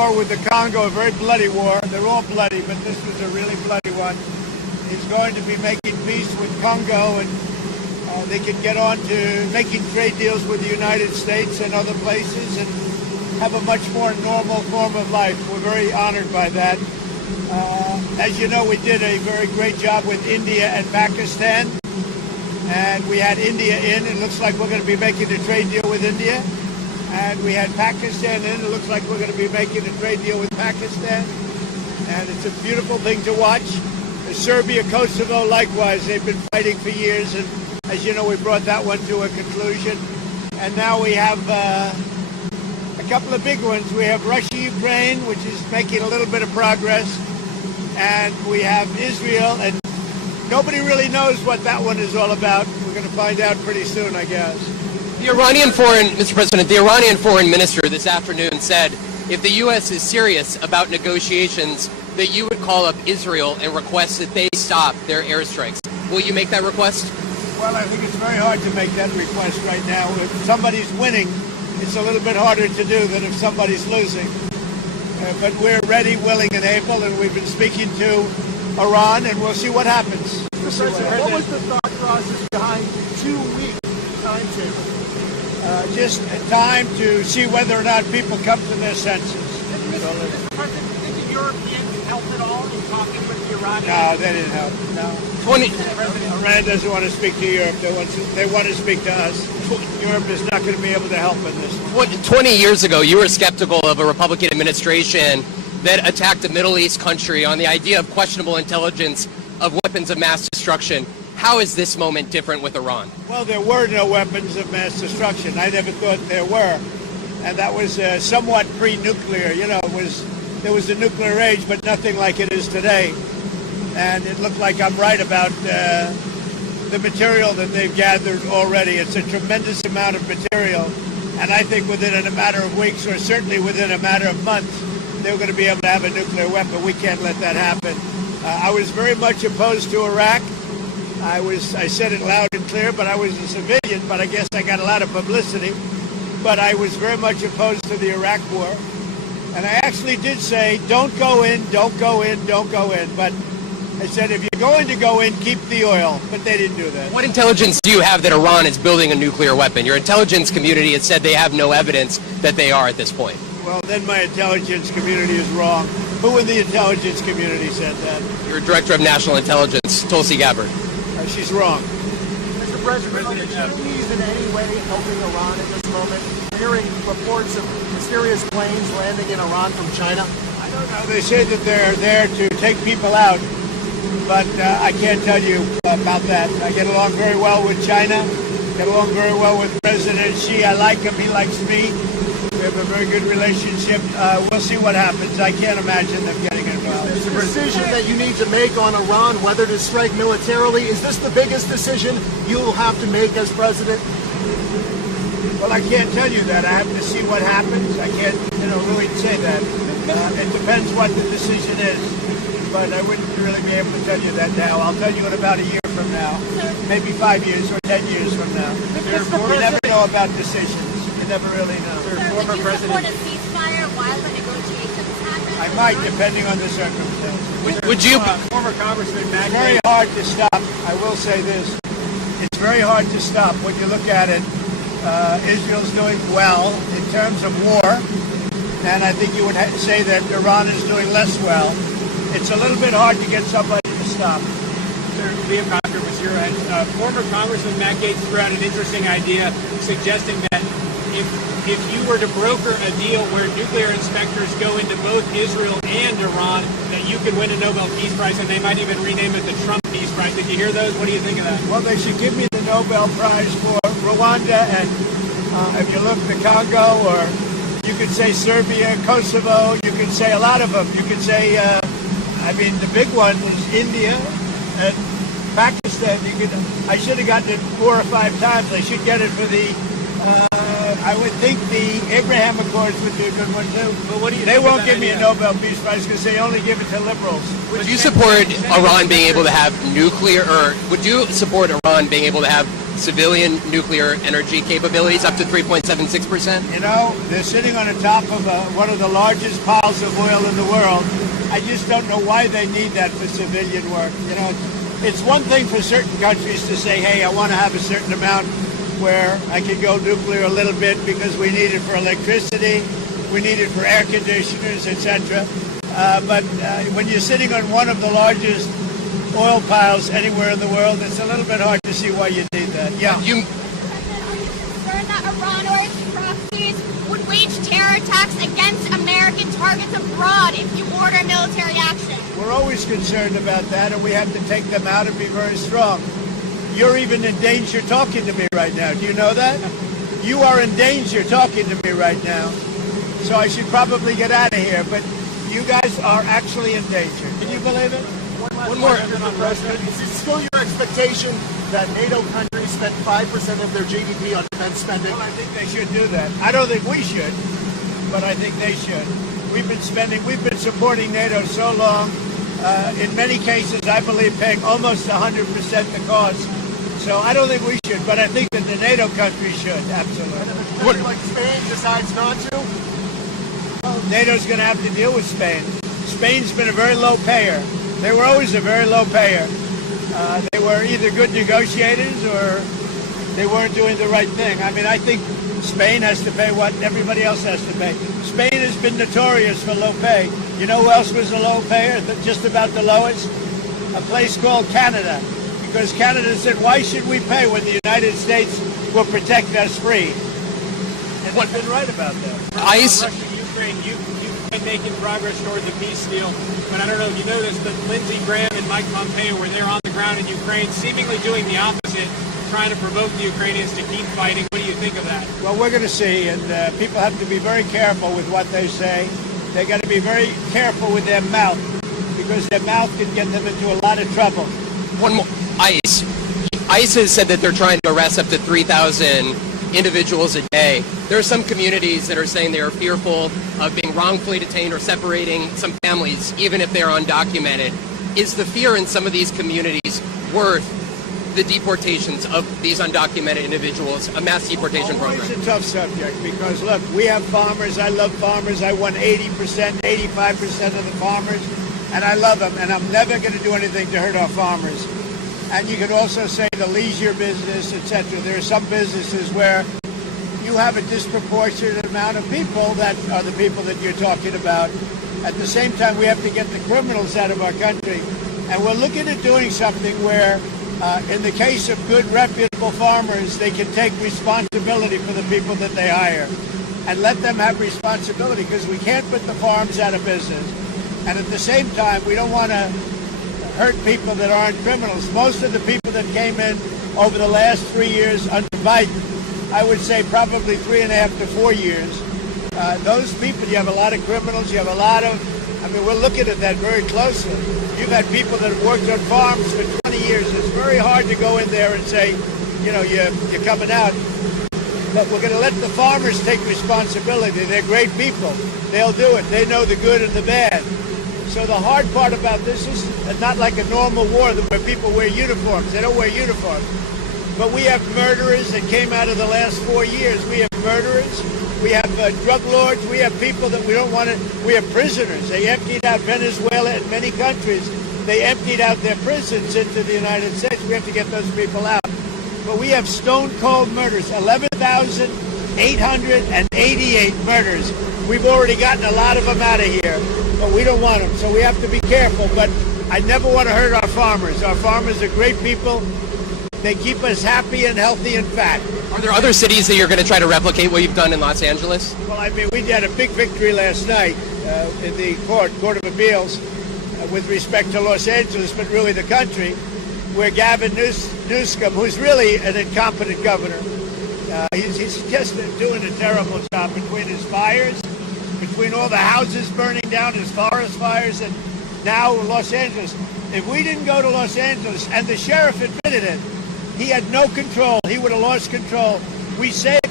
war with the Congo, a very bloody war. They're all bloody, but this was a really bloody one. He's going to be making peace with Congo, and they can get on to making trade deals with the United States and other places and have a much more normal form of life. We're very honored by that. As you know, we did a very great job with India and Pakistan, and we had India in. It looks like we're going to be making a trade deal with India. And we had Pakistan in. It looks like we're going to be making a trade deal with Pakistan. And it's a beautiful thing to watch. Serbia, Kosovo, likewise, they've been fighting for years. And as you know, we brought that one to a conclusion. And now we have a couple of big ones. We have Russia, Ukraine, which is making a little bit of progress. And we have Israel. And nobody really knows what that one is all about. We're going to find out pretty soon, I guess. Mr. President, the Iranian foreign minister this afternoon said if the U.S. is serious about negotiations, that you would call up Israel and request that they stop their airstrikes. Will you make that request? Well, I think it's very hard to make that request right now. If somebody's winning, it's a little bit harder to do than if somebody's losing. But we're ready, willing, and able, and we've been speaking to Iran, and we'll see what happens. Mr. President, what was the thought process behind 2-week timetable? Just time to see whether or not people come to their senses. Mr. President, do you think the Europeans helped at all in talking with the Iranians? No, they didn't help. No. Iran doesn't want to speak to Europe. They want to speak to us. Europe is not going to be able to help in this. 20 years ago, you were skeptical of a Republican administration that attacked a Middle East country on the idea of questionable intelligence of weapons of mass destruction. How is this moment different with Iran? Well, there were no weapons of mass destruction. I never thought there were. And that was somewhat pre-nuclear. You know, there was a nuclear age, but nothing like it is today. And it looked like I'm right about the material that they've gathered already. It's a tremendous amount of material. And I think within a matter of weeks, or certainly within a matter of months, they're going to be able to have a nuclear weapon. We can't let that happen. I was very much opposed to Iraq. I said it loud and clear, but I was a civilian, but I guess I got a lot of publicity. But I was very much opposed to the Iraq war. And I actually did say, don't go in, don't go in, don't go in. But I said, if you're going to go in, keep the oil. But they didn't do that. What intelligence do you have that Iran is building a nuclear weapon? Your intelligence community has said they have no evidence that they are at this point. Well, then my intelligence community is wrong. Who in the intelligence community said that? Your Director of National Intelligence, Tulsi Gabbard. She's wrong. Mr. President, are the Chinese in any way helping Iran at this moment? Hearing reports of mysterious planes landing in Iran from China? I don't know. They say that they're there to take people out, but I can't tell you about that. I get along very well with China, get along very well with President Xi. I like him. He likes me. We have a very good relationship. We'll see what happens. I can't imagine them getting involved. Is the decision that you need to make on Iran, whether to strike militarily, is this the biggest decision you'll have to make as president? Well, I can't tell you that. I have to see what happens. I can't, really say that. It depends what the decision is. But I wouldn't really be able to tell you that now. I'll tell you in about a year from now, maybe 5 years or 10 years from now. We never know about decisions. You never really know. Would you support a ceasefire while the negotiations happen? I might, depending on the circumstances. Would you? Former Congressman It's very hard to stop. I will say this. It's very hard to stop. When you look at it, Israel's doing well in terms of war. And I think you would say that Iran is doing less well. It's a little bit hard to get somebody to stop. Liam Cocker was here, and former Congressman Matt Gaetz threw out an interesting idea suggesting that if you were to broker a deal where nuclear inspectors go into both Israel and Iran, that you could win a Nobel Peace Prize, and they might even rename it the Trump Peace Prize. Did you hear those? What do you think of that? Well, they should give me the Nobel Prize for Rwanda, and if you look at the Congo, or you could say Serbia, Kosovo, you could say a lot of them. You could say, the big one was India and Pakistan. I should have gotten it 4 or 5 times. I should get it for the I would think the Abraham Accords would be a good one too. But what do you They think of won't that give me a idea? Nobel Peace Prize because they only give it to liberals. Would you support Iran being able to have nuclear, or would you support Iran being able to have civilian nuclear energy capabilities up to 3.76%? You know, they're sitting on the top of one of the largest piles of oil in the world. I just don't know why they need that for civilian work. You know, it's one thing for certain countries to say, hey, I want to have a certain amount where I can go nuclear a little bit because we need it for electricity, we need it for air conditioners, etc. But when you're sitting on one of the largest oil piles anywhere in the world, it's a little bit hard to see why you need that. Yeah. Are you concerned that Iran or its proxies would wage terror attacks against American targets abroad if you order military action? We're always concerned about that, and we have to take them out and be very strong. You're even in danger talking to me right now. Do you know that? You are in danger talking to me right now. So I should probably get out of here, but you guys are actually in danger. Can you believe it? One more. Mr. President, is it still your expectation that NATO countries spend 5% of their GDP on defense spending? Well, I think they should do that. I don't think we should, but I think they should. We've been supporting NATO so long. In many cases, I believe paying almost 100% the cost. So I don't think we should, but I think that the NATO countries should, absolutely. And if a country like Spain decides not to? Well, NATO's going to have to deal with Spain. Spain's been a very low payer. They were always a very low payer. They were either good negotiators or they weren't doing the right thing. I mean, I think Spain has to pay what everybody else has to pay. Spain has been notorious for low pay. You know who else was a low payer, just about the lowest? A place called Canada. Because Canada said, why should we pay when the United States will protect us free? And they've been right about that. ICE. Russia, Ukraine, you've been making progress toward the peace deal, but I don't know if you noticed that Lindsey Graham and Mike Pompeo were there on the ground in Ukraine, seemingly doing the opposite, trying to provoke the Ukrainians to keep fighting. What do you think of that? Well, we're going to see, and people have to be very careful with what they say. They got to be very careful with their mouth, because their mouth can get them into a lot of trouble. One more. ICE. ICE has said that they're trying to arrest up to 3,000 individuals a day. There are some communities that are saying they are fearful of being wrongfully detained or separating some families, even if they're undocumented. Is the fear in some of these communities worth the deportations of these undocumented individuals, a mass deportation program? It's a tough subject because, look, we have farmers. I love farmers. I won 80%, 85% of the farmers, and I love them, and I'm never going to do anything to hurt our farmers. And you could also say the leisure business, etc. There are some businesses where you have a disproportionate amount of people that are the people that you're talking about. At the same time, we have to get the criminals out of our country. And we're looking at doing something where, in the case of good, reputable farmers, they can take responsibility for the people that they hire and let them have responsibility, because we can't put the farms out of business. And at the same time, we don't want to hurt people that aren't criminals. Most of the people that came in over the last 3 years under Biden, I would say probably 3.5 to 4 years, those people, you have a lot of criminals, you have a lot of, I mean, we're looking at that very closely. You've had people that have worked on farms for 20 years. It's very hard to go in there and say, you know, you're coming out. But we're going to let the farmers take responsibility. They're great people. They'll do it. They know the good and the bad. So the hard part about this is not like a normal war where people wear uniforms. They don't wear uniforms. But we have murderers that came out of the last 4 years. We have murderers. We have drug lords. We have people that we don't want to. We have prisoners. They emptied out Venezuela and many countries. They emptied out their prisons into the United States. We have to get those people out. But we have stone-cold murders, 11,888 murders. We've already gotten a lot of them out of here, but we don't want them, so we have to be careful. But I never want to hurt our farmers. Our farmers are great people. They keep us happy and healthy and fat. Are there other cities that you're going to try to replicate what you've done in Los Angeles? Well, I mean, we had a big victory last night in the Court of Appeals with respect to Los Angeles, but really the country, where Gavin Newsom, who's really an incompetent governor, he's just doing a terrible job between his fires, between all the houses burning down, his forest fires, and now Los Angeles. If we didn't go to Los Angeles, and the sheriff admitted it, he had no control. He would have lost control. We saved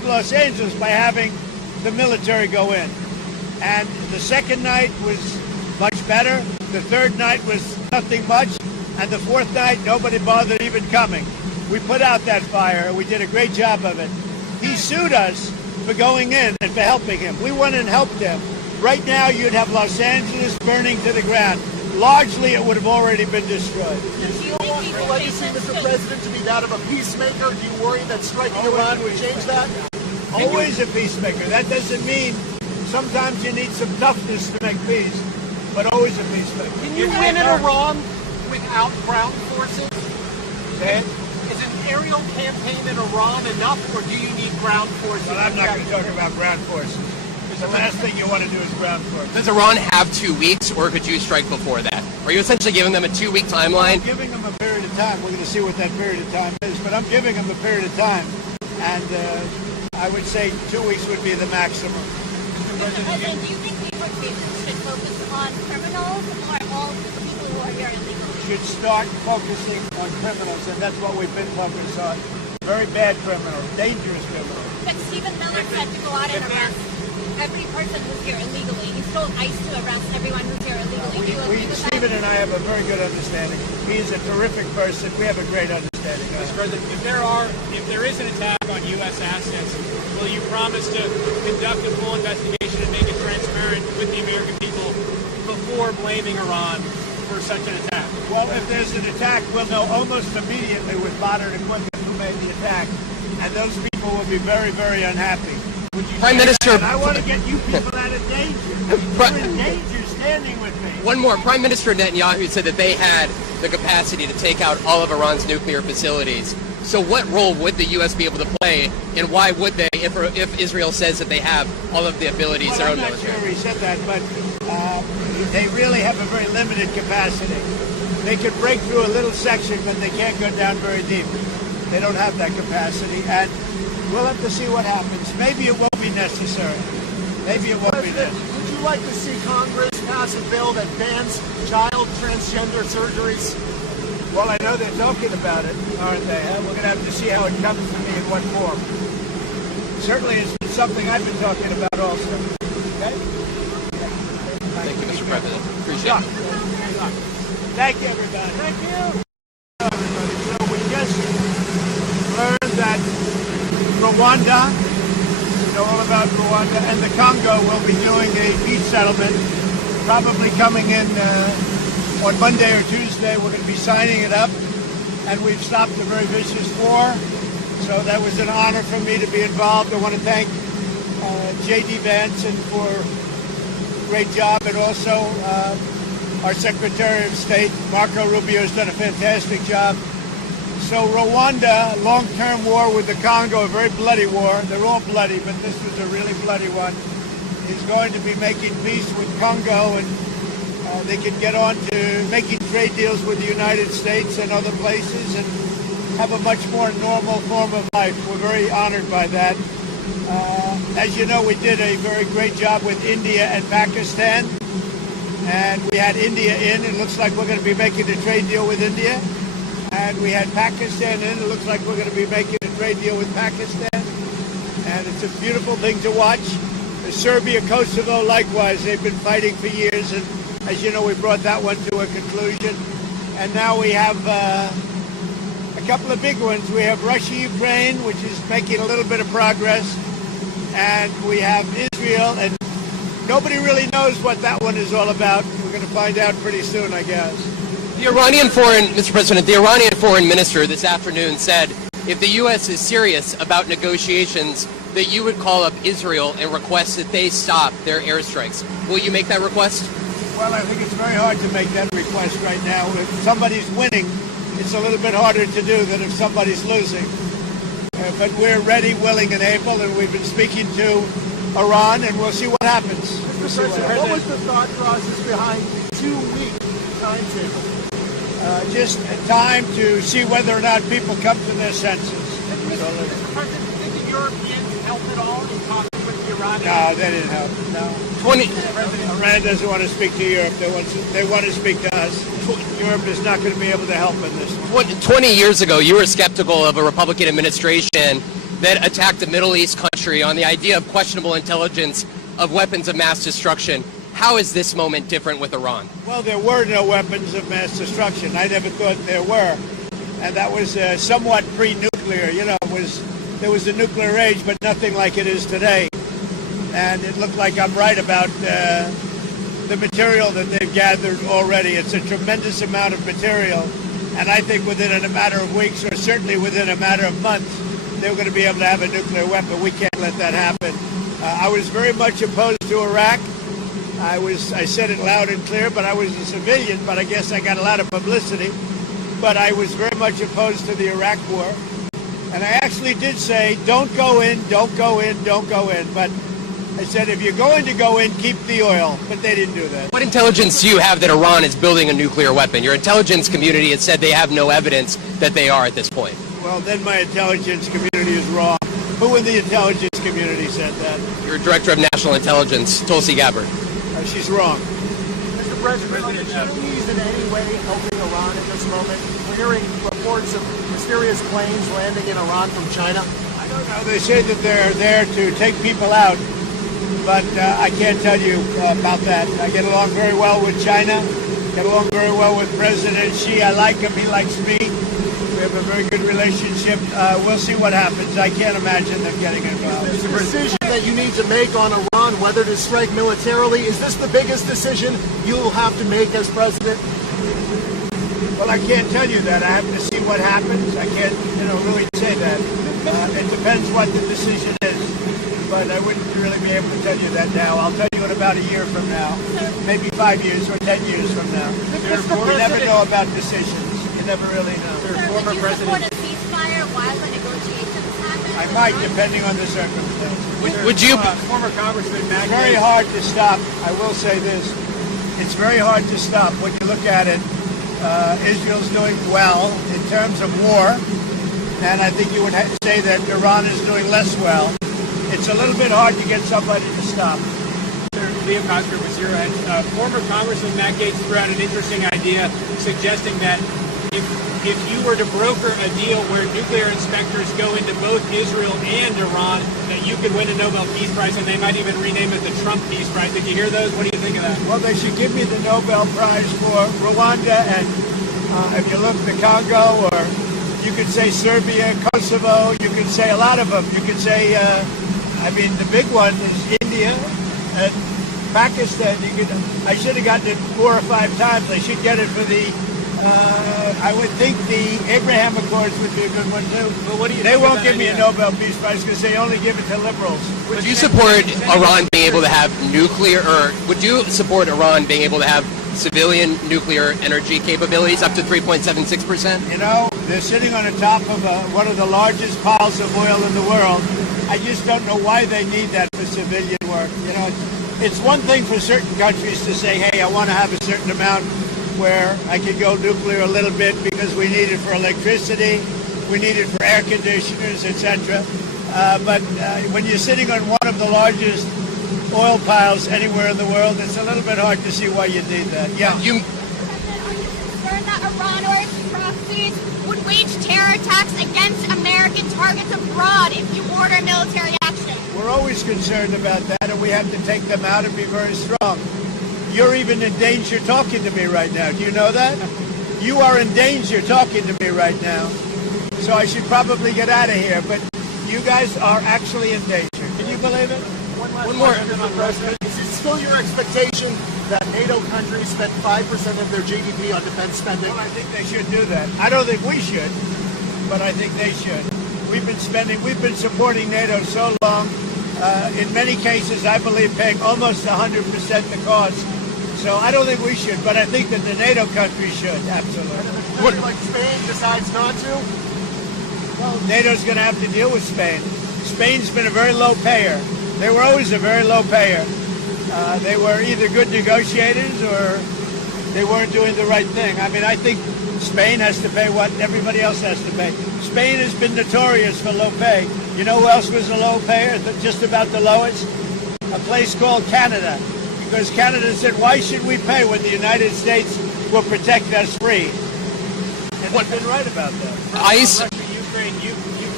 Los Angeles by having the military go in. And the second night was much better. The third night was nothing much. And the fourth night, nobody bothered even coming. We put out that fire. We did a great job of it. He sued us for going in and for helping him. We went and helped him. Right now, you'd have Los Angeles burning to the ground. Largely, it would have already been destroyed. Do you want your legacy, Mr. President, to be that of a peacemaker? Do you worry that striking Iran would change that? Always a peacemaker. That doesn't mean sometimes you need some toughness to make peace, but always a peacemaker. Can you win in Iran without ground forces? Okay? Is an aerial campaign in Iran enough, or do you need ground forces? Well, I'm not going to talk about ground forces. The last thing you want to do is ground forces. Does Iran have 2 weeks, or could you strike before that? Are you essentially giving them a 2-week timeline? I'm giving them a period of time. We're going to see what that period of time is, but I'm giving them a period of time. And I would say 2 weeks would be the maximum. Mr. President, do you think deportation should focus on criminals or all people who are here illegally? Should start focusing on criminals, and that's what we've been focused on. Very bad criminals, dangerous criminals. But Stephen Miller said to go out and arrest every person who's here illegally. He's told ICE to arrest everyone who's here illegally. Do you agree with that? Stephen and I have a very good understanding. He's a terrific person. We have a great understanding. Mr. President, if there is an attack on U.S. assets, will you promise to conduct a full investigation and make it transparent with the American people before blaming Iran for such an attack? Well, if there's an attack, we'll know almost immediately with modern equipment who made the attack. And those people will be very, very unhappy. Prime Minister, I want to get you people out of danger. You're in danger standing with me. one more. Prime Minister Netanyahu said that they had the capacity to take out all of Iran's nuclear facilities. So what role would the U.S. be able to play, and why would they, if Israel says that they have all of the abilities their Well, own I'm not military? sure he said that, but they really have a very limited capacity. They could break through a little section, but they can't go down very deep. They don't have that capacity, and we'll have to see what happens. Maybe it won't be necessary. Maybe it won't be necessary. Would you like to see Congress pass a bill that bans child transgender surgeries? Well, I know they're talking about it, aren't they? We're going to have to see how it comes to me in what form. Certainly, it's been something I've been talking about also. Okay? Thank you, Mr. President. Appreciate it. Thank you, everybody. Thank you. Everybody. So we just learned that Rwanda, you know all about Rwanda, and the Congo will be doing a peace settlement, probably coming in on Monday or Tuesday. We're going to be signing it up, and we've stopped a very vicious war. So that was an honor for me to be involved. I want to thank J.D. Vance for a great job, and also our Secretary of State, Marco Rubio, has done a fantastic job. So Rwanda, long-term war with the Congo, a very bloody war. They're all bloody, but this was a really bloody one. Is going to be making peace with Congo, and they can get on to making trade deals with the United States and other places and have a much more normal form of life. We're very honored by that. As you know, we did a very great job with India and Pakistan, and we had India in. It looks like we're going to be making a trade deal with India. And we had Pakistan in. It looks like we're going to be making a trade deal with Pakistan. And it's a beautiful thing to watch. Serbia, Kosovo, likewise, they've been fighting for years. And as you know, we brought that one to a conclusion. And now we have a couple of big ones. We have Russia, Ukraine, which is making a little bit of progress. And we have Israel. And nobody really knows what that one is all about. We're going to find out pretty soon, I guess. Mr. President, the Iranian foreign minister this afternoon said if the U.S. is serious about negotiations, that you would call up Israel and request that they stop their airstrikes. Will you make that request? Well, I think it's very hard to make that request right now. If somebody's winning, it's a little bit harder to do than if somebody's losing. But we're ready, willing, and able, and we've been speaking to Iran, and we'll see what happens. Mr. President, what was the thought process behind the 2-week timetable? Just time to see whether or not people come to their senses. Mr. President, do you think the Europeans helped at all in talking with the Iranians? No, they didn't help. No. Iran doesn't want to speak to Europe. They want to speak to us. Europe is not going to be able to help in this one. 20 years ago, you were skeptical of a Republican administration that attacked a Middle East country on the idea of questionable intelligence of weapons of mass destruction. How is this moment different with Iran? Well, there were no weapons of mass destruction. I never thought there were. And that was somewhat pre-nuclear. You know, there was the nuclear age, but nothing like it is today. And it looked like I'm right about the material that they've gathered already. It's a tremendous amount of material. And I think within a matter of weeks, or certainly within a matter of months, they're going to be able to have a nuclear weapon. We can't let that happen. I was very much opposed to Iraq. I said it loud and clear, but I was a civilian, but I guess I got a lot of publicity. But I was very much opposed to the Iraq war. And I actually did say, don't go in, don't go in, don't go in. But I said, if you're going to go in, keep the oil. But they didn't do that. What intelligence do you have that Iran is building a nuclear weapon? Your intelligence community has said they have no evidence that they are at this point. Well, then my intelligence community is wrong. Who in the intelligence community said that? Your Director of National Intelligence, Tulsi Gabbard. She's wrong. Mr. President, are the Chinese in any way helping Iran at this moment? We're hearing reports of mysterious planes landing in Iran from China. I don't know. They say that they're there to take people out, but I can't tell you about that. I get along very well with China, get along very well with President Xi. I like him. He likes me. We have a very good relationship. We'll see what happens. I can't imagine them getting involved. Is this decision that you need to make on Iran, whether to strike militarily, is this the biggest decision you'll have to make as president? Well, I can't tell you that. I have to see what happens. I can't, really say that. It depends what the decision is. But I wouldn't really be able to tell you that now. I'll tell you in about a year from now, maybe 5 years or 10 years from now. You never know about decisions. You never really know. Would you support a ceasefire while the negotiations happen? I might, depending on the circumstances. Would you? Former Congressman Matt It's very hard to stop. I will say this. It's very hard to stop when you look at it. Israel's doing well in terms of war, and I think you would say that Iran is doing less well. It's a little bit hard to get somebody to stop. Former Congressman Matt Gaetz threw out an interesting idea suggesting that if you were to broker a deal where nuclear inspectors go into both Israel and Iran, that you could win a Nobel Peace Prize, and they might even rename it the Trump Peace Prize. Did you hear those? What do you think of that? Well, they should give me the Nobel Prize for Rwanda, and if you look the Congo, or you could say Serbia, Kosovo, you could say a lot of them. You could say, the big one is India and Pakistan. I should have gotten it 4 or 5 times. I should get it for the I would think the Abraham Accords would be a good one too. But what do you they think won't give me a Nobel Peace Prize because they only give it to liberals. Would you support Iran being able to have nuclear, or would you support Iran being able to have civilian nuclear energy capabilities up to 3.76%? You know, they're sitting on the top of one of the largest piles of oil in the world. I just don't know why they need that for civilian work. You know, it's one thing for certain countries to say, hey, I want to have a certain amount where I could go nuclear a little bit because we need it for electricity, we need it for air conditioners, etc. But when you're sitting on one of the largest oil piles anywhere in the world, it's a little bit hard to see why you need that. Yeah. Are you concerned that Iran or its proxies would wage terror attacks against American targets abroad if you order military action? We're always concerned about that, and we have to take them out and be very strong. You're even in danger talking to me right now. Do you know that? You are in danger talking to me right now. So I should probably get out of here. But you guys are actually in danger. Can you believe it? One more, Mr. President. Is it still your expectation that NATO countries spend 5% of their GDP on defense spending? Well, I think they should do that. I don't think we should, but I think they should. We've been supporting NATO so long. In many cases, I believe paying almost 100% the cost. So I don't think we should, but I think that the NATO countries should, absolutely. And if a country like Spain decides not to? Well, NATO's going to have to deal with Spain. Spain's been a very low payer. They were always a very low payer. They were either good negotiators or they weren't doing the right thing. I mean, I think Spain has to pay what everybody else has to pay. Spain has been notorious for low pay. You know who else was a low payer, just about the lowest? A place called Canada. Because Canada said, why should we pay when the United States will protect us free? And they've been right about that. ICE? Russia, Ukraine, you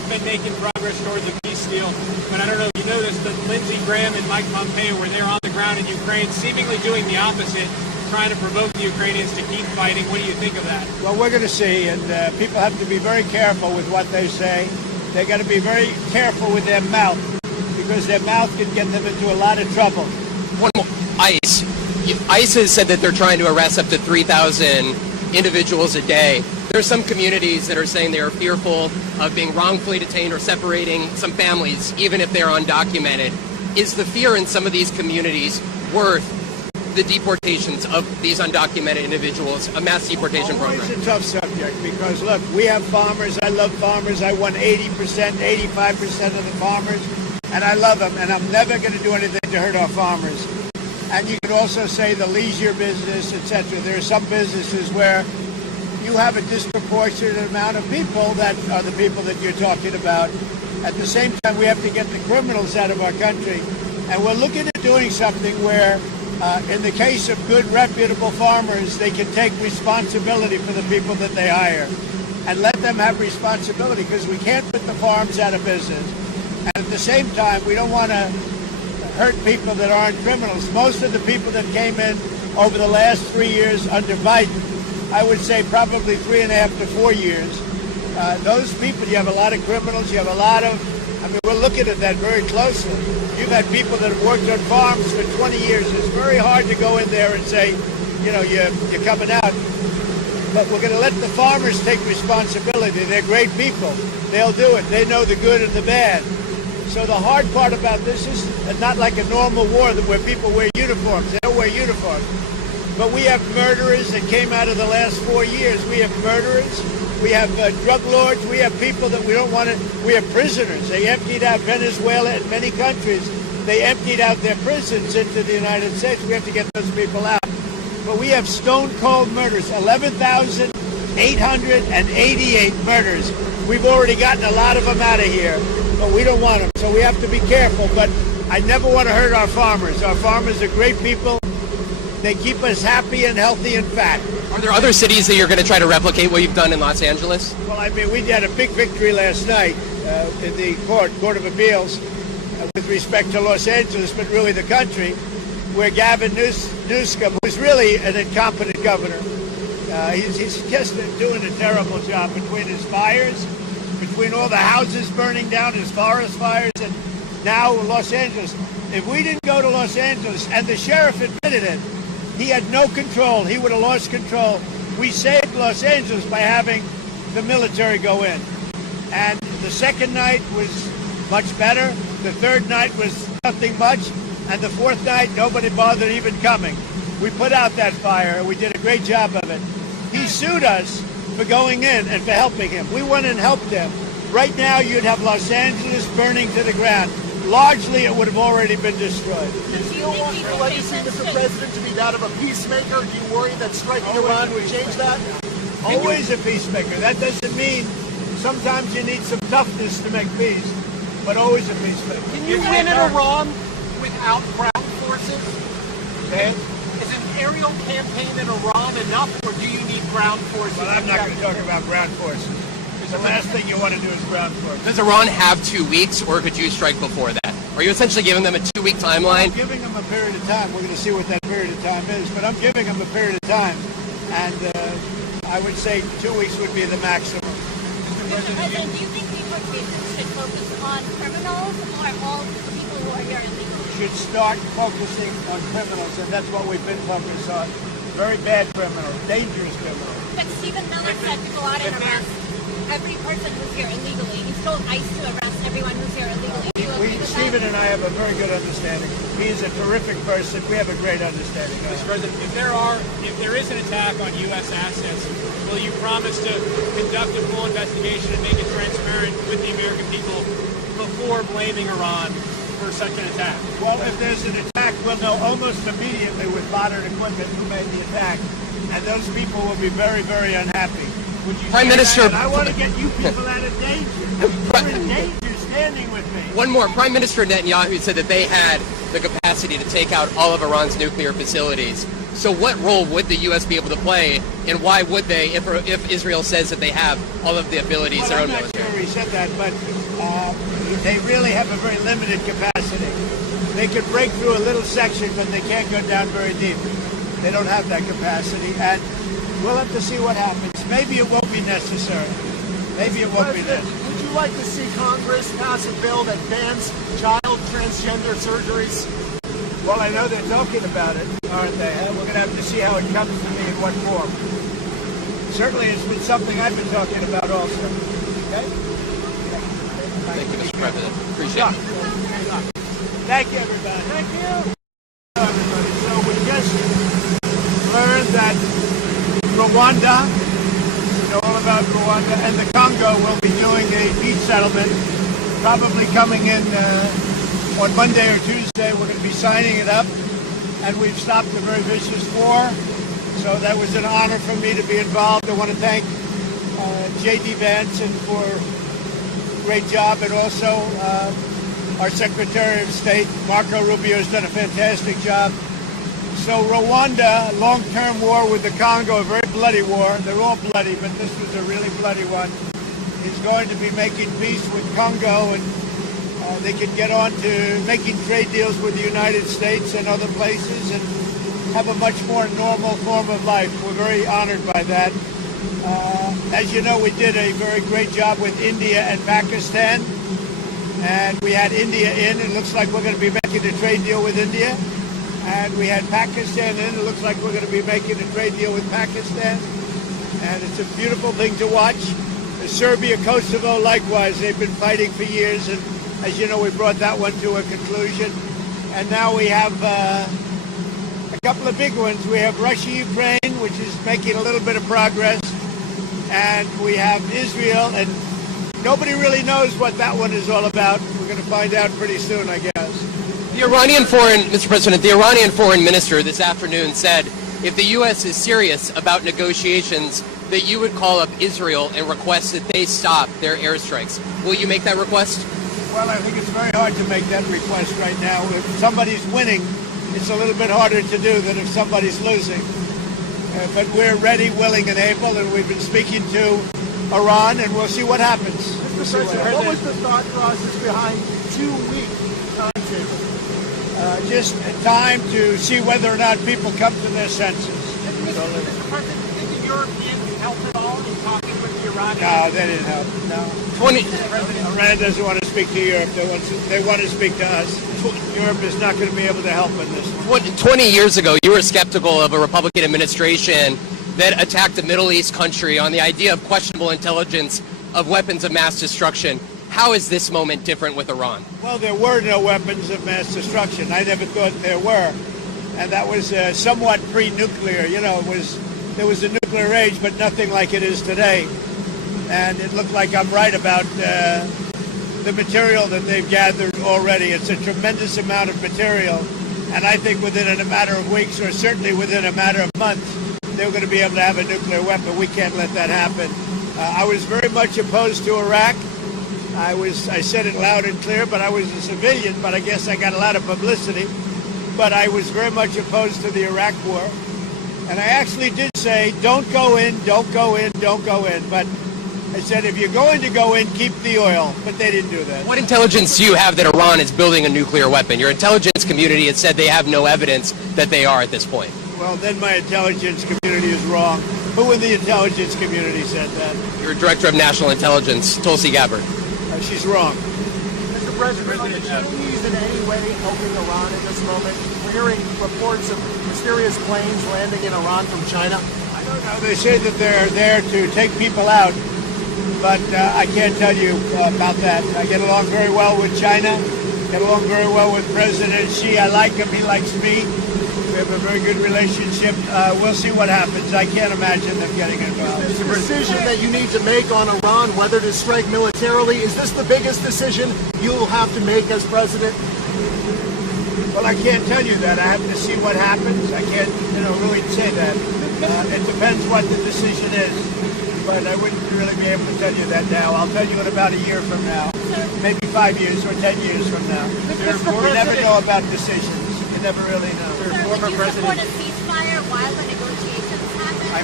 been making progress towards a peace deal. But I don't know if you noticed that Lindsey Graham and Mike Pompeo were there on the ground in Ukraine, seemingly doing the opposite, trying to provoke the Ukrainians to keep fighting. What do you think of that? Well, we're going to see, and people have to be very careful with what they say. They've got to be very careful with their mouth, because their mouth can get them into a lot of trouble. One more. ICE. ICE has said that they're trying to arrest up to 3,000 individuals a day. There are some communities that are saying they are fearful of being wrongfully detained or separating some families, even if they're undocumented. Is the fear in some of these communities worth the deportations of these undocumented individuals, a mass deportation program? It's a tough subject because, look, we have farmers. I love farmers. I won 80%, 85% of the farmers, and I love them, and I'm never going to do anything to hurt our farmers. And you could also say the leisure business, etc. There are some businesses where you have a disproportionate amount of people that are the people that you're talking about. At the same time, we have to get the criminals out of our country. And we're looking at doing something where, in the case of good, reputable farmers, they can take responsibility for the people that they hire and let them have responsibility, because we can't put the farms out of business. And at the same time, we don't want to hurt people that aren't criminals. Most of the people that came in over the last 3 years under Biden, I would say probably 3.5 to 4 years, those people, you have a lot of criminals, you have a lot of, we're looking at that very closely. You've had people that have worked on farms for 20 years. It's very hard to go in there and say, you're coming out. But we're going to let the farmers take responsibility. They're great people. They'll do it. They know the good and the bad. So the hard part about this is not like a normal war where people wear uniforms. They don't wear uniforms. But we have murderers that came out of the last 4 years. We have murderers. We have drug lords. We have people that we don't want to. We have prisoners. They emptied out Venezuela and many countries. They emptied out their prisons into the United States. We have to get those people out. But we have stone-cold murders, 11,888 murders. We've already gotten a lot of them out of here, but we don't want them. So we have to be careful. But I never want to hurt our farmers. Our farmers are great people. They keep us happy and healthy and fat. Are there other cities that you're going to try to replicate what you've done in Los Angeles? Well, we had a big victory last night in the Court of Appeals with respect to Los Angeles, but really the country, where Gavin Newsom, who's really an incompetent governor, he's just doing a terrible job between his fires, between all the houses burning down, his forest fires, and now Los Angeles. If we didn't go to Los Angeles, and the sheriff admitted it, he had no control. He would have lost control. We saved Los Angeles by having the military go in. And the second night was much better. The third night was nothing much. And the fourth night, nobody bothered even coming. We put out that fire, and we did a great job of it. He sued us for going in and for helping him. We went and helped him. Right now, you'd have Los Angeles burning to the ground. Largely, it would have already been destroyed. Do you want your legacy, Mr. President, to be that of a peacemaker? Do you worry that striking Iran would change that? Always a peacemaker. That doesn't mean sometimes you need some toughness to make peace, but always a peacemaker. Can you win in Iran without ground forces? Okay. Is an aerial campaign in Iran enough, or do you need ground forces? Well, I'm not going to talk about ground forces. The last thing you want to do is ground forces. Does Iran have 2 weeks, or could you strike before that? Are you essentially giving them a 2-week timeline? I'm giving them a period of time. We're going to see what that period of time is, but I'm giving them a period of time, and I would say 2 weeks would be the maximum. Mr. President, do you think deportations should focus on criminals or all people who are here illegally? Should start focusing on criminals, and that's what we've been focused on. Very bad criminals, dangerous criminals. But Stephen Miller said to go out and arrest every person who's here illegally. He's told ICE to arrest everyone who's here illegally. Do you agree with Stephen that? and I have a very good understanding. He is a terrific person. We have a great understanding. Mr. President, if there is an attack on U.S. assets, will you promise to conduct a full investigation and make it transparent with the American people before blaming Iran for such an attack? Well, if there's an attack, we'll know almost immediately with modern equipment who made the attack, and those people will be very, very unhappy. Prime Minister, I want to get you people out of danger. You're in danger standing with me. One more. Prime Minister Netanyahu said that they had the capacity to take out all of Iran's nuclear facilities. So what role would the U.S. be able to play, and why would they, if Israel says that they have all of the abilities, their own military? I'm not sure he said that, but they really have a very limited capacity. They can break through a little section, but they can't go down very deep. They don't have that capacity, and we'll have to see what happens. Maybe it won't be necessary. Maybe it won't be necessary. Would you like to see Congress pass a bill that bans child transgender surgeries? Well, I know they're talking about it, aren't they? We're going to have to see how it comes to me in what form. Certainly, it's been something I've been talking about also. Okay? Thank you, Mr. President. Appreciate it. Thank you, everybody. Thank you. Everybody. So we just learned that Rwanda, you know all about Rwanda, and the Congo will be doing a peace settlement, probably coming in on Monday or Tuesday. We're going to be signing it up, and we've stopped a very vicious war. So that was an honor for me to be involved. I want to thank J.D. Vance for a great job, and also our Secretary of State, Marco Rubio, has done a fantastic job. So Rwanda, long-term war with the Congo, a very bloody war. They're all bloody, but this was a really bloody one. Is going to be making peace with Congo, and they can get on to making trade deals with the United States and other places and have a much more normal form of life. We're very honored by that. As you know, we did a very great job with India and Pakistan, and we had India in. It looks like we're going to be making a trade deal with India. And we had Pakistan in. It looks like we're going to be making a trade deal with Pakistan. And it's a beautiful thing to watch. Serbia, Kosovo, likewise, they've been fighting for years. And as you know, we brought that one to a conclusion. And now we have a couple of big ones. We have Russia, Ukraine, which is making a little bit of progress. And we have Israel. And nobody really knows what that one is all about. We're going to find out pretty soon, I guess. Mr. President, the Iranian foreign minister this afternoon said if the U.S. is serious about negotiations, that you would call up Israel and request that they stop their airstrikes. Will you make that request? Well, I think it's very hard to make that request right now. If somebody's winning, it's a little bit harder to do than if somebody's losing. But we're ready, willing, and able, and we've been speaking to Iran, and we'll see what happens. Mr. President, what was the thought process behind 2-week timetable? Just time to see whether or not people come to their senses. Mr. President, did the Europeans help at all in talking with the Iranians? No, they didn't help. No. Iran doesn't want to speak to Europe. They want to speak to us. Europe is not going to be able to help in this one. 20 years ago, you were skeptical of a Republican administration that attacked a Middle East country on the idea of questionable intelligence of weapons of mass destruction. How is this moment different with Iran? Well, there were no weapons of mass destruction. I never thought there were. And that was somewhat pre-nuclear. You know, there was a nuclear age, but nothing like it is today. And it looked like I'm right about the material that they've gathered already. It's a tremendous amount of material. And I think within a matter of weeks, or certainly within a matter of months, they're going to be able to have a nuclear weapon. We can't let that happen. I was very much opposed to Iraq. I said it loud and clear, but I was a civilian, but I guess I got a lot of publicity. But I was very much opposed to the Iraq war. And I actually did say, don't go in, don't go in, don't go in. But I said, if you're going to go in, keep the oil. But they didn't do that. What intelligence do you have that Iran is building a nuclear weapon? Your intelligence community has said they have no evidence that they are at this point. Well, then my intelligence community is wrong. Who in the intelligence community said that? Your Director of National Intelligence, Tulsi Gabbard. She's wrong. Mr. President, are the Chinese in any way helping Iran at this moment? We're hearing reports of mysterious planes landing in Iran from China. I don't know. They say that they're there to take people out, but I can't tell you about that. I get along very well with China, get along very well with President Xi. I like him. He likes me. We have a very good relationship. We'll see what happens. I can't imagine them getting involved. Is this decision that you need to make on Iran, whether to strike militarily, is this the biggest decision you'll have to make as president? Well, I can't tell you that. I have to see what happens. I can't, really say that. It depends what the decision is. But I wouldn't really be able to tell you that now. I'll tell you in about a year from now. Maybe 5 years or 10 years from now. We never know about decisions. You never really know. Sir, would you support a ceasefire while the negotiations happen? I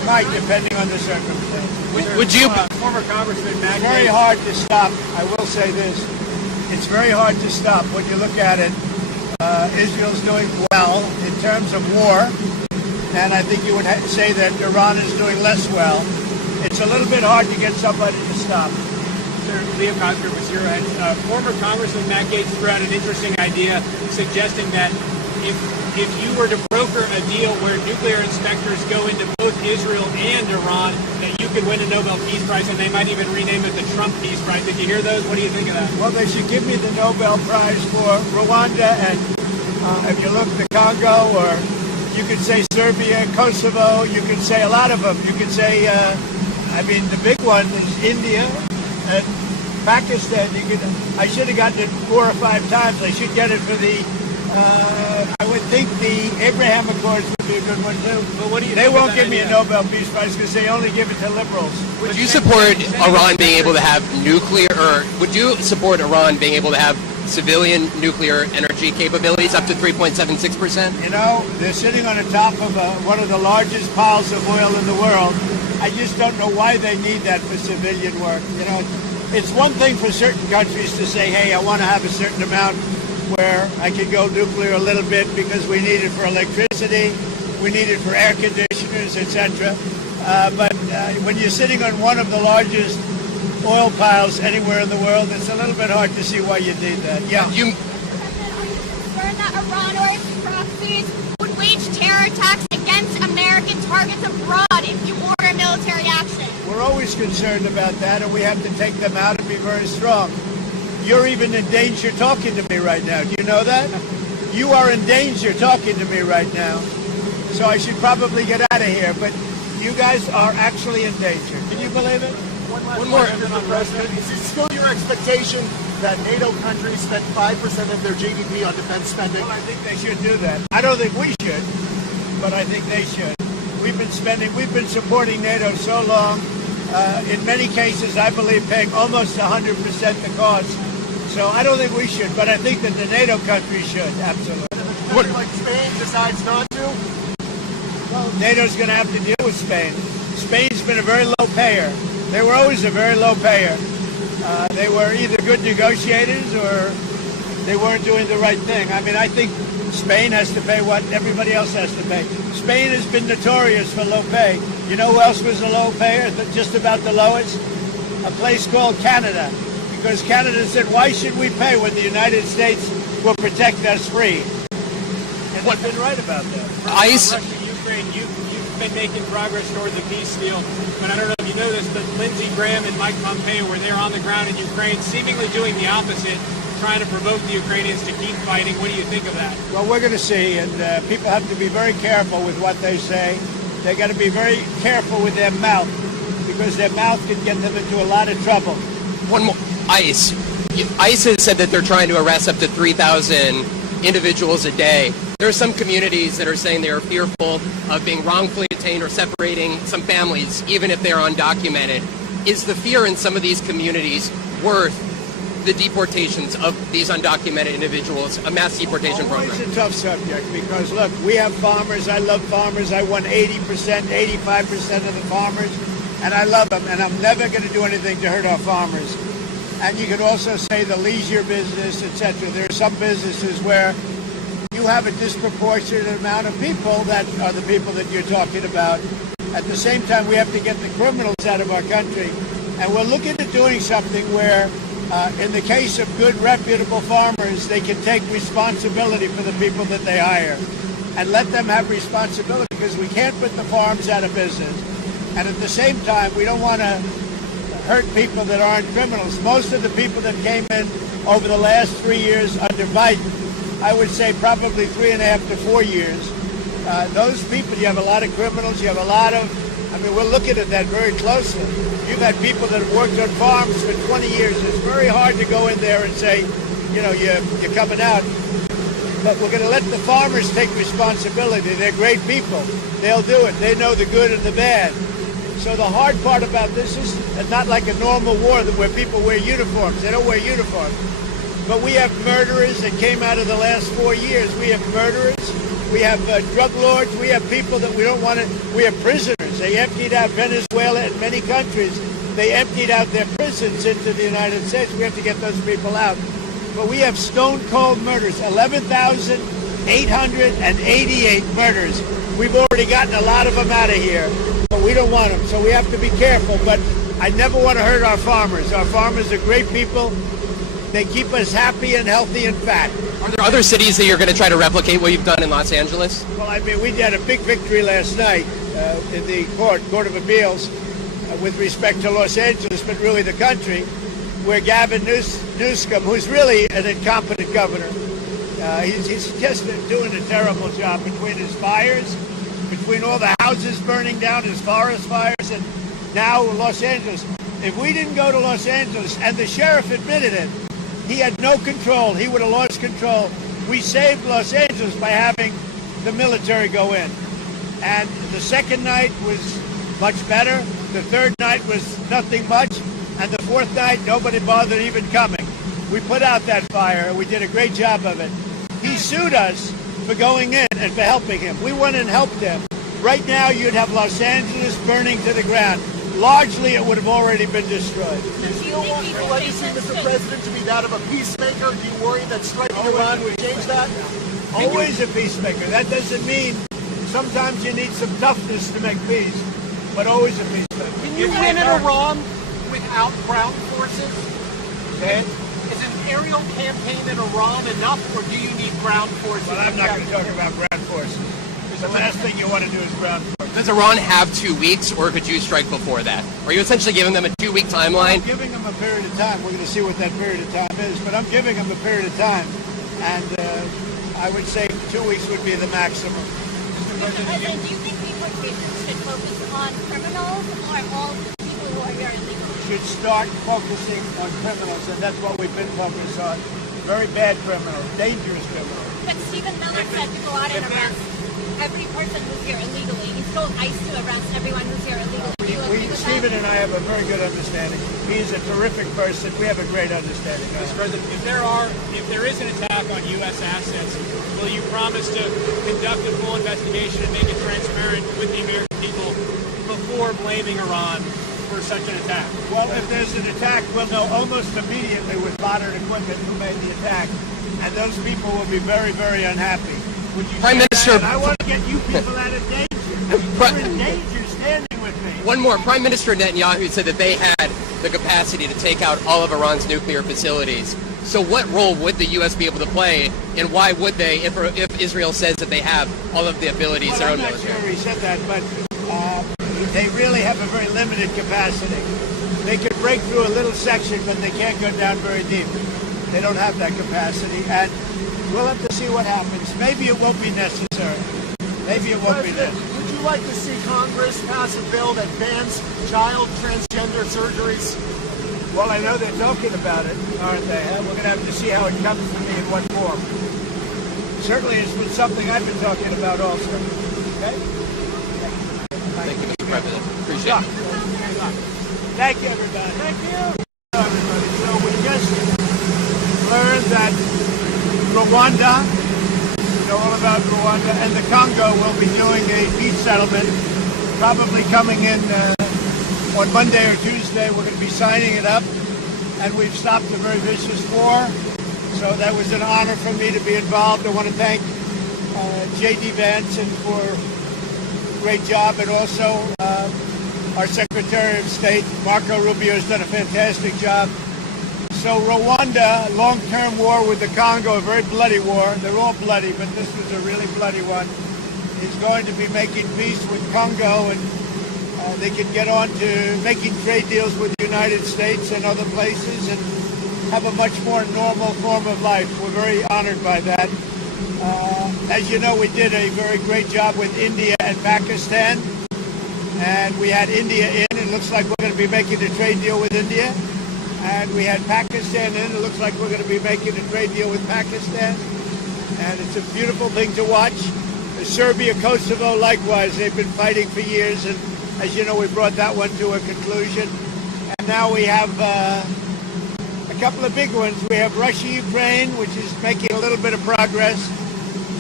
might, depending on the circumstance. Would you? Former Congressman Matt It's very Gaetz. hard to stop. I will say this. It's very hard to stop when you look at it. Israel's doing well in terms of war, and I think you would say that Iran is doing less well. It's a little bit hard to get somebody to stop. Sir, Leo Coster was here. Former Congressman Matt Gaetz threw out an interesting idea suggesting that if you were to broker a deal where nuclear inspectors go into both Israel and Iran, that you could win a Nobel Peace Prize, and they might even rename it the Trump Peace Prize. Did you hear those? What do you think of that? Well, they should give me the Nobel Prize for Rwanda, and if you look at the Congo, or you could say Serbia, Kosovo, you could say a lot of them. You could say, the big one is India and Pakistan. I should have gotten it 4 or 5 times. I should get it for the, I would think the Abraham Accords would be a good one too. But what do you They think of won't that give me a idea? Nobel Peace Prize because they only give it to liberals. Would you support Iran being able to have nuclear, or would you support Iran being able to have civilian nuclear energy capabilities up to 3.76%? You know, they're sitting on the top of one of the largest piles of oil in the world. I just don't know why they need that for civilian work. You know, it's one thing for certain countries to say, hey, I want to have a certain amount where I can go nuclear a little bit because we need it for electricity, we need it for air conditioners, etc. But when you're sitting on one of the largest oil piles anywhere in the world, it's a little bit hard to see why you need that. Yeah. President, are you concerned that Iran or its proxies would wage terror attacks against American targets abroad if you order military action? We're always concerned about that, and we have to take them out and be very strong. You're even in danger talking to me right now. Do you know that? You are in danger talking to me right now. So I should probably get out of here, but you guys are actually in danger. Can you believe it? One more, Mr. President. Is it still your expectation that NATO countries spend 5% of their GDP on defense spending? Well, I think they should do that. I don't think we should, but I think they should. We've been supporting NATO so long. In many cases, I believe paying almost 100% the cost. So I don't think we should, but I think that the NATO countries should, absolutely. If a country like Spain decides not to? Well, NATO's going to have to deal with Spain. Spain's been a very low payer. They were always a very low payer. They were either good negotiators or they weren't doing the right thing. I mean, I think Spain has to pay what everybody else has to pay. Spain has been notorious for low pay. You know who else was a low payer, just about the lowest? A place called Canada. Because Canada said, why should we pay when the United States will protect us free? And they've been right about that. Russia, Ukraine, you've been making progress toward the peace deal, but I don't know if you noticed that Lindsey Graham and Mike Pompeo were there on the ground in Ukraine, seemingly doing the opposite, trying to provoke the Ukrainians to keep fighting. What do you think of that? Well, we're going to see, and people have to be very careful with what they say. They got to be very careful with their mouth, because their mouth can get them into a lot of trouble. One more. ICE. ICE has said that they're trying to arrest up to 3,000 individuals a day. There are some communities that are saying they are fearful of being wrongfully detained or separating some families, even if they're undocumented. Is the fear in some of these communities worth the deportations of these undocumented individuals, a mass deportation program? It's a tough subject because, look, we have farmers. I love farmers. I won 80%, 85% of the farmers, and I love them, and I'm never going to do anything to hurt our farmers. And you could also say the leisure business, etc. There are some businesses where you have a disproportionate amount of people that are the people that you're talking about. At the same time, we have to get the criminals out of our country. And we're looking at doing something where, in the case of good, reputable farmers, they can take responsibility for the people that they hire and let them have responsibility, because we can't put the farms out of business. And at the same time, we don't want to hurt people that aren't criminals. Most of the people that came in over the last 3 years under Biden, I would say probably 3.5 to 4 years, those people, you have a lot of criminals, you have a lot of, we're looking at that very closely. You've had people that have worked on farms for 20 years. It's very hard to go in there and say, you know, you're coming out. But we're going to let the farmers take responsibility. They're great people. They'll do it. They know the good and the bad. So the hard part about this is not like a normal war where people wear uniforms. They don't wear uniforms. But we have murderers that came out of the last 4 years. We have murderers. We have drug lords. We have people that we don't want to. We have prisoners. They emptied out Venezuela and many countries. They emptied out their prisons into the United States. We have to get those people out. But we have stone cold murders, 11,888 murders. We've already gotten a lot of them out of here, but we don't want them. So we have to be careful. But I never want to hurt our farmers. Our farmers are great people. They keep us happy and healthy and fat. Are there other cities that you're going to try to replicate what you've done in Los Angeles? Well, I mean, we had a big victory last night in the Court of Appeals with respect to Los Angeles, but really the country, where Gavin Newsom, who's really an incompetent governor, he's just doing a terrible job between his fires, between all the houses burning down, his forest fires, and now Los Angeles. If we didn't go to Los Angeles, and the sheriff admitted it, he had no control. He would have lost control. We saved Los Angeles by having the military go in. And the second night was much better. The third night was nothing much. And the fourth night, nobody bothered even coming. We put out that fire. We did a great job of it. He sued us for going in and for helping him. We went and helped him. Right now, you'd have Los Angeles burning to the ground. Largely, it would have already been destroyed. Do you want your legacy, Mr. President, to be that of a peacemaker? Do you worry that striking Iran would change that? Always a peacemaker. That doesn't mean sometimes you need some toughness to make peace, but always a peacemaker. Can you win in Iran without ground forces? Okay. Is an aerial campaign in Iran enough, or do you need ground forces? Well, I'm not going to talk about ground forces. The last thing you want to do is ground forces. Does Iran have 2 weeks, or could you strike before that? Are you essentially giving them a 2-week timeline? I'm giving them a period of time. We're going to see what that period of time is, but I'm giving them a period of time, and I would say 2 weeks would be the maximum. Mr. President, do you think deportation should focus on criminals or all people who are here illegally? Should start focusing on criminals, and that's what we've been focused on. Very bad criminals, dangerous criminals. But Stephen Miller said to go out and arrest every person who's here illegally. He told ICE to arrest everyone who's here illegally. Do you agree with Stephen that? and I have a very good understanding. He's a terrific person. We have a great understanding. Mr. President, if there is an attack on U.S. assets, will you promise to conduct a full investigation and make it transparent with the American people before blaming Iran for such an attack? Well, if there's an attack, we'll know almost immediately with modern equipment who made the attack, and those people will be very, very unhappy. Would you Prime Minister, I want to get you people out of danger. You're in danger standing with me. one more. Prime Minister Netanyahu said that they had the capacity to take out all of Iran's nuclear facilities. So what role would the U.S. be able to play, and why would they, if Israel says that they have all of the abilities their own I'm not military? sure he said that, but they really have a very limited capacity. They can break through a little section, but they can't go down very deep. They don't have that capacity, and we'll have to see what happens. Maybe it won't be necessary. Maybe it won't be necessary. Would you like to see Congress pass a bill that bans child transgender surgeries? Well, I know they're talking about it, aren't they? We're going to have to see how it comes to me in what form. Certainly it's been something I've been talking about also. Okay? Thank you, Mr. President. Appreciate it. Thank you, everybody. Thank you. Everybody. So we just learned that Rwanda, you know all about Rwanda, and the Congo will be doing a peace settlement, probably coming in on Monday or Tuesday. We're going to be signing it up, and we've stopped a very vicious war. So that was an honor for me to be involved. I want to thank J.D. Vance for a great job, and also our Secretary of State, Marco Rubio, has done a fantastic job. So Rwanda, long-term war with the Congo, a very bloody war. They're all bloody, but this was a really bloody one. Is going to be making peace with Congo, and they can get on to making trade deals with the United States and other places and have a much more normal form of life. We're very honored by that. As you know, we did a very great job with India and Pakistan, and we had India in. It looks like we're going to be making a trade deal with India. And we had Pakistan in. It looks like we're going to be making a trade deal with Pakistan. And it's a beautiful thing to watch. Serbia, Kosovo, likewise, they've been fighting for years. And as you know, we brought that one to a conclusion. And now we have a couple of big ones. We have Russia, Ukraine, which is making a little bit of progress.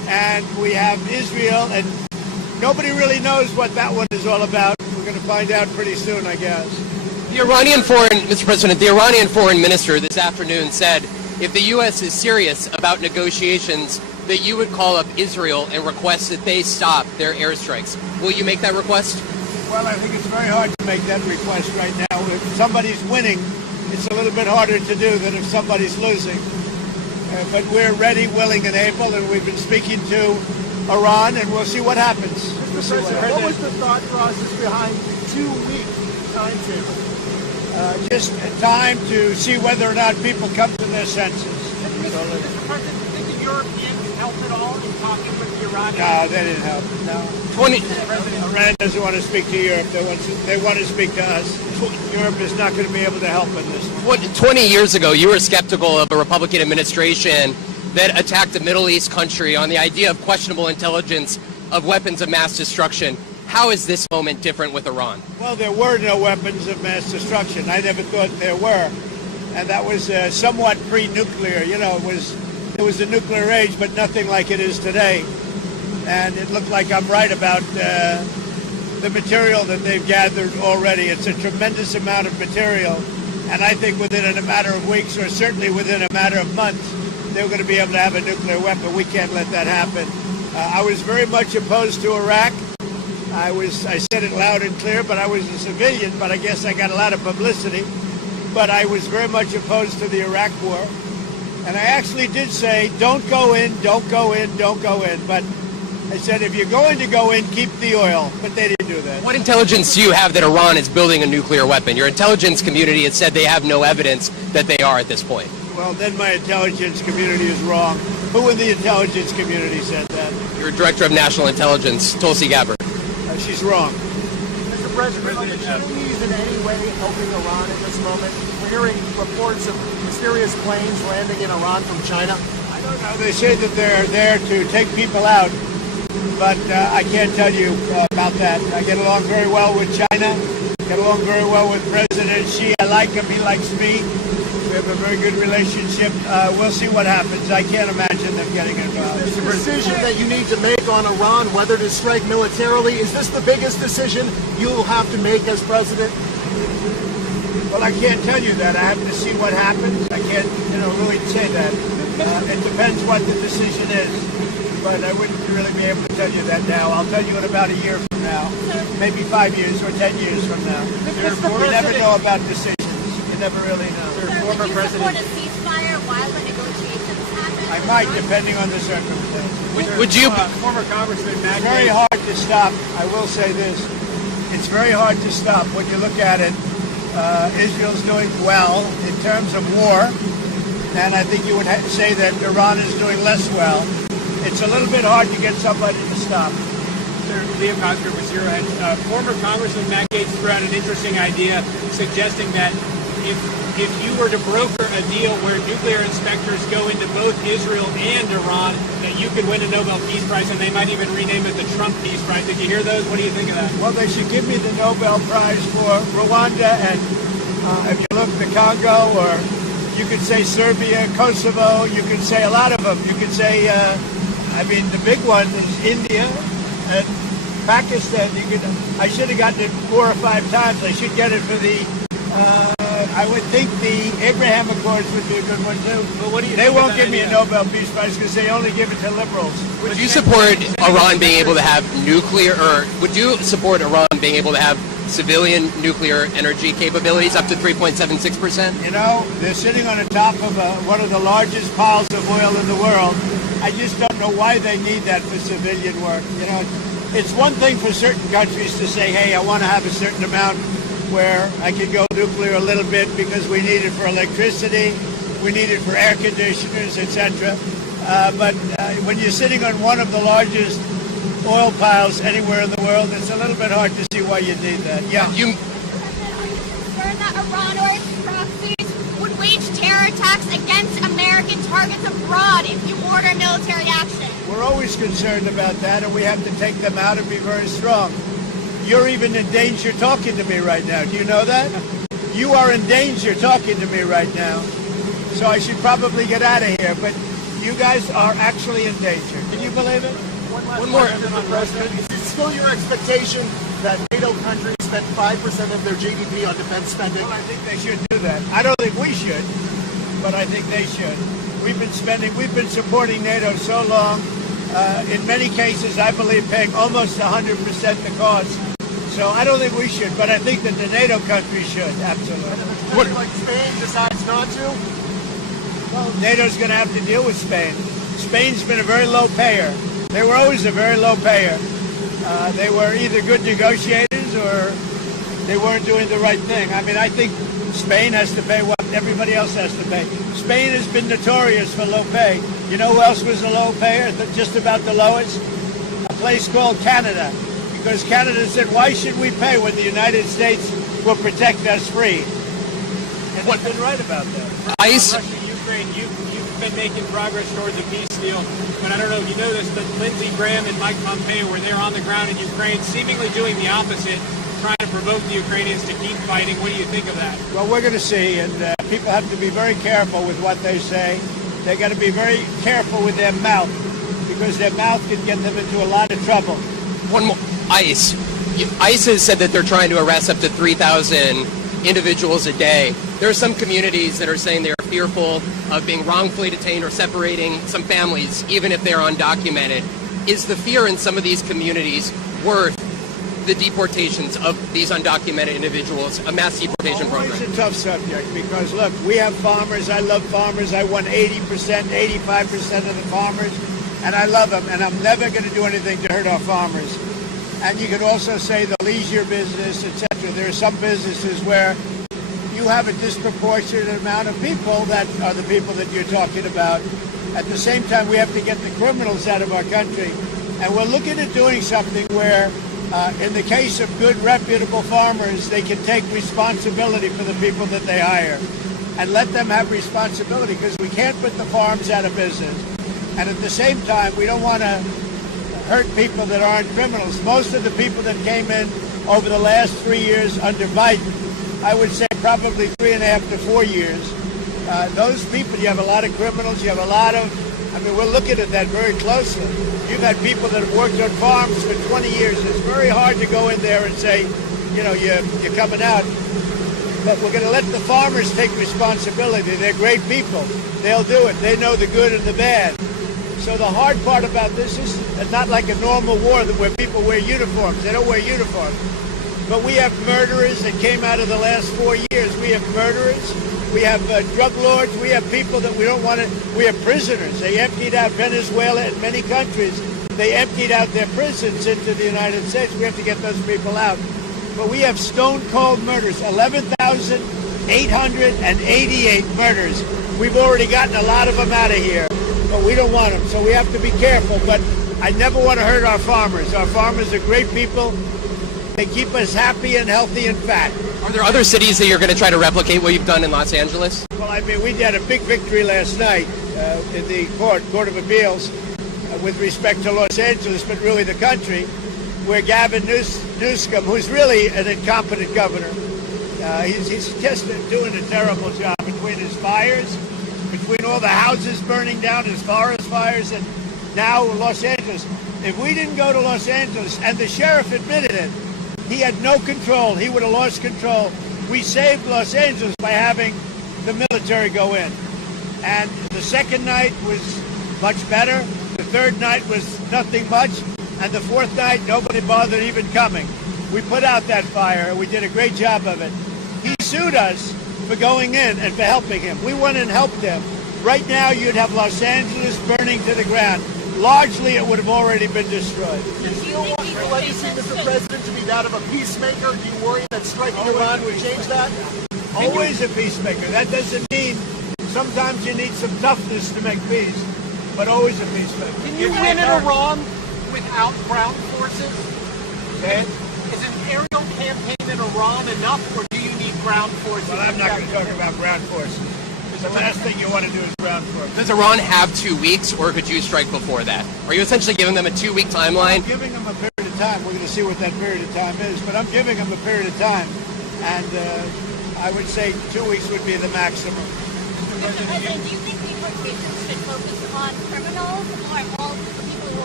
and we have Israel, and nobody really knows what that one is all about. We're going to find out pretty soon, I guess. Mr. President, the Iranian foreign minister this afternoon said if the U.S. is serious about negotiations, that you would call up Israel and request that they stop their airstrikes. Will you make that request? Well, I think it's very hard to make that request right now. If somebody's winning, it's a little bit harder to do than if somebody's losing. But we're ready, willing, and able, and we've been speaking to Iran, and we'll see what happens. Mr. President, what was the thought process behind the 2-week timetable? Just time to see whether or not people come to their senses. Mr. President, do you think the Europeans help at all in talking with the Iranians? No, they didn't help. No. Iran doesn't want to speak to Europe. They want to speak to us. Europe is not going to be able to help in this one. 20 years ago, you were skeptical of a Republican administration that attacked a Middle East country on the idea of questionable intelligence of weapons of mass destruction. How is this moment different with Iran? Well, there were no weapons of mass destruction. I never thought there were. And that was somewhat pre-nuclear. You know, it was the nuclear age, but nothing like it is today. And it looked like I'm right about the material that they've gathered already. It's a tremendous amount of material. And I think within a matter of weeks, or certainly within a matter of months, they're going to be able to have a nuclear weapon. We can't let that happen. I was very much opposed to Iraq. I said it loud and clear, but I was a civilian, but I guess I got a lot of publicity. But I was very much opposed to the Iraq war. And I actually did say, don't go in, don't go in, don't go in. But I said, if you're going to go in, keep the oil. But they didn't do that. What intelligence do you have that Iran is building a nuclear weapon? Your intelligence community has said they have no evidence that they are at this point. Well, then my intelligence community is wrong. Who in the intelligence community said that? Your Director of National Intelligence, Tulsi Gabbard. She's wrong. Mr. President, are the Chinese in any way helping Iran at this moment? We're hearing reports of mysterious planes landing in Iran from China. I don't know. They say that they're there to take people out, but I can't tell you about that. I get along very well with China, get along very well with President Xi. I like him. He likes me. We have a very good relationship. We'll see what happens. I can't imagine them getting involved. Is this the decision that you need to make on Iran, whether to strike militarily? Is this the biggest decision you'll have to make as president? Well, I can't tell you that. I have to see what happens. I can't, really say that. It depends what the decision is. But I wouldn't really be able to tell you that now. I'll tell you in about a year from now, maybe 5 years or 10 years from now. We never know about decisions. You never really know. Would you support a ceasefire while the negotiations happen? I might, depending on the circumstances. Would you? Former Congressman Matt It's very hard to stop. I will say this. It's very hard to stop. When you look at it, Israel's doing well in terms of war, and I think you would say that Iran is doing less well. It's a little bit hard to get somebody to stop. Former Congressman Matt Gaetz threw out an interesting idea suggesting that if you were to broker a deal where nuclear inspectors go into both Israel and Iran, that you could win a Nobel Peace Prize, and they might even rename it the Trump Peace Prize. Did you hear those? What do you think of that? Well, they should give me the Nobel Prize for Rwanda, and if you look at the Congo, or you could say Serbia, Kosovo, you could say a lot of them. You could say, the big one is India and Pakistan. I should have gotten it 4 or 5 times. I should get it for the I would think the Abraham Accords would be a good one too. But what do you They think won't of give that me a idea? Nobel Peace Prize because they only give it to liberals. Would you support Iran being able to have nuclear, or would you support Iran being able to have civilian nuclear energy capabilities up to 3.76%? You know, they're sitting on the top of one of the largest piles of oil in the world. I just don't know why they need that for civilian work. You know, it's one thing for certain countries to say, hey, I want to have a certain amount where I could go nuclear a little bit because we need it for electricity, we need it for air conditioners, etc. But when you're sitting on one of the largest oil piles anywhere in the world, it's a little bit hard to see why you need that. Yeah. Are you concerned that Iran or its proxies would wage terror attacks against American targets abroad if you order military action? We're always concerned about that, and we have to take them out and be very strong. You're even in danger talking to me right now. Do you know that? You are in danger talking to me right now. So I should probably get out of here, but you guys are actually in danger. Can you believe it? One more. Mr. President, is it still your expectation that NATO countries spend 5% of their GDP on defense spending? Well, I think they should do that. I don't think we should, but I think they should. We've been supporting NATO so long. In many cases, I believe paying almost 100% the cost. So I don't think we should, but I think that the NATO countries should, absolutely. And if a country like Spain decides not to? Well, NATO's going to have to deal with Spain. Spain's been a very low payer. They were always a very low payer. They were either good negotiators or they weren't doing the right thing. I mean, I think Spain has to pay what everybody else has to pay. Spain has been notorious for low pay. You know who else was a low payer, just about the lowest? A place called Canada. Because Canada said, why should we pay when the United States will protect us free? And they've been right about that. Russia, Ukraine, you've been making progress towards a peace deal, but I don't know if you know this, but Lindsey Graham and Mike Pompeo were there on the ground in Ukraine, seemingly doing the opposite, trying to provoke the Ukrainians to keep fighting. What do you think of that? Well, we're going to see, and people have to be very careful with what they say. They got to be very careful with their mouth, because their mouth can get them into a lot of trouble. One more. ICE. ICE has said that they're trying to arrest up to 3,000 individuals a day. There are some communities that are saying they're fearful of being wrongfully detained or separating some families, even if they're undocumented. Is the fear in some of these communities worth the deportations of these undocumented individuals, a mass deportation program? It's a tough subject because, look, we have farmers. I love farmers. I won 80%, 85% of the farmers, and I love them, and I'm never going to do anything to hurt our farmers. And you could also say the leisure business, etc. There are some businesses where you have a disproportionate amount of people that are the people that you're talking about. At the same time, we have to get the criminals out of our country. And we're looking at doing something where, in the case of good, reputable farmers, they can take responsibility for the people that they hire and let them have responsibility, because we can't put the farms out of business. And at the same time, we don't want to hurt people that aren't criminals. Most of the people that came in over the last 3 years under Biden, I would say probably 3.5 to 4 years, those people, you have a lot of criminals, you have a lot of, I mean, we're looking at that very closely. You've had people that have worked on farms for 20 years. It's very hard to go in there and say, you know, you're coming out. But we're going to let the farmers take responsibility. They're great people. They'll do it. They know the good and the bad. So the hard part about this is not like a normal war where people wear uniforms. They don't wear uniforms. But we have murderers that came out of the last 4 years. We have murderers. We have drug lords. We have people that we don't want to. We have prisoners. They emptied out Venezuela and many countries. They emptied out their prisons into the United States. We have to get those people out. But we have stone-cold murders, 11,888 murders. We've already gotten a lot of them out of here, but we don't want them. So we have to be careful. But I never want to hurt our farmers. Our farmers are great people. They keep us happy and healthy and fat. Are there other cities that you're going to try to replicate what you've done in Los Angeles? Well, I mean, we had a big victory last night in the Court of Appeals with respect to Los Angeles, but really the country, where Gavin Newsom, who's really an incompetent governor, he's just doing a terrible job between his fires, between all the houses burning down, his forest fires, and now Los Angeles. If we didn't go to Los Angeles, and the sheriff admitted it, he had no control. He would have lost control. We saved Los Angeles by having the military go in. And the second night was much better. The third night was nothing much. And the fourth night, nobody bothered even coming. We put out that fire, and we did a great job of it. He sued us for going in and for helping him. We went and helped him. Right now, you'd have Los Angeles burning to the ground. Largely, it would have already been destroyed. Do you want your legacy, Mr. President, to be that of a peacemaker? Do you worry that striking Iran would change that? Always a peacemaker. That doesn't mean sometimes you need some toughness to make peace, but always a peacemaker. Can you win in Iran without ground forces? Okay. Is an aerial campaign in Iran enough, or do you need ground forces? Well, I'm not going to talk about ground forces. The last thing you want to do is ground forces. Does Iran have 2 weeks, or could you strike before that? Are you essentially giving them a 2-week timeline? I'm giving them a period of time. We're going to see what that period of time is, but I'm giving them a period of time, and I would say 2 weeks would be the maximum. Mr. President, do you think deportations should focus on criminals or all the people who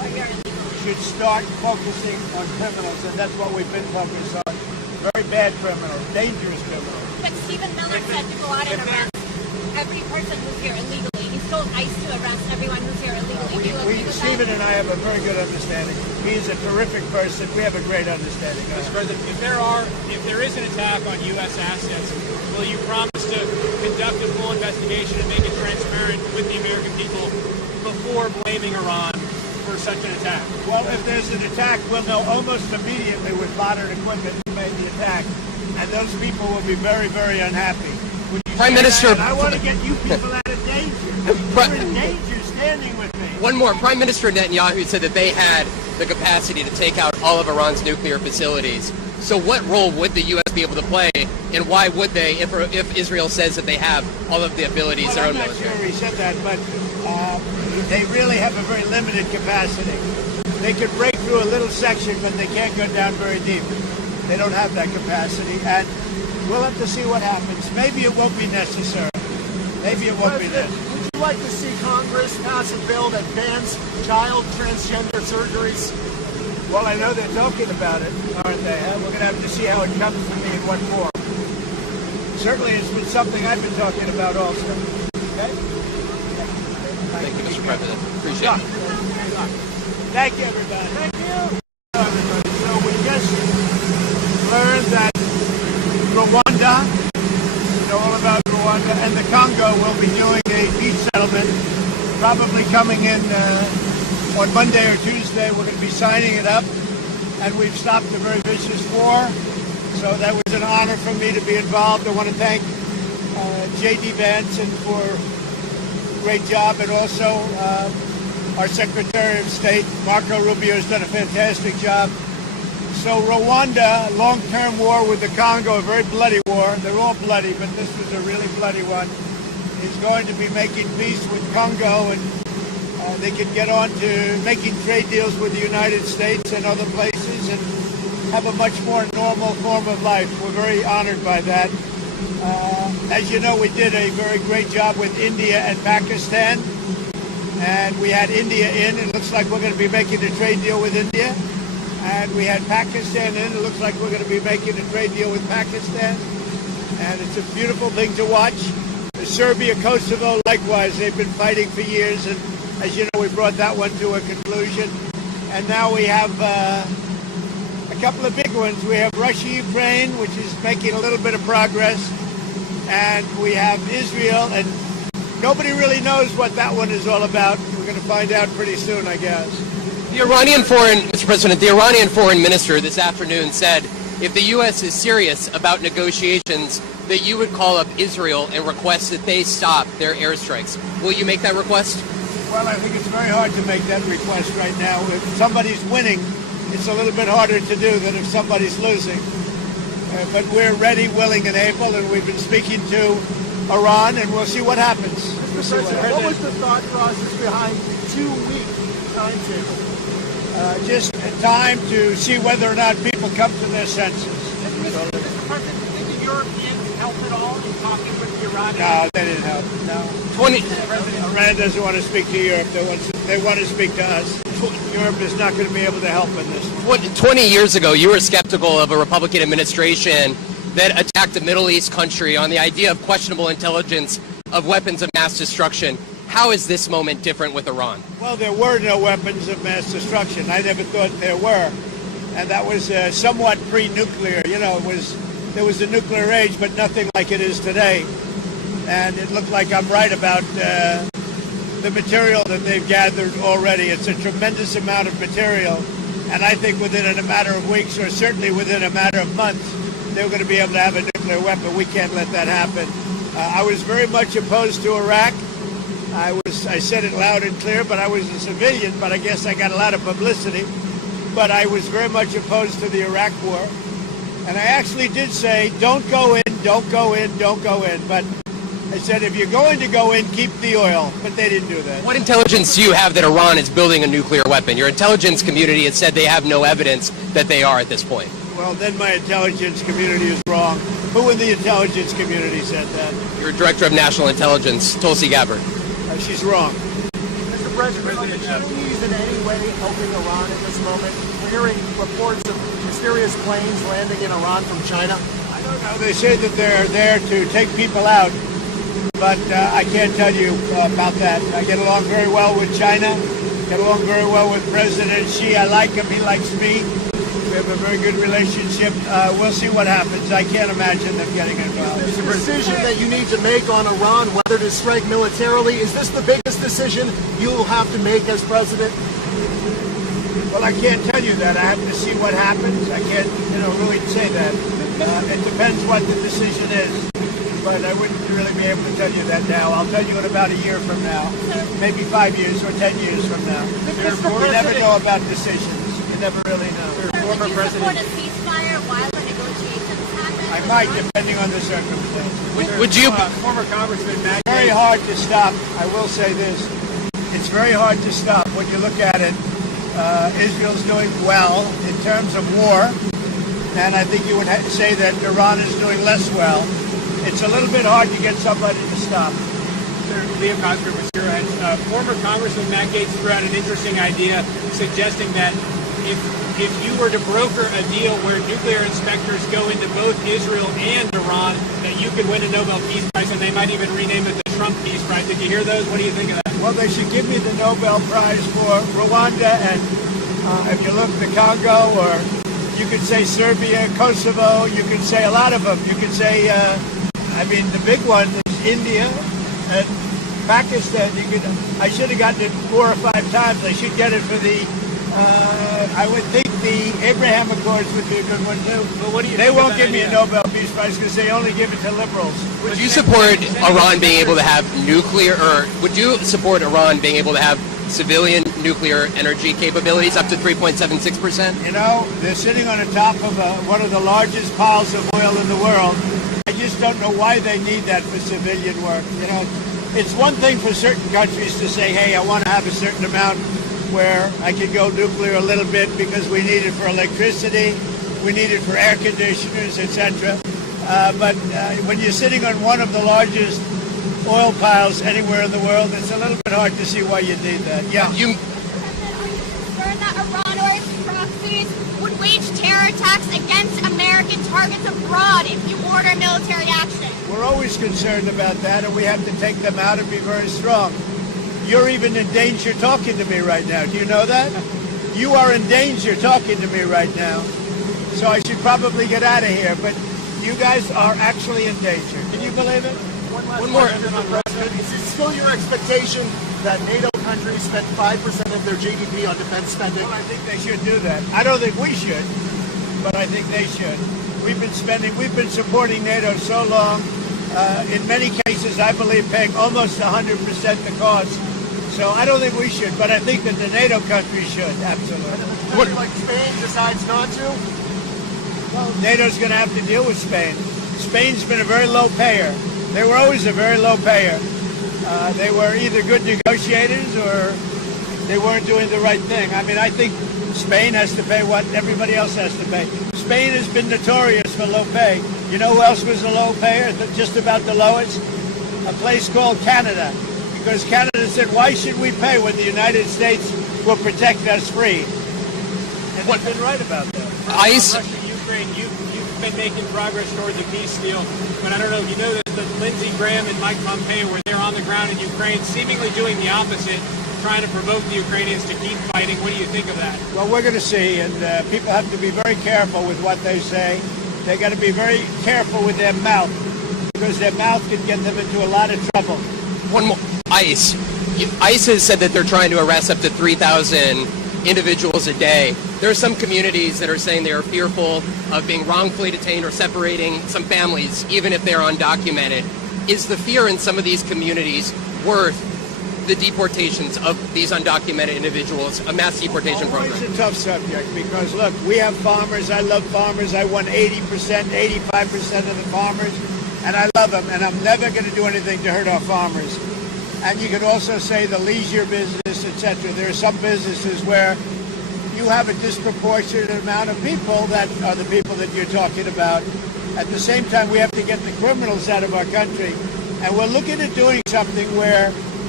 are here illegally. should start focusing on criminals, and that's what we've been focused on. Very bad criminals, dangerous criminals. But Stephen Miller said to go out and arrest every person who's here illegally. He told ICE to arrest everyone who's here illegally. Do you agree with Stephen that? and I have a very good understanding. He's a terrific person. We have a great understanding. Mr. President, if there is an attack on U.S. assets, will you promise to conduct a full investigation and make it transparent with the American people before blaming Iran for such an attack? Well, if there's an attack, we'll know almost immediately with modern equipment who made the attack, and those people will be very, very unhappy. Prime Minister, I want to get you people out of danger. You're in danger standing with me. one more. Prime Minister Netanyahu said that they had the capacity to take out all of Iran's nuclear facilities. So what role would the U.S. be able to play, and why would they, if Israel says that they have all of the abilities Well, their own I'm not military? sure he said that, but they really have a very limited capacity. They could break through a little section, but they can't go down very deep. They don't have that capacity, and we'll have to see what happens. Maybe it won't be necessary. Maybe it won't be President, necessary. would you like to see Congress pass a bill that bans child transgender surgeries? Well, I know they're talking about it, aren't they? We're going to have to see how it comes to me in what form. Certainly, it's been something I've been talking about also. Okay? Thank you, Mr. President. Appreciate it. Thank you, everybody. Thank you. Everybody. So we just learned that Rwanda, you know all about Rwanda, and the Congo will be doing a peace settlement, probably coming in on Monday or Tuesday. We're going to be signing it up, and we've stopped a very vicious war. So that was an honor for me to be involved. I want to thank J.D. Vance for a great job, and also our Secretary of State, Marco Rubio, has done a fantastic job. So Rwanda, long-term war with the Congo, a very bloody war. They're all bloody, but this was a really bloody one. Is going to be making peace with Congo, and they can get on to making trade deals with the United States and other places and have a much more normal form of life. We're very honored by that. As you know, we did a very great job with India and Pakistan, and we had India in. It looks like we're going to be making a trade deal with India. And we had Pakistan in. It looks like we're going to be making a trade deal with Pakistan. And it's a beautiful thing to watch. Serbia, Kosovo, likewise, they've been fighting for years. And as you know, we brought that one to a conclusion. And now we have a couple of big ones. We have Russia, Ukraine, which is making a little bit of progress. And we have Israel. And nobody really knows what that one is all about. We're going to find out pretty soon, I guess. Mr. President, the Iranian foreign minister this afternoon said if the U.S. is serious about negotiations, that you would call up Israel and request that they stop their airstrikes. Will you make that request? Well, I think it's very hard to make that request right now. If somebody's winning, it's a little bit harder to do than if somebody's losing. But we're ready, willing, and able, and we've been speaking to Iran, and we'll see what happens. Mr. President, what was the thought process behind the 2-week timetable? Just time to see whether or not people come to their senses. Mr. President, do you think the Europeans helped at all in talking with the Iranians? No, they didn't help. No. Iran doesn't want to speak to Europe. They want to speak to us. Europe is not going to be able to help in this one. 20 years ago, you were skeptical of a Republican administration that attacked a Middle East country on the idea of questionable intelligence of weapons of mass destruction. How is this moment different with Iran? Well, there were no weapons of mass destruction. I never thought there were. And that was somewhat pre-nuclear. You know, there was a nuclear age, but nothing like it is today. And it looked like I'm right about the material that they've gathered already. It's a tremendous amount of material. And I think within a matter of weeks, or certainly within a matter of months, they're going to be able to have a nuclear weapon. We can't let that happen. I was very much opposed to Iraq. I said it loud and clear, but I was a civilian, but I guess I got a lot of publicity. But I was very much opposed to the Iraq war. And I actually did say, don't go in, don't go in, don't go in. But I said, if you're going to go in, keep the oil. But they didn't do that. What intelligence do you have that Iran is building a nuclear weapon? Your intelligence community has said they have no evidence that they are at this point. Well, then my intelligence community is wrong. Who in the intelligence community said that? Your Director of National Intelligence, Tulsi Gabbard. She's wrong. Mr. President Chinese in any way helping Iran at this moment? We're hearing reports of mysterious planes landing in Iran from China. I don't know. They say that they're there to take people out, but I can't tell you about that. I get along very well with China, get along very well with President Xi. I like him. He likes me. We have a very good relationship. We'll see what happens. I can't imagine them getting involved. Is the decision that you need to make on Iran, whether to strike militarily, is this the biggest decision you'll have to make as president? Well, I can't tell you that. I have to see what happens. I can't, really say that. It depends what the decision is. But I wouldn't really be able to tell you that now. I'll tell you in about a year from now, maybe 5 years or 10 years from now. We never know about decisions. You never really know. Would you support a ceasefire while the negotiations happen? I might, depending on the circumstances. Would you? Former Congressman Matt It's very hard to stop. I will say this. It's very hard to stop when you look at it. Israel's doing well in terms of war, and I think you would say that Iran is doing less well. It's a little bit hard to get somebody to stop. Liam Coster was here, and former Congressman Matt Gaetz threw out an interesting idea suggesting that if you were to broker a deal where nuclear inspectors go into both Israel and Iran, that you could win a Nobel Peace Prize, and they might even rename it the Trump Peace Prize. Did you hear those? What do you think of that? Well, they should give me the Nobel Prize for Rwanda, and if you look at the Congo, or you could say Serbia, Kosovo, you could say a lot of them. You could say, the big one is India and Pakistan. I should have gotten it 4 or 5 times. I should get it for the, I would think the Abraham Accords would be a good one too. But what do you They think won't of give that me a idea? Nobel Peace Prize because they only give it to liberals. Would you support Iran being able to have nuclear, or would you support Iran being able to have civilian nuclear energy capabilities up to 3.76%? You know, they're sitting on the top of one of the largest piles of oil in the world. I just don't know why they need that for civilian work. It's one thing for certain countries to say, hey, I want to have a certain amount where I can go nuclear a little bit because we need it for electricity, we need it for air conditioners, etc. But when you're sitting on one of the largest oil piles anywhere in the world, it's a little bit hard to see why you need that. Yeah. Are you concerned that Iran or its proxies would wage terror attacks against American targets abroad if you order military action? We're always concerned about that, and we have to take them out and be very strong. You're even in danger talking to me right now. Do you know that? You are in danger talking to me right now. So I should probably get out of here, but you guys are actually in danger. Can you believe it? One more. Mr. President, is it still your expectation that NATO countries spend 5% of their GDP on defense spending? Well, I think they should do that. I don't think we should, but I think they should. We've been supporting NATO so long. In many cases, I believe paying almost 100% the cost. So I don't think we should, but I think that the NATO countries should, absolutely. And if a country like Spain decides not to? Well, NATO's going to have to deal with Spain. Spain's been a very low payer. They were always a very low payer. They were either good negotiators or they weren't doing the right thing. I think Spain has to pay what everybody else has to pay. Spain has been notorious for low pay. You know who else was a low payer, just about the lowest? A place called Canada. Because Canada said, why should we pay when the United States will protect us free? And they've been right about that. ICE. Russia, Ukraine, you've been making progress towards a peace deal, but I don't know if you noticed that Lindsey Graham and Mike Pompeo were there on the ground in Ukraine, seemingly doing the opposite, trying to provoke the Ukrainians to keep fighting. What do you think of that? Well, we're going to see, and people have to be very careful with what they say. They got to be very careful with their mouth, because their mouth can get them into a lot of trouble. One more. ICE. ICE has said that they're trying to arrest up to 3,000 individuals a day. There are some communities that are saying they are fearful of being wrongfully detained or separating some families, even if they're undocumented. Is the fear in some of these communities worth the deportations of these undocumented individuals, a mass deportation program? It's a tough subject because, look, we have farmers. I love farmers. I won 80%, 85% of the farmers, and I love them, and I'm never going to do anything to hurt our farmers. And you can also say the leisure business, etc. There are some businesses where you have a disproportionate amount of people that are the people that you're talking about. At the same time, we have to get the criminals out of our country. And we're looking at doing something where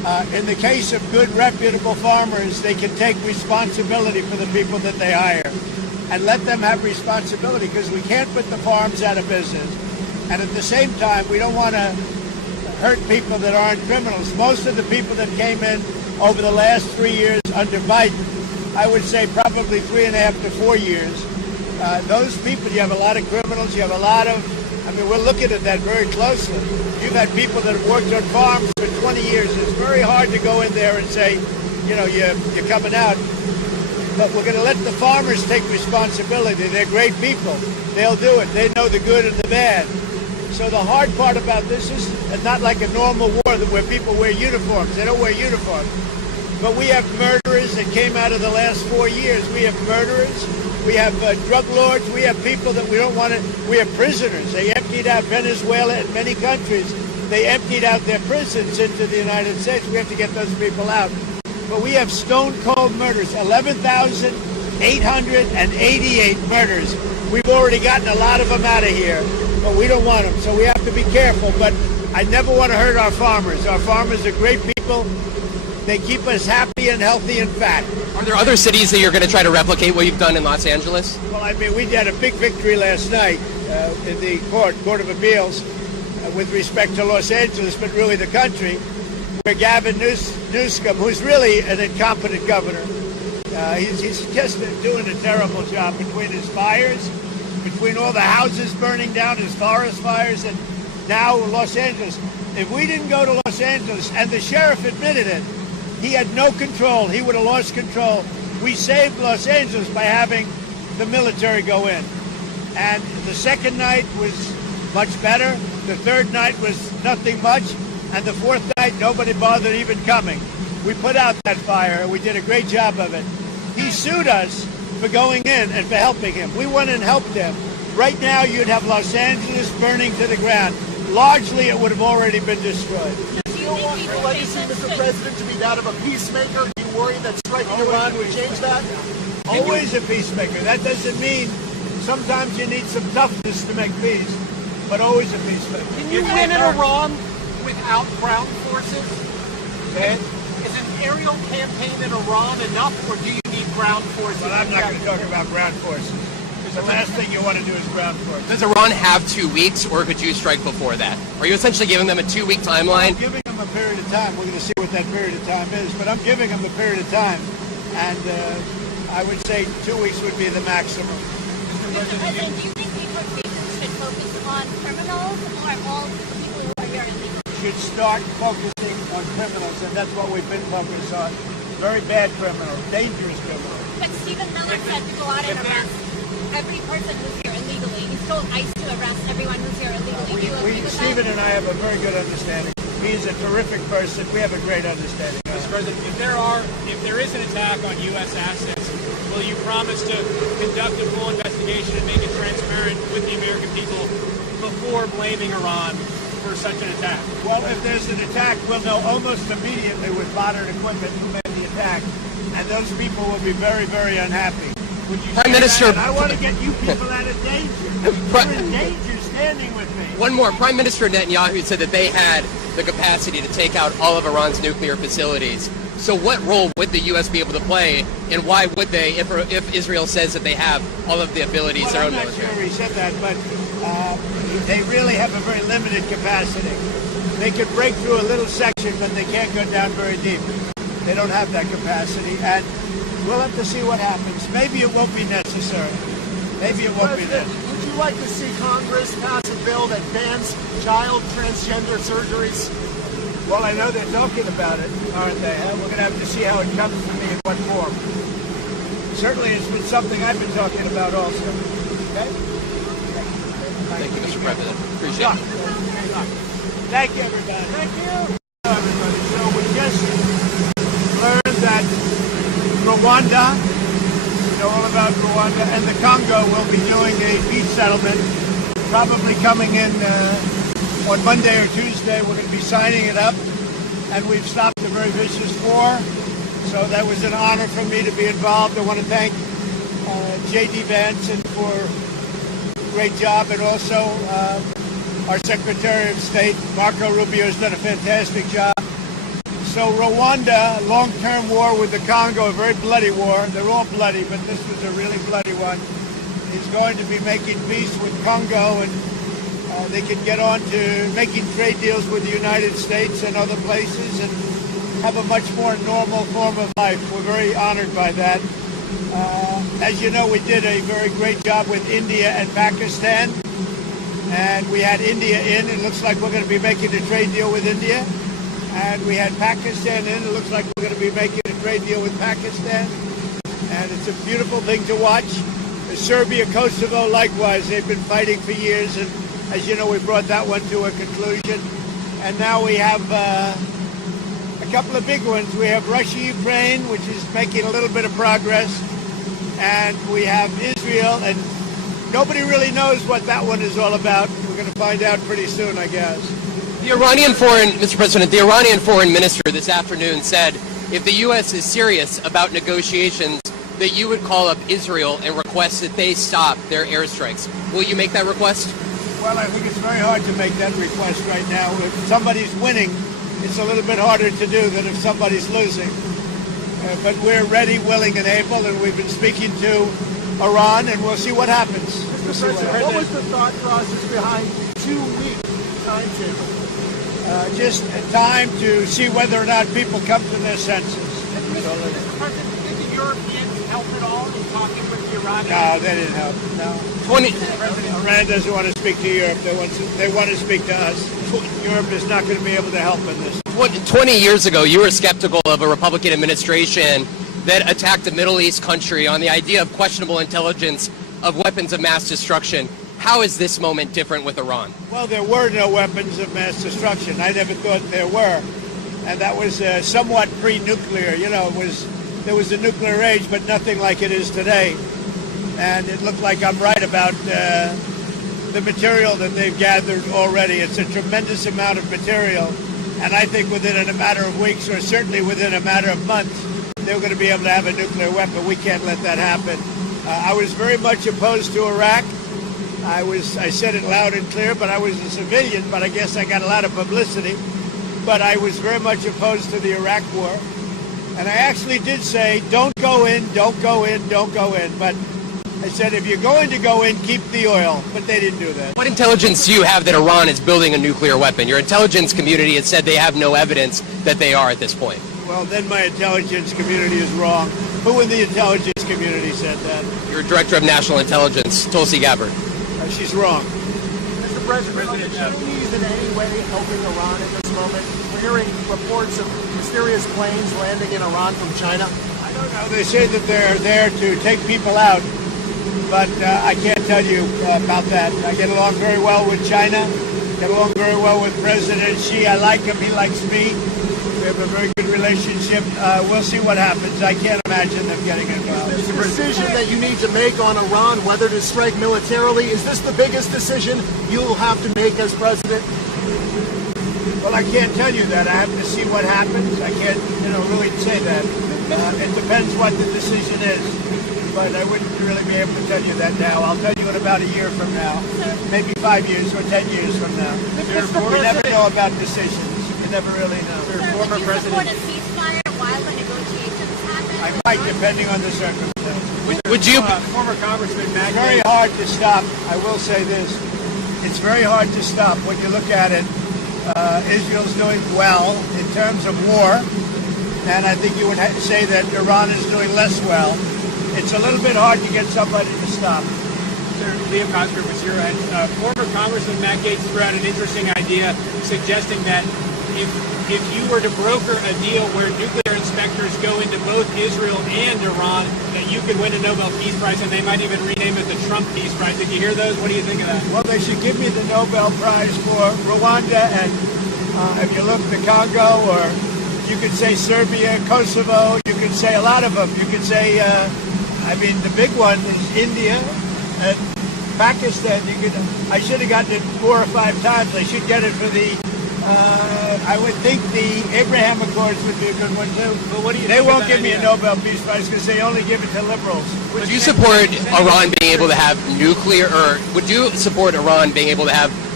In the case of good, reputable farmers, they can take responsibility for the people that they hire and let them have responsibility, because we can't put the farms out of business. And at the same time, we don't want to hurt people that aren't criminals. Most of the people that came in over the last 3 years under Biden, I would say probably 3.5 to 4 years, those people, you have a lot of criminals, you have a lot of, I mean, we're looking at that very closely. You've had people that have worked on farms for 20 years. It's very hard to go in there and say, you know, you're coming out. But we're going to let the farmers take responsibility. They're great people. They'll do it. They know the good and the bad. So the hard part about this is not like a normal war where people wear uniforms. They don't wear uniforms. But we have murderers that came out of the last 4 years. We have murderers. We have drug lords. We have people that we don't want to. We have prisoners. They emptied out Venezuela and many countries. They emptied out their prisons into the United States. We have to get those people out. But we have stone cold murders. 11,888 murders. We've already gotten a lot of them out of here, but we don't want them. So we have to be careful. But I never want to hurt our farmers. Our farmers are great people. They keep us happy and healthy and fat. Are there other cities that you're going to try to replicate what you've done in Los Angeles? Well, I mean, we had a big victory last night in the Court of Appeals with respect to Los Angeles, but really the country, where Gavin Newsom, who's really an incompetent governor, he's just doing a terrible job between his fires, between all the houses burning down, his forest fires, and now Los Angeles. If we didn't go to Los Angeles, and the sheriff admitted it, he had no control. He would have lost control. We saved Los Angeles by having the military go in. And the second night was much better. The third night was nothing much. And the fourth night, nobody bothered even coming. We put out that fire. We did a great job of it. He sued us for going in and for helping him. We went and helped him. Right now, you'd have Los Angeles burning to the ground. Largely, it would have already been destroyed. Do you want your legacy, Mr. President, to be that of a peacemaker? Do you worry that striking Iran would change that? Always a peacemaker. That doesn't mean sometimes you need some toughness to make peace, but always a peacemaker. Can you win in Iran without ground forces? Okay. Is an aerial campaign in Iran enough, or do you need ground forces? Well, I'm not going to talk about ground forces. The last thing you want to do is ground forces. Does Iran have 2 weeks, or could you strike before that? Are you essentially giving them a 2-week timeline? I'm giving them a period of time. We're going to see what that period of time is, but I'm giving them a period of time, and I would say 2 weeks would be the maximum. Mr. President, do you think deportation should focus on criminals or all people who are here illegally? Should start focusing on criminals, and that's what we've been focused on. Very bad criminals, dangerous criminals. But Stephen Miller said to go out and arrest every person who's here illegally. He's told ICE to arrest everyone who's here illegally. Do you agree with Stephen that? and I have a very good understanding. He's a terrific person. We have a great understanding. Mr. President, if there is an attack on U.S. assets, will you promise to conduct a full investigation and make it transparent with the American people before blaming Iran for such an attack? Well, if there's an attack, we'll know almost immediately with modern equipment who made the attack, and those people will be very, very unhappy. Prime Minister, I want to get you people out of danger. You're in danger standing with me. One more. Prime Minister Netanyahu said that they had the capacity to take out all of Iran's nuclear facilities. So what role would the U.S. be able to play, and why would they, if Israel says that they have all of the abilities their own I'm not military? sure he said that, but they really have a very limited capacity. They could break through a little section, but they can't go down very deep. They don't have that capacity, and we'll have to see what happens. Maybe it won't be necessary. Maybe it won't be necessary. Would you like to see Congress pass a bill that bans child transgender surgeries? Well, I know they're talking about it, aren't they? We're going to have to see how it comes to me in what form. Certainly, it's been something I've been talking about also. Okay? Thank you, Mr. President. Appreciate it. Thank you, everybody. Thank you. Everybody. So we just learned that Rwanda, you know all about Rwanda, and the Congo will be doing a peace settlement, probably coming in on Monday or Tuesday. We're going to be signing it up, and we've stopped a very vicious war. So that was an honor for me to be involved. I want to thank J.D. Vance for a great job, and also our Secretary of State, Marco Rubio, has done a fantastic job. So Rwanda, long-term war with the Congo, a very bloody war. They're all bloody, but this was a really bloody one. He's going to be making peace with Congo, and they can get on to making trade deals with the United States and other places and have a much more normal form of life. We're very honored by that. As you know, we did a very great job with India and Pakistan, and we had India in. It looks like we're going to be making a trade deal with India. And we had Pakistan in. It looks like we're going to be making a trade deal with Pakistan. And it's a beautiful thing to watch. Serbia, Kosovo, likewise, they've been fighting for years. And as you know, we brought that one to a conclusion. And now we have a couple of big ones. We have Russia, Ukraine, which is making a little bit of progress. And we have Israel. And nobody really knows what that one is all about. We're going to find out pretty soon, I guess. Mr. President, the Iranian foreign minister this afternoon said if the U.S. is serious about negotiations, that you would call up Israel and request that they stop their airstrikes. Will you make that request? Well, I think it's very hard to make that request right now. If somebody's winning, it's a little bit harder to do than if somebody's losing. But we're ready, willing, and able, and we've been speaking to Iran, and we'll see what happens. Mr. President, what was the thought process behind 2-week timetable? Just time to see whether or not people come to their senses. Mr. President, did the Europeans help at all in talking with the Iranians? No, they didn't help. No. Iran doesn't want to speak to Europe. They want to speak to us. Europe is not going to be able to help in this. 20 years ago, you were skeptical of a Republican administration that attacked a Middle East country on the idea of questionable intelligence of weapons of mass destruction. How is this moment different with Iran? Well, there were no weapons of mass destruction. I never thought there were. And that was somewhat pre-nuclear. You know, there was a nuclear age, but nothing like it is today. And it looked like I'm right about the material that they've gathered already. It's a tremendous amount of material. And I think within a matter of weeks, or certainly within a matter of months, they're going to be able to have a nuclear weapon. We can't let that happen. I was very much opposed to Iraq. I said it loud and clear, but I was a civilian, but I guess I got a lot of publicity. But I was very much opposed to the Iraq war. And I actually did say, don't go in, don't go in, don't go in. But I said, if you're going to go in, keep the oil. But they didn't do that. What intelligence do you have that Iran is building a nuclear weapon? Your intelligence community has said they have no evidence that they are at this point. Well, then my intelligence community is wrong. Who in the intelligence community said that? Your Director of National Intelligence, Tulsi Gabbard. She's wrong. Mr. President, are the Chinese in any way helping Iran at this moment? We're hearing reports of mysterious planes landing in Iran from China. I don't know. They say that they're there to take people out, but I can't tell you about that. I get along very well with China, get along very well with President Xi. I like him. He likes me. We have a very good relationship. We'll see what happens. I can't imagine them getting involved. Is this decision that you need to make on Iran, whether to strike militarily, is this the biggest decision you'll have to make as president? Well, I can't tell you that. I have to see what happens. I can't, really say that. It depends what the decision is. But I wouldn't really be able to tell you that now. I'll tell you in about a year from now, maybe 5 years or 10 years from now. We never know about decisions. You never really know. Would you support a ceasefire while the negotiations happen? I might, depending on the circumstances. Would you? Former Congressman It's Matt very hard to stop. I will say this. It's very hard to stop when you look at it. Israel's doing well in terms of war, and I think you would say that Iran is doing less well. It's a little bit hard to get somebody to stop. Liam Coxford was here, and former Congressman Matt Gaetz threw out an interesting idea suggesting that if you were to broker a deal where nuclear inspectors go into both Israel and Iran, that you could win a Nobel Peace Prize, and they might even rename it the Trump Peace Prize. Did you hear those? What do you think of that? Well, they should give me the Nobel Prize for Rwanda, and if you look at the Congo, or you could say Serbia, Kosovo, you could say a lot of them. You could say, the big one is India and Pakistan. I should have gotten it 4 or 5 times. I should get it for the I would think the Abraham Accords would be a good one too. But what do you they think won't of give that me a idea? Nobel Peace Prize because they only give it to liberals. Would you support Iran being able to have nuclear, or would you support Iran being able to have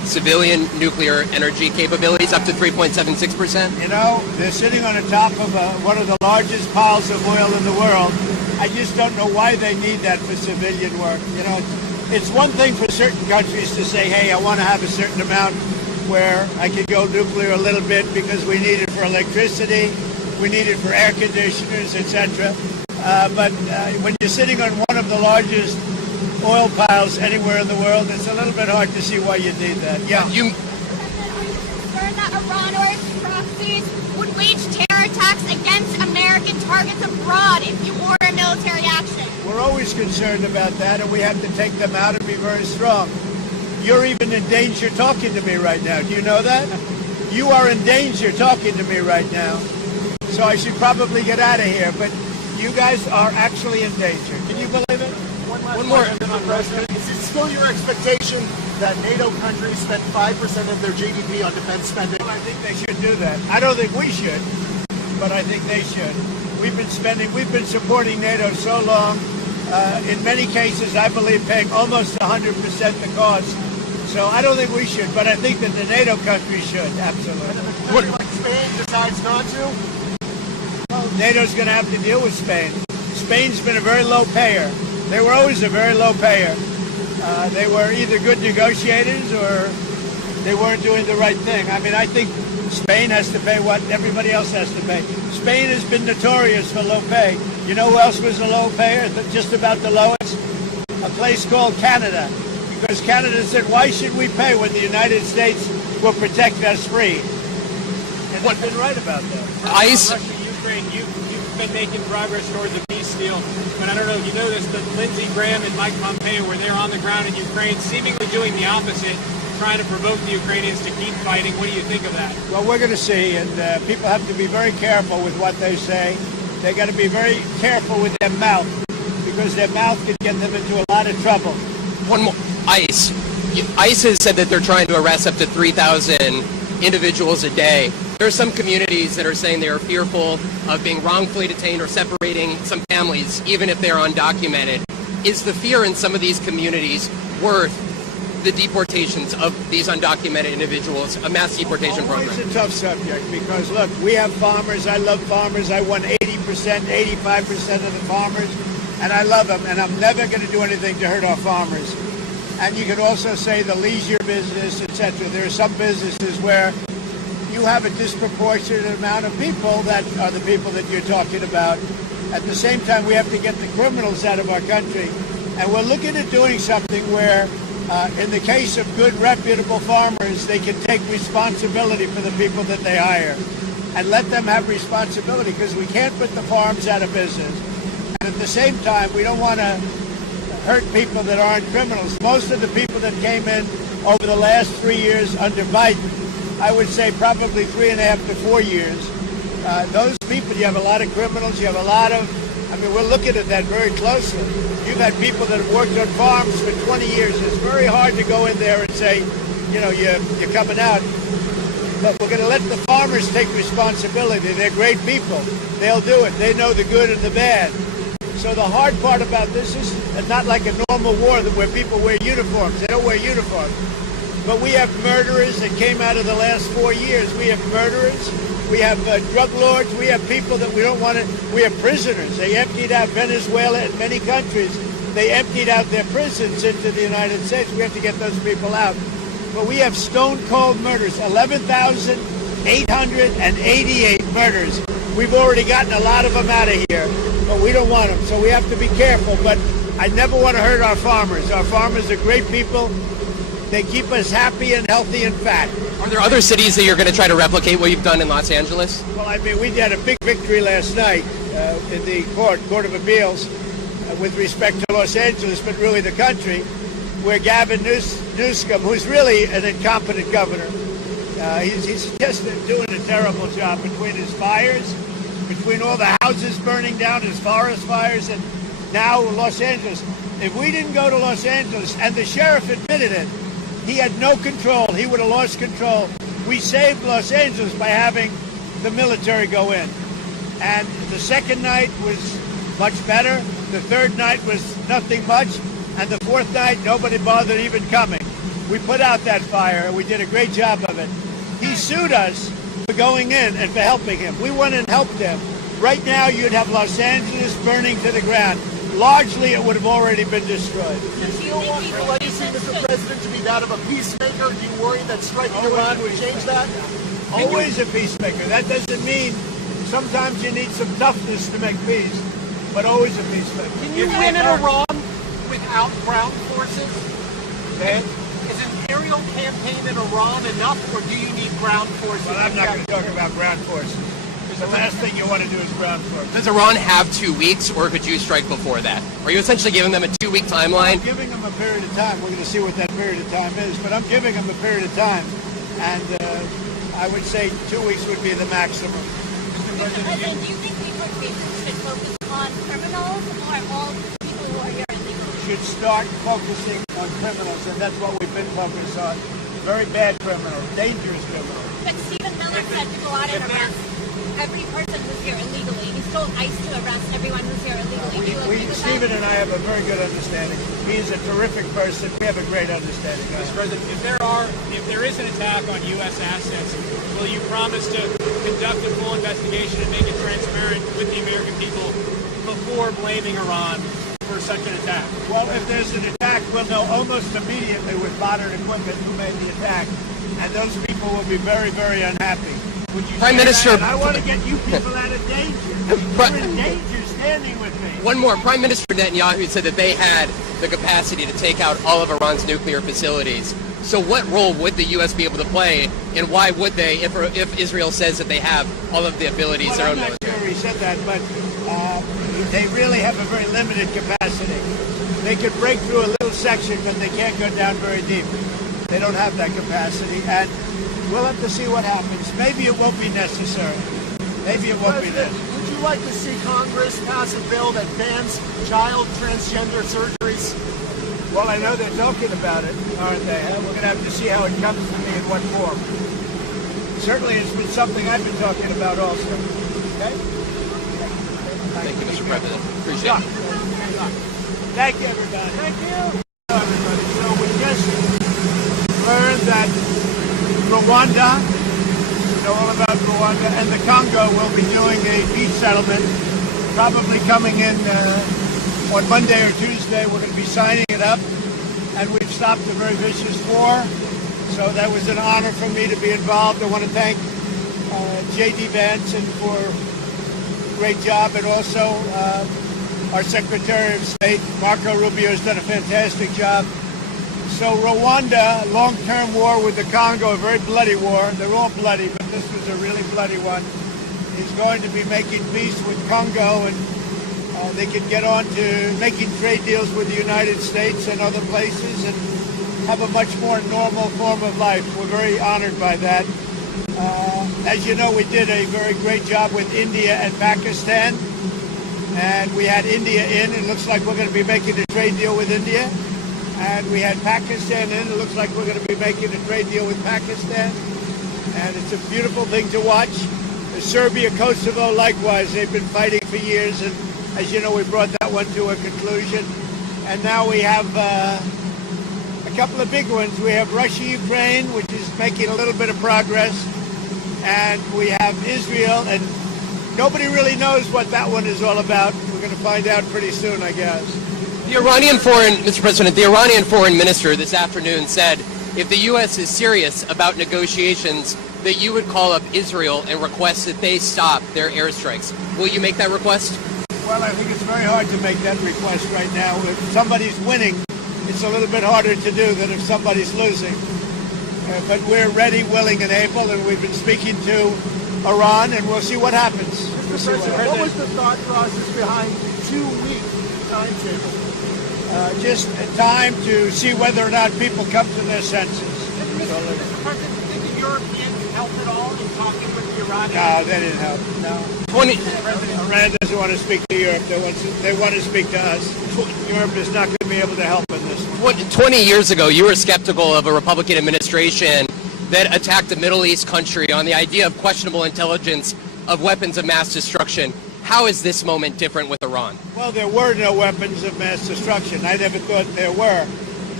civilian nuclear energy capabilities up to 3.76%? You know, they're sitting on the top of one of the largest piles of oil in the world. I just don't know why they need that for civilian work. You know, it's one thing for certain countries to say, hey, I want to have a certain amount where I could go nuclear a little bit because we need it for electricity, we need it for air conditioners, etc. But when you're sitting on one of the largest oil piles anywhere in the world, it's a little bit hard to see why you need that. Yeah. Are you concerned that Iran or its proxies would wage terror attacks against American targets abroad if you order military action? We're always concerned about that, and we have to take them out and be very strong. You're even in danger talking to me right now. Do you know that? You are in danger talking to me right now. So I should probably get out of here, but you guys are actually in danger. Can you believe it? One more. President, is it still your expectation that NATO countries spend 5% of their GDP on defense spending? Well, I think they should do that. I don't think we should, but I think they should. We've been supporting NATO so long. In many cases, I believe paying almost 100% the cost. So I don't think we should, but I think that the NATO countries should, absolutely. And if a country like Spain decides not to? Well, NATO's going to have to deal with Spain. Spain's been a very low payer. They were always a very low payer. They were either good negotiators or they weren't doing the right thing. I mean, I think Spain has to pay what everybody else has to pay. Spain has been notorious for low pay. You know who else was a low payer, just about the lowest? A place called Canada. Because Canada said, why should we pay when the United States will protect us free? And they've been right about that. ICE? Russia, Ukraine, you've been making progress towards a peace deal. But I don't know if you noticed that Lindsey Graham and Mike Pompeo were there on the ground in Ukraine, seemingly doing the opposite, trying to provoke the Ukrainians to keep fighting. What do you think of that? Well, we're going to see, and people have to be very careful with what they say. They got to be very careful with their mouth, because their mouth could get them into a lot of trouble. One more. ICE. ICE has said that they're trying to arrest up to 3,000 individuals a day. There are some communities that are saying they are fearful of being wrongfully detained or separating some families, even if they're undocumented. Is the fear in some of these communities worth the deportations of these undocumented individuals, a mass deportation program? It's a tough subject because, look, we have farmers. I love farmers. I won 80%, 85% of the farmers, and I love them, and I'm never going to do anything to hurt our farmers. And you can also say the leisure business, etc. There are some businesses where you have a disproportionate amount of people that are the people that you're talking about. At the same time, we have to get the criminals out of our country. And we're looking at doing something where, in the case of good, reputable farmers, they can take responsibility for the people that they hire and let them have responsibility, because we can't put the farms out of business. And at the same time, we don't want to hurt people that aren't criminals. Most of the people that came in over the last 3 years under Biden, I would say probably 3.5 to 4 years, those people, you have a lot of criminals, you have a lot of, I mean, we're looking at that very closely. You've had people that have worked on farms for 20 years. It's very hard to go in there and say, you know, you're coming out. But we're going to let the farmers take responsibility. They're great people. They'll do it. They know the good and the bad. So the hard part about this is not like a normal war where people wear uniforms. They don't wear uniforms. But we have murderers that came out of the last 4 years. We have murderers. We have drug lords. We have people that we don't want to. We have prisoners. They emptied out Venezuela and many countries. They emptied out their prisons into the United States. We have to get those people out. But we have stone cold murders. 11,888 murders. We've already gotten a lot of them out of here, but we don't want them. So we have to be careful. But I never want to hurt our farmers. Our farmers are great people. They keep us happy and healthy and fat. Are there other cities that you're going to try to replicate what you've done in Los Angeles? Well, I mean, we had a big victory last night in the Court of Appeals with respect to Los Angeles, but really the country, where Gavin Newsom, who's really an incompetent governor, he's just doing a terrible job between his fires, between all the houses burning down, his forest fires, and now Los Angeles. If we didn't go to Los Angeles, and the sheriff admitted it, he had no control. He would have lost control. We saved Los Angeles by having the military go in. And the second night was much better. The third night was nothing much. And the fourth night, nobody bothered even coming. We put out that fire. We did a great job of it. He sued us for going in and for helping him. We went and helped him. Right now, you'd have Los Angeles burning to the ground. Largely, it would have already been destroyed. Do you want your legacy, Mr. President, to be that of a peacemaker? Do you worry that striking Iran would change that? Always a peacemaker. That doesn't mean sometimes you need some toughness to make peace, but always a peacemaker. Can you win in Iran without ground forces? Okay? Is an aerial campaign in Iran enough, or do you need ground forces? Well, I'm not going to talk about ground forces. Because the last thing you want to do is ground forces. Does Iran have 2 weeks, or could you strike before that? Are you essentially giving them a 2-week timeline? I'm giving them a period of time. We're going to see what that period of time is, but I'm giving them a period of time. And I would say 2 weeks would be the maximum. Mr. President, do you think deportation should focus on criminals or all people who are here illegally? Should start focusing on criminals, and that's what we've been focused on. Very bad criminals, dangerous criminals. But Stephen Miller said to go out and arrest every person who's here illegally. He's told ICE to arrest everyone who's here illegally. Do you agree with Stephen that? and I have a very good understanding. He's a terrific person. We have a great understanding. Mr. President, if there is an attack on U.S. assets, will you promise to conduct a full investigation and make it transparent with the American people before blaming Iran for such an attack? Well, if there's an attack, we'll know almost immediately with modern equipment who made the attack. And those people will be very, very unhappy. Prime Minister, I want to get you people out of danger. You're in danger standing with me. one more. Prime Minister Netanyahu said that they had the capacity to take out all of Iran's nuclear facilities. So what role would the U.S. be able to play, and why would they, if Israel says that they have all of the abilities their own I'm not military? sure he said that, but they really have a very limited capacity. They could break through a little section, but they can't go down very deep. They don't have that capacity, and we'll have to see what happens. Maybe it won't be necessary. Maybe it won't be necessary. Would you like to see Congress pass a bill that bans child transgender surgeries? Well, I know they're talking about it, aren't they? We're going to have to see how it comes to me in what form. Certainly, it's been something I've been talking about also. Okay? Thank you, Mr. President. Appreciate it. Thank you, everybody. Thank you. Everybody. So we just learned that Rwanda, you know all about Rwanda, and the Congo will be doing a peace settlement, probably coming in on Monday or Tuesday. We're going to be signing it up, and we've stopped a very vicious war. So that was an honor for me to be involved. I want to thank J.D. Vance for a great job, and also our Secretary of State, Marco Rubio, has done a fantastic job. So Rwanda, long-term war with the Congo, a very bloody war. They're all bloody, but this was a really bloody one. Is going to be making peace with Congo, and they can get on to making trade deals with the United States and other places and have a much more normal form of life. We're very honored by that. As you know, we did a very great job with India and Pakistan, and we had India in. It looks like we're going to be making a trade deal with India. And we had Pakistan in. It looks like we're going to be making a trade deal with Pakistan. And it's a beautiful thing to watch. Serbia, Kosovo, likewise. They've been fighting for years. And as you know, we brought that one to a conclusion. And now we have a couple of big ones. We have Russia, Ukraine, which is making a little bit of progress. And we have Israel. And nobody really knows what that one is all about. We're going to find out pretty soon, I guess. Mr. President, the Iranian foreign minister this afternoon said if the U.S. is serious about negotiations, that you would call up Israel and request that they stop their airstrikes. Will you make that request? Well, I think it's very hard to make that request right now. If somebody's winning, it's a little bit harder to do than if somebody's losing. But we're ready, willing, and able, and we've been speaking to Iran, and we'll see what happens. Mr. President, what was the thought process behind the 2-week timetable? Just time to see whether or not people come to their senses. Mr. President, do you think the Europeans helped at all in talking with the Iranians? No, they didn't help. No. Iran doesn't want to speak to Europe. They want to speak to us. Europe is not going to be able to help in this one. 20 years ago, you were skeptical of a Republican administration that attacked a Middle East country on the idea of questionable intelligence of weapons of mass destruction. How is this moment different with Iran? Well, there were no weapons of mass destruction. I never thought there were.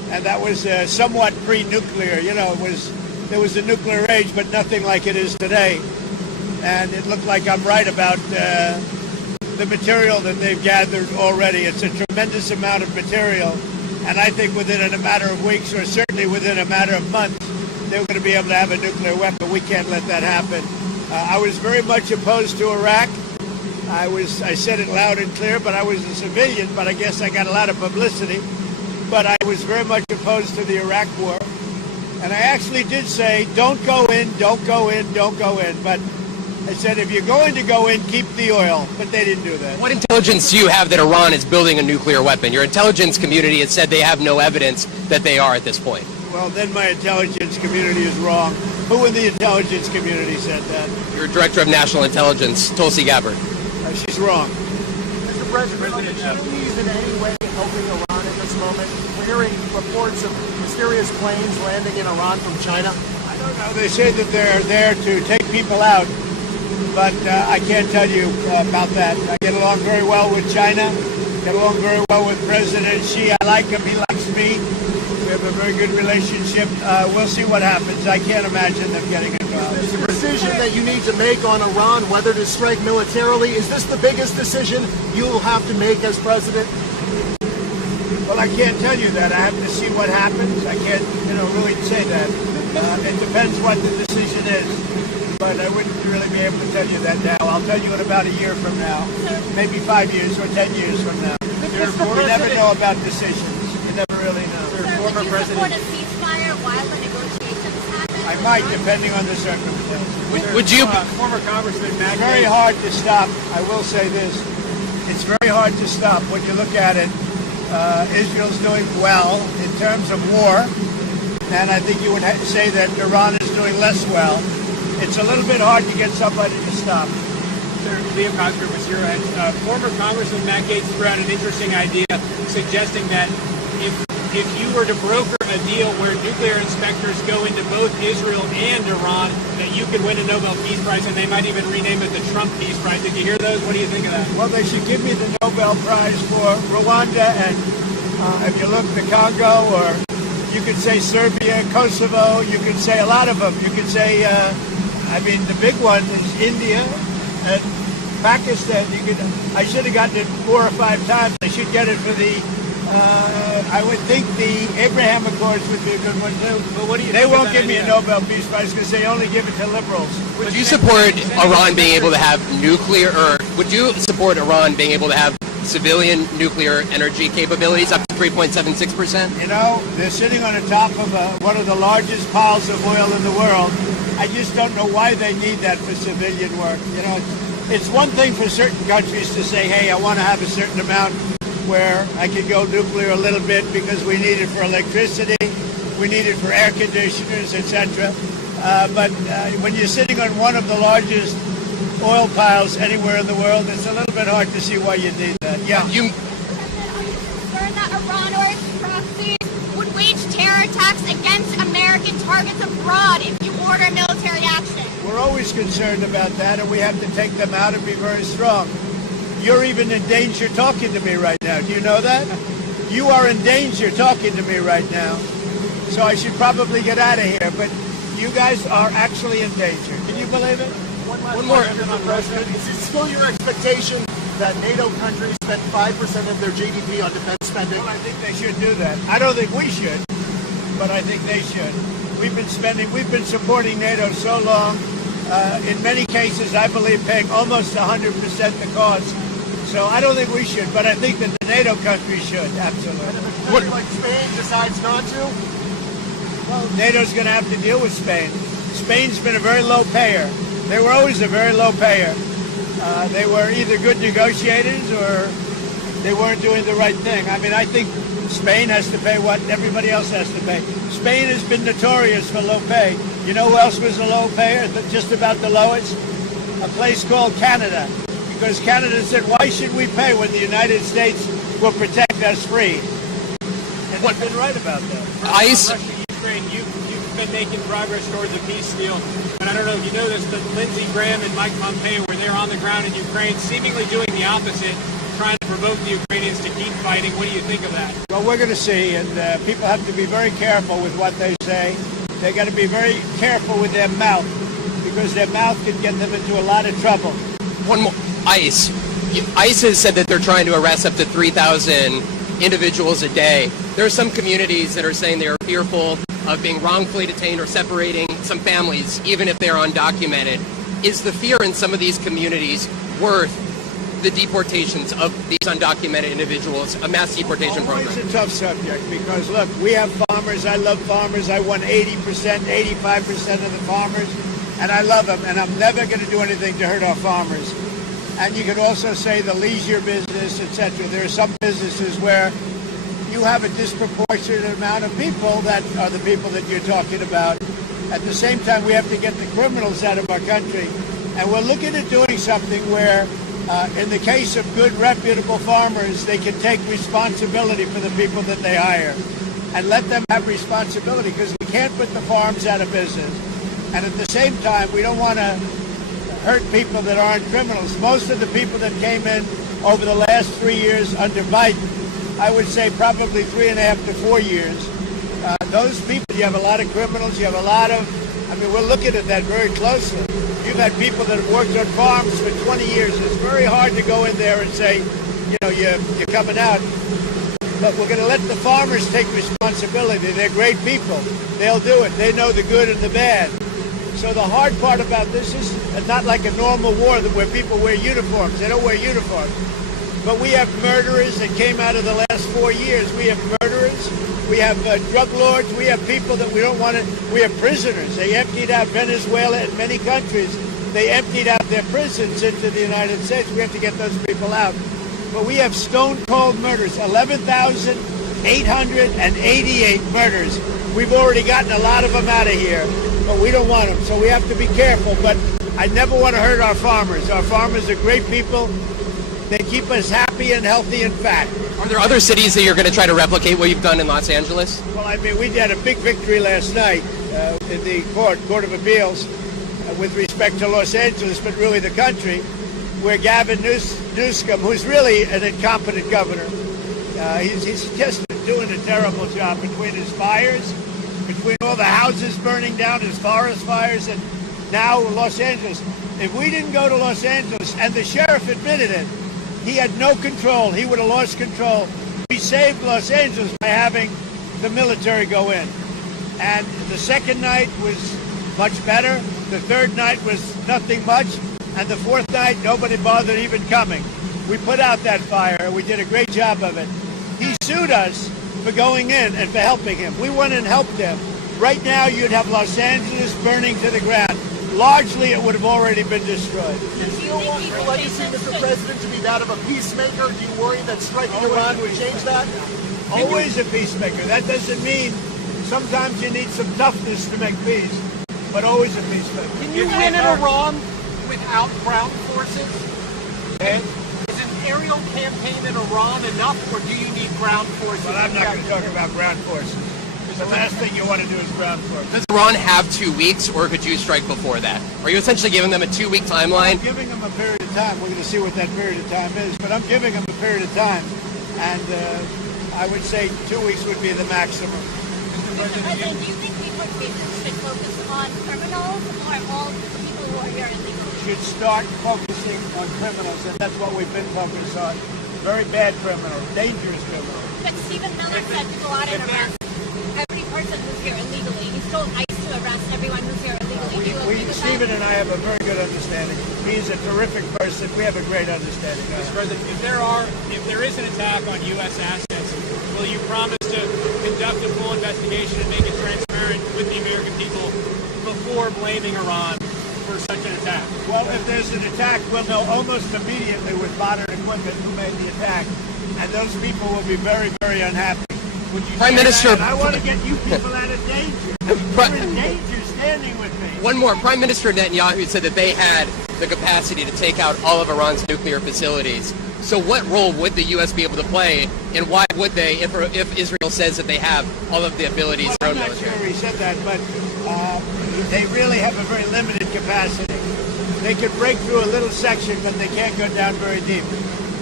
and that was somewhat pre-nuclear. You know, there was a nuclear age, but nothing like it is today. And it looked like I'm right about the material that they've gathered already. It's a tremendous amount of material, and I think within a matter of weeks, or certainly within a matter of months, they're going to be able to have a nuclear weapon. We can't let that happen. I was very much opposed to Iraq. I said it loud and clear, but I was a civilian, but I guess I got a lot of publicity. But I was very much opposed to the Iraq war. And I actually did say, don't go in, don't go in, don't go in. But I said, if you're going to go in, keep the oil. But they didn't do that. What intelligence do you have that Iran is building a nuclear weapon? Your intelligence community has said they have no evidence that they are at this point. Well, then my intelligence community is wrong. Who in the intelligence community said that? Your Director of National Intelligence, Tulsi Gabbard. She's wrong. Mr. President, are the Chinese in any way helping Iran at this moment? We're hearing reports of mysterious planes landing in Iran from China. I don't know. They say that they're there to take people out, but I can't tell you about that. I get along very well with China, get along very well with President Xi. I like him. He likes me. We have a very good relationship. We'll see what happens. I can't imagine them getting involved. Is the decision that you need to make on Iran, whether to strike militarily, is this the biggest decision you will have to make as president? Well, I can't tell you that. I have to see what happens. I can't, really say that. It depends what the decision is. But I wouldn't really be able to tell you that now. I'll tell you in about a year from now, maybe 5 years or 10 years from now. You never know about decisions. You never really know. Would you support a ceasefire while the negotiations happen? I might, depending on the circumstances. Would you? Former Congressman Matt It's very hard to stop. I will say this. It's very hard to stop when you look at it. Israel's doing well in terms of war, and I think you would say that Iran is doing less well. It's a little bit hard to get somebody to stop. Former Congressman Matt Gaetz threw out an interesting idea suggesting that if you were to broker a deal where nuclear inspectors go into both Israel and Iran, that you could win a Nobel Peace Prize, and they might even rename it the Trump Peace Prize. Did you hear those? What do you think of that? Well, they should give me the Nobel Prize for Rwanda, and if you look, the Congo, or you could say Serbia, Kosovo, you could say a lot of them. You could say, the big one is India and Pakistan. I should have gotten it 4 or 5 times. I should get it for the I would think the Abraham Accords would be a good one too. But what do you They think won't of give that me a idea? Nobel Peace Prize because they only give it to liberals. Would you support Iran being able to have nuclear, or would you support Iran being able to have civilian nuclear energy capabilities up to 3.76%? You know, they're sitting on the top of one of the largest piles of oil in the world. I just don't know why they need that for civilian work. You know, it's one thing for certain countries to say, hey, I want to have a certain amount where I could go nuclear a little bit because we need it for electricity, we need it for air conditioners, etc. But when you're sitting on one of the largest oil piles anywhere in the world, it's a little bit hard to see why you need that. Yeah. Are you concerned that Iran or its proxies would wage terror attacks against American targets abroad if you order military action? We're always concerned about that, and we have to take them out and be very strong. You're even in danger talking to me right now. Do you know that? You are in danger talking to me right now. So I should probably get out of here, but you guys are actually in danger. Can you believe it? One more, Mr. President. Is it still your expectation that NATO countries spend 5% of their GDP on defense spending? Well, I think they should do that. I don't think we should, but I think they should. We've been supporting NATO so long. In many cases, I believe paying almost 100% the cost. So I don't think we should, but I think that the NATO countries should, absolutely. And if a country like Spain decides not to? Well, NATO's going to have to deal with Spain. Spain's been a very low payer. They were always a very low payer. They were either good negotiators or they weren't doing the right thing. I mean, I think Spain has to pay what everybody else has to pay. Spain has been notorious for low pay. You know who else was a low payer, just about the lowest? A place called Canada. Because Canada said, why should we pay when the United States will protect us free? And they've been right about that. ICE. Ukraine, you've been making progress towards a peace deal. But I don't know if you know this, but Lindsey Graham and Mike Pompeo were there on the ground in Ukraine, seemingly doing the opposite. trying to provoke the Ukrainians to keep fighting. What do you think of that? Well, we're going to see, and people have to be very careful with what they say. They got to be very careful with their mouth, because their mouth can get them into a lot of trouble. One more. ICE. ICE has said that they're trying to arrest up to 3,000 individuals a day. There are some communities that are saying they are fearful of being wrongfully detained or separating some families, even if they're undocumented. Is the fear in some of these communities worth the deportations of these undocumented individuals, a mass deportation program? It's a tough subject because, look, we have farmers. I love farmers. I won 80%, 85% of the farmers, and I love them, and I'm never going to do anything to hurt our farmers. And you can also say the leisure business, etc. There are some businesses where you have a disproportionate amount of people that are the people that you're talking about. At the same time, we have to get the criminals out of our country. And we're looking at doing something where, in the case of good, reputable farmers, they can take responsibility for the people that they hire and let them have responsibility, because we can't put the farms out of business. And at the same time, we don't want to hurt people that aren't criminals. Most of the people that came in over the last 3 years under Biden, I would say probably 3.5 to 4 years, those people, you have a lot of criminals, you have a lot of, we're looking at that very closely. You've had people that have worked on farms for 20 years. It's very hard to go in there and say, you're coming out. But we're going to let the farmers take responsibility. They're great people. They'll do it. They know the good and the bad. So the hard part about this is not like a normal war where people wear uniforms. They don't wear uniforms. But we have murderers that came out of the last 4 years. We have murderers. We have drug lords. We have people that we don't want to. We have prisoners. They emptied out Venezuela and many countries. They emptied out their prisons into the United States. We have to get those people out. But we have stone-cold murders, 11,888 murders. We've already gotten a lot of them out of here, but we don't want them. So we have to be careful. But I never want to hurt our farmers. Our farmers are great people. They keep us happy and healthy and fat. Are there other cities that you're going to try to replicate what you've done in Los Angeles? Well, we had a big victory last night in the Court of Appeals with respect to Los Angeles, but really the country, where Gavin Newsom, who's really an incompetent governor, he's just doing a terrible job between his fires, between all the houses burning down, his forest fires, and now Los Angeles. If we didn't go to Los Angeles, and the sheriff admitted it, he had no control. He would have lost control. We saved Los Angeles by having the military go in. And the second night was much better. The third night was nothing much. And the fourth night, nobody bothered even coming. We put out that fire. We did a great job of it. He sued us for going in and for helping him. We went and helped him. Right now, you'd have Los Angeles burning to the ground. Largely, it would have already been destroyed. Do you want your legacy, Mr. President, to be that of a peacemaker? Do you worry that striking Iran would change that? Always a peacemaker. That doesn't mean sometimes you need some toughness to make peace, but always a peacemaker. Can you win in Iran without ground forces? And is an aerial campaign in Iran enough, or do you need ground forces? Well, I'm not going to talk about ground forces. The last thing you want to do is ground forces. Does Iran have 2 weeks, or could you strike before that? Are you essentially giving them a 2-week timeline? I'm giving them a period of time. We're going to see what that period of time is, but I'm giving them a period of time, and I would say 2 weeks would be the maximum. Mr. President, do you think deportation should focus on criminals or all people who are here illegally? Should start focusing on criminals, and that's what we've been focused on. Very bad criminals, dangerous criminals. But Stephen Miller said to go out and arrest every person who's here illegally. He's told ICE to arrest everyone who's here illegally. Stephen and I have a very good understanding. He's a terrific person. We have a great understanding. Mr. President, if there is an attack on U.S. assets, will you promise to conduct a full investigation and make it transparent with the American people before blaming Iran for such an attack? Well, if there's an attack, we'll know almost immediately with modern equipment who made the attack. And those people will be very, very unhappy. Prime Minister, I want to get you people out of danger. You're in danger standing with me. One more. Prime Minister Netanyahu said that they had the capacity to take out all of Iran's nuclear facilities. So what role would the U.S. be able to play, and why would they, if Israel says that they have all of the abilities? Well, I'm not sure he said that, but they really have a very limited capacity. They could break through a little section, but they can't go down very deep.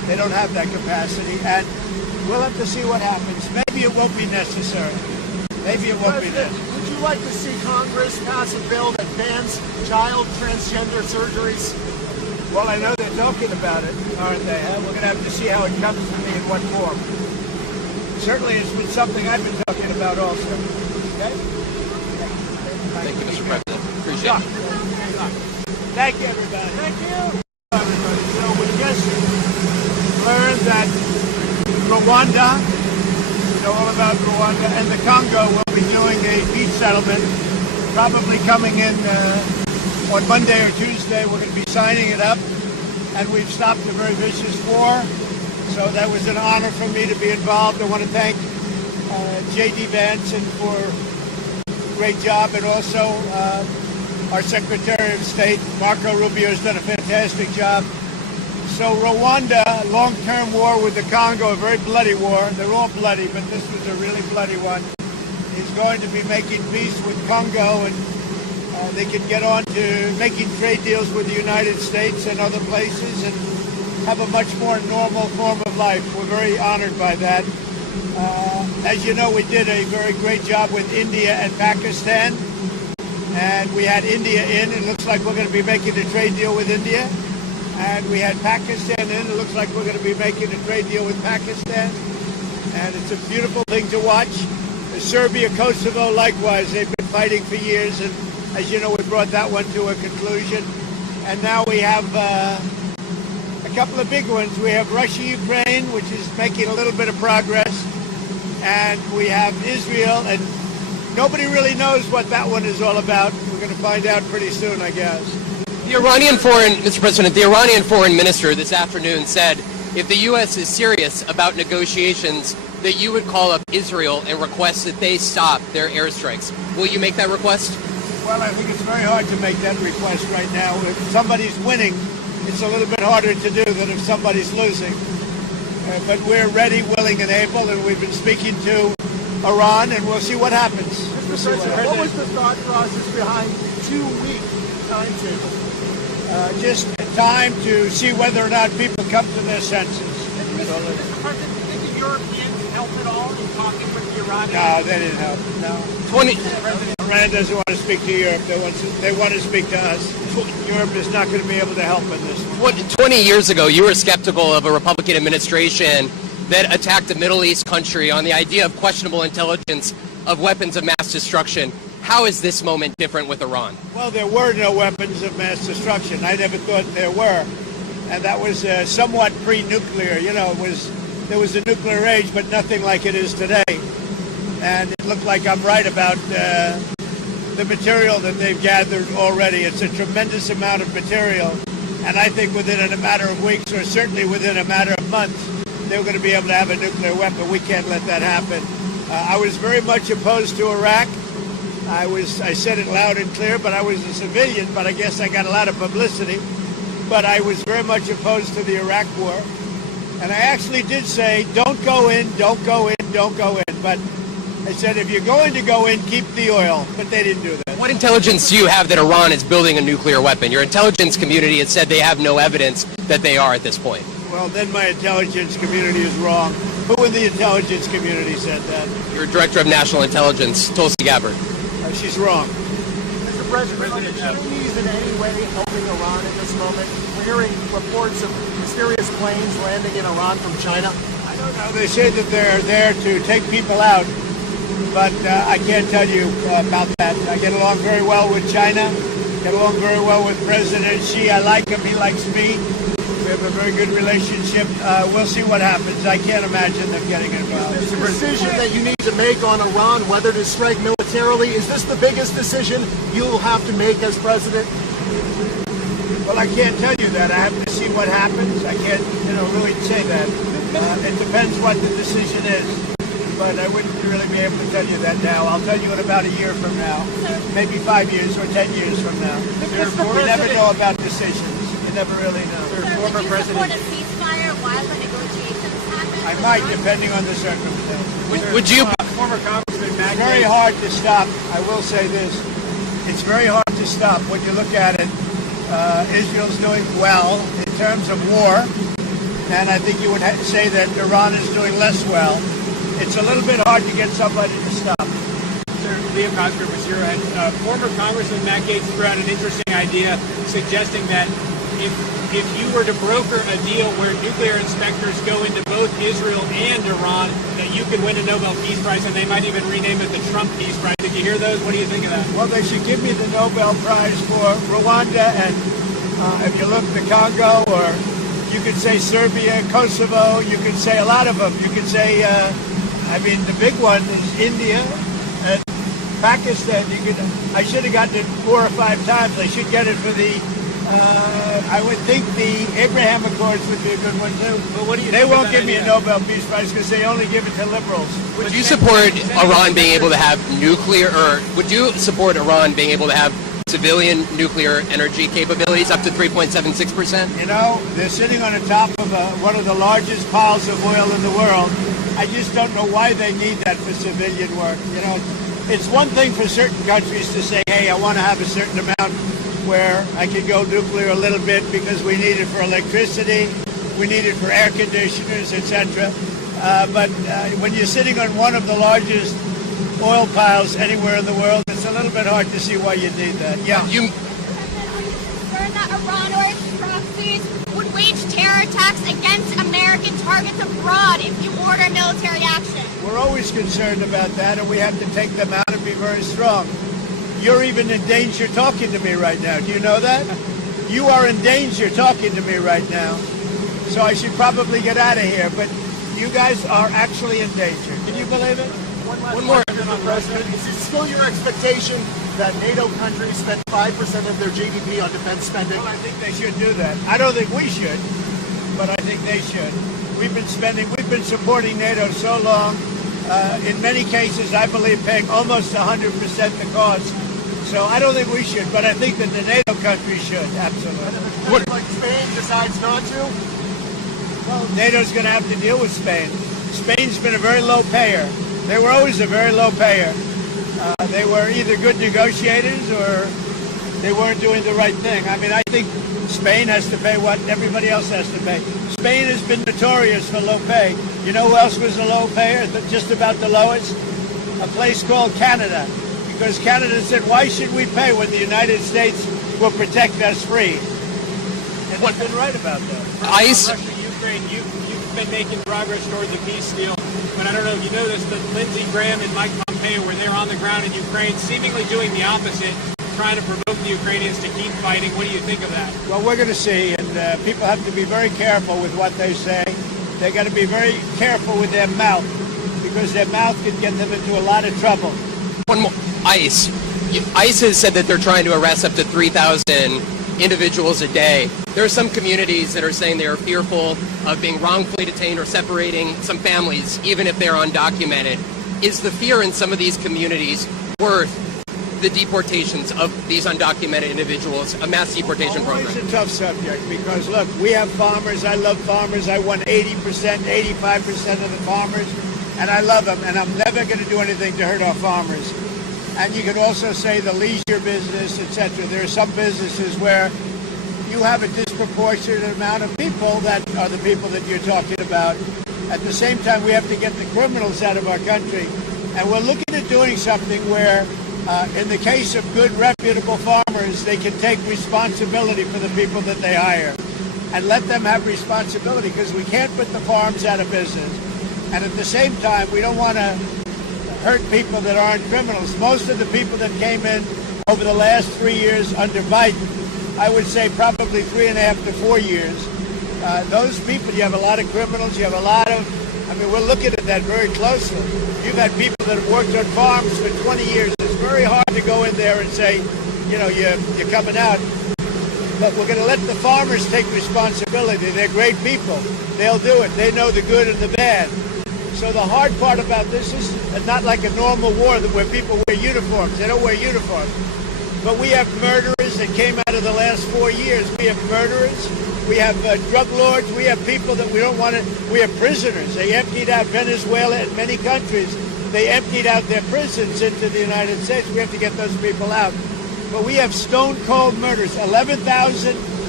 They don't have that capacity, and we'll have to see what happens. Maybe it won't be necessary. Maybe it won't be necessary. Would you like to see Congress pass a bill that bans child transgender surgeries? Well, I know they're talking about it, aren't they? We're going to have to see how it comes to me in what form. Certainly it's been something I've been talking about also. Okay? Thank you, Mr. President. Appreciate it. Thank you, everybody. Thank you. Everybody. So we just learned that Rwanda, you know all about Rwanda, and the Congo will be doing a peace settlement, probably coming in on Monday or Tuesday. We're going to be signing it up, and we've stopped a very vicious war. So that was an honor for me to be involved. I want to thank J.D. Vance for a great job, and also our Secretary of State, Marco Rubio, has done a fantastic job. So Rwanda, long-term war with the Congo, a very bloody war. They're all bloody, but this was a really bloody one. Is going to be making peace with Congo, and they can get on to making trade deals with the United States and other places and have a much more normal form of life. We're very honored by that. As you know, we did a very great job with India and Pakistan, and we had India in. It looks like we're going to be making a trade deal with India. And we had Pakistan in. It looks like we're going to be making a trade deal with Pakistan. And it's a beautiful thing to watch. Serbia, Kosovo, likewise, they've been fighting for years. And as you know, we brought that one to a conclusion. And now we have a couple of big ones. We have Russia, Ukraine, which is making a little bit of progress. And we have Israel. And nobody really knows what that one is all about. We're going to find out pretty soon, I guess. Mr. President, the Iranian foreign minister this afternoon said if the U.S. is serious about negotiations, that you would call up Israel and request that they stop their airstrikes. Will you make that request? Well, I think it's very hard to make that request right now. If somebody's winning, it's a little bit harder to do than if somebody's losing. But we're ready, willing, and able, and we've been speaking to Iran, and we'll see what happens. Mr. President, what was the thought process behind 2-week timetable? Just time to see whether or not people come to their senses. Mr. President, do you think the Europeans helped at all in talking with the Iranians? No, they didn't help. No. Iran doesn't want to speak to Europe. They want to speak to us. Europe is not going to be able to help in this one. 20 years ago, you were skeptical of a Republican administration that attacked a Middle East country on the idea of questionable intelligence of weapons of mass destruction. How is this moment different with Iran? Well, there were no weapons of mass destruction. I never thought there were. And that was somewhat pre-nuclear. You know, there was a nuclear age, but nothing like it is today. And it looked like I'm right about the material that they've gathered already. It's a tremendous amount of material. And I think within a matter of weeks, or certainly within a matter of months, they're going to be able to have a nuclear weapon. We can't let that happen. I was very much opposed to Iraq. I said it loud and clear, but I was a civilian, but I guess I got a lot of publicity. But I was very much opposed to the Iraq war. And I actually did say, don't go in, don't go in, don't go in. But I said, if you're going to go in, keep the oil. But they didn't do that. What intelligence do you have that Iran is building a nuclear weapon? Your intelligence community has said they have no evidence that they are at this point. Well, then my intelligence community is wrong. Who in the intelligence community said that? Your Director of National Intelligence, Tulsi Gabbard. She's wrong. Mr. President, are the Chinese in any way helping Iran at this moment? We're hearing reports of mysterious planes landing in Iran from China. I don't know. They say that they're there to take people out, but I can't tell you about that. I get along very well with China, get along very well with President Xi. I like him. He likes me. We have a very good relationship. We'll see what happens. I can't imagine them getting involved. Is the decision that you need to make on Iran, whether to strike militarily, is this the biggest decision you'll have to make as president? Well, I can't tell you that. I have to see what happens. I can't, really say that. It depends what the decision is. But I wouldn't really be able to tell you that now. I'll tell you in about a year from now. Maybe 5 years or 10 years from now. We never know about decisions. You never really know. Would you support a ceasefire while the negotiations happen? I might, depending on the circumstances. Would you? Former Congressman It's very hard to stop. I will say this. It's very hard to stop when you look at it. Israel's doing well in terms of war. and I think you would say that Iran is doing less well. It's a little bit hard to get somebody to stop. Sir, Liam Oscar Mazur, former Congressman Matt Gaetz threw out an interesting idea suggesting that if you were to broker a deal where nuclear inspectors go into both Israel and Iran, that you could win a Nobel Peace Prize, and they might even rename it the Trump Peace Prize. Did you hear those? What do you think of that? Well, they should give me the Nobel Prize for Rwanda, and if you look at the Congo, or you could say Serbia, Kosovo, you could say a lot of them. You could say, the big one is India and Pakistan. I should have gotten it 4 or 5 times. I should get it for the I would think the Abraham Accords would be a good one too. But what do you they think won't of give me idea? a Nobel Peace Prize because they only give it to liberals. Would you support Iran being able to have nuclear, or would you support Iran being able to have civilian nuclear energy capabilities up to 3.76%? You know, they're sitting on the top of one of the largest piles of oil in the world. I just don't know why they need that for civilian work. You know, it's one thing for certain countries to say, hey, I want to have a certain amount where I could go nuclear a little bit because we need it for electricity, we need it for air conditioners, etc. But when you're sitting on one of the largest oil piles anywhere in the world, it's a little bit hard to see why you need that. Yeah. Are you concerned that Iran or its proxies would wage terror attacks against American targets abroad if you order military action? We're always concerned about that, and we have to take them out and be very strong. You're even in danger talking to me right now. Do you know that? You are in danger talking to me right now. So I should probably get out of here. But you guys are actually in danger. Can you believe it? One more, Mr. President. Is it still your expectation that NATO countries spend 5% of their GDP on defense spending? Well, I think they should do that. I don't think we should, but I think they should. We've been supporting NATO so long. In many cases, I believe paying almost 100% the cost. So I don't think we should, but I think that the NATO countries should, absolutely. And if a country like Spain decides not to? Well, NATO's going to have to deal with Spain. Spain's been a very low payer. They were always a very low payer. They were either good negotiators or they weren't doing the right thing. I mean, I think Spain has to pay what everybody else has to pay. Spain has been notorious for low pay. You know who else was a low payer, just about the lowest? A place called Canada. Because Canada said, why should we pay when the United States will protect us free? And they've been right about that. ICE. Russia, Ukraine, you've been making progress toward the peace deal. But I don't know if you noticed that Lindsey Graham and Mike Pompeo were there on the ground in Ukraine, seemingly doing the opposite, trying to provoke the Ukrainians to keep fighting. What do you think of that? Well, we're going to see, and people have to be very careful with what they say. They got to be very careful with their mouth, because their mouth can get them into a lot of trouble. One more. ICE. ICE has said that they're trying to arrest up to 3,000 individuals a day. There are some communities that are saying they are fearful of being wrongfully detained or separating some families, even if they're undocumented. Is the fear in some of these communities worth the deportations of these undocumented individuals, a mass deportation program? It's a tough subject because, look, we have farmers. I love farmers. I won 80%, 85% of the farmers, and I love them, and I'm never going to do anything to hurt our farmers. And you can also say the leisure business, etc. There are some businesses where you have a disproportionate amount of people that are the people that you're talking about. At the same time, we have to get the criminals out of our country. And we're looking at doing something where, in the case of good, reputable farmers, they can take responsibility for the people that they hire and let them have responsibility, because we can't put the farms out of business. And at the same time, we don't want to hurt people that aren't criminals. Most of the people that came in over the last 3 years under Biden, I would say probably 3.5 to 4 years, those people, you have a lot of criminals, you have a lot of, we're looking at that very closely. You've had people that have worked on farms for 20 years. It's very hard to go in there and say, you know, you're coming out. But we're going to let the farmers take responsibility. They're great people. They'll do it. They know the good and the bad. So the hard part about this is not like a normal war where people wear uniforms. They don't wear uniforms. But we have murderers that came out of the last 4 years. We have murderers. We have drug lords. We have people that we don't want to. We have prisoners. They emptied out Venezuela and many countries. They emptied out their prisons into the United States. We have to get those people out. But we have stone cold murders. 11,000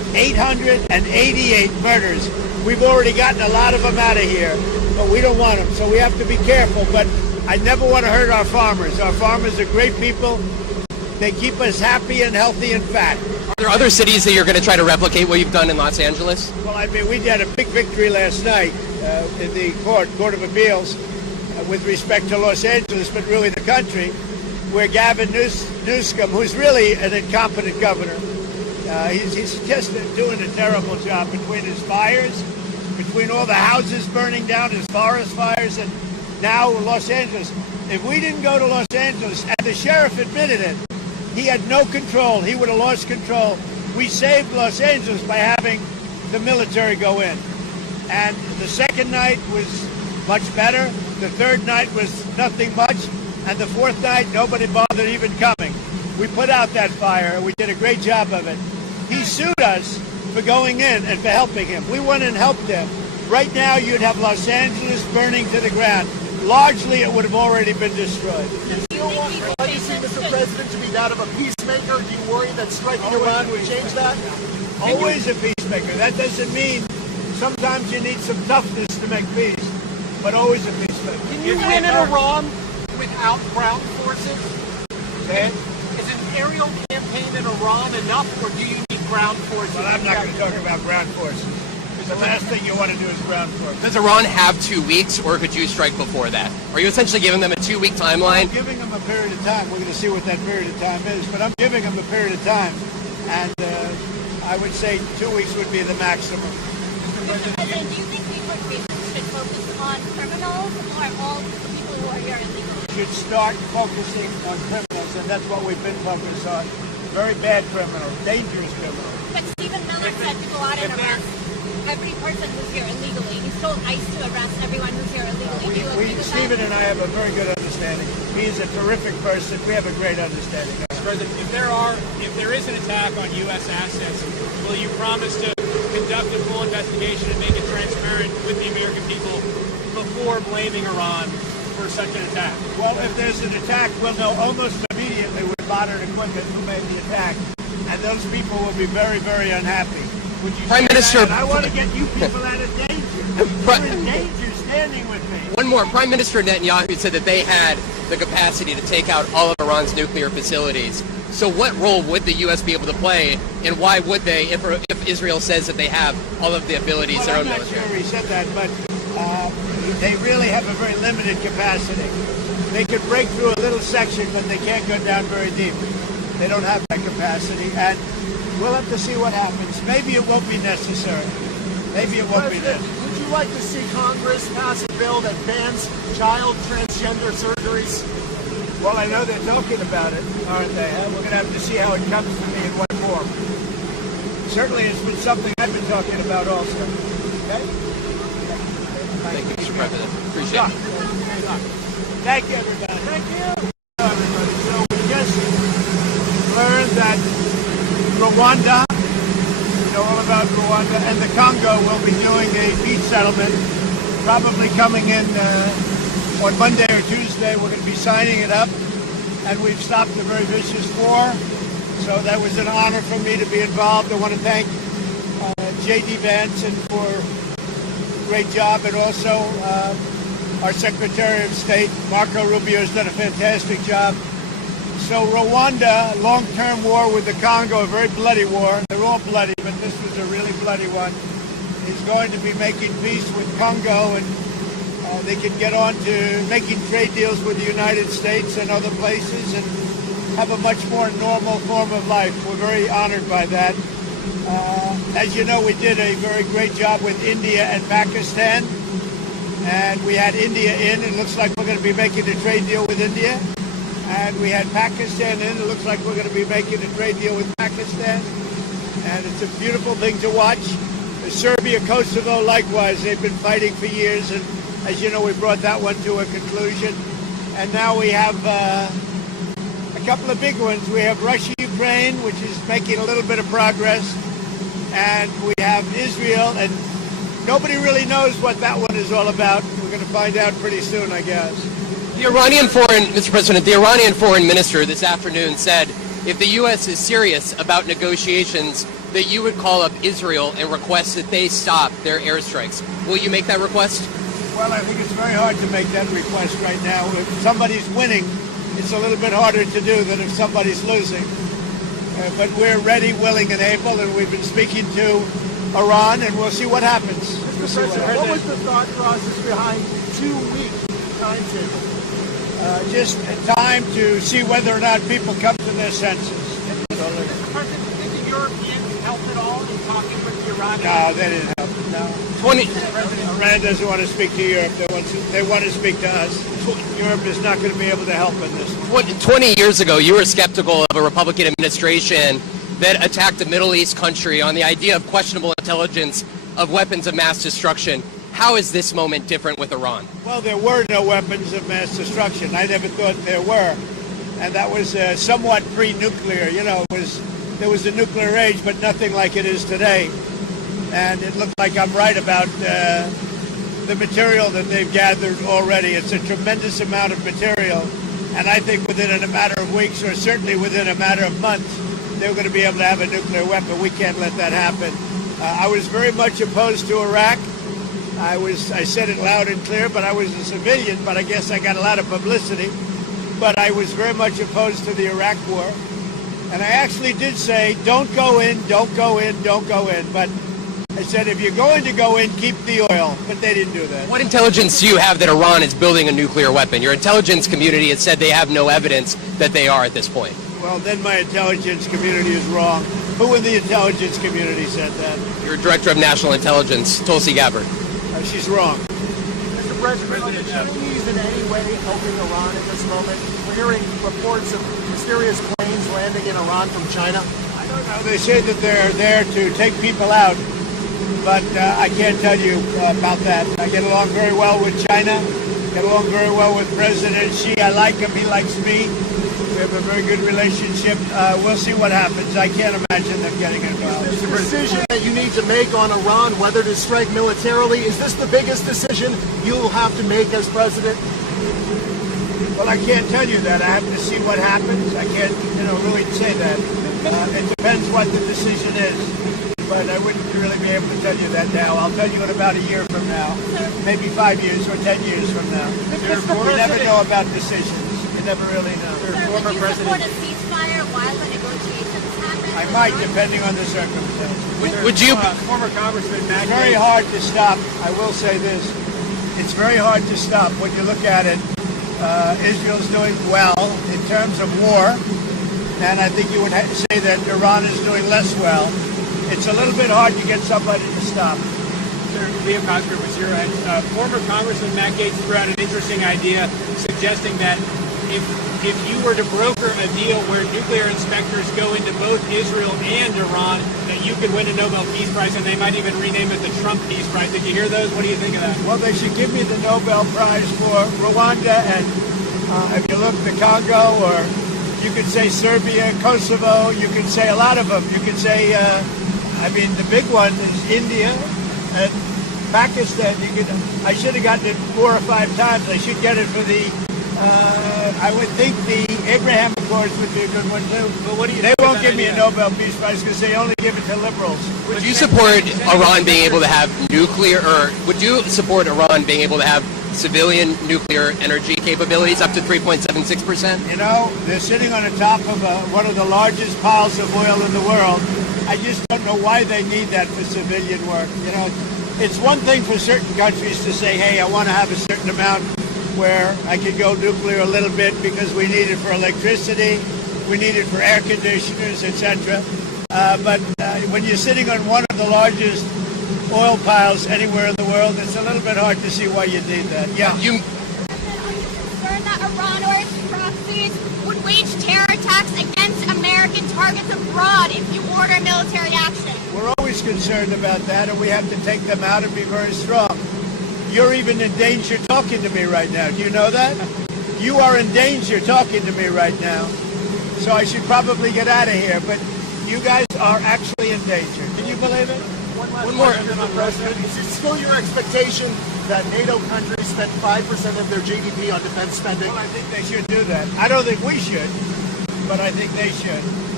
888 murders. We've already gotten a lot of them out of here, but we don't want them, so we have to be careful. But I never want to hurt our farmers. Our farmers are great people. They keep us happy and healthy and fat. Are there other cities that you're going to try to replicate what you've done in Los Angeles? Well, I mean, we had a big victory last night in the Court of Appeals with respect to Los Angeles, but really the country, where Gavin Newsom, who's really an incompetent governor, he's just doing a terrible job between his fires, between all the houses burning down, his forest fires, and now Los Angeles. If we didn't go to Los Angeles, and the sheriff admitted it, he had no control. He would have lost control. We saved Los Angeles by having the military go in. And the second night was much better. The third night was nothing much. And the fourth night, nobody bothered even coming. We put out that fire. We did a great job of it. He sued us for going in and for helping him. We went and helped him. Right now, you'd have Los Angeles burning to the ground. Largely, it would have already been destroyed. Do you want your legacy, Mr. President, to be that of a peacemaker? Do you worry that striking Iran would change that? Always a peacemaker. That doesn't mean sometimes you need some toughness to make peace, but always a peacemaker. Can you win in Iran without ground forces? Okay. Is an aerial campaign in Iran enough, or do you need ground forces? Well, I'm not going to talk about ground forces. The last thing you want to do is ground forces. Does Iran have 2 weeks, or could you strike before that? Are you essentially giving them a 2-week timeline? I'm giving them a period of time. We're going to see what that period of time is, but I'm giving them a period of time, and I would say 2 weeks would be the maximum. Mr. President, do you think we should focus on criminals or all people who are here illegally? We should start focusing on criminals, and that's what we've been focused on. Very bad criminals, dangerous criminals. But Stephen Miller said to go out and arrest every person who's here illegally. He's told ICE to arrest everyone who's here illegally. Do you agree with Stephen that? and I have a very good understanding. He's a terrific person. We have a great understanding. President, if there is an attack on U.S. assets, will you promise to conduct a full investigation and make it transparent with the American people before blaming Iran for such an attack? Well, if there's an attack, we'll know almost immediately with modern equipment who made the attack, and those people will be very, very unhappy. Would you Prime Minister, I want to get you people out of danger. You're in danger standing with me. One more. Prime Minister Netanyahu said that they had the capacity to take out all of Iran's nuclear facilities. So what role would the U.S. be able to play, and why would they, if Israel says that they have all of the abilities their own military? I'm not sure he said that, but they really have a very limited capacity. They could break through a little section, but they can't go down very deep. They don't have that capacity, and we'll have to see what happens. Maybe it won't be necessary. Maybe it won't be necessary. Would you like to see Congress pass a bill that bans child transgender surgeries? Well, I know they're talking about it, aren't they? We're going to have to see how it comes to me in what form. Certainly, it's been something I've been talking about also. Okay? Thank you, Mr. President. Appreciate it. Thank you, everybody. Thank you. Everybody. So we just learned that Rwanda, you know all about Rwanda, and the Congo will be doing a peace settlement, probably coming in on Monday or Tuesday. We're going to be signing it up, and we've stopped a very vicious war. So that was an honor for me to be involved. I want to thank J.D. Vance for a great job, and also our Secretary of State, Marco Rubio, has done a fantastic job. So Rwanda, long-term war with the Congo, a very bloody war. They're all bloody, but this was a really bloody one. Is going to be making peace with Congo, and they can get on to making trade deals with the United States and other places and have a much more normal form of life. We're very honored by that. As you know, we did a very great job with India and Pakistan, and we had India in. It looks like we're going to be making a trade deal with India. And we had Pakistan in. It looks like we're going to be making a trade deal with Pakistan. And it's a beautiful thing to watch. Serbia, Kosovo, likewise, they've been fighting for years. And as you know, we brought that one to a conclusion. And now we have a couple of big ones. We have Russia, Ukraine, which is making a little bit of progress. And we have Israel. And nobody really knows what that one is all about. We're going to find out pretty soon, I guess. Mr. President, the Iranian foreign minister this afternoon said if the U.S. is serious about negotiations, that you would call up Israel and request that they stop their airstrikes. Will you make that request? Well, I think it's very hard to make that request right now. If somebody's winning, it's a little bit harder to do than if somebody's losing. But we're ready, willing, and able, and we've been speaking to Iran, and we'll see what happens. Mr. President, what was the thought process behind 2-week timetable? Just time to see whether or not people come to their senses. Mr. President, do you think the Europeans helped at all in talking with the Iranians? No, they didn't help. No. 20, Iran doesn't want to speak to Europe. They want to speak to us. Europe is not going to be able to help in this. 20 years ago, you were skeptical of a Republican administration that attacked a Middle East country on the idea of questionable intelligence of weapons of mass destruction. How is this moment different with Iran? Well, there were no weapons of mass destruction. I never thought there were. And that was somewhat pre-nuclear. You know, there was a nuclear age, but nothing like it is today. And it looked like I'm right about the material that they've gathered already. It's a tremendous amount of material. And I think within a matter of weeks, or certainly within a matter of months, they're going to be able to have a nuclear weapon. We can't let that happen. I was very much opposed to Iraq. I said it loud and clear, but I was a civilian, but I guess I got a lot of publicity. But I was very much opposed to the Iraq war. And I actually did say, don't go in, don't go in, don't go in. But I said, if you're going to go in, keep the oil. But they didn't do that. What intelligence do you have that Iran is building a nuclear weapon? Your intelligence community has said they have no evidence that they are at this point. Well, then my intelligence community is wrong. Who in the intelligence community said that? Your Director of National Intelligence, Tulsi Gabbard. She's wrong. Mr. President, are the Chinese in any way helping Iran at this moment? We're hearing reports of mysterious planes landing in Iran from China. I don't know. They say that they're there to take people out, but I can't tell you about that. I get along very well with China, get along very well with President Xi. I like him. He likes me. We have a very good relationship. We'll see what happens. I can't imagine them getting involved. Is the decision that you need to make on Iran, whether to strike militarily, is this the biggest decision you'll have to make as president? Well, I can't tell you that. I have to see what happens. I can't, really say that. It depends what the decision is. But I wouldn't really be able to tell you that now. I'll tell you in about a year from now, maybe 5 years or 10 years from now. We never know about decisions. You never really know. Sir, would you support a ceasefire while the negotiations happen? I might, depending on the circumstances. Would you? Former Congressman Matt It's very hard to stop. I will say this. It's very hard to stop when you look at it. Israel's doing well in terms of war, and I think you would say that Iran is doing less well. It's a little bit hard to get somebody to stop. Geopolitical was here, and former Congressman Matt Gaetz threw out an interesting idea suggesting that if you were to broker a deal where nuclear inspectors go into both Israel and Iran, that you could win a Nobel Peace Prize, and they might even rename it the Trump Peace Prize. Did you hear those? What do you think of that? Well, they should give me the Nobel Prize for Rwanda, and if you look the Congo, or you could say Serbia, Kosovo, you could say a lot of them. You could say, the big one is India and Pakistan. I should have gotten it 4 or 5 times. I should get it for the, I would think the Abraham Accords would be a good one too. But what do you They won't give me a Nobel Peace Prize because they only give it to liberals. Would you support Iran being able to have nuclear, or would you support Iran being able to have civilian nuclear energy capabilities up to 3.76%? They're sitting on the top of one of the largest piles of oil in the world. I just don't know why they need that for civilian work. It's one thing for certain countries to say, hey, I want to have a certain amount where I can go nuclear a little bit because we need it for electricity, we need it for air conditioners, etc. But when you're sitting on one of the largest oil piles anywhere in the world, it's a little bit hard to see why you need that. Yeah. Are you concerned that Iran or its proxies would wage terror attacks against American targets abroad if you order military action? We're always concerned about that, and we have to take them out and be very strong. You're even in danger talking to me right now. Do you know that? You are in danger talking to me right now. So I should probably get out of here, but you guys are actually in danger. Can you believe it? One more, Mr. President. Is it still your expectation that NATO countries spend 5% of their GDP on defense spending? Well, I think they should do that. I don't think we should, but I think they should.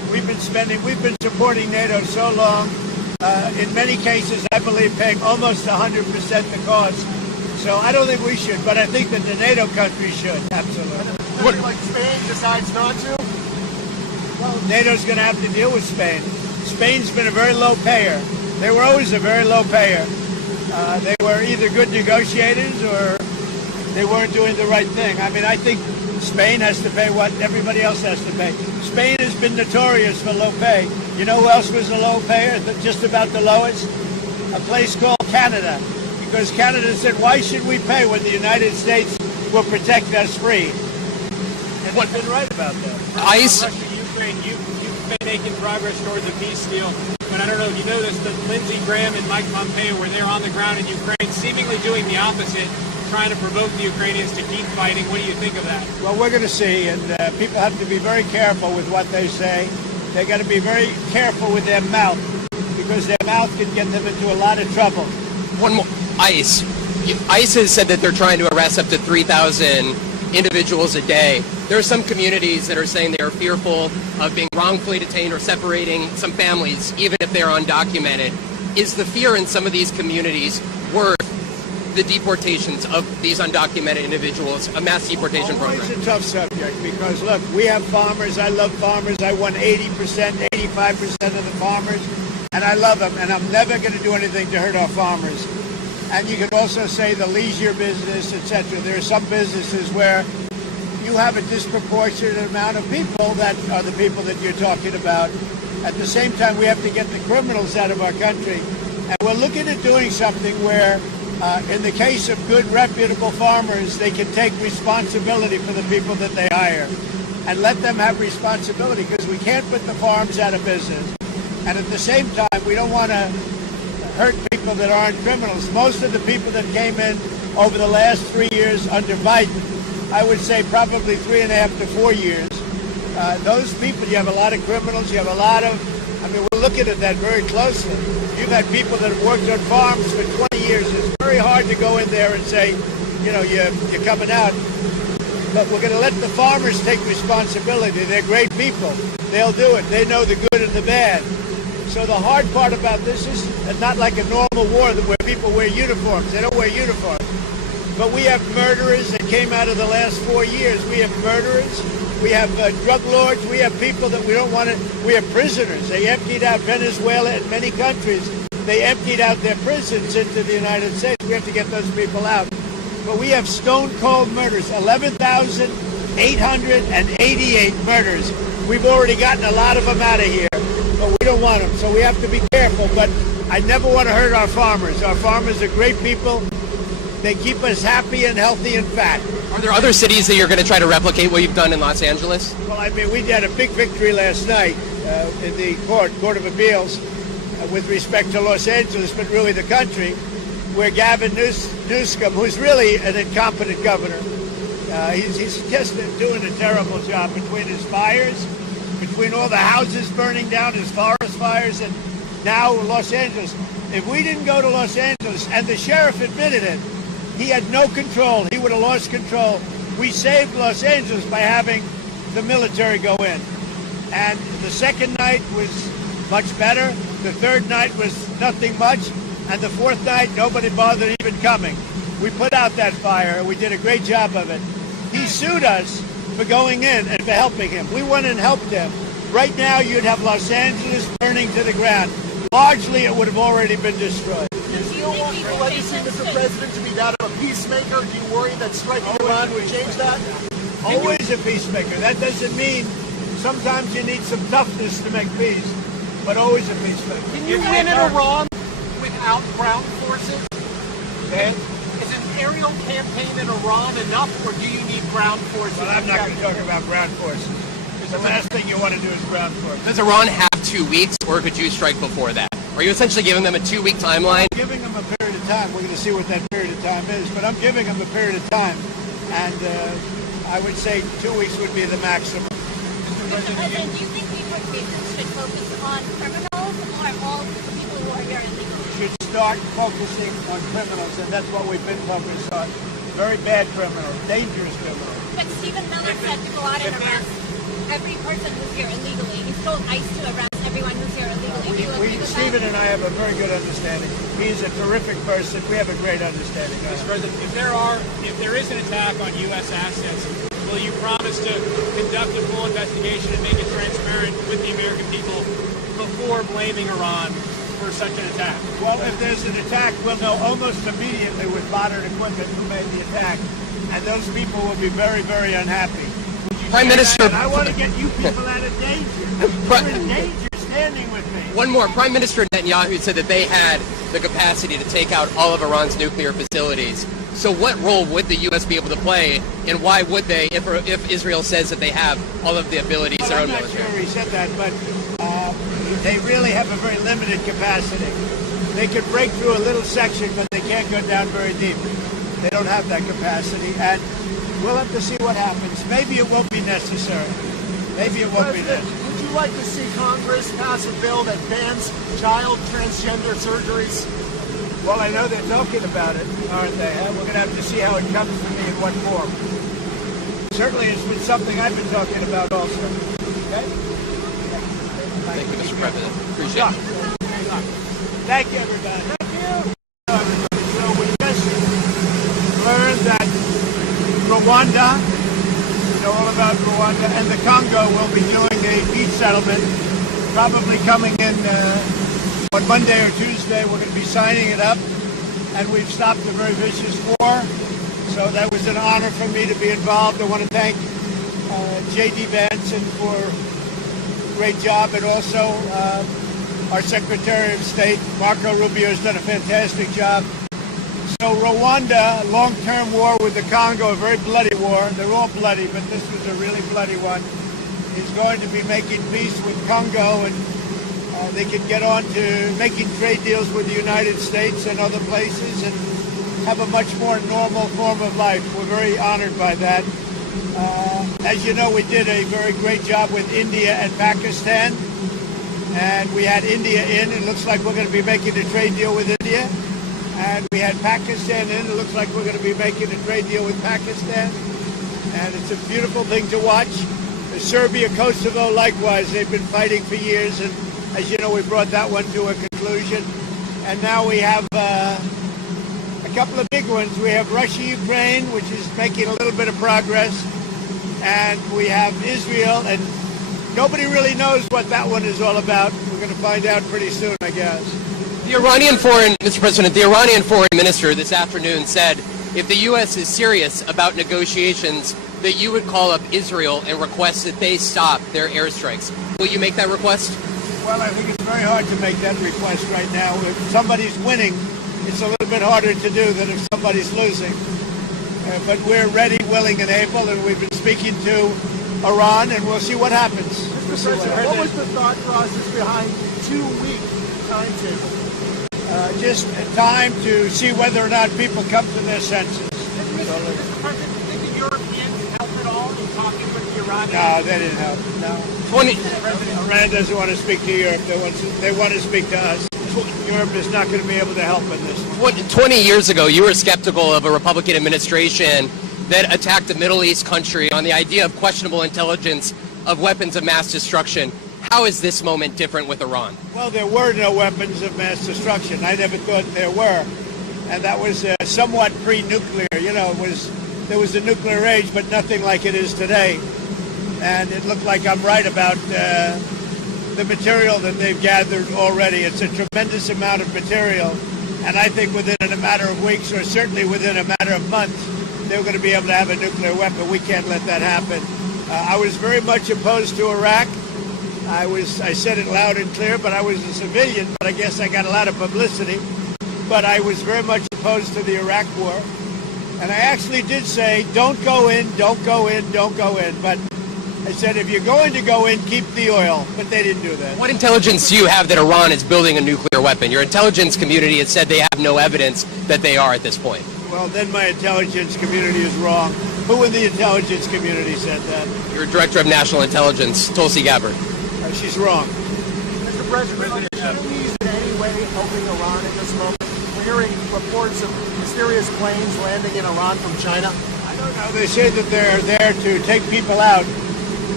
We've been supporting NATO so long. In many cases, I believe paying almost 100% the cost. So I don't think we should, but I think that the NATO countries should, absolutely. What, like Spain decides not to? Well, NATO's going to have to deal with Spain. Spain's been a very low payer. They were always a very low payer. They were either good negotiators or they weren't doing the right thing. I mean, I think Spain has to pay what everybody else has to pay. Spain has been notorious for low pay. You know who else was a low payer, just about the lowest? A place called Canada. Because Canada said, why should we pay when the United States will protect us free? And they've been right about that. ICE. Russia, Ukraine, you've been making progress towards a peace deal. But I don't know if you noticed that Lindsey Graham and Mike Pompeo were there on the ground in Ukraine, seemingly doing the opposite, trying to provoke the Ukrainians to keep fighting. What do you think of that? Well, we're going to see, and people have to be very careful with what they say. They got to be very careful with their mouth, because their mouth can get them into a lot of trouble. One more. ICE. ICE has said that they're trying to arrest up to 3,000 individuals a day. There are some communities that are saying they are fearful of being wrongfully detained or separating some families, even if they're undocumented. Is the fear in some of these communities worth the deportations of these undocumented individuals, a mass deportation program? It's a tough subject because, look, we have farmers. I love farmers. I won 80%, 85% of the farmers, and I love them, and I'm never going to do anything to hurt our farmers. And you can also say the leisure business, etc. There are some businesses where you have a disproportionate amount of people that are the people that you're talking about. At the same time, we have to get the criminals out of our country. And we're looking at doing something where, in the case of good, reputable farmers, they can take responsibility for the people that they hire and let them have responsibility, because we can't put the farms out of business. And at the same time, we don't want to hurt people that aren't criminals. Most of the people that came in over the last 3 years under Biden, I would say probably 3.5 to 4 years, those people, you have a lot of criminals, you have a lot of, I mean, we're looking at that very closely. You've had people that have worked on farms for 20 years. It's very hard to go in there and say, you know, you're coming out. But we're going to let the farmers take responsibility. They're great people. They'll do it. They know the good and the bad. So the hard part about this is not like a normal war where people wear uniforms. They don't wear uniforms. But we have murderers that came out of the last 4 years. We have murderers. We have drug lords. We have people that we don't want to. We have prisoners. They emptied out Venezuela and many countries. They emptied out their prisons into the United States. We have to get those people out. But we have stone cold murders. 11,888 murders. We've already gotten a lot of them out of here. But we don't want them, so we have to be careful. But I never want to hurt our farmers. Our farmers are great people. They keep us happy and healthy and fat. Are there other cities that you're going to try to replicate what you've done in Los Angeles? Well, I mean, we had a big victory last night in the Court of Appeals with respect to Los Angeles, but really the country, where Gavin Newsom, who's really an incompetent governor, he's just doing a terrible job between his fires, between all the houses burning down, his forest fires, and now Los Angeles. If we didn't go to Los Angeles, and the sheriff admitted it, he had no control. He would have lost control. We saved Los Angeles by having the military go in. And the second night was much better. The third night was nothing much. And the fourth night, nobody bothered even coming. We put out that fire. We did a great job of it. He sued us for going in and for helping him. We went and helped him. Right now, you'd have Los Angeles burning to the ground. Largely, it would have already been destroyed. Do you want your legacy, Mr. President, to be that of a peacemaker? Do you worry that striking Iran would change that? Always a peacemaker. That doesn't mean sometimes you need some toughness to make peace, but always a peacemaker. Can you win in Iran without ground forces? Okay? Is an aerial campaign in Iran enough, or do you need ground forces? Well, I'm not going to talk about ground forces. The last thing you want to do is ground forces. Does Iran have 2 weeks, or could you strike before that? Are you essentially giving them a 2-week timeline? I'm giving them a period of time. We're going to see what that period of time is, but I'm giving them a period of time, and I would say 2 weeks would be the maximum. Mr. President, do you think deportations should focus on criminals or all people who are here illegally? Should start focusing on criminals, and that's what we've been focused on. Very bad criminals, dangerous criminals. But Stephen Miller said to go out and arrest every person who's here illegally. He's told ICE to arrest everyone who's here illegally. Do you agree with Stephen that? and I have a very good understanding. He's a terrific person. We have a great understanding. Mr. President, if there is an attack on U.S. assets, will you promise to conduct a full investigation and make it transparent with the American people before blaming Iran for such an attack? Well, if there's an attack, we'll know almost immediately with modern equipment who made the attack. And those people will be very, very unhappy. Prime Minister, I want to get you people out of danger. You're in danger standing with me. one more. Prime Minister Netanyahu said that they had the capacity to take out all of Iran's nuclear facilities. So what role would the U.S. be able to play, and why would they, if Israel says that they have all of the abilities Well, their own I'm not military? sure he said that, but they really have a very limited capacity. They could break through a little section, but they can't go down very deep. They don't have that capacity, and we'll have to see what happens. Maybe it won't be necessary. Maybe it won't be President, necessary. would you like to see Congress pass a bill that bans child transgender surgeries? Well, I know they're talking about it, aren't they? We're going to have to see how it comes to me in what form. Certainly it's been something I've been talking about also. Okay? Thank you, Mr. President. Appreciate it. Thank you, everybody. Thank you. So we just learned that Rwanda, you know all about Rwanda, and the Congo will be doing a peace settlement, probably coming in on Monday or Tuesday. We're going to be signing it up, and we've stopped a very vicious war. So that was an honor for me to be involved. I want to thank J.D. Vance for a great job, and also our Secretary of State, Marco Rubio, has done a fantastic job. So Rwanda, long-term war with the Congo, a very bloody war. They're all bloody, but this was a really bloody one. Is going to be making peace with Congo, and they can get on to making trade deals with the United States and other places and have a much more normal form of life. We're very honored by that. As you know, we did a very great job with India and Pakistan, and we had India in. It looks like we're going to be making a trade deal with India. And we had Pakistan in. It looks like we're going to be making a trade deal with Pakistan. And it's a beautiful thing to watch. Serbia, Kosovo, likewise, they've been fighting for years. And as you know, we brought that one to a conclusion. And now we have a couple of big ones. We have Russia, Ukraine, which is making a little bit of progress. And we have Israel. And nobody really knows what that one is all about. We're going to find out pretty soon, I guess. Mr. President, the Iranian foreign minister this afternoon said if the U.S. is serious about negotiations, that you would call up Israel and request that they stop their airstrikes. Will you make that request? Well, I think it's very hard to make that request right now. If somebody's winning, it's a little bit harder to do than if somebody's losing. But we're ready, willing, and able, and we've been speaking to Iran, and we'll see what happens. Mr. President, what was the thought process behind 2-week timetable? Just time to see whether or not people come to their senses. Mr. President, do you think the Europeans helped at all in talking with the Iranians? No, they didn't help. No. Iran doesn't want to speak to Europe. They want to speak to us. Europe is not going to be able to help in this one. 20 years ago, you were skeptical of a Republican administration that attacked a Middle East country on the idea of questionable intelligence of weapons of mass destruction. How is this moment different with Iran? Well, there were no weapons of mass destruction. I never thought there were. And that was somewhat pre-nuclear. You know, there was a nuclear age, but nothing like it is today. And it looked like I'm right about the material that they've gathered already. It's a tremendous amount of material. And I think within a matter of weeks, or certainly within a matter of months, they're going to be able to have a nuclear weapon. We can't let that happen. I was very much opposed to Iraq. I said it loud and clear, but I was a civilian, but I guess I got a lot of publicity. But I was very much opposed to the Iraq war. And I actually did say, don't go in, don't go in, don't go in. But I said, if you're going to go in, keep the oil. But they didn't do that. What intelligence do you have that Iran is building a nuclear weapon? Your intelligence community has said they have no evidence that they are at this point. Well, then my intelligence community is wrong. Who in the intelligence community said that? Your Director of National Intelligence, Tulsi Gabbard. She's wrong. Mr. President, are the Chinese in any way helping Iran in this moment? We're hearing reports of mysterious planes landing in Iran from China. I don't know. They say that they're there to take people out.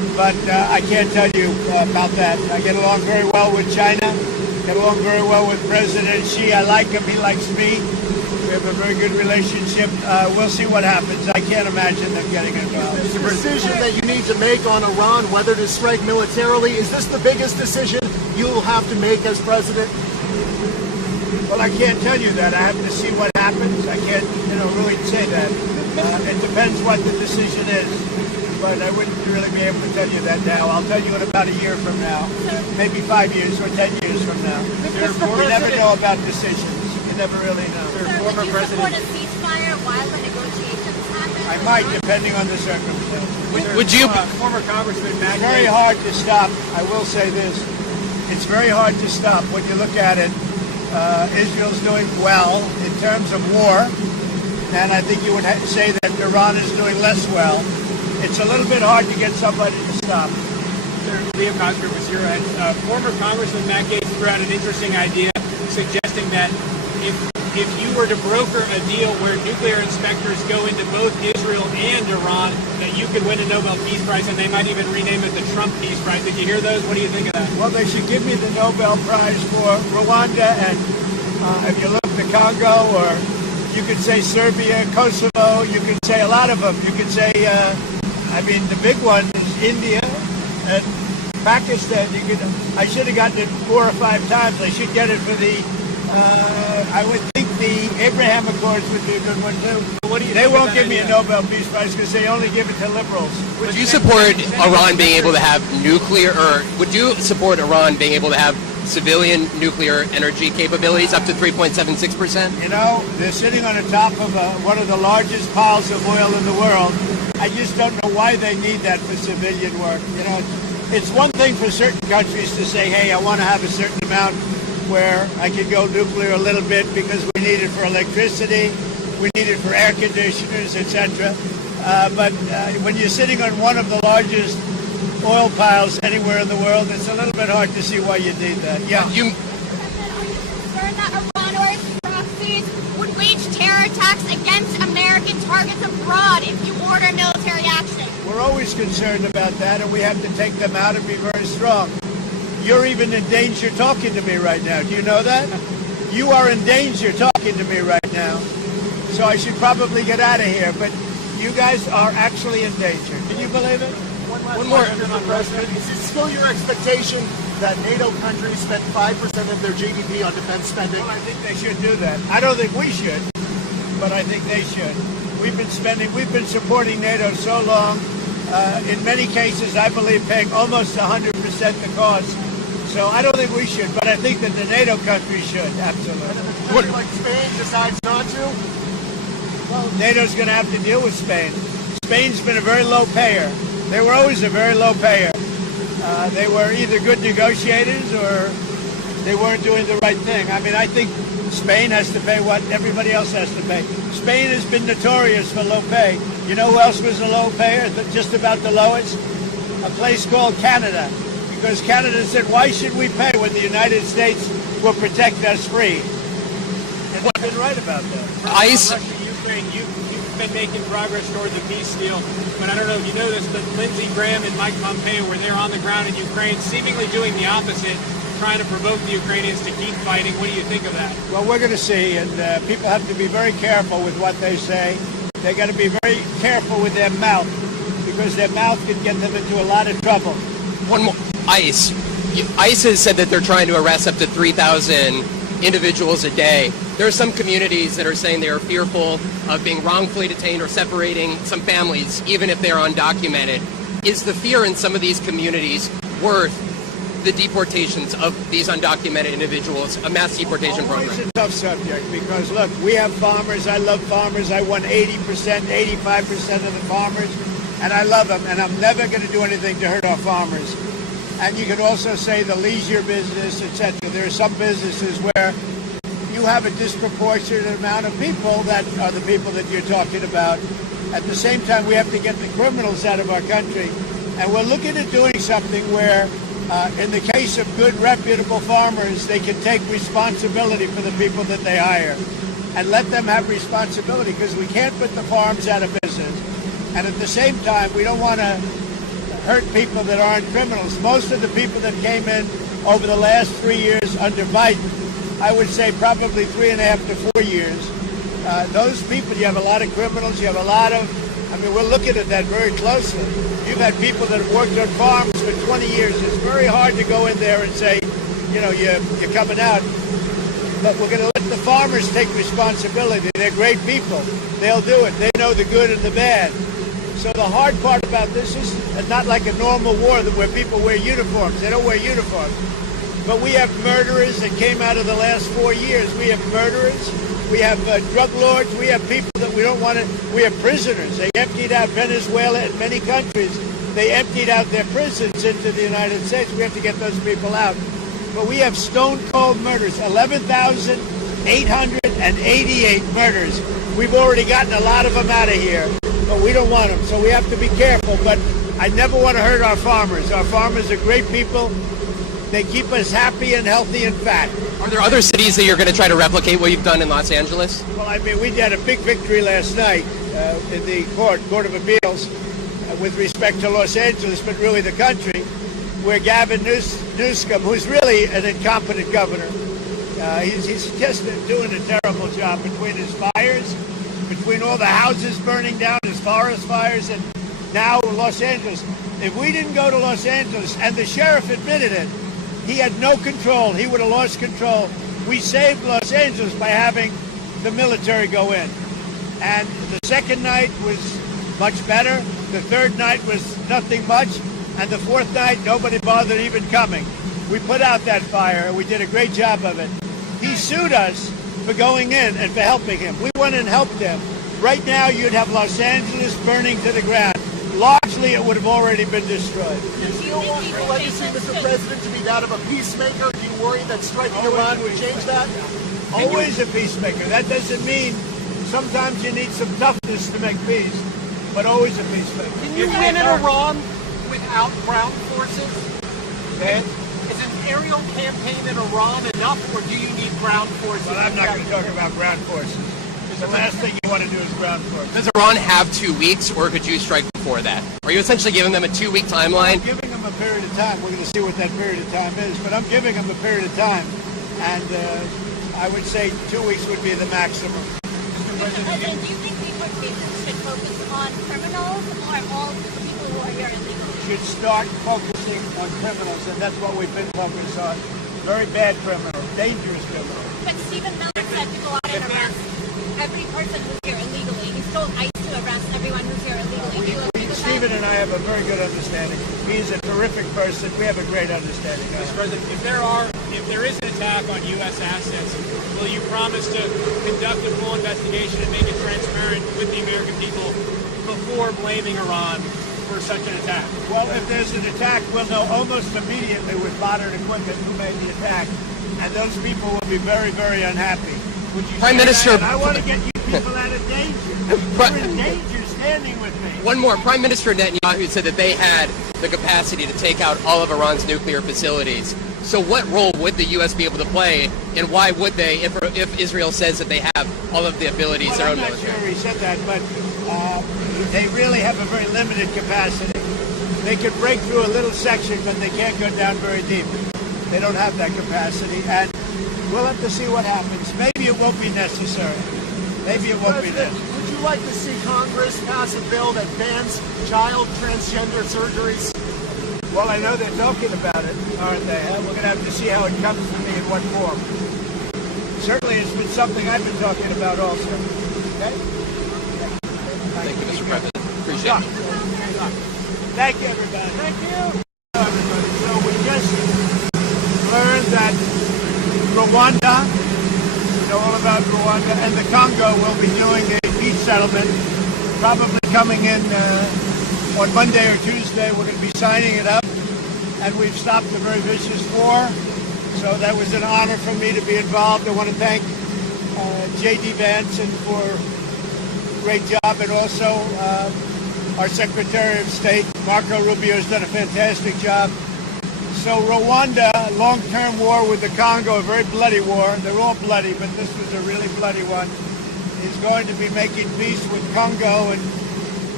but I can't tell you about that. I get along very well with China, get along very well with President Xi. I like him, he likes me. We have a very good relationship. We'll see what happens. I can't imagine them getting involved. This decision that you need to make on Iran, whether to strike militarily, is this the biggest decision you'll have to make as president? Well, I can't tell you that. I have to see what happens. I can't, really say that. It depends what the decision is. But I wouldn't really be able to tell you that now. I'll tell you in about a year from now, maybe 5 years or 10 years from now. We never know about decisions. You never really know. Would you support a ceasefire while the negotiations happen? I might, depending on the circumstances. Would you? Former Congressman Matt It's very hard to stop. I will say this. It's very hard to stop when you look at it. Israel's doing well in terms of war, and I think you would say that Iran is doing less well. It's a little bit hard to get somebody to stop. Leo Cosgrove was here, and former Congressman Matt Gaetz threw out an interesting idea, suggesting that if you were to broker a deal where nuclear inspectors go into both Israel and Iran, that you could win a Nobel Peace Prize, and they might even rename it the Trump Peace Prize. Did you hear those? What do you think of that? Well, they should give me the Nobel Prize for Rwanda, and if you look at Congo, or you could say Serbia, Kosovo, you could say a lot of them. You could say, the big one is India and Pakistan. I should have gotten it 4 or 5 times. I should get it for the, I would think the Abraham Accords would be a good one too. They won't give me a Nobel Peace Prize because they only give it to liberals. Would you support Iran being able to have nuclear, or would you support Iran being able to have civilian nuclear energy capabilities up to 3.76%? They're sitting on the top of one of the largest piles of oil in the world. I just don't know why they need that for civilian work. It's one thing for certain countries to say, hey, I want to have a certain amount where I could go nuclear a little bit because we need it for electricity, we need it for air conditioners, etc. But when you're sitting on one of the largest oil piles anywhere in the world, it's a little bit hard to see why you need that. Yeah. Are you concerned that Iran or its proxies would wage terror attacks against American targets abroad if you order military action? We're always concerned about that, and we have to take them out and be very strong. You're even in danger talking to me right now. Do you know that? You are in danger talking to me right now. So I should probably get out of here, but you guys are actually in danger. Can you believe it? One more, Mr. President. Is it still your expectation that NATO countries spend 5% of their GDP on defense spending? Well, I think they should do that. I don't think we should, but I think they should. We've been supporting NATO so long. In many cases, I believe paying almost 100% the cost. So I don't think we should, but I think that the NATO countries should, absolutely. And if a country like Spain decides not to? Well, NATO's going to have to deal with Spain. Spain's been a very low payer. They were always a very low payer. They were either good negotiators or they weren't doing the right thing. I think Spain has to pay what everybody else has to pay. Spain has been notorious for low pay. You know who else was a low payer, just about the lowest? A place called Canada. Because Canada said, why should we pay when the United States will protect us free? And they've been right about that. Russia, Ukraine, you've been making progress toward the peace deal, but I don't know if you know this, but Lindsey Graham and Mike Pompeo were there on the ground in Ukraine, seemingly doing the opposite, trying to provoke the Ukrainians to keep fighting. What do you think of that? Well, we're going to see, and people have to be very careful with what they say. They've got to be very careful with their mouth, because their mouth can get them into a lot of trouble. One more. ICE has said that they're trying to arrest up to 3,000 individuals a day. There are some communities that are saying they are fearful of being wrongfully detained or separating some families, even if they're undocumented. Is the fear in some of these communities worth the deportations of these undocumented individuals, a mass deportation program? It's a tough subject because, look, we have farmers. I love farmers. I won 80%, 85% of the farmers, and I love them, and I'm never going to do anything to hurt our farmers. And you could also say the leisure business, etc. There are some businesses where you have a disproportionate amount of people that are the people that you're talking about. At the same time, we have to get the criminals out of our country. And we're looking at doing something where, in the case of good, reputable farmers, they can take responsibility for the people that they hire and let them have responsibility, because we can't put the farms out of business. And at the same time, we don't want to hurt people that aren't criminals. Most of the people that came in over the last 3 years under Biden, I would say probably 3.5 to 4 years, those people, you have a lot of criminals, you have a lot of, I mean, we're looking at that very closely. You've had people that have worked on farms for 20 years. It's very hard to go in there and say, you know, you're coming out. But we're going to let the farmers take responsibility. They're great people. They'll do it. They know the good and the bad. So the hard part about this is not like a normal war where people wear uniforms. They don't wear uniforms. But we have murderers that came out of the last 4 years. We have murderers. We have drug lords. We have people that we don't want to. We have prisoners. They emptied out Venezuela and many countries. They emptied out their prisons into the United States. We have to get those people out. But we have stone-cold murders, 11,888 murders. We've already gotten a lot of them out of here, but we don't want them, so we have to be careful. But I never want to hurt our farmers. Our farmers are great people. They keep us happy and healthy and fat. Are there other cities that you're going to try to replicate what you've done in Los Angeles? Well, I mean, we had a big victory last night in the Court of Appeals with respect to Los Angeles, but really the country, where Gavin Newsom, who's really an incompetent governor, he's just doing a terrible job between his fires, between all the houses burning down, his forest fires, and now Los Angeles. If we didn't go to Los Angeles, and the sheriff admitted it, he had no control. He would have lost control. We saved Los Angeles by having the military go in. And the second night was much better. The third night was nothing much. And the fourth night, nobody bothered even coming. We put out that fire, and we did a great job of it. He sued us for going in and for helping him. We went and helped them. Right now, you'd have Los Angeles burning to the ground. Largely, it would have already been destroyed. Do you want your legacy, Mr. President, to be that of a peacemaker? Do you worry that striking Iran would change that? Always a peacemaker. That doesn't mean sometimes you need some toughness to make peace, but always a peacemaker. Can you win in Iran without ground forces? Okay. Is an aerial campaign in Iran enough, or do you need ground forces? Well, I'm not going to talk about ground forces. The last thing you want to do is ground forces. Does Iran have 2 weeks, or could you strike before that? Are you essentially giving them a 2-week timeline? I'm giving them a period of time. We're going to see what that period of time is, but I'm giving them a period of time, and I would say 2 weeks would be the maximum. Mr. President, do you think deportation should focus on criminals or all the people who are here illegally? Should start focusing on criminals, and that's what we've been focused on. Very bad criminals, dangerous criminals. But Stephen Miller said to go out and arrest every person who's here illegally. He's told ICE to arrest everyone who's here illegally. Do you agree with Stephen that? and I have a very good understanding. He's a terrific person. We have a great understanding. Mr. President, if there is an attack on U.S. assets, will you promise to conduct a full investigation and make it transparent with the American people before blaming Iran for such an attack? Well, if there's an attack, we'll know almost immediately with modern equipment who made the attack, and those people will be very, very unhappy. Would you Prime Minister, I want to get you people out of danger. You're in danger standing with me. One more. Prime Minister Netanyahu said that they had the capacity to take out all of Iran's nuclear facilities. So what role would the U.S. be able to play, and why would they, if Israel says that they have all of the abilities, Well, their own I'm not military? sure he said that, but they really have a very limited capacity. They could break through a little section, but they can't go down very deep. They don't have that capacity, and we'll have to see what happens. Maybe it won't be necessary. Maybe it won't be necessary. Would you like to see Congress pass a bill that bans child transgender surgeries? Well, I know they're talking about it, aren't they? We're going to have to see how it comes to me in what form. Certainly, it's been something I've been talking about also. Okay? Thank you, Mr. President. Appreciate it. Thank you, everybody. Thank you. Everybody. So we just learned that Rwanda, you know all about Rwanda, and the Congo will be doing a peace settlement, probably coming in on Monday or Tuesday. We're going to be signing it up, and we've stopped a very vicious war. So that was an honor for me to be involved. I want to thank J.D. Vance for a great job, and also our Secretary of State, Marco Rubio, has done a fantastic job. So Rwanda, long-term war with the Congo, a very bloody war. They're all bloody, but this was a really bloody one. Is going to be making peace with Congo, and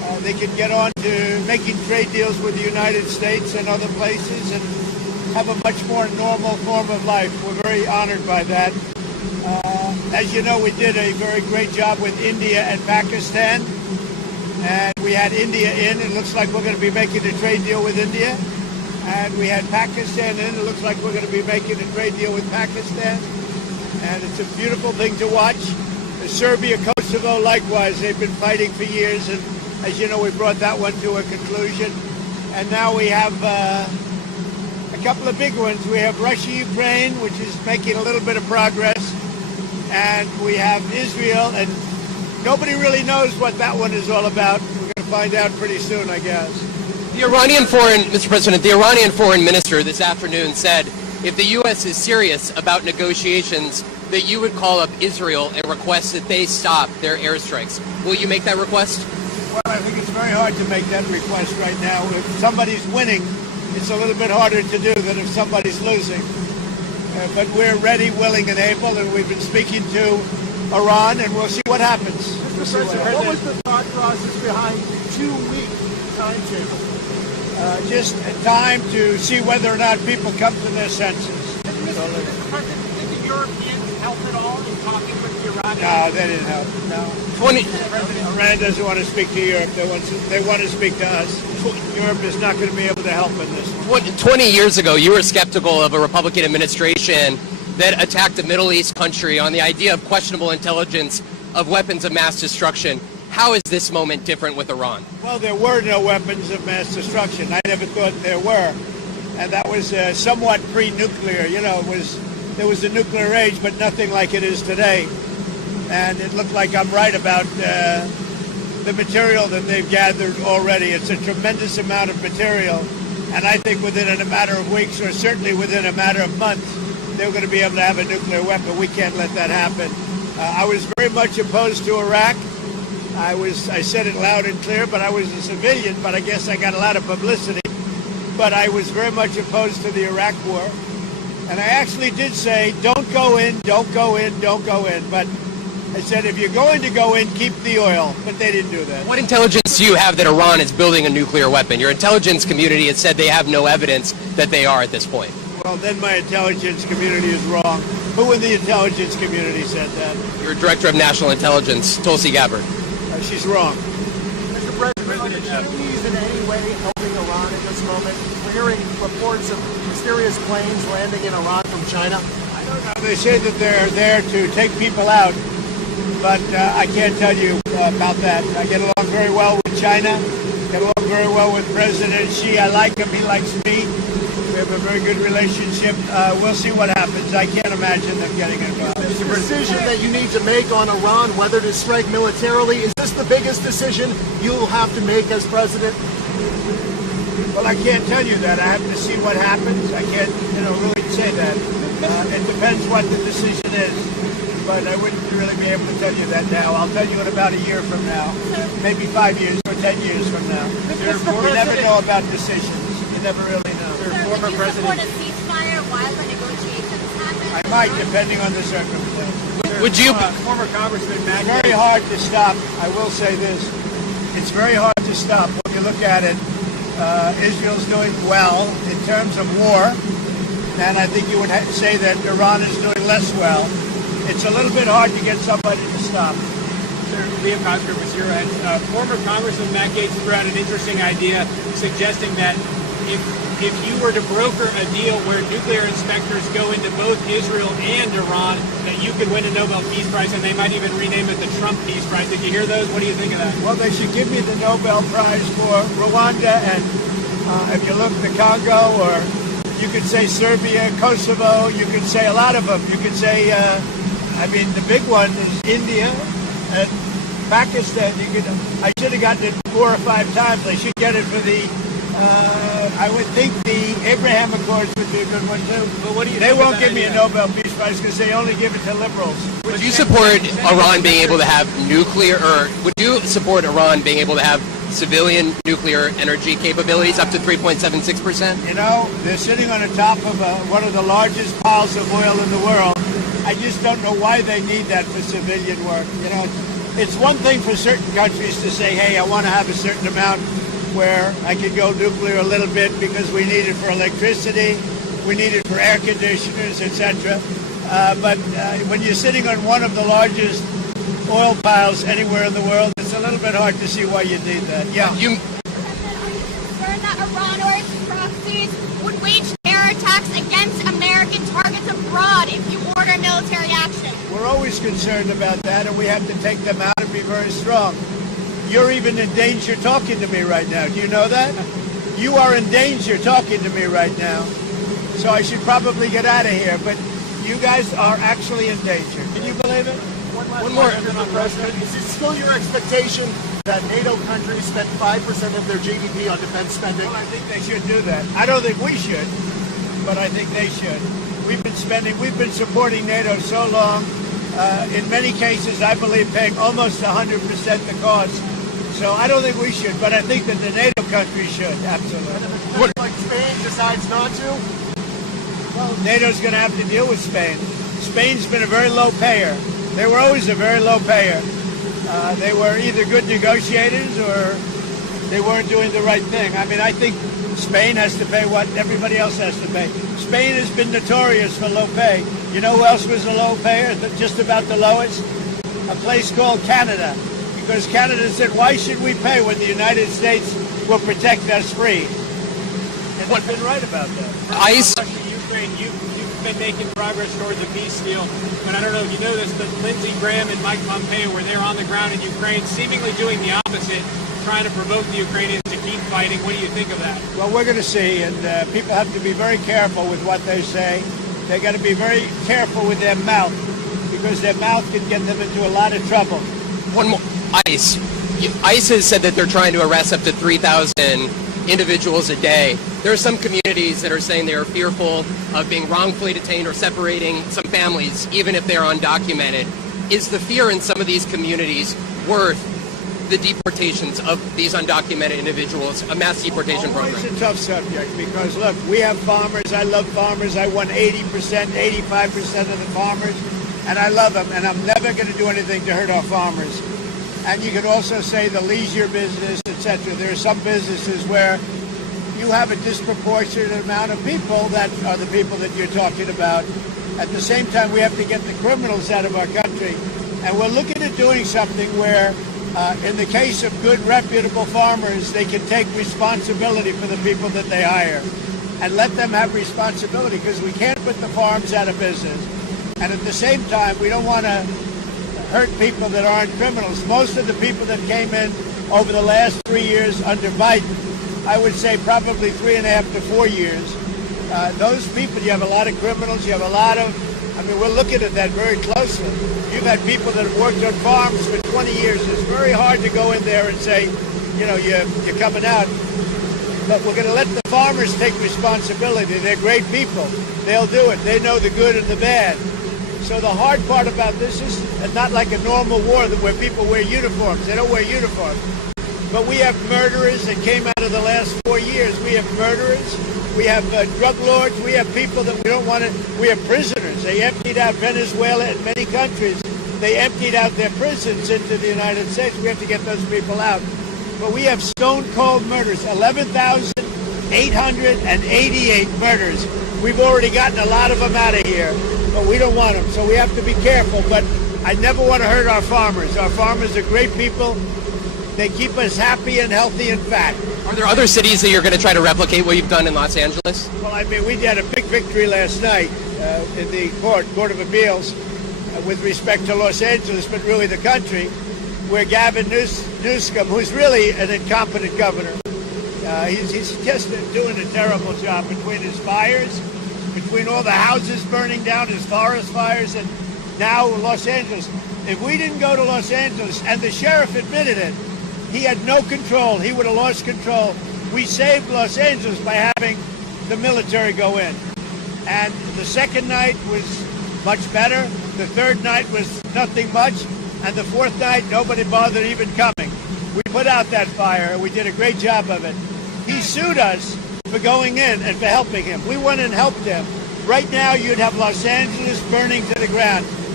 they can get on to making trade deals with the United States and other places and have a much more normal form of life. We're very honored by that. As you know, we did a very great job with India and Pakistan, and we had India in. It looks like we're going to be making a trade deal with India, and we had Pakistan in. It looks like we're going to be making a trade deal with Pakistan, and it's a beautiful thing to watch. Serbia, Kosovo, likewise, they've been fighting for years, and as you know, we brought that one to a conclusion. And now we have a couple of big ones. We have Russia, Ukraine, which is making a little bit of progress, and we have Israel, and nobody really knows what that one is all about. We're going to find out pretty soon, I guess. Mr. President, the Iranian foreign minister this afternoon said if the U.S. is serious about negotiations, that you would call up Israel and request that they stop their airstrikes. Will you make that request? Well, I think it's very hard to make that request right now. If somebody's winning, it's a little bit harder to do than if somebody's losing. But we're ready, willing, and able, and we've been speaking to Iran, and we'll see what happens. Mr. President, what was the thought process behind 2-week timetable? Just time to see whether or not people come to their senses. Mr. President, did the Europeans help at all in talking with the Iranians? No, they didn't help. No. Iran doesn't want to speak to Europe. They want to speak to us. Europe is not going to be able to help in this. 20 years ago, you were skeptical of a Republican administration that attacked a Middle East country on the idea of questionable intelligence of weapons of mass destruction. How is this moment different with Iran? Well, there were no weapons of mass destruction. I never thought there were. And that was somewhat pre-nuclear. You know, there was a nuclear age, but nothing like it is today. And it looked like I'm right about the material that they've gathered already. It's a tremendous amount of material. And I think within a matter of weeks, or certainly within a matter of months, they're going to be able to have a nuclear weapon. We can't let that happen. I was very much opposed to Iraq. I said it loud and clear, but I was a civilian, but I guess I got a lot of publicity. But I was very much opposed to the Iraq war. And I actually did say, don't go in, don't go in, don't go in. But I said, if you're going to go in, keep the oil. But they didn't do that. What intelligence do you have that Iran is building a nuclear weapon? Your intelligence community has said they have no evidence that they are at this point. Well, then my intelligence community is wrong. Who in the intelligence community said that? Your Director of National Intelligence, Tulsi Gabbard. She's wrong. Mr. President, are the Chinese in any way helping Iran at this moment? We're hearing reports of mysterious planes landing in Iran from China. I don't know. They say that they're there to take people out, but I can't tell you about that. I get along very well with China, get along very well with President Xi. I like him, he likes me. We have a very good relationship. We'll see what happens. I can't imagine them getting involved. This decision that you need to make on Iran, whether to strike militarily, is this the biggest decision you'll have to make as president? Well, I can't tell you that. I have to see what happens. I can't, really say that. It depends what the decision is. But I wouldn't really be able to tell you that now. I'll tell you in about a year from now, maybe 5 years or 10 years from now. We never know about decisions. You never really know. Would you support a ceasefire while the negotiations happen? I might, depending on the circumstances. Would you? Former Congressman Matt It's very hard to stop. I will say this. It's very hard to stop. When you look at it, Israel's doing well in terms of war. And I think you would say that Iran is doing less well. It's a little bit hard to get somebody to stop. Liam Cosgrove was here, and former Congressman Matt Gaetz threw out an interesting idea suggesting that if you were to broker a deal where nuclear inspectors go into both Israel and Iran, that you could win a Nobel Peace Prize, and they might even rename it the Trump Peace Prize. Did you hear those? What do you think of that? Well, they should give me the Nobel Prize for Rwanda, and if you look the Congo, or you could say Serbia, Kosovo, you could say a lot of them. You could say, the big one is India and Pakistan. I should have gotten it 4 or 5 times. I should get it for the I would think the Abraham Accords would be a good one too. But what do you they think won't of give that me a Nobel Peace Prize because they only give it to liberals. Would you support Iran being able to have nuclear, or would you support Iran being able to have civilian nuclear energy capabilities up to 3.76%? You know, they're sitting on the top of one of the largest piles of oil in the world. I just don't know why they need that for civilian work. You know, it's one thing for certain countries to say, hey, I want to have a certain amount where I could go nuclear a little bit because we need it for electricity, we need it for air conditioners, etc. But when you're sitting on one of the largest oil piles anywhere in the world, it's a little bit hard to see why you need that. Yeah. Are you concerned that Iran or its proxies would wage terror attacks against American targets abroad if you order military action? We're always concerned about that, and we have to take them out and be very strong. You're even in danger talking to me right now. Do you know that? You are in danger talking to me right now. So I should probably get out of here, but you guys are actually in danger. Can you believe it? One more, Mr. President. Is it still your expectation that NATO countries spend 5% of their GDP on defense spending? Well, I think they should do that. I don't think we should, but I think they should. We've been supporting NATO so long. In many cases, I believe paying almost 100% the cost. So I don't think we should, but I think that the NATO countries should, absolutely. And if a country like Spain decides not to? Well, NATO's going to have to deal with Spain. Spain's been a very low payer. They were always a very low payer. They were either good negotiators or they weren't doing the right thing. I mean, I think Spain has to pay what everybody else has to pay. Spain has been notorious for low pay. You know who else was a low payer, just about the lowest? A place called Canada. Because Canada said, why should we pay when the United States will protect us free? And they've been right about that. Ukraine, you've been making progress towards a peace deal, but I don't know if you know this, but Lindsey Graham and Mike Pompeo were there on the ground in Ukraine, seemingly doing the opposite, trying to provoke the Ukrainians to keep fighting. What do you think of that? Well, we're going to see, and people have to be very careful with what they say. They got to be very careful with their mouth, because their mouth can get them into a lot of trouble. One more. ICE. ICE has said that they're trying to arrest up to 3,000 individuals a day. There are some communities that are saying they are fearful of being wrongfully detained or separating some families, even if they're undocumented. Is the fear in some of these communities worth the deportations of these undocumented individuals, a mass deportation program? It's a tough subject because, look, we have farmers. I love farmers. I won 80%, 85% of the farmers, and I love them, and I'm never going to do anything to hurt our farmers. And you could also say the leisure business, etc. There are some businesses where you have a disproportionate amount of people that are the people that you're talking about. At the same time, we have to get the criminals out of our country. And we're looking at doing something where, in the case of good, reputable farmers, they can take responsibility for the people that they hire and let them have responsibility, because we can't put the farms out of business. And at the same time, we don't want to hurt people that aren't criminals. Most of the people that came in over the last 3 years under Biden, I would say probably 3.5 to 4 years, those people, you have a lot of criminals, you have a lot of, I mean, we're looking at that very closely. You've had people that have worked on farms for 20 years. It's very hard to go in there and say, you know, you're coming out. But we're going to let the farmers take responsibility. They're great people. They'll do it. They know the good and the bad. So the hard part about this is not like a normal war where people wear uniforms. They don't wear uniforms. But we have murderers that came out of the last 4 years. We have murderers. We have drug lords. We have people that we don't want to. We have prisoners. They emptied out Venezuela and many countries. They emptied out their prisons into the United States. We have to get those people out. But we have stone-cold murders, 11,888 murders. We've already gotten a lot of them out of here, but we don't want them. So we have to be careful. But I never want to hurt our farmers. Our farmers are great people. They keep us happy and healthy and fat. Are there other cities that you're going to try to replicate what you've done in Los Angeles? Well, I mean, we had a big victory last night in the Court of Appeals with respect to Los Angeles, but really the country, where Gavin Newsom, who's really an incompetent governor, he's just doing a terrible job between his fires, between all the houses burning down, his forest fires, and now Los Angeles. If we didn't go to Los Angeles, and the sheriff admitted it, he had no control. He would have lost control. We saved Los Angeles by having the military go in. And the second night was much better. The third night was nothing much. And the fourth night, nobody bothered even coming. We put out that fire. We did a great job of it. He sued us for going in and for helping him. We went and helped him. Right now, you'd have Los Angeles burning to the ground.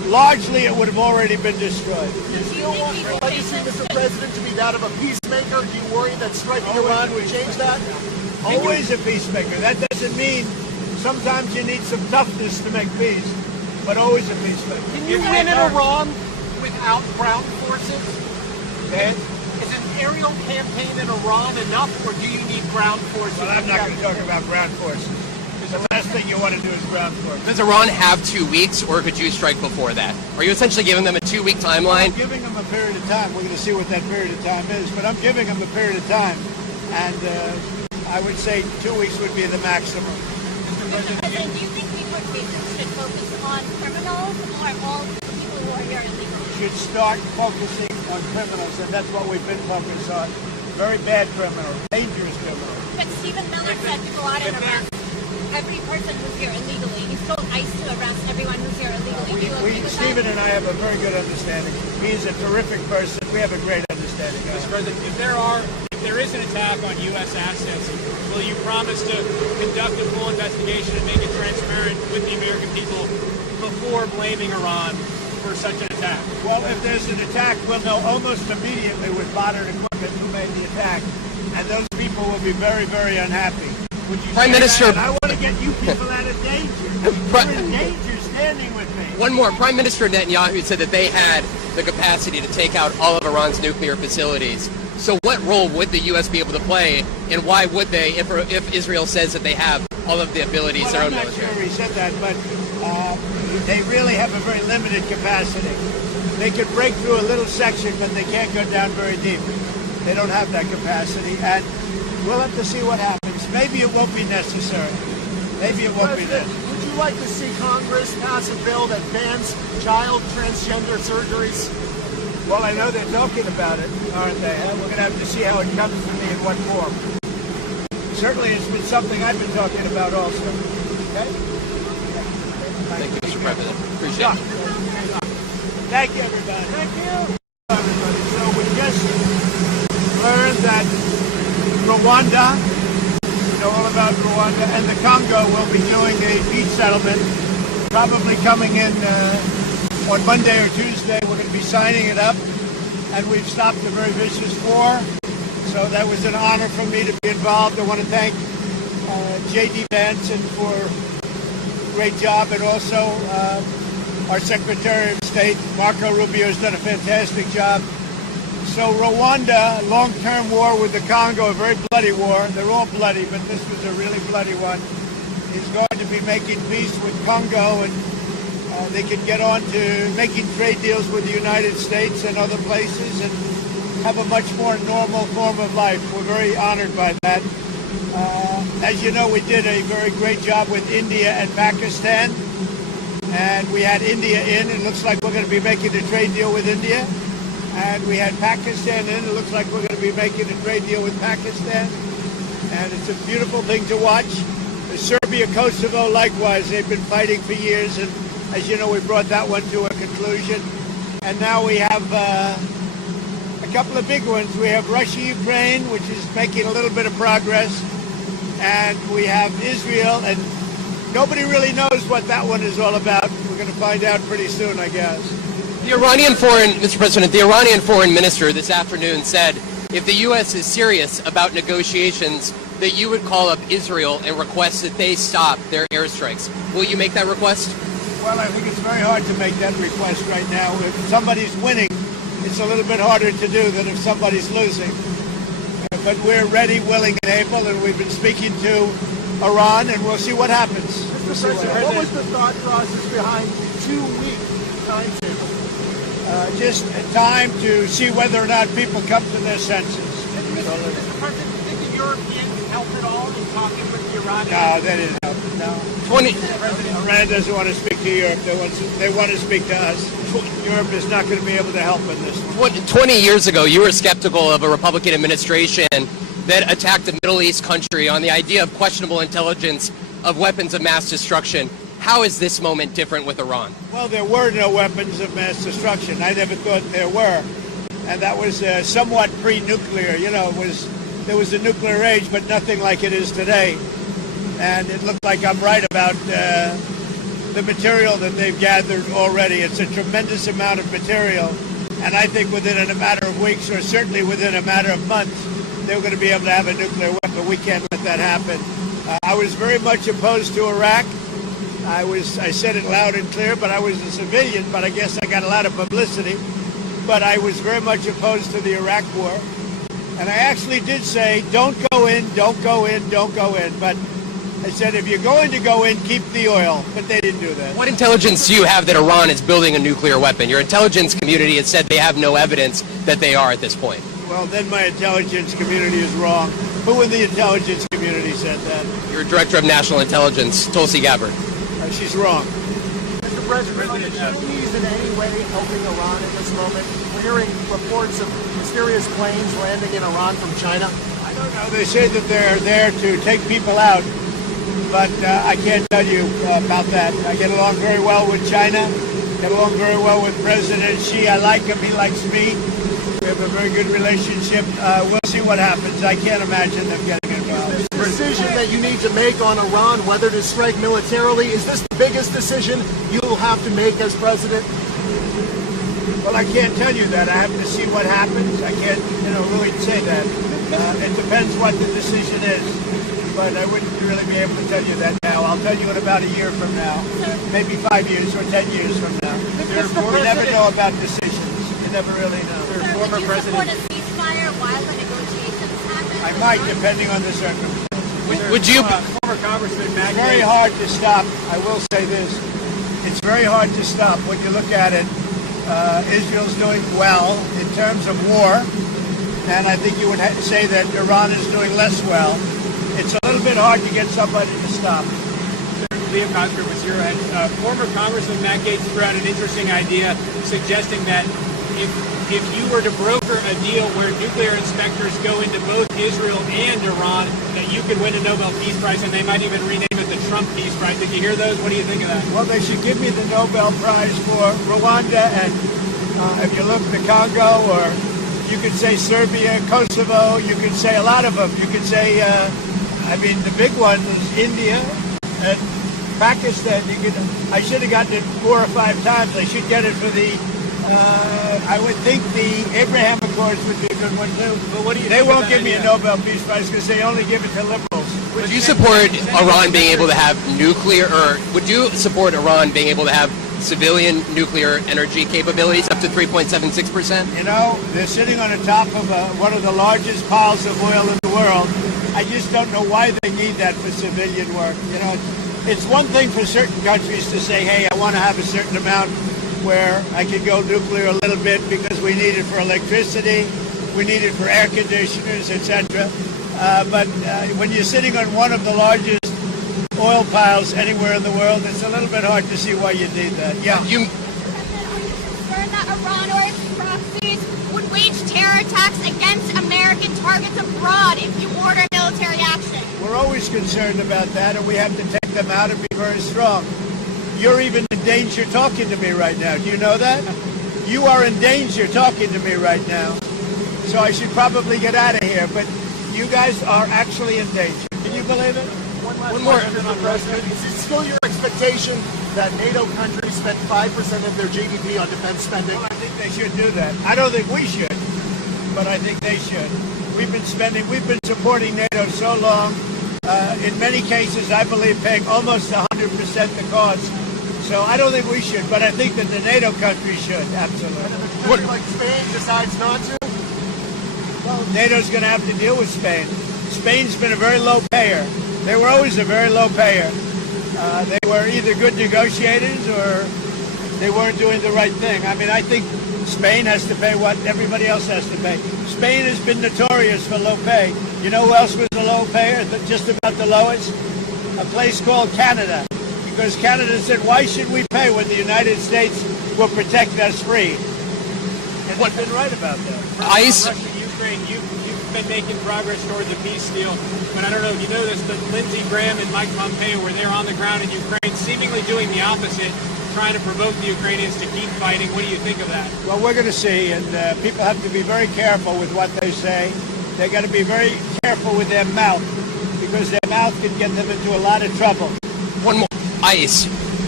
largely it would have already been destroyed. Do you still want your legacy, Mr. President, to be that of a peacemaker? Do you worry that striking Iran would change that? Always a peacemaker. That doesn't mean sometimes you need some toughness to make peace, but always a peacemaker. Can you win in Iran without ground forces? Okay? Is an aerial campaign in Iran enough, or do you need ground forces? Well, I'm not going to talk about ground forces. The last thing you want to do is ground forces. Does Iran have 2 weeks, or could you strike before that? Are you essentially giving them a 2-week timeline? I'm giving them a period of time. We're going to see what that period of time is, but I'm giving them a period of time, and I would say 2 weeks would be the maximum. Mr. President, do you think deportation should focus on criminals or all people who are here illegally? Should start focusing on criminals, and that's what we've been focused on. Very bad criminals, dangerous criminals. But Stephen Miller said to go out and arrest every person who's here illegally. He's told ICE to arrest everyone who's here illegally. Stephen and I have a very good understanding. He's a terrific person. We have a great understanding. Mr. President, if there is an attack on U.S. assets, will you promise to conduct a full investigation and make it transparent with the American people before blaming Iran for such an attack? Well, if there's an attack, we'll know almost immediately with modern equipment who made the attack, and those people will be very, very unhappy. Would you Prime Minister, I want to get you people out of danger. You're in danger standing with me. One more. Prime Minister Netanyahu said that they had the capacity to take out all of Iran's nuclear facilities. So what role would the U.S. be able to play, and why would they, if Israel says that they have all of the abilities, Well, their own I'm not military? sure he said that, but they really have a very limited capacity. They can break through a little section, but they can't go down very deep. They don't have that capacity, and we'll have to see what happens. Maybe it won't be necessary. Maybe it won't be necessary. Would you like to see Congress pass a bill that bans child transgender surgeries? Well, I know they're talking about it, aren't they? We're going to have to see how it comes to me in what form. Certainly, it's been something I've been talking about also. Okay? Thank you, Mr. President. Appreciate it. Thank you, everybody. Thank you. Everybody. So we just learned that Rwanda, you know all about Rwanda, and the Congo will be doing a peace settlement, probably coming in on Monday or Tuesday. We're going to be signing it up, and we've stopped a very vicious war. So that was an honor for me to be involved. I want to thank J.D. Vance for a great job, and also our Secretary of State, Marco Rubio, has done a fantastic job. So Rwanda, long-term war with the Congo, a very bloody war. They're all bloody, but this was a really bloody one. Is going to be making peace with Congo, and they can get on to making trade deals with the United States and other places and have a much more normal form of life. We're very honored by that. As you know, we did a very great job with India and Pakistan, and we had India in. It looks like we're going to be making a trade deal with India. And we had Pakistan in. It looks like we're going to be making a trade deal with Pakistan. And it's a beautiful thing to watch. Serbia, Kosovo, likewise, they've been fighting for years. And as you know, we brought that one to a conclusion. And now we have a couple of big ones. We have Russia, Ukraine, which is making a little bit of progress. And we have Israel. And nobody really knows what that one is all about. We're going to find out pretty soon, I guess. Mr. President, the Iranian foreign minister this afternoon said if the U.S. is serious about negotiations, that you would call up Israel and request that they stop their airstrikes. Will you make that request? Well, I think it's very hard to make that request right now. If somebody's winning, it's a little bit harder to do than if somebody's losing. But we're ready, willing, and able, and we've been speaking to Iran, and we'll see what happens. Mr. President, what was the thought process behind 2-week timetable? Just time to see whether or not people come to their senses. Mr. President, do you think the Europeans help at all in talking with the Iranians? No, they didn't help. No. Iran doesn't want to speak to Europe. They want to speak to us. Europe is not going to be able to help in this one. 20 years ago, you were skeptical of a Republican administration that attacked a Middle East country on the idea of questionable intelligence of weapons of mass destruction. How is this moment different with Iran? Well, there were no weapons of mass destruction. I never thought there were. And that was somewhat pre-nuclear. You know, there was a nuclear age, but nothing like it is today. And it looked like I'm right about the material that they've gathered already. It's a tremendous amount of material. And I think within a matter of weeks, or certainly within a matter of months, they're going to be able to have a nuclear weapon. We can't let that happen. I was very much opposed to Iraq. I said it loud and clear, but I was a civilian, but I guess I got a lot of publicity. But I was very much opposed to the Iraq war. And I actually did say, don't go in, don't go in, don't go in. But I said, if you're going to go in, keep the oil. But they didn't do that. What intelligence do you have that Iran is building a nuclear weapon? Your intelligence community has said they have no evidence that they are at this point. Well, then my intelligence community is wrong. Who in the intelligence community said that? Your Director of National Intelligence, Tulsi Gabbard. She's wrong. Mr. President, are the Chinese in any way helping Iran at this moment? We're hearing reports of mysterious planes landing in Iran from China. I don't know. They say that they're there to take people out, but I can't tell you about that. I get along very well with China, get along very well with President Xi. I like him. He likes me. We have a very good relationship. We'll see what happens. I can't imagine them getting involved. This decision that you need to make on Iran, whether to strike militarily, is this the biggest decision you'll have to make as president? Well, I can't tell you that. I have to see what happens. I can't, really say that. It depends what the decision is. But I wouldn't really be able to tell you that now. I'll tell you in about a year from now. Maybe 5 years or 10 years from now. We never know about decisions. You never really know. Sir, would you support a ceasefire while the negotiations happen? I might, depending on the circumstances. Would you? Former Congressman Matt It's very hard to stop. I will say this. It's very hard to stop when you look at it. Israel's doing well in terms of war, and I think you would say that Iran is doing less well. It's a little bit hard to get somebody to stop. Geopolitical was your head. Former Congressman Matt Gaetz threw out an interesting idea suggesting that if you were to broker a deal where nuclear inspectors go into both Israel and Iran, that you could win a Nobel Peace Prize, and they might even rename it the Trump Peace Prize. Did you hear those? What do you think of that? Well, they should give me the Nobel Prize for Rwanda, and if you look at the Congo, or you could say Serbia, Kosovo, you could say a lot of them. You could say, the big one is India and Pakistan. I should have gotten it 4 or 5 times. I should get it for the, I would think the Abraham Accords would be a good one too. But what do you They think won't of give that me a idea? Nobel Peace Prize because they only give it to liberals. Would you support Iran being able to have nuclear, or would you support Iran being able to have civilian nuclear energy capabilities up to 3.76%? They're sitting on the top of one of the largest piles of oil in the world. I just don't know why they need that for civilian work. It's one thing for certain countries to say, hey, I want to have a certain amount where I could go nuclear a little bit because we need it for electricity, we need it for air conditioners, etc. But when you're sitting on one of the largest oil piles anywhere in the world, it's a little bit hard to see why you need that. Yeah. Are you concerned that Iran or its proxies would wage terror attacks against American targets abroad if you order military action? We're always concerned about that, and we have to take them out and be very strong. You're even in danger talking to me right now. Do you know that? You are in danger talking to me right now. So I should probably get out of here, but you guys are actually in danger. Can you believe it? One more, Mr. President. Is it still your expectation that NATO countries spend 5% of their GDP on defense spending? Well, I think they should do that. I don't think we should, but I think they should. We've been supporting NATO so long. In many cases, I believe paying almost 100% the cost. So I don't think we should, but I think that the NATO countries should, absolutely. And if a country like Spain decides not to? Well, NATO's going to have to deal with Spain. Spain's been a very low payer. They were always a very low payer. They were either good negotiators or they weren't doing the right thing. I think Spain has to pay what everybody else has to pay. Spain has been notorious for low pay. You know who else was a low payer, just about the lowest? A place called Canada. Because Canada said, why should we pay when the United States will protect us free? And they've been right about that. Russia, Ukraine, you've been making progress towards a peace deal. But I don't know if you know this, but Lindsey Graham and Mike Pompeo were there on the ground in Ukraine, seemingly doing the opposite, trying to provoke the Ukrainians to keep fighting. What do you think of that? Well, we're going to see, and people have to be very careful with what they say. They got to be very careful with their mouth, because their mouth can get them into a lot of trouble. One more. ICE.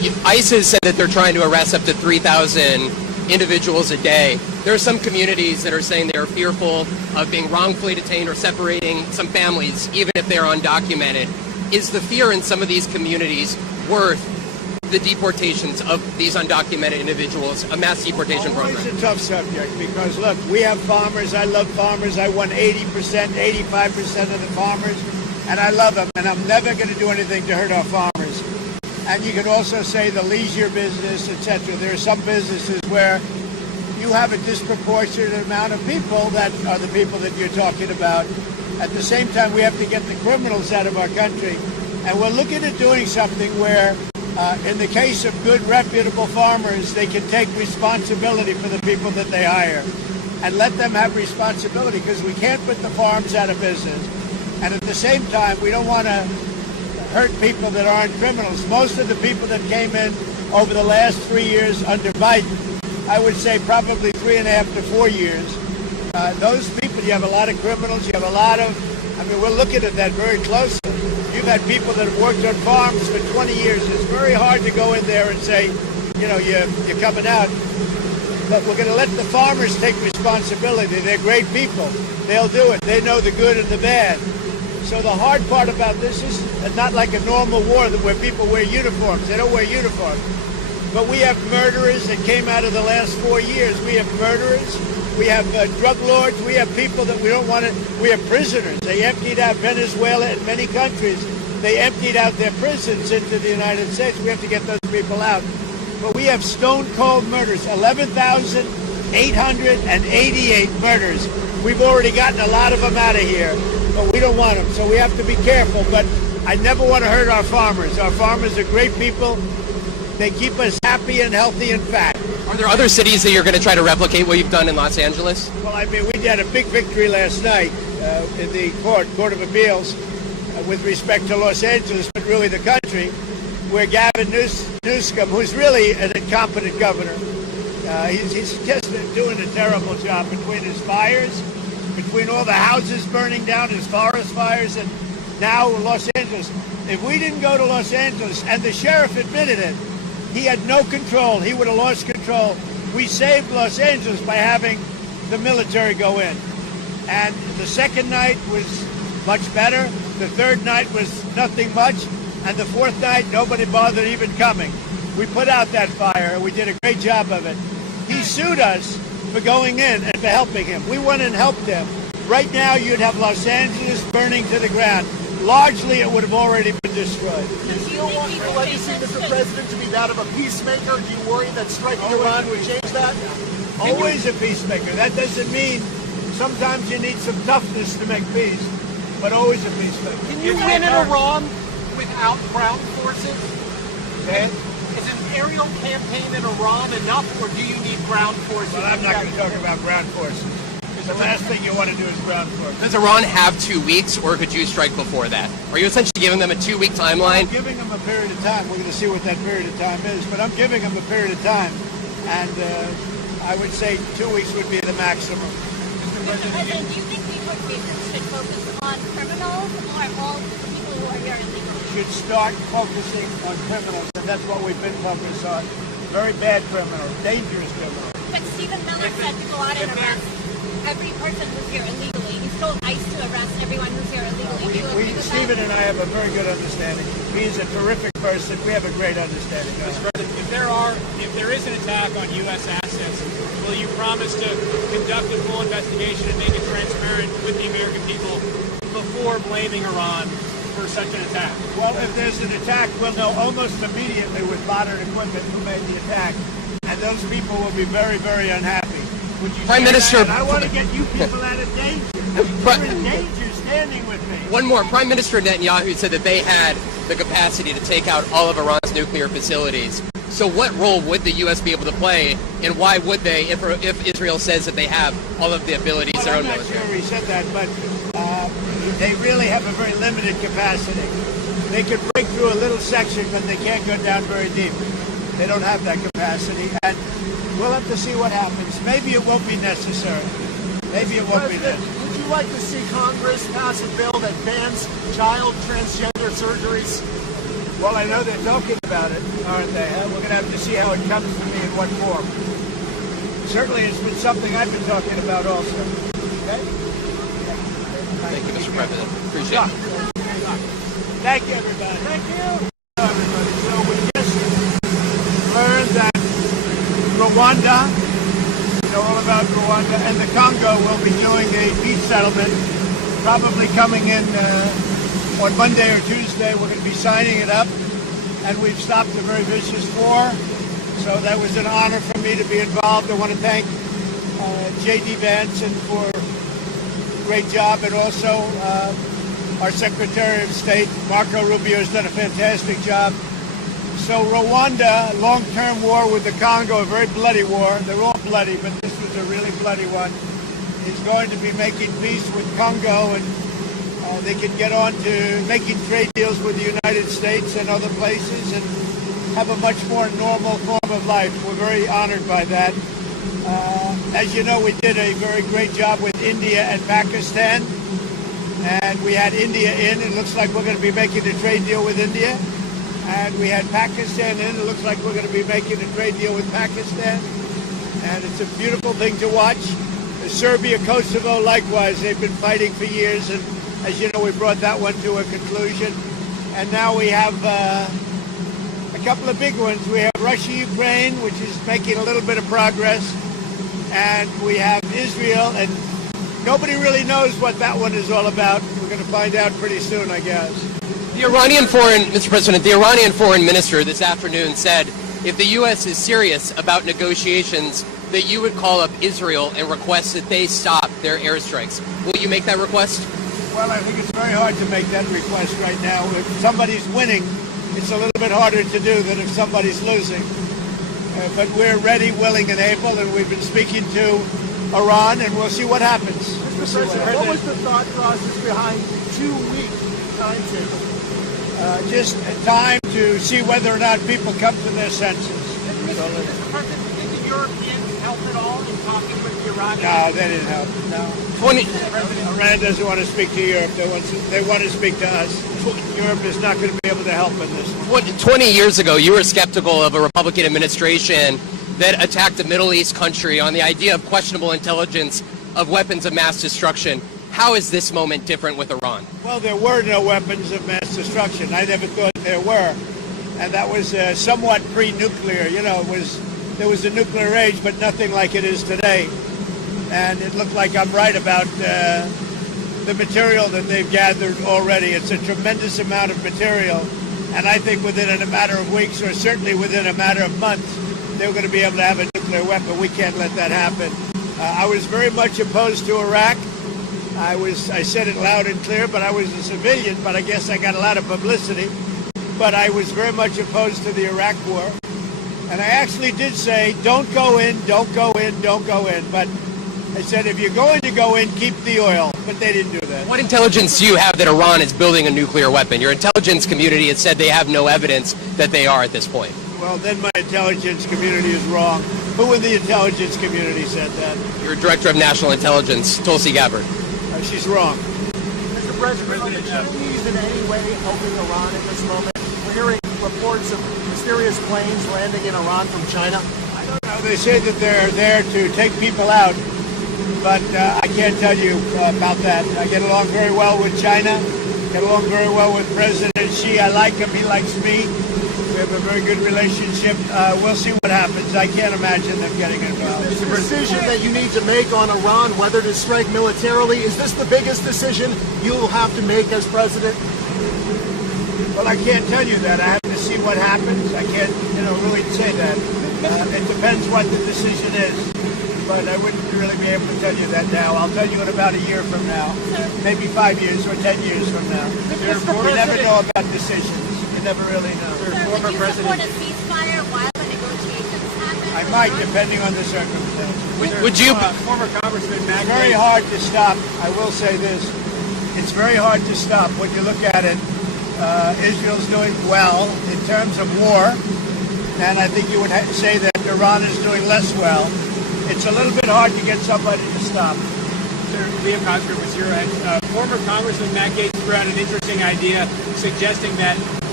ISIS said that they're trying to arrest up to 3,000 individuals a day. There are some communities that are saying they are fearful of being wrongfully detained or separating some families, even if they're undocumented. Is the fear in some of these communities worth the deportations of these undocumented individuals, a mass deportation program? It's a tough subject because, look, we have farmers. I love farmers. I won 80%, 85% of the farmers, and I love them, and I'm never going to do anything to hurt our farmers. And you can also say the leisure business, etc. There are some businesses where you have a disproportionate amount of people that are the people that you're talking about. At the same time, we have to get the criminals out of our country. And we're looking at doing something where, in the case of good, reputable farmers, they can take responsibility for the people that they hire and let them have responsibility, because we can't put the farms out of business. And at the same time, we don't want to hurt people that aren't criminals. Most of the people that came in over the last 3 years under Biden, I would say probably 3.5 to 4 years, those people, you have a lot of criminals, you have a lot of, I mean, we're looking at that very closely. You've had people that have worked on farms for 20 years. It's very hard to go in there and say, you know, you're coming out. But we're going to let the farmers take responsibility. They're great people. They'll do it. They know the good and the bad. So the hard part about this is not like a normal war where people wear uniforms. They don't wear uniforms. But we have murderers that came out of the last 4 years. We have murderers. We have drug lords. We have people that we don't want to. We have prisoners. They emptied out Venezuela and many countries. They emptied out their prisons into the United States. We have to get those people out. But we have stone cold murders. 11,888 murders. We've already gotten a lot of them out of here. But we don't want them, so we have to be careful. But I never want to hurt our farmers. Our farmers are great people. They keep us happy and healthy and fat. Are there other cities that you're going to try to replicate what you've done in Los Angeles? Well, I mean, we had a big victory last night in the Court of Appeals with respect to Los Angeles, but really the country, where Gavin Newsom, who's really an incompetent governor, he's just doing a terrible job between his fires, between all the houses burning down, his forest fires, and now Los Angeles. If we didn't go to Los Angeles, and the sheriff admitted it, he had no control. He would have lost control. We saved Los Angeles by having the military go in. And the second night was much better. The third night was nothing much. And the fourth night, nobody bothered even coming. We put out that fire. We did a great job of it. He sued us for going in and for helping him. We went and helped him. Right now, you'd have Los Angeles burning to the ground. Largely, it would have already been destroyed. Do you want your legacy, Mr. President, to be that of a peacemaker? Do you worry that striking Iran would change that? Always a peacemaker. That doesn't mean sometimes you need some toughness to make peace, but always a peacemaker. Can you win in Iran without ground forces? Okay. Is an aerial campaign in Iran enough, or do you need ground forces? Well, I'm not going to talk about ground forces. The last thing you want to do is ground forces. Does Iran have 2 weeks, or could you strike before that? Are you essentially giving them a 2-week timeline? I'm giving them a period of time. We're going to see what that period of time is, but I'm giving them a period of time, and I would say 2 weeks would be the maximum. Mr. President, do you think deportation should focus on criminals or all people who are here illegally? Should start focusing on criminals, and that's what we've been focused on. Very bad criminals, dangerous criminals. But Stephen Miller said to go out and arrest every person who's here illegally. He's told ICE to arrest everyone who's here illegally. Stephen and I have a very good understanding. He's a terrific person. We have a great understanding. Mr. President, if there is an attack on U.S. assets, will you promise to conduct a full investigation and make it transparent with the American people before blaming Iran for such an attack? Well, if there's an attack, we'll know almost immediately with modern equipment who made the attack. And those people will be very, very unhappy. Prime Minister, I want to get you people out of danger. You're in danger standing with me. One more. Prime Minister Netanyahu said that they had the capacity to take out all of Iran's nuclear facilities. So what role would the U.S. be able to play, and why would they, if Israel says that they have all of the abilities, Well, their own I'm not military? sure he said that, but they really have a very limited capacity. They can break through a little section, but they can't go down very deep. They don't have that capacity, and we'll have to see what happens. Maybe it won't be necessary. Maybe it won't be necessary. Would you like to see Congress pass a bill that bans child transgender surgeries? Well, I know they're talking about it, aren't they? We're going to have to see how it comes to me in what form. Certainly, it's been something I've been talking about also. Okay? Thank you, Mr. President. Appreciate it. Thank you, everybody. Thank you. Everybody. So we just learned that Rwanda, you know all about Rwanda, and the Congo will be doing a peace settlement, probably coming in on Monday or Tuesday. We're going to be signing it up, and we've stopped a very vicious war. So that was an honor for me to be involved. I want to thank J.D. Vance for a great job, and also our Secretary of State, Marco Rubio, has done a fantastic job. So Rwanda, long-term war with the Congo, a very bloody war. They're all bloody, but this was a really bloody one. Is going to be making peace with Congo, and they can get on to making trade deals with the United States and other places and have a much more normal form of life. We're very honored by that. As you know, we did a very great job with India and Pakistan, and we had India in. It looks like we're going to be making a trade deal with India. And we had Pakistan in. It looks like we're going to be making a trade deal with Pakistan. And it's a beautiful thing to watch. Serbia, Kosovo, likewise, they've been fighting for years, and as you know, we brought that one to a conclusion. And now we have a couple of big ones. We have Russia, Ukraine, which is making a little bit of progress, and we have Israel, and nobody really knows what that one is all about. We're going to find out pretty soon, I guess. Mr. President, the Iranian foreign minister this afternoon said if the U.S. is serious about negotiations, that you would call up Israel and request that they stop their airstrikes. Will you make that request? Well, I think it's very hard to make that request right now. If somebody's winning, it's a little bit harder to do than if somebody's losing. But we're ready, willing, and able, and we've been speaking to Iran, and we'll see what happens. Mr. President, what was the thought process behind 2-week timetable? Just time to see whether or not people come to their senses. Mr. President, did the Europeans help at all in talking with the Iranians? No, they didn't help. No. Iran doesn't want to speak to Europe. They want to speak to us. Europe is not going to be able to help in this. 20 years ago, you were skeptical of a Republican administration that attacked a Middle East country on the idea of questionable intelligence of weapons of mass destruction. How is this moment different with Iran? Well, there were no weapons of mass destruction. I never thought there were. And that was somewhat pre-nuclear. You know, there was a nuclear age, but nothing like it is today. And it looked like I'm right about the material that they've gathered already. It's a tremendous amount of material. And I think within a matter of weeks, or certainly within a matter of months, they're going to be able to have a nuclear weapon. We can't let that happen. I was very much opposed to Iraq. I said it loud and clear, but I was a civilian, but I guess I got a lot of publicity. But I was very much opposed to the Iraq war. And I actually did say, don't go in, don't go in, don't go in. But I said, if you're going to go in, keep the oil. But they didn't do that. What intelligence do you have that Iran is building a nuclear weapon? Your intelligence community has said they have no evidence that they are at this point. Well, then my intelligence community is wrong. Who in the intelligence community said that? Your Director of National Intelligence, Tulsi Gabbard. She's wrong. Mr. President, are the Chinese in any way helping Iran at this moment? We're hearing reports of mysterious planes landing in Iran from China. I don't know. They say that they're there to take people out, but I can't tell you about that. I get along very well with China, get along very well with President Xi. I like him. He likes me. We have a very good relationship. We'll see what happens. I can't imagine them getting involved. Is the decision that you need to make on Iran, whether to strike militarily, is this the biggest decision you'll have to make as president? Well, I can't tell you that. I have to see what happens. I can't, really say that. It depends what the decision is. But I wouldn't really be able to tell you that now. I'll tell you in about a year from now. Maybe 5 years or 10 years from now. We never know about decisions. You never really know. Would you support a ceasefire while the negotiations happen? I might, depending on the circumstances. Would you? Former Congressman Matt It's very hard to stop. I will say this. It's very hard to stop. When you look at it, Israel's doing well in terms of war. And I think you would say that Iran is doing less well. It's a little bit hard to get somebody to stop. Sir, Leo Coster was here. Former Congressman Matt Gaetz threw out an interesting idea suggesting that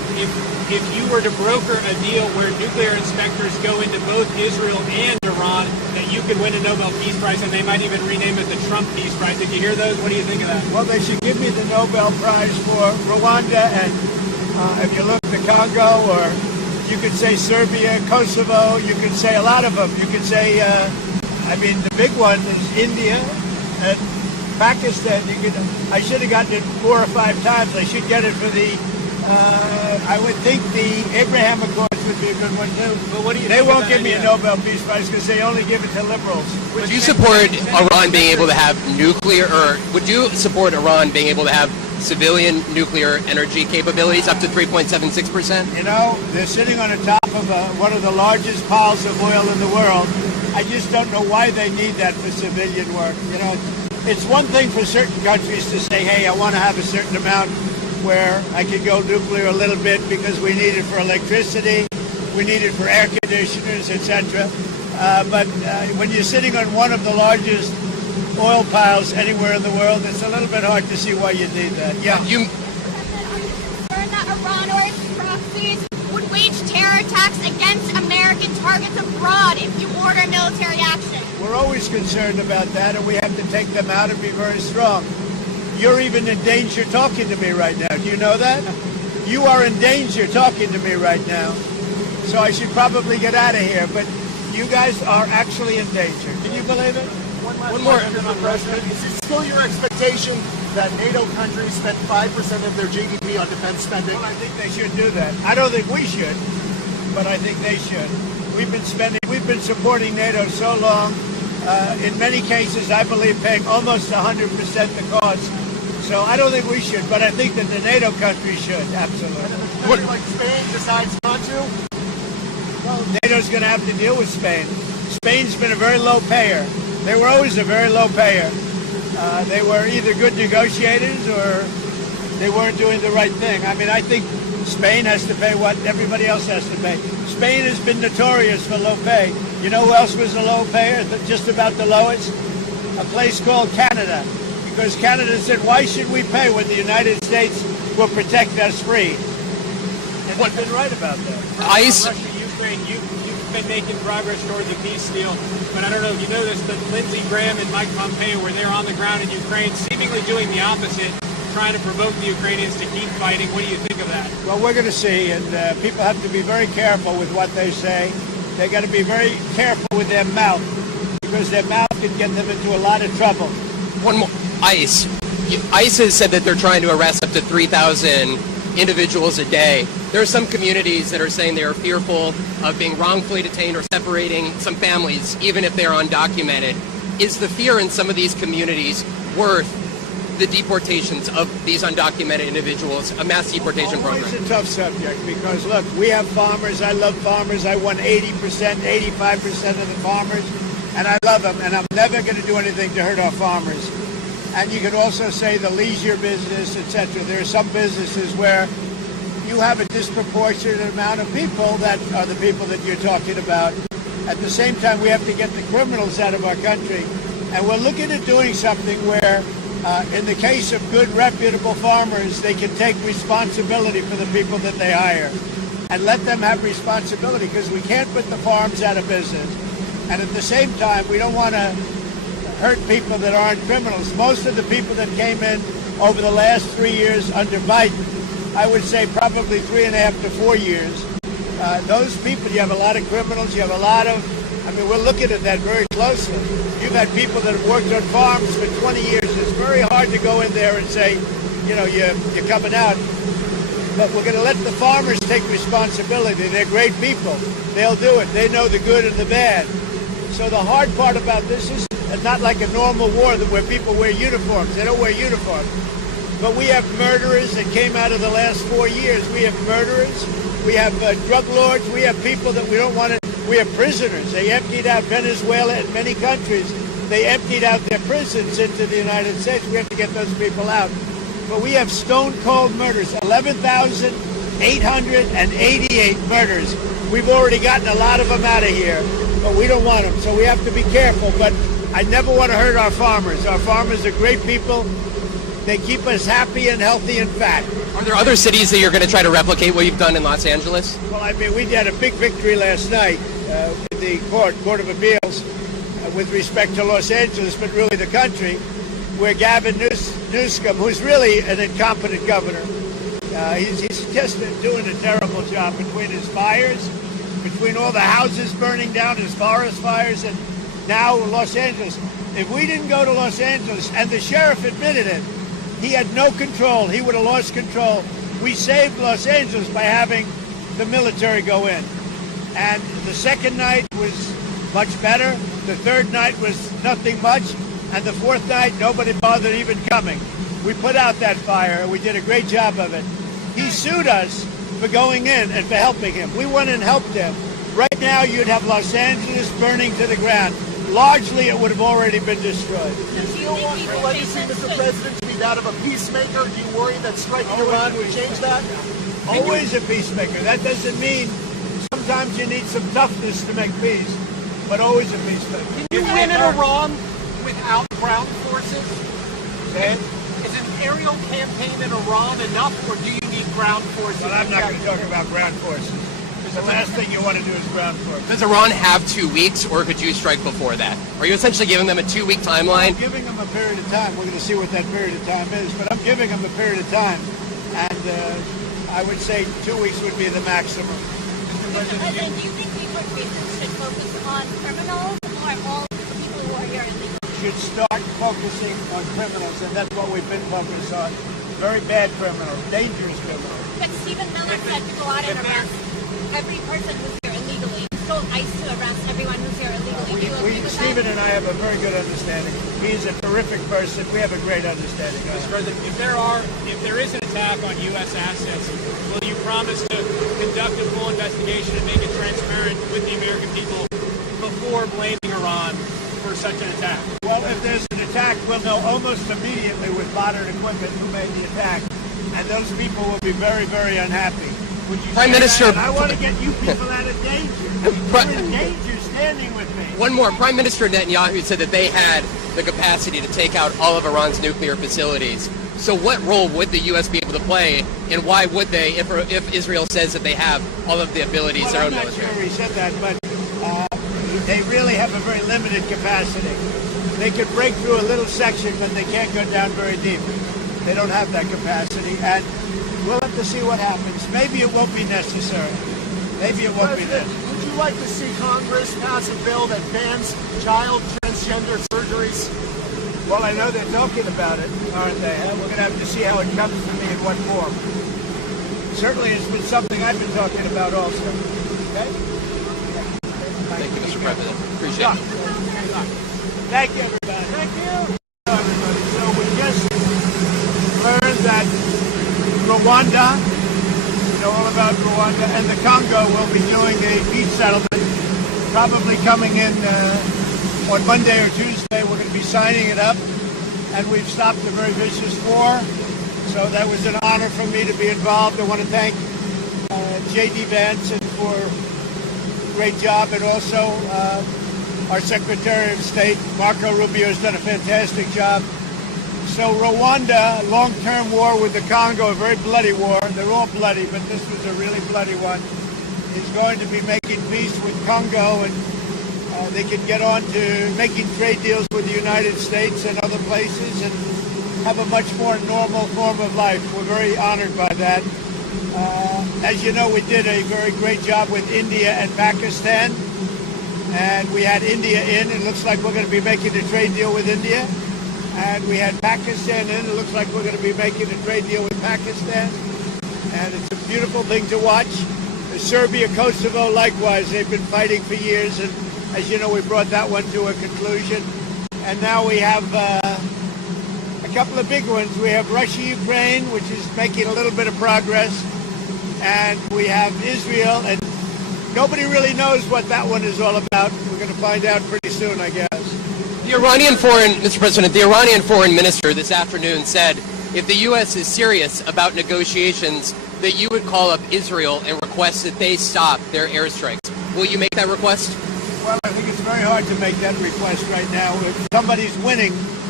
if you were to broker a deal where nuclear inspectors go into both Israel and Iran, that you could win a Nobel Peace Prize, and they might even rename it the Trump Peace Prize. Did you hear those? What do you think of that? Well, they should give me the Nobel Prize for Rwanda, and if you look at the Congo, or you could say Serbia, Kosovo, you could say a lot of them. You could say, the big one is India and Pakistan. I should have gotten it 4 or 5 times. I should get it for the, I would think the Abraham Accords would be a good one too. But what do you They think of won't that give me a idea? Nobel Peace Prize because they only give it to liberals. Would you support Iran being able to have nuclear, or would you support Iran being able to have civilian nuclear energy capabilities up to 3.76%? You know, they're sitting on the top of one of the largest piles of oil in the world. I just don't know why they need that for civilian work. You know, it's one thing for certain countries to say, hey, I want to have a certain amount where I could go nuclear a little bit because we need it for electricity, we need it for air conditioners, etc. But when you're sitting on one of the largest oil piles anywhere in the world, it's a little bit hard to see why you need that. Yeah. Are you concerned that Iran or its proxies would wage terror attacks against American targets abroad if you order military action? We're always concerned about that, and we have to take them out and be very strong. You're even in danger talking to me right now. Do you know that? You are in danger talking to me right now. So I should probably get out of here, but you guys are actually in danger. Can you believe it? One more, Mr. President. Is it still your expectation that NATO countries spend 5% of their GDP on defense spending? Well, I think they should do that. I don't think we should, but I think they should. We've been supporting NATO so long. In many cases, I believe paying almost 100% the cost. So I don't think we should, but I think that the NATO countries should, absolutely. And if a country like Spain decides not to? Well, NATO's going to have to deal with Spain. Spain's been a very low payer. They were always a very low payer. They were either good negotiators or they weren't doing the right thing. I mean, I think Spain has to pay what everybody else has to pay. Spain has been notorious for low pay. You know who else was a low payer, just about the lowest? A place called Canada. Because Canada said, why should we pay when the United States will protect us free? And they've been right about that. Russia, Ukraine, you've been making progress toward the peace deal, but I don't know if you noticed that Lindsey Graham and Mike Pompeo were there on the ground in Ukraine, seemingly doing the opposite, trying to provoke the Ukrainians to keep fighting. What do you think of that? Well, we're going to see, and people have to be very careful with what they say. They got to be very careful with their mouth, because their mouth can get them into a lot of trouble. One more. ICE. ICE has said that they're trying to arrest up to 3,000 individuals a day. There are some communities that are saying they are fearful of being wrongfully detained or separating some families, even if they're undocumented. Is the fear in some of these communities worth the deportations of these undocumented individuals, a mass deportation program? It's a tough subject because, look, we have farmers. I love farmers. I won 80%, 85% of the farmers, and I love them, and I'm never going to do anything to hurt our farmers. And you could also say the leisure business, etc. There are some businesses where you have a disproportionate amount of people that are the people that you're talking about. At the same time, we have to get the criminals out of our country. And we're looking at doing something where, in the case of good, reputable farmers, they can take responsibility for the people that they hire and let them have responsibility, because we can't put the farms out of business. And at the same time, we don't want to hurt people that aren't criminals. Most of the people that came in over the last 3 years under Biden, I would say probably 3.5 to 4 years, those people, you have a lot of criminals, you have a lot of, we're looking at that very closely. You've had people that have worked on farms for 20 years. It's very hard to go in there and say, you know, you're coming out. But we're going to let the farmers take responsibility. They're great people. They'll do it. They know the good and the bad. So the hard part about this is not like a normal war where people wear uniforms. They don't wear uniforms. But we have murderers that came out of the last 4 years. We have murderers. We have drug lords. We have people that we don't want to. We have prisoners. They emptied out Venezuela and many countries. They emptied out their prisons into the United States. We have to get those people out. But we have stone-cold murders. 11,888 murders. We've already gotten a lot of them out of here, but we don't want them. So we have to be careful. But I never want to hurt our farmers. Our farmers are great people. They keep us happy and healthy and fat. Are there other cities that you're going to try to replicate what you've done in Los Angeles? Well, I mean, we had a big victory last night with the Court of Appeals with respect to Los Angeles, but really the country, where Gavin Newsom, who's really an incompetent governor, he's just doing a terrible job between his fires, between all the houses burning down, his forest fires, and now Los Angeles. If we didn't go to Los Angeles, and the sheriff admitted it, he had no control. He would have lost control. We saved Los Angeles by having the military go in. And the second night was much better. The third night was nothing much. And the fourth night, nobody bothered even coming. We put out that fire. We did a great job of it. He sued us for going in and for helping him. We went and helped him. Right now, you'd have Los Angeles burning to the ground. Largely, it would have already been destroyed. Do you still want your legacy, Mr. President, to be that of a peacemaker? Do you worry that striking Iran would change that? Always a peacemaker. That doesn't mean sometimes you need some toughness to make peace, but always a peacemaker. Can you win in Iran without ground forces? Okay? Is an aerial campaign in Iran enough, or do you need ground forces? Well, I'm not going to talk about ground forces. The last thing you want to do is ground forces. Does Iran have 2 weeks, or could you strike before that? Are you essentially giving them a 2-week timeline? I'm giving them a period of time. We're going to see what that period of time is, but I'm giving them a period of time, and I would say 2 weeks would be the maximum. Mr. President, do you think deportations should focus on criminals or all people who are here illegally? Should start focusing on criminals, and that's what we've been focused on. Very bad criminals, dangerous criminals. But Stephen Miller said to go out and arrest every person who's here illegally. So ICE to arrest everyone who's here illegally. Do you agree with Stephen that? and I have a very good understanding. He's a terrific person. We have a great understanding. Mr. President, if there is an attack on U.S. assets, will you promise to conduct a full investigation and make it transparent with the American people before blaming Iran for such an attack? Well, if there's an attack, we'll know almost immediately with modern equipment who made the attack, and those people will be very, very unhappy. Would you Prime say Minister- that? I want to get you people out of danger. You're in danger standing with me. One more. Prime Minister Netanyahu said that they had the capacity to take out all of Iran's nuclear facilities. So what role would the U.S. be able to play, and why would they, if Israel says that they have all of the abilities, Well, their I'm own not military? sure he said that, but they really have a very limited capacity. They could break through a little section, but they can't go down very deep. They don't have that capacity, and we'll have to see what happens. Maybe it won't be necessary. Maybe it won't be President, necessary. would you like to see Congress pass a bill that bans child transgender surgeries? Well, I know they're talking about it, aren't they? We're going to have to see how it comes to me in what form. Certainly, it's been something I've been talking about also. Okay? Thank you, Mr. President. Appreciate it. Thank you, everybody. Thank you. Everybody. So we just learned that Rwanda, you know all about Rwanda, and the Congo will be doing a peace settlement, probably coming in on Monday or Tuesday. We're going to be signing it up, and we've stopped a very vicious war. So that was an honor for me to be involved. I want to thank J.D. Vance for a great job, and also our Secretary of State, Marco Rubio, has done a fantastic job. So Rwanda, long-term war with the Congo, a very bloody war. They're all bloody, but this was a really bloody one. Is going to be making peace with Congo, and they can get on to making trade deals with the United States and other places and have a much more normal form of life. We're very honored by that. As you know, we did a very great job with India and Pakistan, and we had India in. It looks like we're going to be making a trade deal with India. And we had Pakistan in. It looks like we're going to be making a trade deal with Pakistan. And it's a beautiful thing to watch. Serbia, Kosovo, likewise. They've been fighting for years. And as you know, we brought that one to a conclusion. And now we have a couple of big ones. We have Russia, Ukraine, which is making a little bit of progress. And we have Israel. And nobody really knows what that one is all about. We're going to find out pretty soon, I guess. Mr. President, the Iranian foreign minister this afternoon said if the U.S. is serious about negotiations, that you would call up Israel and request that they stop their airstrikes. Will you make that request? Well, I think it's very hard to make that request right now. If somebody's winning,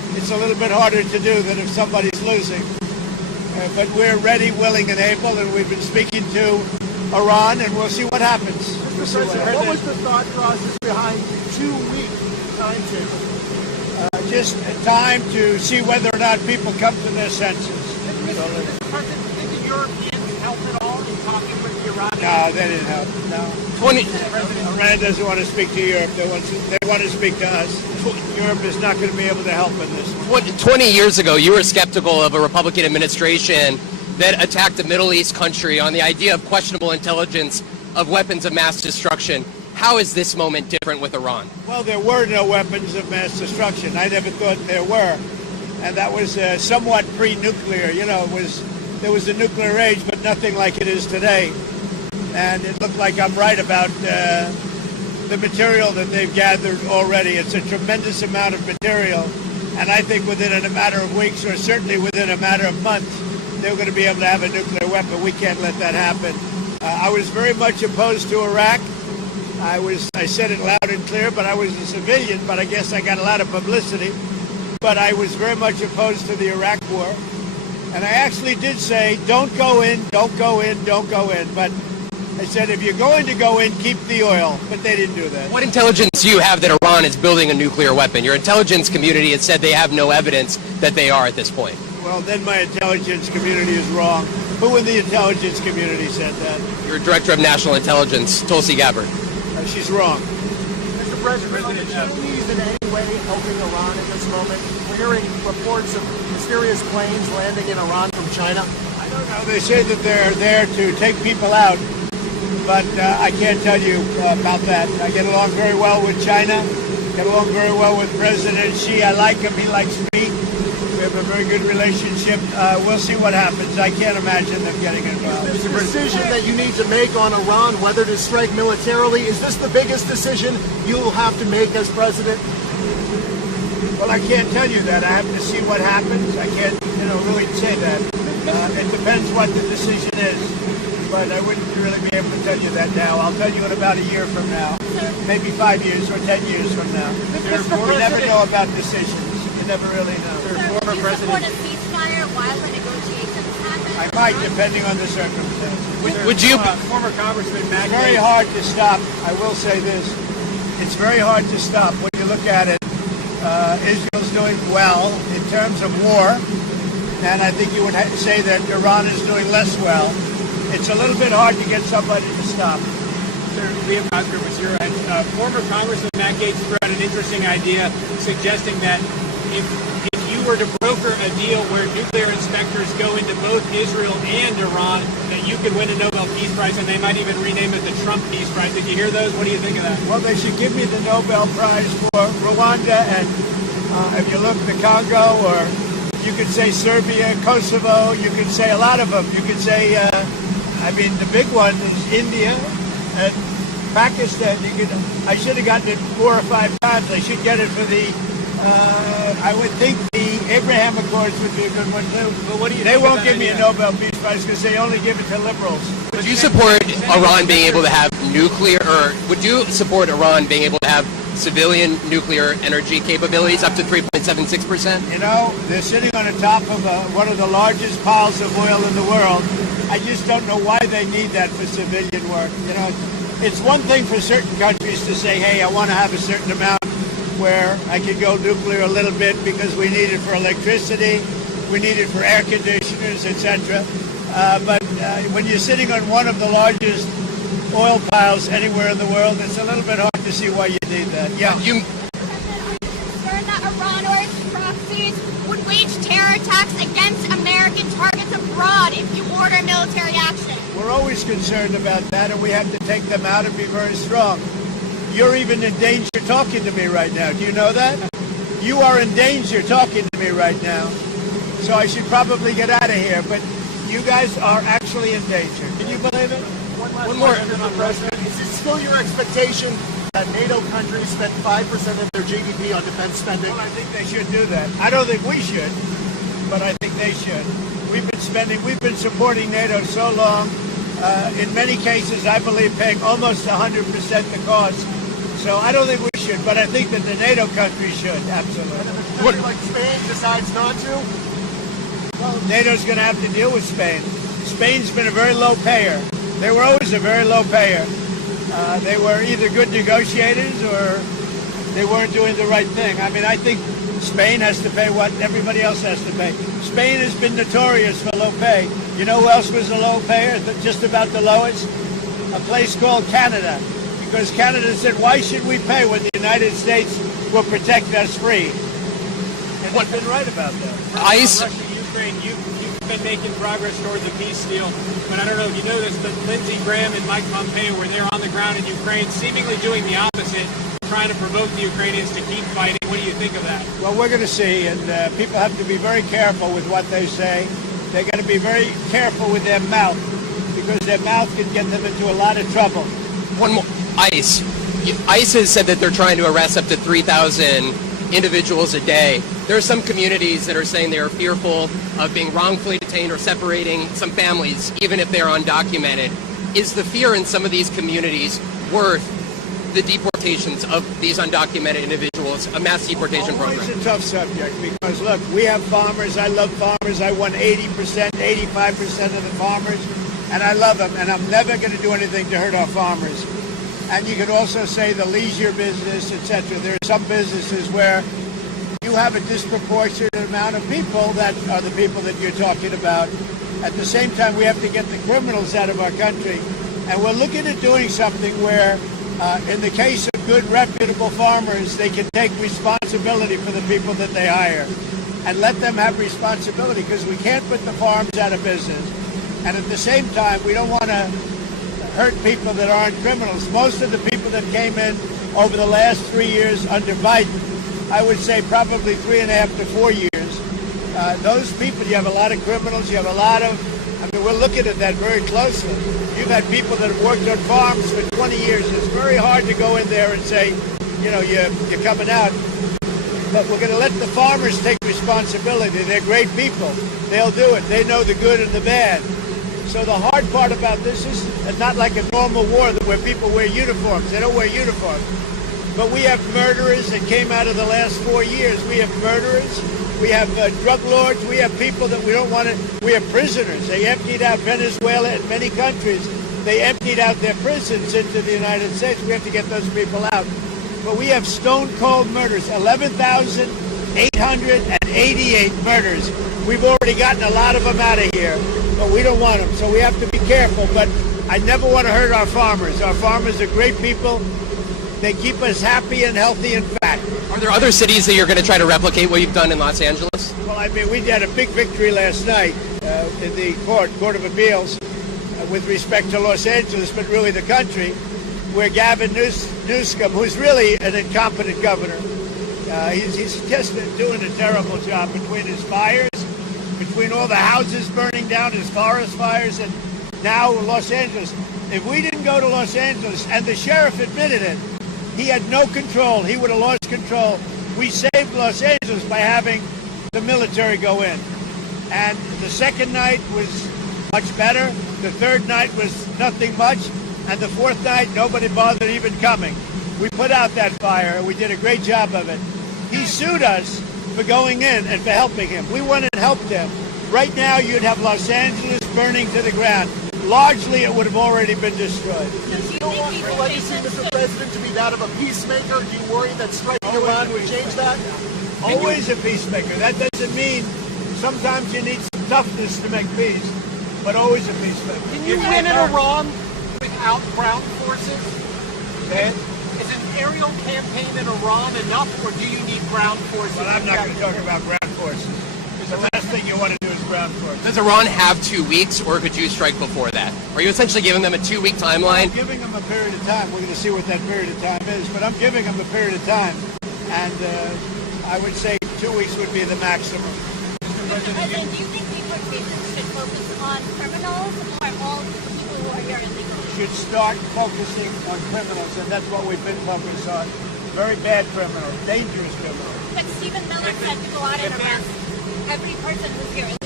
it's a little bit harder to do than if somebody's losing. But we're ready, willing, and able, and we've been speaking to Iran, and we'll see what happens. Mr. President, what was the thought process behind 2-week timetable? Just time to see whether or not people come to their senses. Mr. President, did the Europeans help at all in talking with the Iranians? No, they didn't help. No. Iran doesn't want to speak to Europe. They want to speak to us. Europe is not going to be able to help in this one. 20 years ago, you were skeptical of a Republican administration that attacked a Middle East country on the idea of questionable intelligence of weapons of mass destruction. How is this moment different with Iran? Well, there were no weapons of mass destruction. I never thought there were. And that was somewhat pre-nuclear. You know, there was a nuclear age, but nothing like it is today. And it looked like I'm right about the material that they've gathered already. It's a tremendous amount of material. And I think within a matter of weeks, or certainly within a matter of months, they're going to be able to have a nuclear weapon. We can't let that happen. I was very much opposed to Iraq. I said it loud and clear, but I was a civilian, but I guess I got a lot of publicity. But I was very much opposed to the Iraq war. And I actually did say, don't go in, don't go in, don't go in. But I said, if you're going to go in, keep the oil. But they didn't do that. What intelligence do you have that Iran is building a nuclear weapon? Your intelligence community has said they have no evidence that they are at this point. Well, then my intelligence community is wrong. Who in the intelligence community said that? Your Director of National Intelligence, Tulsi Gabbard. She's wrong. Mr. President, are the Chinese in any way helping Iran at this moment? We're hearing reports of mysterious planes landing in Iran from China. I don't know. They say that they're there to take people out, but I can't tell you about that. I get along very well with China, get along very well with President Xi. I like him. He likes me. We have a very good relationship. We'll see what happens. I can't imagine them getting involved. This decision that you need to make on Iran, whether to strike militarily, is this the biggest decision you'll have to make as president? Well, I can't tell you that. I have to see what happens. I can't, really say that. It depends what the decision is. But I wouldn't really be able to tell you that now. I'll tell you in about a year from now. Maybe 5 years or 10 years from now. We never know about decisions. You never really know. Do you support a ceasefire while the negotiations happen? I might, depending on the circumstances. Would you? Former Congressman Matt It's very hard to stop. I will say this. It's very hard to stop. When you look at it, Israel's doing well in terms of war. And I think you would say that Iran is doing less well. It's a little bit hard to get somebody to stop. Former Congressman Matt Gaetz threw out an interesting idea suggesting that if you were to broker a deal where nuclear inspectors go into both Israel and Iran, that you could win a Nobel Peace Prize, and they might even rename it the Trump Peace Prize. Did you hear those? What do you think of that? Well, they should give me the Nobel Prize for Rwanda and if you look the Congo, or you could say Serbia, Kosovo, you could say a lot of them. You could say, the big one is India and Pakistan. I should have gotten it 4 or 5 times. I should get it for I would think the Abraham Accords would be a good one too. But what do you They think won't of give that me a idea? Nobel Peace Prize because they only give it to liberals. Would you support Iran being able to have nuclear, or would you support Iran being able to have civilian nuclear energy capabilities up to 3.76%? They're sitting on the top of one of the largest piles of oil in the world. I just don't know why they need that for civilian work. It's one thing for certain countries to say, hey, I want to have a certain amount where I could go nuclear a little bit because we need it for electricity, we need it for air conditioners, etc. But when you're sitting on one of the largest oil piles anywhere in the world, it's a little bit hard to see why you need that. Yeah. Are you concerned that Iran or its proxies would wage terror attacks against American targets abroad if you order military action? We're always concerned about that, and we have to take them out and be very strong. You're even in danger talking to me right now. Do you know that? You are in danger talking to me right now. So I should probably get out of here, but you guys are actually in danger. Can you believe it? One more, Mr. President. Is it still your expectation that NATO countries spend 5% of their GDP on defense spending? Well, I think they should do that. I don't think we should, but I think they should. We've been supporting NATO so long. In many cases, I believe paying almost 100% the cost. So I don't think we should, but I think that the NATO countries should, absolutely. And if a country like Spain decides not to? Well, NATO's going to have to deal with Spain. Spain's been a very low payer. They were always a very low payer. They were either good negotiators or they weren't doing the right thing. I mean, I think Spain has to pay what everybody else has to pay. Spain has been notorious for low pay. You know who else was a low payer, just about the lowest? A place called Canada. Because Canada said, why should we pay when the United States will protect us free? And they've been right about that. ICE. Russia, Ukraine, you've been making progress towards a peace deal. But I don't know if you noticed, but Lindsey Graham and Mike Pompeo were there on the ground in Ukraine, seemingly doing the opposite, trying to provoke the Ukrainians to keep fighting. What do you think of that? Well, we're going to see, and people have to be very careful with what they say. They're going to be very careful with their mouth, because their mouth can get them into a lot of trouble. One more. ICE. ICE has said that they're trying to arrest up to 3,000 individuals a day. There are some communities that are saying they are fearful of being wrongfully detained or separating some families, even if they're undocumented. Is the fear in some of these communities worth the deportations of these undocumented individuals, a mass deportation program? It's a tough subject because, look, we have farmers. I love farmers. I won 80%, 85% of the farmers, and I love them, and I'm never going to do anything to hurt our farmers. And you could also say the leisure business, etc. There are some businesses where you have a disproportionate amount of people that are the people that you're talking about. At the same time, we have to get the criminals out of our country. And we're looking at doing something where, in the case of good, reputable farmers, they can take responsibility for the people that they hire and let them have responsibility, because we can't put the farms out of business. And at the same time, we don't want to hurt people that aren't criminals. Most of the people that came in over the last 3 years under Biden, I would say probably 3.5 to 4 years, those people, you have a lot of criminals, you have a lot of, I mean, we're looking at that very closely. You've had people that have worked on farms for 20 years. It's very hard to go in there and say, you know, you're coming out. But we're going to let the farmers take responsibility. They're great people. They'll do it. They know the good and the bad. So the hard part about this is not like a normal war where people wear uniforms. They don't wear uniforms. But we have murderers that came out of the last 4 years. We have murderers. We have drug lords. We have people that we don't want to. We have prisoners. They emptied out Venezuela and many countries. They emptied out their prisons into the United States. We have to get those people out. But we have stone-cold murders, 11,888 murders. We've already gotten a lot of them out of here, but we don't want them. So we have to be careful. But I never want to hurt our farmers. Our farmers are great people. They keep us happy and healthy and fat. Are there other cities that you're going to try to replicate what you've done in Los Angeles? Well, I mean, we had a big victory last night in the Court of Appeals with respect to Los Angeles, but really the country, where Gavin Newsom, who's really an incompetent governor, he's just doing a terrible job between his fires, between all the houses burning down, his forest fires, and now Los Angeles. If we didn't go to Los Angeles, and the sheriff admitted it, he had no control. He would have lost control. We saved Los Angeles by having the military go in. And the second night was much better. The third night was nothing much. And the fourth night, nobody bothered even coming. We put out that fire, and we did a great job of it. He sued us for going in and for helping him. We went and helped him. Right now, you'd have Los Angeles burning to the ground. Largely, it would have already been destroyed. Do you don't want your legacy, Mr. President, to be that of a peacemaker? Do you worry that striking Iran would change that? Always a peacemaker. That doesn't mean sometimes you need some toughness to make peace, but always a peacemaker. Can you win in Iran without ground forces? Okay. Is an aerial campaign in Iran enough, or do you need ground forces? But I'm not going to talk about ground forces. The last thing you want to do is ground forces. Does Iran have 2 weeks, or could you strike before that? Are you essentially giving them a 2-week timeline? I'm giving them a period of time. We're going to see what that period of time is, but I'm giving them a period of time. And I would say 2 weeks would be the maximum. Mr. President, do you think deportations should focus on criminals or all people who are here illegally? Should start focusing on criminals, and that's what we've been focused on. Very bad criminals, dangerous criminals. But Stephen Miller said to go out and arrest every person who's here illegally.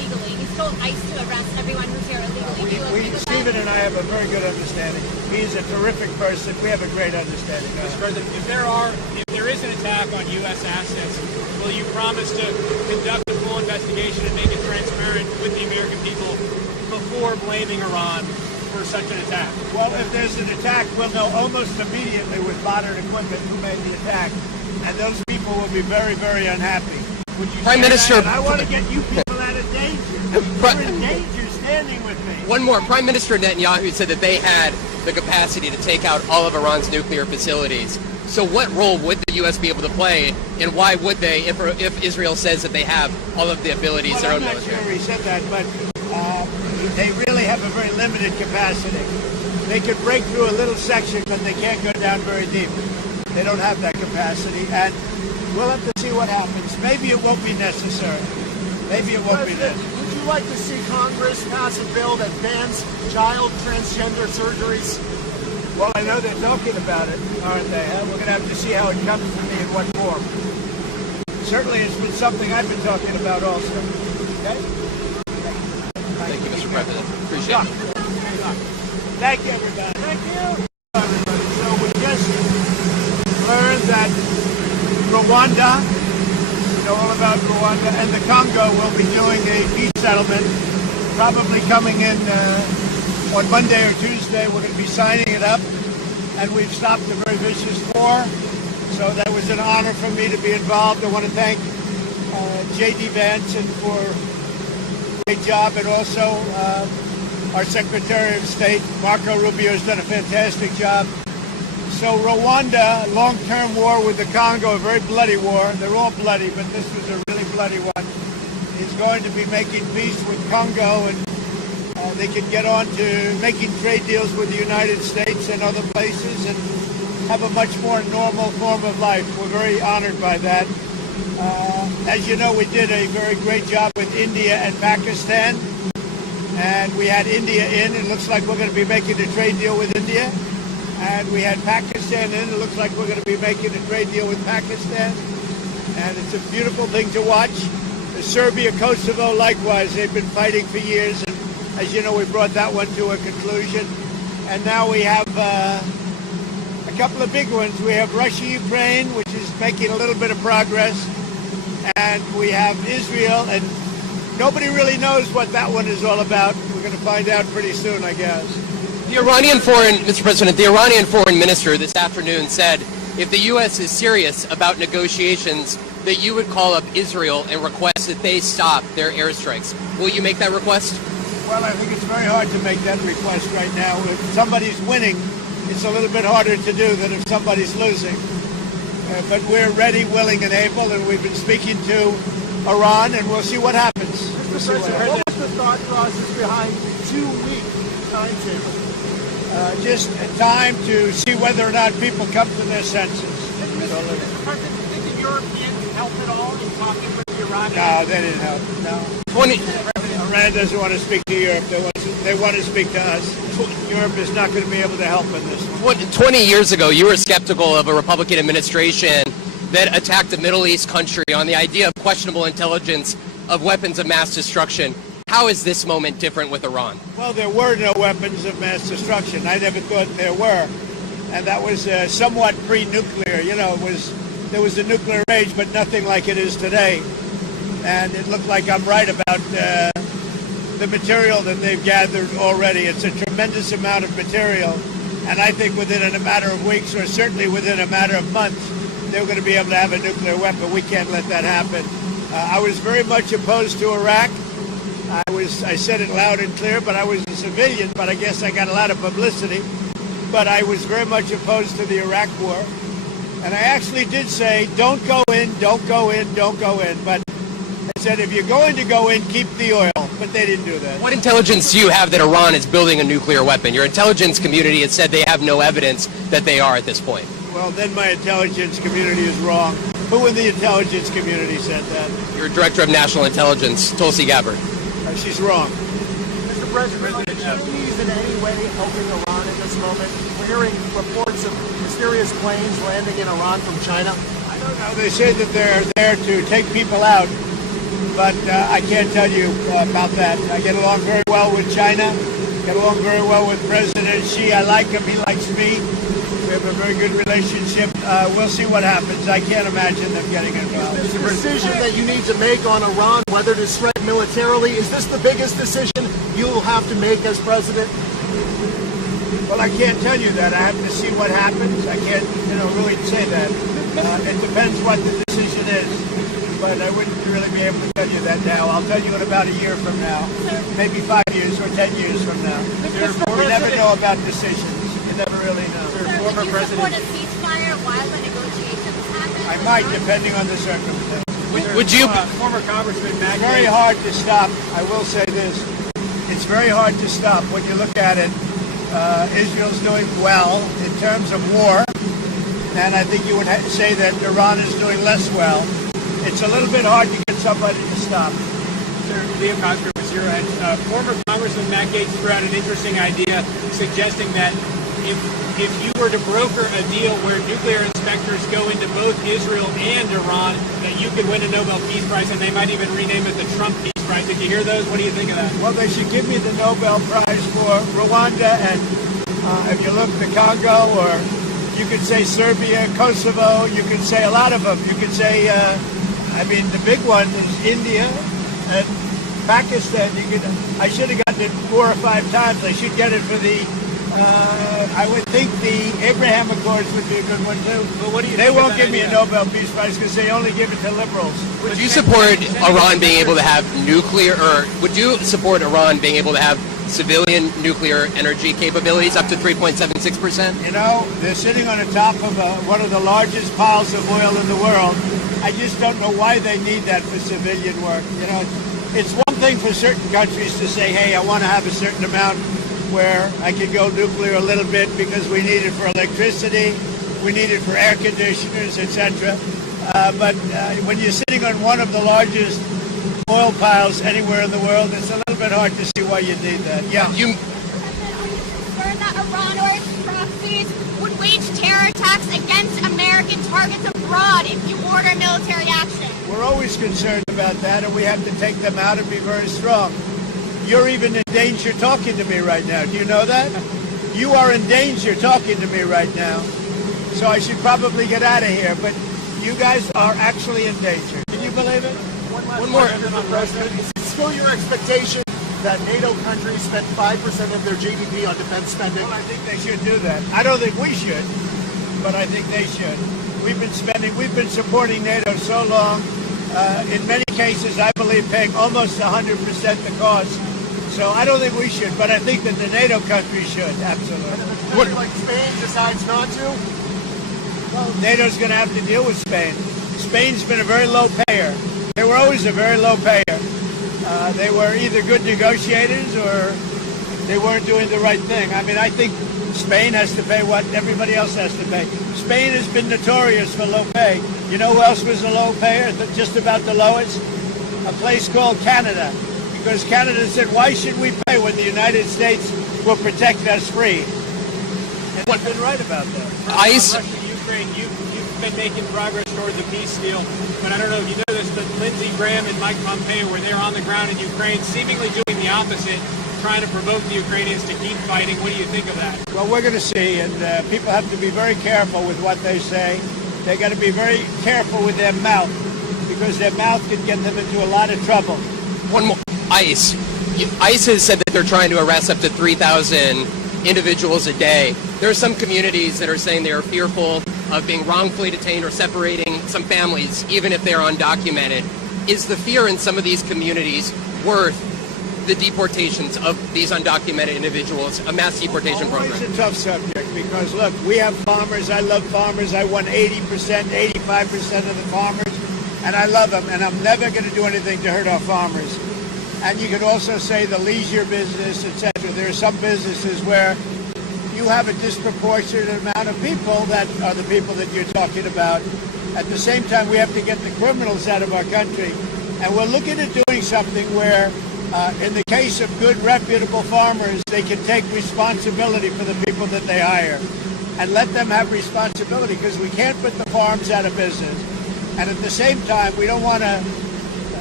illegally. He's told ICE to arrest everyone who's here illegally. Stephen and I have a very good understanding. He's a terrific person. We have a great understanding. Mr. President, if there is an attack on U.S. assets, will you promise to conduct a full investigation and make it transparent with the American people before blaming Iran for such an attack? Well, if there's an attack, we'll know almost immediately with modern equipment who made the attack, and those people will be very, very unhappy. Prime Minister, I want to get you people out of danger. You're in danger standing with me. One more. Prime Minister Netanyahu said that they had the capacity to take out all of Iran's nuclear facilities. So what role would the U.S. be able to play, and why would they, if Israel says that they have all of the abilities their own military? I'm not sure he said that, but they really have a very limited capacity. They could break through a little section, but they can't go down very deep. They don't have that capacity, and we'll have to see what happens. Maybe it won't be necessary. Maybe it won't be necessary. Would you like to see Congress pass a bill that bans child transgender surgeries? Well, I know they're talking about it, aren't they? We're going to have to see how it comes to me in what form. Certainly, it's been something I've been talking about also. Okay? Thank you, Mr. President. Appreciate it. Thank you, everybody. Thank you, everybody. So we just learned that Rwanda, you know all about Rwanda, and the Congo will be doing a peace settlement, probably coming in on Monday or Tuesday. We're going to be signing it up, and we've stopped a very vicious war. So that was an honor for me to be involved. I want to thank J.D. Vance for a great job, and also our Secretary of State, Marco Rubio, has done a fantastic job. So Rwanda, long-term war with the Congo, a very bloody war. They're all bloody, but this was a really bloody one. Is going to be making peace with Congo, and they can get on to making trade deals with the United States and other places and have a much more normal form of life. We're very honored by that. As you know, we did a very great job with India and Pakistan, and we had India in. It looks like we're going to be making a trade deal with India. And we had Pakistan in. It looks like we're going to be making a trade deal with Pakistan. And it's a beautiful thing to watch. Serbia, Kosovo, likewise, they've been fighting for years. And as you know, we brought that one to a conclusion. And now we have a couple of big ones. We have Russia, Ukraine, which is making a little bit of progress. And we have Israel. And nobody really knows what that one is all about. We're going to find out pretty soon, I guess. Mr. President, the Iranian foreign minister this afternoon said if the U.S. is serious about negotiations, that you would call up Israel and request that they stop their airstrikes. Will you make that request? Well, I think it's very hard to make that request right now. If somebody's winning, it's a little bit harder to do than if somebody's losing. But we're ready, willing, and able, and we've been speaking to Iran, and we'll see what happens. Mr. President, what was the thought process behind 2-week timetable? Just time to see whether or not people come to their senses. Mr. President, did the Europeans help at all in talking with the Iranians? No, they didn't help. No. Iran doesn't want to speak to Europe. They want to speak to us. Europe is not going to be able to help in this one. 20 years ago, you were skeptical of a Republican administration that attacked a Middle East country on the idea of questionable intelligence of weapons of mass destruction. How is this moment different with Iran? Well, there were no weapons of mass destruction. I never thought there were. And that was somewhat pre-nuclear. You know, there was a nuclear age, but nothing like it is today. And it looked like I'm right about the material that they've gathered already. It's a tremendous amount of material. And I think within a matter of weeks, or certainly within a matter of months, they're going to be able to have a nuclear weapon. We can't let that happen. I was very much opposed to Iraq. I said it loud and clear, but I was a civilian, but I guess I got a lot of publicity. But I was very much opposed to the Iraq war. And I actually did say, don't go in, don't go in, don't go in. But I said, if you're going to go in, keep the oil. But they didn't do that. What intelligence do you have that Iran is building a nuclear weapon? Your intelligence community has said they have no evidence that they are at this point. Well, then my intelligence community is wrong. Who in the intelligence community said that? Your Director of National Intelligence, Tulsi Gabbard. She's wrong. Mr. President, are the Chinese in any way helping Iran in this moment? We're hearing reports of mysterious planes landing in Iran from China. I don't know. They say that they're there to take people out. but I can't tell you about that. I get along very well with China, get along very well with President Xi. I like him, he likes me. We have a very good relationship. We'll see what happens. I can't imagine them getting involved. This decision that you need to make on Iran, whether to strike militarily, is this the biggest decision you will have to make as president? Well, I can't tell you that. I have to see what happens. I can't, really say that. It depends what the decision is. But I wouldn't really be able to tell you that now. I'll tell you in about a year from now, maybe 5 years or 10 years from now. We never know about decisions. You never really know. Would you support a ceasefire while the negotiations happen? I might, depending on the circumstances. Would you? Former Congressman Matt It's very hard to stop. I will say this. It's very hard to stop when you look at it. Israel's doing well in terms of war, and I think you would say that Iran is doing less well. It's a little bit hard to get somebody to stop. Former Congressman Matt Gaetz threw out an interesting idea suggesting that if you were to broker a deal where nuclear inspectors go into both Israel and Iran, that you could win a Nobel Peace Prize, and they might even rename it the Trump Peace Prize. Did you hear those? What do you think of that? Well, they should give me the Nobel Prize for Rwanda, and if you look the Congo, or you could say Serbia, Kosovo, you could say a lot of them. You could say, the big one is India and Pakistan. I should have gotten it 4 or 5 times. I should get it for the, I would think the Abraham Accords would be a good one too. But what do you They think of won't that give me a idea? Nobel Peace Prize because they only give it to liberals. Would you support Iran being able to have nuclear, or would you support Iran being able to have civilian nuclear energy capabilities up to 3.76%? They're sitting on the top of one of the largest piles of oil in the world. I just don't know why they need that for civilian work. It's one thing for certain countries to say, hey, I want to have a certain amount where I could go nuclear a little bit because we need it for electricity, we need it for air conditioners, etc. But when you're sitting on one of the largest oil piles anywhere in the world, it's a little bit hard to see why you need that. Yeah. Are you concerned that Iran or its proxies would wage terror attacks against American targets abroad if you order military action? We're always concerned about that, and we have to take them out and be very strong. You're even in danger talking to me right now. Do you know that? You are in danger talking to me right now. So I should probably get out of here, but you guys are actually in danger. Can you believe it? One more, Mr. President. Is it still your expectation that NATO countries spend 5% of their GDP on defense spending? Well, I think they should do that. I don't think we should, but I think they should. We've been supporting NATO so long. In many cases, I believe paying almost 100% the cost. So I don't think we should, but I think that the NATO countries should, absolutely. And if a country like Spain decides not to? Well, NATO's going to have to deal with Spain. Spain's been a very low payer. They were always a very low payer. They were either good negotiators or they weren't doing the right thing. I think Spain has to pay what everybody else has to pay. Spain has been notorious for low pay. You know who else was a low payer, just about the lowest? A place called Canada. Because Canada said, why should we pay when the United States will protect us free? And they've been right about that. ICE. Ukraine, you've been making progress toward the peace deal, but I don't know if you know this, but Lindsey Graham and Mike Pompeo were there on the ground in Ukraine, seemingly doing the opposite, trying to provoke the Ukrainians to keep fighting. What do you think of that? Well, we're going to see, and people have to be very careful with what they say. They got to be very careful with their mouth, because their mouth can get them into a lot of trouble. One more. ICE. ICE has said that they're trying to arrest up to 3,000 individuals a day. There are some communities that are saying they are fearful of being wrongfully detained or separating some families, even if they're undocumented. Is the fear in some of these communities worth the deportations of these undocumented individuals, a mass deportation program? It's a tough subject because, look, we have farmers. I love farmers. I won 80%, 85% of the farmers, and I love them, and I'm never going to do anything to hurt our farmers. And you could also say the leisure business, etc. There are some businesses where you have a disproportionate amount of people that are the people that you're talking about. At the same time, we have to get the criminals out of our country. And we're looking at doing something where, in the case of good, reputable farmers, they can take responsibility for the people that they hire and let them have responsibility, because we can't put the farms out of business. And at the same time, we don't want to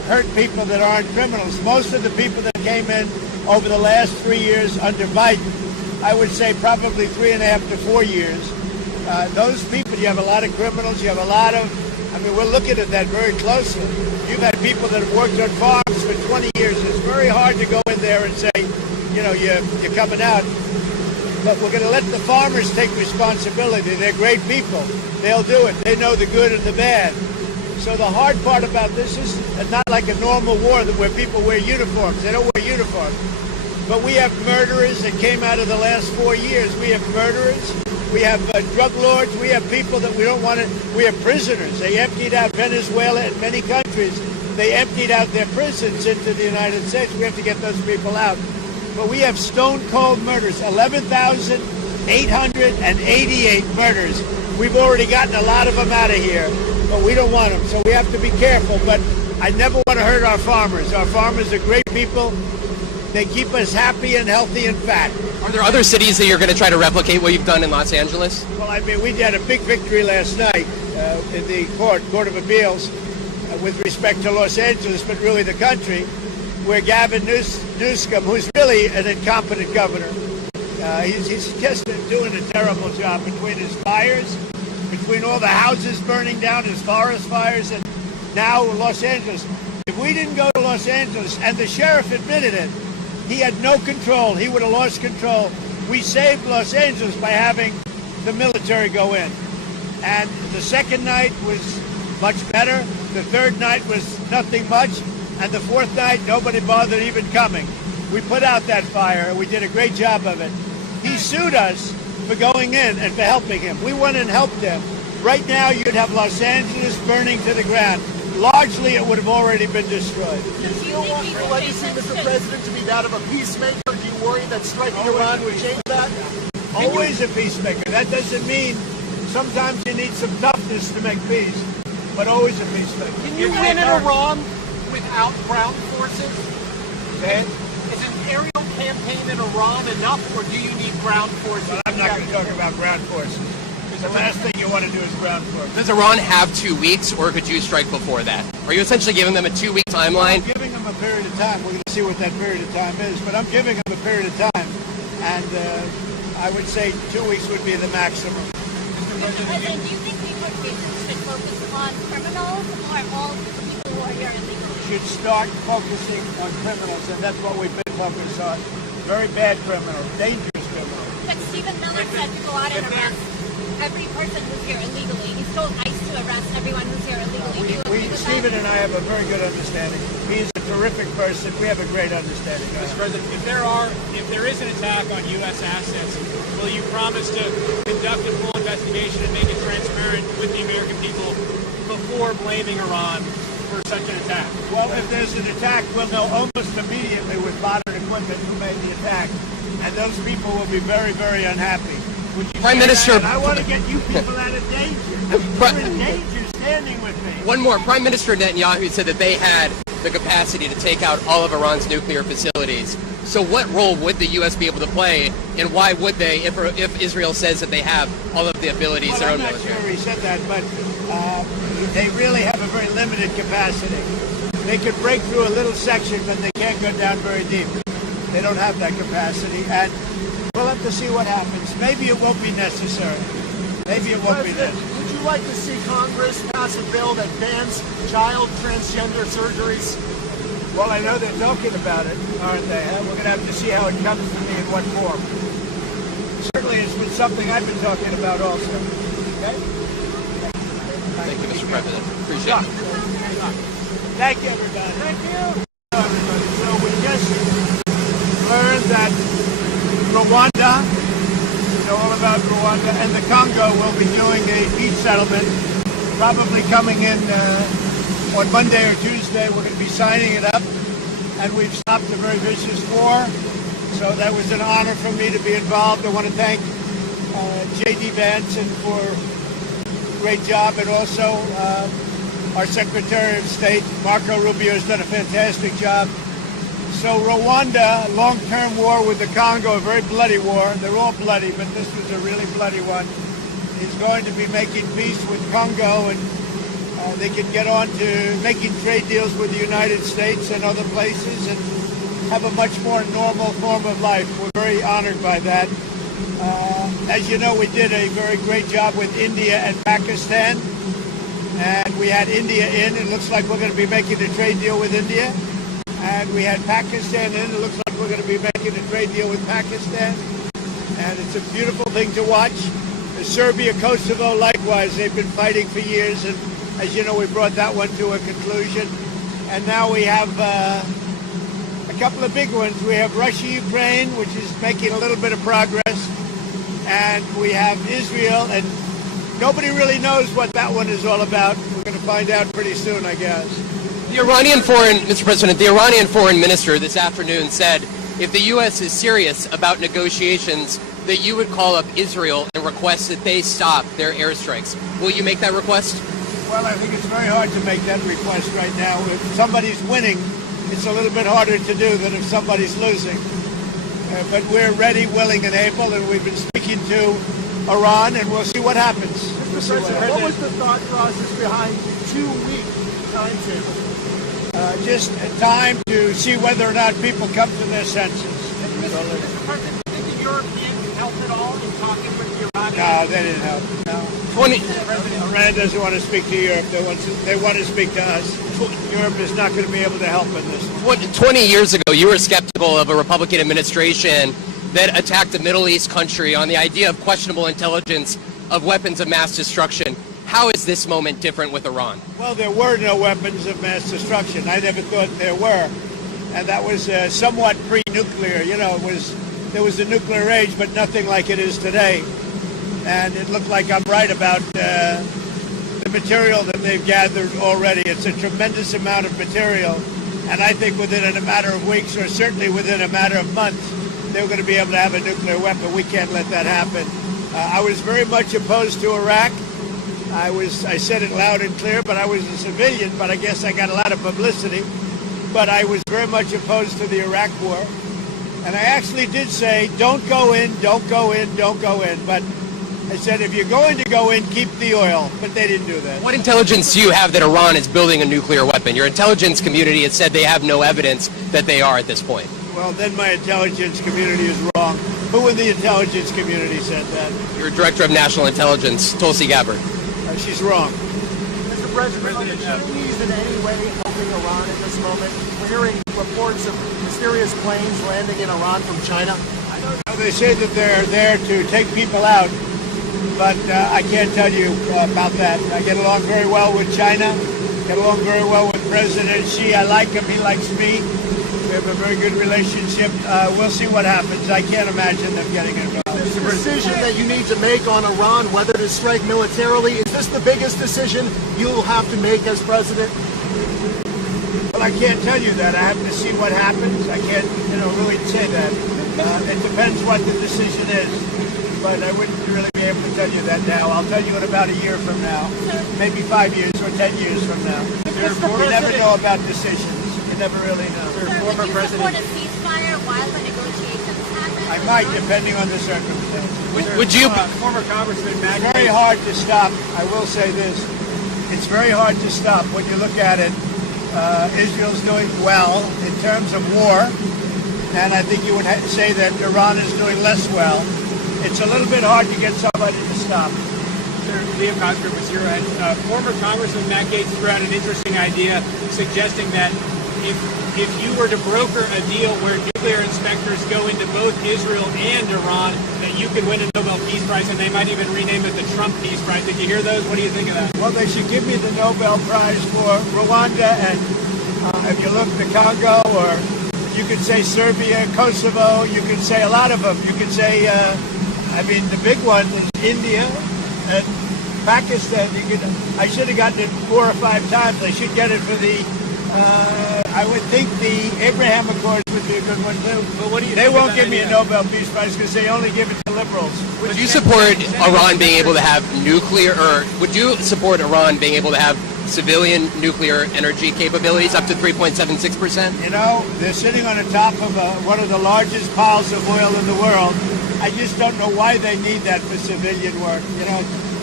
hurt people that aren't criminals. Most of the people that came in over the last 3 years under Biden, I would say probably 3.5 to 4 years, those people, you have a lot of criminals, you have a lot of, I mean, we're looking at that very closely. You've had people that have worked on farms for 20 years. It's very hard to go in there and say, you know, you're coming out. But we're going to let the farmers take responsibility. They're great people. They'll do it. They know the good and the bad. So the hard part about this is not like a normal war where people wear uniforms. They don't wear uniforms. But we have murderers that came out of the last 4 years. We have murderers. We have drug lords. We have people that we don't want to. We have prisoners. They emptied out Venezuela and many countries. They emptied out their prisons into the United States. We have to get those people out. But we have stone-cold murders, 11,888 murders. We've already gotten a lot of them out of here, but we don't want them. So we have to be careful. But I never want to hurt our farmers. Our farmers are great people. They keep us happy and healthy and fat. Are there other cities that you're going to try to replicate what you've done in Los Angeles? Well, I mean, we had a big victory last night in the Court of Appeals with respect to Los Angeles, but really the country, where Gavin Newsom, who's really an incompetent governor, he's just doing a terrible job between his fires, between all the houses burning down, his forest fires, and now Los Angeles. If we didn't go to Los Angeles, and the sheriff admitted it, he had no control. He would have lost control. We saved Los Angeles by having the military go in. And the second night was much better. The third night was nothing much. And the fourth night, nobody bothered even coming. We put out that fire, and we did a great job of it. He sued us for going in and for helping him. We went and helped him. Right now, you'd have Los Angeles burning to the ground. Largely, it would have already been destroyed. Do you want your legacy, Mr. President, to be that of a peacemaker? Do you worry that striking Iran would change that? Always a peacemaker. That doesn't mean sometimes you need some toughness to make peace, but always a peacemaker. Can you win in Iran without ground forces? Okay. Is an aerial campaign in Iran enough, or do you need ground forces? Well, I'm not going to talk about ground forces. The last thing you want to do is ground forces. Does Iran have 2 weeks, or could you strike before that? Are you essentially giving them a 2-week timeline? I'm giving them a period of time. We're going to see what that period of time is, but I'm giving them a period of time, and I would say 2 weeks would be the maximum. Mr. President, do you think deportation should focus on criminals or all people who are here illegally? Should start focusing on criminals, and that's what we've been focused on. Very bad criminals, dangerous criminals. But Stephen Miller said to go out and arrest every person who's here illegally. He's told ICE to arrest everyone who's here illegally. Do you agree with Stephen that? and I have a very good understanding. He's a terrific person. We have a great understanding. Mr. President, if there is an attack on U.S. assets, will you promise to conduct a full investigation and make it transparent with the American people before blaming Iran for such an attack? Well, if there's an attack, we'll know almost immediately with modern equipment who made the attack. And those people will be very, very unhappy. Prime Minister, I want to get you people out of danger. You're in danger standing with me. One more. Prime Minister Netanyahu said that they had the capacity to take out all of Iran's nuclear facilities. So what role would the U.S. be able to play, and why would they, if Israel says that they have all of the abilities their own military? I'm not sure he said that, but they really have a very limited capacity. They could break through a little section, but they can't go down very deep. They don't have that capacity, and we'll have to see what happens. Maybe it won't be necessary. Maybe it won't be necessary. Would you like to see Congress pass a bill that bans child transgender surgeries? Well, I know they're talking about it, aren't they? We're going to have to see how it comes to me in what form. Certainly it's been something I've been talking about also. Okay? Thank you, Mr. President. Appreciate it. Thank you, everybody. Thank you. Everybody. So we just learned that Rwanda, you know all about Rwanda, and the Congo will be doing a peace settlement, probably coming in on Monday or Tuesday. We're going to be signing it up, and we've stopped a very vicious war. So that was an honor for me to be involved. I want to thank J.D. Vance for a great job, and also our Secretary of State, Marco Rubio, has done a fantastic job. So Rwanda, long-term war with the Congo, a very bloody war. They're all bloody, but this was a really bloody one. Is going to be making peace with Congo, and they can get on to making trade deals with the United States and other places and have a much more normal form of life. We're very honored by that. As you know, we did a very great job with India and Pakistan, and we had India in. It looks like we're going to be making a trade deal with India. And we had Pakistan in. It looks like we're going to be making a trade deal with Pakistan. And it's a beautiful thing to watch. Serbia, Kosovo, likewise, they've been fighting for years. And as you know, we brought that one to a conclusion. And now we have a couple of big ones. We have Russia, Ukraine, which is making a little bit of progress. And we have Israel, and nobody really knows what that one is all about. We're going to find out pretty soon, I guess. Mr. President, the Iranian foreign minister this afternoon said if the U.S. is serious about negotiations, that you would call up Israel and request that they stop their airstrikes. Will you make that request? Well, I think it's very hard to make that request right now. If somebody's winning, it's a little bit harder to do than if somebody's losing. But we're ready, willing, and able, and we've been speaking to Iran, and we'll see what happens. Mr. President, what was the thought process behind 2-week timetable? Just time to see whether or not people come to their senses. Mr. President, do you think the Europeans helped at all in talking with the Iranians? No, they didn't help. No. Iran doesn't want to speak to Europe. They want to speak to us. Europe is not going to be able to help in this one. 20 years ago, you were skeptical of a Republican administration that attacked a Middle East country on the idea of questionable intelligence of weapons of mass destruction. How is this moment different with Iran? Well, there were no weapons of mass destruction. I never thought there were. And that was somewhat pre-nuclear. You know, there was the nuclear age, but nothing like it is today. And it looked like I'm right about the material that they've gathered already. It's a tremendous amount of material. And I think within a matter of weeks, or certainly within a matter of months, they're going to be able to have a nuclear weapon. We can't let that happen. I was very much opposed to Iraq. I said it loud and clear, but I was a civilian, but I guess I got a lot of publicity. But I was very much opposed to the Iraq war. And I actually did say, don't go in, don't go in, don't go in. But I said, if you're going to go in, keep the oil. But they didn't do that. What intelligence do you have that Iran is building a nuclear weapon? Your intelligence community has said they have no evidence that they are at this point. Well, then my intelligence community is wrong. Who in the intelligence community said that? Your Director of National Intelligence, Tulsi Gabbard. She's wrong. Mr. President, are the Chinese in any way helping Iran at this moment? We're hearing reports of mysterious planes landing in Iran from China. I don't know. They say that they're there to take people out, but I can't tell you about that. I get along very well with China, get along very well with President Xi. I like him. He likes me. We have a very good relationship. We'll see what happens. I can't imagine them getting involved. This decision that you need to make on Iran, whether to strike militarily, is this the biggest decision you'll have to make as president? Well, I can't tell you that. I have to see what happens. I can't, really say that. It depends what the decision is. But I wouldn't really be able to tell you that now. I'll tell you in about a year from now, maybe 5 years or 10 years from now. We never know about decisions. You never really know. Would you support a ceasefire while the negotiations happen? I might, depending on the circumstances. Would you? Former Congressman Matt It's very hard to stop. I will say this. It's very hard to stop when you look at it. Israel's doing well in terms of war, and I think you would say that Iran is doing less well. It's a little bit hard to get somebody to stop. Liam Cosgrove was here, and former Congressman Matt Gaetz threw out an interesting idea suggesting that if you were to broker a deal where nuclear inspectors go into both Israel and Iran, that you could win a Nobel Peace Prize, and they might even rename it the Trump Peace Prize. Did you hear those? What do you think of that? Well, they should give me the Nobel Prize for Rwanda, and if you look at the Congo, or you could say Serbia, Kosovo, you could say a lot of them. You could say, the big one is India and Pakistan. I should have gotten it 4 or 5 times. I should get it for the I would think the Abraham Accords would be a good one too. But what do you They think won't of that give me a idea? Nobel Peace Prize because they only give it to liberals. Would you support Iran being able to have nuclear, or would you support Iran being able to have civilian nuclear energy capabilities up to 3.76%? You know, they're sitting on the top of one of the largest piles of oil in the world. I just don't know why they need that for civilian work. You know,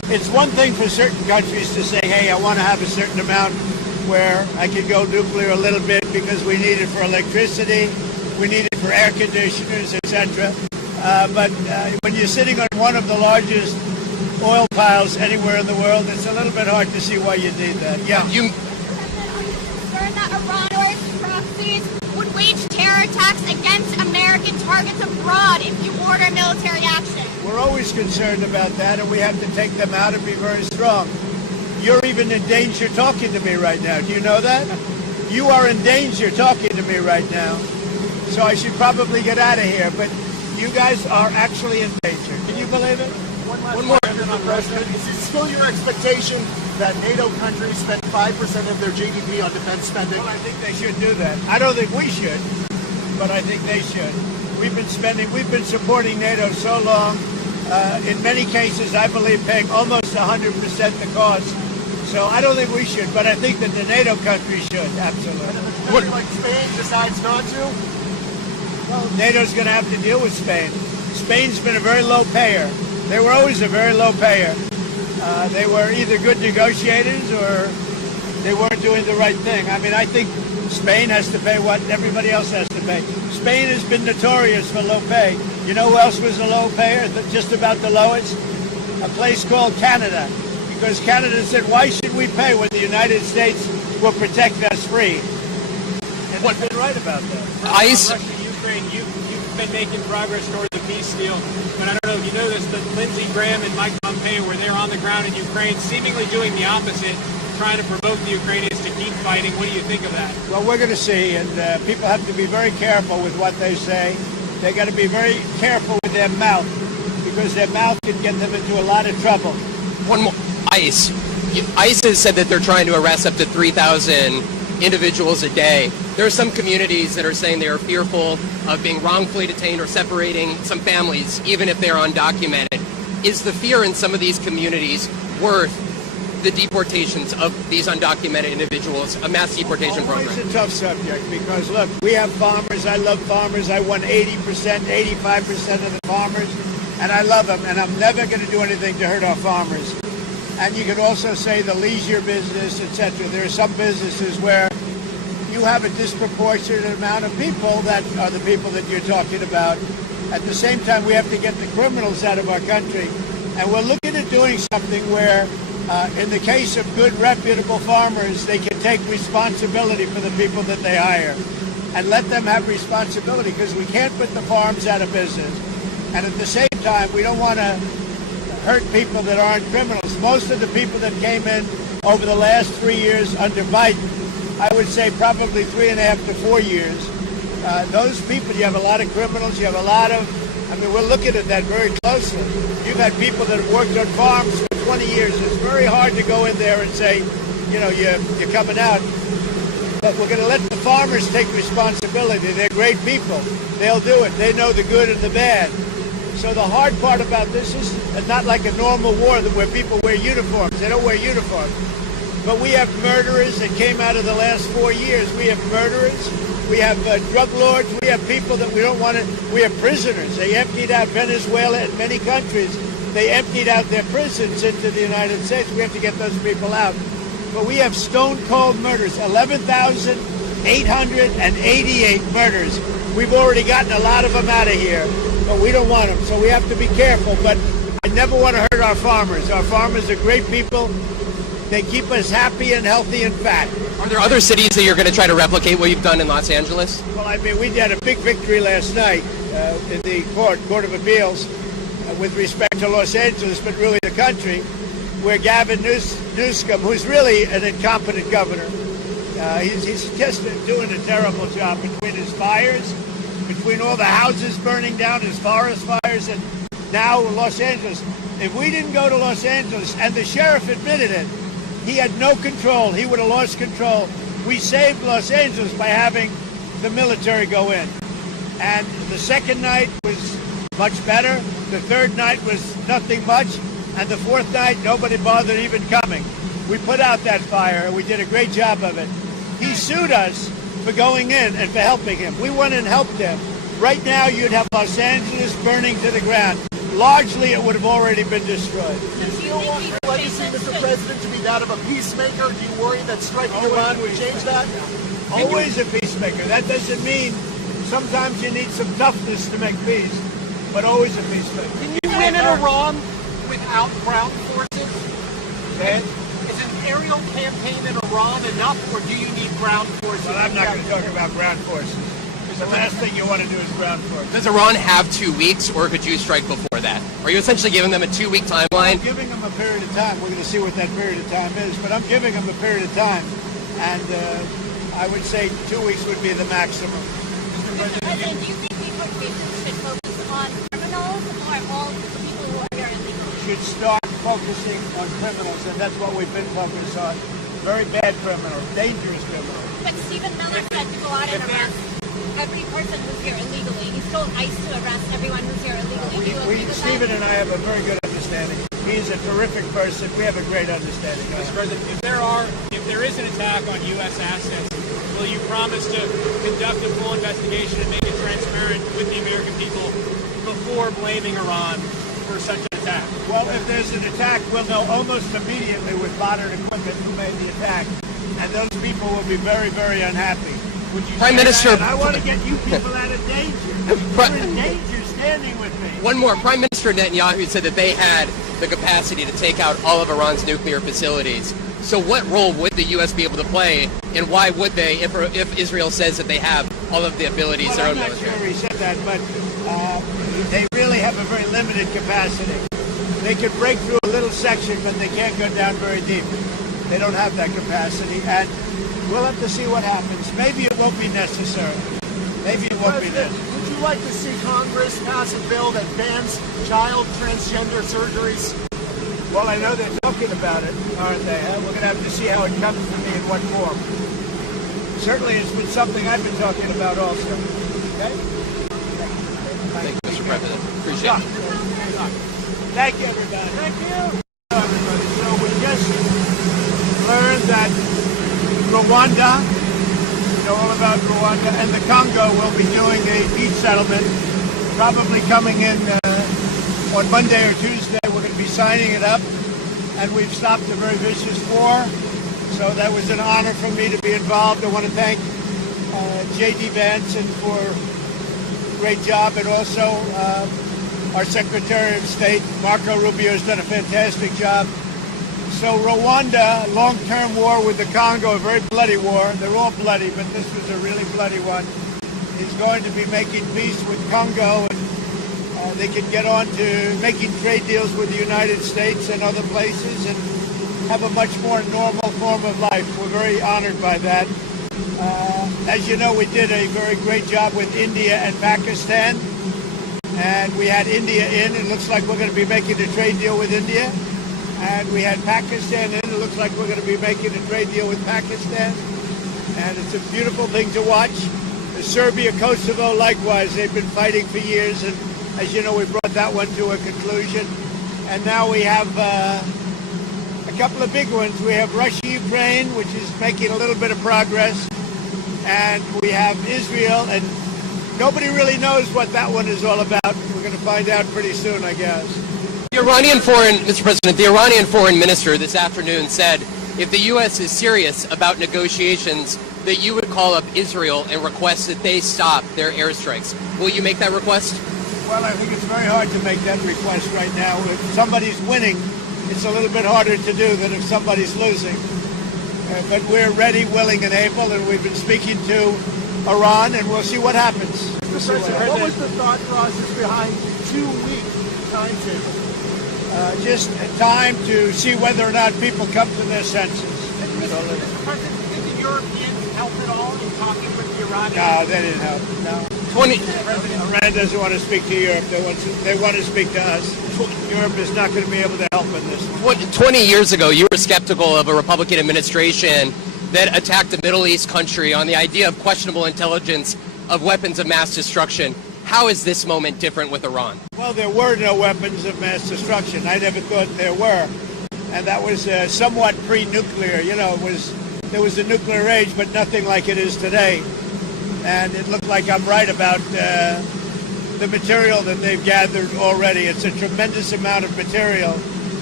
It's one thing for certain countries to say, hey, I want to have a certain amount where I can go nuclear a little bit because we need it for electricity, we need it for air conditioners, etc. But when you're sitting on one of the largest oil piles anywhere in the world, it's a little bit hard to see why you need that. Yeah. Are you concerned that Iran or its proxies would wage terror attacks against American targets abroad if you order military action? We're always concerned about that, and we have to take them out and be very strong. You're even in danger talking to me right now. Do you know that? You are in danger talking to me right now. So I should probably get out of here, but you guys are actually in danger. Can you believe it? One more, Mr. President. Is it still your expectation that NATO countries spend 5% of their GDP on defense spending? Well, I think they should do that. I don't think we should, but I think they should. We've been supporting NATO so long. In many cases, I believe paying almost 100% the cost. So I don't think we should, but I think that the NATO countries should, absolutely. And if a country like Spain decides not to? Well, NATO's going to have to deal with Spain. Spain's been a very low payer. They were always a very low payer. They were either good negotiators or they weren't doing the right thing. I mean, I think Spain has to pay what everybody else has to pay. Spain has been notorious for low pay. You know who else was a low payer, just about the lowest? A place called Canada. Because Canada said, why should we pay when the United States will protect us free? And they've been right about that. Russia, Ukraine, you've been making progress toward the peace deal. But I don't know if you know this, but Lindsey Graham and Mike Pompeo were there on the ground in Ukraine, seemingly doing the opposite, trying to provoke the Ukrainians to keep fighting. What do you think of that? Well, we're going to see, and people have to be very careful with what they say. They got to be very careful with their mouth, because their mouth can get them into a lot of trouble. One more. ICE has said that they're trying to arrest up to 3,000 individuals a day. There are some communities that are saying they are fearful of being wrongfully detained or separating some families, even if they're undocumented. Is the fear in some of these communities worth the deportations of these undocumented individuals, a mass deportation program? It's a tough subject because, look, we have farmers. I love farmers. I won 80%, 85% of the farmers, and I love them, and I'm never going to do anything to hurt our farmers. And you can also say the leisure business, etc. There are some businesses where you have a disproportionate amount of people that are the people that you're talking about. At the same time, we have to get the criminals out of our country. And we're looking at doing something where, in the case of good, reputable farmers, they can take responsibility for the people that they hire and let them have responsibility, because we can't put the farms out of business. And at the same time, we don't want to hurt people that aren't criminals. Most of the people that came in over the last 3 years under Biden, I would say probably 3.5 to 4 years, those people, you have a lot of criminals, you have a lot of, I mean, we're looking at that very closely. You've had people that have worked on farms for 20 years. It's very hard to go in there and say, you know, you're coming out. But we're going to let the farmers take responsibility. They're great people. They'll do it. They know the good and the bad. So the hard part about this is not like a normal war where people wear uniforms. They don't wear uniforms. But we have murderers that came out of the last 4 years. We have murderers. We have drug lords. We have people that we don't want to. We have prisoners. They emptied out Venezuela and many countries. They emptied out their prisons into the United States. We have to get those people out. But we have stone-cold murders, 11,888 murders. We've already gotten a lot of them out of here, but we don't want them. So we have to be careful. But I never want to hurt our farmers. Our farmers are great people. They keep us happy and healthy and fat. Are there other cities that you're going to try to replicate what you've done in Los Angeles? Well, I mean, we had a big victory last night in the Court of Appeals with respect to Los Angeles, but really the country, where Gavin Newsom, who's really an incompetent governor, he's just doing a terrible job between his fires, between all the houses burning down, his forest fires, and now Los Angeles. If we didn't go to Los Angeles, and the sheriff admitted it, he had no control. He would have lost control. We saved Los Angeles by having the military go in. And the second night was much better. The third night was nothing much. And the fourth night, nobody bothered even coming. We put out that fire, and we did a great job of it. He sued us for going in and for helping him. We went and helped him. Right now, you'd have Los Angeles burning to the ground. Largely, it would have already been destroyed. You still want like to see Mr. President to be that of a peacemaker? Do you worry that striking Iran would change that? Always a peacemaker. That doesn't mean sometimes you need some toughness to make peace, but always a peacemaker. Can you win in Iran without ground forces? Okay? Is an aerial campaign in Iran enough, or do you need ground forces? Well, I'm not going to talk about ground forces. The last thing you want to do is ground forces. Does Iran have 2 weeks, or could you strike before that? Are you essentially giving them a 2-week timeline? I'm giving them a period of time. We're going to see what that period of time is, but I'm giving them a period of time, and I would say 2 weeks would be the maximum. Mr. President, do you think deportation should focus on criminals or all people who are here illegally? Should start focusing on criminals, and that's what we've been focused on. Very bad criminals, dangerous criminals. But Stephen Miller said to go out and arrest every person who's here illegally. He's told ICE to arrest everyone who's here illegally. Do you agree with Stephen that? and I have a very good understanding. He's a terrific person. We have a great understanding. Mr. President, if there is an attack on U.S. assets, will you promise to conduct a full investigation and make it transparent with the American people before blaming Iran for such an attack? Well, if there's an attack, we'll know almost immediately with modern equipment who made the attack. And those people will be very, very unhappy. Would you Prime Minister... I want to get you people out of danger. You're in danger standing with me. One more. Prime Minister Netanyahu said that they had the capacity to take out all of Iran's nuclear facilities. So what role would the U.S. be able to play, and why would they, if Israel says that they have all of the abilities their own I'm not military? sure he said that, but they really have a very limited capacity. They can break through a little section, but they can't go down very deep. They don't have that capacity, and we'll have to see what happens. Maybe it won't be necessary. Maybe it won't be necessary. Would you like to see Congress pass a bill that bans child transgender surgeries? Well, I know they're talking about it, aren't they? We're going to have to see how it comes to me in what form. Certainly, it's been something I've been talking about also. Okay? Thank you, Mr. President. Appreciate it. Thank you, everybody. Thank you. Everybody. So we just learned that Rwanda, you know all about Rwanda, and the Congo will be doing a peace settlement, probably coming in on Monday or Tuesday. We're going to be signing it up, and we've stopped a very vicious war. So that was an honor for me to be involved. I want to thank J.D. Vance for a great job, and also our Secretary of State, Marco Rubio, has done a fantastic job. So Rwanda, long-term war with the Congo, a very bloody war. They're all bloody, but this was a really bloody one. Is going to be making peace with Congo, and they can get on to making trade deals with the United States and other places and have a much more normal form of life. We're very honored by that. As you know, we did a very great job with India and Pakistan, and we had India in. It looks like we're going to be making a trade deal with India. And we had Pakistan in. It looks like we're going to be making a trade deal with Pakistan. And it's a beautiful thing to watch. The Serbia, Kosovo, likewise, they've been fighting for years. And as you know, we brought that one to a conclusion. And now we have a couple of big ones. We have Russia, Ukraine, which is making a little bit of progress. And we have Israel. And nobody really knows what that one is all about. We're going to find out pretty soon, I guess. Mr. President, the Iranian foreign minister this afternoon said if the U.S. is serious about negotiations, that you would call up Israel and request that they stop their airstrikes. Will you make that request? Well, I think it's very hard to make that request right now. If somebody's winning, it's a little bit harder to do than if somebody's losing. But we're ready, willing, and able, and we've been speaking to Iran, and we'll see what happens. Mr. President, what was the thought process behind the 2-week timetable? Just time to see whether or not people come to their senses. Mr. President, do you think the Europeans helped at all in talking with the Iranians? No, they didn't help. No. Iran doesn't want to speak to Europe. They want to speak to us. Europe is not going to be able to help in this one. 20 years ago, you were skeptical of a Republican administration that attacked a Middle East country on the idea of questionable intelligence of weapons of mass destruction. How is this moment different with Iran? Well, there were no weapons of mass destruction. I never thought there were. And that was somewhat pre-nuclear. You know, there was a nuclear age, but nothing like it is today. And it looked like I'm right about the material that they've gathered already. It's a tremendous amount of material.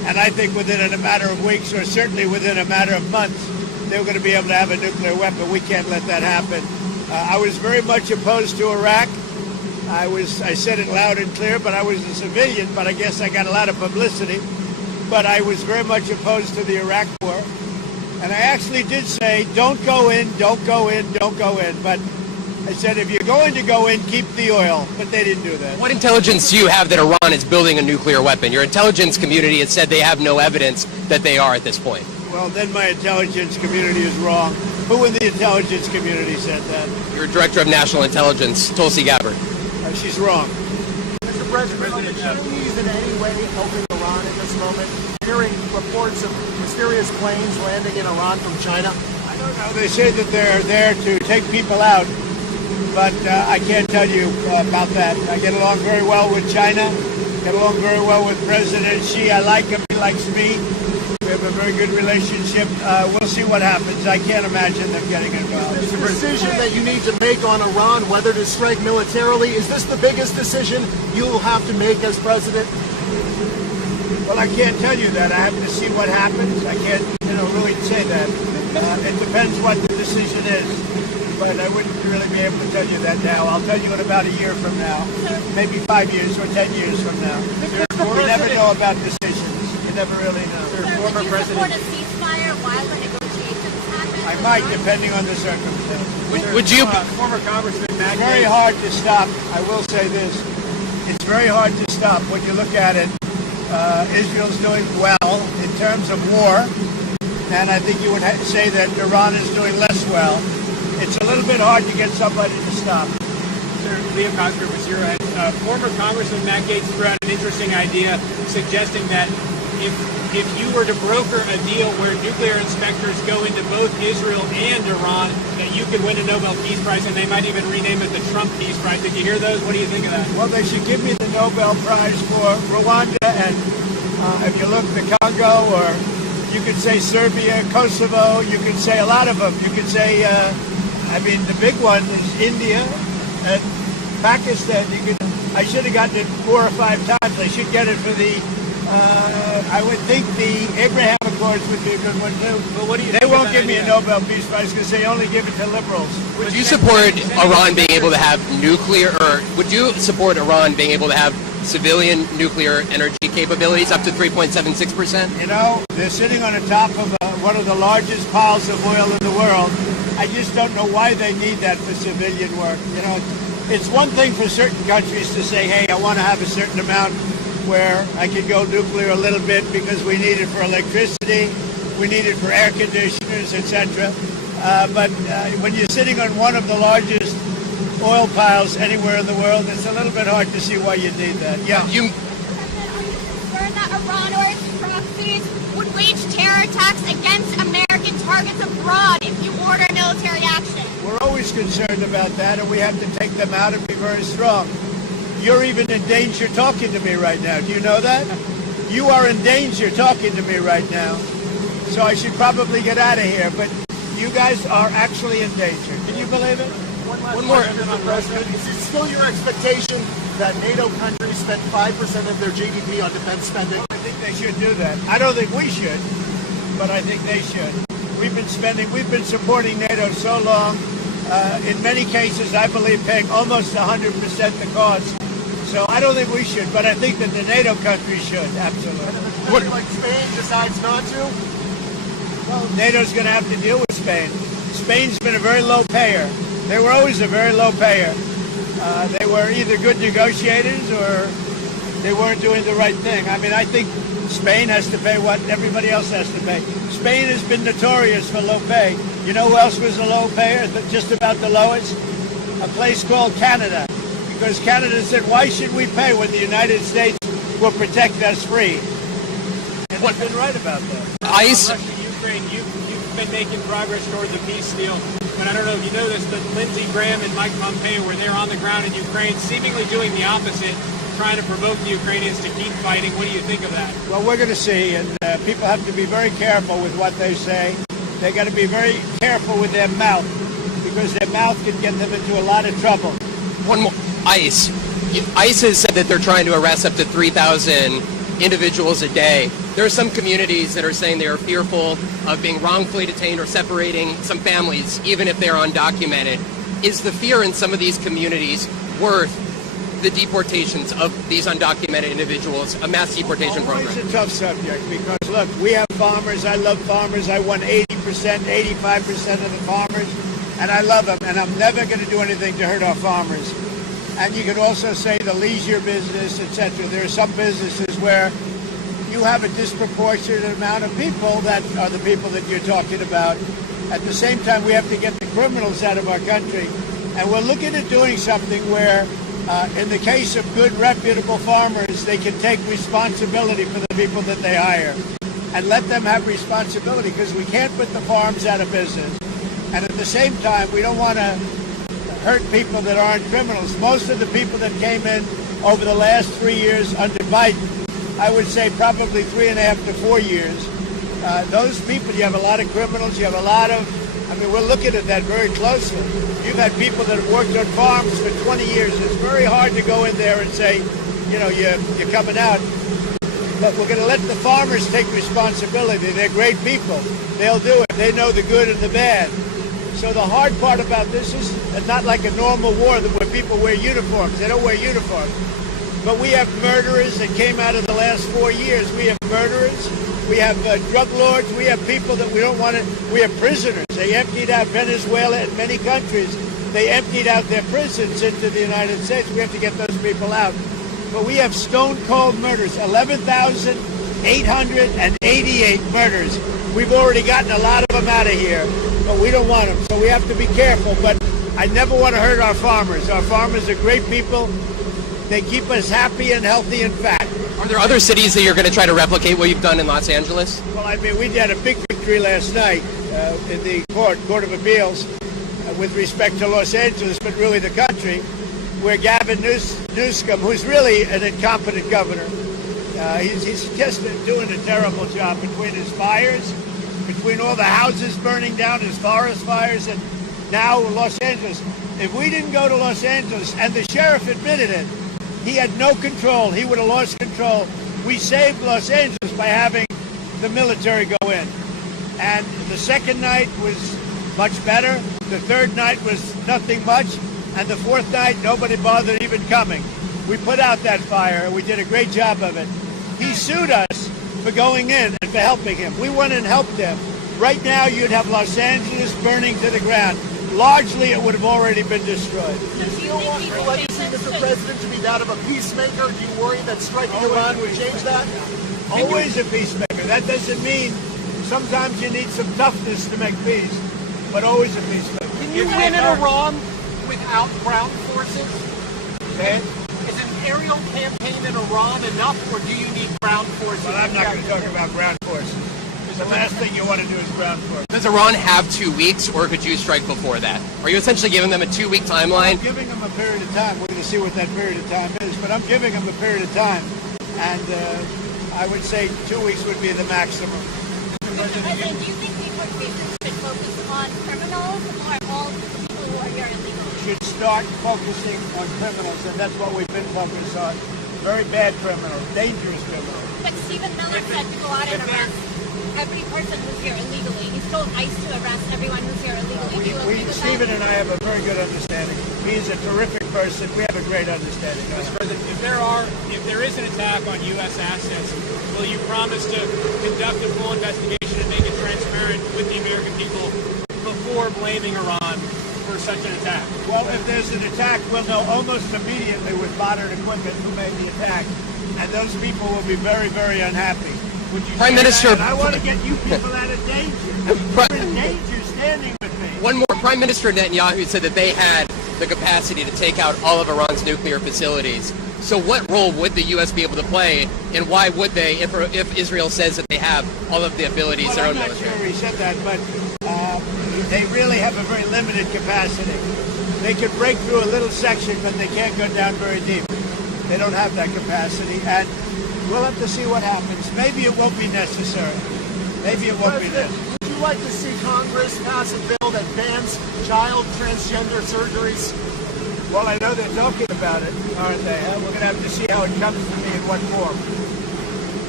And I think within a matter of weeks, or certainly within a matter of months, they're going to be able to have a nuclear weapon. We can't let that happen. I was very much opposed to Iraq. I said it loud and clear, but I was a civilian, but I guess I got a lot of publicity. But I was very much opposed to the Iraq war. And I actually did say, don't go in, don't go in, don't go in. But I said, if you're going to go in, keep the oil. But they didn't do that. What intelligence do you have that Iran is building a nuclear weapon? Your intelligence community has said they have no evidence that they are at this point. Well, then my intelligence community is wrong. Who in the intelligence community said that? Your Director of National Intelligence, Tulsi Gabbard. She's wrong. Mr. President, are the Chinese in any way helping Iran in this moment? Hearing reports of mysterious planes landing in Iran from China? I don't know. They say that they're there to take people out, but I can't tell you about that. I get along very well with China, get along very well with President Xi. I like him. He likes me. We have a very good relationship. We'll see what happens. I can't imagine them getting involved. This decision that you need to make on Iran, whether to strike militarily, is this the biggest decision you'll have to make as president? Well, I can't tell you that. I have to see what happens. I can't, really say that. It depends what the decision is. But I wouldn't really be able to tell you that now. I'll tell you in about a year from now, maybe 5 years or 10 years from now. We never know about decisions. You never really know. Would you support a ceasefire while the negotiations happen? I might, depending on the circumstances. Would you? Former Congressman It's very hard to stop. I will say this. It's very hard to stop when you look at it. Israel's doing well in terms of war, and I think you would say that Iran is doing less well. It's a little bit hard to get somebody to stop. Sir, Liam Cox was here. Former Congressman Matt Gaetz threw out an interesting idea suggesting that if you were to broker a deal where nuclear inspectors go into both Israel and Iran, that you could win a Nobel Peace Prize, and they might even rename it the Trump Peace Prize. Did you hear those? What do you think of that? Well, they should give me the Nobel Prize for Rwanda, and if you look, the Congo, or you could say Serbia, Kosovo, you could say a lot of them. You could say, the big one is India and Pakistan. I should have gotten it 4 or 5 times. I should get it for the I would think the Abraham Accords would be a good one too. But what do you They think won't of give that me a idea? Nobel Peace Prize because they only give it to liberals. Would you support Iran being able to have nuclear, or would you support Iran being able to have civilian nuclear energy capabilities up to 3.76%? You know, they're sitting on the top of one of the largest piles of oil in the world. I just don't know why they need that for civilian work. You know, it's one thing for certain countries to say, hey, I want to have a certain amount where I can go nuclear a little bit because we need it for electricity, we need it for air conditioners, etc. But when you're sitting on one of the largest oil piles anywhere in the world, it's a little bit hard to see why you need that. Yeah. Are you concerned that Iran or its proxies would wage terror attacks against American targets abroad if you order military action? We're always concerned about that, and we have to take them out and be very strong. You're even in danger talking to me right now. Do you know that? You are in danger talking to me right now. So I should probably get out of here, but you guys are actually in danger. Can you believe it? One more. Mr. President, is it still your expectation that NATO countries spend 5% of their GDP on defense spending? I think they should do that. I don't think we should, but I think they should. We've been supporting NATO so long. In many cases, I believe paying almost 100% the cost. So I don't think we should, but I think that the NATO countries should, absolutely. And if a country like Spain decides not to? Well, NATO's going to have to deal with Spain. Spain's been a very low payer. They were always a very low payer. They were either good negotiators or they weren't doing the right thing. I mean, I think Spain has to pay what everybody else has to pay. Spain has been notorious for low pay. You know who else was a low payer, just about the lowest? A place called Canada. Because Canada said, why should we pay when the United States will protect us free? And they've been right about that. ICE. Russia, Ukraine, you've been making progress toward the peace deal. But I don't know if you know this, but Lindsey Graham and Mike Pompeo were there on the ground in Ukraine, seemingly doing the opposite, trying to provoke the Ukrainians to keep fighting. What do you think of that? Well, we're going to see, and people have to be very careful with what they say. They got to be very careful with their mouth, because their mouth can get them into a lot of trouble. One more. ICE. ICE has said that they're trying to arrest up to 3,000 individuals a day There are some communities that are saying they are fearful of being wrongfully detained or separating some families, even if they're undocumented. Is the fear in some of these communities worth the deportations of these undocumented individuals, a mass deportation program? It's a tough subject because, look, we have farmers. I love farmers. I won 80%, 85% of the farmers, and I love them, and I'm never going to do anything to hurt our farmers. And you can also say the leisure business, etc. There are some businesses where you have a disproportionate amount of people that are the people that you're talking about. At the same time, we have to get the criminals out of our country. And we're looking at doing something where, in the case of good, reputable farmers, they can take responsibility for the people that they hire and let them have responsibility, because we can't put the farms out of business. And at the same time, we don't want to hurt people that aren't criminals. Most of the people that came in over the last 3 years under Biden, I would say probably 3.5 to 4 years, those people, you have a lot of criminals, you have a lot of, I mean, we're looking at that very closely. You've had people that have worked on farms for 20 years. It's very hard to go in there and say, you know, you're coming out. But we're going to let the farmers take responsibility. They're great people. They'll do it. They know the good and the bad. So the hard part about this is not like a normal war where people wear uniforms. They don't wear uniforms. But we have murderers that came out of the last 4 years. We have murderers. We have drug lords. We have people that we don't want to. We have prisoners. They emptied out Venezuela and many countries. They emptied out their prisons into the United States. We have to get those people out. But we have stone-cold murders, 11,888 murders. We've already gotten a lot of them out of here, but we don't want them. So we have to be careful. But I never want to hurt our farmers. Our farmers are great people. They keep us happy and healthy and fat. Are there other cities that you're going to try to replicate what you've done in Los Angeles? Well, I mean, we had a big victory last night in the Court of Appeals with respect to Los Angeles, but really the country, where Gavin Newsom, who's really an incompetent governor, he's just doing a terrible job between his fires, between all the houses burning down, his forest fires, and now Los Angeles. If we didn't go to Los Angeles, and the sheriff admitted it, he had no control. He would have lost control. We saved Los Angeles by having the military go in. And the second night was much better. The third night was nothing much. And the fourth night, nobody bothered even coming. We put out that fire, and we did a great job of it. He sued us for going in and for helping him. We went and helped him. Right now, you'd have Los Angeles burning to the ground. Largely, it would have already been destroyed. Do you want your legacy, Mr. President, to be that of a peacemaker? Do you worry that striking Iran would change that? Always a peacemaker. That doesn't mean sometimes you need some toughness to make peace, but always a peacemaker. Can you win in Iran without ground forces? Okay. Is an aerial campaign in Iran enough, or do you need ground forces? Well, I'm not going to talk about ground forces. The last thing you want to do is ground forces. Does Iran have 2 weeks, or could you strike before that? Are you essentially giving them a 2-week timeline? I'm giving them a period of time. We're going to see what that period of time is, but I'm giving them a period of time. And I would say 2 weeks would be the maximum. Mr. President, do you think deportation should focus on criminals or all people who are here illegally? Should start focusing on criminals, and that's what we've been focused on. Very bad criminals, dangerous criminals. But Stephen Miller said to go out and arrest every person who's here illegally. He's told ICE to arrest everyone who's here illegally. Do you agree with Stephen that? and I have a very good understanding. He's a terrific person. We have a great understanding. Mr. President, if there is an attack on U.S. assets, will you promise to conduct a full investigation and make it transparent with the American people before blaming Iran for such an attack? Well, if there's an attack, we'll know almost immediately with modern equipment who made the attack. And those people will be very, very unhappy. Prime Minister, I want to get you people out of danger. You're in danger standing with me. One more. Prime Minister Netanyahu said that they had the capacity to take out all of Iran's nuclear facilities. So what role would the U.S. be able to play, and why would they, if Israel says that they have all of the abilities their own military? I'm not sure he said that, but they really have a very limited capacity. They could break through a little section, but they can't go down very deep. They don't have that capacity, and we'll have to see what happens. Maybe it won't be necessary. Maybe it won't be necessary. Would you like to see Congress pass a bill that bans child transgender surgeries? Well, I know they're talking about it, aren't they? We're going to have to see how it comes to me in what form.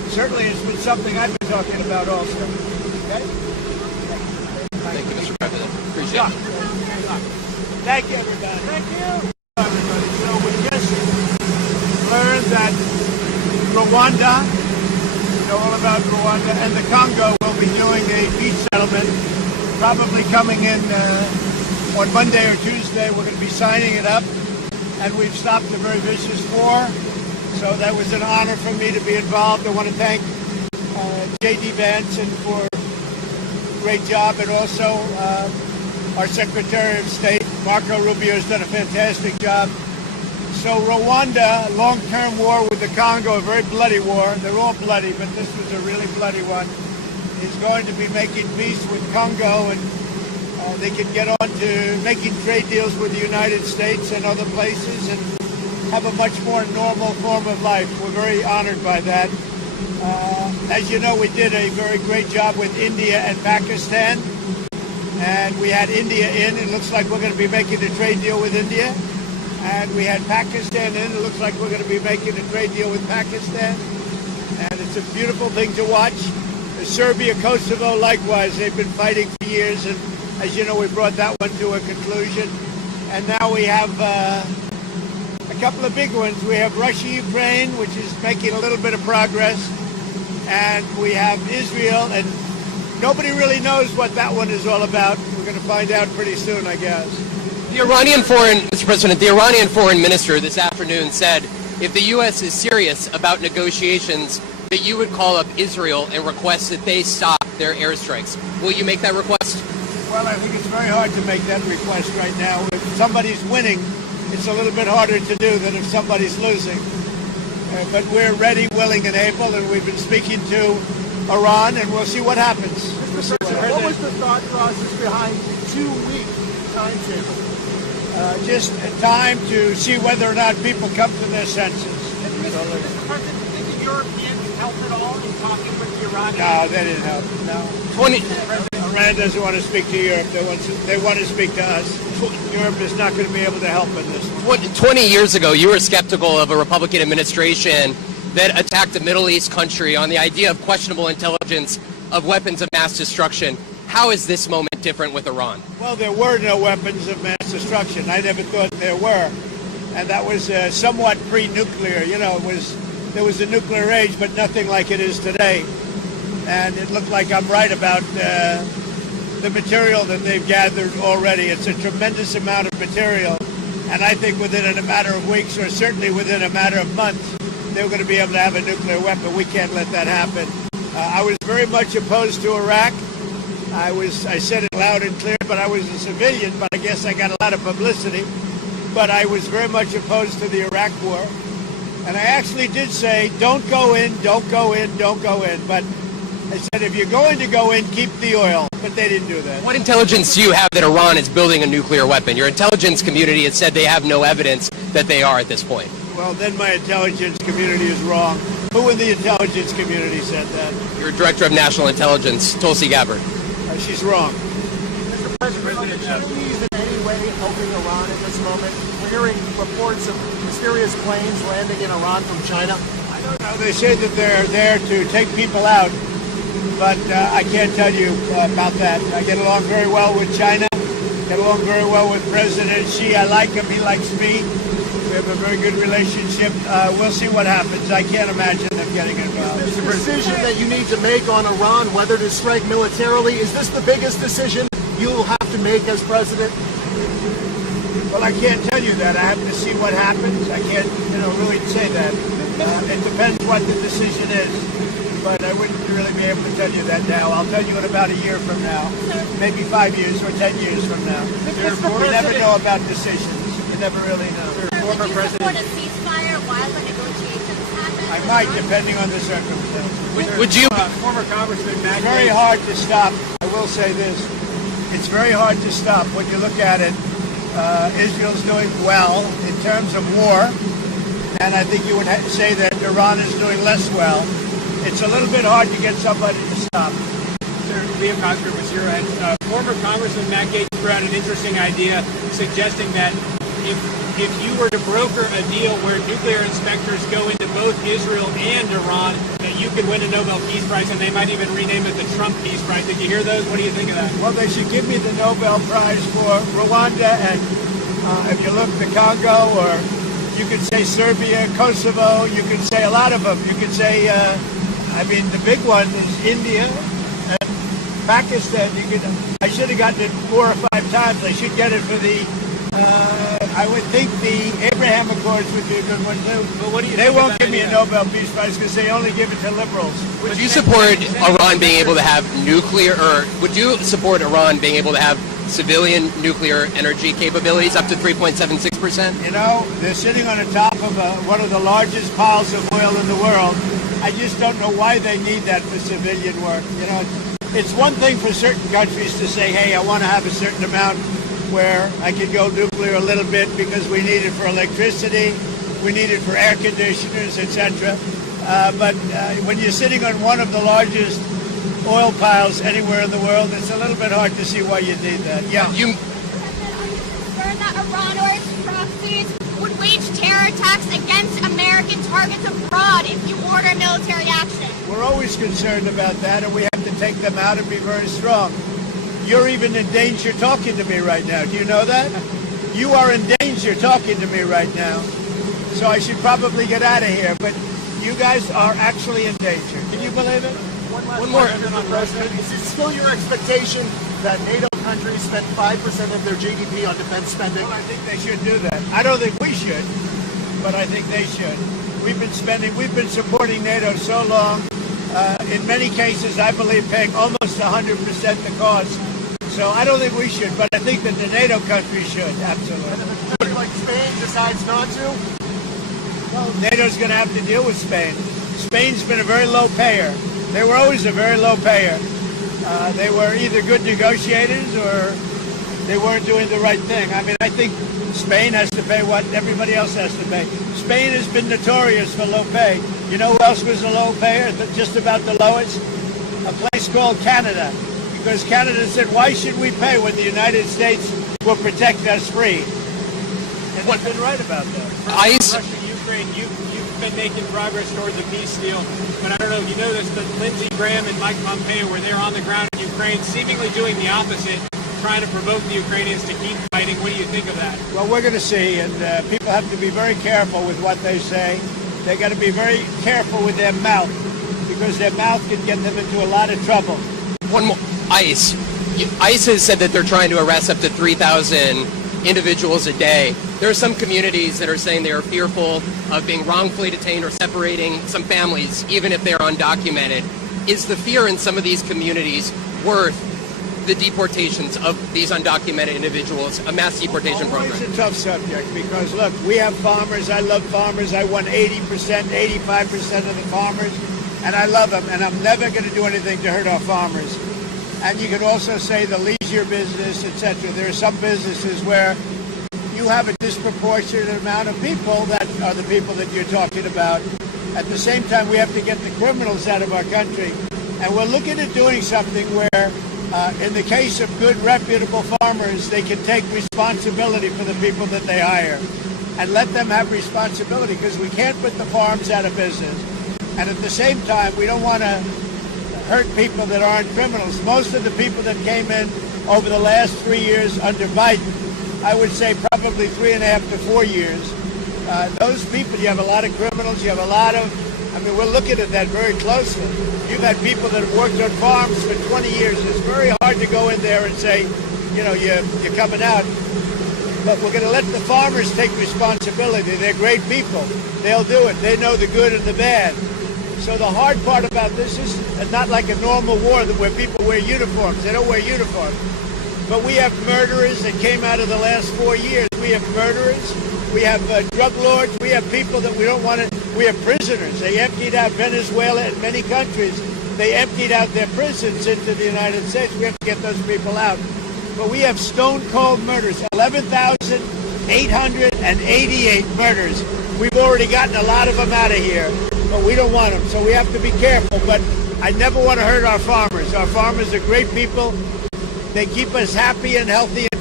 certainly it's been something I've been talking about also. Okay? Thank you, Mr. President. Appreciate it. Thank you, everybody. Thank you. Everybody. So we just learned that Rwanda, you know all about Rwanda, and the Congo will be doing a peace settlement, probably coming in on Monday or Tuesday. We're going to be signing it up, and we've stopped a very vicious war. So that was an honor for me to be involved. I want to thank J.D. Vance for a great job, and also our Secretary of State, Marco Rubio, has done a fantastic job. So Rwanda, long-term war with the Congo, a very bloody war. They're all bloody, but this was a really bloody one. Is going to be making peace with Congo, and they can get on to making trade deals with the United States and other places and have a much more normal form of life. We're very honored by that. As you know, we did a very great job with India and Pakistan, and we had India in. It looks like we're going to be making a trade deal with India. And we had Pakistan in. It looks like we're going to be making a trade deal with Pakistan. And it's a beautiful thing to watch. The Serbia, Kosovo, likewise, they've been fighting for years. And as you know, we brought that one to a conclusion. And now we have a couple of big ones. We have Russia, Ukraine, which is making a little bit of progress. And we have Israel. And nobody really knows what that one is all about. We're going to find out pretty soon, I guess. Mr. President, the Iranian foreign minister this afternoon said if the U.S. is serious about negotiations, that you would call up Israel and request that they stop their airstrikes. Will you make that request? Well, I think it's very hard to make that request right now. If somebody's winning, it's a little bit harder to do than if somebody's losing. But we're ready, willing, and able, and we've been speaking to Iran, and we'll see what happens. Mr. President, what was the thought process behind the 2-week timetable? Just time to see whether or not people come to their senses. Mr. President, do you think the Europeans helped at all in talking with the Iranians? No, they didn't help. No. Iran doesn't want to speak to Europe. They want to speak to us. Europe is not going to be able to help in this one. 20 years ago, you were skeptical of a Republican administration that attacked a Middle East country on the idea of questionable intelligence of weapons of mass destruction. How is this moment different with Iran? Well, there were no weapons of mass destruction. I never thought there were. And that was somewhat pre-nuclear. You know, there was a nuclear age, but nothing like it is today. And it looked like I'm right about the material that they've gathered already. It's a tremendous amount of material. And I think within a matter of weeks, or certainly within a matter of months, they're going to be able to have a nuclear weapon. We can't let that happen. I was very much opposed to Iraq. I said it loud and clear, but I was a civilian, but I guess I got a lot of publicity. But I was very much opposed to the Iraq war. And I actually did say, don't go in, don't go in, don't go in. But I said, if you're going to go in, keep the oil. But they didn't do that. What intelligence do you have that Iran is building a nuclear weapon? Your intelligence community has said they have no evidence that they are at this point. Well, then my intelligence community is wrong. Who in the intelligence community said that? Your Director of National Intelligence, Tulsi Gabbard. She's wrong. Mr. President, are the Chinese in any way helping Iran at this moment? We're hearing reports of mysterious planes landing in Iran from China. I don't know. They say that they're there to take people out, but I can't tell you about that. I get along very well with China, get along very well with President Xi. I like him. He likes me. We have a very good relationship. We'll see what happens. I can't imagine them getting involved. Is this decision that you need to make on Iran, whether to strike militarily, is this the biggest decision you'll have to make as president? Well, I can't tell you that. I have to see what happens. I can't, really say that. It depends what the decision is. But I wouldn't really be able to tell you that now. I'll tell you in about a year from now, maybe 5 years or 10 years from now. We never know about decisions. You never really know. Would you support a ceasefire while the negotiations happen? I might, depending on the circumstances. Would you? Former Congressman Matt It's very hard to stop. I will say this. It's very hard to stop. When you look at it, Israel's doing well in terms of war. And I think you would say that Iran is doing less well. It's a little bit hard to get somebody to stop. Liam Coster was here, and former Congressman Matt Gaetz threw out an interesting idea suggesting that if you were to broker a deal where nuclear inspectors go into both Israel and Iran, that you could win a Nobel Peace Prize, and they might even rename it the Trump Peace Prize. Did you hear those? What do you think of that? Well, they should give me the Nobel Prize for Rwanda and if you look, the Congo, or you could say Serbia, Kosovo, you could say a lot of them. You could say, the big one is India and Pakistan. I should have gotten it 4 or 5 times. I should get it for the, I would think the Abraham Accords would be a good one too. But what do you They think won't of give me a idea? Nobel Peace Prize because they only give it to liberals. Would you support Iran being able to have nuclear, or would you support Iran being able to have civilian nuclear energy capabilities up to 3.76%? You know, they're sitting on the top of one of the largest piles of oil in the world. I just don't know why they need that for civilian work. You know, it's one thing for certain countries to say, hey, I want to have a certain amount where I can go nuclear a little bit because we need it for electricity, we need it for air conditioners, etc. But when you're sitting on one of the largest oil piles anywhere in the world, it's a little bit hard to see why you need that. Yeah. Are you concerned that Iran or its proxies would wage terror attacks against American targets abroad if you order military action? We're always concerned about that, and we have to take them out and be very strong. You're even in danger talking to me right now. Do you know that? You are in danger talking to me right now. So I should probably get out of here, but you guys are actually in danger. Can you believe it? One more, Mr. President. Is it still your expectation that NATO countries spend 5% of their GDP on defense spending? Well, I think they should do that. I don't think we should, but I think they should. We've been supporting NATO so long. In many cases, I believe paying almost 100% the cost. So I don't think we should, but I think that the NATO countries should, absolutely. And if a country like Spain decides not to? Well, NATO's going to have to deal with Spain. Spain's been a very low payer. They were always a very low payer. They were either good negotiators or they weren't doing the right thing. I mean, I think Spain has to pay what everybody else has to pay. Spain has been notorious for low pay. You know who else was a low payer, just about the lowest? A place called Canada. Because Canada said, why should we pay when the United States will protect us free? And they've been right about that. Russia, Ukraine, you've been making progress toward the peace deal, but I don't know if you know this, but Lindsey Graham and Mike Pompeo were there on the ground in Ukraine, seemingly doing the opposite, trying to provoke the Ukrainians to keep fighting. What do you think of that? Well, we're going to see, and people have to be very careful with what they say. They got to be very careful with their mouth, because their mouth can get them into a lot of trouble. One more. ICE. ICE has said that they're trying to arrest up to 3,000 individuals a day. There are some communities that are saying they are fearful of being wrongfully detained or separating some families, even if they're undocumented. Is the fear in some of these communities worth the deportations of these undocumented individuals, a mass deportation program? It's a tough subject because, look, we have farmers. I love farmers. I won 80%, 85% of the farmers, and I love them, and I'm never going to do anything to hurt our farmers. And you can also say the leisure business, etc. There are some businesses where you have a disproportionate amount of people that are the people that you're talking about. At the same time, we have to get the criminals out of our country. And we're looking at doing something where, in the case of good, reputable farmers, they can take responsibility for the people that they hire and let them have responsibility, because we can't put the farms out of business. And at the same time, we don't want to hurt people that aren't criminals. Most of the people that came in over the last 3 years under Biden, I would say probably 3.5 to 4 years, those people, you have a lot of criminals, you have a lot of, we're looking at that very closely. You've had people that have worked on farms for 20 years. It's very hard to go in there and say, you know, you're coming out. But we're going to let the farmers take responsibility. They're great people. They'll do it. They know the good and the bad. So the hard part about this is not like a normal war where people wear uniforms. They don't wear uniforms. But we have murderers that came out of the last 4 years. We have murderers. We have drug lords. We have people that we don't want to. We have prisoners. They emptied out Venezuela and many countries. They emptied out their prisons into the United States. We have to get those people out. But we have stone-cold murders. 11,888 murders. We've already gotten a lot of them out of here. But we don't want them, so we have to be careful. But I never want to hurt our farmers. Our farmers are great people. They keep us happy and healthy and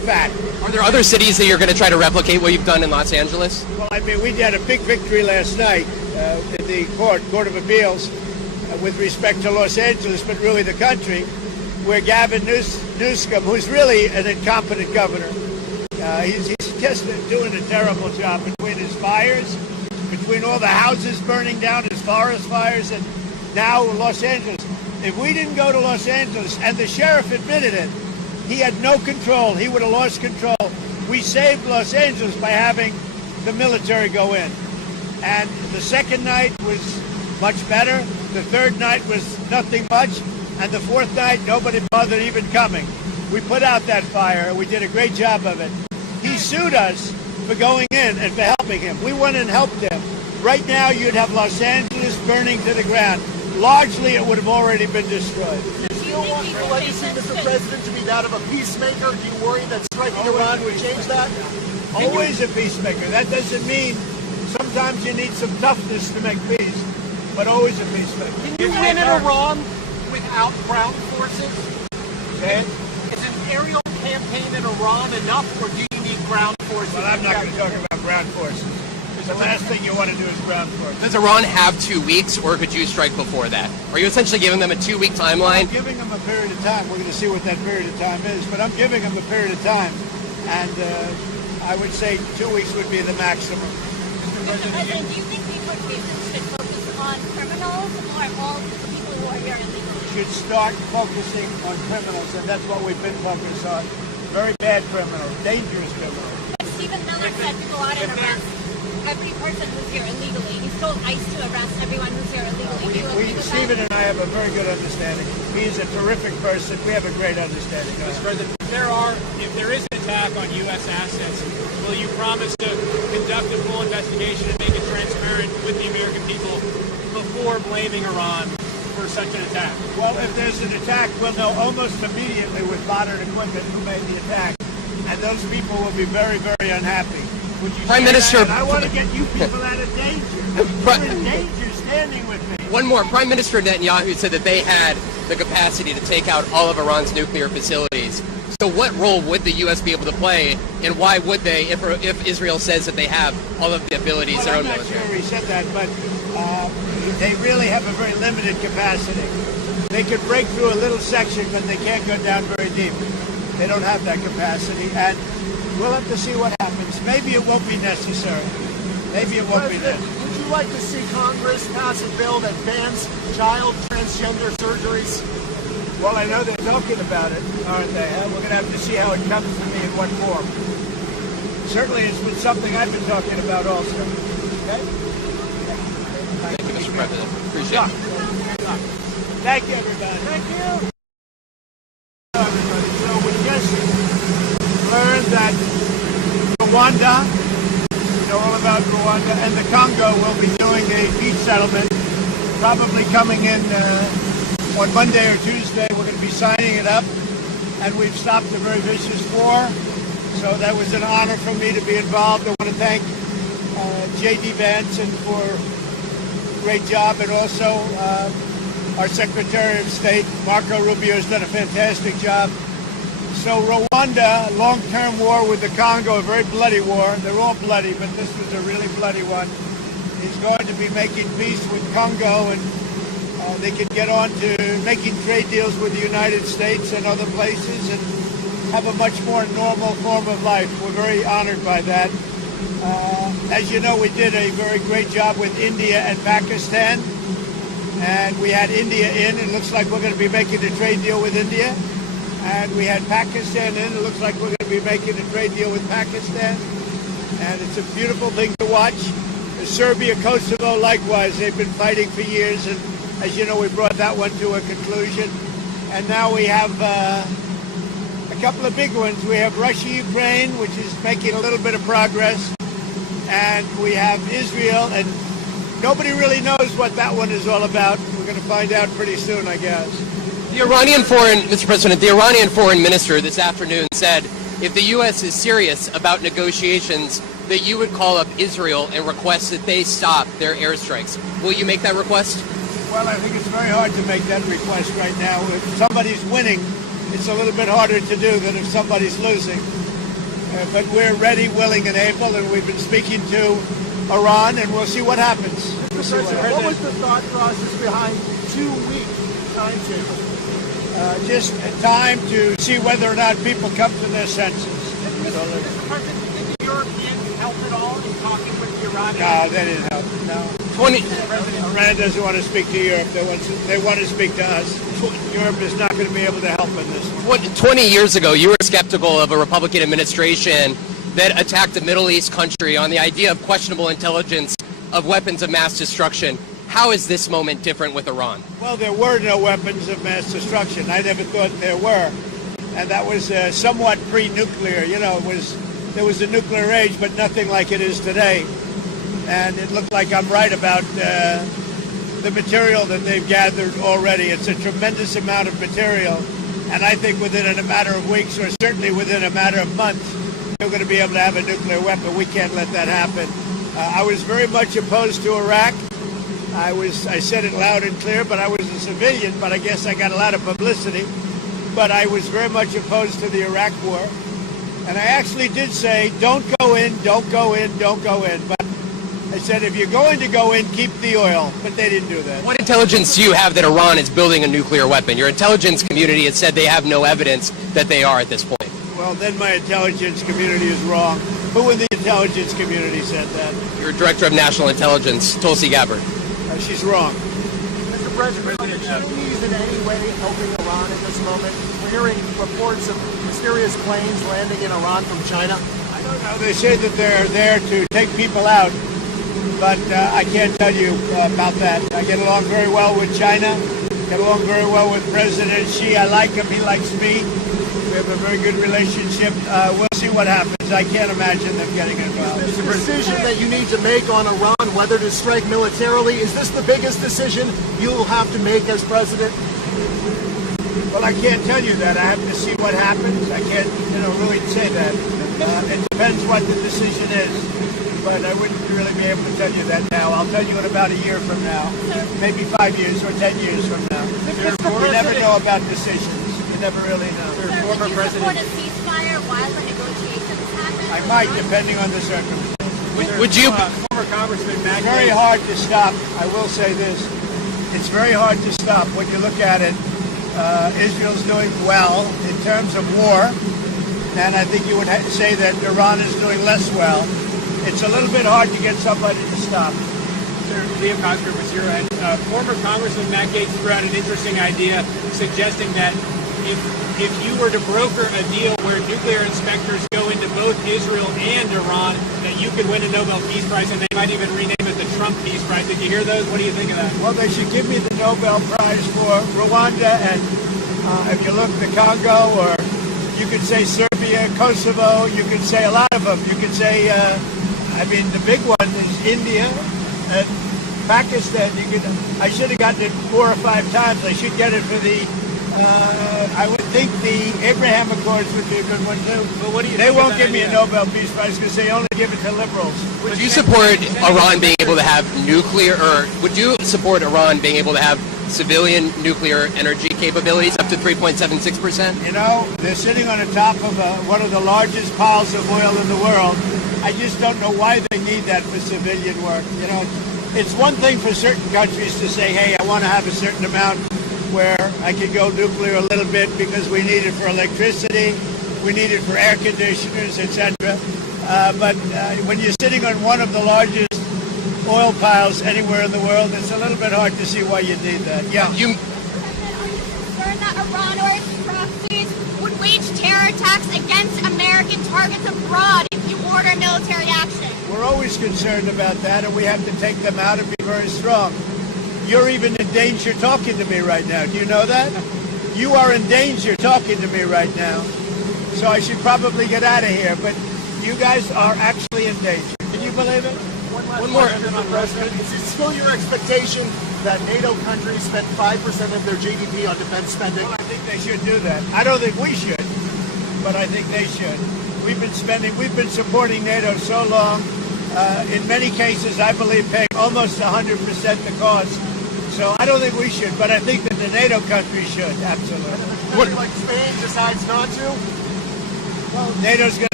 fat. Are there other cities that you're going to try to replicate what you've done in Los Angeles? Well, I mean, we had a big victory last night in the Court of Appeals with respect to Los Angeles, but really the country, where Gavin Newsom, who's really an incompetent governor, he's just doing a terrible job between his fires, between all the houses burning down, his forest fires, and now Los Angeles. If we didn't go to Los Angeles, and the sheriff admitted it, he had no control. He would have lost control. We saved Los Angeles by having the military go in. And the second night was much better. The third night was nothing much. And the fourth night, nobody bothered even coming. We put out that fire. We did a great job of it. He sued us for going in and for helping him. We went and helped him. Right now, you'd have Los Angeles burning to the ground. Largely, it would have already been destroyed. Do you still want your legacy, Mr. President, to be that of a peacemaker? Do you worry that striking Iran would change that? Always a peacemaker. That doesn't mean sometimes you need some toughness to make peace, but always a peacemaker. Can you win in Iran without ground forces? Okay? Is an aerial campaign in Iran enough, or do you need ground forces? Well, I'm not going to talk about ground forces. The last thing you want to do is ground forces. Does Iran have 2 weeks, or could you strike before that? Are you essentially giving them a 2-week timeline? I'm giving them a period of time. We're going to see what that period of time is, but I'm giving them a period of time. And I would say 2 weeks would be the maximum. Mr. President, do you think deportation should focus on criminals or all the people who are here illegally? Should start focusing on criminals, and that's what we've been focused on. Very bad criminals, dangerous criminals. Stephen Miller said to go out and arrest every person who's here illegally. He's told ICE to arrest everyone who's here illegally. Do you agree with Stephen that? and I have a very good understanding. He's a terrific person. We have a great understanding. Mr. President, if there is an attack on U.S. assets, will you promise to conduct a full investigation and make it transparent with the American people before blaming Iran for such an attack? Well, if there's an attack, we'll know almost immediately with modern equipment who made the attack. And those people will be very, very unhappy. Would you Prime Minister, I want to get you people out of danger. You're in danger standing with me. One more. Prime Minister Netanyahu said that they had the capacity to take out all of Iran's nuclear facilities. So what role would the U.S. be able to play, and why would they, if Israel says that they have all of the abilities, their own military? I'm not sure he said that, but they really have a very limited capacity. They could break through a little section, but they can't go down very deep. They don't have that capacity, and we'll have to see what happens. Maybe it won't be necessary. Maybe it won't be necessary. Would you like to see Congress pass a bill that bans child transgender surgeries? Well, I know they're talking about it, aren't they? We're going to have to see how it comes to me in what form. Certainly, it's been something I've been talking about also. Okay? Thank you, Mr. President. Appreciate it. Thank you, everybody. Thank you. Everybody. So we just learned that Rwanda, you know all about Rwanda, and the Congo will be doing a peace settlement, probably coming in on Monday or Tuesday. We're going to be signing it up, and we've stopped a very vicious war. So that was an honor for me to be involved. I want to thank J.D. Vance for a great job, and also our Secretary of State, Marco Rubio, has done a fantastic job. So Rwanda, long-term war with the Congo, a very bloody war. They're all bloody, but this was a really bloody one. He's going to be making peace with Congo, and they can get on to making trade deals with the United States and other places and have a much more normal form of life. We're very honored by that. As you know, we did a very great job with India and Pakistan, and we had India in. It looks like we're going to be making a trade deal with India. And we had Pakistan in. It looks like we're going to be making a trade deal with Pakistan. And it's a beautiful thing to watch. Serbia, Kosovo, likewise, they've been fighting for years. And as you know, we brought that one to a conclusion. And now we have a couple of big ones. We have Russia, Ukraine, which is making a little bit of progress. And we have Israel. And nobody really knows what that one is all about. We're going to find out pretty soon, I guess. Mr. President, the Iranian foreign minister this afternoon said if the U.S. is serious about negotiations, that you would call up Israel and request that they stop their airstrikes. Will you make that request? Well, I think it's very hard to make that request right now. If somebody's winning, it's a little bit harder to do than if somebody's losing. but we're ready, willing, and able, and we've been speaking to Iran, and we'll see what happens. Mr. President, what was the thought process behind 2-week timetable? Just time to see whether or not people come to their senses. Mr. President, do you think the Europeans helped at all in talking with the Iranians? No, they didn't help. No. Iran doesn't want to speak to Europe. They want to speak to us. Europe is not going to be able to help in this. 20 years ago, you were skeptical of a Republican administration that attacked a Middle East country on the idea of questionable intelligence of weapons of mass destruction. How is this moment different with Iran? Well, there were no weapons of mass destruction. I never thought there were. And that was somewhat pre-nuclear. You know, there was a nuclear age, but nothing like it is today. And it looked like I'm right about the material that they've gathered already. It's a tremendous amount of material. And I think within a matter of weeks, or certainly within a matter of months, they're going to be able to have a nuclear weapon. We can't let that happen. I was very much opposed to Iraq. I said it loud and clear, but I was a civilian, but I guess I got a lot of publicity. But I was very much opposed to the Iraq war. And I actually did say, don't go in, don't go in, don't go in. But I said, if you're going to go in, keep the oil. But they didn't do that. What intelligence do you have that Iran is building a nuclear weapon? Your intelligence community has said they have no evidence that they are at this point. Well, then my intelligence community is wrong. Who in the intelligence community said that? Your Director of National Intelligence, Tulsi Gabbard. She's wrong. Mr. President, are the Chinese in any way helping Iran at this moment? We're hearing reports of mysterious planes landing in Iran from China. I don't know. They say that they're there to take people out, but I can't tell you about that. I get along very well with China, get along very well with President Xi. I like him. He likes me. We have a very good relationship. We'll see what happens. I can't imagine them getting involved. This decision that you need to make on Iran, whether to strike militarily, is this the biggest decision you'll have to make as president? Well, I can't tell you that. I have to see what happens. I can't, really say that. It depends what the decision is. But I wouldn't really be able to tell you that now. I'll tell you in about a year from now. Maybe 5 years or 10 years from now. We never know about decisions. You never really know. So would you support a ceasefire while the negotiations happen? I might, depending on the circumstances. Would you? Former Congressman Matt It's very hard to stop. I will say this. It's very hard to stop when you look at it. Israel's doing well in terms of war, and I think you would say that Iran is doing less well. It's a little bit hard to get somebody to stop. Geopolitical was zero. And former Congressman Matt Gaetz threw out an interesting idea, suggesting that if you were to broker a deal where nuclear inspectors go into both Israel and Iran, that you could win a Nobel Peace Prize, and they might even rename it the Trump Peace Prize. Did you hear those? What do you think of that? Well, they should give me the Nobel Prize for Rwanda, and if you look, the Congo, or you could say Serbia, Kosovo, you could say a lot of them. You could say, the big one is India and Pakistan. I should have gotten it 4 or 5 times. I should get it for the, I would think the Abraham Accords would be a good one too. But what do you They think of won't that give me a idea? Nobel Peace Prize because they only give it to liberals. Would you support Iran being able to have nuclear, or would you support Iran being able to have civilian nuclear energy capabilities up to 3.76%? They're sitting on the top of one of the largest piles of oil in the world. I just don't know why they need that for civilian work. It's one thing for certain countries to say, hey, I want to have a certain amount where I could go nuclear a little bit because we need it for electricity, we need it for air conditioners, etc. But when you're sitting on one of the largest oil piles anywhere in the world, it's a little bit hard to see why you need that. Yeah. Are you concerned that Iran or its proxies would wage terror attacks against American targets abroad if you order military action? We're always concerned about that, and we have to take them out and be very strong. You're even in danger talking to me right now. Do you know that? You are in danger talking to me right now. So I should probably get out of here, but you guys are actually in danger. Can you believe it? One more, Mr. President. Is it still your expectation that NATO countries spend 5% of their GDP on defense spending? Well, I think they should do that. I don't think we should, but I think they should. We've been supporting NATO so long. In many cases, I believe paying almost 100% the cost. So I don't think we should, but I think that the NATO countries should, absolutely. And if a country like Spain decides not to? Well, NATO's going to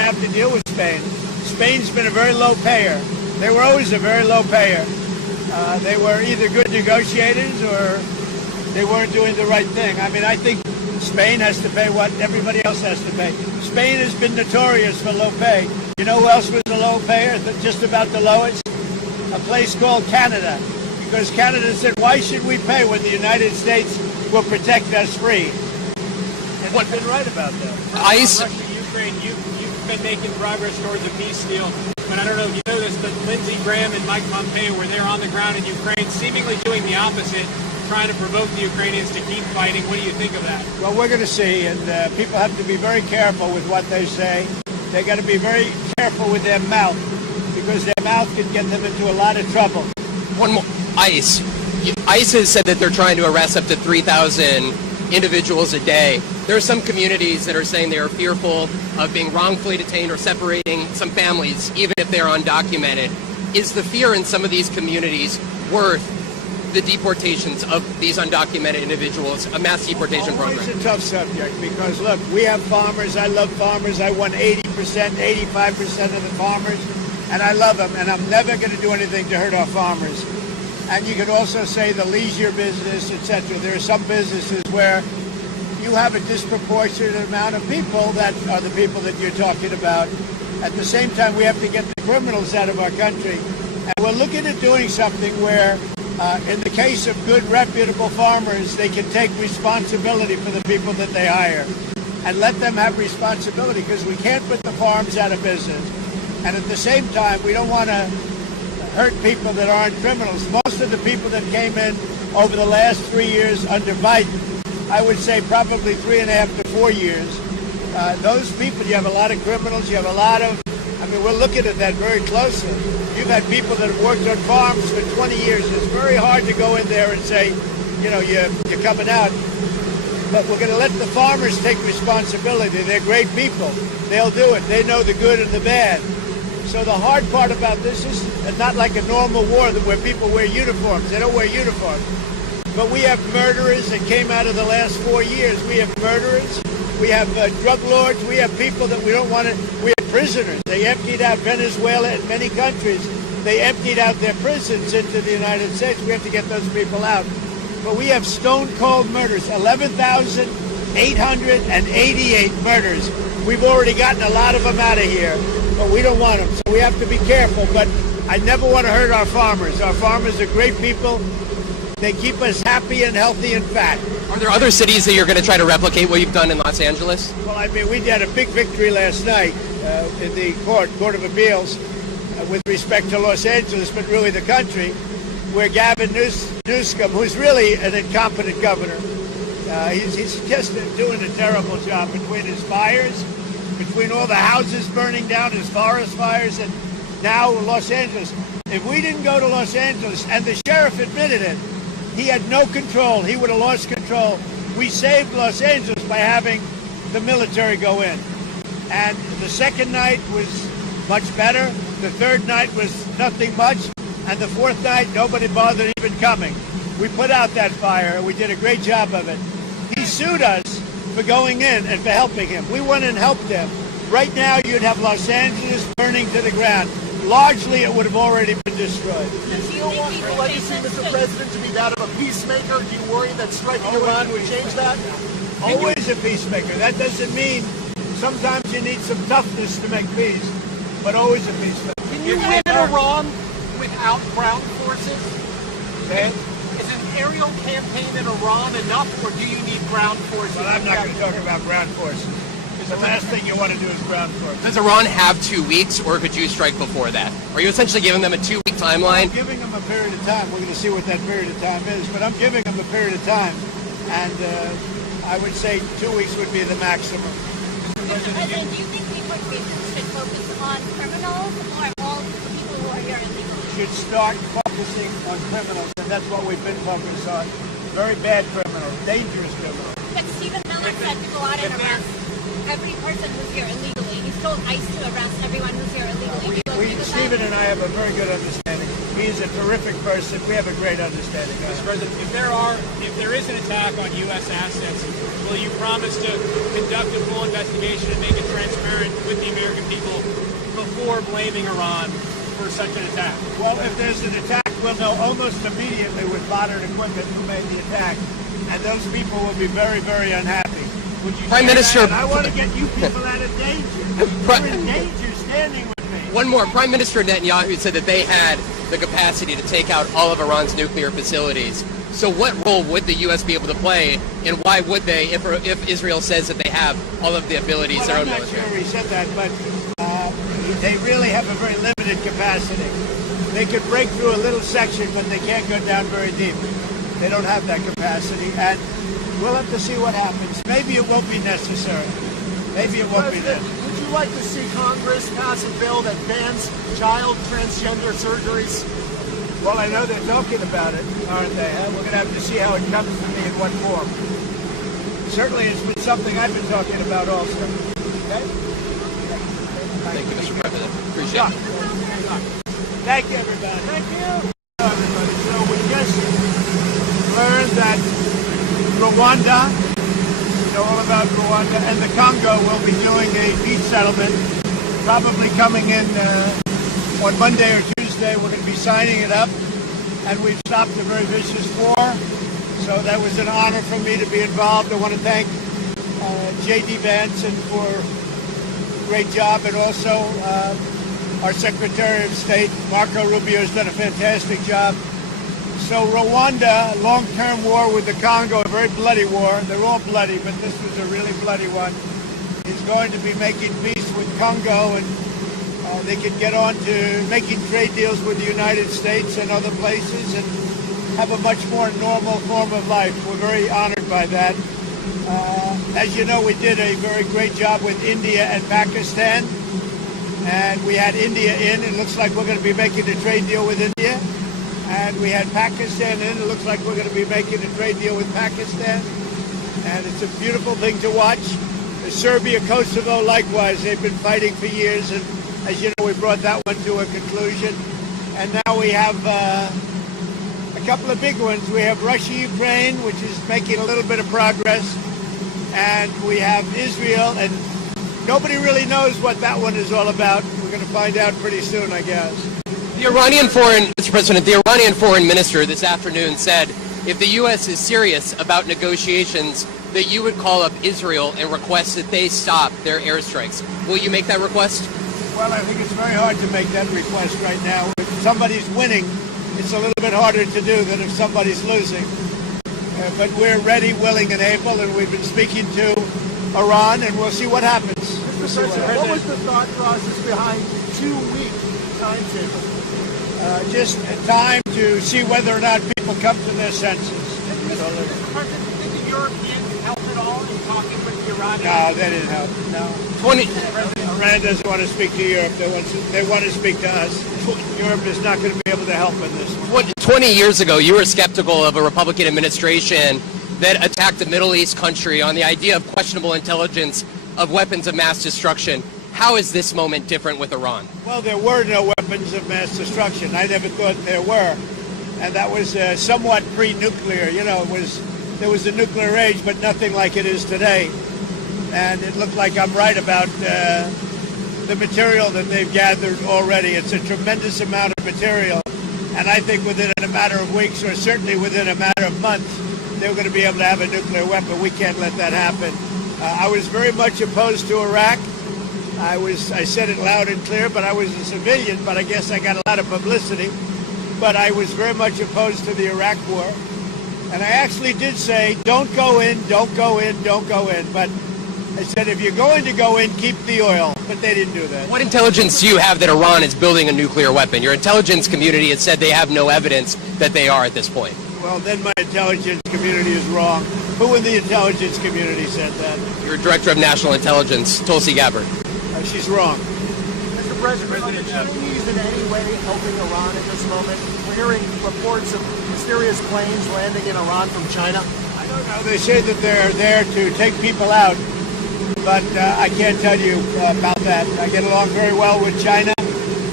to have to deal with Spain. Spain's been a very low payer. They were always a very low payer. They were either good negotiators or they weren't doing the right thing. I mean, I think Spain has to pay what everybody else has to pay. Spain has been notorious for low pay. You know who else was a low payer, just about the lowest? A place called Canada. Because Canada said, why should we pay when the United States will protect us free? And they've been right about that. Russia, Ukraine, you've been making progress towards a peace deal. But I don't know if you know this, but Lindsey Graham and Mike Pompeo were there on the ground in Ukraine, seemingly doing the opposite, trying to provoke the Ukrainians to keep fighting. What do you think of that? Well, we're going to see, and people have to be very careful with what they say. They got to be very careful with their mouth, because their mouth can get them into a lot of trouble. One more. ICE. ICE has said that they're trying to arrest up to 3,000 individuals a day. There are some communities that are saying they are fearful of being wrongfully detained or separating some families, even if they're undocumented. Is the fear in some of these communities worth the deportations of these undocumented individuals, a mass deportation program? It's a tough subject because, look, we have farmers. I love farmers. I won 80%, 85% of the farmers, and I love them, and I'm never going to do anything to hurt our farmers. And you could also say the leisure business, etc. There are some businesses where you have a disproportionate amount of people that are the people that you're talking about. At the same time, we have to get the criminals out of our country. And we're looking at doing something where, in the case of good, reputable farmers, they can take responsibility for the people that they hire and let them have responsibility, because we can't put the farms out of business. And at the same time, we don't want to hurt people that aren't criminals. Most of the people that came in over the last 3 years under Biden, I would say probably 3.5 to 4 years, those people, you have a lot of criminals, you have a lot of, I mean, we're looking at that very closely. You've had people that have worked on farms for 20 years. It's very hard to go in there and say, you know, you're coming out. But we're going to let the farmers take responsibility. They're great people. They'll do it. They know the good and the bad. So the hard part about this is not like a normal war where people wear uniforms. They don't wear uniforms. But we have murderers that came out of the last 4 years. We have murderers. We have drug lords. We have people that we don't want to. We have prisoners. They emptied out Venezuela and many countries. They emptied out their prisons into the United States. We have to get those people out. But we have stone-cold murders, 11,888 murders. We've already gotten a lot of them out of here, but we don't want them. So we have to be careful. But I never want to hurt our farmers. Our farmers are great people. They keep us happy and healthy and fat. Are there other cities that you're going to try to replicate what you've done in Los Angeles? Well, I mean, we had a big victory last night in the Court of Appeals with respect to Los Angeles, but really the country, where Gavin Newsom, who's really an incompetent governor, he's just doing a terrible job between his fires, between all the houses burning down, his forest fires, and now Los Angeles. If we didn't go to Los Angeles, and the sheriff admitted it, he had no control. He would have lost control. We saved Los Angeles by having the military go in. And the second night was much better. The third night was nothing much. And the fourth night, nobody bothered even coming. We put out that fire. We did a great job of it. He sued us for going in and for helping him. We went and helped him. Right now, you'd have Los Angeles burning to the ground. Largely, it would have already been destroyed. Do you want your legacy, Mr. President, to be that of a peacemaker? Do you worry that striking Iran would change that? Always a peacemaker. That doesn't mean sometimes you need some toughness to make peace, but always a peacemaker. Can you win in Iran without ground forces? Okay. Is an aerial campaign in Iran enough, or do you need ground forces? Well, I'm not going to talk about ground forces. The last thing you want to do is ground forces. Does Iran have 2 weeks, or could you strike before that? Are you essentially giving them a 2-week timeline? I'm giving them a period of time. We're going to see what that period of time is, but I'm giving them a period of time, and I would say 2 weeks would be the maximum. Mr. President, do you think deportations should focus on criminals or all people who are here illegally? Should start focusing on criminals, and that's what we've been focused on. Very bad criminals, dangerous criminals. But Stephen Miller said to go out and arrest every person who's here illegally. He's told ICE to arrest everyone who's here illegally. Stephen and I have a very good understanding. He's a terrific person. We have a great understanding of Mr. him. President, if there is an attack on U.S. assets, will you promise to conduct a full investigation and make it transparent with the American people before blaming Iran for such an attack? Well, if there's an attack, we'll know almost immediately with modern equipment who made the attack, and those people will be very, very unhappy. Would you Prime say Minister- that? I want to get you people out of danger. You're in danger standing with me. One more. Prime Minister Netanyahu said that they had the capacity to take out all of Iran's nuclear facilities. So what role would the U.S. be able to play, and why would they, if Israel says that they have all of the abilities, Well, their I'm own not military? sure he said that, but they really have a very limited capacity. They could break through a little section, but they can't go down very deep. They don't have that capacity, and we'll have to see what happens. Maybe it won't be necessary. Maybe it won't be President, necessary. would you like to see Congress pass a bill that bans child transgender surgeries? Well, I know they're talking about it, aren't they? We're going to have to see how it comes to me in what form. Certainly, it's been something I've been talking about also. Okay? Thank you, Mr. President. Appreciate it. Thank you, everybody. Thank you. Everybody. So we just learned that Rwanda, you know all about Rwanda, and the Congo will be doing a peace settlement, probably coming in on Monday or Tuesday. We're going to be signing it up, and we've stopped a very vicious war. So that was an honor for me to be involved. I want to thank J.D. Vance for a great job, and also our Secretary of State, Marco Rubio, has done a fantastic job. So Rwanda, long-term war with the Congo, a very bloody war. They're all bloody, but this was a really bloody one. Is going to be making peace with Congo, and they can get on to making trade deals with the United States and other places and have a much more normal form of life. We're very honored by that. As you know, we did a very great job with India and Pakistan, and we had India in. It looks like we're going to be making a trade deal with India. And we had Pakistan in. It looks like we're going to be making a trade deal with Pakistan. And it's a beautiful thing to watch. Serbia, Kosovo, likewise, they've been fighting for years. And as you know, we brought that one to a conclusion. And now we have a couple of big ones. We have Russia, Ukraine, which is making a little bit of progress. And we have Israel. And nobody really knows what that one is all about. We're going to find out pretty soon, I guess. Mr. President, the Iranian foreign minister this afternoon said if the U.S. is serious about negotiations, that you would call up Israel and request that they stop their airstrikes. Will you make that request? Well, I think it's very hard to make that request right now. If somebody's winning, it's a little bit harder to do than if somebody's losing. But we're ready, willing, and able, and we've been speaking to Iran, and we'll see what happens. Mr. President, what was the thought process behind 2-week timetable? Just time to see whether or not people come to their senses. Mr. President, did the Europeans help at all in talking with the Iranians? No, they didn't help. No. Iran doesn't want to speak to Europe. They want to speak to us. Europe is not going to be able to help in this one. 20 years ago, you were skeptical of a Republican administration that attacked a Middle East country on the idea of questionable intelligence of weapons of mass destruction. How is this moment different with Iran? Well, there were no weapons of mass destruction. I never thought there were. And that was somewhat pre-nuclear. You know, there was a nuclear age, but nothing like it is today. And it looked like I'm right about the material that they've gathered already. It's a tremendous amount of material. And I think within a matter of weeks, or certainly within a matter of months, they're going to be able to have a nuclear weapon. We can't let that happen. I was very much opposed to Iraq. I said it loud and clear, but I was a civilian, but I guess I got a lot of publicity. But I was very much opposed to the Iraq war. And I actually did say, don't go in, don't go in, don't go in. But I said, if you're going to go in, keep the oil. But they didn't do that. What intelligence do you have that Iran is building a nuclear weapon? Your intelligence community has said they have no evidence that they are at this point. Well, then my intelligence community is wrong. Who in the intelligence community said that? Your Director of National Intelligence, Tulsi Gabbard. She's wrong. Mr. President, are the Chinese in any way helping Iran at this moment? We're hearing reports of mysterious planes landing in Iran from China. I don't know. They say that they're there to take people out, but I can't tell you about that. I get along very well with China.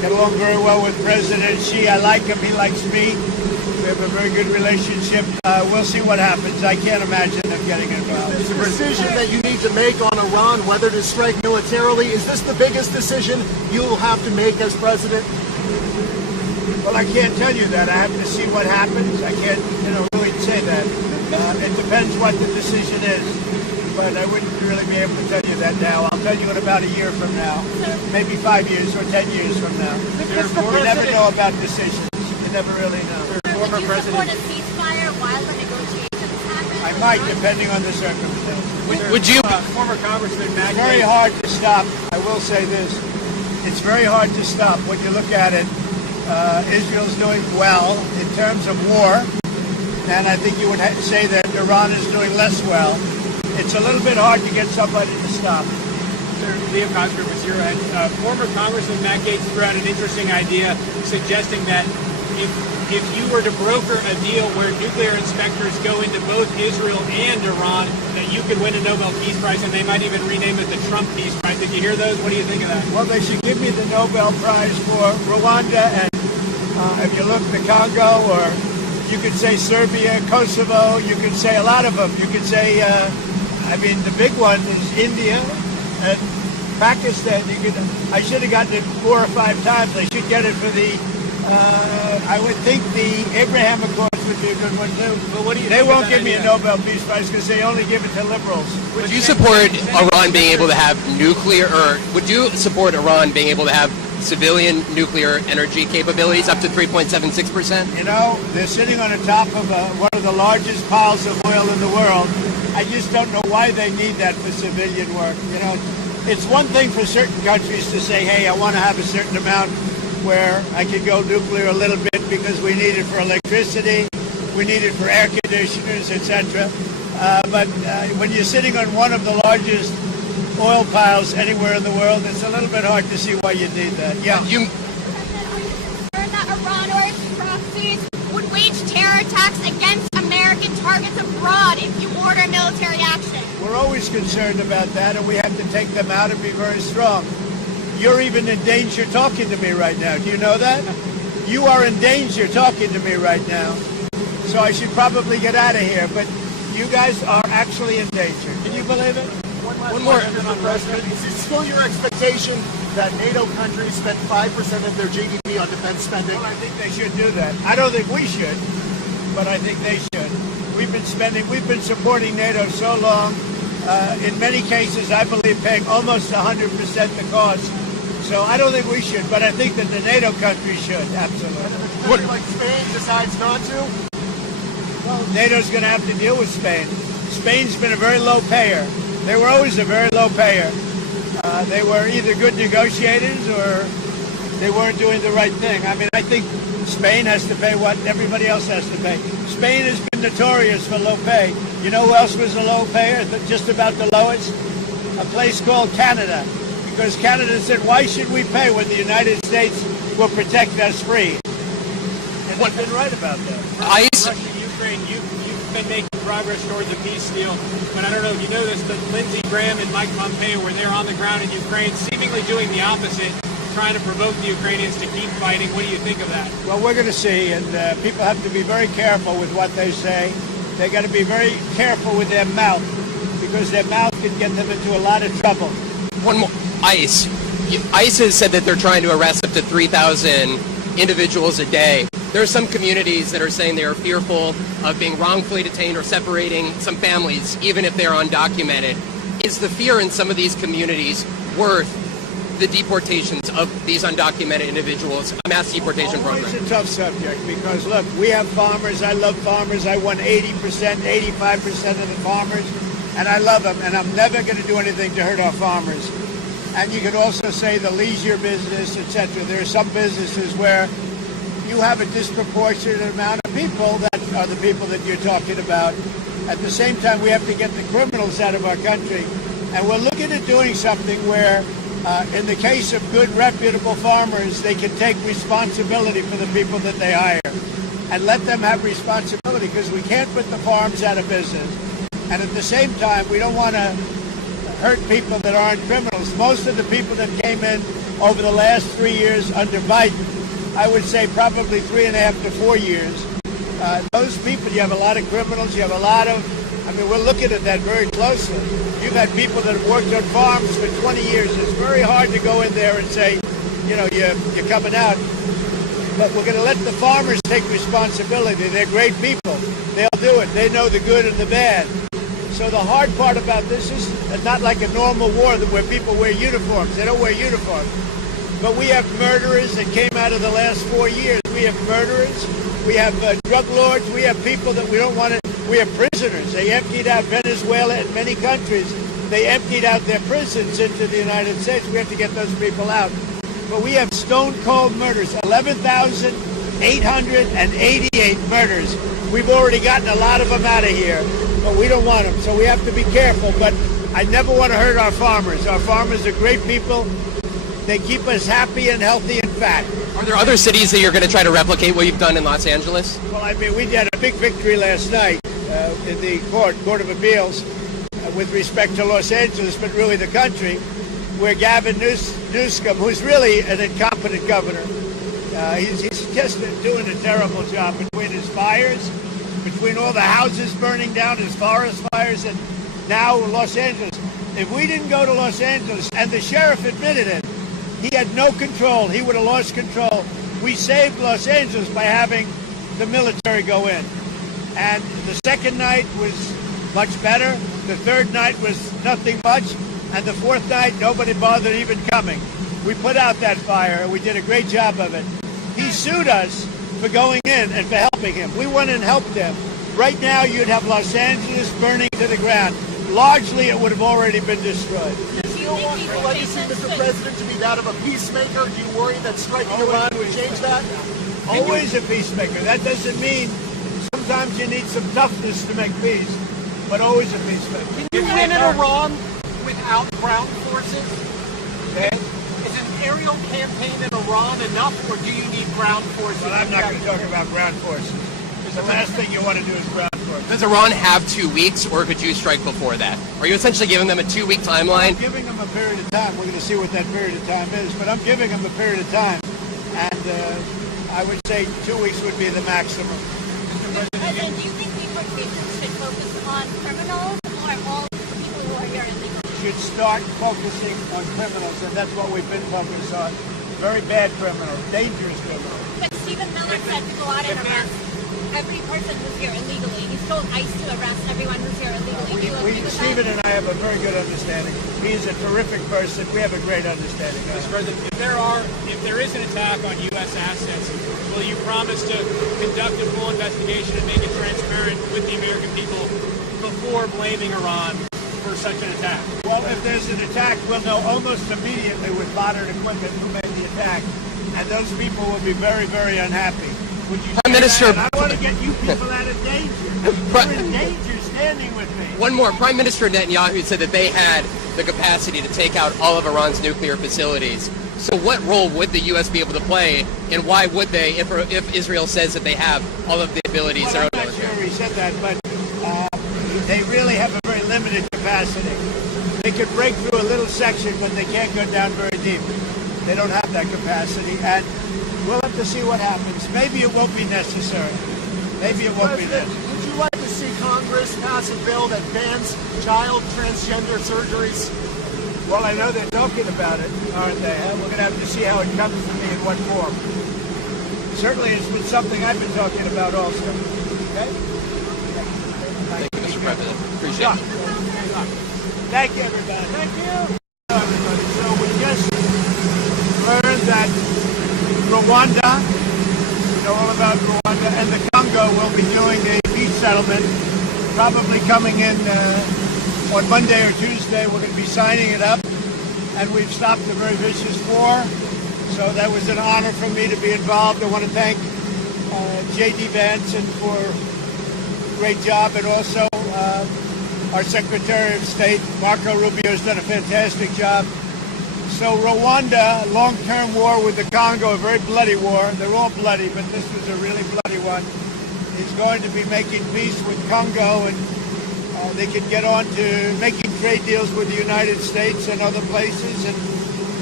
get along very well with President Xi. I like him. He likes me. We have a very good relationship. We'll see what happens. I can't imagine them getting involved. This decision that you need to make on Iran, whether to strike militarily, is this the biggest decision you will have to make as president? Well, I can't tell you that. I have to see what happens. I can't, really say that. It depends what the decision is. But I wouldn't really be able to tell you that now. I'll tell you in about a year from now. Maybe 5 years or 10 years from now. We never know about decisions. You never really know. Would you support a ceasefire while the negotiations happen? I might, depending on the circumstances. Would you? Former Congressman Matt It's very hard to stop. I will say this. It's very hard to stop when you look at it. Israel's doing well in terms of war, and I think you would say that Iran is doing less well. It's a little bit hard to get somebody to stop. Leo Coster was here. Former Congressman Matt Gaetz threw out an interesting idea suggesting that if you were to broker a deal where nuclear inspectors go into both Israel and Iran, that you could win a Nobel Peace Prize, and they might even rename it the Trump Peace Prize. Did you hear those? What do you think of that? Well, they should give me the Nobel Prize for Rwanda, and if you look, the Congo, or you could say Serbia, Kosovo, you could say a lot of them. You could say, the big one is India and Pakistan. I should have gotten it 4 or 5 times. I should get it for the, I would think the Abraham Accords would be a good one too. But what do you They think of won't that give me a idea? Nobel Peace Prize because they only give it to liberals. Would you support Iran being able to have nuclear, or would you support Iran being able to have civilian nuclear energy capabilities up to 3.76%? They're sitting on the top of one of the largest piles of oil in the world. I just don't know why they need that for civilian work. It's one thing for certain countries to say, hey, I want to have a certain amount where I could go nuclear a little bit because we need it for electricity, we need it for air conditioners, etc. But when you're sitting on one of the largest oil piles anywhere in the world, it's a little bit hard to see why you need that. Yeah. Are you concerned that Iran or its proxies would wage terror attacks against American targets abroad if you order military action? We're always concerned about that, and we have to take them out and be very strong. You're even in danger talking to me right now. Do you know that? You are in danger talking to me right now. So I should probably get out of here, but you guys are actually in danger. Can you believe it? One more, Mr. President. Is it still your expectation that NATO countries spend 5% of their GDP on defense spending? Well, I think they should do that. I don't think we should, but I think they should. We've been supporting NATO so long. In many cases, I believe paying almost 100% the cost. So I don't think we should, but I think that the NATO countries should, absolutely. And if a country like Spain decides not to? Well, NATO's going to have to deal with Spain. Spain's been a very low payer. They were always a very low payer. They were either good negotiators or they weren't doing the right thing. I think Spain has to pay what everybody else has to pay. Spain has been notorious for low pay. You know who else was a low payer, just about the lowest? A place called Canada. Because Canada said, why should we pay when the United States will protect us free? And they've been right about that. Russia, Ukraine, you've been making progress towards a peace deal, but I don't know if you know this, but Lindsey Graham and Mike Pompeo were there on the ground in Ukraine, seemingly doing the opposite, trying to provoke the Ukrainians to keep fighting. What do you think of that? Well, we're going to see, and people have to be very careful with what they say. They got to be very careful with their mouth, because their mouth can get them into a lot of trouble. One more. ICE. ICE has said that they're trying to arrest up to 3,000 individuals a day. There are some communities that are saying they are fearful of being wrongfully detained or separating some families, even if they're undocumented. Is the fear in some of these communities worth the deportations of these undocumented individuals, a mass deportation program? It's a tough subject because, look, we have farmers. I love farmers. I won 80%, 85% of the farmers, and I love them, and I'm never going to do anything to hurt our farmers. And you could also say the leisure business, etc. There are some businesses where you have a disproportionate amount of people that are the people that you're talking about. At the same time, we have to get the criminals out of our country. And we're looking at doing something where, in the case of good, reputable farmers, they can take responsibility for the people that they hire and let them have responsibility, because we can't put the farms out of business. And at the same time, we don't want to hurt people that aren't criminals. Most of the people that came in over the last 3 years under Biden. I would say probably 3.5 to 4 years. Those people, you have a lot of criminals, you have a lot of, we're looking at that very closely. You've had people that have worked on farms for 20 years. It's very hard to go in there and say, you're coming out. But we're going to let the farmers take responsibility. They're great people. They'll do it. They know the good and the bad. So the hard part about this is not like a normal war where people wear uniforms. They don't wear uniforms. But we have murderers that came out of the last 4 years. We have murderers. We have drug lords. We have people that we don't want to. We have prisoners. They emptied out Venezuela and many countries. They emptied out their prisons into the United States. We have to get those people out. But we have stone-cold murders, 11,888 murders. We've already gotten a lot of them out of here, but we don't want them. So we have to be careful. But I never want to hurt our farmers. Our farmers are great people. They keep us happy and healthy and fat. Are there other cities that you're going to try to replicate what you've done in Los Angeles? Well, we had a big victory last night in the Court of Appeals with respect to Los Angeles, but really the country, where Gavin Newsom, who's really an incompetent governor, he's just doing a terrible job between his fires, between all the houses burning down, his forest fires, and now Los Angeles. If we didn't go to Los Angeles, and the sheriff admitted it, he had no control. He would have lost control. We saved Los Angeles by having the military go in. And the second night was much better. The third night was nothing much. And the fourth night, nobody bothered even coming. We put out that fire. We did a great job of it. He sued us for going in and for helping him. We went and helped him. Right now, you'd have Los Angeles burning to the ground. Largely, it would have already been destroyed. Do you want your legacy, Mr. President, to be that of a peacemaker? Do you worry that striking Iran would change that? Always a peacemaker. That doesn't mean sometimes you need some toughness to make peace, but always a peacemaker. Can you win in Iran without ground forces? Okay. Is an aerial campaign in Iran enough, or do you need ground forces? Well, I'm not going to talk about ground forces. The last thing you want to do is ground forces. Does Iran have 2 weeks, or could you strike before that? Are you essentially giving them a 2-week timeline? I'm giving them a period of time. We're going to see what that period of time is, but I'm giving them a period of time. And I would say 2 weeks would be the maximum. Mr. President, do you think deportation should focus on criminals or all people who are here illegally? Should start focusing on criminals, and that's what we've been focused on. Very bad criminals, dangerous criminals. But Stephen Miller said to go out and arrest every person who's here illegally. He's told ICE to arrest everyone who's here illegally. Do you agree with Stephen that? and I have a very good understanding. He's a terrific person. We have a great understanding. Mr. President, if there is an attack on U.S. assets, will you promise to conduct a full investigation and make it transparent with the American people before blaming Iran for such an attack? Well, if there's an attack, we'll know almost immediately with modern equipment who made the attack. And those people will be very, very unhappy. Would you Prime Minister, I want to get you people out of danger. You're in danger standing with me. One more. Prime Minister Netanyahu said that they had the capacity to take out all of Iran's nuclear facilities. So what role would the U.S. be able to play, and why would they, if Israel says that they have all of the abilities? Well, I'm not sure he said that, but they really have a very limited capacity. They could break through a little section, but they can't go down very deep. They don't have that capacity, and we'll have to see what happens. Maybe it won't be necessary. Maybe it won't be necessary. Would you like to see Congress pass a bill that bans child transgender surgeries? Well, I know they're talking about it, aren't they? We're going to have to see how it comes to me in what form. Certainly, it's been something I've been talking about also. Okay? Thank you, Mr. President. Appreciate it. Thank you, everybody. Thank you. Everybody. So we just learned that Rwanda, we know all about Rwanda, and the Congo will be doing a peace settlement, probably coming in on Monday or Tuesday. We're going to be signing it up, and we've stopped a very vicious war. So that was an honor for me to be involved. I want to thank J.D. Vance for a great job, and also our Secretary of State, Marco Rubio, has done a fantastic job. So Rwanda, long-term war with the Congo, a very bloody war. They're all bloody, but this was a really bloody one. Is going to be making peace with Congo, and they can get on to making trade deals with the United States and other places, and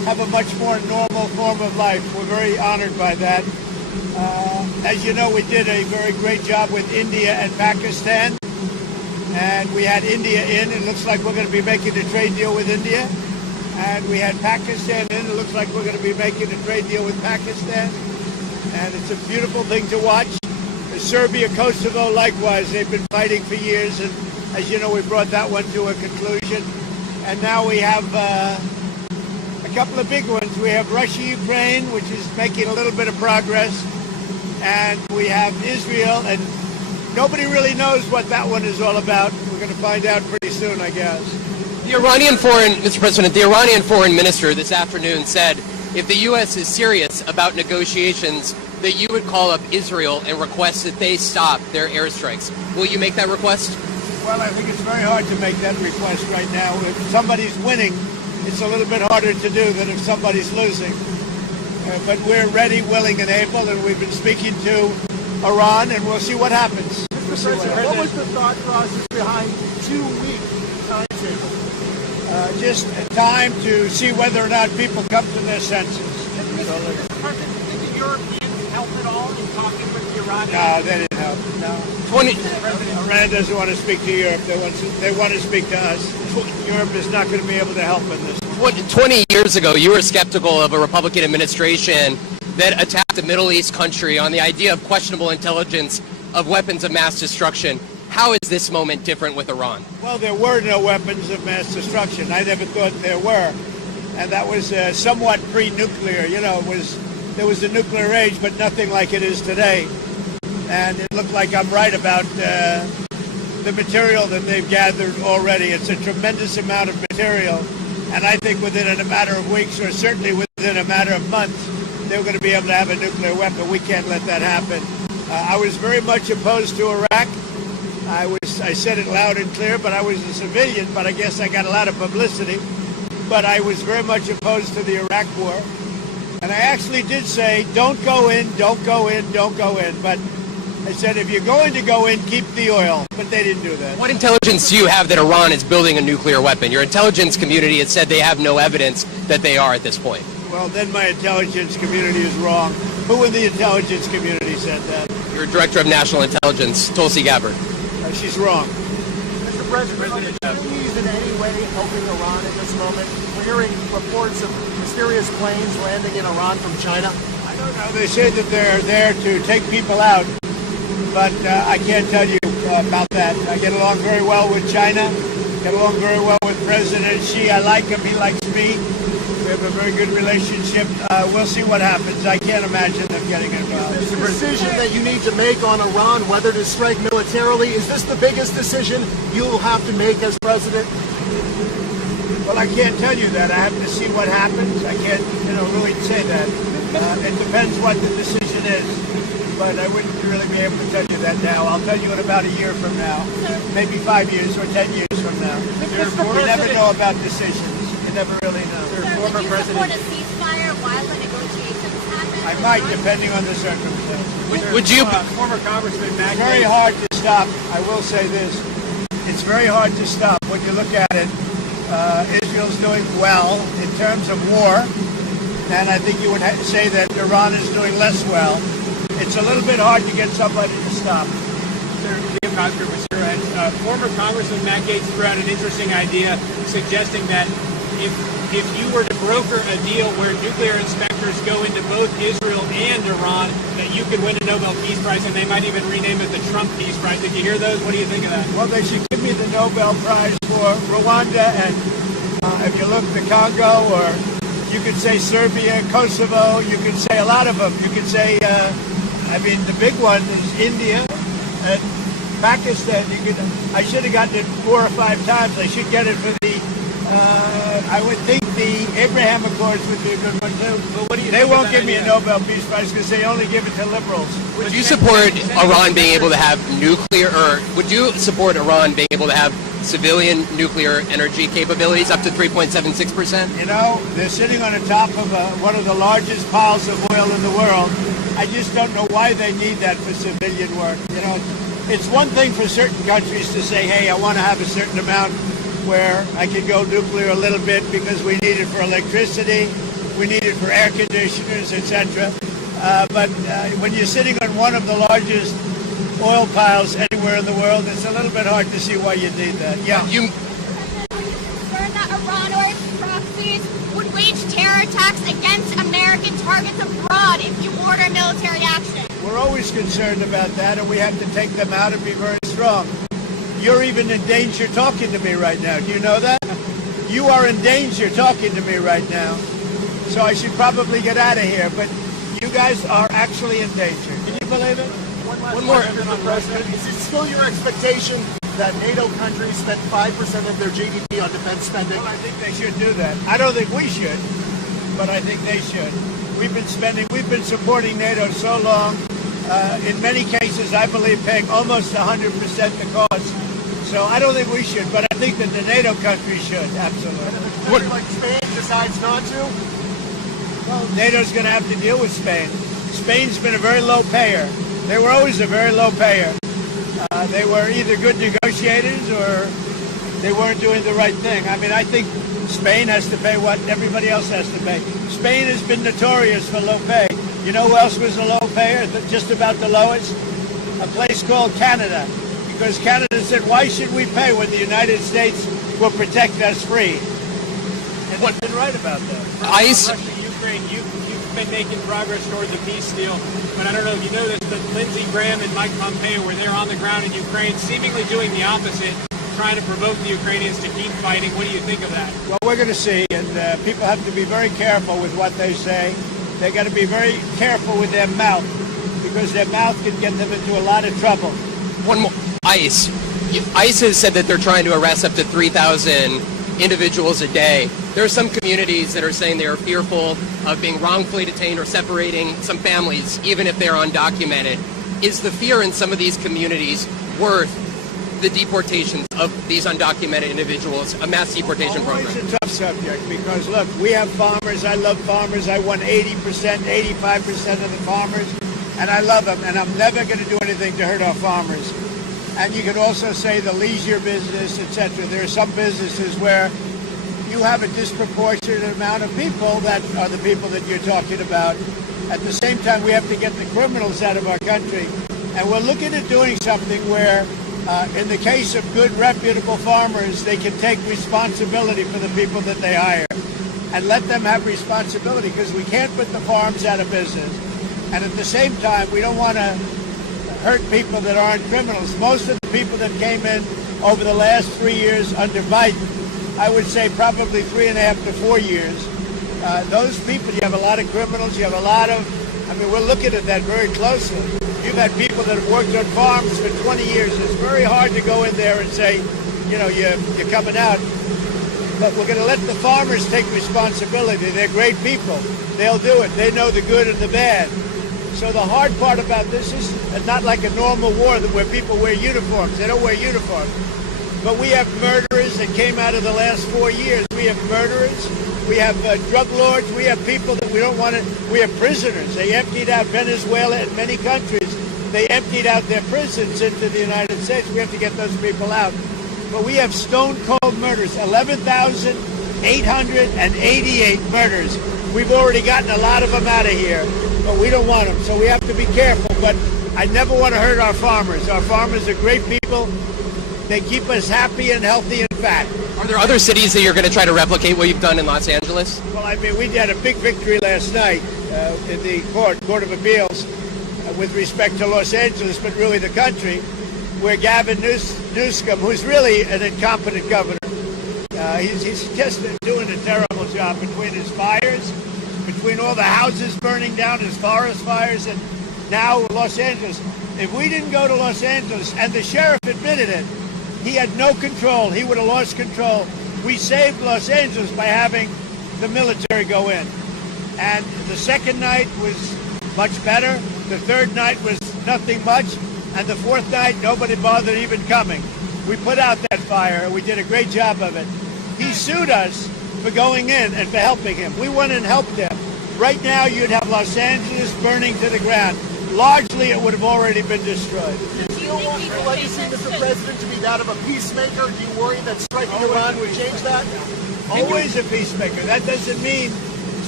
have a much more normal form of life. We're very honored by that. As you know, we did a very great job with India and Pakistan, and we had India in. It looks like we're going to be making a trade deal with India. And we had Pakistan in. It looks like we're going to be making a trade deal with Pakistan. And it's a beautiful thing to watch. Serbia, Kosovo, likewise, they've been fighting for years. And as you know, we brought that one to a conclusion. And now we have a couple of big ones. We have Russia, Ukraine, which is making a little bit of progress. And we have Israel. And nobody really knows what that one is all about. We're going to find out pretty soon, I guess. Mr. President, the Iranian foreign minister this afternoon said if the U.S. is serious about negotiations, that you would call up Israel and request that they stop their airstrikes. Will you make that request? Well, I think it's very hard to make that request right now. If somebody's winning, it's a little bit harder to do than if somebody's losing. But we're ready, willing, and able, and we've been speaking to Iran, and we'll see what happens. Mr. President, what was the thought process behind 2-week timetable? Just time to see whether or not people come to their senses. Mr. President, did the Europeans help at all in talking with the Iranians? No, they didn't help. No. Iran doesn't want to speak to Europe. They want to speak to us. Europe is not going to be able to help in this. 20 years ago, you were skeptical of a Republican administration that attacked a Middle East country on the idea of questionable intelligence of weapons of mass destruction. How is this moment different with Iran? Well, there were no weapons of mass destruction. I never thought there were. And that was somewhat pre-nuclear. You know, there was a nuclear age, but nothing like it is today. And it looked like I'm right about the material that they've gathered already. It's a tremendous amount of material. And I think within a matter of weeks, or certainly within a matter of months, they're going to be able to have a nuclear weapon. We can't let that happen. I was very much opposed to Iraq. I said it loud and clear, but I was a civilian, but I guess I got a lot of publicity. But I was very much opposed to the Iraq war. And I actually did say, don't go in, don't go in, don't go in. But I said, if you're going to go in, keep the oil. But they didn't do that. What intelligence do you have that Iran is building a nuclear weapon? Your intelligence community has said they have no evidence that they are at this point. Well, then my intelligence community is wrong. Who in the intelligence community said that? Your Director of National Intelligence, Tulsi Gabbard. She's wrong. Mr. President, are the Chinese in any way helping Iran at this moment? We're hearing reports of mysterious planes landing in Iran from China. I don't know. They say that they're there to take people out, but I can't tell you about that. I get along very well with China, get along very well with President Xi. I like him. He likes me. We have a very good relationship. We'll see what happens. I can't imagine them getting involved. Is this decision that you need to make on Iran, whether to strike militarily, is this the biggest decision you'll have to make as president? Well, I can't tell you that. I have to see what happens. I can't, really say that. It depends what the decision is. But I wouldn't really be able to tell you that now. I'll tell you in about a year from now, maybe 5 years or 10 years from now. We never know about decisions. You never really know. Would you support a ceasefire while the negotiations happen? I might, depending on the circumstances. Would you? Former Congressman Matt It's very hard to stop. I will say this. It's very hard to stop when you look at it. Israel's doing well in terms of war, and I think you would say that Iran is doing less well. It's a little bit hard to get somebody to stop. Former Congressman Matt Gaetz threw out an interesting idea suggesting that if you were to broker a deal where nuclear inspectors go into both Israel and Iran, that you could win a Nobel Peace Prize, and they might even rename it the Trump Peace Prize. Did you hear those? What do you think of that? Well, they should give me the Nobel Prize for Rwanda, and if you look the Congo, or you could say Serbia, Kosovo, you could say a lot of them. You could say, the big one is India and Pakistan. I should have gotten it 4 or 5 times. I should get it for the I would think the Abraham Accords would be a good one too. But what do you they think won't of give that me a idea? Nobel Peace Prize because they only give it to liberals. Would you support Iran being able to have nuclear, or would you support Iran being able to have civilian nuclear energy capabilities up to 3.76%? You know, they're sitting on the top of one of the largest piles of oil in the world. I just don't know why they need that for civilian work. You know, it's one thing for certain countries to say, hey, I want to have a certain amount where I can go nuclear a little bit because we need it for electricity. We need it for air conditioners, etc. But when you're sitting on one of the largest oil piles anywhere in the world, it's a little bit hard to see why you need that. Yeah. Are you concerned that Iran or its proxies would wage terror attacks against American targets abroad if you order military action? We're always concerned about that, and we have to take them out and be very strong. You're even in danger talking to me right now. Do you know that? You are in danger talking to me right now. So I should probably get out of here, but you guys are actually in danger. Can you believe it? One more, Mr. President. Is it still your expectation that NATO countries spend 5% of their GDP on defense spending? Well, I think they should do that. I don't think we should, but I think they should. We've been supporting NATO so long. In many cases, I believe paying almost 100% the cost. So I don't think we should, but I think that the NATO countries should, absolutely. And if a country like Spain decides not to? Well, NATO's going to have to deal with Spain. Spain's been a very low payer. They were always a very low payer. They were either good negotiators or they weren't doing the right thing. I mean, I think Spain has to pay what everybody else has to pay. Spain has been notorious for low pay. You know who else was a low payer, just about the lowest? A place called Canada. Because Canada said, why should we pay when the United States will protect us free? And they've been right about that. Russia, Ukraine, you've been making progress toward the peace deal, but I don't know if you know this, but Lindsey Graham and Mike Pompeo were there on the ground in Ukraine, seemingly doing the opposite, trying to provoke the Ukrainians to keep fighting. What do you think of that? Well, we're going to see, and people have to be very careful with what they say. They got to be very careful with their mouth, because their mouth can get them into a lot of trouble. One more. ICE has said that they're trying to arrest up to 3,000 individuals a day. There are some communities that are saying they are fearful of being wrongfully detained or separating some families, even if they're undocumented. Is the fear in some of these communities worth the deportations of these undocumented individuals, a mass deportation program? It's a tough subject because, look, we have farmers. I love farmers. I won 80%, 85% of the farmers, and I love them, and I'm never going to do anything to hurt our farmers. And you could also say the leisure business, etc. There are some businesses where you have a disproportionate amount of people that are the people that you're talking about. At the same time, we have to get the criminals out of our country. And we're looking at doing something where, in the case of good, reputable farmers, they can take responsibility for the people that they hire and let them have responsibility, because we can't put the farms out of business. And at the same time, we don't want to hurt people that aren't criminals. Most of the people that came in over the last 3 years under Biden, I would say probably 3.5 to 4 years, those people, you have a lot of criminals, you have a lot of, I mean, we're looking at that very closely. You've had people that have worked on farms for 20 years. It's very hard to go in there and say, you know, you're coming out. But we're going to let the farmers take responsibility. They're great people. They'll do it. They know the good and the bad. So the hard part about this is not like a normal war where people wear uniforms. They don't wear uniforms. But we have murderers that came out of the last 4 years. We have murderers. We have drug lords. We have people that we don't want to. We have prisoners. They emptied out Venezuela and many countries. They emptied out their prisons into the United States. We have to get those people out. But we have stone-cold murders, 11,888 murders. We've already gotten a lot of them out of here, but we don't want them. So we have to be careful. But I never want to hurt our farmers. Our farmers are great people. They keep us happy and healthy and fat. Are there other cities that you're going to try to replicate what you've done in Los Angeles? Well, I mean, we had a big victory last night in the Court of Appeals with respect to Los Angeles, but really the country, where Gavin Newsom, who's really an incompetent governor, he's just doing a terrible job between his fires, between all the houses burning down, his forest fires, and now Los Angeles. If we didn't go to Los Angeles, and the sheriff admitted it, he had no control. He would have lost control. We saved Los Angeles by having the military go in. And the second night was much better. The third night was nothing much. And the fourth night, nobody bothered even coming. We put out that fire, and we did a great job of it. He sued us for going in and for helping him. We went and helped him. Right now, you'd have Los Angeles burning to the ground. Largely, it would have already been destroyed. Do you want your legacy, Mr. President, to be that of a peacemaker? Do you worry that striking Iran would change that? Always a peacemaker. That doesn't mean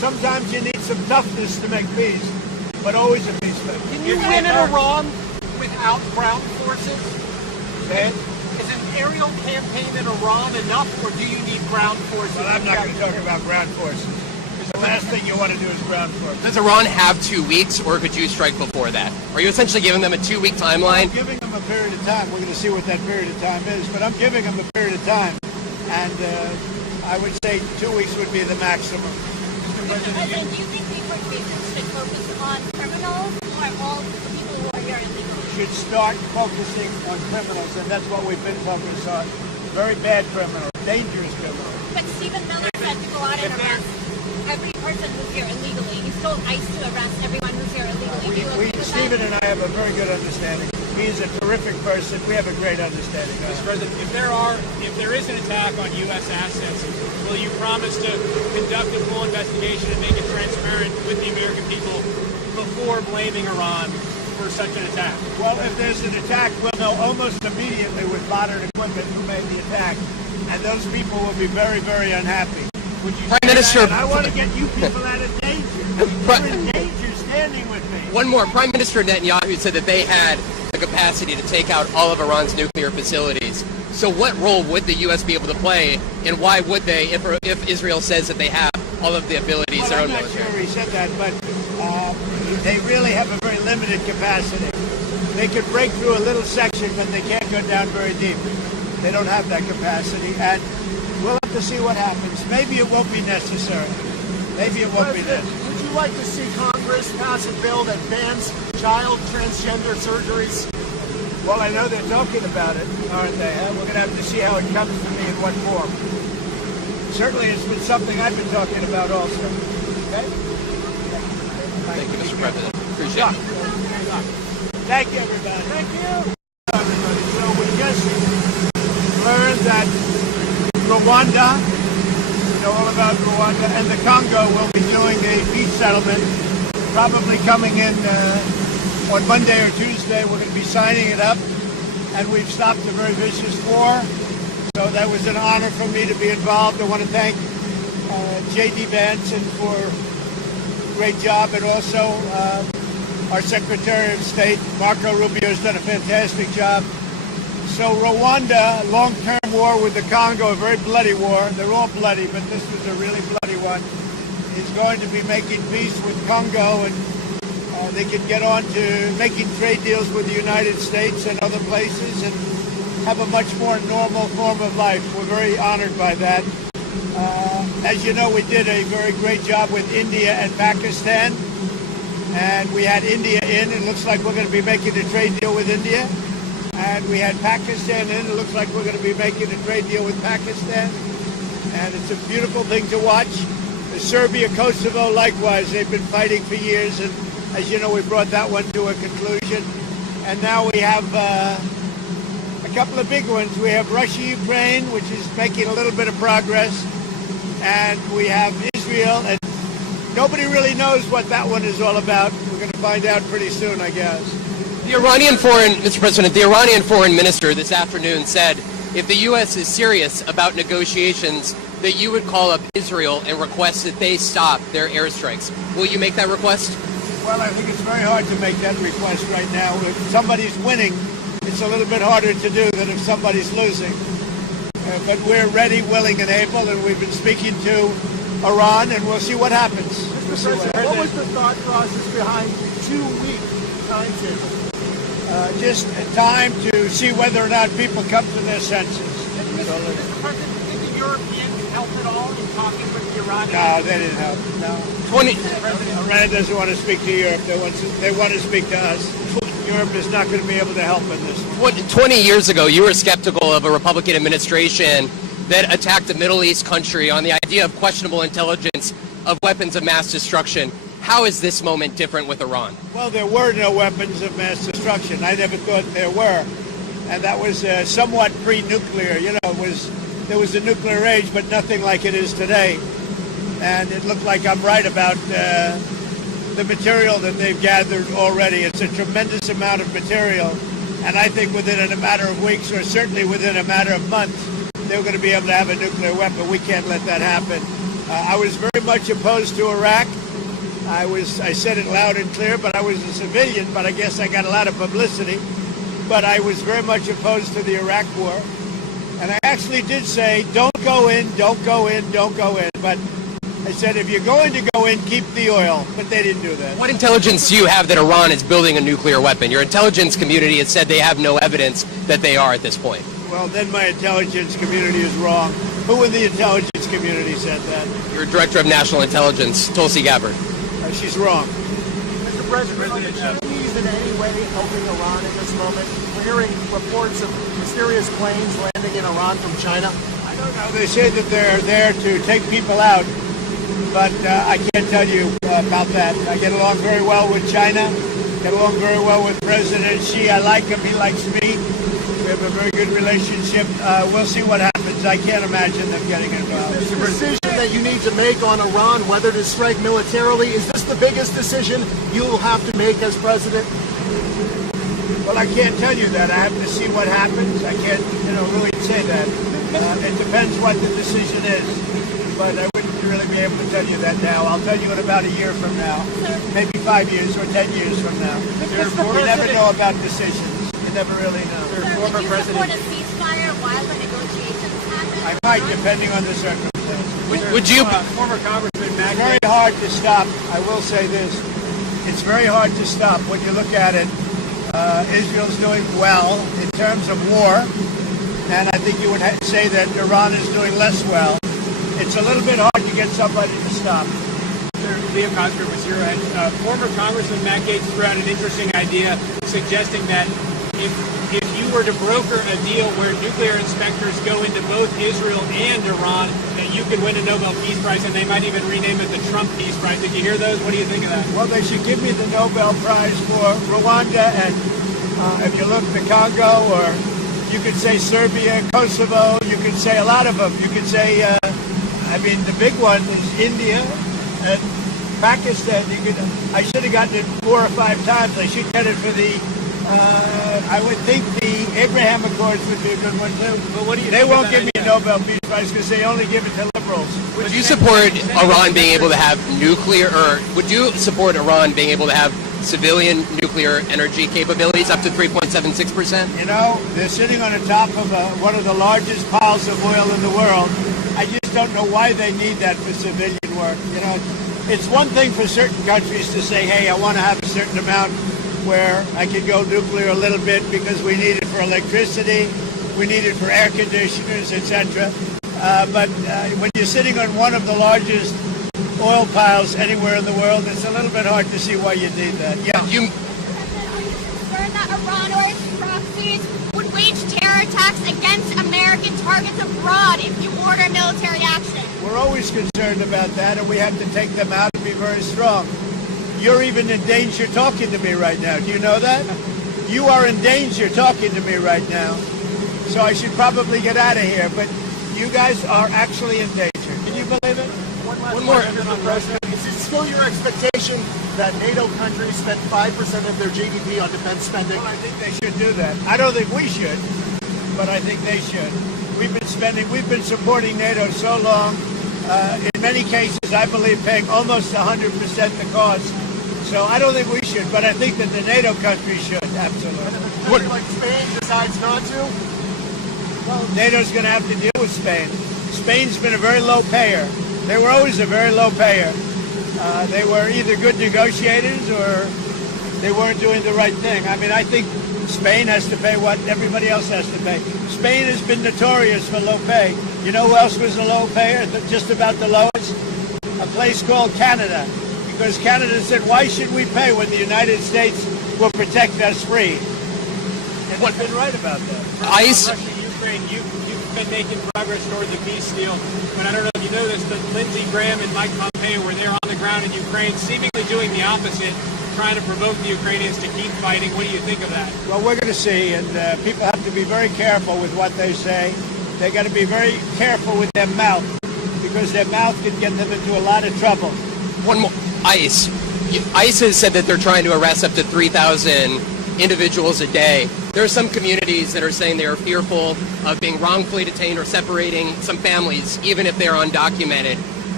Sometimes you need some toughness to make peace, but always a peacemaker. Can you win in Iran without ground forces? Okay? Is an aerial campaign in Iran enough, or do you need ground forces? Well, I'm not going to talk about ground forces. The last thing you want to do is ground forces. Does Iran have 2 weeks, or could you strike before that? Are you essentially giving them a 2-week timeline? I'm giving them a period of time. We're going to see what that period of time is, but I'm giving them a period of time. And I would say 2 weeks would be the maximum. Mr. President, do you think deportation should focus on criminals or all people who are here illegally? Should start focusing on criminals, and that's what we've been focused on. Very bad criminals, dangerous criminals. But Stephen Miller said to go out and arrest every person who's here illegally. He's told ICE to arrest everyone who's here illegally. Stephen and I have a very good understanding. He's a terrific person. We have a great understanding. Mr. President, if there is an attack on U.S. assets, will you promise to conduct a full investigation and make it transparent with the American people before blaming Iran for such an attack? Well, if there's an attack, we'll know almost immediately with modern equipment who made the attack, and those people will be very, very unhappy. Would you Prime Minister, I want to get you people out of danger. You're in danger standing with me. One more. Prime Minister Netanyahu said that they had the capacity to take out all of Iran's nuclear facilities. So what role would the U.S. be able to play, and why would they, if Israel says that they have all of the abilities their own I'm not military? sure he said that, but they really have a very limited capacity. They could break through a little section, but they can't go down very deep. They don't have that capacity, and we'll have to see what happens. Maybe it won't be necessary. Maybe it won't be necessary. Would you like to see Congress pass a bill that bans child transgender surgeries? Well, I know they're talking about it, aren't they? We're going to have to see how it comes to me in what form. Certainly, it's been something I've been talking about also. Okay? Thank you, Mr. President. Appreciate it. Thank you, everybody. Thank you. Everybody. So we just learned that Rwanda, you know all about Rwanda, and the Congo will be doing a peace settlement, probably coming in on Monday or Tuesday. We're going to be signing it up, and we've stopped a very vicious war. So that was an honor for me to be involved. I want to thank J.D. Vance for a great job, and also our Secretary of State, Marco Rubio, has done a fantastic job. So Rwanda, long-term war with the Congo, a very bloody war. They're all bloody, but this was a really bloody one. Is going to be making peace with Congo, and they can get on to making trade deals with the United States and other places and have a much more normal form of life. We're very honored by that. As you know, we did a very great job with India and Pakistan, and we had India in. It looks like we're going to be making a trade deal with India. And we had Pakistan in. It looks like we're going to be making a trade deal with Pakistan. And it's a beautiful thing to watch. The Serbia, Kosovo, likewise, they've been fighting for years. And as you know, we brought that one to a conclusion. And now we have a couple of big ones. We have Russia, Ukraine, which is making a little bit of progress. And we have Israel. And nobody really knows what that one is all about. We're going to find out pretty soon, I guess. Mr. President, the Iranian foreign minister this afternoon said if the U.S. is serious about negotiations, that you would call up Israel and request that they stop their airstrikes. Will you make that request? Well, I think it's very hard to make that request right now. If somebody's winning, it's a little bit harder to do than if somebody's losing. But we're ready, willing, and able, and we've been speaking to Iran, and we'll see what happens. Mr. President, what was the thought process behind 2-week timetable? Just time to see whether or not people come to their senses. Mr. President, do you think the Europeans help at all in talking with the Iranians? No, they didn't help. No. Iran doesn't want to speak to Europe. They want to speak to us. Europe is not going to be able to help in this one. 20 years ago, you were skeptical of a Republican administration that attacked a Middle East country on the idea of questionable intelligence of weapons of mass destruction. How is this moment different with Iran? Well, there were no weapons of mass destruction. I never thought there were. And that was somewhat pre-nuclear. You know, there was a nuclear age, but nothing like it is today. And it looked like I'm right about the material that they've gathered already. It's a tremendous amount of material. And I think within a matter of weeks, or certainly within a matter of months, they're going to be able to have a nuclear weapon. We can't let that happen. I was very much opposed to Iraq. I said it loud and clear, but I was a civilian, but I guess I got a lot of publicity. But I was very much opposed to the Iraq war. And I actually did say, don't go in, don't go in, don't go in. But I said, if you're going to go in, keep the oil. But they didn't do that. What intelligence do you have that Iran is building a nuclear weapon? Your intelligence community has said they have no evidence that they are at this point. Well, then my intelligence community is wrong. Who in the intelligence community said that? Your Director of National Intelligence, Tulsi Gabbard. She's wrong. Mr. President, are the Chinese in any way helping Iran at this moment? We're hearing reports of mysterious planes landing in Iran from China. I don't know. They say that they're there to take people out, but I can't tell you about that. I get along very well with China, get along very well with President Xi. I like him. He likes me. We have a very good relationship. We'll see what happens. I can't imagine them getting involved. Is the decision that you need to make on Iran, whether to strike militarily, is this the biggest decision you'll have to make as president? Well, I can't tell you that. I have to see what happens. I can't, really say that. It depends what the decision is. But I wouldn't really be able to tell you that now. I'll tell you in about a year from now. Maybe 5 years or 10 years from now. We never know about decisions. You never really know. Sir, would you support a ceasefire while the negotiations happen? I might, depending on the circumstances. Would you? Former Congressman It's very hard to stop. I will say this. It's very hard to stop when you look at it. Israel's doing well in terms of war, and I think you would say that Iran is doing less well. It's a little bit hard to get somebody to stop. Liam Cosgrove was here, and former Congressman Matt Gaetz threw out an interesting idea suggesting that if you were to broker a deal where nuclear inspectors go into both Israel and Iran, that you could win a Nobel Peace Prize, and they might even rename it the Trump Peace Prize. Did you hear those? What do you think of that? Well, they should give me the Nobel Prize for Rwanda, and if you look the Congo, or you could say Serbia, Kosovo, you could say a lot of them. You could say, the big one is India and Pakistan. I should have gotten it 4 or 5 times. I should get it for the, I would think the Abraham Accords would be a good one too. But what do you They think of won't that give me a idea? Nobel Peace Prize because they only give it to liberals. Would you support Iran being able to have nuclear, or would you support Iran being able to have civilian nuclear energy capabilities up to 3.76%? They're sitting on the top of one of the largest piles of oil in the world. I just don't know why they need that for civilian work. It's one thing for certain countries to say, hey, I want to have a certain amount where I can go nuclear a little bit because we need it for electricity, we need it for air conditioners, etc. But when you're sitting on one of the largest oil piles anywhere in the world, it's a little bit hard to see why you need that. Yeah. Are you concerned that Iran or its proxies would wage terror attacks against American targets abroad if you order military action? We're always concerned about that, and we have to take them out and be very strong. You're even in danger talking to me right now. Do you know that? You are in danger talking to me right now. So I should probably get out of here, but you guys are actually in danger. Can you believe it? One more, Mr. President. Is it still your expectation that NATO countries spend 5% of their GDP on defense spending? Well, I think they should do that. I don't think we should, but I think they should. We've been supporting NATO so long. In many cases, I believe paying almost 100% the cost. So I don't think we should, but I think that the NATO countries should, absolutely. And if a country like Spain decides not to? Well, NATO's going to have to deal with Spain. Spain's been a very low payer. They were always a very low payer. They were either good negotiators or they weren't doing the right thing. I think Spain has to pay what everybody else has to pay. Spain has been notorious for low pay. You know who else was a low payer? Just about the lowest? A place called Canada. Because Canada said, why should we pay when the United States will protect us free? And they've been right about that. ICE. Russia-Ukraine, you've been making progress toward the peace deal, but I don't know if you know this, but Lindsey Graham and Mike Pompeo were there on the ground in Ukraine, seemingly doing the opposite, trying to provoke the Ukrainians to keep fighting. What do you think of that? Well, we're going to see, and people have to be very careful with what they say. They got to be very careful with their mouth, because their mouth can get them into a lot of trouble. One more. ICE. ICE has said that they're trying to arrest up to 3,000 individuals a day. There are some communities that are saying they are fearful of being wrongfully detained or separating some families, even if they're undocumented.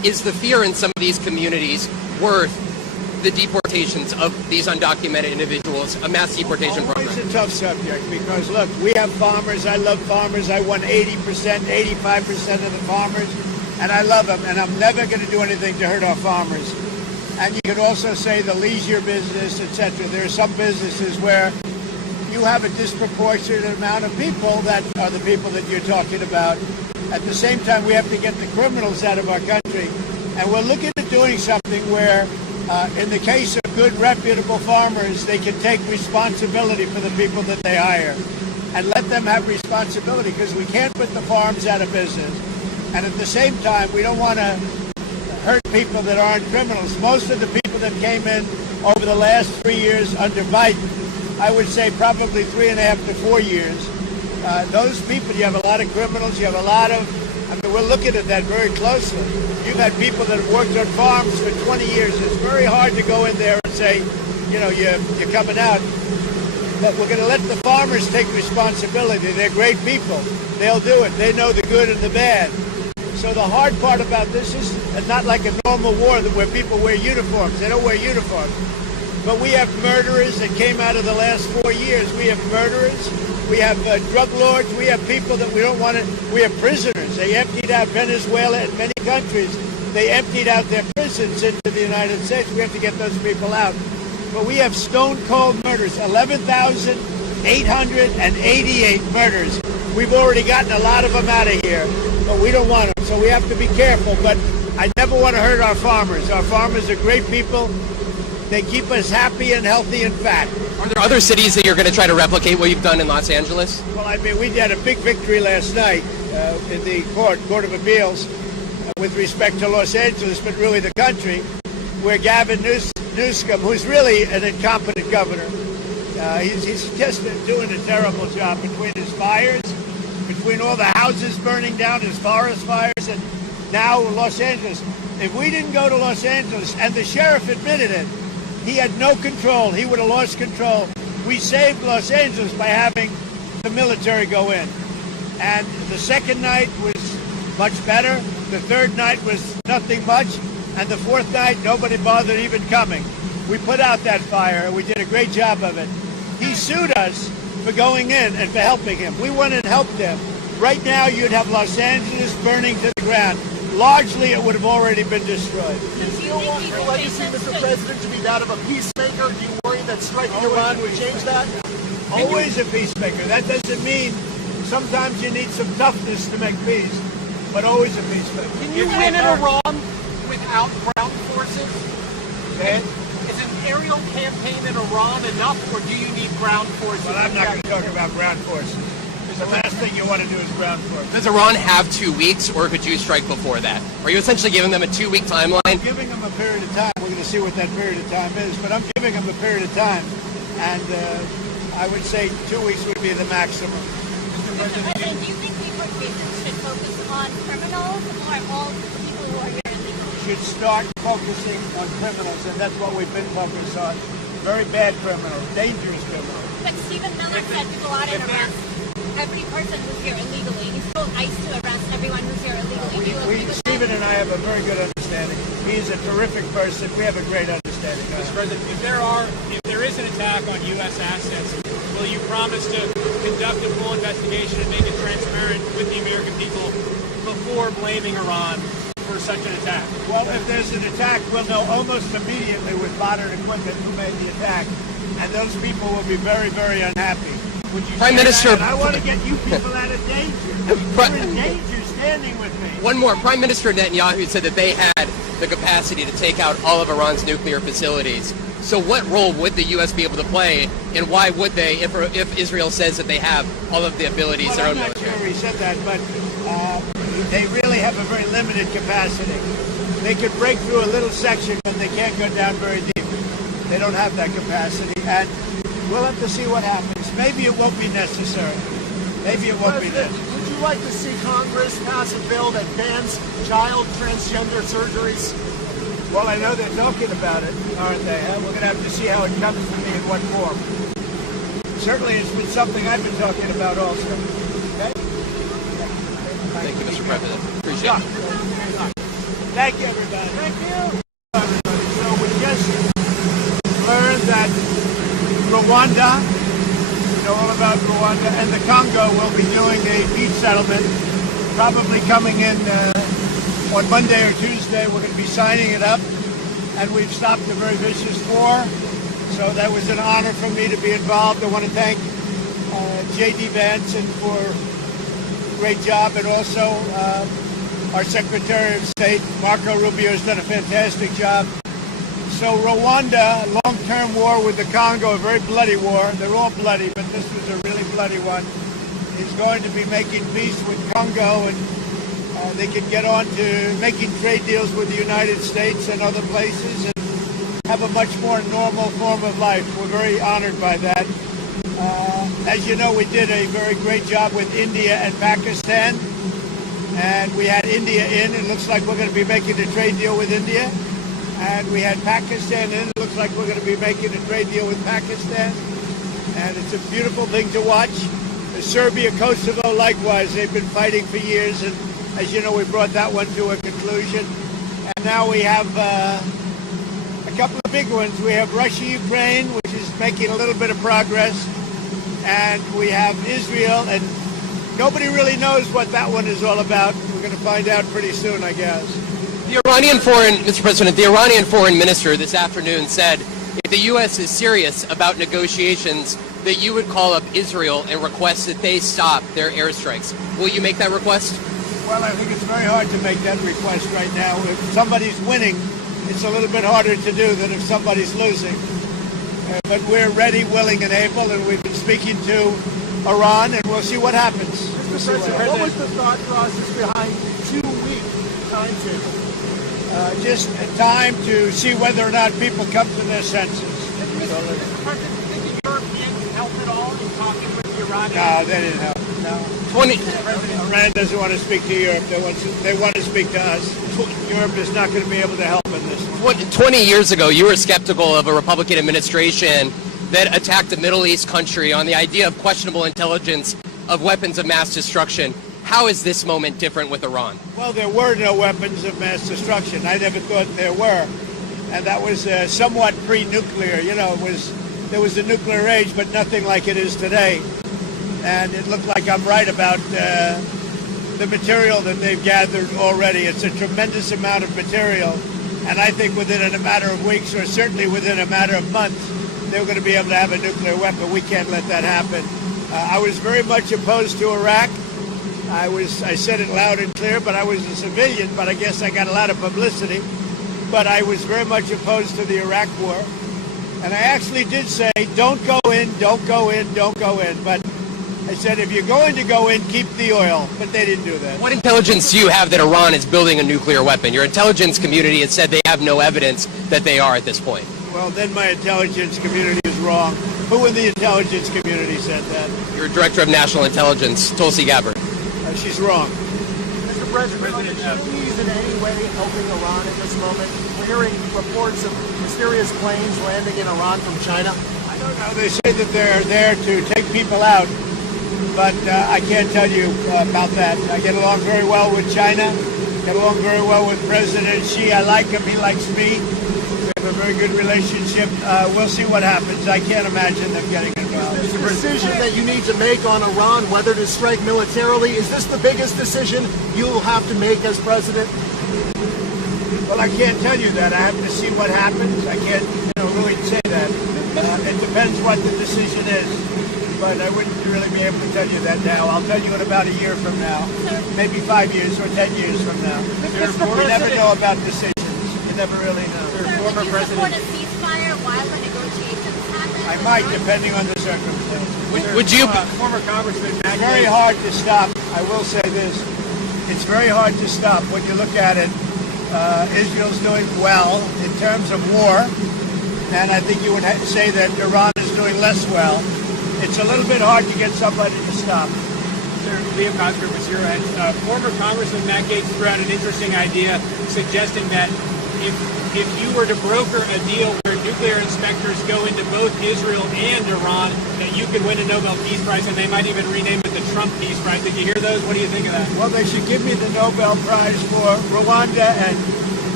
is the fear in some of these communities worth the deportations of these undocumented individuals, a mass deportation program? It's a tough subject because, look, we have farmers. I love farmers. I won 80%, 85% of the farmers, and I love them, and I'm never going to do anything to hurt our farmers. And you can also say the leisure business, etc. There are some businesses where you have a disproportionate amount of people that are the people that you're talking about. At the same time, we have to get the criminals out of our country. And we're looking at doing something where, in the case of good, reputable farmers, they can take responsibility for the people that they hire and let them have responsibility, because we can't put the farms out of business. And at the same time, we don't want to hurt people that aren't criminals. Most of the people that came in over the last 3 years under Biden, I would say probably 3.5 to 4 years, those people, you have a lot of criminals, you have a lot of, I mean, we're looking at that very closely. You've had people that have worked on farms for 20 years. It's very hard to go in there and say, you know, you're coming out. But we're going to let the farmers take responsibility. They're great people. They'll do it. They know the good and the bad. So the hard part about this is not like a normal war where people wear uniforms. They don't wear uniforms. But we have murderers that came out of the last 4 years. We have murderers. We have drug lords. We have people that we don't want to. We have prisoners. They emptied out Venezuela and many countries. They emptied out their prisons into the United States. We have to get those people out. But we have stone-cold murders, 11,888 murders. We've already gotten a lot of them out of here, but we don't want them. So we have to be careful. But I never want to hurt our farmers. Our farmers are great people. They keep us happy and healthy and fat. Are there other cities that you're going to try to replicate what you've done in Los Angeles? Well, I mean, we had a big victory last night in the Court of Appeals with respect to Los Angeles, but really the country, where Gavin Newsom, who's really an incompetent governor, he's just doing a terrible job between his fires, between all the houses burning down, his forest fires, and now Los Angeles. If we didn't go to Los Angeles, and the sheriff admitted it, he had no control. He would have lost control. We saved Los Angeles by having the military go in. And the second night was much better. The third night was nothing much. And the fourth night, nobody bothered even coming. We put out that fire. We did a great job of it. He sued us for going in and for helping him. We went and helped him. Right now, you'd have Los Angeles burning to the ground. Largely, it would have already been destroyed. Do you want your legacy, Mr. President, to be that of a peacemaker? Do you worry that striking Iran would change that? Always a peacemaker. That doesn't mean sometimes you need some toughness to make peace, but always a peacemaker. Can you win in Iran without ground forces? Okay. Is an aerial campaign in Iran enough, or do you need ground forces? Well, I'm not going to talk about ground forces. The last thing you want to do is ground forces. Does Iran have 2 weeks, or could you strike before that? Are you essentially giving them a 2-week timeline? I'm giving them a period of time. We're going to see what that period of time is, but I'm giving them a period of time, and I would say 2 weeks would be the maximum. Mr. President, do you think deportations should focus on criminals or all people who are here illegally? Should start focusing on criminals, and that's what we've been focused on. Very bad criminals, dangerous criminals. But Stephen Miller said to go out and arrest every person who's here illegally. He's told ICE to arrest everyone who's here illegally. Stephen and I have a very good understanding. He's a terrific person. We have a great understanding. Mr. President, if there is an attack on U.S. assets, will you promise to conduct a full investigation and make it transparent with the American people before blaming Iran for such an attack? Well, if there's an attack, we'll know almost immediately with modern equipment who made the attack, and those people will be very, very unhappy. Would you Prime Minister, I want to get you people out of danger. You're in danger standing with me. One more. Prime Minister Netanyahu said that they had the capacity to take out all of Iran's nuclear facilities. So what role would the U.S. be able to play, and why would they, if Israel says that they have all of the abilities, Well, their own I'm not military? sure he said that, but they really have a very limited capacity. They could break through a little section, but they can't go down very deep. They don't have that capacity, and we'll have to see what happens. Maybe it won't be necessary. Maybe it won't be necessary. Would you like to see Congress pass a bill that bans child transgender surgeries? Well, I know they're talking about it, aren't they? We're going to have to see how it comes to me in what form. Certainly, it's been something I've been talking about also. Okay? Thank you, Mr. President. Appreciate it. Thank you, everybody. Thank you. Everybody. So we just learned that Rwanda, you know all about Rwanda, and the Congo will be doing a peace settlement, probably coming in on Monday or Tuesday. We're going to be signing it up, and we've stopped a very vicious war. So that was an honor for me to be involved. I want to thank J.D. Vance for a great job, and also our Secretary of State, Marco Rubio, has done a fantastic job. So Rwanda, long-term war with the Congo, a very bloody war. They're all bloody, but this was a really bloody one. Is going to be making peace with Congo, and they can get on to making trade deals with the United States and other places and have a much more normal form of life. We're very honored by that. As you know, we did a very great job with India and Pakistan, and we had India in. It looks like we're going to be making a trade deal with India. And we had Pakistan in. It looks like we're going to be making a trade deal with Pakistan. And it's a beautiful thing to watch. Serbia, Kosovo, likewise, they've been fighting for years. And as you know, we brought that one to a conclusion. And now we have a couple of big ones. We have Russia, Ukraine, which is making a little bit of progress. And we have Israel. And nobody really knows what that one is all about. We're going to find out pretty soon, I guess. Mr. President, the Iranian foreign minister this afternoon said if the U.S. is serious about negotiations, that you would call up Israel and request that they stop their airstrikes. Will you make that request? Well, I think it's very hard to make that request right now. If somebody's winning, it's a little bit harder to do than if somebody's losing. But we're ready, willing, and able, and we've been speaking to Iran, and we'll see what happens. Mr. President, what was the thought process behind 2-week timetable? Just time to see whether or not people come to their senses. Mr. President, do you think the Europeans helped at all in talking with the Iranians? No, they didn't help. No. Iran doesn't want to speak to Europe. They want to speak to us. Europe is not going to be able to help in this one. 20 years ago, you were skeptical of a Republican administration that attacked a Middle East country on the idea of questionable intelligence of weapons of mass destruction. How is this moment different with Iran? Well, there were no weapons of mass destruction. I never thought there were. And that was somewhat pre-nuclear. You know, there was the nuclear age, but nothing like it is today. And it looked like I'm right about the material that they've gathered already. It's a tremendous amount of material. And I think within a matter of weeks, or certainly within a matter of months, they're going to be able to have a nuclear weapon. We can't let that happen. I was very much opposed to Iraq. I said it loud and clear, but I was a civilian, but I guess I got a lot of publicity. But I was very much opposed to the Iraq war. And I actually did say, don't go in, don't go in, don't go in. But I said, if you're going to go in, keep the oil. But they didn't do that. What intelligence do you have that Iran is building a nuclear weapon? Your intelligence community has said they have no evidence that they are at this point. Well, then my intelligence community is wrong. Who in the intelligence community said that? Your Director of National Intelligence, Tulsi Gabbard. She's wrong. Mr. President, are the Chinese in any way helping Iran at this moment? We're hearing reports of mysterious planes landing in Iran from China. I don't know. They say that they're there to take people out, but I can't tell you about that. I get along very well with China, get along very well with President Xi. I like him. He likes me. We have a very good relationship. We'll see what happens. I can't imagine them getting involved. This decision that you need to make on Iran, whether to strike militarily, is this the biggest decision you'll have to make as president? Well, I can't tell you that. I have to see what happens. I can't, really say that. It depends what the decision is. But I wouldn't really be able to tell you that now. I'll tell you in about a year from now. Maybe 5 years or 10 years from now. You never know about decisions. You never really know. Would you support a ceasefire while the negotiations happen? I might, depending on the circumstances. Would you? Former Congressman It's very hard to stop. I will say this. It's very hard to stop when you look at it. Israel's doing well in terms of war. And I think you would say that Iran is doing less well. It's a little bit hard to get somebody to stop. Former Congressman Matt Gaetz threw out an interesting idea suggesting that if you were to broker a deal where nuclear inspectors go into both Israel and Iran, that you could win a Nobel Peace Prize, and they might even rename it the Trump Peace Prize. Did you hear those? What do you think of that? Well, they should give me the Nobel Prize for Rwanda and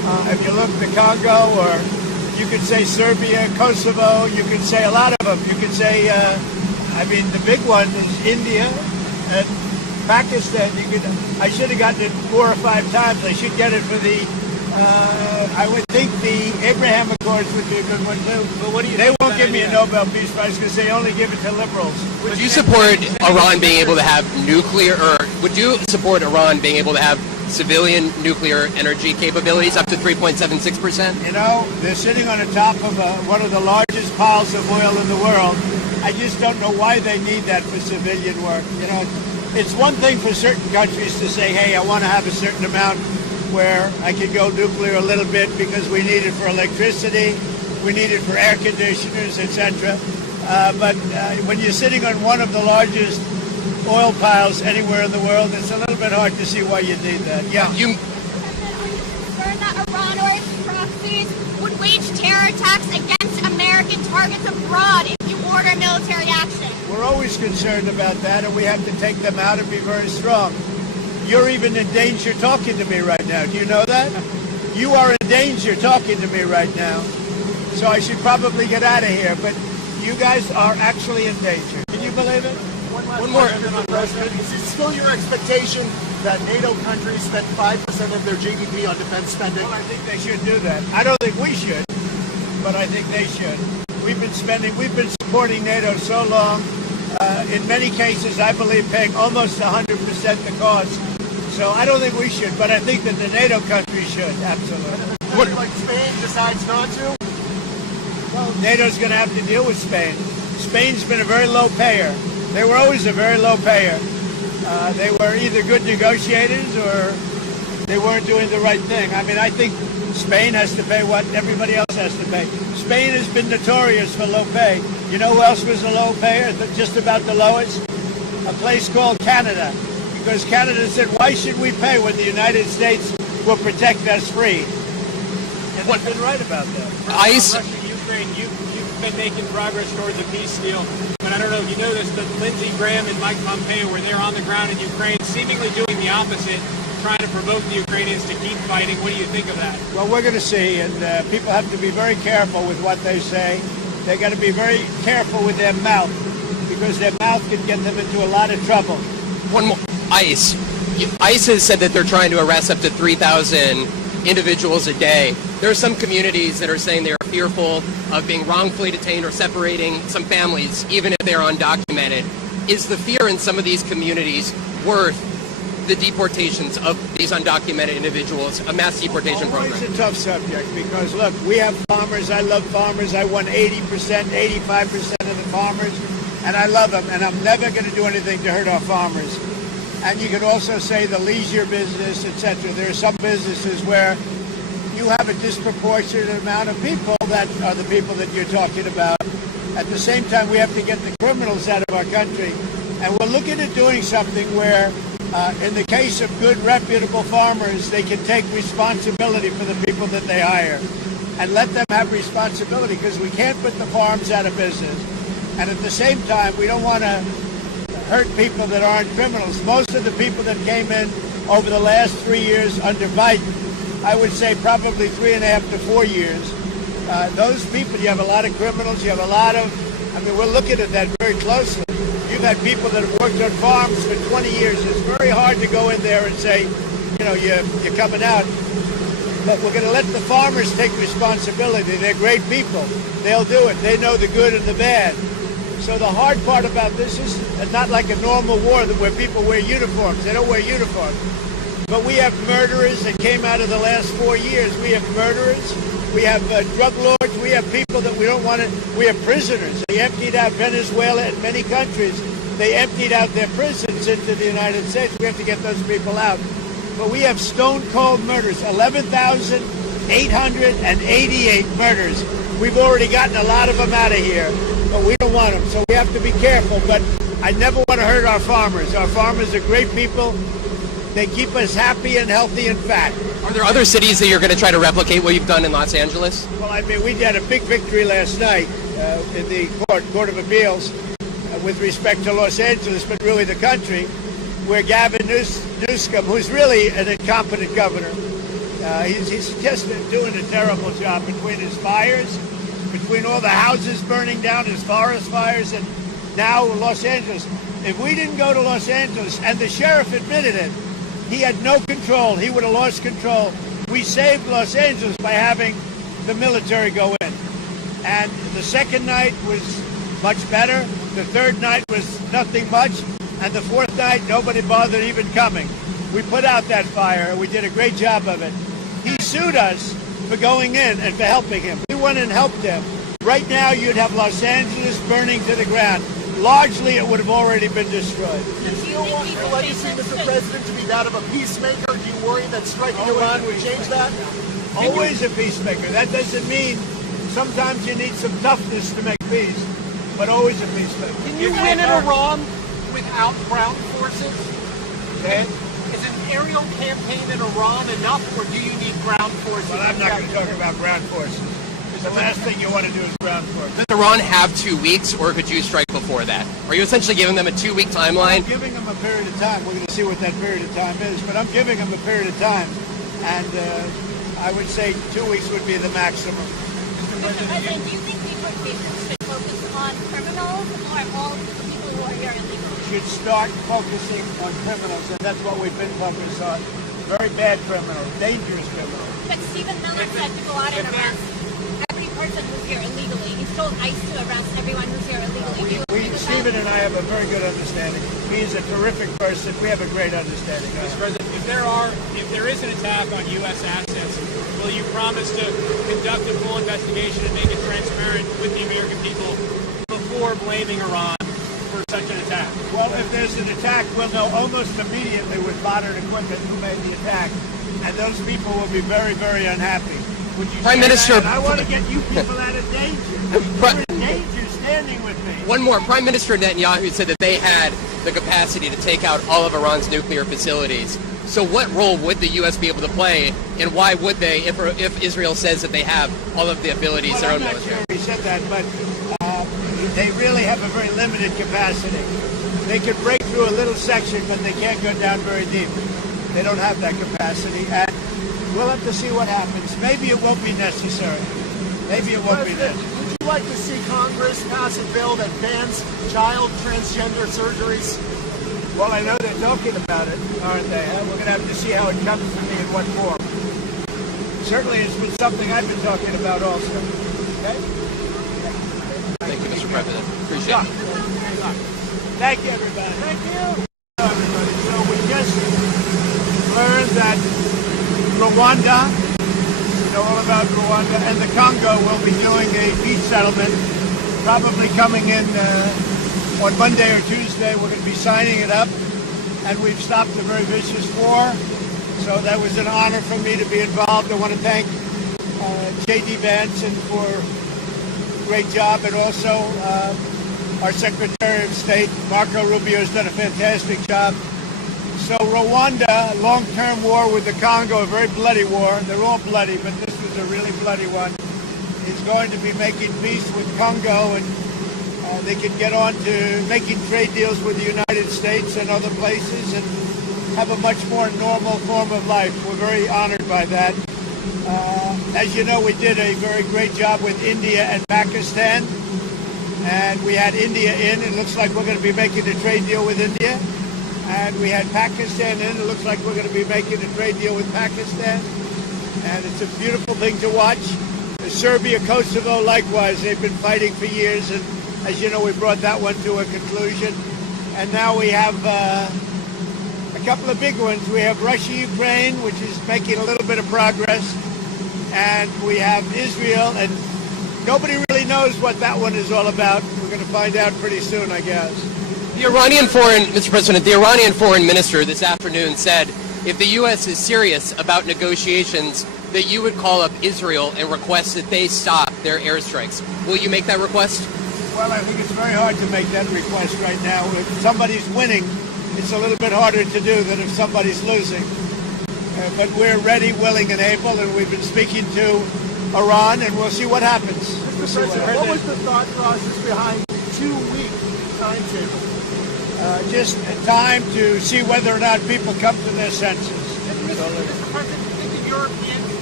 If you look at the Congo, or you could say Serbia, Kosovo, you could say a lot of them. You could say, the big one is India and Pakistan. I should have gotten it 4 or 5 times. I should get it for the, I would think the Abraham Accords would be a good one too. But what do you? They won't give me a Nobel Peace Prize because they only give it to liberals. Would you support Iran being able to have nuclear, or would you support Iran being able to have civilian nuclear energy capabilities up to 3.76%? You know, they're sitting on the top of one of the largest piles of oil in the world. I just don't know why they need that for civilian work. You know, it's one thing for certain countries to say, hey, I want to have a certain amount where I could go nuclear a little bit because we need it for electricity, we need it for air conditioners, etc. But when you're sitting on one of the largest oil piles anywhere in the world, it's a little bit hard to see why you need that. Yeah. Are you concerned that Iran or its proxies would wage terror attacks against American targets abroad if you order military action? We're always concerned about that, and we have to take them out and be very strong. You're even in danger talking to me right now. Do you know that? You are in danger talking to me right now. So I should probably get out of here, but you guys are actually in danger. Can you believe it? One more. President, is it still your expectation that NATO countries spend 5% of their GDP on defense spending? Well, I think they should do that. I don't think we should, but I think they should. We've been supporting NATO so long. In many cases, I believe paying almost 100% the cost. So I don't think we should, but I think that the NATO countries should, absolutely. What, like Spain decides not to? Well, NATO's going to have to deal with Spain. Spain's been a very low payer. They were always a very low payer. They were either good negotiators or they weren't doing the right thing. I mean, I think Spain has to pay what everybody else has to pay. Spain has been notorious for low pay. You know who else was a low payer, just about the lowest? A place called Canada. Because Canada said, why should we pay when the United States will protect us free? And they've been right about that. Russia, Ukraine, you've been making progress towards a peace deal. But I don't know if you noticed that Lindsey Graham and Mike Pompeo were there on the ground in Ukraine, seemingly doing the opposite, trying to provoke the Ukrainians to keep fighting. What do you think of that? Well, we're going to see, and people have to be very careful with what they say. They've got to be very careful with their mouth, because their mouth can get them into a lot of trouble. One more. ICE. ICE has said that they're trying to arrest up to 3,000 individuals a day. There are some communities that are saying they are fearful of being wrongfully detained or separating some families, even if they're undocumented. Is the fear in some of these communities worth the deportations of these undocumented individuals, a mass deportation program? It's a tough subject because, look, we have farmers. I love farmers. I won 80%, 85% of the farmers, and I love them, and I'm never going to do anything to hurt our farmers. And you can also say the leisure business, etc. There are some businesses where you have a disproportionate amount of people that are the people that you're talking about. At the same time, we have to get the criminals out of our country. And we're looking at doing something where, in the case of good, reputable farmers, they can take responsibility for the people that they hire and let them have responsibility, because we can't put the farms out of business. And at the same time, we don't want to hurt people that aren't criminals. Most of the people that came in over the last 3 years under Biden, I would say probably 3.5 to 4 years, those people, you have a lot of criminals, you have a lot of, we're looking at that very closely. You've had people that have worked on farms for 20 years. It's very hard to go in there and say, you know, you're coming out. But we're going to let the farmers take responsibility. They're great people. They'll do it. They know the good and the bad. So the hard part about this is not like a normal war where people wear uniforms. They don't wear uniforms. But we have murderers that came out of the last 4 years. We have murderers. We have drug lords. We have people that we don't want to. We have prisoners. They emptied out Venezuela and many countries. They emptied out their prisons into the United States. We have to get those people out. But we have stone-cold murders, 11,888 murders. We've already gotten a lot of them out of here. But we don't want them, so we have to be careful. But I never want to hurt our farmers. Our farmers are great people. They keep us happy and healthy and fat. Are there other cities that you're going to try to replicate what you've done in Los Angeles? Well, we had a big victory last night in the Court of Appeals with respect to Los Angeles, but really the country, where Gavin Newsom, who's really an incompetent governor, He's just doing a terrible job between his fires, between all the houses burning down, his forest fires, and now Los Angeles. If we didn't go to Los Angeles, and the sheriff admitted it, he had no control. He would have lost control. We saved Los Angeles by having the military go in. And the second night was much better. The third night was nothing much. And the fourth night, nobody bothered even coming. We put out that fire. We did a great job of it. He sued us for going in and for helping him. We went and helped him. Right now, you'd have Los Angeles burning to the ground. Largely, it would have already been destroyed. Do you still want your legacy, Mr. President, to be that of a peacemaker? Do you worry that striking Iran would change that? Always a peacemaker. That doesn't mean sometimes you need some toughness to make peace, but always a peacemaker. Can you win in Iran without ground forces? Okay. Is an aerial campaign in Iran enough, or do you need ground forces? Well, I'm not going to talk about ground forces. The last thing you want to do is ground forces. Does Iran have 2 weeks, or could you strike before that? Are you essentially giving them a 2-week timeline? I'm giving them a period of time. We're going to see what that period of time is, but I'm giving them a period of time, and I would say 2 weeks would be the maximum. Mr. President, do you think deportation should focus on criminals or all people who are here illegally? Should start focusing on criminals, and that's what we've been focused on. Very bad criminals, dangerous criminals. But Stephen Miller said to go out and arrest every person who's here illegally. He told ICE to arrest everyone who's here illegally. Stephen and I have a very good understanding. He's a terrific person. We have a great understanding. Mr. President, if there is an attack on U.S. assets, will you promise to conduct a full investigation and make it transparent with the American people before blaming Iran for such an attack? Well, if there's an attack, we'll know almost immediately with modern equipment who made the attack, and those people will be very, very unhappy. Would you Prime Minister, I want to get you people out of danger. You're in danger standing with me. One more. Prime Minister Netanyahu said that they had the capacity to take out all of Iran's nuclear facilities. So what role would the U.S. be able to play, and why would they, if Israel says that they have all of the abilities, Well, their own I'm not military? sure he said that, but they really have a very limited capacity. They could break through a little section, but they can't go down very deep. They don't have that capacity, and we'll have to see what happens. Maybe it won't be necessary. Maybe it won't be necessary. Would you like to see Congress pass a bill that bans child transgender surgeries? Well, I know they're talking about it, aren't they? We're going to have to see how it comes to me in what form. Certainly, it's been something I've been talking about also. Okay? Thank you, Mr. President. Appreciate it. Thank you, everybody. Thank you. Everybody. So we just learned that Rwanda, you know all about Rwanda, and the Congo will be doing a peace settlement, probably coming in on Monday or Tuesday. We're going to be signing it up, and we've stopped a very vicious war. So that was an honor for me to be involved. I want to thank J.D. Vance for a great job, and also our Secretary of State, Marco Rubio, has done a fantastic job. So Rwanda, long-term war with the Congo, a very bloody war. They're all bloody, but this was a really bloody one. Is going to be making peace with Congo, and they can get on to making trade deals with the United States and other places and have a much more normal form of life. We're very honored by that. As you know, we did a very great job with India and Pakistan, and we had India in. It looks like we're going to be making a trade deal with India. And we had Pakistan in. It looks like we're going to be making a trade deal with Pakistan. And it's a beautiful thing to watch. Serbia, Kosovo, likewise, they've been fighting for years. And as you know, we brought that one to a conclusion. And now we have a couple of big ones. We have Russia, Ukraine, which is making a little bit of progress. And we have Israel. And nobody really knows what that one is all about. We're going to find out pretty soon, I guess. Mr. President, the Iranian foreign minister this afternoon said if the U.S. is serious about negotiations, that you would call up Israel and request that they stop their airstrikes. Will you make that request? Well, I think it's very hard to make that request right now. If somebody's winning, it's a little bit harder to do than if somebody's losing. But we're ready, willing, and able, and we've been speaking to Iran, and we'll see what happens. Mr. President, what was the thought process behind the 2-week timetable? Just time to see whether or not people come to their senses. Mr. President, do you think the European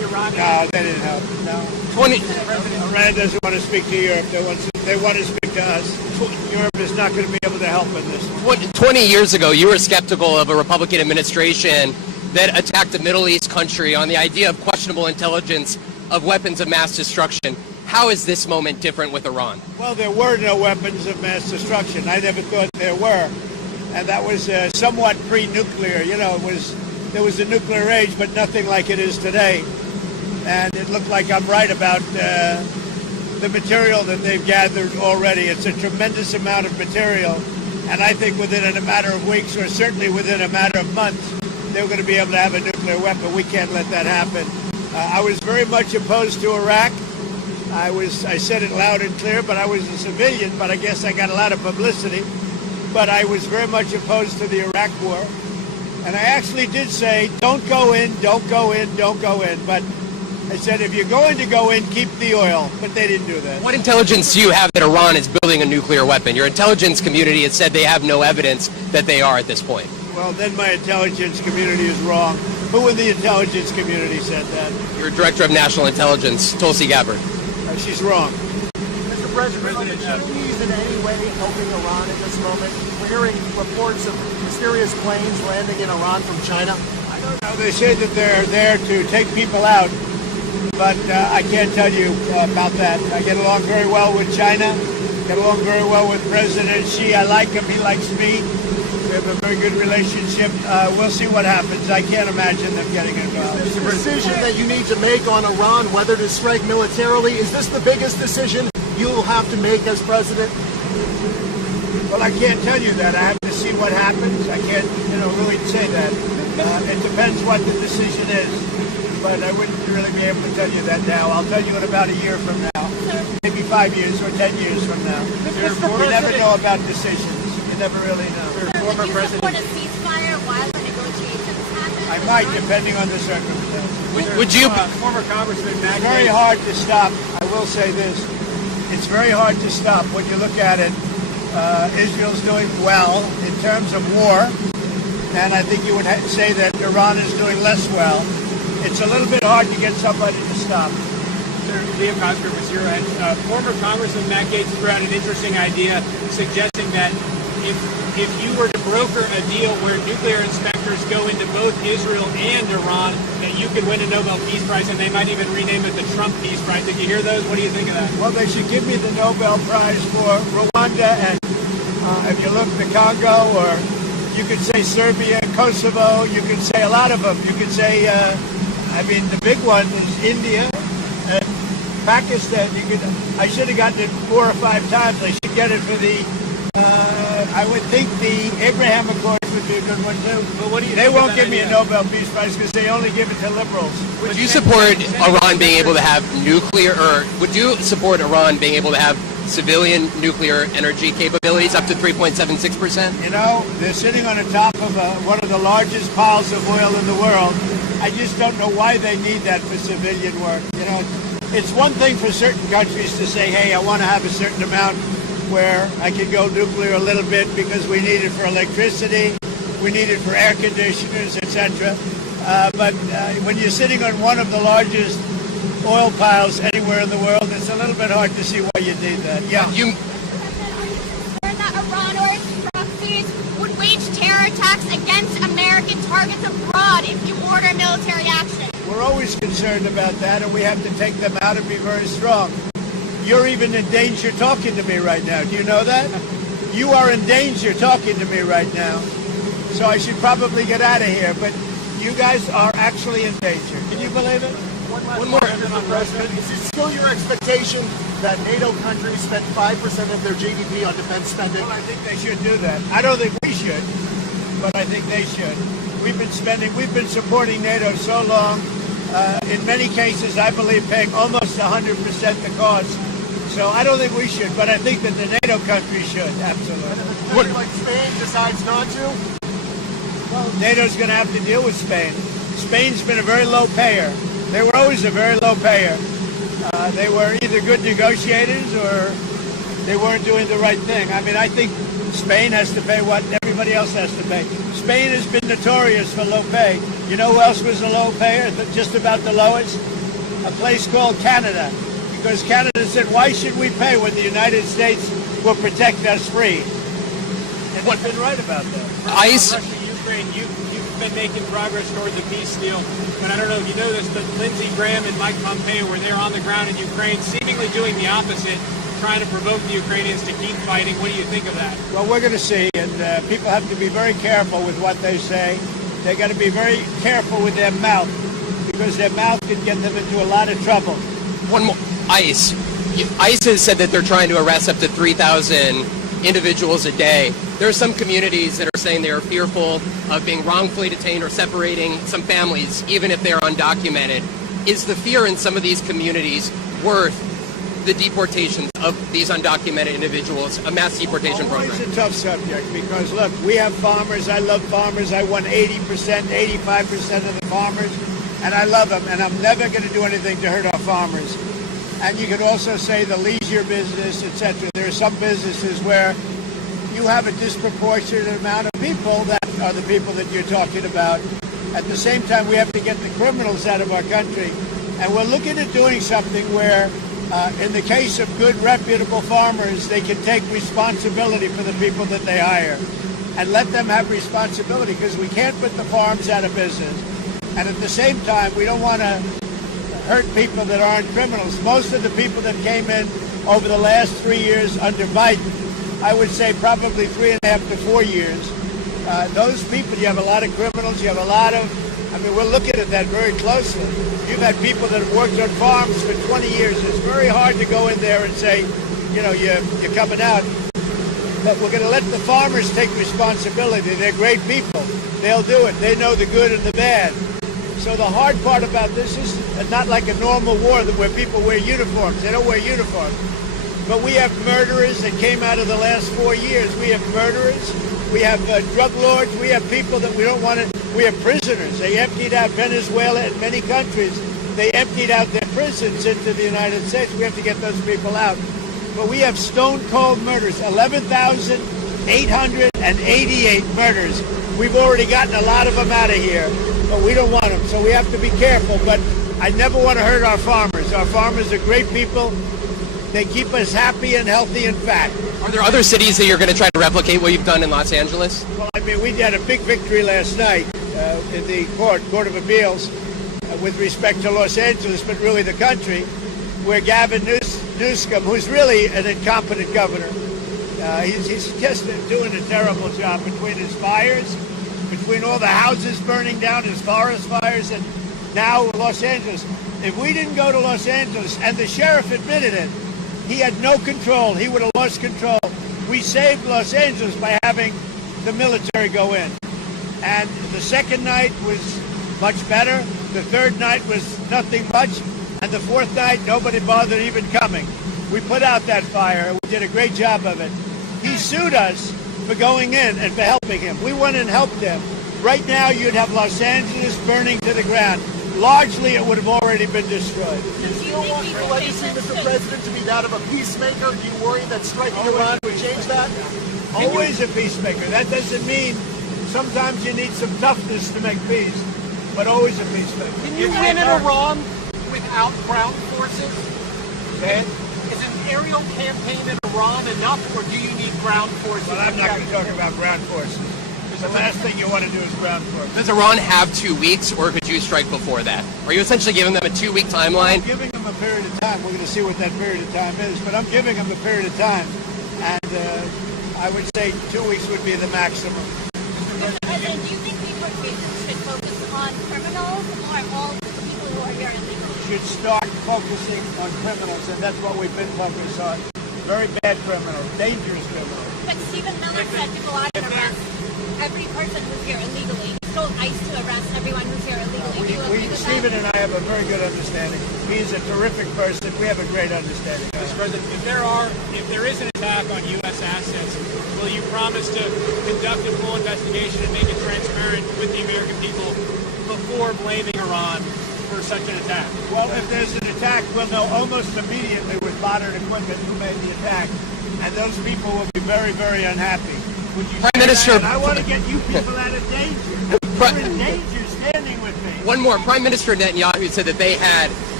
Iran? No, they didn't help. No. 20, Iran doesn't want to speak to Europe. They want to speak to us. Europe is not going to be able to help in this. 20 years ago, you were skeptical of a Republican administration that attacked a Middle East country on the idea of questionable intelligence of weapons of mass destruction. How is this moment different with Iran? Well, there were no weapons of mass destruction. I never thought there were. And that was somewhat pre-nuclear. You know, there was a nuclear age, but nothing like it is today. And it looked like I'm right about the material that they've gathered already. It's a tremendous amount of material. And I think within a matter of weeks, or certainly within a matter of months, they're going to be able to have a nuclear weapon. We can't let that happen. I was very much opposed to Iraq. I said it loud and clear, but I was a civilian, but I guess I got a lot of publicity. But I was very much opposed to the Iraq war. And I actually did say, don't go in, don't go in, don't go in. But I said, if you're going to go in, keep the oil. But they didn't do that. What intelligence do you have that Iran is building a nuclear weapon? Your intelligence community has said they have no evidence that they are at this point. Well, then my intelligence community is wrong. Who in the intelligence community said that? Your Director of National Intelligence, Tulsi Gabbard. She's wrong. Mr. President, are the Chinese in any way helping Iran at this moment? We're hearing reports of mysterious planes landing in Iran from China. I don't know. They say that they're there to take people out, but I can't tell you about that. I get along very well with China, get along very well with President Xi. I like him. He likes me. We have a very good relationship. We'll see what happens. I can't imagine them getting involved. Is the decision that you need to make on Iran, whether to strike militarily, is this the biggest decision you'll have to make as president? Well, I can't tell you that. I have to see what happens. I can't, really say that. It depends what the decision is. But I wouldn't really be able to tell you that now. I'll tell you in about a year from now. Maybe 5 years or 10 years from now. We never know about decisions. You never really know. Would you support a ceasefire while the negotiations happen? I might, depending on the circumstances. Would you? Former Congressman Matt It's very hard to stop. I will say this. It's very hard to stop. When you look at it, Israel's doing well in terms of war. And I think you would say that Iran is doing less well. It's a little bit hard to get somebody to stop. Geopolitical was here, and former Congressman Matt Gaetz threw out an interesting idea suggesting that if you were to broker a deal where nuclear inspectors go into both Israel and Iran, that you could win a Nobel Peace Prize, and they might even rename it the Trump Peace Prize. Did you hear those? What do you think of that? Well, they should give me the Nobel Prize for Rwanda, and if you look at the Congo, or you could say Serbia, Kosovo, you could say a lot of them. You could say, the big one is India and Pakistan. I should have gotten it 4 or 5 times. They should get it for the, I would think the Abraham Accords would be a good one too. But what do you They think won't of give that me a idea? Nobel Peace Prize because they only give it to liberals. Would you support Iran being able to have nuclear, or would you support Iran being able to have civilian nuclear energy capabilities up to 3.76%? You know, they're sitting on the top of one of the largest piles of oil in the world. I just don't know why they need that for civilian work. You know, it's one thing for certain countries to say, hey, I want to have a certain amount where I can go nuclear a little bit because we need it for electricity, we need it for air conditioners, etc. But when you're sitting on one of the largest oil piles anywhere in the world, it's a little bit hard to see why you need that. Yeah. Or that Iran or its proxies would wage terror attacks against American targets abroad if you order military action. We're always concerned about that, and we have to take them out and be very strong. You're even in danger talking to me right now. Do you know that? You are in danger talking to me right now. So I should probably get out of here, but you guys are actually in danger. Can you believe it? One more, Mr. President. Is it still your expectation that NATO countries spend 5% of their GDP on defense spending? Well, I think they should do that. I don't think we should, but I think they should. We've been supporting NATO so long. In many cases, I believe paying almost 100% the cost. So I don't think we should, but I think that the NATO countries should, absolutely. And if a country like Spain decides not to? Well, NATO's going to have to deal with Spain. Spain's been a very low payer. They were always a very low payer. They were either good negotiators or they weren't doing the right thing. I mean, I think Spain has to pay what everybody else has to pay. Spain has been notorious for low pay. You know who else was a low payer, just about the lowest? a place called Canada, because Canada said, why should we pay when the United States will protect us free? And they've been right about that. ICE. Russia, Ukraine, you've been making progress towards a peace deal, but I don't know if you know this, but Lindsey Graham and Mike Pompeo were there on the ground in Ukraine, seemingly doing the opposite, trying to provoke the Ukrainians to keep fighting. What do you think of that? Well, we're going to see, and people have to be very careful with what they say. They've got to be very careful with their mouth, because their mouth can get them into a lot of trouble. One more. ICE. ICE has said that they're trying to arrest up to 3,000 individuals a day. There are some communities that are saying they are fearful of being wrongfully detained or separating some families, even if they're undocumented. Is the fear in some of these communities worth the deportation of these undocumented individuals, a mass deportation program? It's a tough subject because, look, we have farmers. I love farmers. I won 80%, 85% of the farmers, and I love them, and I'm never going to do anything to hurt our farmers. And you could also say the leisure business, etc. There are some businesses where you have a disproportionate amount of people that are the people that you're talking about. At the same time, we have to get the criminals out of our country. And we're looking at doing something where, in the case of good, reputable farmers, they can take responsibility for the people that they hire and let them have responsibility, because we can't put the farms out of business. And at the same time, we don't want to hurt people that aren't criminals. Most of the people that came in over the last 3 years under Biden, I would say probably 3.5 to 4 years, those people, you have a lot of criminals, you have a lot of, I mean, we're looking at that very closely. You've had people that have worked on farms for 20 years. It's very hard to go in there and say, you know, you're coming out. But we're going to let the farmers take responsibility. They're great people. They'll do it. They know the good and the bad. So the hard part about this is not like a normal war where people wear uniforms. They don't wear uniforms. But we have murderers that came out of the last 4 years. We have murderers. We have drug lords. We have people that we don't want to. We have prisoners. They emptied out Venezuela and many countries. They emptied out their prisons into the United States. We have to get those people out. But we have stone-cold murders, 11,888 murders. We've already gotten a lot of them out of here, but we don't want them. So we have to be careful. But I never want to hurt our farmers. Our farmers are great people. They keep us happy and healthy and fat. Are there other cities that you're going to try to replicate what you've done in Los Angeles? Well, I mean, we had a big victory last night in the Court of Appeals with respect to Los Angeles, but really the country, where Gavin Newsom, who's really an incompetent governor, he's just doing a terrible job between his fires, between all the houses burning down, his forest fires, and now Los Angeles. If we didn't go to Los Angeles, and the sheriff admitted it, he had no control. He would have lost control. We saved Los Angeles by having the military go in. And the second night was much better. The third night was nothing much. And the fourth night, nobody bothered even coming. We put out that fire. We did a great job of it. He sued us for going in and for helping him. We went and helped him. Right now, you'd have Los Angeles burning to the ground. Largely, it would have already been destroyed. Do you want your legacy, Mr. President, to be that of a peacemaker? Do you worry that striking Iran would change that? Always a peacemaker. That doesn't mean sometimes you need some toughness to make peace, but always a peacemaker. Can you win in Iran without ground forces? Okay. Is an aerial campaign in Iran enough, or do you need ground forces? Well, I'm not going to talk about ground forces. The last thing you want to do is ground forces. Does Iran have 2 weeks, or could you strike before that? Are you essentially giving them a 2-week timeline? I'm giving them a period of time. We're going to see what that period of time is, but I'm giving them a period of time. And I would say 2 weeks would be the maximum. Mr. President, do you think deportation should focus on criminals or all the people who are here illegally? Should start focusing on criminals, and that's what we've been focused on. Very bad criminals, dangerous criminals. But Stephen Miller said to go out and arrest every person who's here illegally. He told ICE to arrest everyone who's here illegally. Do you agree with Stephen that? and I have a very good understanding. He's a terrific person. We have a great understanding. Mr. President, if there is an attack on U.S. assets, will you promise to conduct a full investigation and make it transparent with the American people before blaming Iran for such an attack? Well, if there's an attack, we'll know almost immediately with modern equipment who made the attack. And those people will be very, very unhappy. Prime Minister, I want to get you people out of danger. You're in danger standing with me. One more. Prime Minister Netanyahu said that they had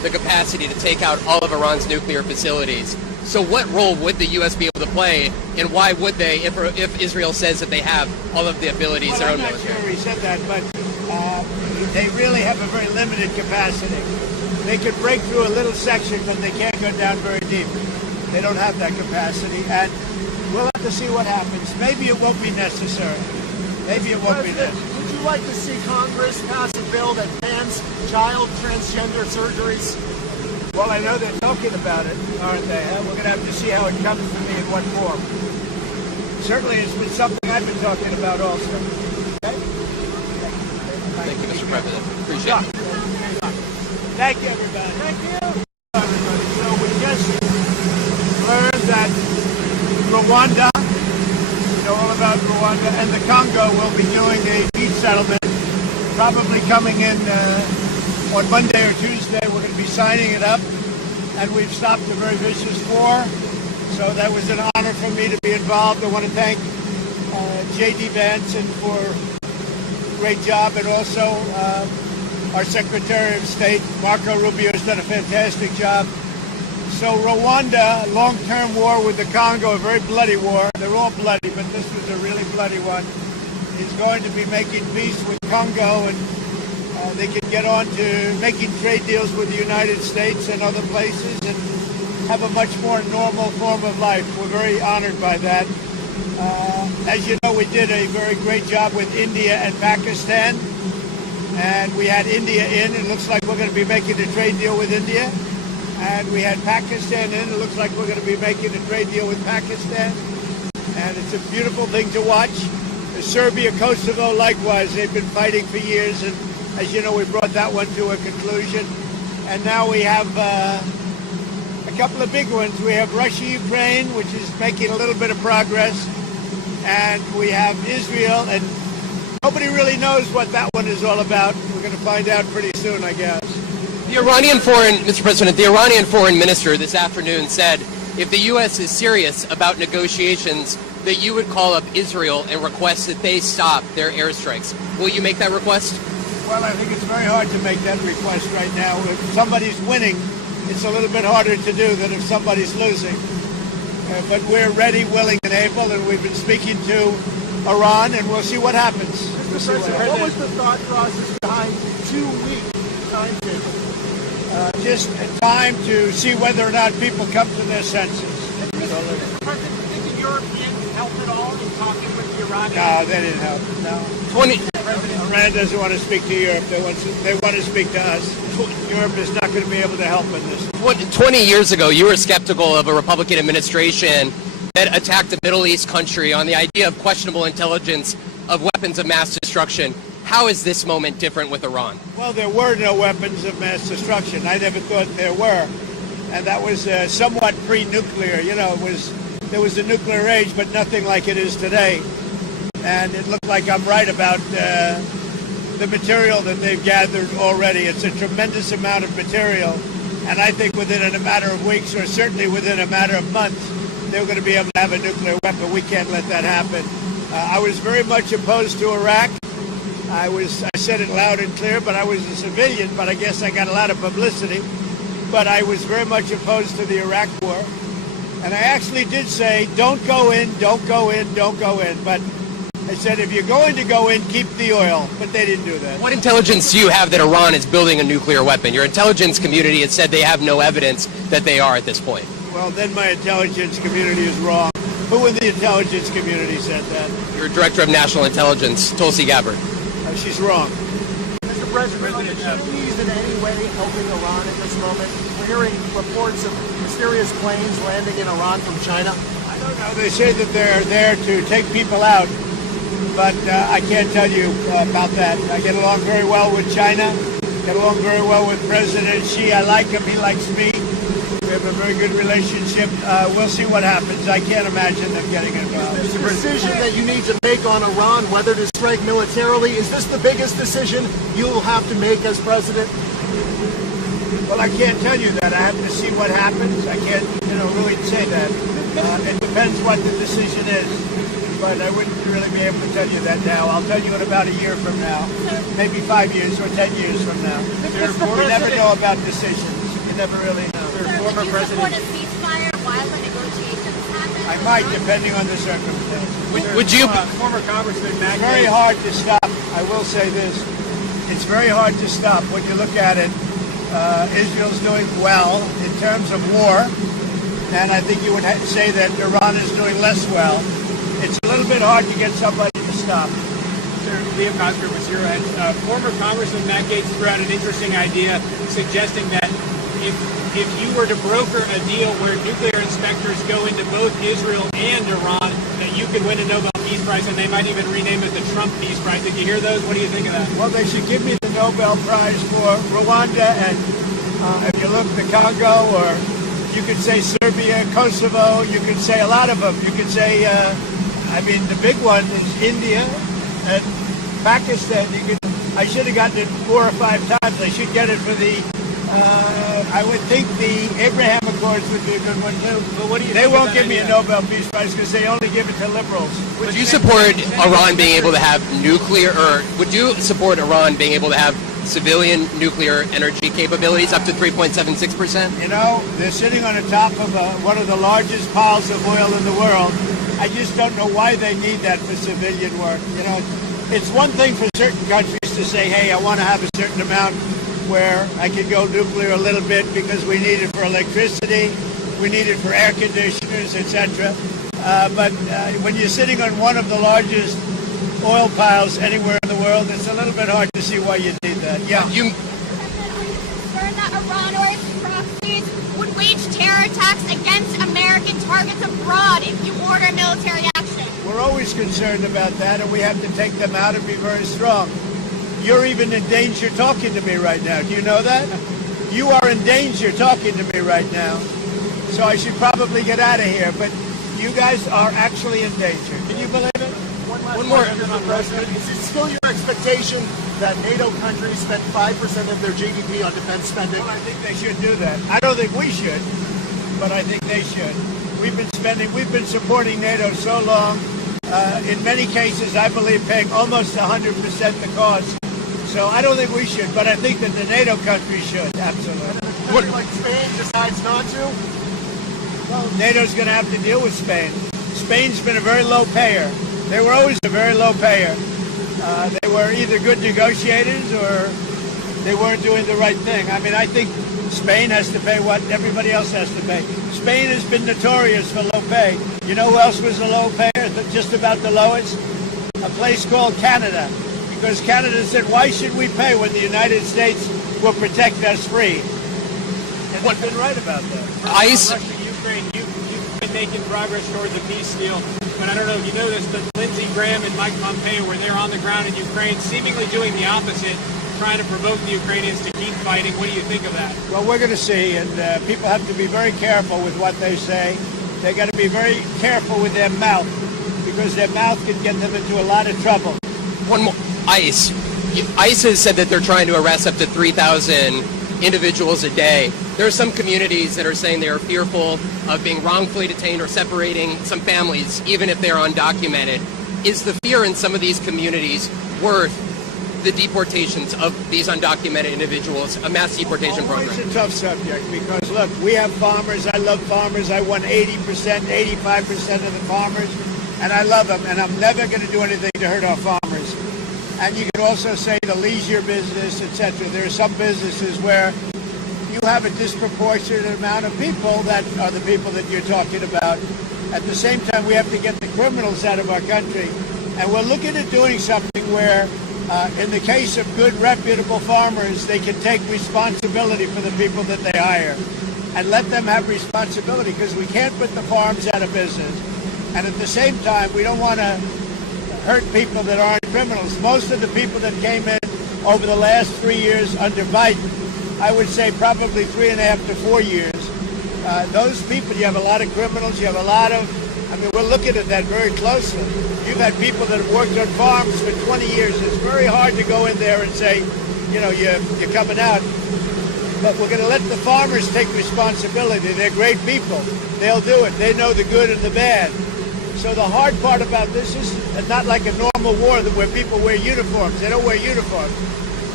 the capacity to take out all of Iran's nuclear facilities. So what role would the U.S. be able to play, and why would they, if Israel says that they have all of the abilities their own military? I'm not sure he said that, but they really have a very limited capacity. They could break through a little section, but they can't go down very deep. They don't have that capacity, and we'll have to see what happens. Maybe it won't be necessary. Maybe it won't be necessary. Would you like to see Congress pass a bill that bans child transgender surgeries? Well, I know they're talking about it, aren't they? We're going to have to see how it comes to me in what form. Certainly, it's been something I've been talking about also. Okay? Thank you, Mr. President. Appreciate it. Thank you, everybody. Thank you. Everybody. So we just learned that Rwanda, you know all about Rwanda, and the Congo will be doing a peace settlement, probably coming in on Monday or Tuesday. We're going to be signing it up, and we've stopped a very vicious war. So that was an honor for me to be involved. I want to thank J.D. Vance for a great job, and also our Secretary of State, Marco Rubio, has done a fantastic job. So Rwanda, long-term war with the Congo, a very bloody war. They're all bloody, but this was a really bloody one. Is going to be making peace with Congo, and they can get on to making trade deals with the United States and other places and have a much more normal form of life. We're very honored by that. As you know, we did a very great job with India and Pakistan, and we had India in. It looks like we're going to be making a trade deal with India. And we had Pakistan in. It looks like we're going to be making a trade deal with Pakistan. And it's a beautiful thing to watch. Serbia, Kosovo, likewise, they've been fighting for years. And as you know, we brought that one to a conclusion. And now we have a couple of big ones. We have Russia, Ukraine, which is making a little bit of progress. And we have Israel. And nobody really knows what that one is all about. We're going to find out pretty soon, I guess. Mr. President, the Iranian foreign minister this afternoon said if the U.S. is serious about negotiations, that you would call up Israel and request that they stop their airstrikes. Will you make that request? Well, I think it's very hard to make that request right now. If somebody's winning, it's a little bit harder to do than if somebody's losing. But we're ready, willing, and able, and we've been speaking to Iran, and we'll see what happens. Mr. President, what was the thought process behind 2-week timetable? Just time to see whether or not people come to their senses. Mr. President, do you think the Europeans helped at all in talking with the Iranians? No, they didn't help. No. Iran doesn't want to speak to Europe. They want to speak to us. Europe is not going to be able to help in this. 20 years ago, you were skeptical of a Republican administration that attacked a Middle East country on the idea of questionable intelligence of weapons of mass destruction. How is this moment different with Iran? Well, there were no weapons of mass destruction. I never thought there were. And that was somewhat pre-nuclear. You know, there was the nuclear age, but nothing like it is today. And it looked like I'm right about the material that they've gathered already. It's a tremendous amount of material. And I think within a matter of weeks, or certainly within a matter of months, they're going to be able to have a nuclear weapon. We can't let that happen. I was very much opposed to Iraq. I said it loud and clear, but I was a civilian, but I guess I got a lot of publicity. But I was very much opposed to the Iraq war. And I actually did say, don't go in, don't go in, don't go in. But I said, if you're going to go in, keep the oil. But they didn't do that. What intelligence do you have that Iran is building a nuclear weapon? Your intelligence community has said they have no evidence that they are at this point. Well, then my intelligence community is wrong. Who in the intelligence community said that? Your Director of National Intelligence, Tulsi Gabbard. She's wrong. Mr. President, are the Chinese in any way helping Iran at this moment? We're hearing reports of mysterious planes landing in Iran from China. I don't know. They say that they're there to take people out, but I can't tell you about that. I get along very well with China, get along very well with President Xi. I like him. He likes me. We have a very good relationship. We'll see what happens. I can't imagine them getting involved. This decision that you need to make on Iran, whether to strike militarily, is this the biggest decision you'll have to make as president? Well, I can't tell you that. I have to see what happens. I can't, really say that. It depends what the decision is. But I wouldn't really be able to tell you that now. I'll tell you in about a year from now, maybe 5 years or 10 years from now. We'll never know about decisions. You never really know. Sir, would you support a ceasefire while the negotiations happen? I might, depending on the circumstances. Would you? Former Congressman Matt It's very Gaetz. hard to stop. I will say this. It's very hard to stop when you look at it. Israel's doing well in terms of war, and I think you would say that Iran is doing less well. It's a little bit hard to get somebody to stop. Liam Oscar was here, and former Congressman Matt Gaetz threw out an interesting idea suggesting that if you were to broker a deal where nuclear inspectors go into both Israel and Iran, that you could win a Nobel Peace Prize, and they might even rename it the Trump Peace Prize. Did you hear those? What do you think of that? Well, they should give me the Nobel Prize for Rwanda, and if you look the Congo, or you could say Serbia, Kosovo, you could say a lot of them. You could say, the big one is India and Pakistan. I should have gotten it 4 or 5 times. I should get it for the, I would think the Abraham Accords would be a good one too. But what do you They think of won't that give me a idea? Nobel Peace Prize because they only give it to liberals. Would you support Iran being able to have nuclear, or would you support Iran being able to have civilian nuclear energy capabilities up to 3.76%? You know, they're sitting on the top of one of the largest piles of oil in the world. I just don't know why they need that for civilian work. You know, it's one thing for certain countries to say, hey, I want to have a certain amount where I can go nuclear a little bit because we need it for electricity, we need it for air conditioners, etc. But when you're sitting on one of the largest oil piles anywhere in the world, it's a little bit hard to see why you need that. Yeah. Are you concerned that Iran or its proxies would wage terror attacks against American targets abroad if you order military action? We're always concerned about that, and we have to take them out and be very strong. You're even in danger talking to me right now. Do you know that? You are in danger talking to me right now. So I should probably get out of here, but you guys are actually in danger. Can you believe it? One more, Mr. President. Is it still your expectation that NATO countries spend 5% of their GDP on defense spending? Well, I think they should do that. I don't think we should, but I think they should. We've been supporting NATO so long. In many cases, I believe paying almost 100% the cost. So I don't think we should, but I think that the NATO countries should, absolutely. And if a country like Spain decides not to? Well, NATO's going to have to deal with Spain. Spain's been a very low payer. They were always a very low payer. They were either good negotiators or they weren't doing the right thing. I mean, I think Spain has to pay what everybody else has to pay. Spain has been notorious for low pay. You know who else was a low payer, just about the lowest? A place called Canada. Because Canada said, why should we pay when the United States will protect us free? And they've been right about that. ICE. Russia, Ukraine, you've been making progress towards a peace deal. But I don't know if you noticed that Lindsey Graham and Mike Pompeo were there on the ground in Ukraine, seemingly doing the opposite, trying to provoke the Ukrainians to keep fighting. What do you think of that? Well, we're going to see, and people have to be very careful with what they say. They got to be very careful with their mouth, because their mouth can get them into a lot of trouble. One more. ICE. ICE has said that they're trying to arrest up to 3,000 individuals a day. There are some communities that are saying they are fearful of being wrongfully detained or separating some families, even if they're undocumented. Is the fear in some of these communities worth the deportations of these undocumented individuals, a mass deportation program? It's a tough subject because, look, we have farmers. I love farmers. I won 80%, 85% of the farmers, and I love them, and I'm never going to do anything to hurt our farmers. And you can also say the leisure business, etc. There are some businesses where you have a disproportionate amount of people that are the people that you're talking about. At the same time, we have to get the criminals out of our country. And we're looking at doing something where, in the case of good, reputable farmers, they can take responsibility for the people that they hire and let them have responsibility, because we can't put the farms out of business. And at the same time, we don't want to hurt people that aren't criminals. Most of the people that came in over the last 3 years under Biden, I would say probably 3.5 to 4 years, those people, you have a lot of criminals, you have a lot of, we're looking at that very closely. You've had people that have worked on farms for 20 years. It's very hard to go in there and say, you're coming out. But we're going to let the farmers take responsibility. They're great people. They'll do it. They know the good and the bad. So the hard part about this is not like a normal war where people wear uniforms. They don't wear uniforms.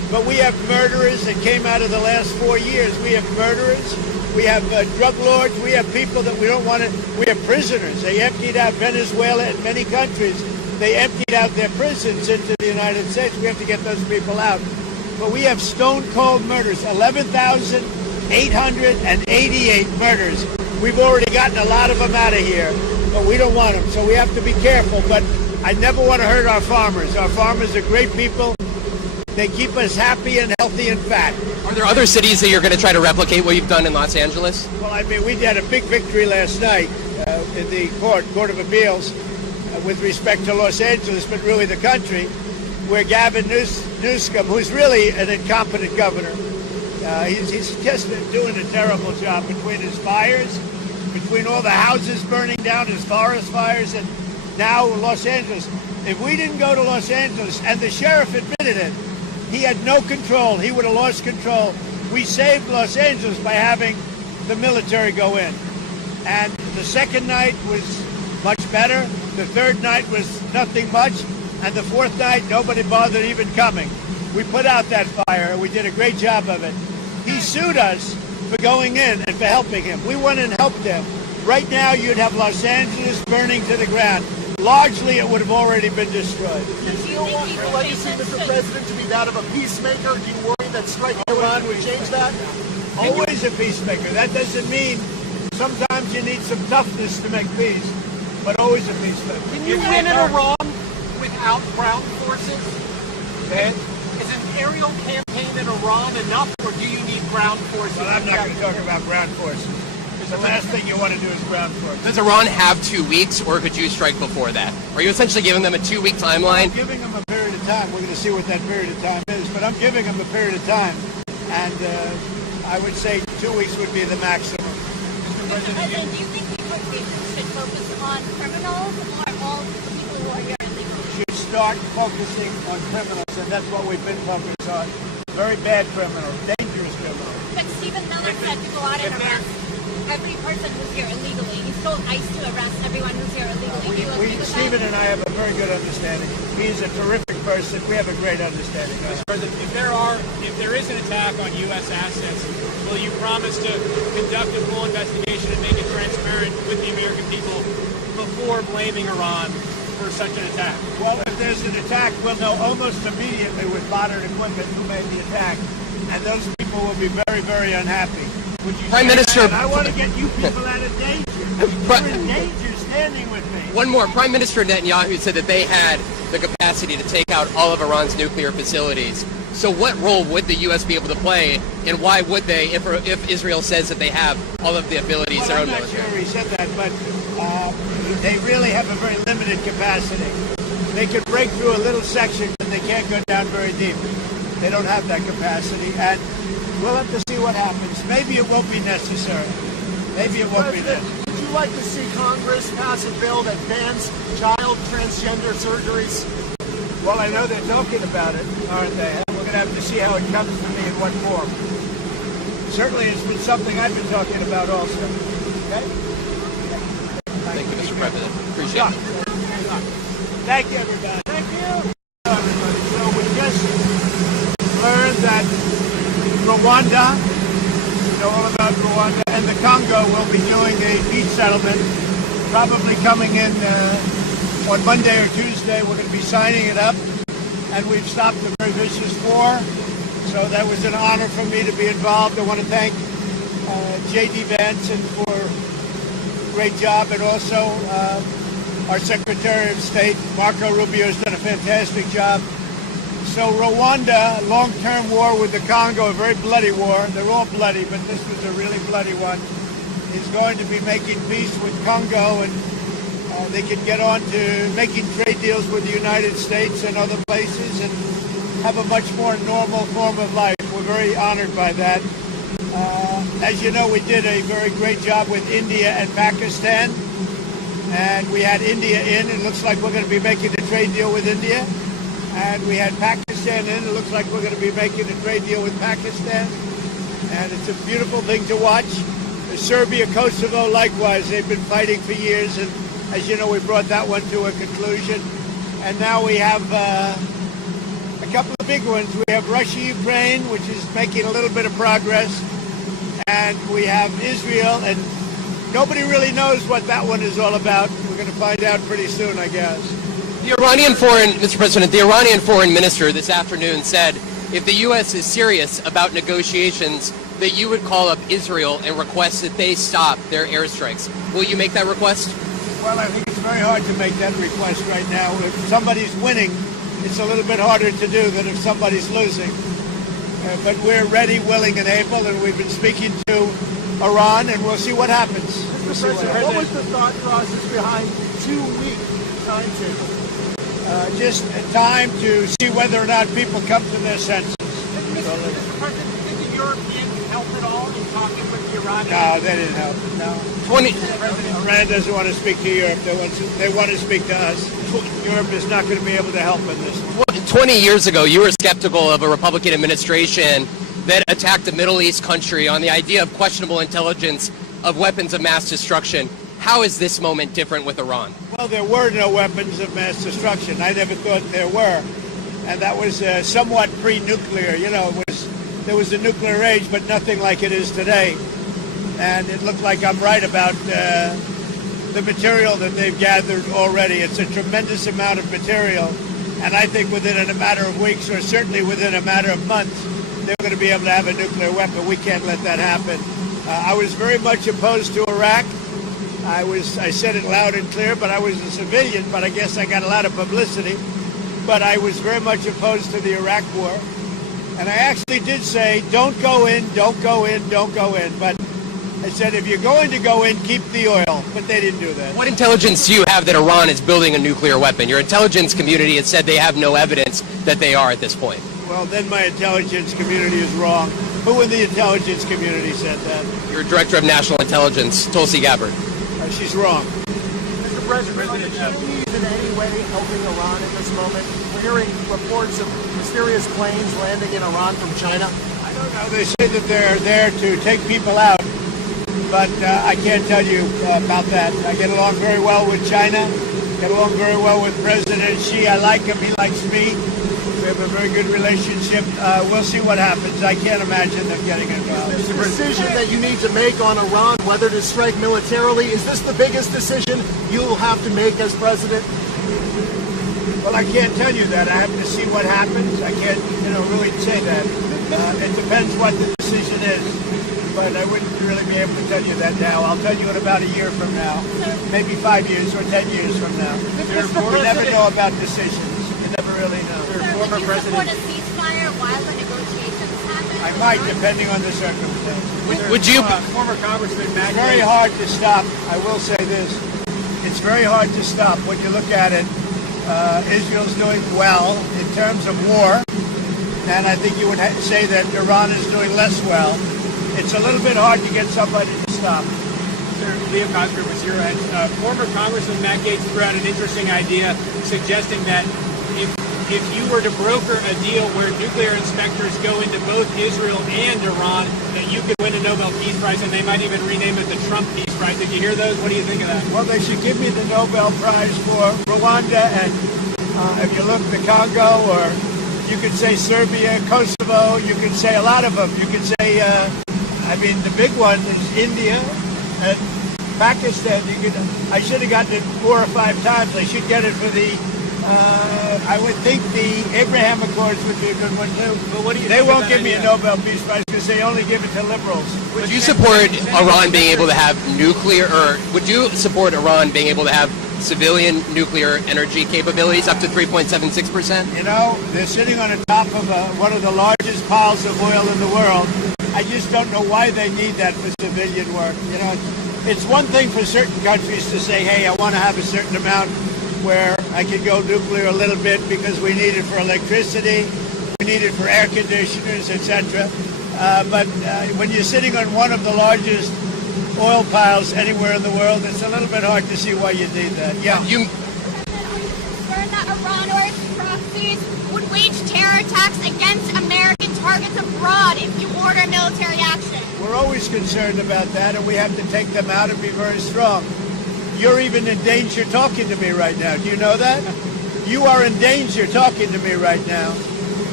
But we have murderers that came out of the last 4 years. We have murderers. We have drug lords. We have people that we don't want to. We have prisoners. They emptied out Venezuela and many countries. They emptied out their prisons into the United States. We have to get those people out. But we have stone-cold murders, 11,888 murders. We've already gotten a lot of them out of here, but we don't want them. So we have to be careful. But I never want to hurt our farmers. Our farmers are great people. They keep us happy and healthy and fat. Are there other cities that you're going to try to replicate what you've done in Los Angeles? Well, I mean, we had a big victory last night in the Court of Appeals with respect to Los Angeles, but really the country, where Gavin Newsom, who's really an incompetent governor, he's just doing a terrible job between his fires, between all the houses burning down, his forest fires, and now Los Angeles. If we didn't go to Los Angeles, and the sheriff admitted it, he had no control. He would have lost control. We saved Los Angeles by having the military go in. And the second night was much better. The third night was nothing much. And the fourth night, nobody bothered even coming. We put out that fire, and we did a great job of it. He sued us for going in and for helping him. We went and helped him. Right now, you'd have Los Angeles burning to the ground. Largely, it would have already been destroyed. Do you want your legacy, Mr. President, to be that of a peacemaker? Do you worry that striking Iran would change that? Always a peacemaker. That doesn't mean sometimes you need some toughness to make peace, but always a peacemaker. Can you win in Iran without ground forces? Okay? Is an aerial campaign in Iran enough, or do you need ground forces? Well, I'm not going to talk about ground forces. The last thing you want to do is ground forces. Does Iran have 2 weeks, or could you strike before that? Are you essentially giving them a 2-week timeline? I'm giving them a period of time. We're going to see what that period of time is, but I'm giving them a period of time, and I would say 2 weeks would be the maximum. Mr. President, do you think deportation should focus on criminals or all people who are here illegally? Should start focusing on criminals, and that's what we've been focused on. Very bad criminals, dangerous criminals. But Stephen Miller said to go out and arrest every person who's here illegally. He told ICE to arrest everyone who's here illegally. Stephen and I have a very good understanding. He's a terrific person. We have a great understanding. Mr. President, if there is an attack on U.S. assets, will you promise to conduct a full investigation and make it transparent with the American people before blaming Iran for such an attack? Well, if there's an attack, we'll know almost immediately with modern equipment who made the attack, and those people will be very, very unhappy. Prime Minister, I want to get you people out of danger. You're in danger standing with me. One more. Prime Minister Netanyahu said that they had the capacity to take out all of Iran's nuclear facilities. So what role would the U.S. be able to play, and why would they, if Israel says that they have all of the abilities, their own military? I'm not sure he said that, but they really have a very limited capacity. They can break through a little section, but they can't go down very deep. They don't have that capacity, and we'll have to see what happens. Maybe it won't be necessary. Maybe it won't be necessary. Would you like to see Congress pass a bill that bans child transgender surgeries? Well, I know they're talking about it, aren't they? We're going to have to see how it comes to me in what form. Certainly, it's been something I've been talking about also. Okay? Thank you, Mr. President. Appreciate it. Thank you, everybody. Thank you. Everybody. So we just learned that Rwanda, you know all about Rwanda, and the Congo will be doing a peace settlement, probably coming in on Monday or Tuesday. We're going to be signing it up, and we've stopped the very vicious war. So that was an honor for me to be involved. I want to thank J.D. Vance for a great job, and also our Secretary of State, Marco Rubio, has done a fantastic job. So Rwanda, long-term war with the Congo, a very bloody war. They're all bloody, but this was a really bloody one. Is going to be making peace with Congo, and they can get on to making trade deals with the United States and other places and have a much more normal form of life. We're very honored by that. As you know, we did a very great job with India and Pakistan, and we had India in. It looks like we're going to be making a trade deal with India. And we had Pakistan in. It looks like we're going to be making a trade deal with Pakistan. And it's a beautiful thing to watch. Serbia, Kosovo, likewise, they've been fighting for years. And as you know, we brought that one to a conclusion. And now we have A couple of big ones. We have Russia, Ukraine, which is making a little bit of progress. And we have Israel, and nobody really knows what that one is all about. We're going to find out pretty soon, I guess. Mr. President, the Iranian foreign minister this afternoon said if the U.S. is serious about negotiations, that you would call up Israel and request that they stop their airstrikes. Will you make that request? Well, I think it's very hard to make that request right now. If somebody's winning, it's a little bit harder to do than if somebody's losing. But we're ready, willing, and able, and we've been speaking to Iran, and we'll see what happens. Mr. President, what was the thought process behind 2-week timetable? Just time to see whether or not people come to their senses. Mr. President, do you think the Europeans helped at all in talking with the Iranians? No, they didn't help. No. Iran doesn't want to speak to Europe. They want to speak to us. Europe is not going to be able to help in this one. 20 years ago, you were skeptical of a Republican administration that attacked a Middle East country on the idea of questionable intelligence of weapons of mass destruction. How is this moment different with Iran? Well, there were no weapons of mass destruction. I never thought there were. And that was somewhat pre-nuclear. You know, there was the nuclear age, but nothing like it is today. And it looked like I'm right about the material that they've gathered already. It's a tremendous amount of material. And I think within a matter of weeks, or certainly within a matter of months, they're going to be able to have a nuclear weapon. We can't let that happen. I was very much opposed to Iraq. I said it loud and clear, but I was a civilian, but I guess I got a lot of publicity. But I was very much opposed to the Iraq war. And I actually did say, don't go in, don't go in, don't go in. But I said, if you're going to go in, keep the oil. But they didn't do that. What intelligence do you have that Iran is building a nuclear weapon? Your intelligence community has said they have no evidence that they are at this point. Well, then my intelligence community is wrong. Who in the intelligence community said that? Your Director of National Intelligence, Tulsi Gabbard. She's wrong. Mr. President, are the Chinese in any way helping Iran at this moment? We're hearing reports of mysterious planes landing in Iran from China. I don't know. They say that they're there to take people out, but I can't tell you about that. I get along very well with China, get along very well with President Xi. I like him. He likes me. We have a very good relationship. We'll see what happens. I can't imagine them getting involved. Is this decision that you need to make on Iran, whether to strike militarily, is this the biggest decision you'll have to make as president? Well, I can't tell you that. I have to see what happens. I can't, really say that. It depends what the decision is. But I wouldn't really be able to tell you that now. I'll tell you in about a year from now, maybe 5 years or 10 years from now. You never know about decisions. You never really know. Would you support a ceasefire while the negotiations happen? I might, depending on the circumstances. Would you? Former Congressman Matt It's very hard to stop. I will say this. It's very hard to stop. When you look at it, Israel's doing well in terms of war. And I think you would say that Iran is doing less well. It's a little bit hard to get somebody to stop. Leo Cosgrove was here, and former Congressman Matt Gaetz threw out an interesting idea suggesting that if you were to broker a deal where nuclear inspectors go into both Israel and Iran, that you could win a Nobel Peace Prize, and they might even rename it the Trump Peace Prize. Did you hear those? What do you think of that? Well, they should give me the Nobel Prize for Rwanda, and if you look the Congo, or you could say Serbia, Kosovo, you could say a lot of them. You could say, the big one is India and Pakistan. I should have gotten it 4 or 5 times. I should get it for the I would think the Abraham Accords would be a good one too. But what do you they think won't give me a Nobel Peace Prize because they only give it to liberals. Would you support Iran being able to have nuclear, or would you support Iran being able to have civilian nuclear energy capabilities up to 3.76%? They're sitting on the top of one of the largest piles of oil in the world. I just don't know why they need that for civilian work. It's one thing for certain countries to say, hey, I want to have a certain amount where I could go nuclear a little bit because we need it for electricity, we need it for air conditioners, etc. But when you're sitting on one of the largest oil piles anywhere in the world, it's a little bit hard to see why you need that. Yeah. Are you concerned that Iran or its proxies would wage terror attacks against American targets abroad if you order military action? We're always concerned about that, and we have to take them out and be very strong. You're even in danger talking to me right now. Do you know that? You are in danger talking to me right now.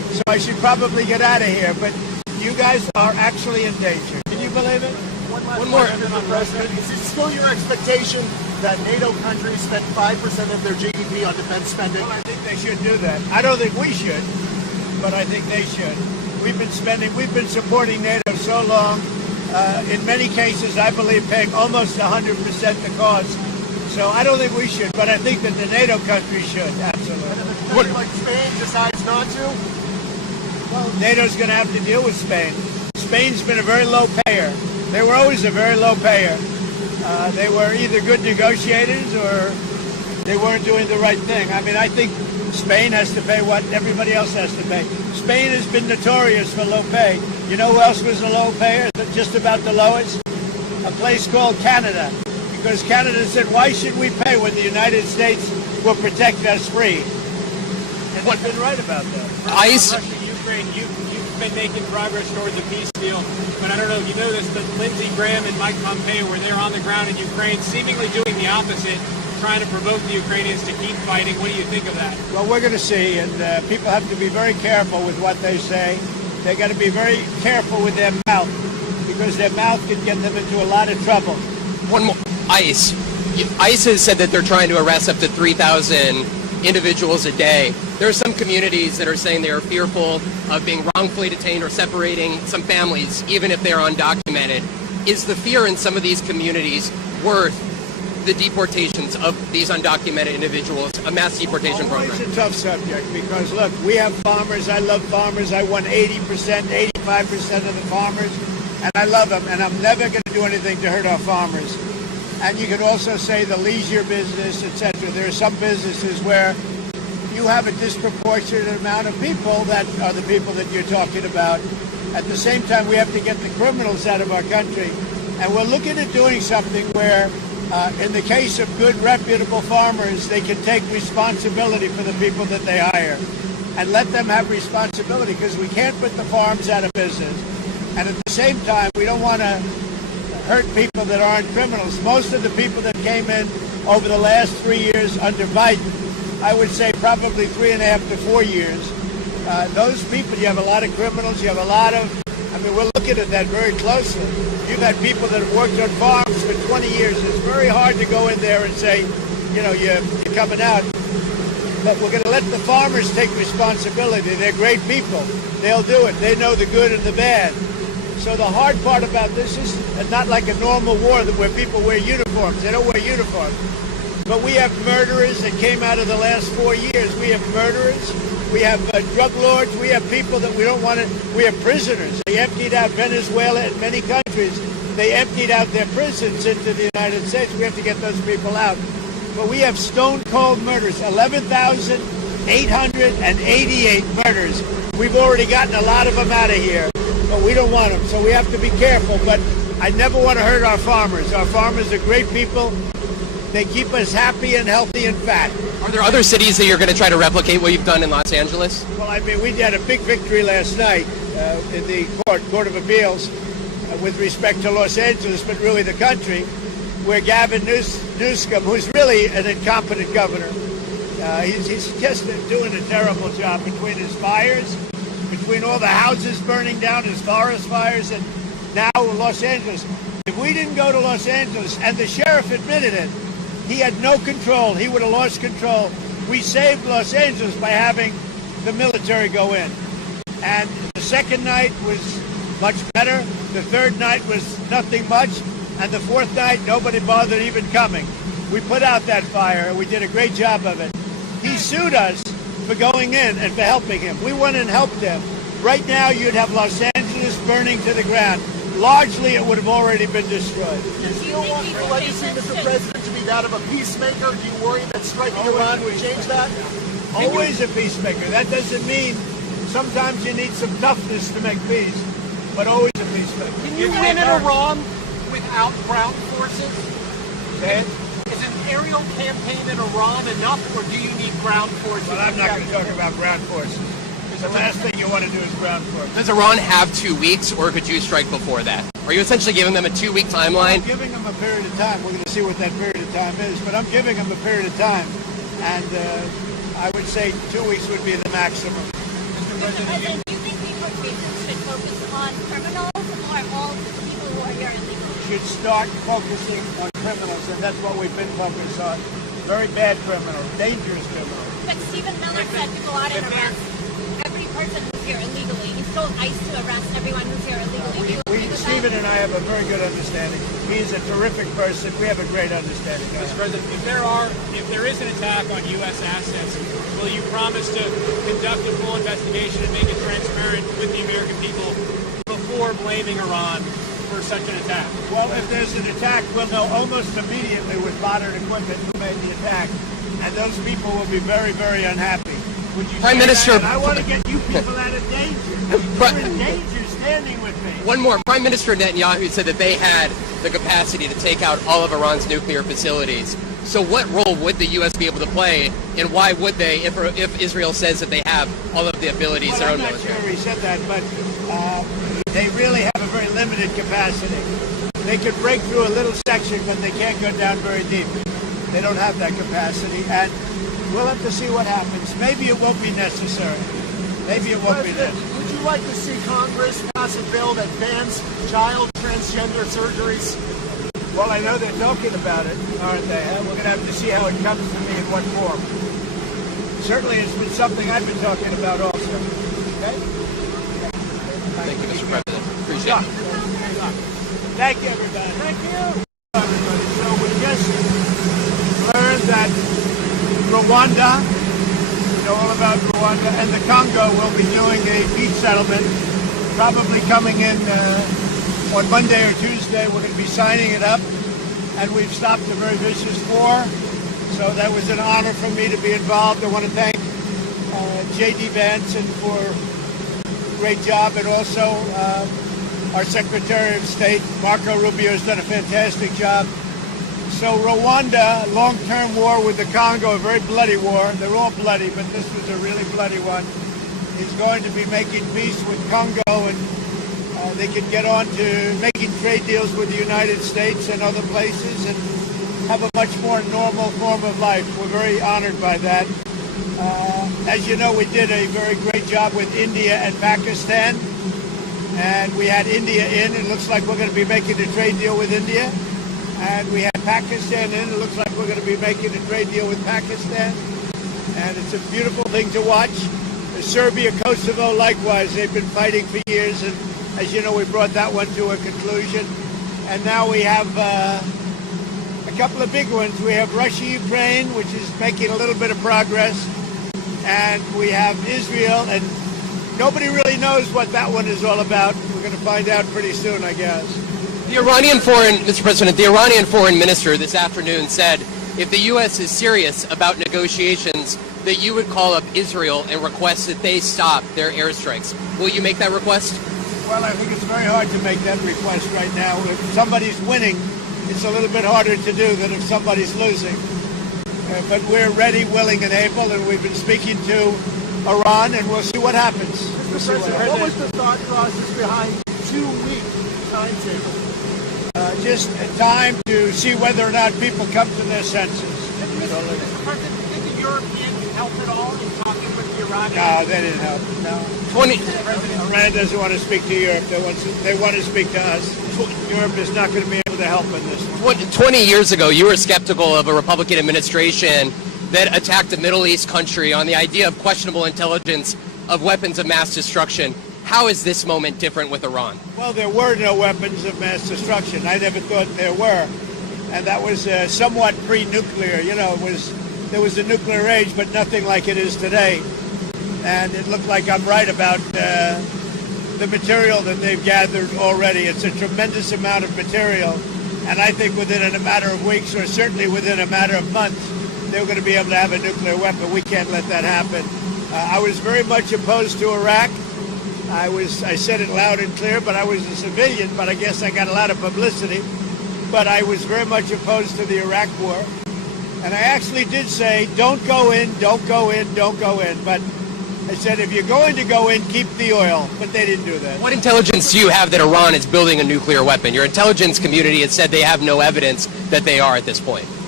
So I should probably get out of here. But you guys are actually in danger. Can you believe it? One more, Mr. President. Is it still your expectation that NATO countries spend 5% of their GDP on defense spending? Well, I think they should do that. I don't think we should, but I think they should. We've been supporting NATO so long. In many cases, I believe paying almost 100% the cost. So I don't think we should, but I think that the NATO countries should, absolutely. And if a country like Spain decides not to? Well, NATO's going to have to deal with Spain. Spain's been a very low payer. They were always a very low payer. They were either good negotiators or they weren't doing the right thing. I mean, I think Spain has to pay what everybody else has to pay. Spain has been notorious for low pay. You know who else was a low payer, just about the lowest? A place called Canada. Because Canada said, why should we pay when the United States will protect us free? And they've been right about that. Russia, Ukraine, you've been making progress towards a peace deal, but I don't know if you know this, but Lindsey Graham and Mike Pompeo were there on the ground in Ukraine, seemingly doing the opposite, trying to provoke the Ukrainians to keep fighting. What do you think of that? Well, we're going to see, and people have to be very careful with what they say. They got to be very careful with their mouth, because their mouth can get them into a lot of trouble. One more. ICE. ICE has said that they're trying to arrest up to 3,000 individuals a day. There are some communities that are saying they are fearful of being wrongfully detained or separating some families, even if they're undocumented. Is the fear in some of these communities worth the deportations of these undocumented individuals, a mass deportation program? It's a tough subject because, look, we have farmers. I love farmers. I won 80%, 85% of the farmers, and I love them, and I'm never going to do anything to hurt our farmers. And you could also say the leisure business, etc. There are some businesses where you have a disproportionate amount of people that are the people that you're talking about. At the same time, we have to get the criminals out of our country. And we're looking at doing something where, in the case of good, reputable farmers, they can take responsibility for the people that they hire and let them have responsibility, because we can't put the farms out of business. And at the same time, we don't want to hurt people that aren't criminals. Most of the people that came in over the last 3 years under Biden, I would say probably 3.5 to 4 years, those people, you have a lot of criminals, you have a lot of, I mean, we're looking at that very closely. You've had people that have worked on farms for 20 years. It's very hard to go in there and say, you know, you're coming out. But we're going to let the farmers take responsibility. They're great people. They'll do it. They know the good and the bad. So the hard part about this is not like a normal war where people wear uniforms. They don't wear uniforms. But we have murderers that came out of the last 4 years. We have murderers. We have drug lords. We have people that we don't want to. We have prisoners. They emptied out Venezuela and many countries. They emptied out their prisons into the United States. We have to get those people out. But we have stone-cold murders, 11,888 murders. We've already gotten a lot of them out of here. But we don't want them, so we have to be careful. But I never want to hurt our farmers. Our farmers are great people. They keep us happy and healthy and fat. Are there other cities that you're going to try to replicate what you've done in Los Angeles? Well, I mean, we had a big victory last night in the Court of Appeals with respect to Los Angeles, but really the country, where Gavin Newsom, who's really an incompetent governor, he's just doing a terrible job between his fires, between all the houses burning down, his forest fires, and now Los Angeles. If we didn't go to Los Angeles, and the sheriff admitted it, he had no control. He would have lost control. We saved Los Angeles by having the military go in. And the second night was much better. The third night was nothing much. And the fourth night, nobody bothered even coming. We put out that fire, and we did a great job of it. He sued us for going in and for helping him. We went and helped him. Right now, you'd have Los Angeles burning to the ground. Largely, it would have already been destroyed. Do you want your legacy, Mr. President, to be that of a peacemaker? Do you worry that striking Iran would change that? Always a peacemaker. That doesn't mean sometimes you need some toughness to make peace, but always a peacemaker. Can you win in Iran without ground forces? Say it? Is an aerial campaign in Iran enough, or do you need ground forces? Well, I'm not going to talk about ground forces. The last thing you want to do is ground forces. Does Iran have 2 weeks, or could you strike before that? Are you essentially giving them a 2-week timeline? I'm giving them a period of time. We're going to see what that period of time is, but I'm giving them a period of time, and I would say 2 weeks would be the maximum. Mr. President, do you think deportation should focus on criminals or all people who are here illegally? Should start focusing on criminals, and that's what we've been focused on. Very bad criminals, dangerous criminals. But Stephen Miller said to go out and arrest every person who's here illegally. He's told ICE to arrest everyone who's here illegally. Do you agree with Stephen that? and I have a very good understanding. He's a terrific person. We have a great understanding. Mr. President, if there is an attack on U.S. assets, will you promise to conduct a full investigation and make it transparent with the American people before blaming Iran for such an attack? Well, if there's an attack, we'll know almost immediately with modern equipment who made the attack. And those people will be very, very unhappy. Would you Prime say Minister- that? I want to get you people out of danger. You're in danger standing with me. One more. Prime Minister Netanyahu said that they had the capacity to take out all of Iran's nuclear facilities. So what role would the U.S. be able to play, and why would they, if Israel says that they have all of the abilities, Well, their I'm own not military? sure he said that, but they really have a very limited capacity. They can break through a little section, but they can't go down very deep. They don't have that capacity, and we'll have to see what happens. Maybe it won't be necessary. Maybe it won't be President, necessary. would you like to see Congress pass a bill that bans child transgender surgeries? Well, I know they're talking about it, aren't they? We're going to have to see how it comes to me in what form. Certainly, it's been something I've been talking about also. Okay? Thank you, Mr. President. Appreciate it. Thank you, everybody. Thank you. Everybody. So we just learned that Rwanda, you know all about Rwanda, and the Congo will be doing a peace settlement, probably coming in on Monday or Tuesday. We're going to be signing it up, and we've stopped a very vicious war. So that was an honor for me to be involved. I want to thank J.D. Vance for a great job, and also our Secretary of State, Marco Rubio, has done a fantastic job. So Rwanda, long-term war with the Congo, a very bloody war. They're all bloody, but this was a really bloody one. Is going to be making peace with Congo, and they can get on to making trade deals with the United States and other places and have a much more normal form of life. We're very honored by that. As you know, we did a very great job with India and Pakistan, and we had India in. It looks like we're going to be making a trade deal with India. And we had Pakistan in. It looks like we're going to be making a trade deal with Pakistan. And it's a beautiful thing to watch. Serbia, Kosovo, likewise, they've been fighting for years. And as you know, we brought that one to a conclusion. And now we have a couple of big ones. We have Russia, Ukraine, which is making a little bit of progress. And we have Israel. And nobody really knows what that one is all about. We're going to find out pretty soon, I guess. Mr. President, the Iranian foreign minister this afternoon said if the U.S. is serious about negotiations, that you would call up Israel and request that they stop their airstrikes. Will you make that request? Well, I think it's very hard to make that request right now. If somebody's winning, it's a little bit harder to do than if somebody's losing. But we're ready, willing, and able, and we've been speaking to Iran, and we'll see what happens. Mr. President, what was the thought process behind 2-week timetable? Just time to see whether or not people come to their senses. Mr. President, do you think the Europeans helped at all in talking with the Iranians? No, they didn't help. No. Iran doesn't want to speak to Europe. They want to speak to us. Europe is not going to be able to help in this one. 20 years ago, you were skeptical of a Republican administration that attacked a Middle East country on the idea of questionable intelligence of weapons of mass destruction. How is this moment different with Iran? Well, there were no weapons of mass destruction. I never thought there were. And that was somewhat pre-nuclear. You know, there was a nuclear age, but nothing like it is today. And it looked like I'm right about the material that they've gathered already. It's a tremendous amount of material. And I think within a matter of weeks, or certainly within a matter of months, they're going to be able to have a nuclear weapon. We can't let that happen. I was very much opposed to Iraq. I said it loud and clear, but I was a civilian, but I guess I got a lot of publicity. But I was very much opposed to the Iraq war. And I actually did say, don't go in, don't go in, don't go in. But I said, if you're going to go in, keep the oil. But they didn't do that. What intelligence do you have that Iran is building a nuclear weapon? Your intelligence community has said they have no evidence that they are at this point.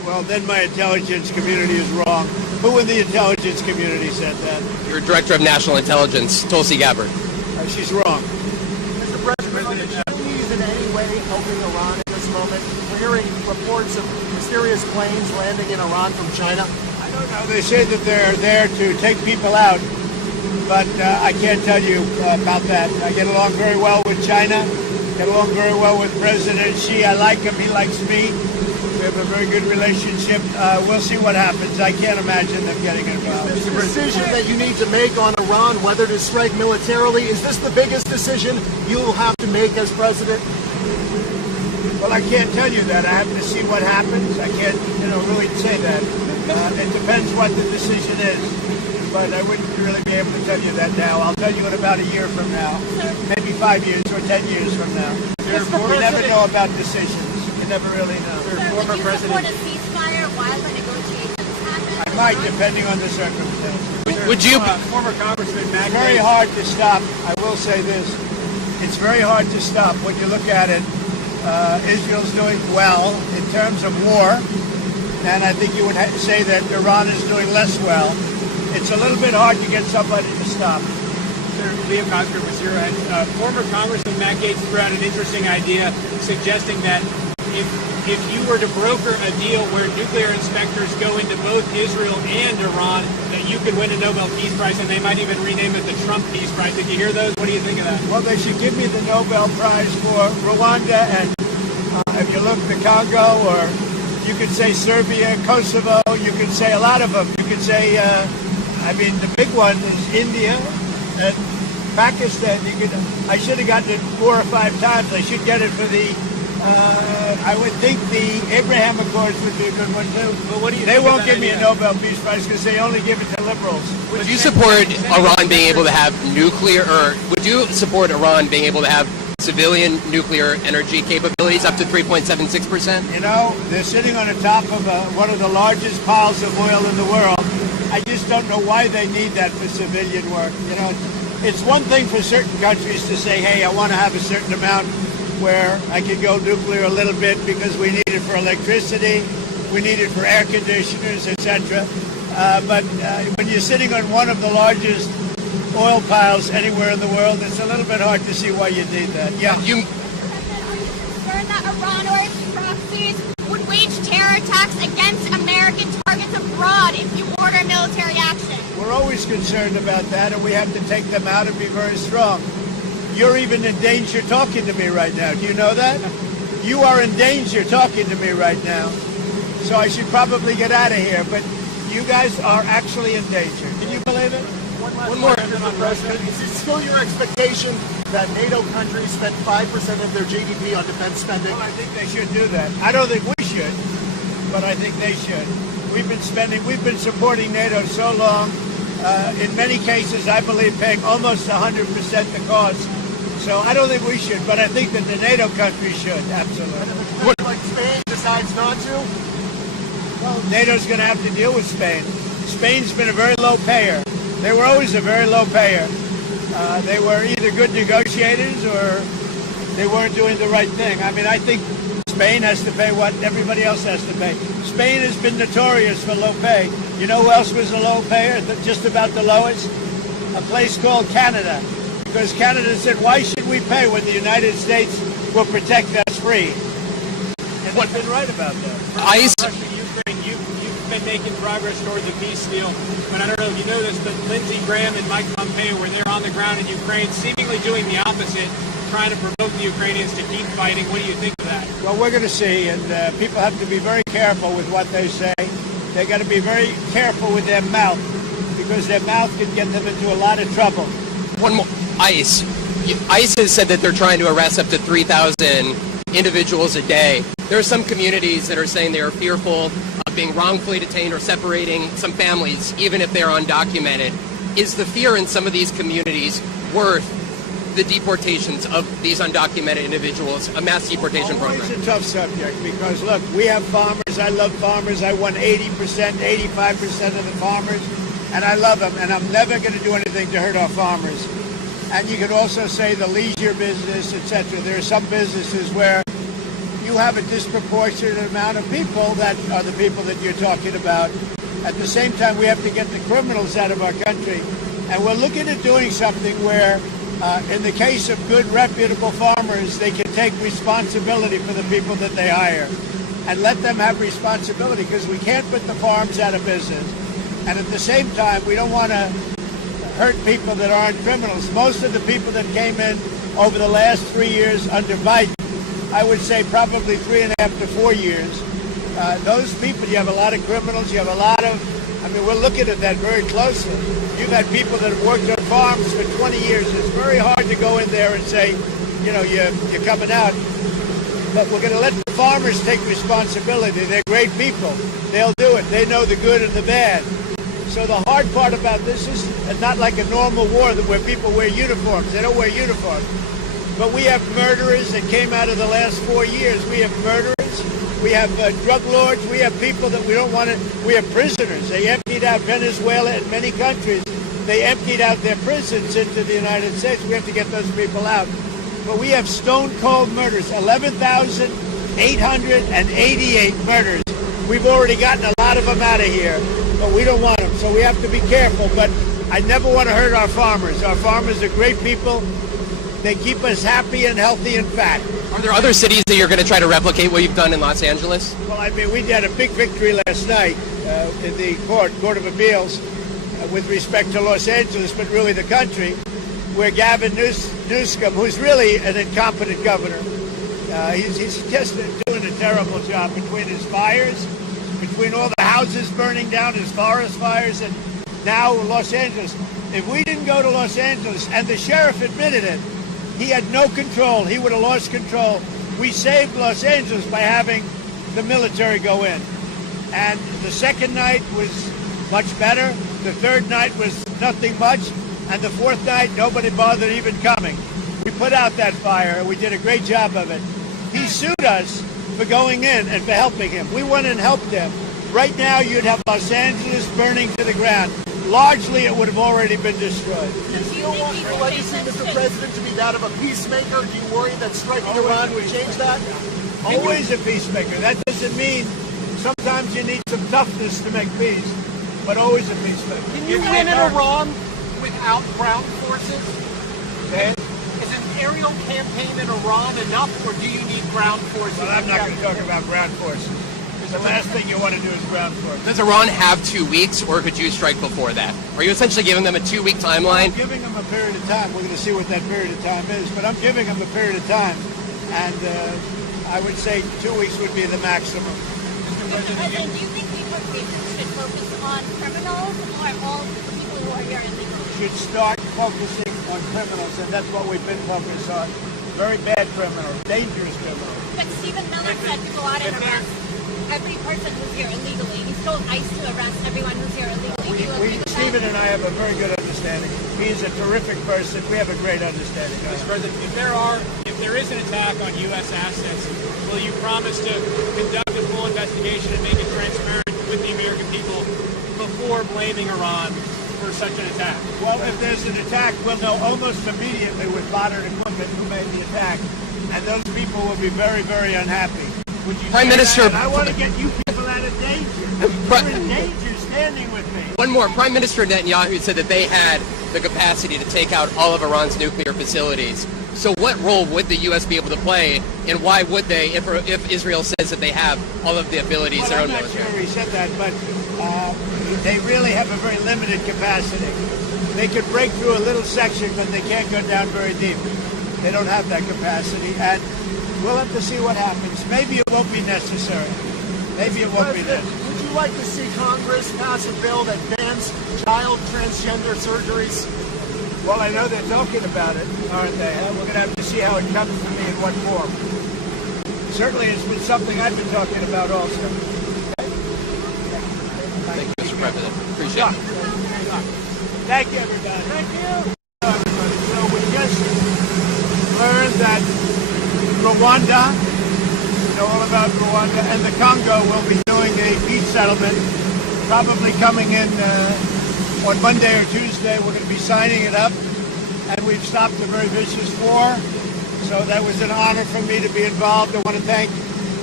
Well, then my intelligence community is wrong. Who in the intelligence community said that? Your Director of National Intelligence, Tulsi Gabbard. She's wrong. Mr. President, are the Chinese in any way helping Iran at this moment? We're hearing reports of mysterious planes landing in Iran from China. I don't know. They say that they're there to take people out, but I can't tell you about that. I get along very well with China, get along very well with President Xi. I like him. He likes me. We have a very good relationship. We'll see what happens. I can't imagine them getting involved. Is this the decision that you need to make on Iran, whether to strike militarily? Is this the biggest decision you will have to make as president? Well, I can't tell you that. I have to see what happens. I can't, really say that. It depends what the decision is. But I wouldn't really be able to tell you that now. I'll tell you in about a year from now. Maybe 5 years or 10 years from now. We never know about decisions. You never really know. Would you support a ceasefire while the negotiations happen? I might, depending on the circumstances. Would you? Former Congressman Matt It's very Gaetz. hard to stop. I will say this. It's very hard to stop when you look at it. Israel's doing well in terms of war, and I think you would say that Iran is doing less well. It's a little bit hard to get somebody to stop. Former Congressman Matt Gaetz threw out an interesting idea suggesting that if you were to broker a deal where nuclear inspectors go into both Israel and Iran, that you could win a Nobel Peace Prize, and they might even rename it the Trump Peace Prize. Did you hear those? What do you think of that? Well, they should give me the Nobel Prize for Rwanda, and if you look the Congo, or you could say Serbia, Kosovo, you could say a lot of them. You could say, the big one is India and Pakistan. I should have gotten it 4 or 5 times. I should get it for the. I would think the Abraham Accords would be a good one too. But what do you? They think of won't that give me a idea? Nobel Peace Prize because they only give it to liberals. Would you support Iran being able to have nuclear, or would you support Iran being able to have civilian nuclear energy capabilities up to 3.76%? They're sitting on the top of one of the largest piles of oil in the world. I just don't know why they need that for civilian work. It's one thing for certain countries to say, hey, I want to have a certain amount where I could go nuclear a little bit because we need it for electricity, we need it for air conditioners, etc. But when you're sitting on one of the largest oil piles anywhere in the world, it's a little bit hard to see why you need that. Yeah. Are you concerned that Iran or its proxies would wage terror attacks against American targets abroad if you order military action? We're always concerned about that, and we have to take them out and be very strong. You're even in danger talking to me right now. Do you know that? You are in danger talking to me right now. So I should probably get out of here, but you guys are actually in danger. Can you believe it? One more, Mr. President. Is it still your expectation that NATO countries spend 5% of their GDP on defense spending? Well, I think they should do that. I don't think we should, but I think they should. We've been supporting NATO so long. In many cases, I believe paying almost 100% the cost. So I don't think we should, but I think that the NATO countries should, absolutely. And if a country like Spain decides not to? Well, NATO's going to have to deal with Spain. Spain's been a very low payer. They were always a very low payer. They were either good negotiators or they weren't doing the right thing. I think Spain has to pay what everybody else has to pay. Spain has been notorious for low pay. You know who else was a low payer, just about the lowest? A place called Canada. Because Canada said, why should we pay when the United States will protect us free? And they've been right about that. Ukraine, you've been making progress toward the peace deal, but I don't know if you know this, but Lindsey Graham and Mike Pompeo were there on the ground in Ukraine, seemingly doing the opposite, trying to provoke the Ukrainians to keep fighting. What do you think of that? Well, we're going to see, and people have to be very careful with what they say. They've got to be very careful with their mouth, because their mouth can get them into a lot of trouble. One more. ICE has said that they're trying to arrest up to 3,000 individuals a day. There are some communities that are saying they are fearful of being wrongfully detained or separating some families, even if they're undocumented. Is the fear in some of these communities worth the deportations of these undocumented individuals, a mass deportation program? It's a tough subject because, look, we have farmers. I love farmers. I won 80%, 85% of the farmers, and I love them, and I'm never going to do anything to hurt our farmers. And you could also say the leisure business, etc. There are some businesses where you have a disproportionate amount of people that are the people that you're talking about. At the same time, we have to get the criminals out of our country. And we're looking at doing something where, in the case of good, reputable farmers, they can take responsibility for the people that they hire and let them have responsibility, because we can't put the farms out of business. And at the same time, we don't want to hurt people that aren't criminals. Most of the people that came in over the last 3 years under Biden, I would say probably 3.5 to 4 years, those people, you have a lot of criminals, you have a lot of, I mean, we're looking at that very closely. You've had people that have worked on farms for 20 years. It's very hard to go in there and say, you know, you're coming out. But we're going to let the farmers take responsibility. They're great people. They'll do it. They know the good and the bad. So the hard part about this is not like a normal war where people wear uniforms. They don't wear uniforms. But we have murderers that came out of the last 4 years. We have murderers. We have drug lords. We have people that we don't want to. We have prisoners. They emptied out Venezuela and many countries. They emptied out their prisons into the United States. We have to get those people out. But we have stone-cold murders, 11,888 murders. We've already gotten a lot of them out of here, but we don't want them. So we have to be careful. But I never want to hurt our farmers. Our farmers are great people. They keep us happy and healthy and fat. Are there other cities that you're going to try to replicate what you've done in Los Angeles? Well, I mean, we had a big victory last night in the Court of Appeals with respect to Los Angeles, but really the country, where Gavin Newsom, who's really an incompetent governor, he's just doing a terrible job between his fires, between all the houses burning down, his forest fires, and now Los Angeles. If we didn't go to Los Angeles, and the sheriff admitted it, he had no control. He would have lost control. We saved Los Angeles by having the military go in. And the second night was much better. The third night was nothing much. And the fourth night, nobody bothered even coming. We put out that fire, and we did a great job of it. He sued us for going in and for helping him. We went and helped him. Right now, you'd have Los Angeles burning to the ground. Largely, it would have already been destroyed. Do you still want your legacy, Mr. President, to be that of a peacemaker? Do you worry that striking Iran would change that? Always a peacemaker. That doesn't mean sometimes you need some toughness to make peace, but always a peacemaker. Can you win in Iran without ground forces? Okay. Is an aerial campaign in Iran enough, or do you need ground forces? Well, I'm not going to talk about ground forces. The last thing you want to do is ground forces. Does Iran have 2 weeks, or could you strike before that? Are you essentially giving them a 2-week timeline? I'm giving them a period of time. We're going to see what that period of time is, but I'm giving them a period of time, and I would say 2 weeks would be the maximum. Mr. President, do you think deportation should focus on criminals or all people who are here illegally? Should start focusing on criminals, and that's what we've been focused on. Very bad criminals, dangerous criminals. But Stephen Miller said to go out and arrest every person who's here illegally. He told ICE to arrest everyone who's here illegally. Stephen and I have a very good understanding. He's a terrific person. We have a great understanding. Mr. President, if there is an attack on U.S. assets, will you promise to conduct a full investigation and make it transparent with the American people before blaming Iran for such an attack? Well, if there's an attack, we'll know almost immediately with modern equipment who made the attack, and those people will be very, very unhappy. Would you Prime Minister, I want to get you people out of danger. You're in danger standing with me. One more. Prime Minister Netanyahu said that they had the capacity to take out all of Iran's nuclear facilities. So what role would the U.S. be able to play, and why would they, if Israel says that they have all of the abilities, Well, their own I'm not military? sure he said that, but they really have a very limited capacity. They could break through a little section, but they can't go down very deep. They don't have that capacity, and we'll have to see what happens. Maybe it won't be necessary. Maybe it won't be necessary. Would you like to see Congress pass a bill that bans child transgender surgeries? Well, I know they're talking about it, aren't they? We're going to have to see how it comes to me in what form. Certainly, it's been something I've been talking about also. Thank you, Mr. President. Appreciate it. Thank you, everybody. Thank you. Everybody. So we just learned that Rwanda, you know all about Rwanda, and the Congo will be doing a peace settlement, probably coming in on Monday or Tuesday. We're going to be signing it up, and we've stopped a very vicious war. So that was an honor for me to be involved. I want to thank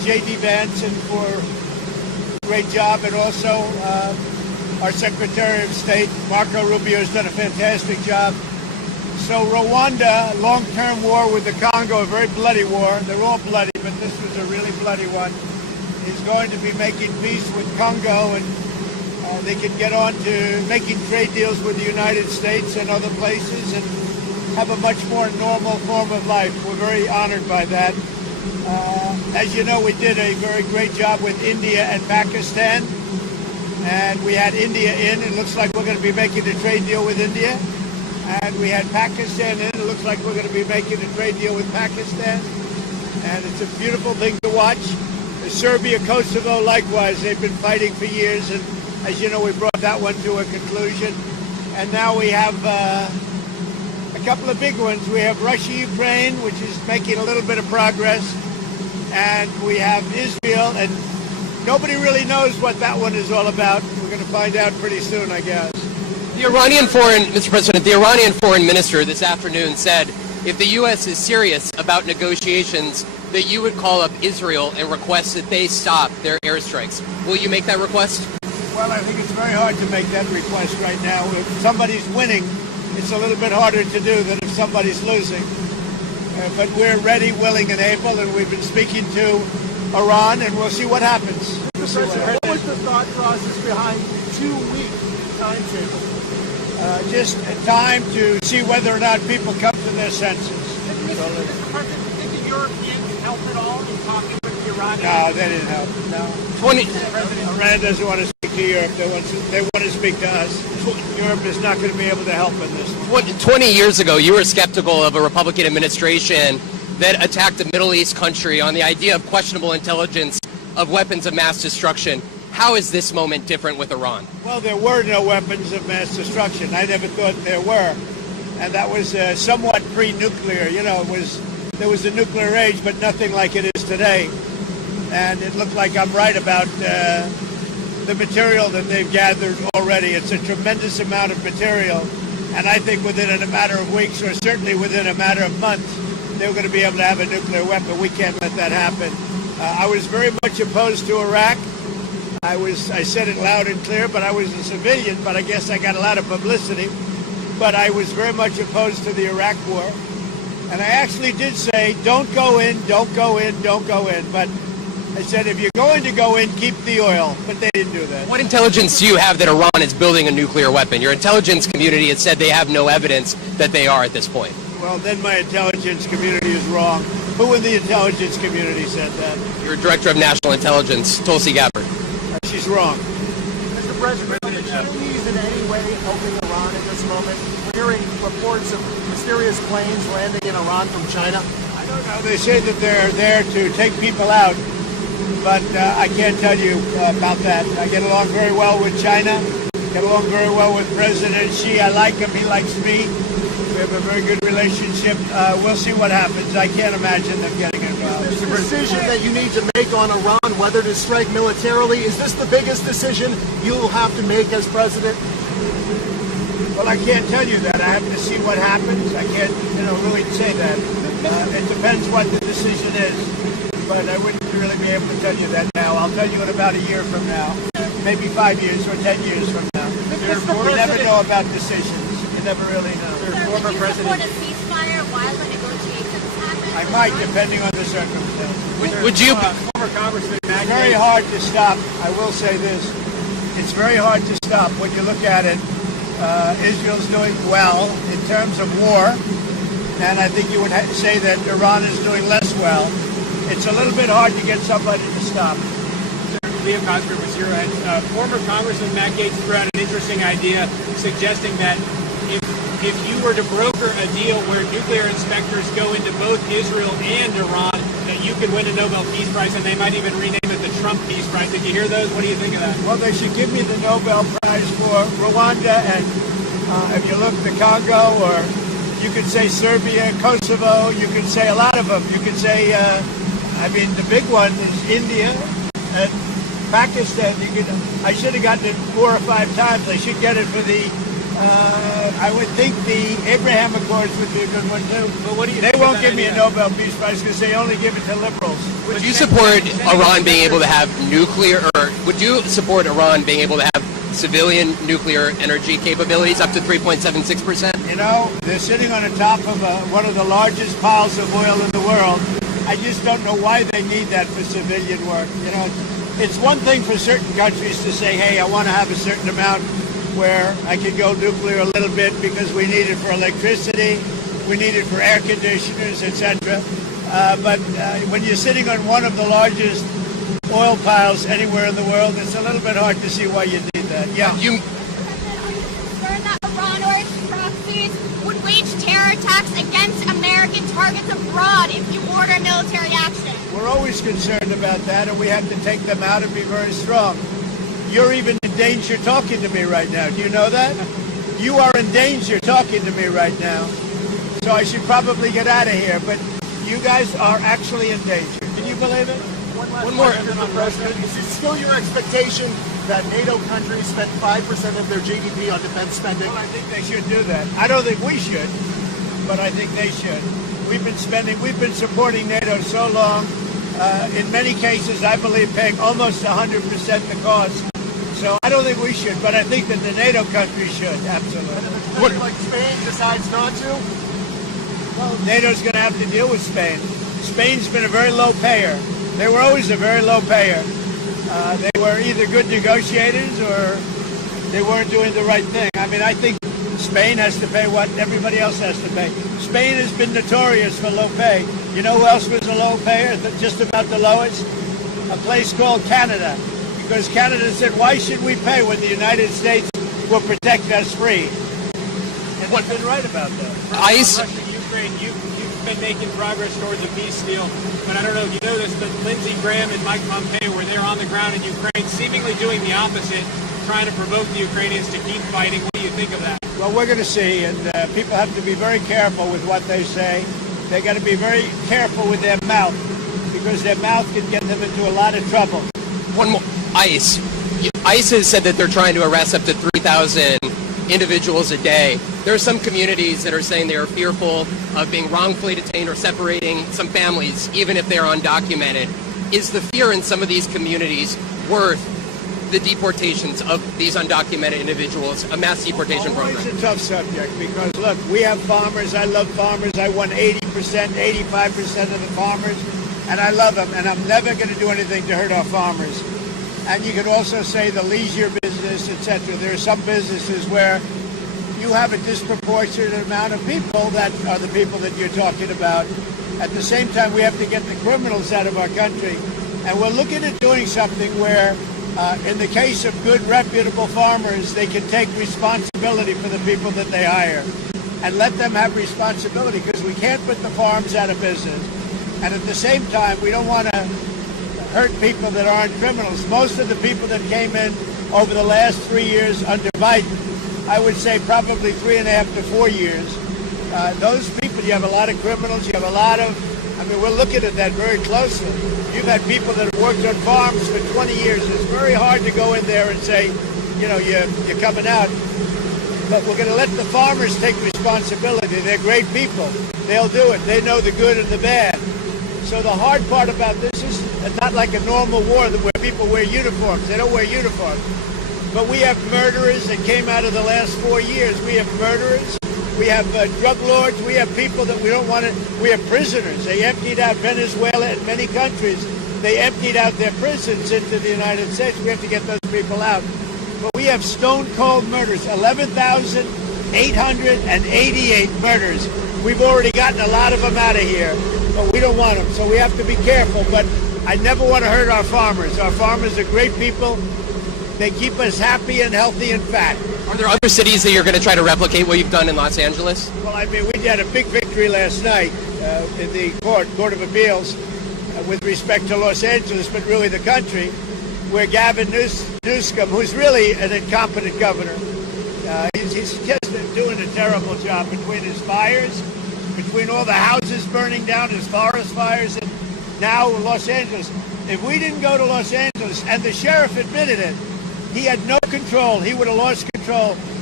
J.D. Vance and for a great job, and also our Secretary of State, Marco Rubio, has done a fantastic job. So Rwanda, long-term war with the Congo, a very bloody war. They're all bloody, but this was a really bloody one. Is going to be making peace with Congo, and they can get on to making trade deals with the United States and other places and have a much more normal form of life. We're very honored by that. As you know, we did a very great job with India and Pakistan, and we had India in. It looks like we're going to be making a trade deal with India. And we had Pakistan in. It looks like we're going to be making a trade deal with Pakistan. And it's a beautiful thing to watch. Serbia, Kosovo, likewise, they've been fighting for years. And as you know, we brought that one to a conclusion. And now we have a couple of big ones. We have Russia, Ukraine, which is making a little bit of progress. And we have Israel. And nobody really knows what that one is all about. We're going to find out pretty soon, I guess. Mr. President, the Iranian foreign minister this afternoon said if the U.S. is serious about negotiations, that you would call up Israel and request that they stop their airstrikes. Will you make that request? Well, I think it's very hard to make that request right now. If somebody's winning, it's a little bit harder to do than if somebody's losing. But we're ready, willing, and able, and we've been speaking to Iran, and we'll see what happens. Mr. President, what was the thought process behind 2-week timetable? Just time to see whether or not people come to their senses. Mr. President, do you think the Europeans help at all in talking with the Iranians? No, they didn't help. No. Iran doesn't want to speak to Europe. They want to speak to us. Europe is not going to be able to help in this one. 20 years ago, you were skeptical of a Republican administration that attacked a Middle East country on the idea of questionable intelligence of weapons of mass destruction. How is this moment different with Iran? Well, there were no weapons of mass destruction. I never thought there were. And that was somewhat pre-nuclear. You know, there was a nuclear age, but nothing like it is today. And it looked like I'm right about the material that they've gathered already. It's a tremendous amount of material. And I think within a matter of weeks, or certainly within a matter of months, they're going to be able to have a nuclear weapon. We can't let that happen. I was very much opposed to Iraq. I said it loud and clear, but I was a civilian, but I guess I got a lot of publicity. But I was very much opposed to the Iraq war. And I actually did say, don't go in, don't go in, don't go in. But I said, if you're going to go in, keep the oil. But they didn't do that. What intelligence do you have that Iran is building a nuclear weapon? Your intelligence community has said they have no evidence that they are at this point. Well, then my intelligence community is wrong. Who in the intelligence community said that? Your Director of National Intelligence, Tulsi Gabbard. She's wrong. Mr. President, are the Chinese in any way helping Iran at this moment? We're hearing reports of mysterious planes landing in Iran from China. I don't know. They say that they're there to take people out, but I can't tell you about that. I get along very well with China, get along very well with President Xi. I like him. He likes me. We have a very good relationship. We'll see what happens. I can't imagine them getting involved. Is this a decision that you need to make on Iran, whether to strike militarily? Is this the biggest decision you'll have to make as president? Well, I can't tell you that. I have to see what happens. I can't, really say that. It depends what the decision is. But I wouldn't really be able to tell you that now. I'll tell you in about a year from now. Maybe 5 years or 10 years from now. You never know about decisions. You never really know. Would you support a ceasefire while the negotiations happen? I might, depending on the circumstances. Would you? Former Congressman It's very hard to stop. I will say this. It's very hard to stop when you look at it. Israel's doing well in terms of war, and I think you would say that Iran is doing less well. It's a little bit hard to get somebody to stop. Former Congressman Matt Gaetz threw out an interesting idea suggesting that if you were to broker a deal where nuclear inspectors go into both Israel and Iran, that you could win a Nobel Peace Prize, and they might even rename it the Trump Peace Prize. Did you hear those? What do you think of that? Well, they should give me the Nobel Prize for Rwanda, and if you look the Congo, or you could say Serbia, Kosovo, you could say a lot of them. You could say, the big one is India and Pakistan. I should have gotten it 4 or 5 times. I should get it for the I would think the Abraham Accords would be a good one too. But what do you They think won't of give that me a idea? Nobel Peace Prize because they only give it to liberals. Would you support Iran being able to have nuclear, or would you support Iran being able to have civilian nuclear energy capabilities up to 3.76%? You know, they're sitting on the top of one of the largest piles of oil in the world. I just don't know why they need that for civilian work. You know, it's one thing for certain countries to say, hey, I want to have a certain amount where I could go nuclear a little bit because we need it for electricity, we need it for air conditioners, etc. But when you're sitting on one of the largest oil piles anywhere in the world, it's a little bit hard to see why you need that. Yeah. Are you concerned that Iran or its proxies would wage terror attacks against American targets abroad if you order military action? We're always concerned about that, and we have to take them out and be very strong. You're even in danger talking to me right now. Do you know that? You are in danger talking to me right now. So I should probably get out of here, but you guys are actually in danger. Can you believe it? One more question, Mr. President. Is it still your expectation that NATO countries spend 5% of their GDP on defense spending? Well, I think they should do that. I don't think we should, but I think they should. We've been supporting NATO so long. In many cases, I believe paying almost 100% the cost. So I don't think we should, but I think that the NATO countries should, absolutely. And if a country like Spain decides not to? Well, NATO's going to have to deal with Spain. Spain's been a very low payer. They were always a very low payer. They were either good negotiators or they weren't doing the right thing. I mean, I think Spain has to pay what everybody else has to pay. Spain has been notorious for low pay. You know who else was a low payer, just about the lowest? A place called Canada. Because Canada said, why should we pay when the United States will protect us free? And they've been right about that. ICE. Russia-Ukraine, you've been making progress towards a peace deal, but I don't know if you know this, but Lindsey Graham and Mike Pompeo were there on the ground in Ukraine, seemingly doing the opposite, trying to provoke the Ukrainians to keep fighting. What do you think of that? Well, we're going to see, and people have to be very careful with what they say. They got to be very careful with their mouth, because their mouth can get them into a lot of trouble. One more. ICE. ICE has said that they're trying to arrest up to 3,000 individuals a day. There are some communities that are saying they are fearful of being wrongfully detained or separating some families, even if they're undocumented. Is the fear in some of these communities worth the deportations of these undocumented individuals, a mass deportation program? It's a tough subject because, look, we have farmers. I love farmers. I won 80%, 85% of the farmers, and I love them, and I'm never going to do anything to hurt our farmers. And you could also say the leisure business, etc. There are some businesses where you have a disproportionate amount of people that are the people that you're talking about. At the same time, we have to get the criminals out of our country. And we're looking at doing something where, in the case of good, reputable farmers, they can take responsibility for the people that they hire and let them have responsibility, because we can't put the farms out of business. And at the same time, we don't want to hurt people that aren't criminals. Most of the people that came in over the last 3 years under Biden, I would say probably 3.5 to 4 years, those people, you have a lot of criminals, you have a lot of, I mean, we're looking at that very closely. You've had people that have worked on farms for 20 years. It's very hard to go in there and say, you know, you're coming out. But we're going to let the farmers take responsibility. They're great people. They'll do it. They know the good and the bad. So the hard part about this is not like a normal war where people wear uniforms. They don't wear uniforms. But we have murderers that came out of the last 4 years. We have murderers. We have drug lords. We have people that we don't want to. We have prisoners. They emptied out Venezuela and many countries. They emptied out their prisons into the United States. We have to get those people out. But we have stone-cold murders, 11,888 murders. We've already gotten a lot of them out of here, but we don't want them. So we have to be careful. But I never want to hurt our farmers. Our farmers are great people. They keep us happy and healthy and fat. Are there other cities that you're going to try to replicate what you've done in Los Angeles? Well, I mean, we had a big victory last night in the Court of Appeals with respect to Los Angeles, but really the country, where Gavin Newsom, who's really an incompetent governor, he's just doing a terrible job between his fires, between all the houses burning down, his forest fires, and now Los Angeles. If we didn't go to Los Angeles, and the sheriff admitted it, he had no control. He would have lost control.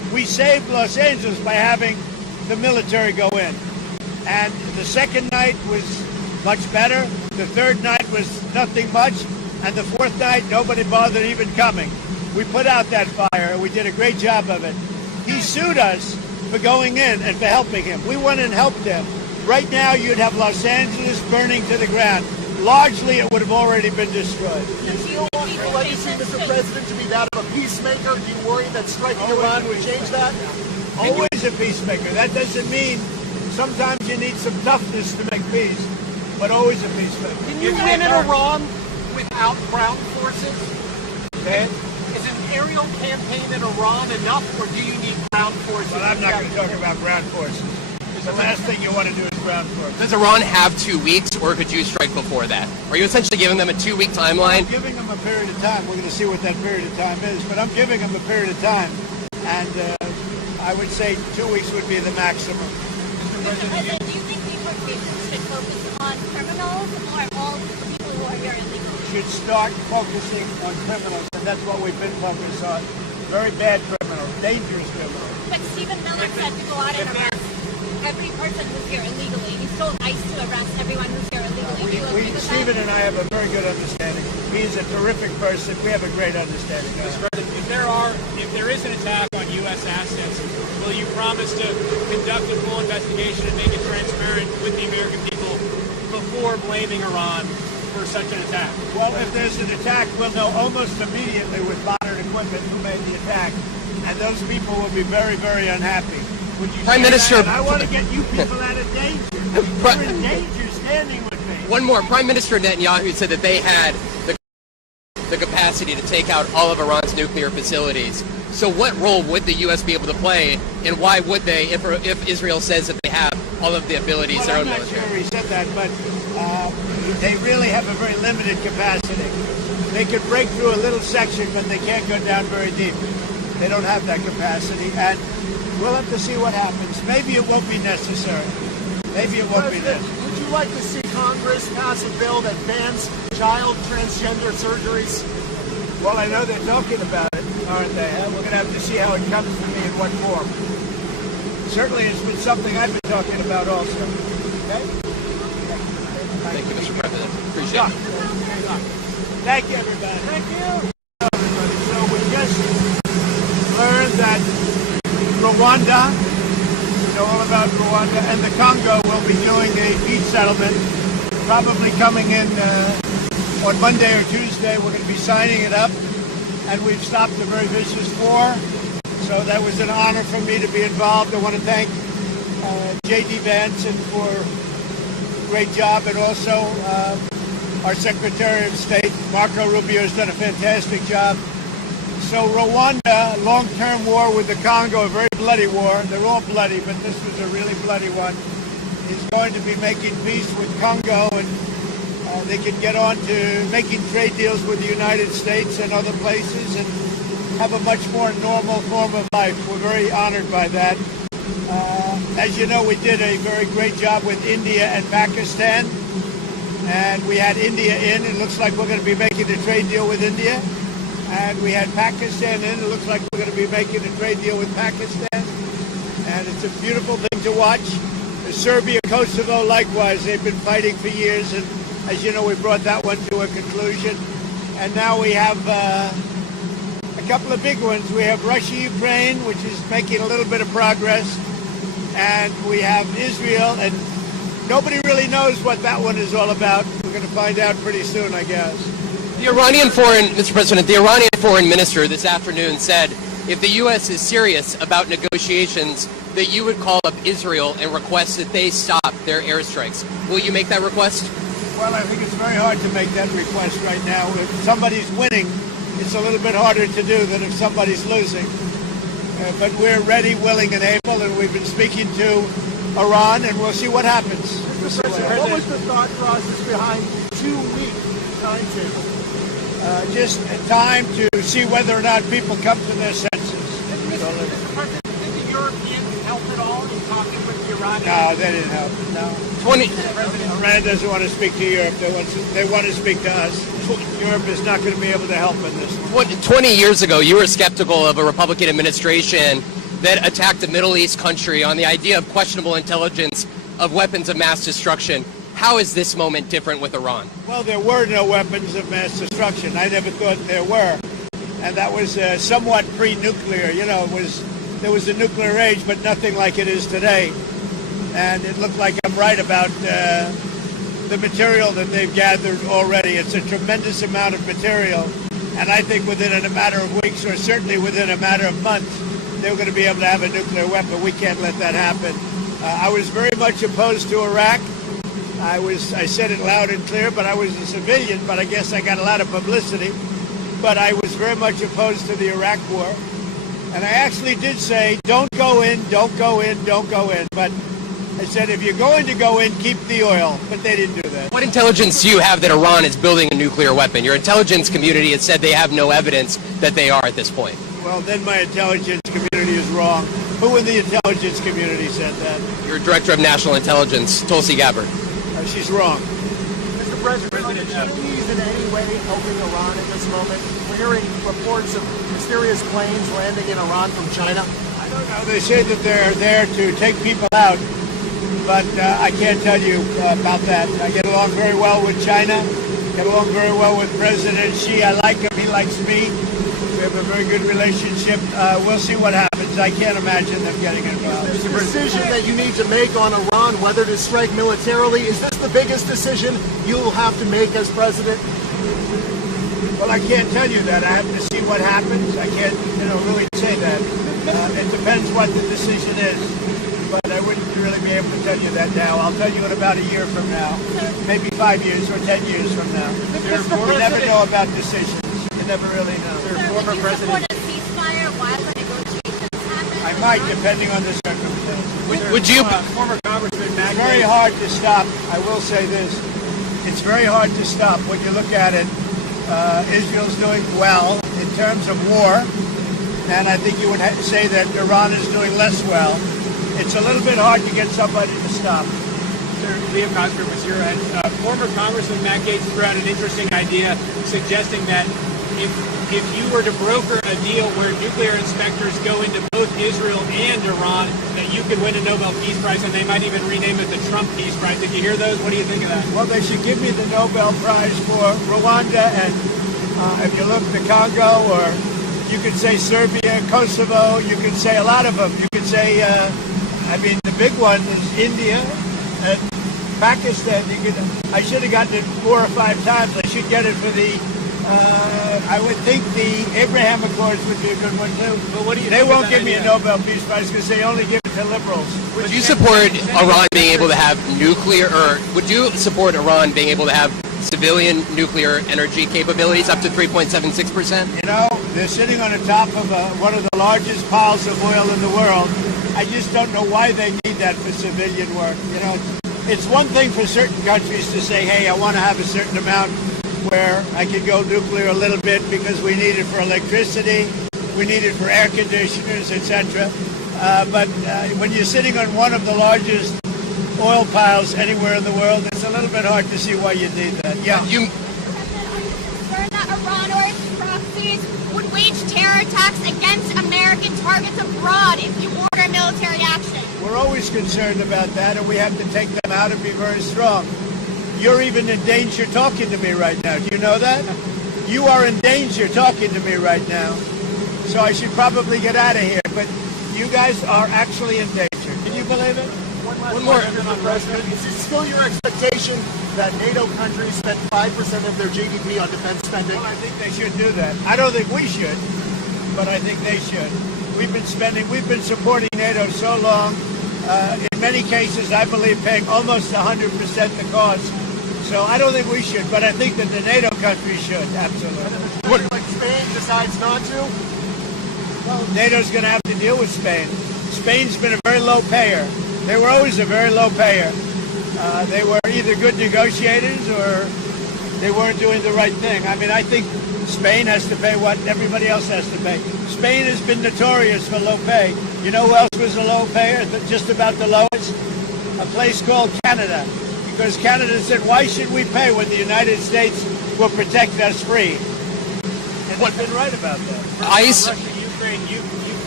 We saved Los Angeles by having the military go in. And the second night was much better. The third night was nothing much. And the fourth night, nobody bothered even coming. We put out that fire. We did a great job of it. He sued us for going in and for helping him. We went and helped him. Right now, you'd have Los Angeles burning to the ground. Largely, it would have already been destroyed. Do you still want your legacy, Mr. President, to be that of a peacemaker? Do you worry that striking Iran would change that? Always a peacemaker. That doesn't mean sometimes you need some toughness to make peace, but always a peacemaker. Can you win in Iran without ground forces? Okay? Is an aerial campaign in Iran enough, or do you need ground forces? Well, I'm not going to talk about ground forces. The last thing you want to do is ground forces. Does Iran have 2 weeks, or could you strike before that? Are you essentially giving them a 2-week timeline? I'm giving them a period of time. We're going to see what that period of time is, but I'm giving them a period of time, and I would say 2 weeks would be the maximum. Mr. President, do you think deportation should focus on criminals or all people who are here illegally? Should start focusing on criminals, and that's what we've been focused on. Very bad criminals, dangerous criminals. But Stephen Miller said to go out and arrest every person who's here illegally. He told ICE to arrest everyone who's here illegally. Stephen and I have a very good understanding. He's a terrific person. We have a great understanding. If there is an attack on U.S. assets, will you promise to conduct a full investigation and make it transparent with the American people before blaming Iran for such an attack? Well, if there's an attack, we'll know almost immediately with modern equipment who made the attack, and those people will be very, very unhappy. Would you Prime Minister, I want to get you people out of danger. You're in danger standing with me. One more. Prime Minister Netanyahu said that they had the capacity to take out all of Iran's nuclear facilities. So what role would the U.S. be able to play, and why would they, if Israel says that they have all of the abilities their own military? I'm not sure he said that, but they really have a very limited capacity. They could break through a little section, but they can't go down very deep. They don't have that capacity, and we'll have to see what happens. Maybe it won't be necessary. Maybe it won't be necessary. Would you like to see Congress pass a bill that bans child transgender surgeries? Well, I know they're talking about it, aren't they? We're going to have to see how it comes to me in what form. Certainly, it's been something I've been talking about also. Okay? Thank you, Mr. President. Appreciate it. Thank you, everybody. Thank you. Everybody. So we just learned that Rwanda, you know all about Rwanda, and the Congo will be doing a peace settlement, probably coming in on Monday or Tuesday. We're going to be signing it up, and we've stopped a very vicious war. So that was an honor for me to be involved. I want to thank J.D. Vance for a great job, and also our Secretary of State, Marco Rubio, has done a fantastic job. So Rwanda, long-term war with the Congo, a very bloody war. They're all bloody, but this was a really bloody one. Is going to be making peace with Congo, and they can get on to making trade deals with the United States and other places and have a much more normal form of life. We're very honored by that. As you know, we did a very great job with India and Pakistan, and we had India in. It looks like we're going to be making a trade deal with India. And we had Pakistan in. It looks like we're going to be making a trade deal with Pakistan. And it's a beautiful thing to watch. Serbia, Kosovo, likewise, they've been fighting for years. And as you know, we brought that one to a conclusion. And now we have a couple of big ones. We have Russia, Ukraine, which is making a little bit of progress. And we have Israel. And nobody really knows what that one is all about. We're going to find out pretty soon, I guess. Mr. President, the Iranian foreign minister this afternoon said if the U.S. is serious about negotiations, that you would call up Israel and request that they stop their airstrikes. Will you make that request? Well, I think it's very hard to make that request right now. If somebody's winning, it's a little bit harder to do than if somebody's losing. But we're ready, willing, and able, and we've been speaking to Iran, and we'll see what happens. Mr. President, what was the thought process behind 2-week timetable? Just time to see whether or not people come to their senses. Mr. President, did the Europeans help at all in talking with the Iranians? No, they didn't help. No. Iran doesn't want to speak to Europe. They want to speak to us. Europe is not going to be able to help in this. 20 years ago, you were skeptical of a Republican administration that attacked a Middle East country on the idea of questionable intelligence of weapons of mass destruction. How is this moment different with Iran? Well, there were no weapons of mass destruction. I never thought there were. And that was somewhat pre-nuclear. You know, there was a nuclear age, but nothing like it is today. And it looked like I'm right about the material that they've gathered already. It's a tremendous amount of material. And I think within a matter of weeks, or certainly within a matter of months, they're going to be able to have a nuclear weapon. We can't let that happen. I was very much opposed to Iraq. I said it loud and clear, but I was a civilian, but I guess I got a lot of publicity. But I was very much opposed to the Iraq war. And I actually did say, don't go in, don't go in, don't go in. But I said, if you're going to go in, keep the oil. But they didn't do that. What intelligence do you have that Iran is building a nuclear weapon? Your intelligence community has said they have no evidence that they are at this point. Well, then my intelligence community is wrong. Who in the intelligence community said that? Your Director of National Intelligence, Tulsi Gabbard. She's wrong. Mr. President, are the Chinese in any way helping Iran at this moment? We're hearing reports of mysterious planes landing in Iran from China. I don't know. They say that they're there to take people out, but I can't tell you about that. I get along very well with China, get along very well with President Xi. I like him. He likes me. We have a very good relationship. We'll see what happens. I can't imagine them getting involved. Is the decision that you need to make on Iran, whether to strike militarily, is this the biggest decision you'll have to make as president? Well, I can't tell you that. I have to see what happens. I can't, really say that. It depends what the decision is. But I wouldn't really be able to tell you that now. I'll tell you in about a year from now, maybe 5 years or 10 years from now. We never know about decisions. You never really know. Would you support a ceasefire while the negotiations happen? I might, depending on the circumstances. Would you? Former Congressman Matt It's very hard to stop. I will say this. It's very hard to stop when you look at it. Israel's doing well in terms of war, and I think you would say that Iran is doing less well. It's a little bit hard to get somebody to stop. Liam Cosper was here, and former Congressman Matt Gaetz threw out an interesting idea suggesting that if you were to broker a deal where nuclear inspectors go into both Israel and Iran, that you could win a Nobel Peace Prize, and they might even rename it the Trump Peace Prize. Did you hear those? What do you think of that? Well, they should give me the Nobel Prize for Rwanda, and if you look the Congo, or you could say Serbia, Kosovo, you could say a lot of them. You could say, the big one is India and Pakistan. I should have gotten it 4 or 5 times. I should get it for the I would think the Abraham Accords would be a good one too. But what do you They think won't of that give me a idea? Nobel Peace Prize because they only give it to liberals. Would you support Iran being able to have nuclear, or would you support Iran being able to have civilian nuclear energy capabilities up to 3.76%? You know, they're sitting on the top of one of the largest piles of oil in the world. I just don't know why they need that for civilian work. You know, it's one thing for certain countries to say, hey, I want to have a certain amount where I could go nuclear a little bit because we need it for electricity, we need it for air conditioners, etc. But when you're sitting on one of the largest oil piles anywhere in the world, it's a little bit hard to see why you need that. Yeah. Are you concerned that Iran or its proxies would wage terror attacks against American targets abroad if you order military action? We're always concerned about that, and we have to take them out and be very strong. You're even in danger talking to me right now. Do you know that? You are in danger talking to me right now. So I should probably get out of here. But you guys are actually in danger. Can you believe it? One more question, Mr. President. Is it still your expectation that NATO countries spend 5% of their GDP on defense spending? Well, I think they should do that. I don't think we should, but I think they should. We've been supporting NATO so long. In many cases, I believe paying almost 100% the cost. So I don't think we should, but I think that the NATO countries should, absolutely. And if a country like Spain decides not to? Well, NATO's going to have to deal with Spain. Spain's been a very low payer. They were always a very low payer. They were either good negotiators or they weren't doing the right thing. I mean, I think Spain has to pay what everybody else has to pay. Spain has been notorious for low pay. You know who else was a low payer, just about the lowest? A place called Canada. Because Canada said, why should we pay when the United States will protect us free? And they've been right about that. ICE. Russia, Ukraine, you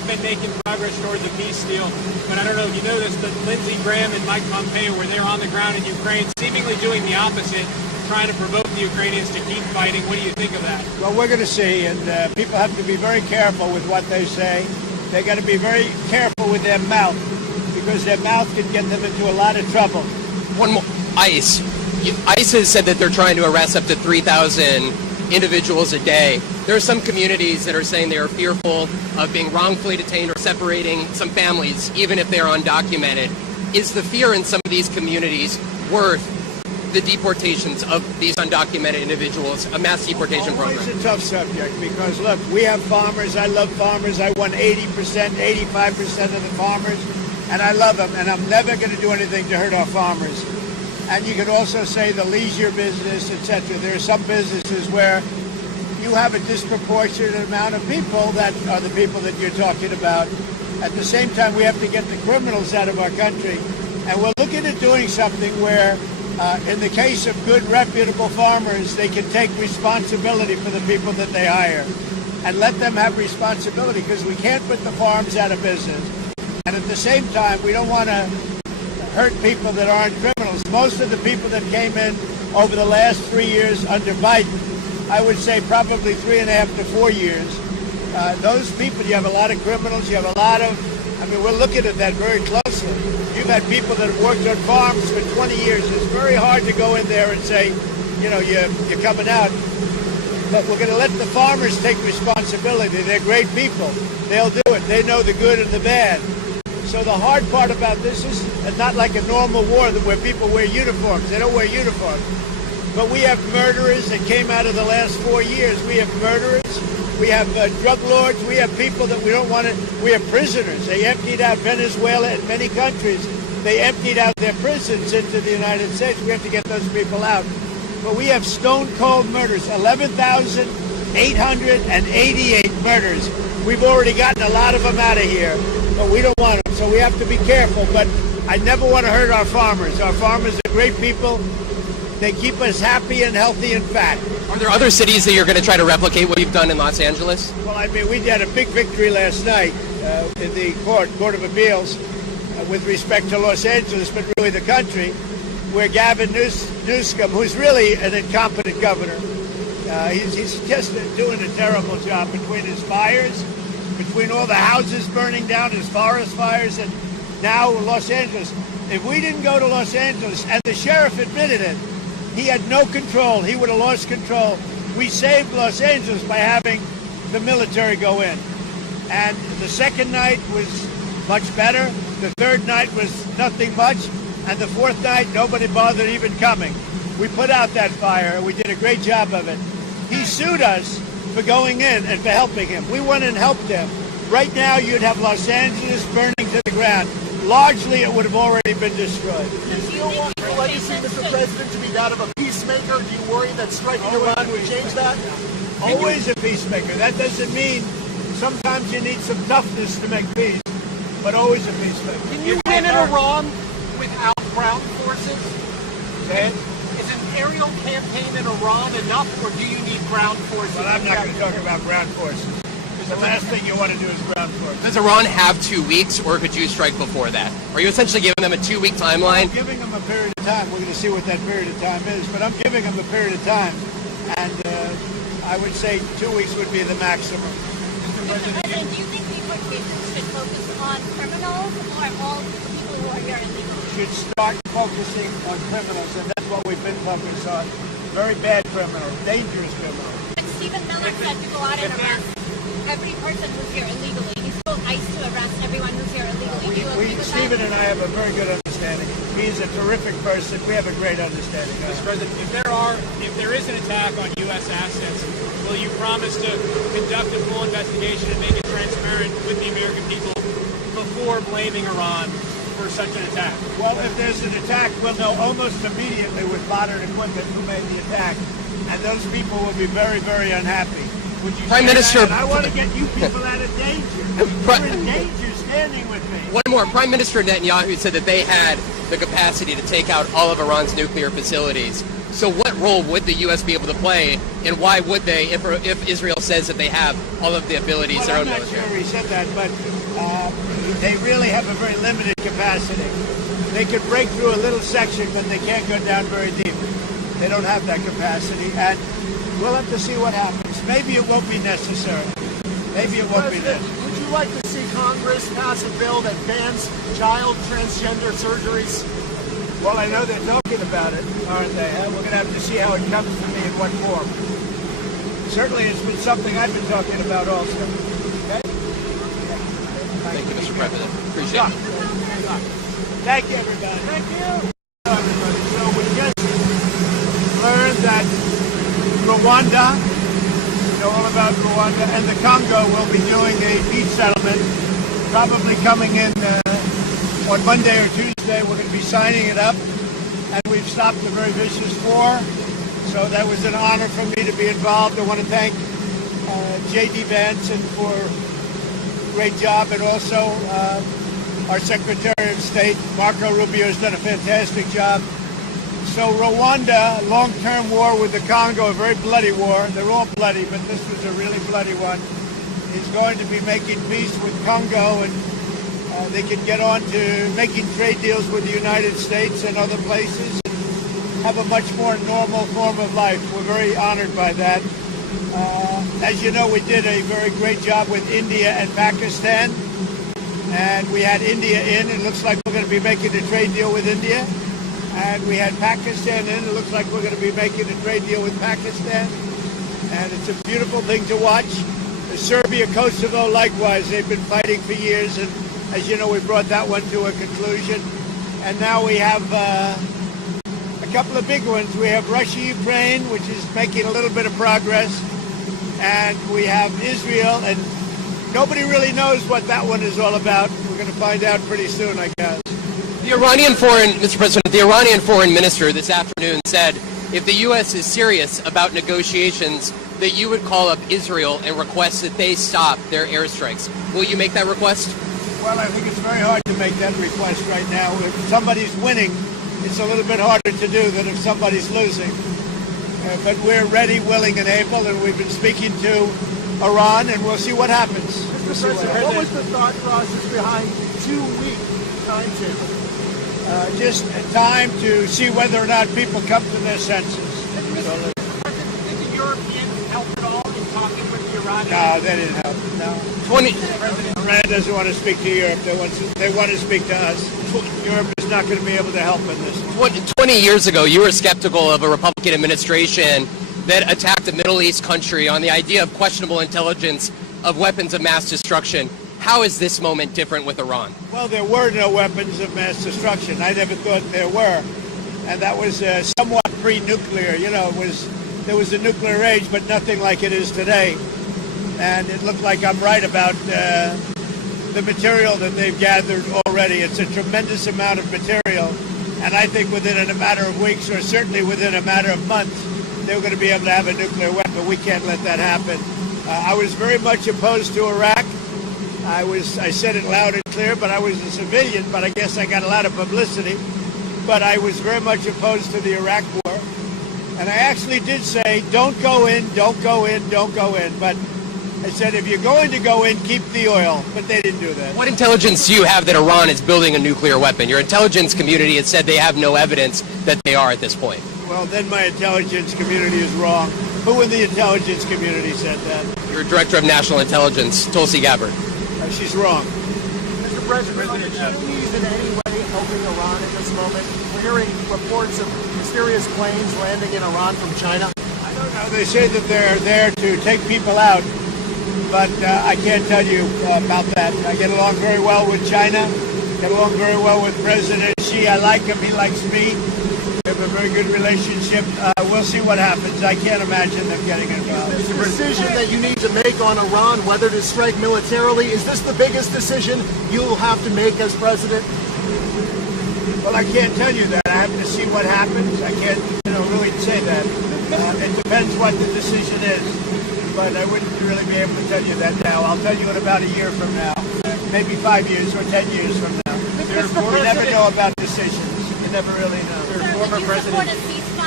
been making progress towards a peace deal. But I don't know if you know this, but Lindsey Graham and Mike Pompeo were there on the ground in Ukraine, seemingly doing the opposite, trying to provoke the Ukrainians to keep fighting. What do you think of that? Well, we're going to see, and people have to be very careful with what they say. They're going to be very careful with their mouth, because their mouth can get them into a lot of trouble. One more. ICE. ICE has said that they're trying to arrest up to 3,000 individuals a day. There are some communities that are saying they are fearful of being wrongfully detained or separating some families, even if they're undocumented. Is the fear in some of these communities worth the deportations of these undocumented individuals, a mass deportation program? It's a tough subject because, look, we have farmers. I love farmers. I won 80%, 85% of the farmers, and I love them, and I'm never going to do anything to hurt our farmers. And you can also say the leisure business, etc. There are some businesses where you have a disproportionate amount of people that are the people that you're talking about. At the same time, we have to get the criminals out of our country. And we're looking at doing something where, in the case of good, reputable farmers, they can take responsibility for the people that they hire and let them have responsibility, because we can't put the farms out of business. And at the same time, we don't want to hurt people that aren't criminals. Most of the people that came in over the last 3 years under Biden, I would say probably 3.5 to 4 years, those people, you have a lot of criminals, you have a lot of, we're looking at that very closely. You've had people that have worked on farms for 20 years. It's very hard to go in there and say, you're coming out. But we're going to let the farmers take responsibility. They're great people. They'll do it. They know the good and the bad. So the hard part about this is not like a normal war where people wear uniforms. They don't wear uniforms. But we have murderers that came out of the last 4 years. We have murderers. We have drug lords. We have people that we don't want to. We have prisoners. They emptied out Venezuela and many countries. They emptied out their prisons into the United States. We have to get those people out. But we have stone-cold murders, 11,888 murders. We've already gotten a lot of them out of here, but we don't want them. So we have to be careful. But I never want to hurt our farmers. Our farmers are great people. They keep us happy and healthy and fat. Are there other cities that you're going to try to replicate what you've done in Los Angeles? Well, we had a big victory last night in the Court of Appeals with respect to Los Angeles, but really the country, where Gavin Newsom, who's really an incompetent governor, he's just doing a terrible job between his fires, between all the houses burning down, his forest fires, and now Los Angeles. If we didn't go to Los Angeles, and the sheriff admitted it, he had no control. He would have lost control. We saved Los Angeles by having the military go in. And the second night was much better. The third night was nothing much. And the fourth night, nobody bothered even coming. We put out that fire. We did a great job of it. He sued us for going in and for helping him. We went and helped him. Right now, you'd have Los Angeles burning to the ground. Largely, it would have already been destroyed. Do you want your legacy, Mr. President, to be that of a peacemaker? Do you worry that striking Iran would change that? Always a peacemaker. That doesn't mean sometimes you need some toughness to make peace, but always a peacemaker. Can you win in Iran without ground forces? Okay. Is an aerial campaign in Iran enough, or do you need ground forces? Well, I'm not going to talk about ground forces. The last thing you want to do is ground forces. Does Iran have 2 weeks, or could you strike before that? Are you essentially giving them a 2-week timeline? I'm giving them a period of time. We're going to see what that period of time is, but I'm giving them a period of time, and I would say 2 weeks would be the maximum. Mr. President, do you think deportations should focus on criminals or all people who are here illegally? Should start focusing on criminals, and that's what we've been focused on. Very bad criminals, dangerous criminals. But Stephen Miller said to go out and arrest every person who's here illegally. He's told ICE to arrest everyone who's here illegally. Do you agree with Stephen that? and I have a very good understanding. He's a terrific person. We have a great understanding. Mr. President, if there is an attack on U.S. assets, will you promise to conduct a full investigation and make it transparent with the American people before blaming Iran for such an attack? Well, if there's an attack, we'll know almost immediately with modern equipment who made the attack, and those people will be very, very unhappy. Would you Prime Minister, I want to get you people out of danger. You're in danger standing with me. One more. Prime Minister Netanyahu said that they had the capacity to take out all of Iran's nuclear facilities. So what role would the U.S. be able to play, and why would they, if Israel says that they have all of the abilities, their own I'm not military? sure he said that, but they really have a very limited capacity. They could break through a little section, but they can't go down very deep. They don't have that capacity, and we'll have to see what happens. Maybe it won't be necessary. Maybe it won't be necessary. Would you like to see Congress pass a bill that bans child transgender surgeries? Well, I know they're talking about it, aren't they? We're going to have to see how it comes to me in what form. Certainly, it's been something I've been talking about also. Okay? Thank you, Mr. President. Appreciate it. Thank you, everybody. Thank you. Everybody. So we just learned that Rwanda, you know all about Rwanda, and the Congo will be doing a peace settlement, probably coming in on Monday or Tuesday. We're going to be signing it up, and we've stopped a very vicious war. So that was an honor for me to be involved. I want to thank J.D. Vance for a great job, and also our Secretary of State, Marco Rubio, has done a fantastic job. So Rwanda, long-term war with the Congo, a very bloody war. They're all bloody, but this was a really bloody one. Is going to be making peace with Congo, and they can get on to making trade deals with the United States and other places and have a much more normal form of life. We're very honored by that. As you know, we did a very great job with India and Pakistan, and we had India in. It looks like we're going to be making a trade deal with India. And we had Pakistan in. It looks like we're going to be making a trade deal with Pakistan. And it's a beautiful thing to watch. Serbia, Kosovo, likewise, they've been fighting for years. And as you know, we brought that one to a conclusion. And now we have a couple of big ones. We have Russia, Ukraine, which is making a little bit of progress. And we have Israel. And nobody really knows what that one is all about. We're going to find out pretty soon, I guess. Mr. President, the Iranian foreign minister this afternoon said if the U.S. is serious about negotiations, that you would call up Israel and request that they stop their airstrikes. Will you make that request? Well, I think it's very hard to make that request right now. If somebody's winning, it's a little bit harder to do than if somebody's losing. But we're ready, willing, and able, and we've been speaking to Iran, and we'll see what happens. Mr. President, what was the thought process behind 2-week timetable? Just time to see whether or not people come to their senses. Did the Europeans help at all in talking with the Iranians? No, they didn't help. No. Iran doesn't want to speak to Europe. They want to speak to us. Europe is not going to be able to help in this. 20 years ago, you were skeptical of a Republican administration that attacked a Middle East country on the idea of questionable intelligence of weapons of mass destruction. How is this moment different with Iran? Well, there were no weapons of mass destruction. I never thought there were. And that was somewhat pre-nuclear. You know, there was a nuclear age, but nothing like it is today. And it looked like I'm right about the material that they've gathered already. It's a tremendous amount of material. And I think within a matter of weeks, or certainly within a matter of months, they were going to be able to have a nuclear weapon. We can't let that happen. I was very much opposed to Iraq. I said it loud and clear, but I was a civilian, but I guess I got a lot of publicity. But I was very much opposed to the Iraq war. And I actually did say, don't go in, don't go in, don't go in. But I said, if you're going to go in, keep the oil. But they didn't do that. What intelligence do you have that Iran is building a nuclear weapon? Your intelligence community has said they have no evidence that they are at this point. Well, then my intelligence community is wrong. Who in the intelligence community said that? Your Director of National Intelligence, Tulsi Gabbard. She's wrong. Mr. President, are the Chinese in any way helping Iran at this moment? We're hearing reports of mysterious planes landing in Iran from China. I don't know. They say that they're there to take people out, but I can't tell you about that. I get along very well with China, get along very well with President Xi. I like him. He likes me. We have a very good relationship. We'll see what happens. I can't imagine them getting involved. Is this decision that you need to make on Iran, whether to strike militarily, is this the biggest decision you'll have to make as president? Well, I can't tell you that. I have to see what happens. I can't, really say that. It depends what the decision is. But I wouldn't really be able to tell you that now. I'll tell you in about a year from now. Maybe 5 years or 10 years from now. You never know about decisions. You never really know. Sir, would you support a ceasefire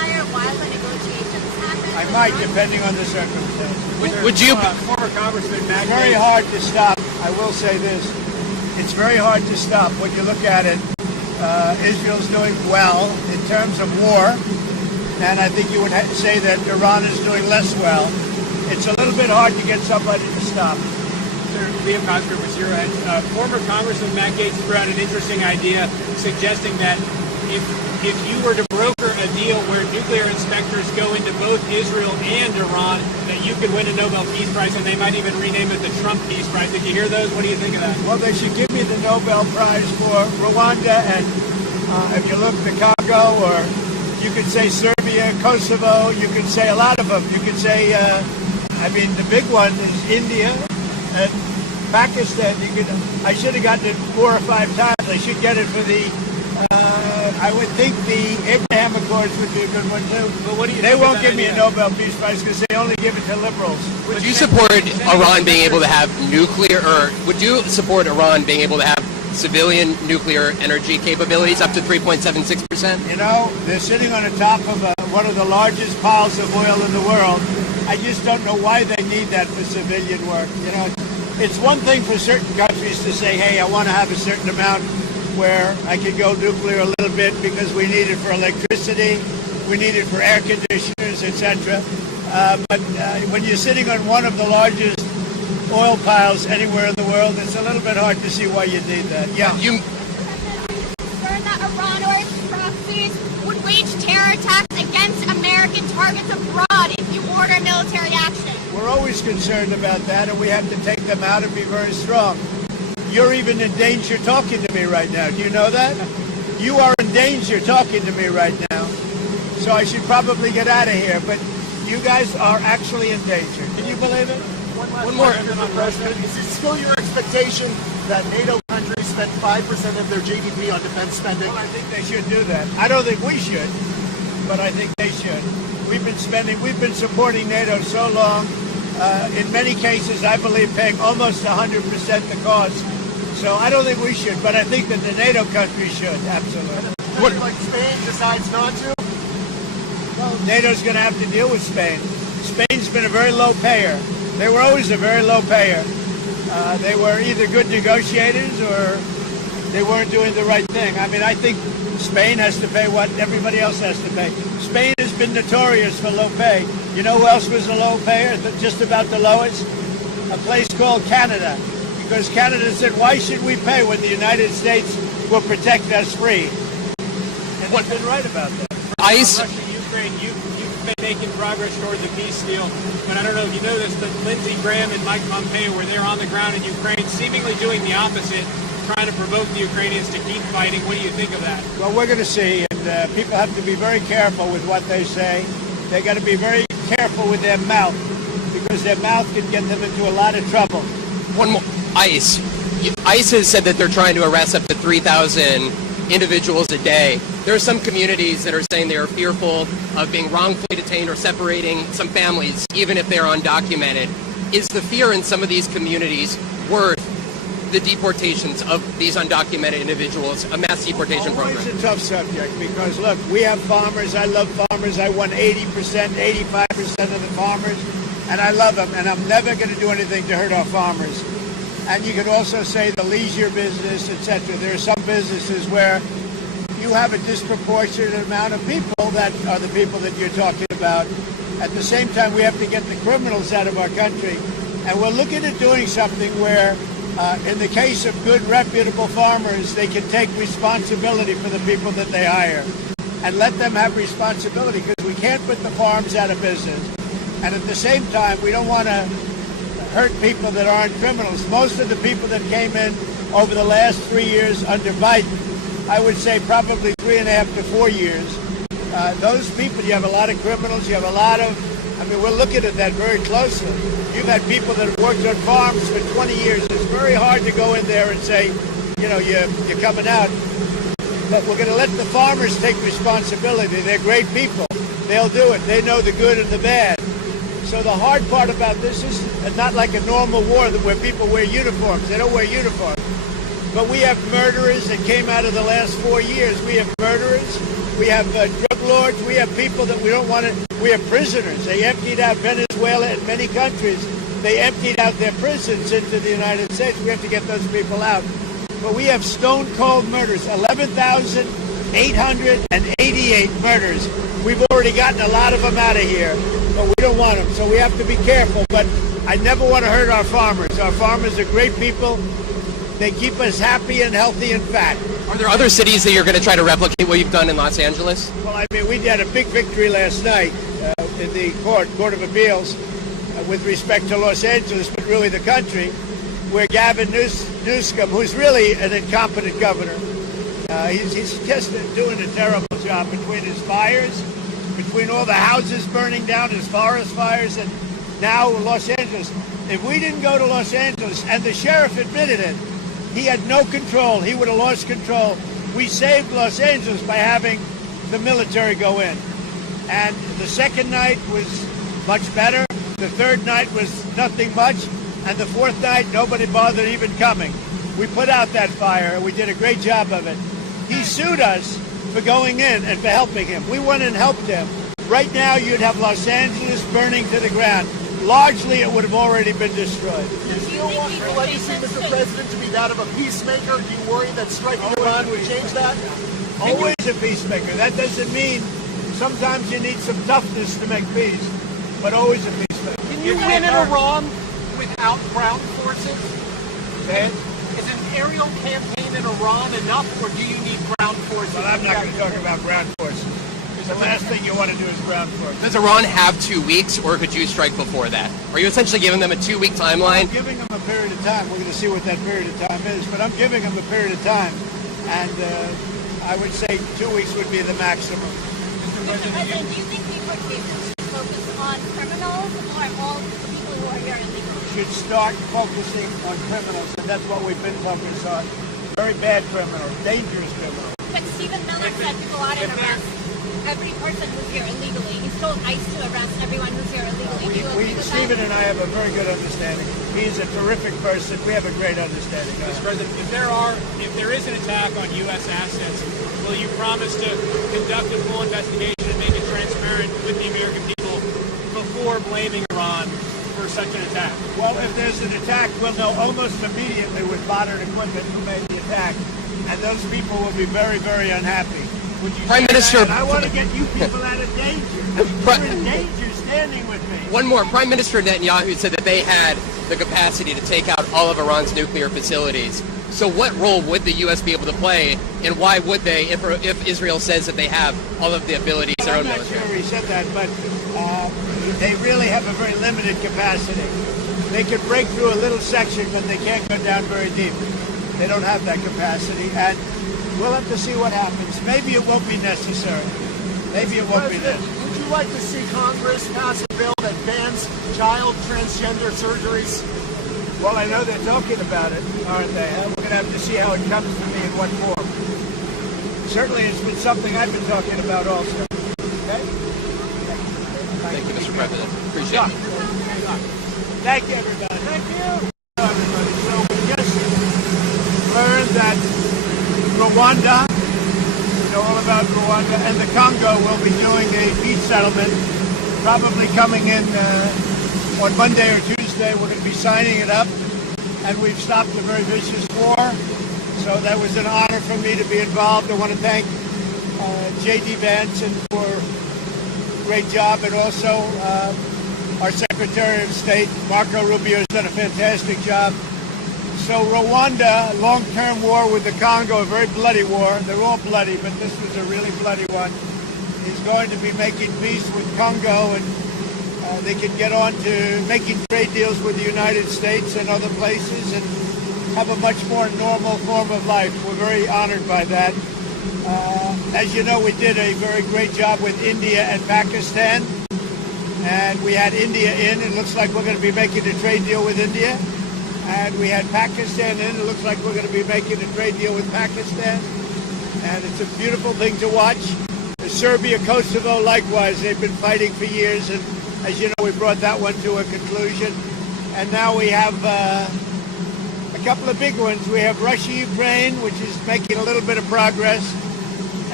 ceasefire while the negotiations happen? I might, depending on the circumstances. Would you? Former Congressman Matt It's very Gaetz. hard to stop. I will say this. It's very hard to stop. When you look at it, Israel's doing well in terms of war, and I think you would say that Iran is doing less well. It's a little bit hard to get somebody to stop. Liam Cosgrove here. Former Congressman Matt Gaetz threw out an interesting idea suggesting that if you were to broker a deal where nuclear inspectors go into both Israel and Iran, that you could win a Nobel Peace Prize, and they might even rename it the Trump Peace Prize. Did you hear those? What do you think of that? Well, they should give me the Nobel Prize for Rwanda, and if you look the Congo, or you could say Serbia, Kosovo, you could say a lot of them. You could say, the big one is India and Pakistan. I should have gotten it 4 or 5 times. I should get it for the. I would think the Abraham Accords would be a good one too. But what do you They think won't of give that me a idea? Nobel Peace Prize because they only give it to liberals. Would you support Iran being able to have nuclear, or would you support Iran being able to have civilian nuclear energy capabilities up to 3.76%? You know, they're sitting on the top of one of the largest piles of oil in the world. I just don't know why they need that for civilian work. You know, it's one thing for certain countries to say, hey, I want to have a certain amount where I could go nuclear a little bit because we need it for electricity, we need it for air conditioners, etc. But when you're sitting on one of the largest oil piles anywhere in the world, it's a little bit hard to see why you need that. Yeah. Concerned that Iran or its proxies would wage terror attacks against American targets abroad if you order military action. We're always concerned about that, and we have to take them out and be very strong. You're even in danger talking to me right now. Do you know that? You are in danger talking to me right now. So I should probably get out of here, but you guys are actually in danger. Can you believe it? One more, Mr. President. Is it still your expectation that NATO countries spend 5% of their GDP on defense spending? Well, I think they should do that. I don't think we should, but I think they should. We've been supporting NATO so long. In many cases, I believe paying almost 100% the cost. So I don't think we should, but I think that the NATO countries should, absolutely. A country like Spain decides not to? Well, NATO's going to have to deal with Spain. Spain's been a very low payer. They were always a very low payer. They were either good negotiators or they weren't doing the right thing. I mean, I think Spain has to pay what everybody else has to pay. Spain has been notorious for low pay. You know who else was a low payer, just about the lowest? A place called Canada. Because Canada said, why should we pay when the United States will protect us free? And they've been right about that. ICE. Russia, Ukraine, you've been making progress toward the peace deal, but I don't know if you noticed that Lindsey Graham and Mike Pompeo were there on the ground in Ukraine, seemingly doing the opposite, trying to provoke the Ukrainians to keep fighting. What do you think of that? Well, we're going to see, and people have to be very careful with what they say. They got to be very careful with their mouth, because their mouth can get them into a lot of trouble. One more. ICE. ICE has said that they're trying to arrest up to 3,000 individuals a day. There are some communities that are saying they are fearful of being wrongfully detained or separating some families, even if they're undocumented. Is the fear in some of these communities worth the deportations of these undocumented individuals, a mass deportation program? It's a tough subject because, look, we have farmers. I love farmers. I won 80%, 85% of the farmers, and I love them, and I'm never going to do anything to hurt our farmers. And you could also say the leisure business, etc. There are some businesses where you have a disproportionate amount of people that are the people that you're talking about. At the same time, we have to get the criminals out of our country. And we're looking at doing something where, in the case of good, reputable farmers, they can take responsibility for the people that they hire and let them have responsibility, because we can't put the farms out of business. And at the same time, we don't want to hurt people that aren't criminals. Most of the people that came in over the last 3 years under Biden, I would say probably 3.5 to 4 years, those people, you have a lot of criminals, you have a lot of, we're looking at that very closely. You've had people that have worked on farms for 20 years. It's very hard to go in there and say, you know, you're coming out. But we're going to let the farmers take responsibility. They're great people. They'll do it. They know the good and the bad. So the hard part about this is not like a normal war where people wear uniforms. They don't wear uniforms. But we have murderers that came out of the last 4 years. We have murderers. We have drug lords. We have people that we don't want to. We have prisoners. They emptied out Venezuela and many countries. They emptied out their prisons into the United States. We have to get those people out. But we have stone cold murders, 11,888 murders. We've already gotten a lot of them out of here, but we don't want them. So we have to be careful. But I never want to hurt our farmers. Our farmers are great people. They keep us happy and healthy and fat. Are there other cities that you're going to try to replicate what you've done in Los Angeles? Well, I mean, we had a big victory last night in the Court of Appeals with respect to Los Angeles, but really the country, where Gavin Newsom, who's really an incompetent governor, he's just doing a terrible job between his fires, between all the houses burning down, his forest fires, and now Los Angeles. If we didn't go to Los Angeles, and the sheriff admitted it, he had no control. He would have lost control. We saved Los Angeles by having the military go in. And the second night was much better. The third night was nothing much. And the fourth night, nobody bothered even coming. We put out that fire. We did a great job of it. He sued us for going in and for helping him. We went and helped him. Right now, you'd have Los Angeles burning to the ground. Largely, it would have already been destroyed. Do you still want your legacy, Mr. President, to be that of a peacemaker? Do you worry that striking Iran would change that? Always a peacemaker. That doesn't mean sometimes you need some toughness to make peace, but always a peacemaker. Can you win in Iran without ground forces? Ben? Is an aerial campaign in Iran enough, or do you need ground forces? Well, I'm not going to talk about ground forces. The last thing you want to do is ground forces. Does Iran have 2 weeks, or could you strike before that? Are you essentially giving them a 2-week timeline? I'm giving them a period of time. We're going to see what that period of time is, but I'm giving them a period of time, and I would say 2 weeks would be the maximum. Mr. President, do you think deportation should focus on criminals or all the people who are here illegally? Should start focusing on criminals, and that's what we've been focused on. Very bad criminals, dangerous criminals. But Stephen Miller said to go out and arrest every person who's here illegally. He's told ICE to arrest everyone who's here illegally. Do you agree with Stephen that? and I have a very good understanding. He's a terrific person. We have a great understanding. Mr. President, if there is an attack on U.S. assets, will you promise to conduct a full investigation and make it transparent with the American people before blaming Iran for such an attack? Well, if there's an attack, we'll know almost immediately with modern equipment who made the attack, and those people will be very, very unhappy. Prime Minister, I want to get you people out of danger. You're in danger standing with me. one more. Prime Minister Netanyahu said that they had the capacity to take out all of Iran's nuclear facilities. So what role would the U.S. be able to play, and why would they, if Israel says that they have all of the abilities their own I'm not military? sure he said that, but they really have a very limited capacity. They can break through a little section, but they can't go down very deep. They don't have that capacity, and we'll have to see what happens. Maybe it won't be necessary. Maybe it won't be necessary. Would you like to see Congress pass a bill that bans child transgender surgeries? Well, I know they're talking about it, aren't they? We're going to have to see how it comes to me in what form. Certainly, it's been something I've been talking about also. Okay? Thank you, Mr. President. Appreciate it. Thank you, everybody. Thank you. Everybody. So we just learned that Rwanda, you know all about Rwanda, and the Congo will be doing a peace settlement, probably coming in on Monday or Tuesday. We're going to be signing it up, and we've stopped a very vicious war. So that was an honor for me to be involved. I want to thank J.D. Vance for a great job, and also our Secretary of State, Marco Rubio, has done a fantastic job. So Rwanda, long-term war with the Congo, a very bloody war. They're all bloody, but this was a really bloody one. Is going to be making peace with Congo, and they can get on to making trade deals with the United States and other places and have a much more normal form of life. We're very honored by that. As you know, we did a very great job with India and Pakistan, and we had India in. It looks like we're going to be making a trade deal with India. And we had Pakistan in. It looks like we're going to be making a trade deal with Pakistan. And it's a beautiful thing to watch. The Serbia, Kosovo, likewise, they've been fighting for years. And as you know, we brought that one to a conclusion. And now we have a couple of big ones. We have Russia, Ukraine, which is making a little bit of progress.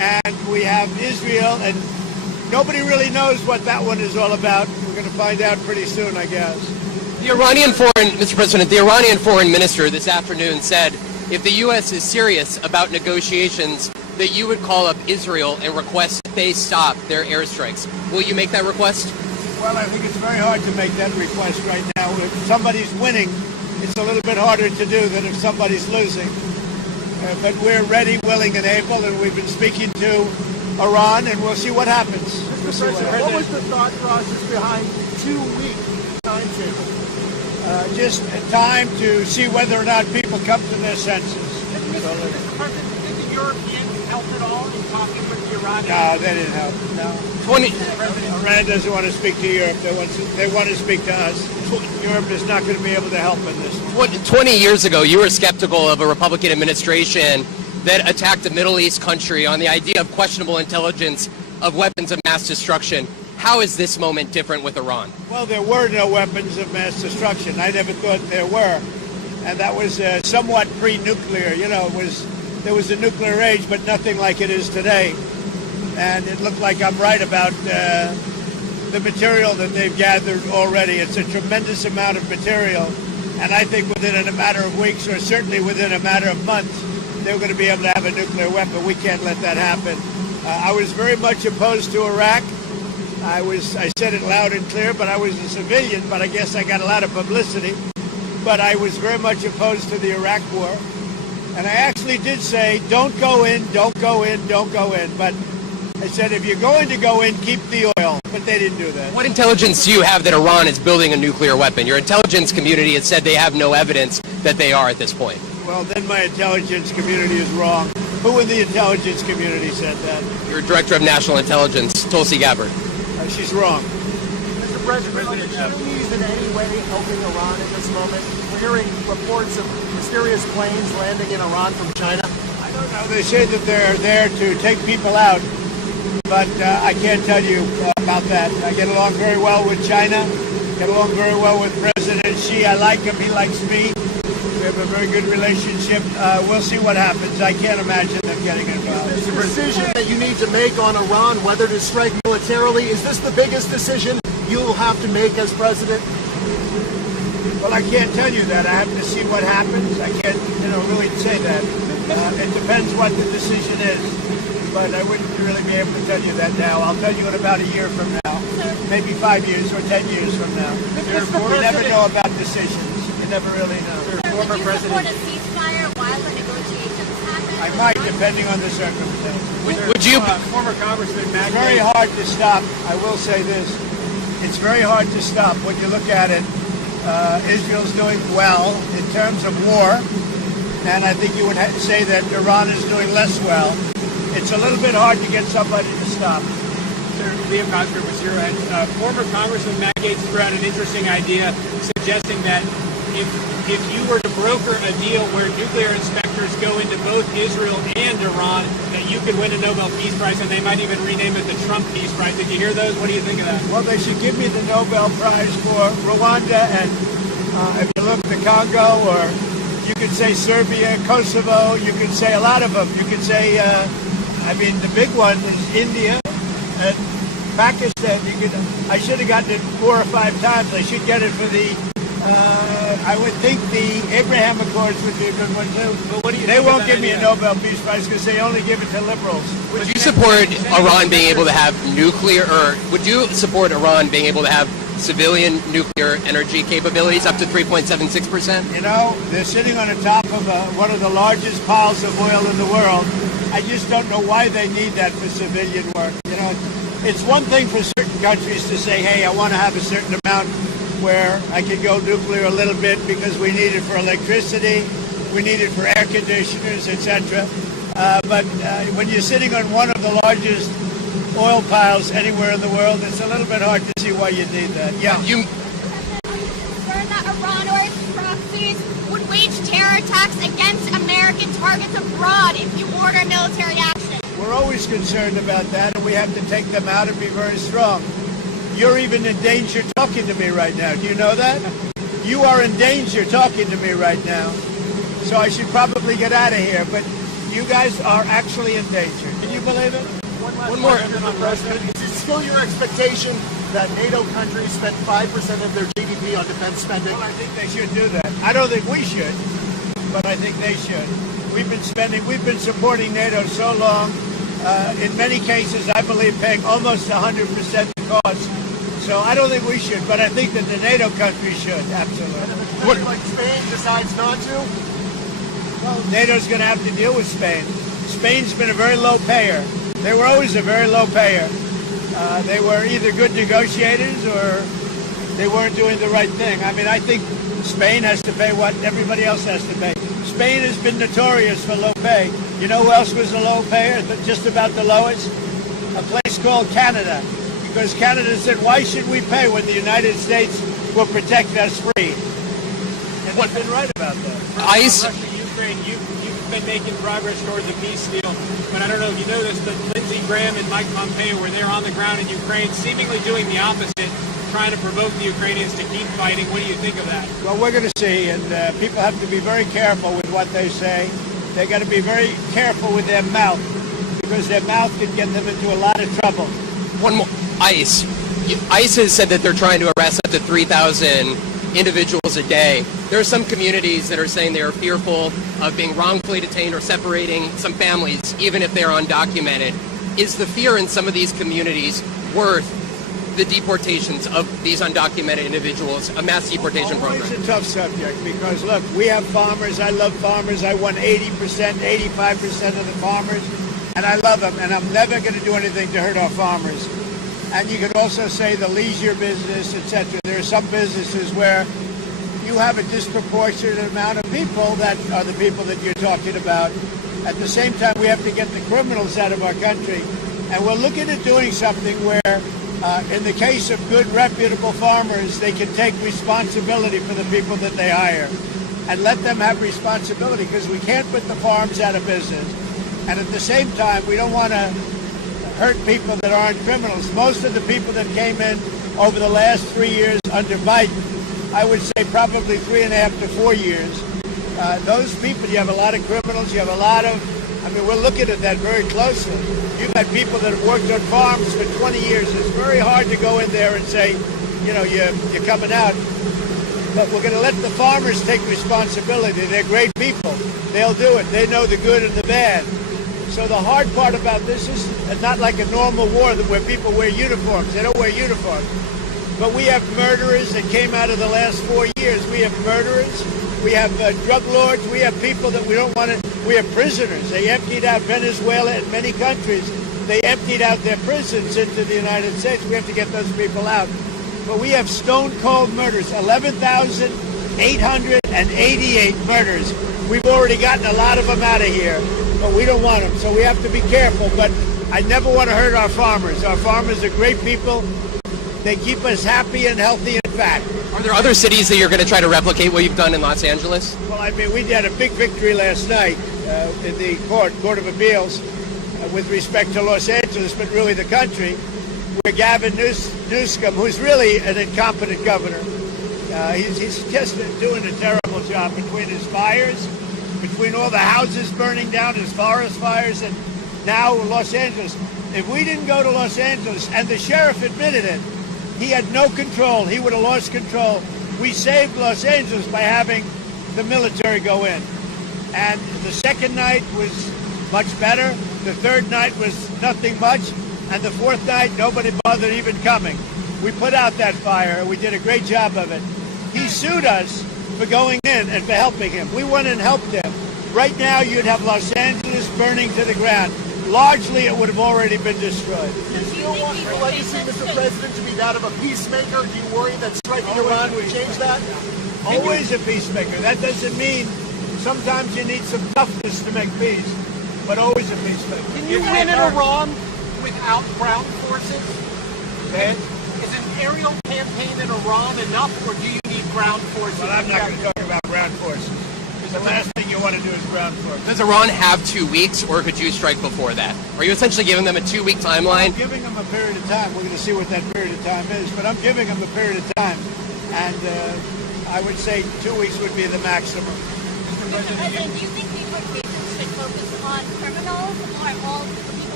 and we have Israel, and nobody really knows what that one is all about. We're going to find out pretty soon, I guess. Mr. President, the Iranian foreign minister this afternoon said if the U.S. is serious about negotiations, that you would call up Israel and request that they stop their airstrikes. Will you make that request? Well, I think it's very hard to make that request right now. If somebody's winning, it's a little bit harder to do than if somebody's losing. But we're ready, willing, and able, and we've been speaking to Iran, and we'll see what happens. Mr. President, what was the thought process behind 2-week timetable? Just time to see whether or not people come to their senses. Mr. President, do you think the Europeans helped at all in talking with the Iranians? No, they didn't help. No. Iran doesn't want to speak to Europe. They want to speak to us. Europe is not going to be able to help in this. 20 years ago, you were skeptical of a Republican administration that attacked a Middle East country on the idea of questionable intelligence of weapons of mass destruction. How is this moment different with Iran? Well, there were no weapons of mass destruction. I never thought there were. And that was somewhat pre-nuclear. You know, there was a nuclear age, but nothing like it is today. And it looked like I'm right about the material that they've gathered already. It's a tremendous amount of material. And I think within a matter of weeks, or certainly within a matter of months, they're going to be able to have a nuclear weapon. We can't let that happen. I was very much opposed to Iraq. I said it loud and clear, but I was a civilian, but I guess I got a lot of publicity. But I was very much opposed to the Iraq war. And I actually did say, don't go in, don't go in, don't go in. But I said, if you're going to go in, keep the oil. But they didn't do that. What intelligence do you have that Iran is building a nuclear weapon? Your intelligence community has said they have no evidence that they are at this point. Well, then my intelligence community is wrong. Who in the intelligence community said that? Your Director of National Intelligence, Tulsi Gabbard. She's wrong. Mr. President, are the Chinese in any way helping Iran at this moment? We're hearing reports of mysterious planes landing in Iran from China. I don't know. They say that they're there to take people out, but I can't tell you about that. I get along very well with China, get along very well with President Xi. I like him. He likes me. We have a very good relationship. We'll see what happens. I can't imagine them getting involved. Is this decision that you need to make on Iran, whether to strike militarily, is this the biggest decision you'll have to make as president? Well, I can't tell you that. I have to see what happens. I can't, really say that. It depends what the decision is. But I wouldn't really be able to tell you that now. I'll tell you in about a year from now. Maybe 5 years or 10 years from now. You never know about decisions. You never really know. Would you support a ceasefire while the negotiations happen? I might, depending on the circumstances. Would you? Former Congressman It's very hard to stop. I will say this. It's very hard to stop when you look at it. Israel's doing well in terms of war, and I think you would say that Iran is doing less well. It's a little bit hard to get somebody to stop. Liam Coster was here, and former Congressman Matt Gaetz threw out an interesting idea suggesting that if you were to broker a deal where nuclear inspectors go into both Israel and Iran, that you could win a Nobel Peace Prize, and they might even rename it the Trump Peace Prize. Did you hear those? What do you think of that? Well, they should give me the Nobel Prize for Rwanda, and if you look at the Congo, or you could say Serbia, Kosovo, you could say a lot of them. You could say, the big one is India and Pakistan. I should have gotten it 4 or 5 times. I should get it for the I would think the Abraham Accords would be a good one too. But what do you they think won't of give that me a idea? Nobel Peace Prize because they only give it to liberals. Would you support Iran being able to have nuclear, or would you support Iran being able to have civilian nuclear energy capabilities up to 3.76%? You know, they're sitting on the top of one of the largest piles of oil in the world. I just don't know why they need that for civilian work. You know, it's one thing for certain countries to say, hey, I want to have a certain amount where I can go nuclear a little bit because we need it for electricity, we need it for air conditioners, etc. But when you're sitting on one of the largest oil piles anywhere in the world, it's a little bit hard to see why you need that. Yeah. Are you concerned that Iran or its proxies would wage terror attacks against American targets abroad if you order military action? We're always concerned about that, and we have to take them out and be very strong. You're even in danger talking to me right now. Do you know that? You are in danger talking to me right now. So I should probably get out of here, but you guys are actually in danger. Can you you believe it? One more, Mr. President. Is it still your expectation that NATO countries spend 5% of their GDP on defense spending? Well, I think they should do that. I don't think we should, but I think they should. We've been supporting NATO so long. In many cases, I believe paying almost 100% the cost. So I don't think we should, but I think that the NATO countries should, absolutely. And if a country like Spain decides not to? Well, NATO's going to have to deal with Spain. Spain's been a very low payer. They were always a very low payer. They were either good negotiators or they weren't doing the right thing. I mean, I think Spain has to pay what everybody else has to pay. Spain has been notorious for low pay. You know who else was a low payer, just about the lowest? A place called Canada. Because Canada said, why should we pay when the United States will protect us free? And they've been right about that. ICE. Russia, Ukraine, you've been making progress towards a peace deal, but I don't know if you noticed that Lindsey Graham and Mike Pompeo were there on the ground in Ukraine, seemingly doing the opposite, trying to provoke the Ukrainians to keep fighting. What do you think of that? Well, we're going to see, and people have to be very careful with what they say. They got to be very careful with their mouth, because their mouth can get them into a lot of trouble. One more. ICE. ICE has said that they're trying to arrest up to 3,000 individuals a day. There are some communities that are saying they are fearful of being wrongfully detained or separating some families, even if they're undocumented. Is the fear in some of these communities worth the deportations of these undocumented individuals, a mass deportation program? It's a tough subject because, look, we have farmers. I love farmers. I won 80%, 85% of the farmers, and I love them, and I'm never going to do anything to hurt our farmers. And you can also say the leisure business, etc. There are some businesses where you have a disproportionate amount of people that are the people that you're talking about. At the same time, we have to get the criminals out of our country. And we're looking at doing something where, in the case of good, reputable farmers, they can take responsibility for the people that they hire and let them have responsibility, because we can't put the farms out of business. And at the same time, we don't want to hurt people that aren't criminals. Most of the people that came in over the last 3 years under Biden, I would say probably 3.5 to 4 years, those people, you have a lot of criminals, you have a lot of, I mean, we're looking at that very closely. You've had people that have worked on farms for 20 years. It's very hard to go in there and say, you know, you're coming out. But we're going to let the farmers take responsibility. They're great people. They'll do it. They know the good and the bad. So the hard part about this is not like a normal war where people wear uniforms. They don't wear uniforms. But we have murderers that came out of the last 4 years. We have murderers. We have drug lords. We have people that we don't want to. We have prisoners. They emptied out Venezuela and many countries. They emptied out their prisons into the United States. We have to get those people out. But we have stone cold murders. 11,888 murders. We've already gotten a lot of them out of here. But we don't want them, so we have to be careful. But I never want to hurt our farmers. Our farmers are great people. They keep us happy and healthy and fat. Are there other cities that you're going to try to replicate what you've done in Los Angeles? Well, I mean, we had a big victory last night in the Court of Appeals with respect to Los Angeles, but really the country, where Gavin Newsom, who's really an incompetent governor, he's just doing a terrible job between his fires, between all the houses burning down, his forest fires, and now Los Angeles. If we didn't go to Los Angeles, and the sheriff admitted it, he had no control. He would have lost control. We saved Los Angeles by having the military go in. And the second night was much better. The third night was nothing much. And the fourth night, nobody bothered even coming. We put out that fire. We did a great job of it. He sued us for going in and for helping him. We went and helped him. Right now, you'd have Los Angeles burning to the ground. Largely, it would have already been destroyed. Do you still want your legacy, Mr. President, to be that of a peacemaker? Do you worry that striking Iran would change that? Always a peacemaker. That doesn't mean sometimes you need some toughness to make peace, but always a peacemaker. Can you win in Iran without ground forces? And, Is an aerial campaign in Iran enough, or do you need ground forces? well, I'm not going to talk about ground forces. The last thing you want to do is ground forces. Does Iran have 2 weeks, or could you strike before that? Are you essentially giving them a 2-week timeline? I'm giving them a period of time. We're going to see what that period of time is, but I'm giving them a period of time. And I would say 2 weeks would be the maximum. Mr. President, do you think deportations should focus on criminals or all people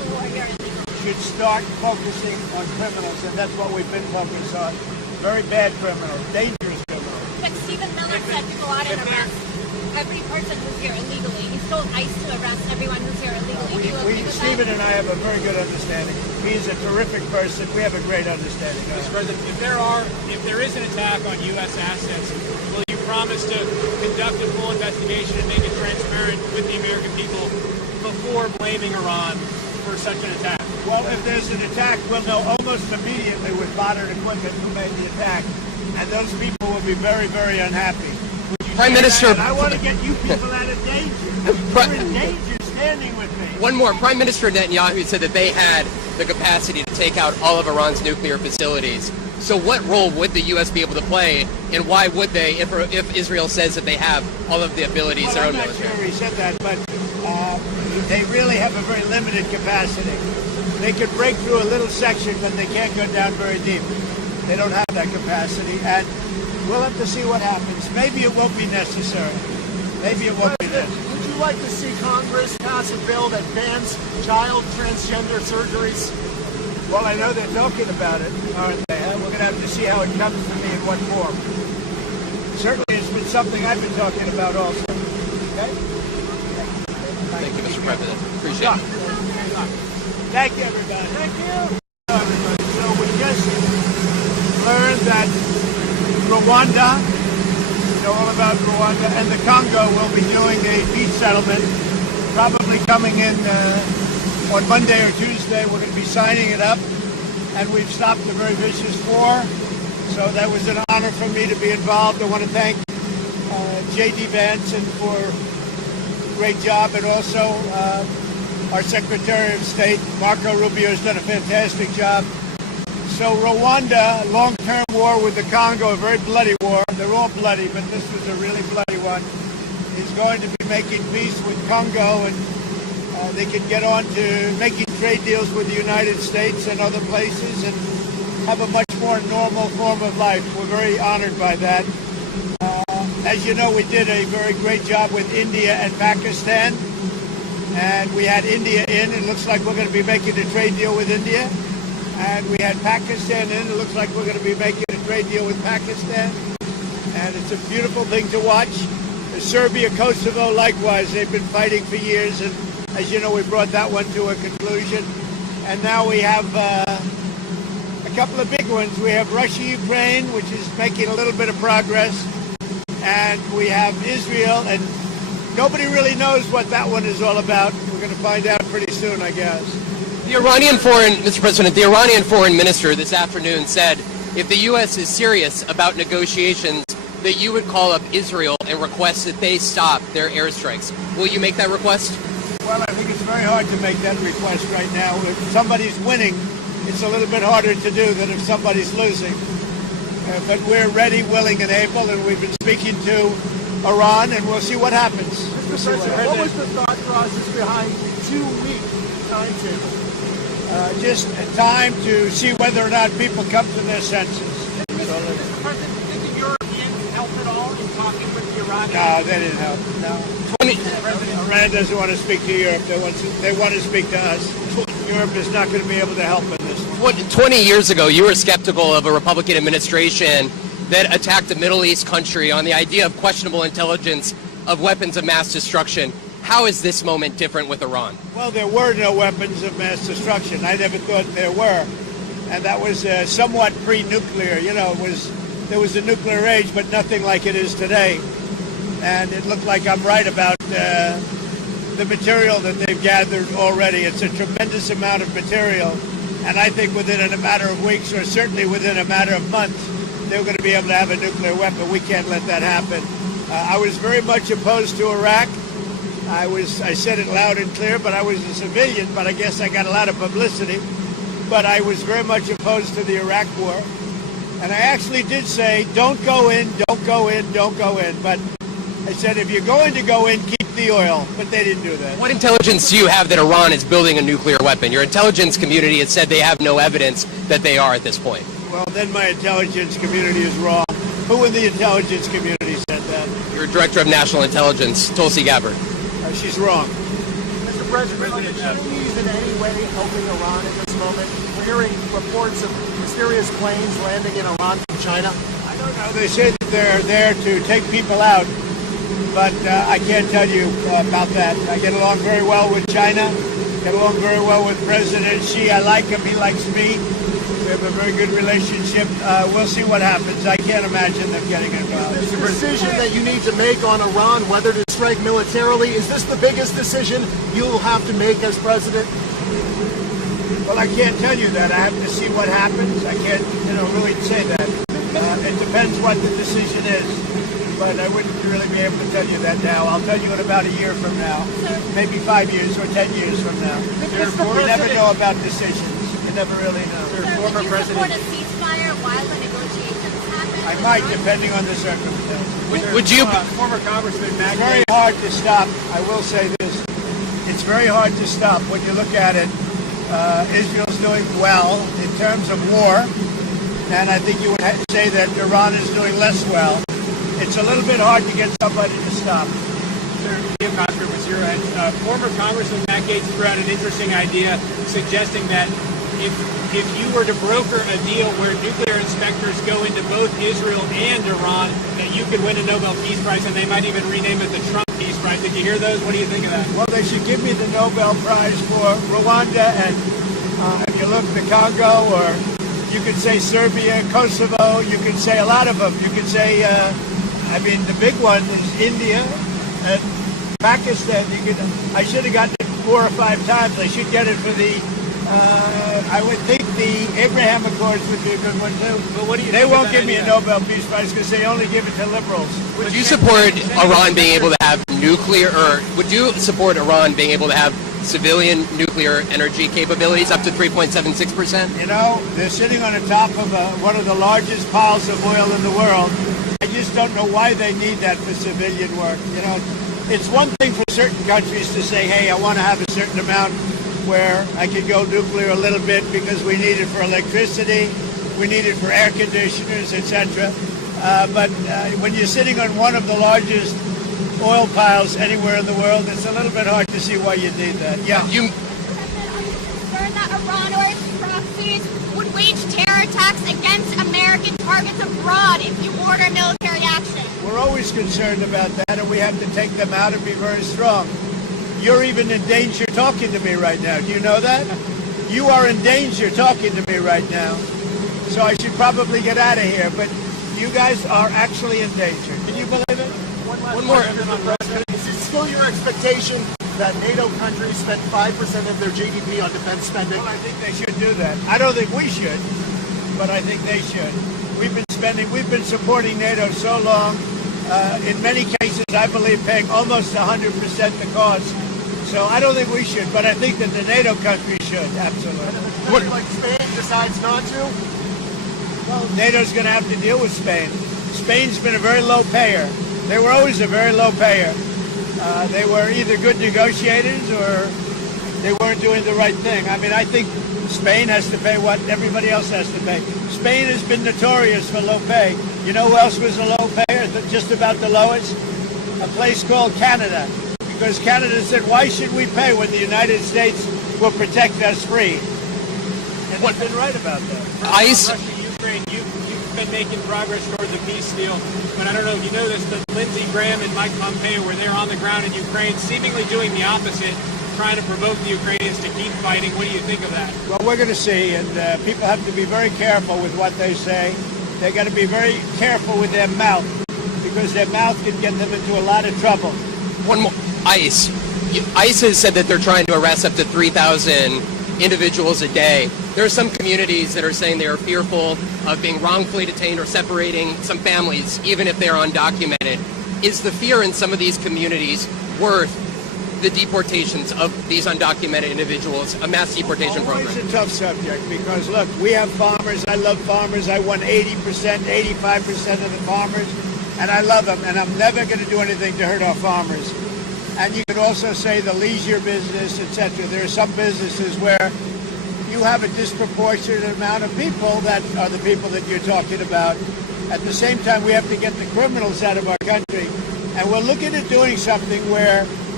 the war here illegally. Should start focusing on criminals, and that's what we've been focused on. Very bad criminals, dangerous criminals. But Stephen Miller said to go out and arrest every person who's here illegally. He told ICE to arrest everyone who's here illegally. Do you agree with Stephen that? and I have a very good understanding. He's a terrific person. We have a great understanding. Mr. President, if there is an attack on U.S. assets, will you promise to conduct a full investigation and make it transparent with the American people before blaming Iran for such an attack? Well, if there's an attack, we'll know almost immediately with modern equipment who made the attack, and those people will be very, very unhappy. Prime Minister, I want to get you people out of danger. You're in danger standing with me. one more. Prime Minister Netanyahu said that they had the capacity to take out all of Iran's nuclear facilities. So what role would the U.S. be able to play, and why would they, if Israel says that they have all of the abilities their own I'm not military? sure he said that, but they really have a very limited capacity. They could break through a little section, but they can't go down very deep. They don't have that capacity, and we'll have to see what happens. Maybe it won't be necessary. Maybe it won't be necessary. Would you like to see Congress pass a bill that bans child transgender surgeries? Well, I know they're talking about it, aren't they? We're going to have to see how it comes to me in what form. Certainly, it's been something I've been talking about also. Okay? Thank you, Mr. President. Appreciate it. Thank you, everybody. Thank you. Everybody. So we just learned that Rwanda, you know all about Rwanda, and the Congo will be doing a peace settlement, probably coming in on Monday or Tuesday. We're going to be signing it up, and we've stopped a very vicious war. So that was an honor for me to be involved. I want to thank J.D. Vance for a great job, and also our Secretary of State, Marco Rubio, has done a fantastic job. So Rwanda, long-term war with the Congo, a very bloody war. They're all bloody, but this was a really bloody one. Is going to be making peace with Congo, and they can get on to making trade deals with the United States and other places and have a much more normal form of life. We're very honored by that. As you know, we did a very great job with India and Pakistan, and we had India in. It looks like we're going to be making a trade deal with India. And we had Pakistan in. It looks like we're going to be making a trade deal with Pakistan. And it's a beautiful thing to watch. Serbia, Kosovo, likewise. They've been fighting for years. And as you know, we brought that one to a conclusion. And now we have a couple of big ones. We have Russia, Ukraine, which is making a little bit of progress. And we have Israel. And nobody really knows what that one is all about. We're going to find out pretty soon, I guess. Mr. President, the Iranian foreign minister this afternoon said if the U.S. is serious about negotiations, that you would call up Israel and request that they stop their airstrikes. Will you make that request? Well, I think it's very hard to make that request right now. If somebody's winning, it's a little bit harder to do than if somebody's losing. But we're ready, willing, and able, and we've been speaking to Iran, and we'll see what happens. Mr. President, what was the thought process behind 2-week timetable? Just time to see whether or not people come to their senses. Mr. President, did the Europeans help at all in talking with the Iranians? No, they didn't help. No. Iran doesn't want to speak to Europe. They want to speak to us. Europe is not going to be able to help in this one. 20 years ago, you were skeptical of a Republican administration that attacked a Middle East country on the idea of questionable intelligence of weapons of mass destruction. How is this moment different with Iran? Well, there were no weapons of mass destruction. I never thought there were. And that was somewhat pre-nuclear. You know, there was a nuclear age, but nothing like it is today. And it looked like I'm right about the material that they've gathered already. It's a tremendous amount of material. And I think within a matter of weeks, or certainly within a matter of months, they're going to be able to have a nuclear weapon. We can't let that happen. I was very much opposed to Iraq. I said it loud and clear, but I was a civilian, but I guess I got a lot of publicity. But I was very much opposed to the Iraq war. And I actually did say, don't go in, don't go in, don't go in. But I said, if you're going to go in, keep the oil. But they didn't do that. What intelligence do you have that Iran is building a nuclear weapon? Your intelligence community has said they have no evidence that they are at this point. Well, then my intelligence community is wrong. Who in the intelligence community said that? Your Director of National Intelligence, Tulsi Gabbard. She's wrong. Mr. President Chinese in any way helping Iran at this moment? We're hearing reports of mysterious planes landing in Iran from China. I don't know. They say that they're there to take people out, but I can't tell you about that. I get along very well with China, get along very well with President Xi. I like him. He likes me. We have a very good relationship. We'll see what happens. I can't imagine them getting involved. This decision that you need to make on Iran, whether to strike militarily, is this the biggest decision you'll have to make as president? Well, I can't tell you that. I have to see what happens. I can't, really say that. It depends what the decision is. But I wouldn't really be able to tell you that now. I'll tell you in about a year from now. Maybe 5 years or 10 years from now. We never know about decisions. You never really know. Would you support a ceasefire while the negotiations happen? I might, depending on the circumstances. Would you? Former Congressman It's very hard to stop. I will say this. It's very hard to stop when you look at it. Israel's doing well in terms of war, and I think you would say that Iran is doing less well. It's a little bit hard to get somebody to stop. Former Congressman Matt Gaetz threw out an interesting idea suggesting that if you were to broker a deal where nuclear inspectors go into both Israel and Iran, that you could win a Nobel Peace Prize, and they might even rename it the Trump Peace Prize. Did you hear those? What do you think of that? Well, they should give me the Nobel Prize for Rwanda, and if you look at the Congo, or you could say Serbia, Kosovo, you could say a lot of them. You could say, the big one is India and Pakistan. I should have gotten it 4 or 5 times. I should get it for the, I would think the Abraham Accords would be a good one too. But what do you They think won't of give that me a idea? Nobel Peace Prize because they only give it to liberals. Would you support Iran being able to have nuclear, or would you support Iran being able to have civilian nuclear energy capabilities up to 3.76%? You know, they're sitting on the top of one of the largest piles of oil in the world. I just don't know why they need that for civilian work. It's one thing for certain countries to say, hey, I want to have a certain amount where I could go nuclear a little bit because we need it for electricity, we need it for air conditioners, etc. But when you're sitting on one of the largest oil piles anywhere in the world, it's a little bit hard to see why you need that. Yeah. Are you concerned that Iran or its proxies would wage terror attacks against American targets abroad if you order military action? We're always concerned about that, and we have to take them out and be very strong. You're even in danger talking to me right now. Do you know that? You are in danger talking to me right now. So I should probably get out of here, but you guys are actually in danger. Can you believe it? One more. Is it still your expectation that NATO countries spend 5% of their GDP on defense spending? Well, I think they should do that. I don't think we should, but I think they should. We've been supporting NATO so long. In many cases, I believe paying almost 100% the cost. So I don't think we should, but I think that the NATO countries should, absolutely. If a country like Spain decides not to? Well, NATO's going to have to deal with Spain. Spain's been a very low payer. They were always a very low payer. They were either good negotiators or they weren't doing the right thing. I mean, I think Spain has to pay what everybody else has to pay. Spain has been notorious for low pay. You know who else was a low payer, just about the lowest? A place called Canada. Because Canada said, why should we pay when the United States will protect us free? And they've been right about that. Russia, Ukraine, you've been making progress toward the peace deal, but I don't know if you noticed that Lindsey Graham and Mike Pompeo were there on the ground in Ukraine, seemingly doing the opposite, trying to provoke the Ukrainians to keep fighting. What do you think of that? Well, we're going to see, and people have to be very careful with what they say. They've got to be very careful with their mouth, because their mouth can get them into a lot of trouble. One more. ICE. ICE has said that they're trying to arrest up to 3,000 individuals a day. There are some communities that are saying they are fearful of being wrongfully detained or separating some families, even if they're undocumented. Is the fear in some of these communities worth the deportations of these undocumented individuals, a mass deportation program? It's a tough subject because, look, we have farmers. I love farmers. I won 80%, 85% of the farmers, and I love them, and I'm never going to do anything to hurt our farmers. And you could also say the leisure business, etc. There are some businesses where you have a disproportionate amount of people that are the people that you're talking about. At the same time, we have to get the criminals out of our country. And we're looking at doing something where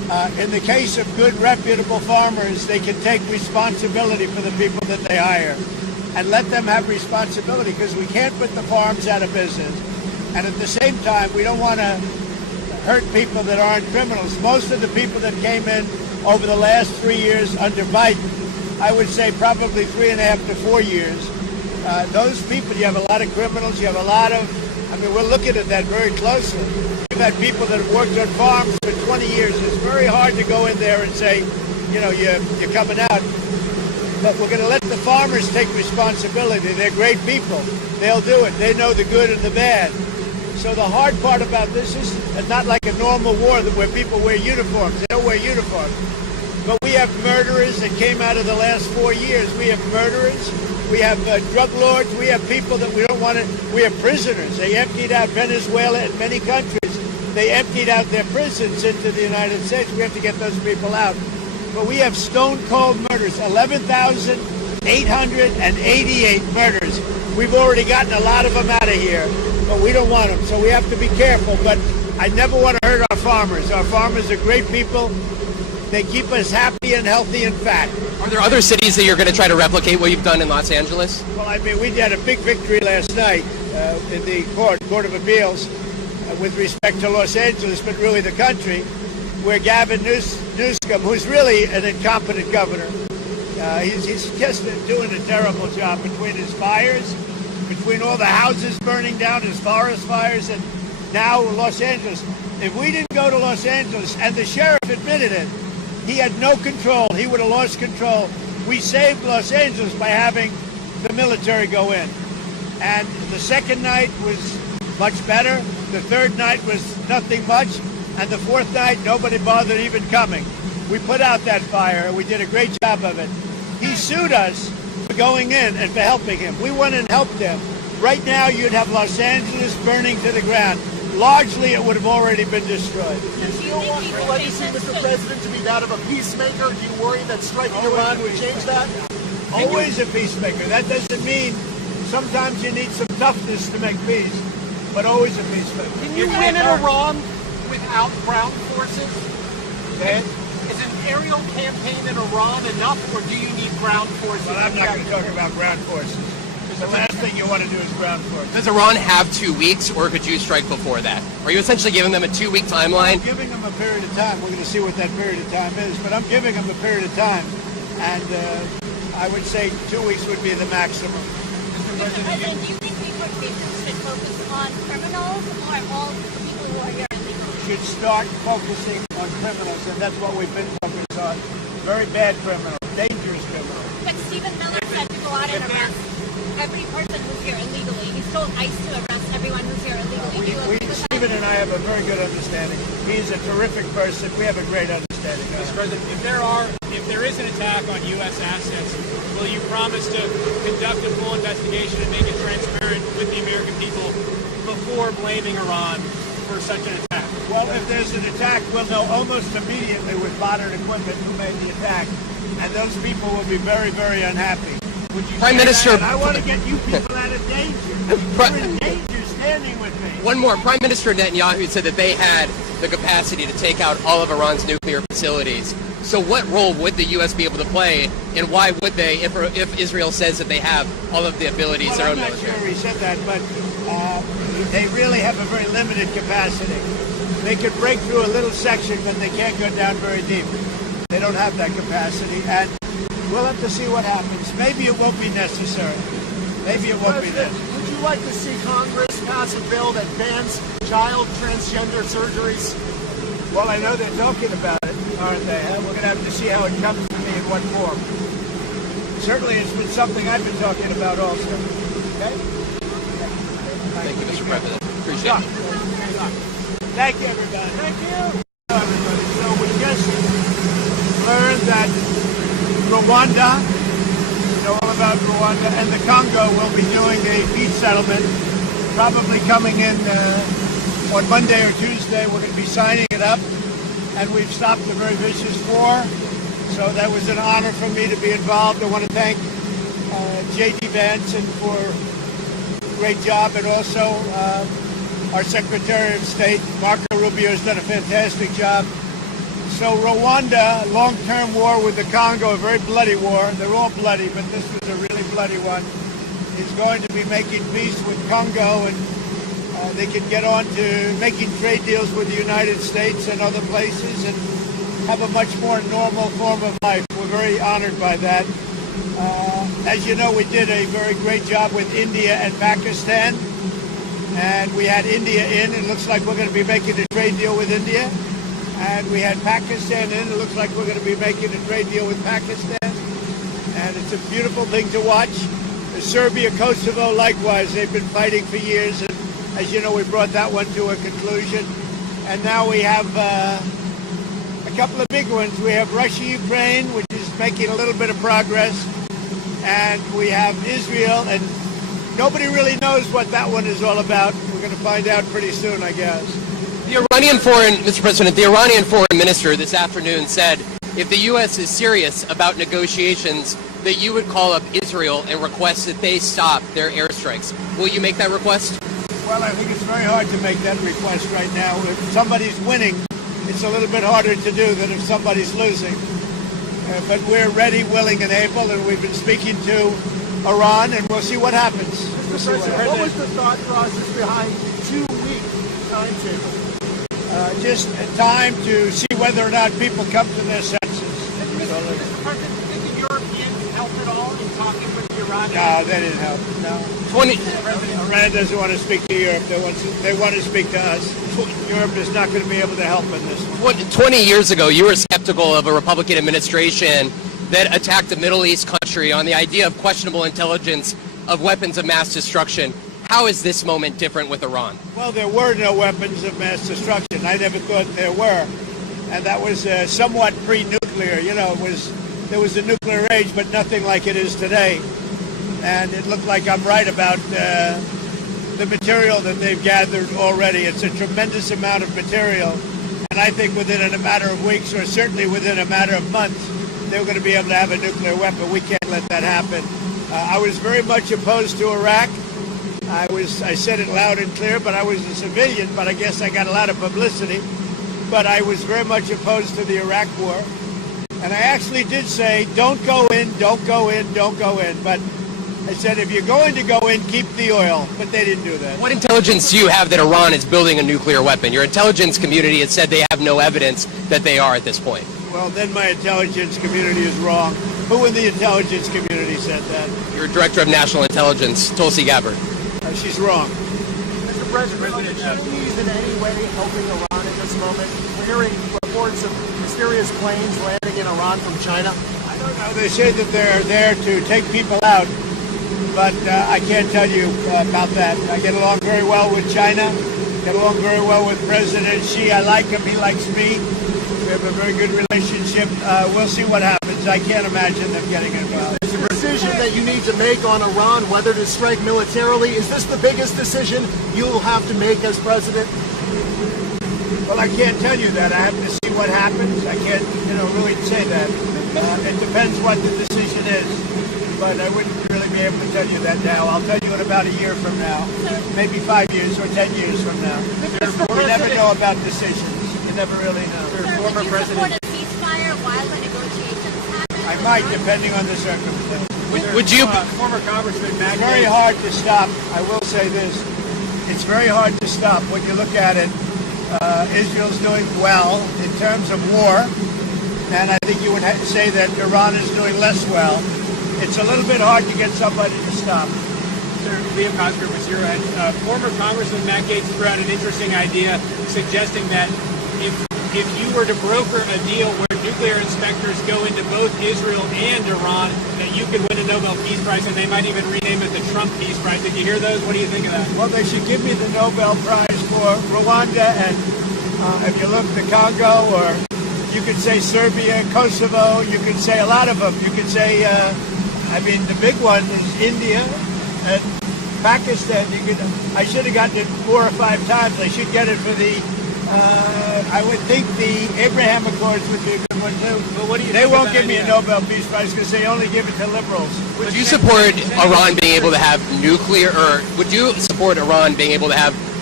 In the case of good, reputable farmers, they can take responsibility for the people that they hire and let them have responsibility, because we can't put the farms out of business. And at the same time, we don't want to hurt people that aren't criminals. Most of the people that came in over the last 3 years under Biden, I would say probably 3.5 to 4 years, those people, you have a lot of criminals, you have a lot of, we're looking at that very closely. We've had people that have worked on farms for 20 years. It's very hard to go in there and say, you're coming out. But we're going to let the farmers take responsibility. They're great people. They'll do it. They know the good and the bad. So the hard part about this is not like a normal war where people wear uniforms. They don't wear uniforms. But we have murderers that came out of the last 4 years. We have murderers. We have drug lords. We have people that we don't want to. We have prisoners. They emptied out Venezuela and many countries. They emptied out their prisons into the United States. We have to get those people out. But we have stone-cold murders, 11,888 murders. We've already gotten a lot of them out of here, but we don't want them. So we have to be careful. But I never want to hurt our farmers. Our farmers are great people. They keep us happy and healthy and fat. Are there other cities that you're going to try to replicate what you've done in Los Angeles? Well, we had a big victory last night in the Court of Appeals with respect to Los Angeles, but really the country, where Gavin Newsom, who's really an incompetent governor, he's just doing a terrible job between his fires, between all the houses burning down, his forest fires, and now Los Angeles. If we didn't go to Los Angeles, and the sheriff admitted it, he had no control. He would have lost control. We saved Los Angeles by having the military go in. And the second night was much better. The third night was nothing much. And the fourth night, nobody bothered even coming. We put out that fire. We did a great job of it. He sued us for going in and for helping him. We went and helped him. Right now, you'd have Los Angeles burning to the ground. Largely, it would have already been destroyed. Do you still want your legacy, Mr. President, to be that of a peacemaker? Do you worry that striking Iran would change that? Always a peacemaker. That doesn't mean sometimes you need some toughness to make peace, but always a peacemaker. Can you win in Iran without ground forces? Okay. Is an aerial campaign in Iran enough, or do you need ground forces? Well, I'm not going to talk about ground forces. The last thing you want to do is ground forces. Does Iran have 2 weeks, or could you strike before that? Are you essentially giving them a 2-week timeline? I'm giving them a period of time. We're going to see what that period of time is, but I'm giving them a period of time, and I would say 2 weeks would be the maximum. Mr. President, do you think deportation should focus on criminals or all the people who are here illegally? Should start focusing on criminals, and that's what we've been focused on. Very bad criminals, dangerous criminals. But Stephen Miller said to go out and arrest every person who's here illegally. He told ICE to arrest everyone who's here illegally. Do you agree with that? Stephen and I have a very good understanding. He's a terrific person. We have a great understanding. Mr. President, if there is an attack on U.S. assets, will you promise to conduct a full investigation and make it transparent with the American people before blaming Iran for such an attack? Well, if there's an attack, we'll know almost immediately with modern equipment who made the attack, and those people will be very, very unhappy. Prime Minister, I want to get you people out of danger. You're in danger standing with me. One more. Prime Minister Netanyahu said that they had the capacity to take out all of Iran's nuclear facilities. So what role would the U.S. be able to play, and why would they, if Israel says that they have all of the abilities, their own military? I'm not sure he said that, but they really have a very limited capacity. They could break through a little section, but they can't go down very deep. They don't have that capacity, and we'll have to see what happens. Maybe it won't be necessary. Maybe it won't be necessary. Would you like to see Congress pass a bill that bans child transgender surgeries? Well, I know they're talking about it, aren't they? We're going to have to see how it comes to me in what form. Certainly, it's been something I've been talking about also. Okay? Thank you, Mr. President. Appreciate it. Thank you, everybody. Thank you. Everybody. So we just learned that Rwanda, you know all about Rwanda, and the Congo will be doing a peace settlement, probably coming in on Monday or Tuesday. We're going to be signing it up, and we've stopped a very vicious war. So that was an honor for me to be involved. I want to thank J.D. Vance for a great job, and also our Secretary of State, Marco Rubio, has done a fantastic job. So Rwanda, long-term war with the Congo, a very bloody war. They're all bloody, but this was a really bloody one. Is going to be making peace with Congo, and they can get on to making trade deals with the United States and other places and have a much more normal form of life. We're very honored by that. As you know, we did a very great job with India and Pakistan, and we had India in. It looks like we're going to be making a trade deal with India. And we had Pakistan in. It looks like we're going to be making a trade deal with Pakistan. And it's a beautiful thing to watch. Serbia, Kosovo, likewise, they've been fighting for years. And as you know, we brought that one to a conclusion. And now we have a couple of big ones. We have Russia, Ukraine, which is making a little bit of progress. And we have Israel, and nobody really knows what that one is all about. We're going to find out pretty soon, I guess. Mr. President, the Iranian foreign minister this afternoon said if the U.S. is serious about negotiations, that you would call up Israel and request that they stop their airstrikes. Will you make that request? Well, I think it's very hard to make that request right now. If somebody's winning, it's a little bit harder to do than if somebody's losing. But we're ready, willing, and able, and we've been speaking to Iran, and we'll see what happens. Mr. President, what was the thought process behind 2-week timetable? Just time to see whether or not people come to their senses. Mr. President, do you think the Europeans helped at all in talking with the Iranians? No, they didn't help. No. Iran doesn't want to speak to Europe. They want to speak to us. Europe is not going to be able to help in this one. 20 years ago, you were skeptical of a Republican administration that attacked a Middle East country on the idea of questionable intelligence of weapons of mass destruction. How is this moment different with Iran? Well, there were no weapons of mass destruction. I never thought there were. And that was somewhat pre-nuclear. You know, there was a nuclear age, but nothing like it is today. And it looked like I'm right about the material that they've gathered already. It's a tremendous amount of material. And I think within a matter of weeks, or certainly within a matter of months, they're going to be able to have a nuclear weapon. We can't let that happen. I was very much opposed to Iraq. I said it loud and clear, but I was a civilian, but I guess I got a lot of publicity. But I was very much opposed to the Iraq war. And I actually did say, don't go in, don't go in, don't go in. But I said, if you're going to go in, keep the oil. But they didn't do that. What intelligence do you have that Iran is building a nuclear weapon? Your intelligence community has said they have no evidence that they are at this point. Well, then my intelligence community is wrong. Who in the intelligence community said that? Your Director of National Intelligence, Tulsi Gabbard. She's wrong. Mr. President, are the Chinese in any way helping Iran at this moment? We're hearing reports of mysterious planes landing in Iran from China. I don't know. They say that they're there to take people out, but I can't tell you about that. I get along very well with China, get along very well with President Xi. I like him. He likes me. We have a very good relationship. We'll see what happens. I can't imagine them getting involved. Is the decision that you need to make on Iran, whether to strike militarily, is this the biggest decision you'll have to make as president? Well, I can't tell you that. I have to see what happens. I can't, really say that. It depends what the decision is. But I wouldn't really be able to tell you that now. I'll tell you in about a year from now. Maybe 5 years or 10 years from now. We never know about decisions. You never really know. Sir, would you support a ceasefire while the negotiations happen? I might, depending on the circumstances. Would you? Former Congressman It's very hard to stop. I will say this. It's very hard to stop when you look at it. Israel's doing well in terms of war, and I think you would say that Iran is doing less well. It's a little bit hard to get somebody to stop. Sir, Liam Cosgrove was here, and former Congressman Matt Gaetz threw out an interesting idea suggesting that if you were to broker a deal where nuclear inspectors go into both Israel and Iran, that you could win a Nobel Peace Prize, and they might even rename it the Trump Peace Prize. Did you hear those? What do you think of that? Well, they should give me the Nobel Prize for Rwanda, and if you look the Congo, or you could say Serbia, Kosovo, you could say a lot of them. You could say, the big one is India and Pakistan. I should have gotten it 4 or 5 times. I should get it for the I would think the Abraham Accords would be a good one too. But what do you they think won't of give that me a idea? Nobel Peace Prize because they only give it to liberals. Would you support Iran being able to have nuclear, or would you support Iran being able to have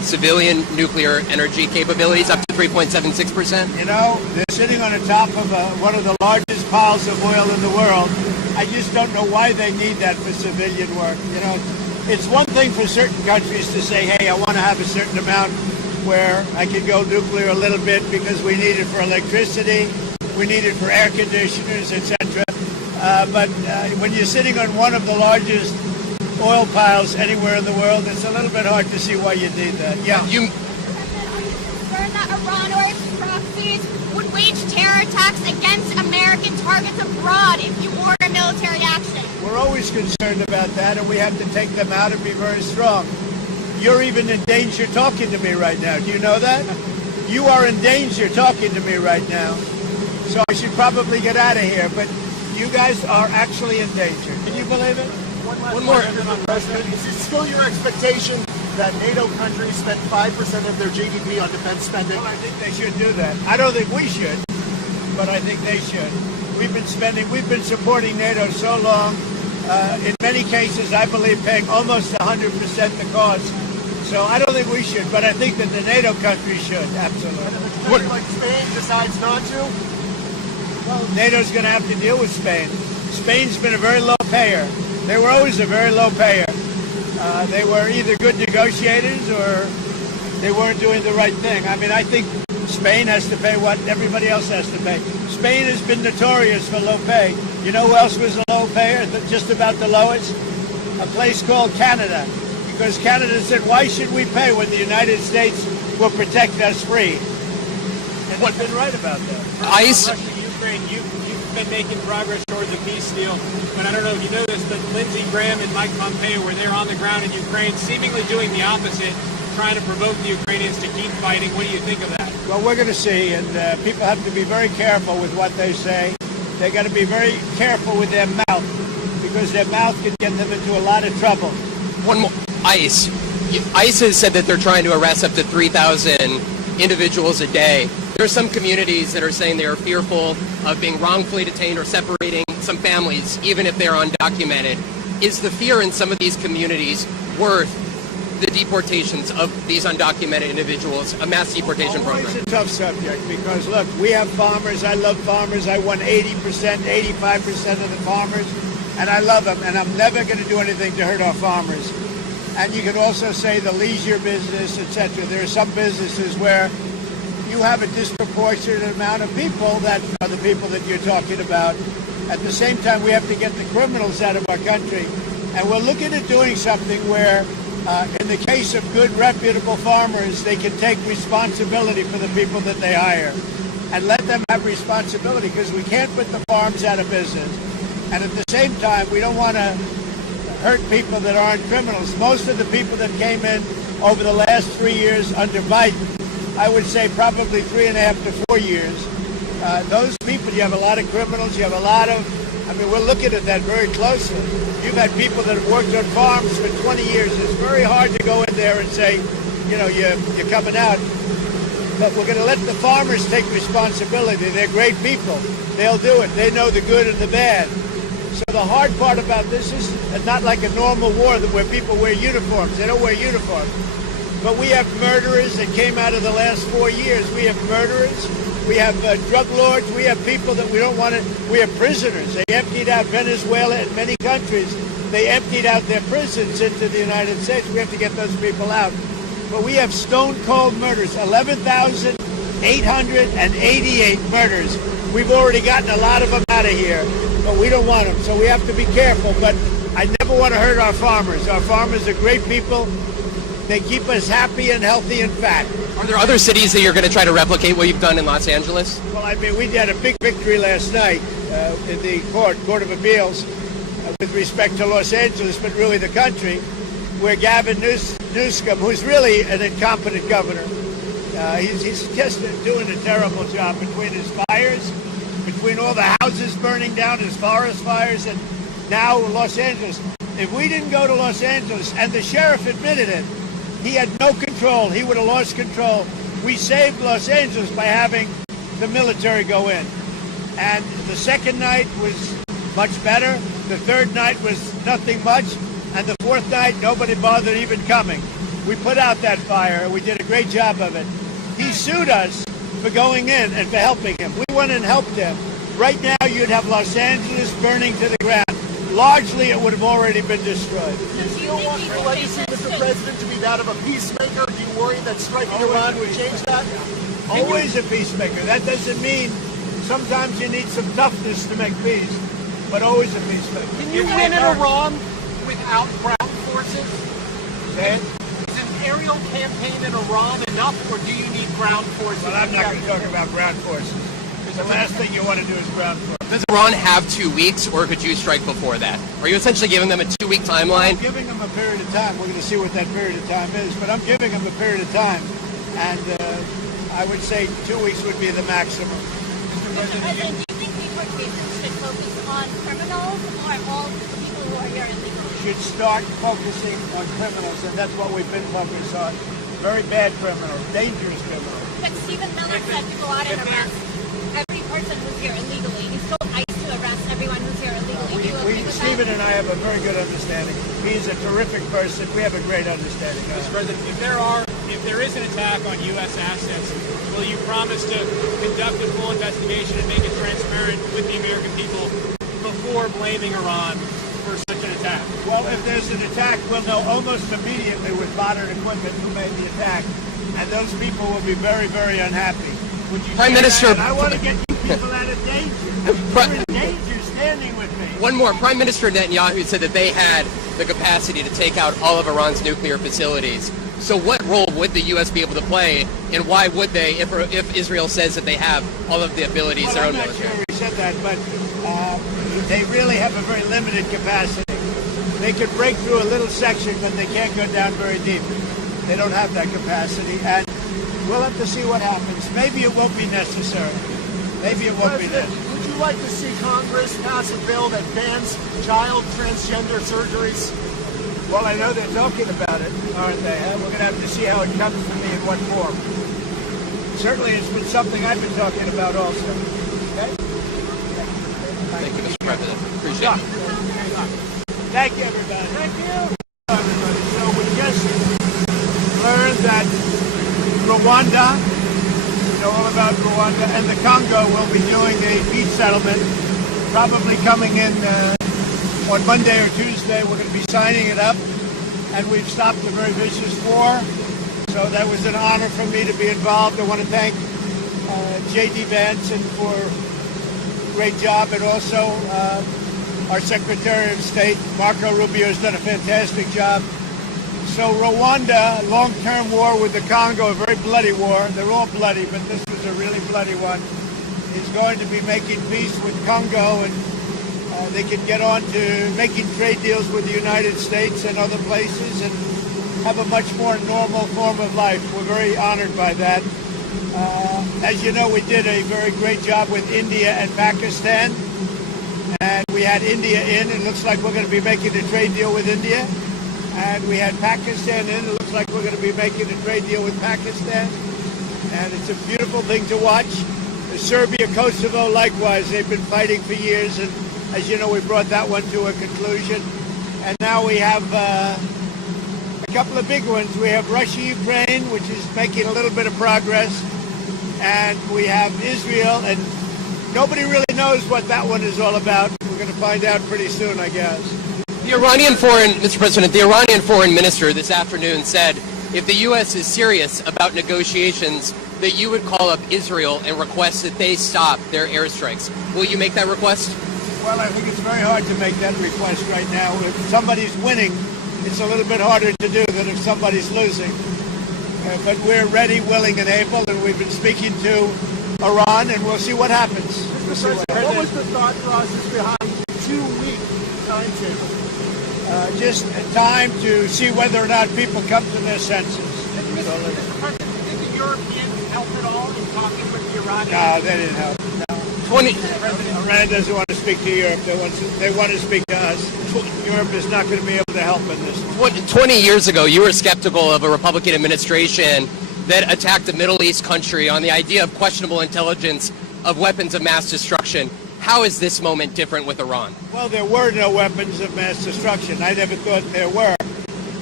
civilian nuclear energy capabilities up to 3.76%? You know, they're sitting on the top of one of the largest piles of oil in the world. I just don't know why they need that for civilian work. You know, it's one thing for certain countries to say, hey, I want to have a certain amount where I can go nuclear a little bit because we need it for electricity, we need it for air conditioners, etc. But when you're sitting on one of the largest oil piles anywhere in the world, it's a little bit hard to see why you need that. Yeah. Are you concerned that Iran or its proxies would wage terror attacks against American targets abroad if you order military action? We're always concerned about that, and we have to take them out and be very strong. You're even in danger talking to me right now. Do you know that? You are in danger talking to me right now. So I should probably get out of here, but you guys are actually in danger. Can you believe it? One more. President, is it still your expectation that NATO countries spend 5% of their GDP on defense spending? Well, I think they should do that. I don't think we should, but I think they should. We've been supporting NATO so long. In many cases, I believe paying almost 100% the cost. So I don't think we should, but I think that the NATO countries should, absolutely. And if a country like Spain decides not to? Well, NATO's going to have to deal with Spain. Spain's been a very low payer. They were always a very low payer. They were either good negotiators or they weren't doing the right thing. I mean, I think Spain has to pay what everybody else has to pay. Spain has been notorious for low pay. You know who else was a low payer, just about the lowest? A place called Canada. Because Canada said, why should we pay when the United States will protect us free? And they've been right about that. ICE. Russia, Ukraine, you've been making progress towards a peace deal. But I don't know if you know this, but Lindsey Graham and Mike Pompeo were there on the ground in Ukraine, seemingly doing the opposite, trying to provoke the Ukrainians to keep fighting. What do you think of that? Well, we're going to see, and people have to be very careful with what they say. They got to be very careful with their mouth, because their mouth can get them into a lot of trouble. One more. ICE. ICE has said that they're trying to arrest up to 3,000 individuals a day. There are some communities that are saying they are fearful of being wrongfully detained or separating some families, even if they're undocumented. Is the fear in some of these communities worth the deportations of these undocumented individuals, a mass deportation program? It's a tough subject because, look, we have farmers. I love farmers. I won 80%, 85% of the farmers, and I love them, and I'm never going to do anything to hurt our farmers. And you can also say the leisure business, etc. There are some businesses where you have a disproportionate amount of people that are the people that you're talking about. At the same time, we have to get the criminals out of our country. And we're looking at doing something where, in the case of good, reputable farmers, they can take responsibility for the people that they hire and let them have responsibility, because we can't put the farms out of business. And at the same time, we don't want to hurt people that aren't criminals. Most of the people that came in over the last 3 years under Biden, I would say probably 3.5 to 4 years, those people, you have a lot of criminals, you have a lot of, I mean, we're looking at that very closely. You've had people that have worked on farms for 20 years. It's very hard to go in there and say, you know, you're coming out. But we're going to let the farmers take responsibility. They're great people. They'll do it. They know the good and the bad. So the hard part about this is not like a normal war where people wear uniforms. They don't wear uniforms. But we have murderers that came out of the last 4 years. We have murderers. We have drug lords. We have people that we don't want to. We have prisoners. They emptied out Venezuela and many countries. They emptied out their prisons into the United States. We have to get those people out. But we have stone cold murders. 11,888 murders. We've already gotten a lot of them out of here, but we don't want them. So we have to be careful. But I never want to hurt our farmers. Our farmers are great people. They keep us happy and healthy and fat. Are there other cities that you're going to try to replicate what you've done in Los Angeles? Well, I mean, we had a big victory last night in the Court of Appeals with respect to Los Angeles, but really the country, where Gavin Newsom, who's really an incompetent governor, he's just doing a terrible job between his fires, between all the houses burning down, his forest fires, and now Los Angeles. If we didn't go to Los Angeles, and the sheriff admitted it, he had no control. He would have lost control. We saved Los Angeles by having the military go in. And the second night was much better. The third night was nothing much. And the fourth night, nobody bothered even coming. We put out that fire. We did a great job of it. He sued us for going in and for helping him. We went and helped him. Right now, you'd have Los Angeles burning to the ground. Largely, it would have already been destroyed. Do you want your legacy, Mr. President, to be that of a peacemaker? Do you worry that striking Iran would change that? Always a peacemaker. That doesn't mean sometimes you need some toughness to make peace, but always a peacemaker. Can you win in Iran without ground forces? Okay? Is an aerial campaign in Iran enough, or do you need ground forces? Well, I'm not going to talk about ground forces. Because the last thing you want to do is ground forces. Does Iran have 2 weeks, or could you strike before that? Are you essentially giving them a 2-week timeline? I'm giving them a period of time. We're going to see what that period of time is, but I'm giving them a period of time. And I would say 2 weeks would be the maximum. Mr. President, do you think deportation should focus on criminals or all people who are here illegally? Should start focusing on criminals, and that's what we've been focused on. Very bad criminals, dangerous criminals. But Stephen Miller said to go out and arrest every person who's here illegally. He's told ICE to arrest everyone who's here illegally. Do you agree with Stephen that? and I have a very good understanding. He's a terrific person. We have a great understanding. Mr. President, if there is an attack on U.S. assets, will you promise to conduct a full investigation and make it transparent with the American people before blaming Iran for such an attack? Well, if there's an attack, we'll know almost immediately with modern equipment who made the attack, and those people will be very, very unhappy. Would you Prime Minister, I want to get you people out of danger. You're in danger standing with me. One more. Prime Minister Netanyahu said that they had the capacity to take out all of Iran's nuclear facilities. So what role would the U.S. be able to play, and why would they, if Israel says that they have all of the abilities, their own I'm not military? sure we said that, but they really have a very limited capacity. They could break through a little section, but they can't go down very deep. They don't have that capacity, and we'll have to see what happens. Maybe it won't be necessary. Maybe it won't be necessary. Would you like to see Congress pass a bill that bans child transgender surgeries? Well, I know they're talking about it, aren't they? We're going to have to see how it comes to me in what form. Certainly, it's been something I've been talking about also. Okay? Thank you, Mr. President. Appreciate it. Thank you, everybody. Thank you. Everybody. So we just learned that Rwanda, you know all about Rwanda, and the Congo will be doing a peace settlement, probably coming in on Monday or Tuesday. We're going to be signing it up, and we've stopped a very vicious war. So that was an honor for me to be involved. I want to thank J.D. Vance for a great job, and also our Secretary of State, Marco Rubio, has done a fantastic job. So Rwanda, long-term war with the Congo, a very bloody war. They're all bloody, but this was a really bloody one. Is going to be making peace with Congo, and they can get on to making trade deals with the United States and other places and have a much more normal form of life. We're very honored by that. As you know, we did a very great job with India and Pakistan, and we had India in. It looks like we're going to be making a trade deal with India. And we had Pakistan in. It looks like we're going to be making a trade deal with Pakistan. And it's a beautiful thing to watch. Serbia, Kosovo, likewise, they've been fighting for years. And as you know, we brought that one to a conclusion. And now we have a couple of big ones. We have Russia, Ukraine, which is making a little bit of progress. And we have Israel. And nobody really knows what that one is all about. We're going to find out pretty soon, I guess. Mr. President, the Iranian foreign minister this afternoon said if the U.S. is serious about negotiations, that you would call up Israel and request that they stop their airstrikes. Will you make that request? Well, I think it's very hard to make that request right now. If somebody's winning, it's a little bit harder to do than if somebody's losing. But we're ready, willing, and able, and we've been speaking to Iran, and we'll see what happens. Mr. President, what was the thought process behind 2-week timetable? Just time to see whether or not people come to their senses. Mr. President, did the Europeans help at all in talking with the Iranians? No, they didn't help. No. Iran doesn't want to speak to Europe. They want to speak to us. Europe is not going to be able to help in this. 20 years ago, you were skeptical of a Republican administration that attacked a Middle East country on the idea of questionable intelligence of weapons of mass destruction. How is this moment different with Iran? Well, there were no weapons of mass destruction. I never thought there were.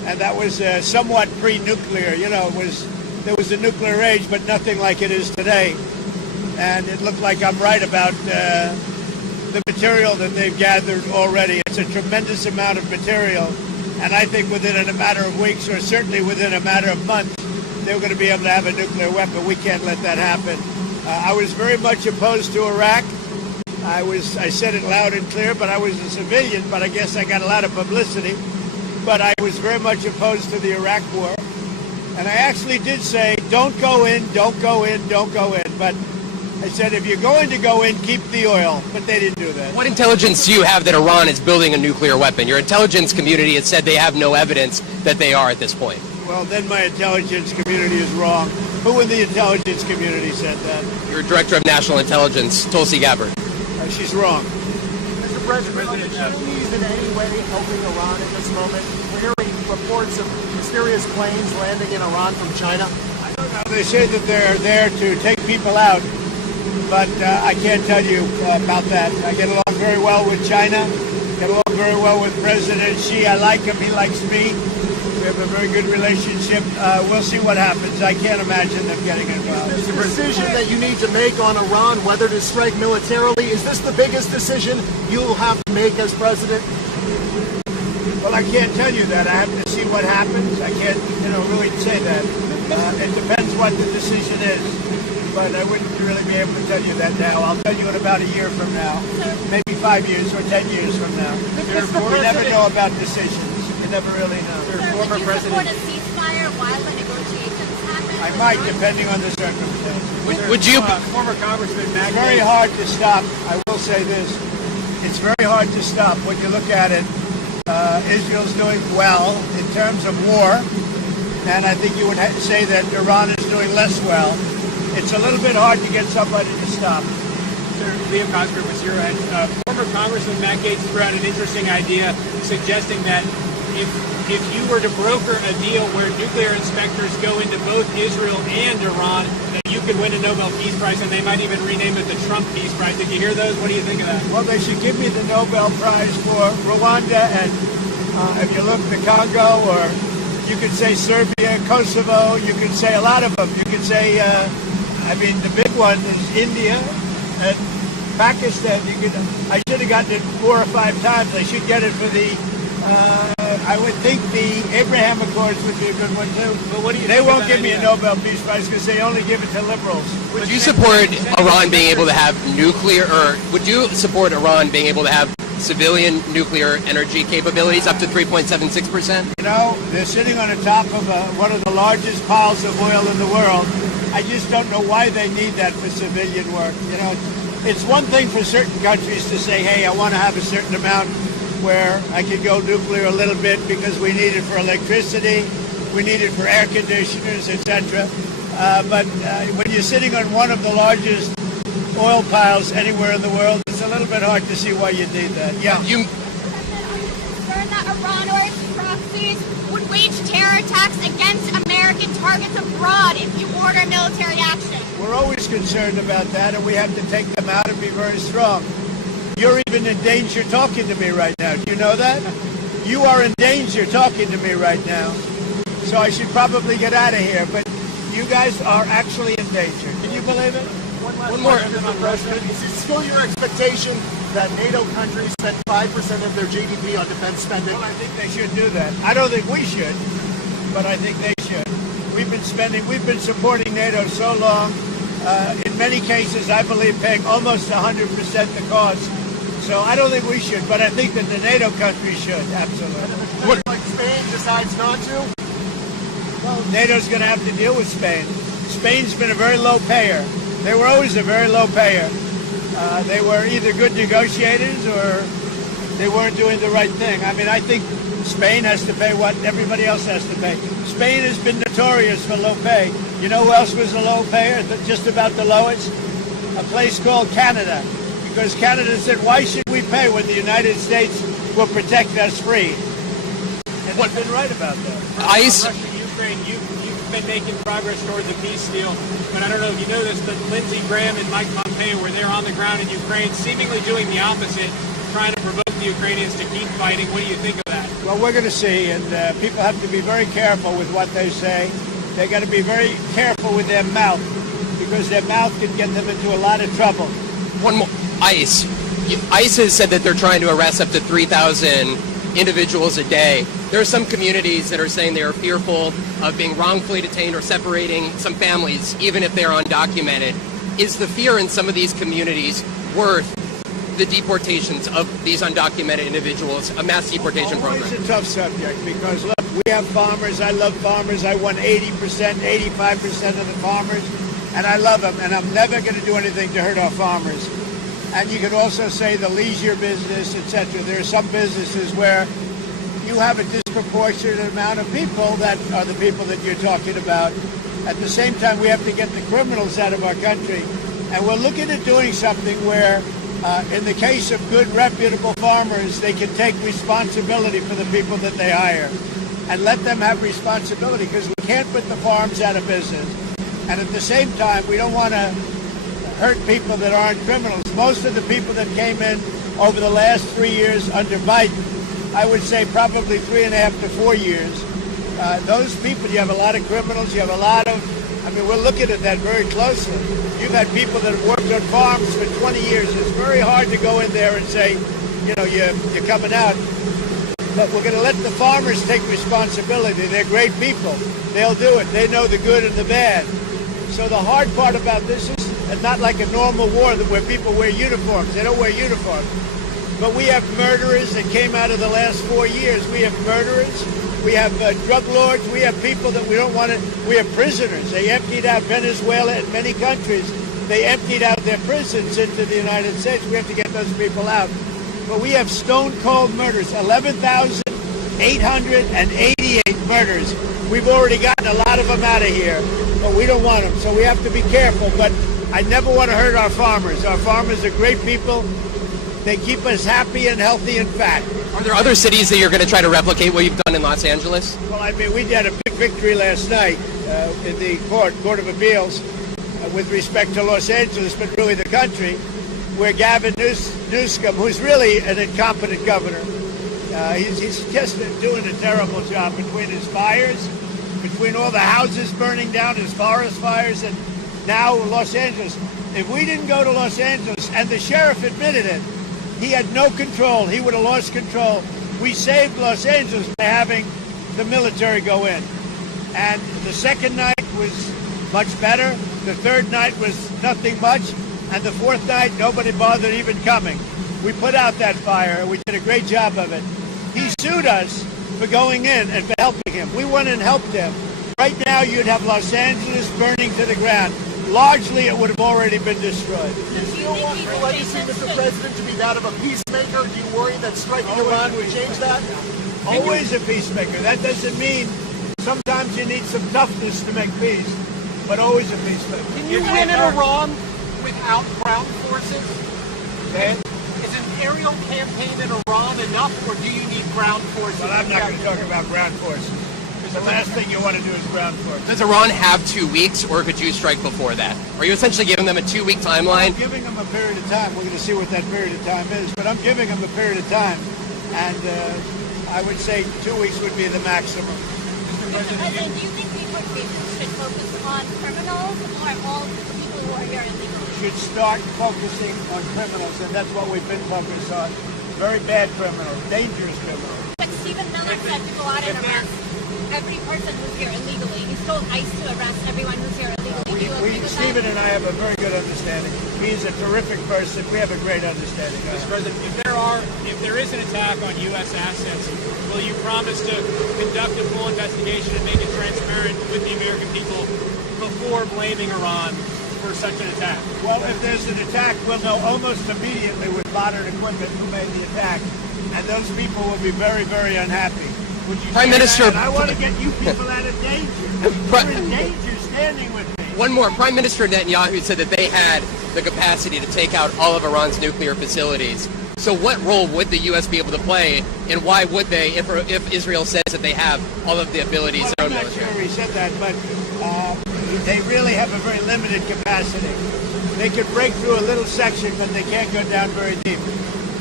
and that was somewhat pre-nuclear. You know, there was a nuclear age, but nothing like it is today. And it looked like I'm right about the material that they've gathered already. It's a tremendous amount of material, and I think within a matter of weeks, or certainly within a matter of months, they're going to be able to have a nuclear weapon. We can't let that happen. I was very much opposed to Iraq. I said it loud and clear, but I was a civilian, but I guess I got a lot of publicity. But I was very much opposed to the Iraq war. And I actually did say, don't go in, don't go in, don't go in. But I said, if you're going to go in, keep the oil. But they didn't do that. What intelligence do you have that Iran is building a nuclear weapon? Your intelligence community has said they have no evidence that they are at this point. Well, then my intelligence community is wrong. Who in the intelligence community said that? Your Director of National Intelligence, Tulsi Gabbard. She's wrong. Mr. President, are the Chinese in any way helping Iran at this moment? We're hearing reports of mysterious planes landing in Iran from China. I don't know. They say that they're there to take people out, but I can't tell you about that. I get along very well with China, get along very well with President Xi. I like him. He likes me. We have a very good relationship. We'll see what happens. I can't imagine them getting involved. This decision that you need to make on Iran, whether to strike militarily, is this the biggest decision you'll have to make as president? Well, I can't tell you that. I have to see what happens. I can't, really say that. It depends what the decision is. But I wouldn't really be able to tell you that now. I'll tell you in about a year from now, maybe 5 years or 10 years from now. We never know about decisions. You never really know. Would you support a ceasefire while the negotiations happen? I might, depending on the circumstances. Would you? Former Congressman It's Matt very Gaetz. hard to stop. I will say this. It's very hard to stop. When you look at it, Israel's doing well in terms of war, and I think you would say that Iran is doing less well. It's a little bit hard to get somebody to stop. Liam Cosgrove was here, and former Congressman Matt Gaetz threw out an interesting idea suggesting that if you were to broker a deal where nuclear inspectors go into both Israel and Iran, that you could win a Nobel Peace Prize, and they might even rename it the Trump Peace Prize. Did you hear those? What do you think of that? Well, they should give me the Nobel Prize for Rwanda, and if you look the Congo, or you could say Serbia, Kosovo, you could say a lot of them. You could say, the big one is India and Pakistan. I should have gotten it 4 or 5 times. They should get it for the I would think the Abraham Accords would be a good one too. But what do you They think won't of give that me a idea? Nobel Peace Prize because they only give it to liberals. Would you support Iran being able to have nuclear, or would you support Iran being able to have civilian nuclear energy capabilities up to 3.76%? They're sitting on the top of one of the largest piles of oil in the world. I just don't know why they need that for civilian work. It's one thing for certain countries to say, hey, I want to have a certain amount where I could go nuclear a little bit because we need it for electricity, we need it for air conditioners, etc. But when you're sitting on one of the largest oil piles anywhere in the world, it's a little bit hard to see why you need that. Yeah. Are you concerned that Iran or its proxies would wage terror attacks against American targets abroad if you order military action? We're always concerned about that, and we have to take them out and be very strong. You're even in danger talking to me right now. Do you know that? You are in danger talking to me right now. So I should probably get out of here, but you guys are actually in danger. Can you believe it? One more, Mr. President. Is it still your expectation that NATO countries spend 5% of their GDP on defense spending? Well, I think they should do that. I don't think we should, but I think they should. We've been supporting NATO so long. In many cases, I believe paying almost 100% the cost. So I don't think we should, but I think that the NATO countries should, absolutely. What, like Spain decides not to? Well, NATO's going to have to deal with Spain. Spain's been a very low payer. They were always a very low payer. They were either good negotiators or they weren't doing the right thing. I think Spain has to pay what everybody else has to pay. Spain has been notorious for low pay. You know who else was a low payer, just about the lowest? A place called Canada. Because Canada said, why should we pay when the United States will protect us free? And they've been right about that. ICE. Russia, Ukraine, you've been making progress towards a peace deal, but I don't know if you know this, but Lindsey Graham and Mike Pompeo were there on the ground in Ukraine, seemingly doing the opposite. trying to provoke the Ukrainians to keep fighting. What do you think of that? Well, we're going to see, and people have to be very careful with what they say. They got to be very careful with their mouth, because their mouth can get them into a lot of trouble. One more. ICE. ICE has said that they're trying to arrest up to 3,000 individuals a day. There are some communities that are saying they are fearful of being wrongfully detained or separating some families, even if they're undocumented. Is the fear in some of these communities worth the deportations of these undocumented individuals, a mass deportation program? It's a tough subject because, look, we have farmers. I love farmers. I won 80%, 85% of the farmers, and I love them, and I'm never going to do anything to hurt our farmers. And you can also say the leisure business, etc. There are some businesses where you have a disproportionate amount of people that are the people that you're talking about. At the same time, we have to get the criminals out of our country. And we're looking at doing something where, in the case of good, reputable farmers, they can take responsibility for the people that they hire and let them have responsibility, because we can't put the farms out of business. And at the same time, we don't want to hurt people that aren't criminals. Most of the people that came in over the last 3 years under Biden, I would say probably 3.5 to 4 years, those people, you have a lot of criminals, you have a lot of, we're looking at that very closely. You've had people that have worked on farms for 20 years. It's very hard to go in there and say, you're coming out. But we're going to let the farmers take responsibility. They're great people. They'll do it. They know the good and the bad. So the hard part about this is, not like a normal war where people wear uniforms. They don't wear uniforms. But we have murderers that came out of the last 4 years. We have murderers. We have drug lords. We have people that we don't want to. We have prisoners. They emptied out Venezuela and many countries. They emptied out their prisons into the United States. We have to get those people out. But we have stone-cold murders, 11,888 murders. We've already gotten a lot of them out of here, but we don't want them. So we have to be careful. But I never want to hurt our farmers. Our farmers are great people. They keep us happy and healthy and fat. Are there other cities that you're going to try to replicate what you've done in Los Angeles? Well, we had a big victory last night in the Court of Appeals with respect to Los Angeles, but really the country, where Gavin Newsom, who's really an incompetent governor, he's just doing a terrible job between his fires, between all the houses burning down, his forest fires, and now Los Angeles. If we didn't go to Los Angeles, and the sheriff admitted it, he had no control. He would have lost control. We saved Los Angeles by having the military go in. And the second night was much better. The third night was nothing much. And the fourth night, nobody bothered even coming. We put out that fire. We did a great job of it. He sued us for going in and for helping him. We went and helped him. Right now, you'd have Los Angeles burning to the ground. Largely, it would have already been destroyed. Do you want your legacy, Mr. President, to be that of a peacemaker? Do you worry that striking Iran would change that? Always a peacemaker. That doesn't mean sometimes you need some toughness to make peace, but always a peacemaker. Can you win in Iran without ground forces? Okay. Is an aerial campaign in Iran enough, or do you need ground forces? Well, I'm not going to talk about ground forces. The last thing you want to do is ground forces. Does Iran have 2 weeks, or could you strike before that? Are you essentially giving them a 2-week timeline? I'm giving them a period of time. We're going to see what that period of time is, but I'm giving them a period of time. And I would say 2 weeks would be the maximum. Mr. President, do you think deportation should focus on criminals or all people who are here illegally? Should start focusing on criminals, and that's what we've been focused on. Very bad criminals, dangerous criminals. But Stephen Miller said to go out and arrest every person who's here illegally. He's told ICE to arrest everyone who's here illegally. Do you agree with Stephen that? and I have a very good understanding. He's a terrific person. We have a great understanding. Mr. President, if there is an attack on U.S. assets, will you promise to conduct a full investigation and make it transparent with the American people before blaming Iran for such an attack? Well, if there's an attack, we'll know almost immediately with modern equipment who made the attack. And those people will be very, very unhappy. Prime Minister, I want to get you people out of danger. You're in danger standing with me. One more. Prime Minister Netanyahu said that they had the capacity to take out all of Iran's nuclear facilities. So what role would the U.S. be able to play, and why would they, if Israel says that they have all of the abilities? Well, I'm not sure he said that, but they really have a very limited capacity. They could break through a little section, but they can't go down very deep.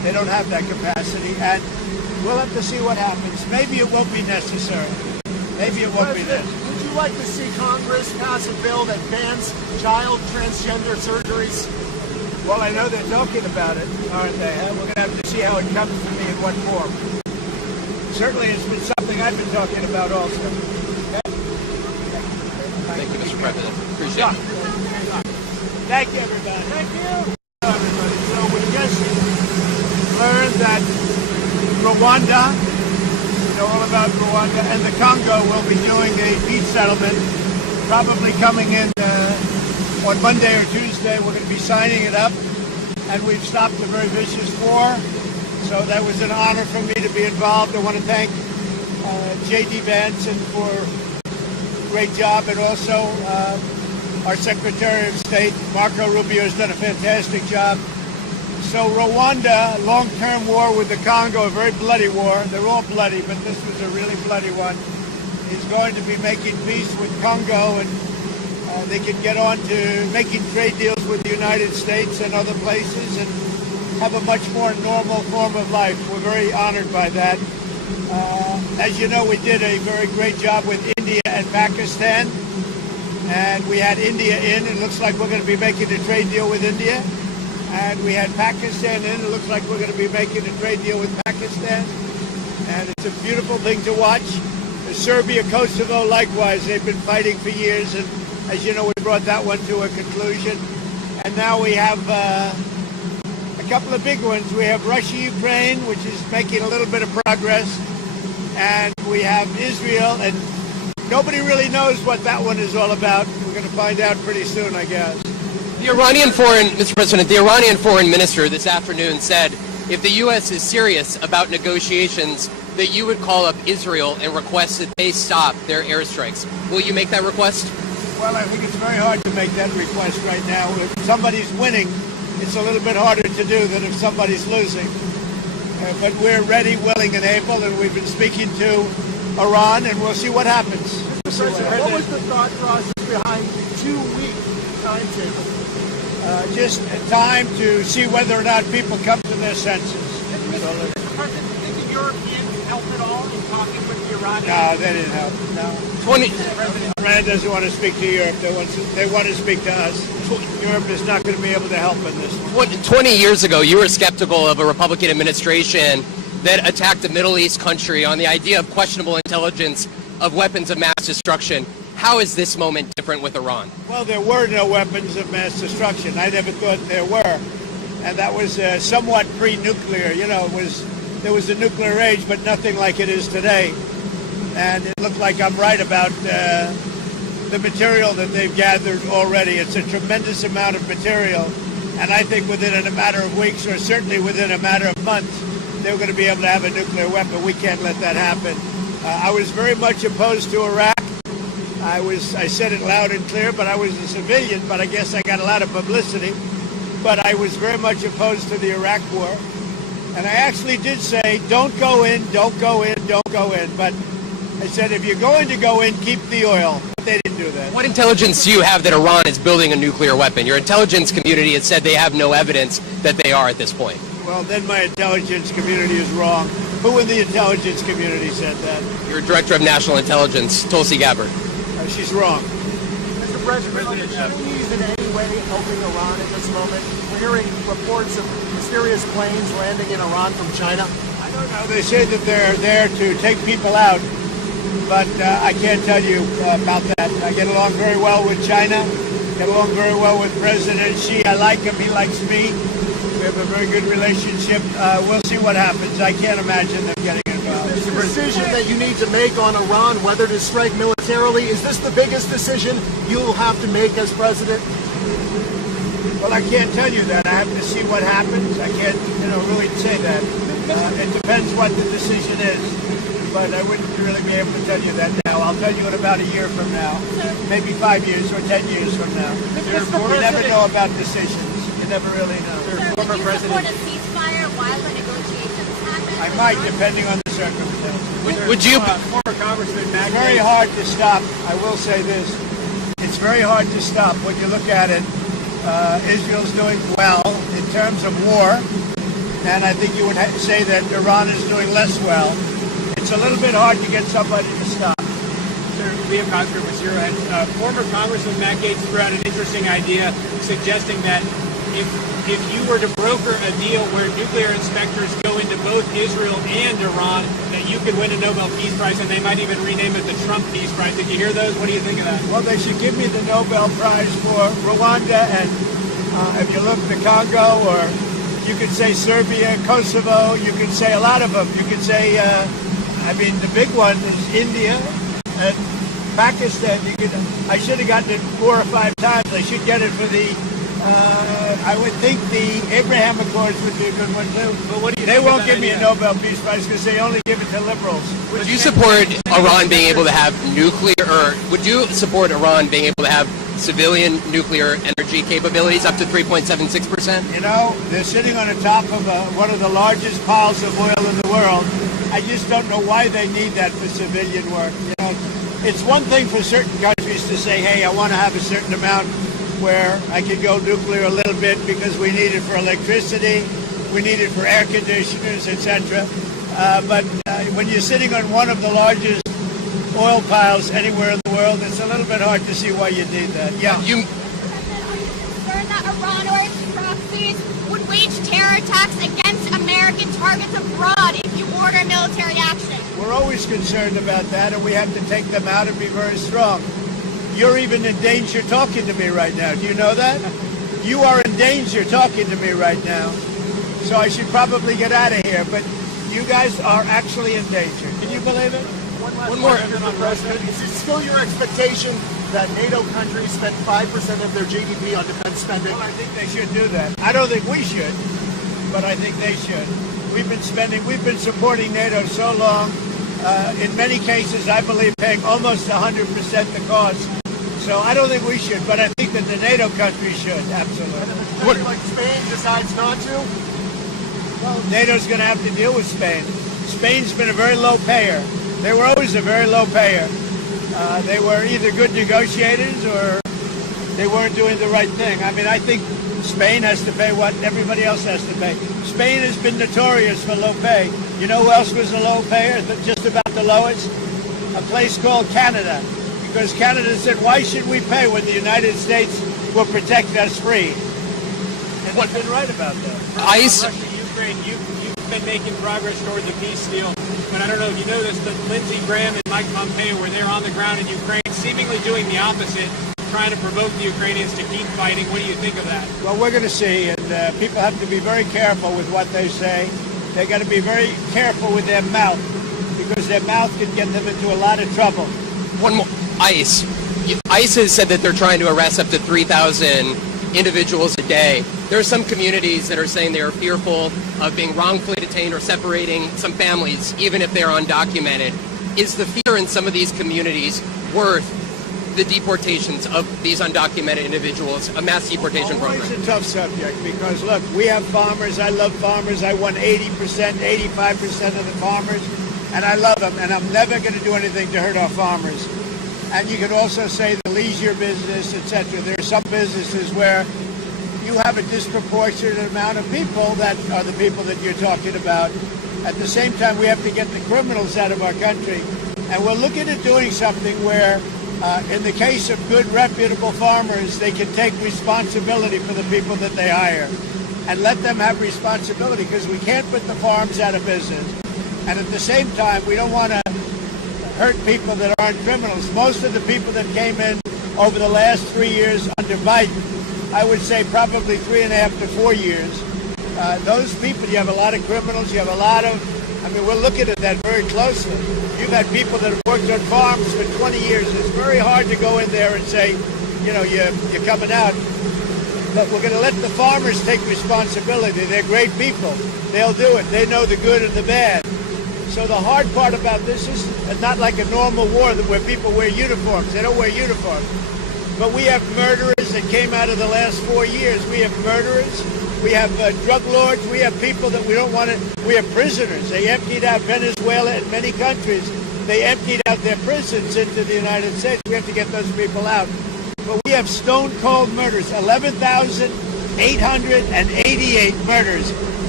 They don't have that capacity, and we'll have to see what happens. Maybe it won't be necessary. Maybe it won't be necessary. Would you like to see Congress pass a bill that bans child transgender surgeries? Well, I know they're talking about it, aren't they? We're going to have to see how it comes to me in what form. Certainly, it's been something I've been talking about also. Thank you, Mr. President. Appreciate it. Thank you, everybody. Thank you. Everybody. So we just learned that Rwanda, you know all about Rwanda, and the Congo will be doing a peace settlement, probably coming in on Monday or Tuesday. We're going to be signing it up, and we've stopped a very vicious war. So that was an honor for me to be involved. I want to thank J.D. Vance for a great job, and also our Secretary of State, Marco Rubio, has done a fantastic job. So Rwanda, long-term war with the Congo, a very bloody war. They're all bloody, but this was a really bloody one. Is going to be making peace with Congo, and they can get on to making trade deals with the United States and other places and have a much more normal form of life. We're very honored by that. As you know, we did a very great job with India and Pakistan, and we had India in. It looks like we're going to be making a trade deal with India. And we had Pakistan in. It looks like we're going to be making a trade deal with Pakistan. And it's a beautiful thing to watch. Serbia, Kosovo, likewise, they've been fighting for years. And as you know, we brought that one to a conclusion. And now we have a couple of big ones. We have Russia, Ukraine, which is making a little bit of progress. And we have Israel. And nobody really knows what that one is all about. We're going to find out pretty soon, I guess. Mr. President, the Iranian foreign minister this afternoon said if the U.S. is serious about negotiations, that you would call up Israel and request that they stop their airstrikes. Will you make that request? Well, I think it's very hard to make that request right now. If somebody's winning, it's a little bit harder to do than if somebody's losing. But we're ready, willing, and able, and we've been speaking to Iran, and we'll see what happens. Mr. President, what was the thought process behind the 2-week timetable? Just time to see whether or not people come to their senses. Mr. President, do you think the Europeans helped at all in talking with the Iranians? No, they didn't help. No. Iran doesn't want to speak to Europe. They want to speak to us. Europe is not going to be able to help in this one. 20 years ago, you were skeptical of a Republican administration that attacked a Middle East country on the idea of questionable intelligence of weapons of mass destruction. How is this moment different with Iran? Well, there were no weapons of mass destruction. I never thought there were. And that was somewhat pre-nuclear. You know, there was a nuclear age, but nothing like it is today. And it looked like I'm right about the material that they've gathered already. It's a tremendous amount of material. And I think within a matter of weeks, or certainly within a matter of months, they're going to be able to have a nuclear weapon. We can't let that happen. I was very much opposed to Iraq. I said it loud and clear, but I was a civilian, but I guess I got a lot of publicity. But I was very much opposed to the Iraq war. And I actually did say, don't go in, don't go in, don't go in. But I said, if you're going to go in, keep the oil. But they didn't do that. What intelligence do you have that Iran is building a nuclear weapon? Your intelligence community has said they have no evidence that they are at this point. Well, then my intelligence community is wrong. Who in the intelligence community said that? Your Director of National Intelligence, Tulsi Gabbard. She's wrong. Mr. President, are the Chinese in any way helping Iran at this moment? We're hearing reports of mysterious planes landing in Iran from China. I don't know. They say that they're there to take people out, but I can't tell you about that. I get along very well with China, get along very well with President Xi. I like him. He likes me. We have a very good relationship. We'll see what happens. I can't imagine them getting involved. Is the decision that you need to make on Iran, whether to strike militarily, is this the biggest decision you'll have to make as president? Well, I can't tell you that. I have to see what happens. I can't, really say that. It depends what the decision is. But I wouldn't really be able to tell you that now. I'll tell you in about a year from now, maybe 5 years or 10 years from now. You never know about decisions. You never really know. Sir, would you support a ceasefire while the negotiations happen? I might, depending on the circumstances. Would you? Former Congressman It's very hard to stop. I will say this. It's very hard to stop when you look at it. Israel's doing well in terms of war. and I think you would say that Iran is doing less well. It's a little bit hard to get somebody to stop. Liam Coxford was here, and former Congressman Matt Gaetz threw out an interesting idea suggesting that if you were to broker a deal where nuclear inspectors go into both Israel and Iran, that you could win a Nobel Peace Prize, and they might even rename it the Trump Peace Prize. Did you hear those? What do you think of that? Well, they should give me the Nobel Prize for Rwanda, and if you look at the Congo, or you could say Serbia, Kosovo, you could say a lot of them. You could say, the big one is India and Pakistan. I should have gotten it 4 or 5 times. I should get it for the, I would think the Abraham Accords would be a good one too. But what do you They think won't of give that me a idea? Nobel Peace Prize because they only give it to liberals. Would you support Iran being able to have nuclear, or would you support Iran being able to have civilian nuclear energy capabilities up to 3.76%? You know, they're sitting on the top of one of the largest piles of oil in the world. I just don't know why they need that for civilian work. You know, it's one thing for certain countries to say, hey, I want to have a certain amount where I can go nuclear a little bit because we need it for electricity, we need it for air conditioners, etc. But when you're sitting on one of the largest oil piles anywhere in the world, it's a little bit hard to see why you need that. Yeah. Are you concerned that Iran or its proxies would wage terror attacks against American targets abroad if you order military action? We're always concerned about that, and we have to take them out and be very strong. You're even in danger talking to me right now. Do you know that? You are in danger talking to me right now. So I should probably get out of here, but you guys are actually in danger. Can you believe it? One more, Mr. President. Is it still your expectation that NATO countries spend 5% of their GDP on defense spending? Well, I think they should do that. I don't think we should, but I think they should. We've been supporting NATO so long. In many cases, I believe paying almost 100% the cost. So I don't think we should, but I think that the NATO countries should, absolutely. And if a country like Spain decides not to? Well, NATO's going to have to deal with Spain. Spain's been a very low payer. They were always a very low payer. They were either good negotiators or they weren't doing the right thing. I mean, I think Spain has to pay what everybody else has to pay. Spain has been notorious for low pay. You know who else was a low payer, just about the lowest? A place called Canada. Because Canada said, why should we pay when the United States will protect us free? And they've been right about that. ICE. Russia, Ukraine, you've been making progress toward the peace deal. But I don't know if you noticed that Lindsey Graham and Mike Pompeo were there on the ground in Ukraine, seemingly doing the opposite, trying to provoke the Ukrainians to keep fighting. What do you think of that? Well, we're going to see, and people have to be very careful with what they say. They've got to be very careful with their mouth, because their mouth can get them into a lot of trouble. One more. ICE. ICE has said that they're trying to arrest up to 3,000 individuals a day. There are some communities that are saying they are fearful of being wrongfully detained or separating some families, even if they're undocumented. Is the fear in some of these communities worth the deportations of these undocumented individuals, a mass deportation program? It's a tough subject because, look, we have farmers. I love farmers. I won 80%, 85% of the farmers, and I love them, and I'm never going to do anything to hurt our farmers. And you could also say the leisure business, etc. There are some businesses where you have a disproportionate amount of people that are the people that you're talking about. At the same time, we have to get the criminals out of our country. And we're looking at doing something where, in the case of good, reputable farmers, they can take responsibility for the people that they hire and let them have responsibility, because we can't put the farms out of business. And at the same time, we don't want to hurt people that aren't criminals. Most of the people that came in over the last 3 years under Biden, I would say probably 3.5 to 4 years, those people, you have a lot of criminals, you have a lot of, we're looking at that very closely. You've had people that have worked on farms for 20 years. It's very hard to go in there and say, you're coming out. But we're going to let the farmers take responsibility. They're great people. They'll do it. They know the good and the bad. So the hard part about this is not like a normal war where people wear uniforms. They don't wear uniforms. But we have murderers that came out of the last 4 years. We have murderers. We have drug lords. We have people that we don't want to. We have prisoners. They emptied out Venezuela and many countries. They emptied out their prisons into the United States. We have to get those people out. But we have stone cold murders. 11,888 murders.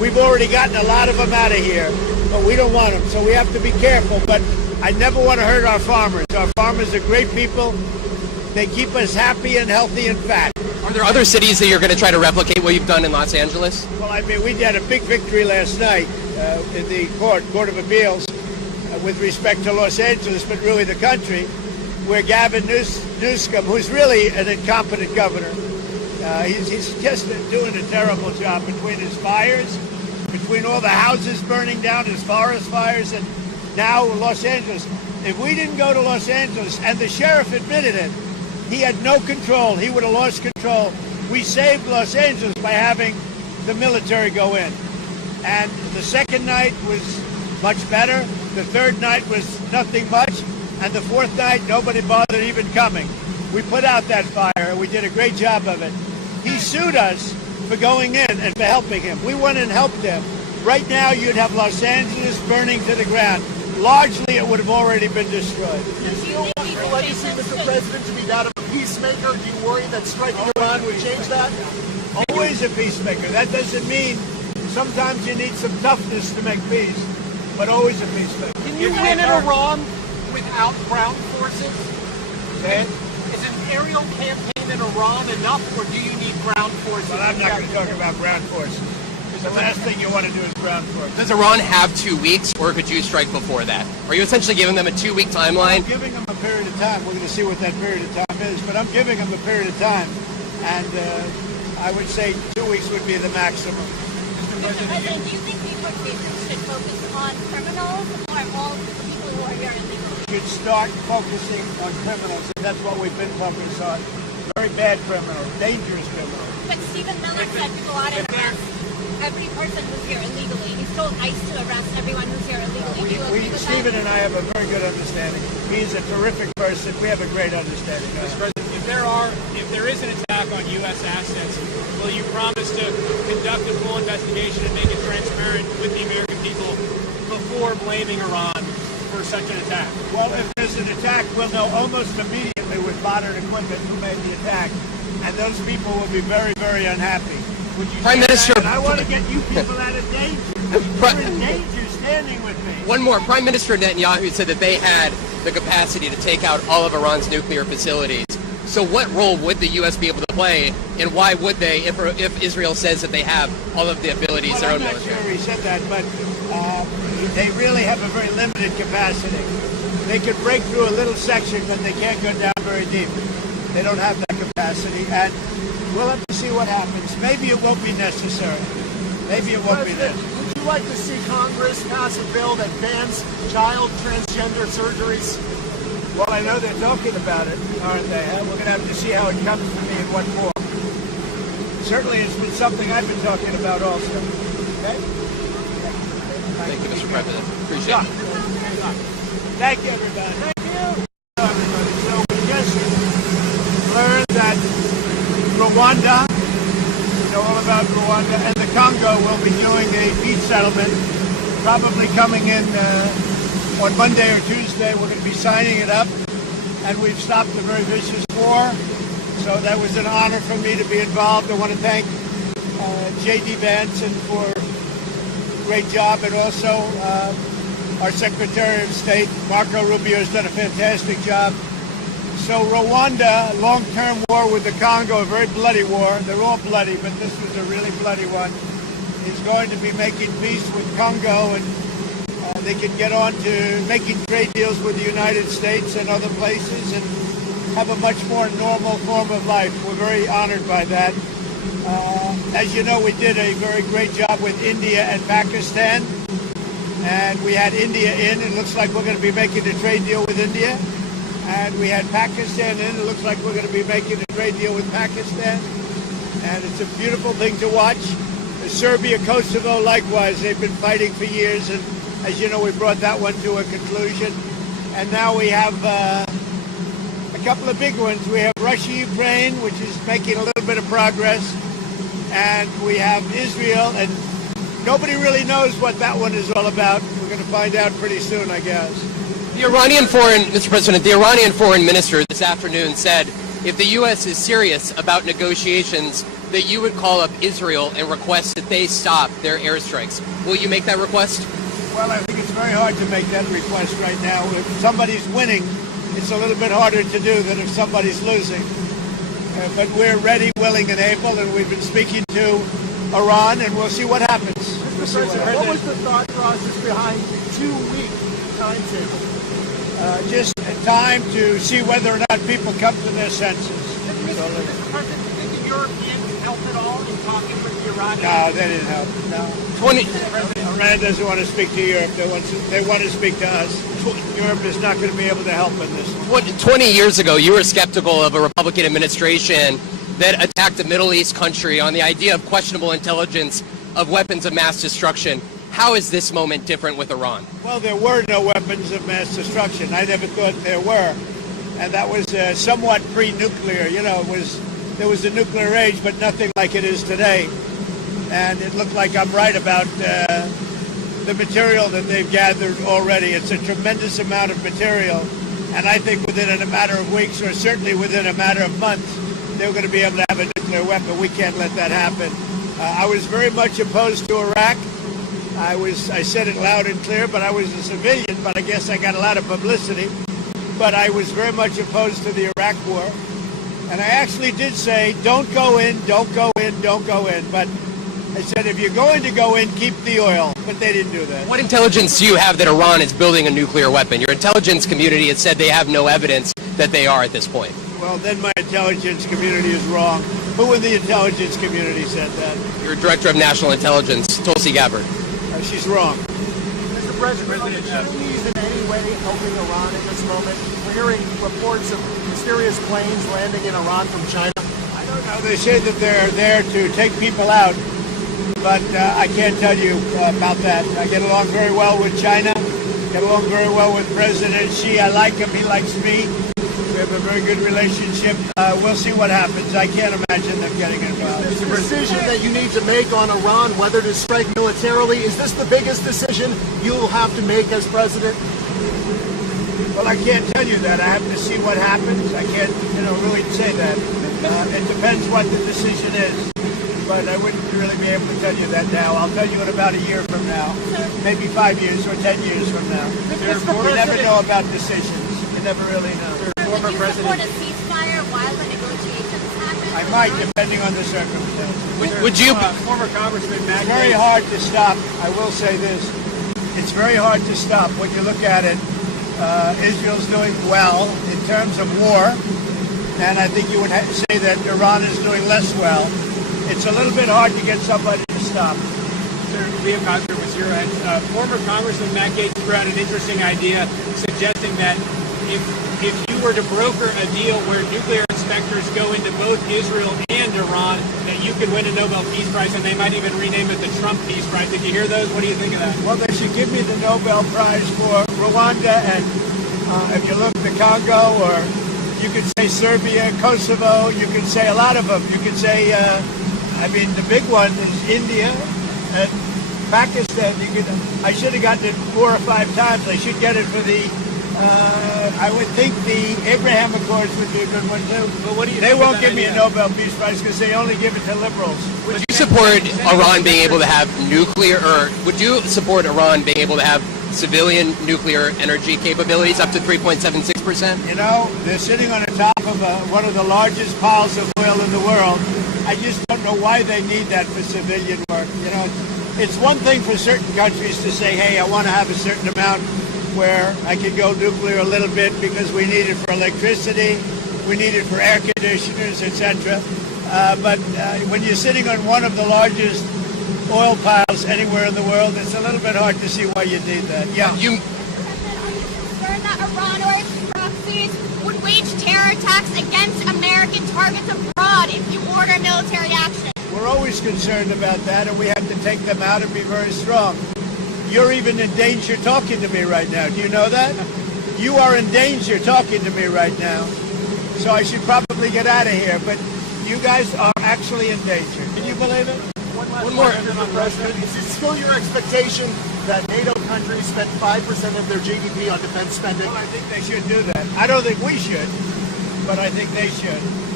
We've already gotten a lot of them out of here, but we don't want them, so we have to be careful. But I never want to hurt our farmers. Our farmers are great people. They keep us happy and healthy and fat. Are there other cities that you're going to try to replicate what you've done in Los Angeles? Well, I mean, we had a big victory last night in the Court of Appeals with respect to Los Angeles, but really the country, where Gavin Newsom, who's really an incompetent governor, he's just doing a terrible job between his fires, between all the houses burning down, his forest fires, and now Los Angeles. If we didn't go to Los Angeles, and the sheriff admitted it, he had no control. He would have lost control. We saved Los Angeles by having the military go in. And the second night was much better. The third night was nothing much. And the fourth night, nobody bothered even coming. We put out that fire. We did a great job of it. He sued us for going in and for helping him. We went and helped him. Right now, you'd have Los Angeles burning to the ground. Largely, it would have already been destroyed. Do you want your legacy, Mr. President, to be that of a peacemaker? Do you worry that striking Iran would change that? Always a peacemaker. That doesn't mean sometimes you need some toughness to make peace, but always a peacemaker. Can you win in Iran without ground forces? Okay. Is an aerial campaign in Iran enough, or do you need ground forces? Well, I'm not going to talk about ground forces. The last thing you want to do is ground forces. Does Iran have 2 weeks, or could you strike before that? Are you essentially giving them a 2-week timeline? I'm giving them a period of time. We're going to see what that period of time is, but I'm giving them a period of time, and I would say 2 weeks would be the maximum. Mr. President, do you think deportation should focus on criminals or all people who are here illegally? We should start focusing on criminals, and that's what we've been focused on. Very bad criminals, dangerous criminals. But Stephen Miller said to go out and arrest every person who's here illegally. He's told ICE to arrest everyone who's here illegally. Do you agree with Stephen that? and I have a very good understanding. He's a terrific person. We have a great understanding. Mr. President, if there is an attack on U.S. assets, will you promise to conduct a full investigation and make it transparent with the American people before blaming Iran for such an attack? Well, if there's an attack, we'll know almost immediately with modern equipment who made the attack, and those people will be very, very unhappy. Prime Minister, I want to get you people out of danger. You're in danger standing with me. One more. Prime Minister Netanyahu said that they had the capacity to take out all of Iran's nuclear facilities. So what role would the U.S. be able to play, and why would they, if Israel says that they have all of the abilities their own military? I'm not sure he said that, but they really have a very limited capacity. They could break through a little section, but they can't go down very deep. They don't have that capacity, and we'll have to see what happens. Maybe it won't be necessary. Maybe it won't be necessary. Would you like to see Congress pass a bill that bans child transgender surgeries? Well, I know they're talking about it, aren't they? We're going to have to see how it comes to me in what form. Certainly, it's been something I've been talking about also. Okay? Thank you, Mr. President. Appreciate it. Thank you, everybody. Thank you. Everybody. So we just learned that Rwanda, you know all about Rwanda, and the Congo will be doing a peace settlement, probably coming in on Monday or Tuesday. We're going to be signing it up, and we've stopped a very vicious war. So that was an honor for me to be involved. I want to thank J.D. Vance for a great job, and also our Secretary of State, Marco Rubio, has done a fantastic job. So Rwanda, long-term war with the Congo, a very bloody war. They're all bloody, but this was a really bloody one. Is going to be making peace with Congo, and they can get on to making trade deals with the United States and other places and have a much more normal form of life. We're very honored by that. As you know, we did a very great job with India and Pakistan, and we had India in. It looks like we're going to be making a trade deal with India. And we had Pakistan in. It looks like we're going to be making a trade deal with Pakistan. And it's a beautiful thing to watch. Serbia, Kosovo, likewise. They've been fighting for years. And as you know, we brought that one to a conclusion. And now we have a couple of big ones. We have Russia, Ukraine, which is making a little bit of progress. And we have Israel. And nobody really knows what that one is all about. We're going to find out pretty soon, I guess. Mr. President, the Iranian foreign minister this afternoon said if the U.S. is serious about negotiations, that you would call up Israel and request that they stop their airstrikes. Will you make that request? Well, I think it's very hard to make that request right now. If somebody's winning, it's a little bit harder to do than if somebody's losing. But we're ready, willing, and able, and we've been speaking to Iran, and we'll see what happens. Mr. President, what was the thought process behind the 2-week timetable? Just time to see whether or not people come to their senses. Mr. President, do you think the Europeans helped at all in talking with the Iranians? No, they didn't help. No. Iran doesn't want to speak to Europe. They want to speak to us. Europe is not going to be able to help in this. 20 years ago, you were skeptical of a Republican administration that attacked a Middle East country on the idea of questionable intelligence of weapons of mass destruction. How is this moment different with Iran? Well, there were no weapons of mass destruction. I never thought there were. And that was somewhat pre-nuclear. You know, there was a nuclear age, but nothing like it is today. And it looked like I'm right about the material that they've gathered already. It's a tremendous amount of material. And I think within a matter of weeks, or certainly within a matter of months, they're going to be able to have a nuclear weapon. We can't let that happen. I was very much opposed to Iraq. I said it loud and clear, but I was a civilian, but I guess I got a lot of publicity. But I was very much opposed to the Iraq war. And I actually did say, don't go in, don't go in, don't go in. But I said, if you're going to go in, keep the oil. But they didn't do that. What intelligence do you have that Iran is building a nuclear weapon? Your intelligence community has said they have no evidence that they are at this point. Well, then my intelligence community is wrong. Who in the intelligence community said that? Your Director of National Intelligence, Tulsi Gabbard. She's wrong. Mr. President, are the Chinese in any way helping Iran at this moment? We're hearing reports of mysterious planes landing in Iran from China. I don't know. They say that they're there to take people out, but I can't tell you about that. I get along very well with China, get along very well with President Xi. I like him. He likes me. We have a very good relationship. We'll see what happens. I can't imagine them getting involved. Is the decision that you need to make on Iran, whether to strike militarily, is this the biggest decision you'll have to make as president? Well, I can't tell you that. I have to see what happens. I can't, really say that. It depends what the decision is. But I wouldn't really be able to tell you that now. I'll tell you in about a year from now. Maybe 5 years or 10 years from now. We never know about decisions. You never really know. Would you support a ceasefire while the negotiations happen? I might, depending on the circumstances. Would you? Former Congressman Matt It's very hard to stop. I will say this. It's very hard to stop. When you look at it, Israel's doing well in terms of war. And I think you would say that Iran is doing less well. It's a little bit hard to get somebody to stop. Geopolitical was here, and former Congressman Matt Gaetz threw out an interesting idea suggesting that if you were to broker a deal where nuclear inspectors go into both Israel and Iran, that you could win a Nobel Peace Prize, and they might even rename it the Trump Peace Prize. Did you hear those? What do you think of that? Well, they should give me the Nobel Prize for Rwanda, and if you look at the Congo, or you could say Serbia, Kosovo, you could say a lot of them. You could say, the big one is India and Pakistan. I should have gotten it 4 or 5 times. I should get it for the, I would think the Abraham Accords would be a good one too. But what do you They think won't of give that me a idea? Nobel Peace Prize because they only give it to liberals. Would you support Iran being able to have nuclear, or would you support Iran being able to have civilian nuclear energy capabilities up to 3.76%? You know, they're sitting on the top of one of the largest piles of oil in the world. I just don't know why they need that for civilian work. It's one thing for certain countries to say, hey, I want to have a certain amount where I can go nuclear a little bit because we need it for electricity, we need it for air conditioners, etc. But when you're sitting on one of the largest oil piles anywhere in the world, it's a little bit hard to see why you need that. Yeah. Are you concerned that Iran or its proxies would wage terror attacks against American targets abroad if you order military action? We're always concerned about that, and we have to take them out and be very strong. You're even in danger talking to me right now. Do you know that? You are in danger talking to me right now. So I should probably get out of here, but you guys are actually in danger. Can you believe it? One more, Mr. President. Is it still your expectation that NATO countries spend 5% of their GDP on defense spending? Well, I think they should do that. I don't think we should, but I think they should.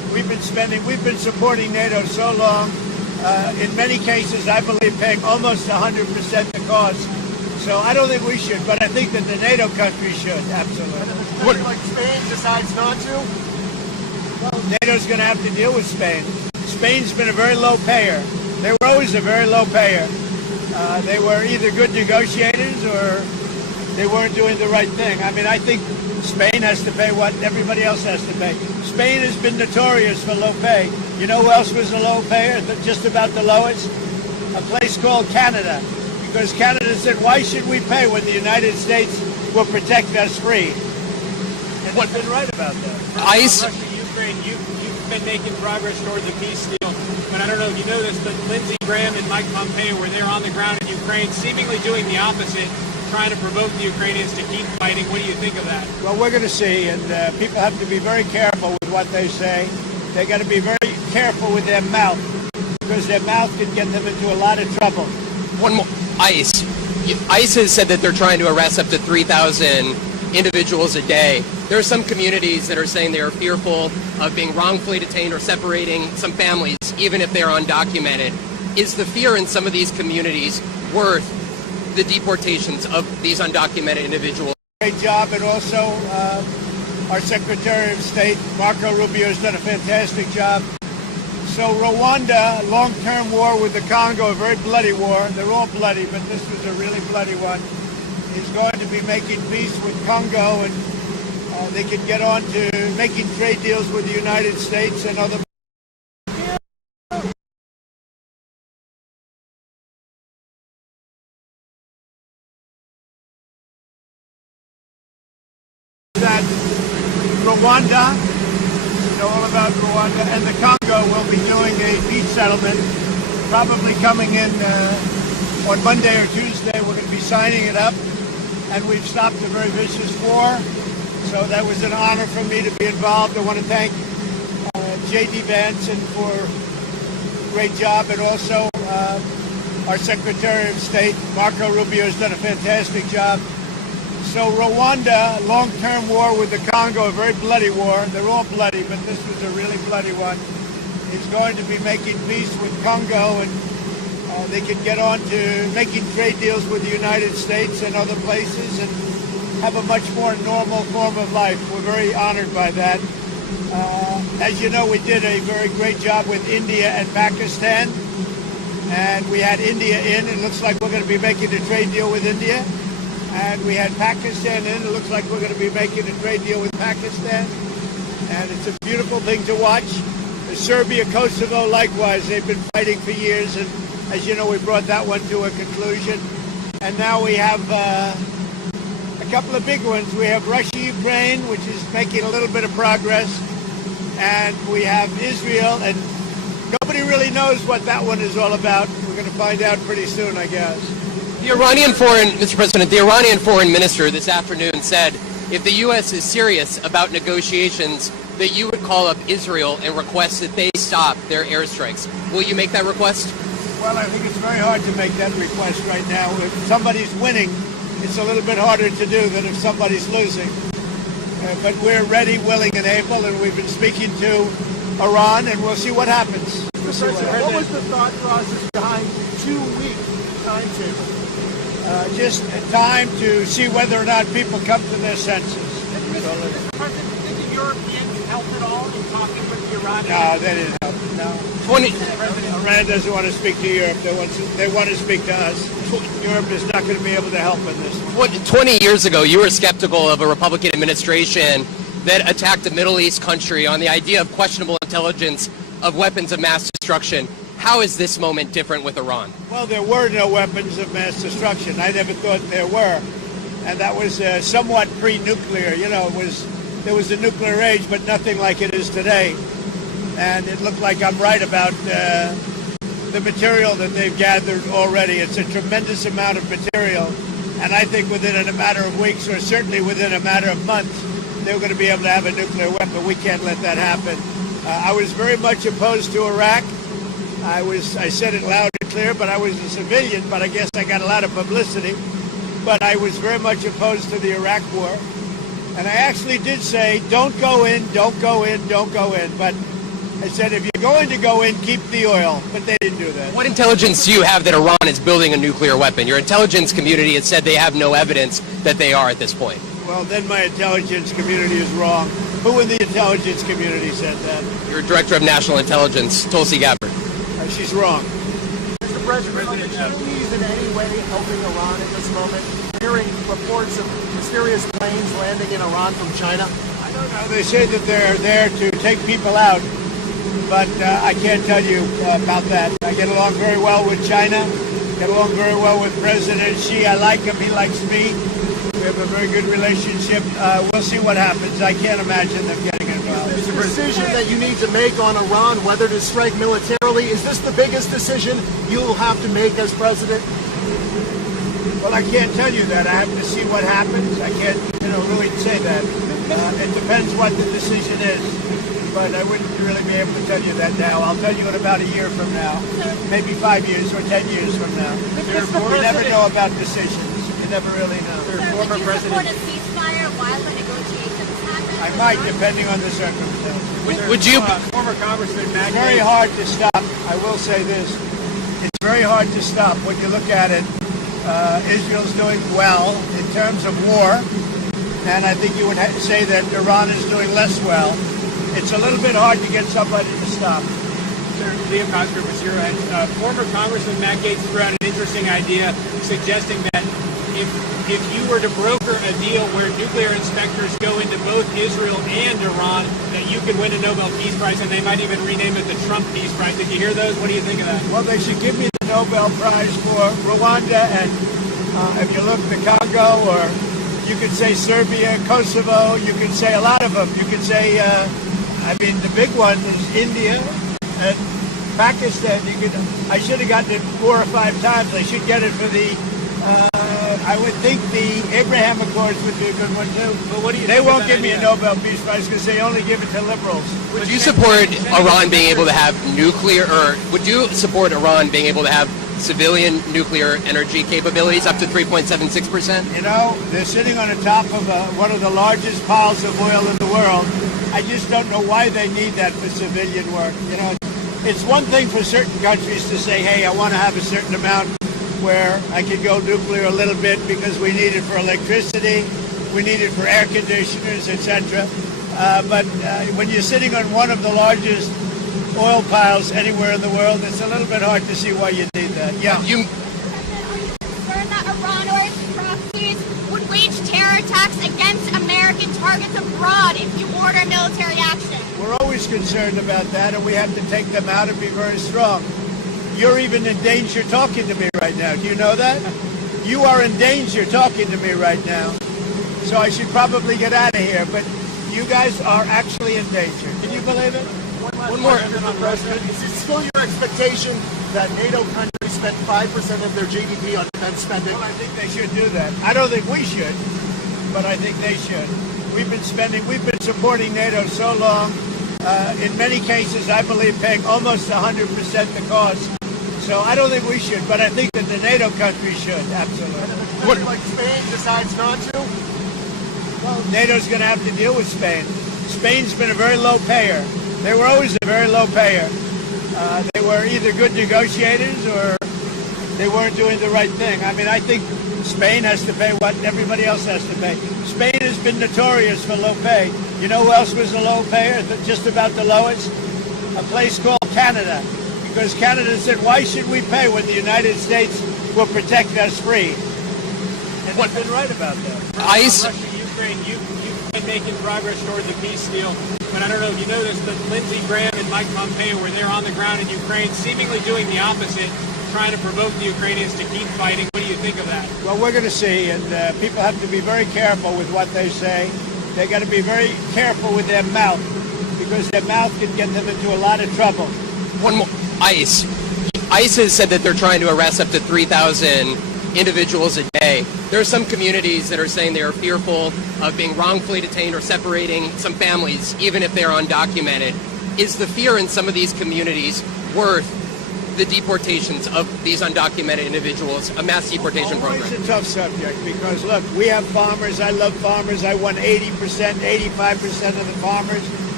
We've been supporting NATO so long. In many cases, I believe paying almost 100% the cost. So I don't think we should, but I think that the NATO countries should, absolutely. And if a country like Spain decides not to? Well, NATO's going to have to deal with Spain. Spain's been a very low payer. They were always a very low payer. They were either good negotiators or they weren't doing the right thing. I mean, I think Spain has to pay what everybody else has to pay. Spain has been notorious for low pay. You know who else was a low payer, just about the lowest? A place called Canada. Because Canada said, why should we pay when the United States will protect us free? And they've been right about that. Russia, Ukraine, you've been making progress towards a peace deal. But I don't know if you noticed, but Lindsey Graham and Mike Pompeo were there on the ground in Ukraine, seemingly doing the opposite, trying to provoke the Ukrainians to keep fighting. What do you think of that? Well, we're going to see, and people have to be very careful with what they say. They got to be very careful with their mouth, because their mouth can get them into a lot of trouble. One more. ICE. ICE has said that they're trying to arrest up to 3,000 individuals a day. There are some communities that are saying they are fearful of being wrongfully detained or separating some families, even if they're undocumented. Is the fear in some of these communities worth the deportations of these undocumented individuals? Great job, and also our Secretary of State, Marco Rubio, has done a fantastic job. So Rwanda, long-term war with the Congo, a very bloody war. They're all bloody, but this was a really bloody one. Is going to be making peace with Congo, and they can get on to making trade deals with the United States and other. That Rwanda, you know all about Rwanda, and the Congo will be doing a peace settlement, probably coming in on Monday or Tuesday. We're going to be signing it up, and we've stopped a very vicious war. So that was an honor for me to be involved. I want to thank J.D. Vance for a great job, and also our Secretary of State, Marco Rubio, has done a fantastic job. So Rwanda, long-term war with the Congo, a very bloody war. They're all bloody, but this was a really bloody one. Is going to be making peace with Congo, and they can get on to making trade deals with the United States and other places and have a much more normal form of life. We're very honored by that. As you know, we did a very great job with India and Pakistan, and we had India in. It looks like we're going to be making a trade deal with India. And we had Pakistan in. It looks like we're going to be making a trade deal with Pakistan. And it's a beautiful thing to watch. Serbia, Kosovo, likewise, they've been fighting for years. And as you know, we brought that one to a conclusion. And now we have a couple of big ones. We have Russia, Ukraine, which is making a little bit of progress. And we have Israel. And nobody really knows what that one is all about. We're going to find out pretty soon, I guess. Mr. President, the Iranian foreign minister this afternoon said if the U.S. is serious about negotiations, that you would call up Israel and request that they stop their airstrikes. Will you make that request? Well, I think it's very hard to make that request right now. If somebody's winning, it's a little bit harder to do than if somebody's losing. But we're ready, willing, and able, and we've been speaking to Iran, and we'll see what happens. Mr. President, what was the thought process behind 2-week timetable? Just time to see whether or not people come to their senses. Mr. President, do you think the Europeans helped at all in talking with the Iranians? No, they didn't help. No. Iran doesn't want to speak to Europe. They want to speak to us. Europe is not going to be able to help in this. 20 years ago, you were skeptical of a Republican administration that attacked a Middle East country on the idea of questionable intelligence of weapons of mass destruction. How is this moment different with Iran? Well, there were no weapons of mass destruction. I never thought there were. And that was somewhat pre-nuclear. You know, there was a nuclear age, but nothing like it is today. And it looked like I'm right about the material that they've gathered already. It's a tremendous amount of material. And I think within a matter of weeks, or certainly within a matter of months, they're going to be able to have a nuclear weapon. We can't let that happen. I was very much opposed to Iraq. I said it loud and clear, but I was a civilian, but I guess I got a lot of publicity. But I was very much opposed to the Iraq war. And I actually did say, don't go in, don't go in, don't go in. But I said, if you're going to go in, keep the oil. But they didn't do that. What intelligence do you have that Iran is building a nuclear weapon? Your intelligence community has said they have no evidence that they are at this point. Well, then my intelligence community is wrong. Who in the intelligence community said that? Your director of national intelligence, Tulsi Gabbard. She's wrong. Mr. President, are the Chinese in any way helping Iran at this moment? Hearing reports of mysterious planes landing in Iran from China? I don't know. They say that they're there to take people out, but I can't tell you about that. I get along very well with China, get along very well with President Xi. I like him. He likes me. We have a very good relationship. We'll see what happens. I can't imagine them getting involved. The decision that you need to make on Iran, whether to strike militarily, is this the biggest decision you'll have to make as president? Well, I can't tell you that. I have to see what happens. I can't, really say that. It depends what the decision is. But I wouldn't really be able to tell you that now. I'll tell you in about a year from now, maybe 5 years or 10 years from now. You never know about decisions. You never really know. Would you support a ceasefire while the negotiations happen? I might, depending on the circumstances. Would you? Former Congressman Matt It's very Gaetz. hard to stop. I will say this. It's very hard to stop when you look at it. Israel's doing well in terms of war, and I think you would say that Iran is doing less well. It's a little bit hard to get somebody to stop. Sir, Leo Coster was here, and former Congressman Matt Gaetz threw out an interesting idea suggesting that if you were to broker a deal where nuclear inspectors go into both Israel and Iran, that you could win a Nobel Peace Prize, and they might even rename it the Trump Peace Prize. Did you hear those? What do you think of that? Well, they should give me the Nobel Prize for Rwanda, and if you look at the Congo, or you could say Serbia, Kosovo, you could say a lot of them. You could say, the big one is India and Pakistan. I should have gotten it 4 or 5 times. I should get it for the, I would think the Abraham Accords would be a good one too. But what do you They think of won't that give me a idea? Nobel Peace Prize because they only give it to liberals. Would you support Iran being able to have nuclear, or would you support Iran being able to have civilian nuclear energy capabilities up to 3.76%? They're sitting on the top of one of the largest piles of oil in the world. I just don't know why they need that for civilian work. It's one thing for certain countries to say, hey, I want to have a certain amount where I could go nuclear a little bit because we need it for electricity, we need it for air conditioners, etc. But when you're sitting on one of the largest oil piles anywhere in the world, it's a little bit hard to see why you need that. Yeah. Are you concerned that Iran or its proxies would wage terror attacks against American targets abroad if you order military action? We're always concerned about that, and we have to take them out and be very strong. You're even in danger talking to me right now. Do you know that? You are in danger talking to me right now. So I should probably get out of here, but you guys are actually in danger. Can you believe it? One more, Mr. President. Is it still your expectation that NATO countries spend 5% of their GDP on defense spending? Well, I think they should do that. I don't think we should, but I think they should. We've been supporting NATO so long. In many cases, I believe paying almost 100% the cost. So I don't think we should, but I think that the NATO countries should, absolutely. And if a country like Spain decides not to? Well, NATO's going to have to deal with Spain. Spain's been a very low payer. They were always a very low payer. They were either good negotiators or they weren't doing the right thing. I think Spain has to pay what everybody else has to pay. Spain has been notorious for low pay. You know who else was a low payer, just about the lowest? A place called Canada. Because Canada said, why should we pay when the United States will protect us free? And they've been right about that. Russia, Ukraine, you've been making progress toward the peace deal. But I don't know if you noticed that Lindsey Graham and Mike Pompeo were there on the ground in Ukraine, seemingly doing the opposite, trying to provoke the Ukrainians to keep fighting. What do you think of that? Well, we're going to see, and people have to be very careful with what they say. They got to be very careful with their mouth, because their mouth can get them into a lot of trouble. One more. ICE has said that they're trying to arrest up to 3,000 individuals a day. There are some communities that are saying they are fearful of being wrongfully detained or separating some families, even if they're undocumented. Is the fear in some of these communities worth the deportations of these undocumented individuals, a mass deportation program? It's a tough subject because, look, we have farmers. I love farmers. I won 80%, 85% of the farmers.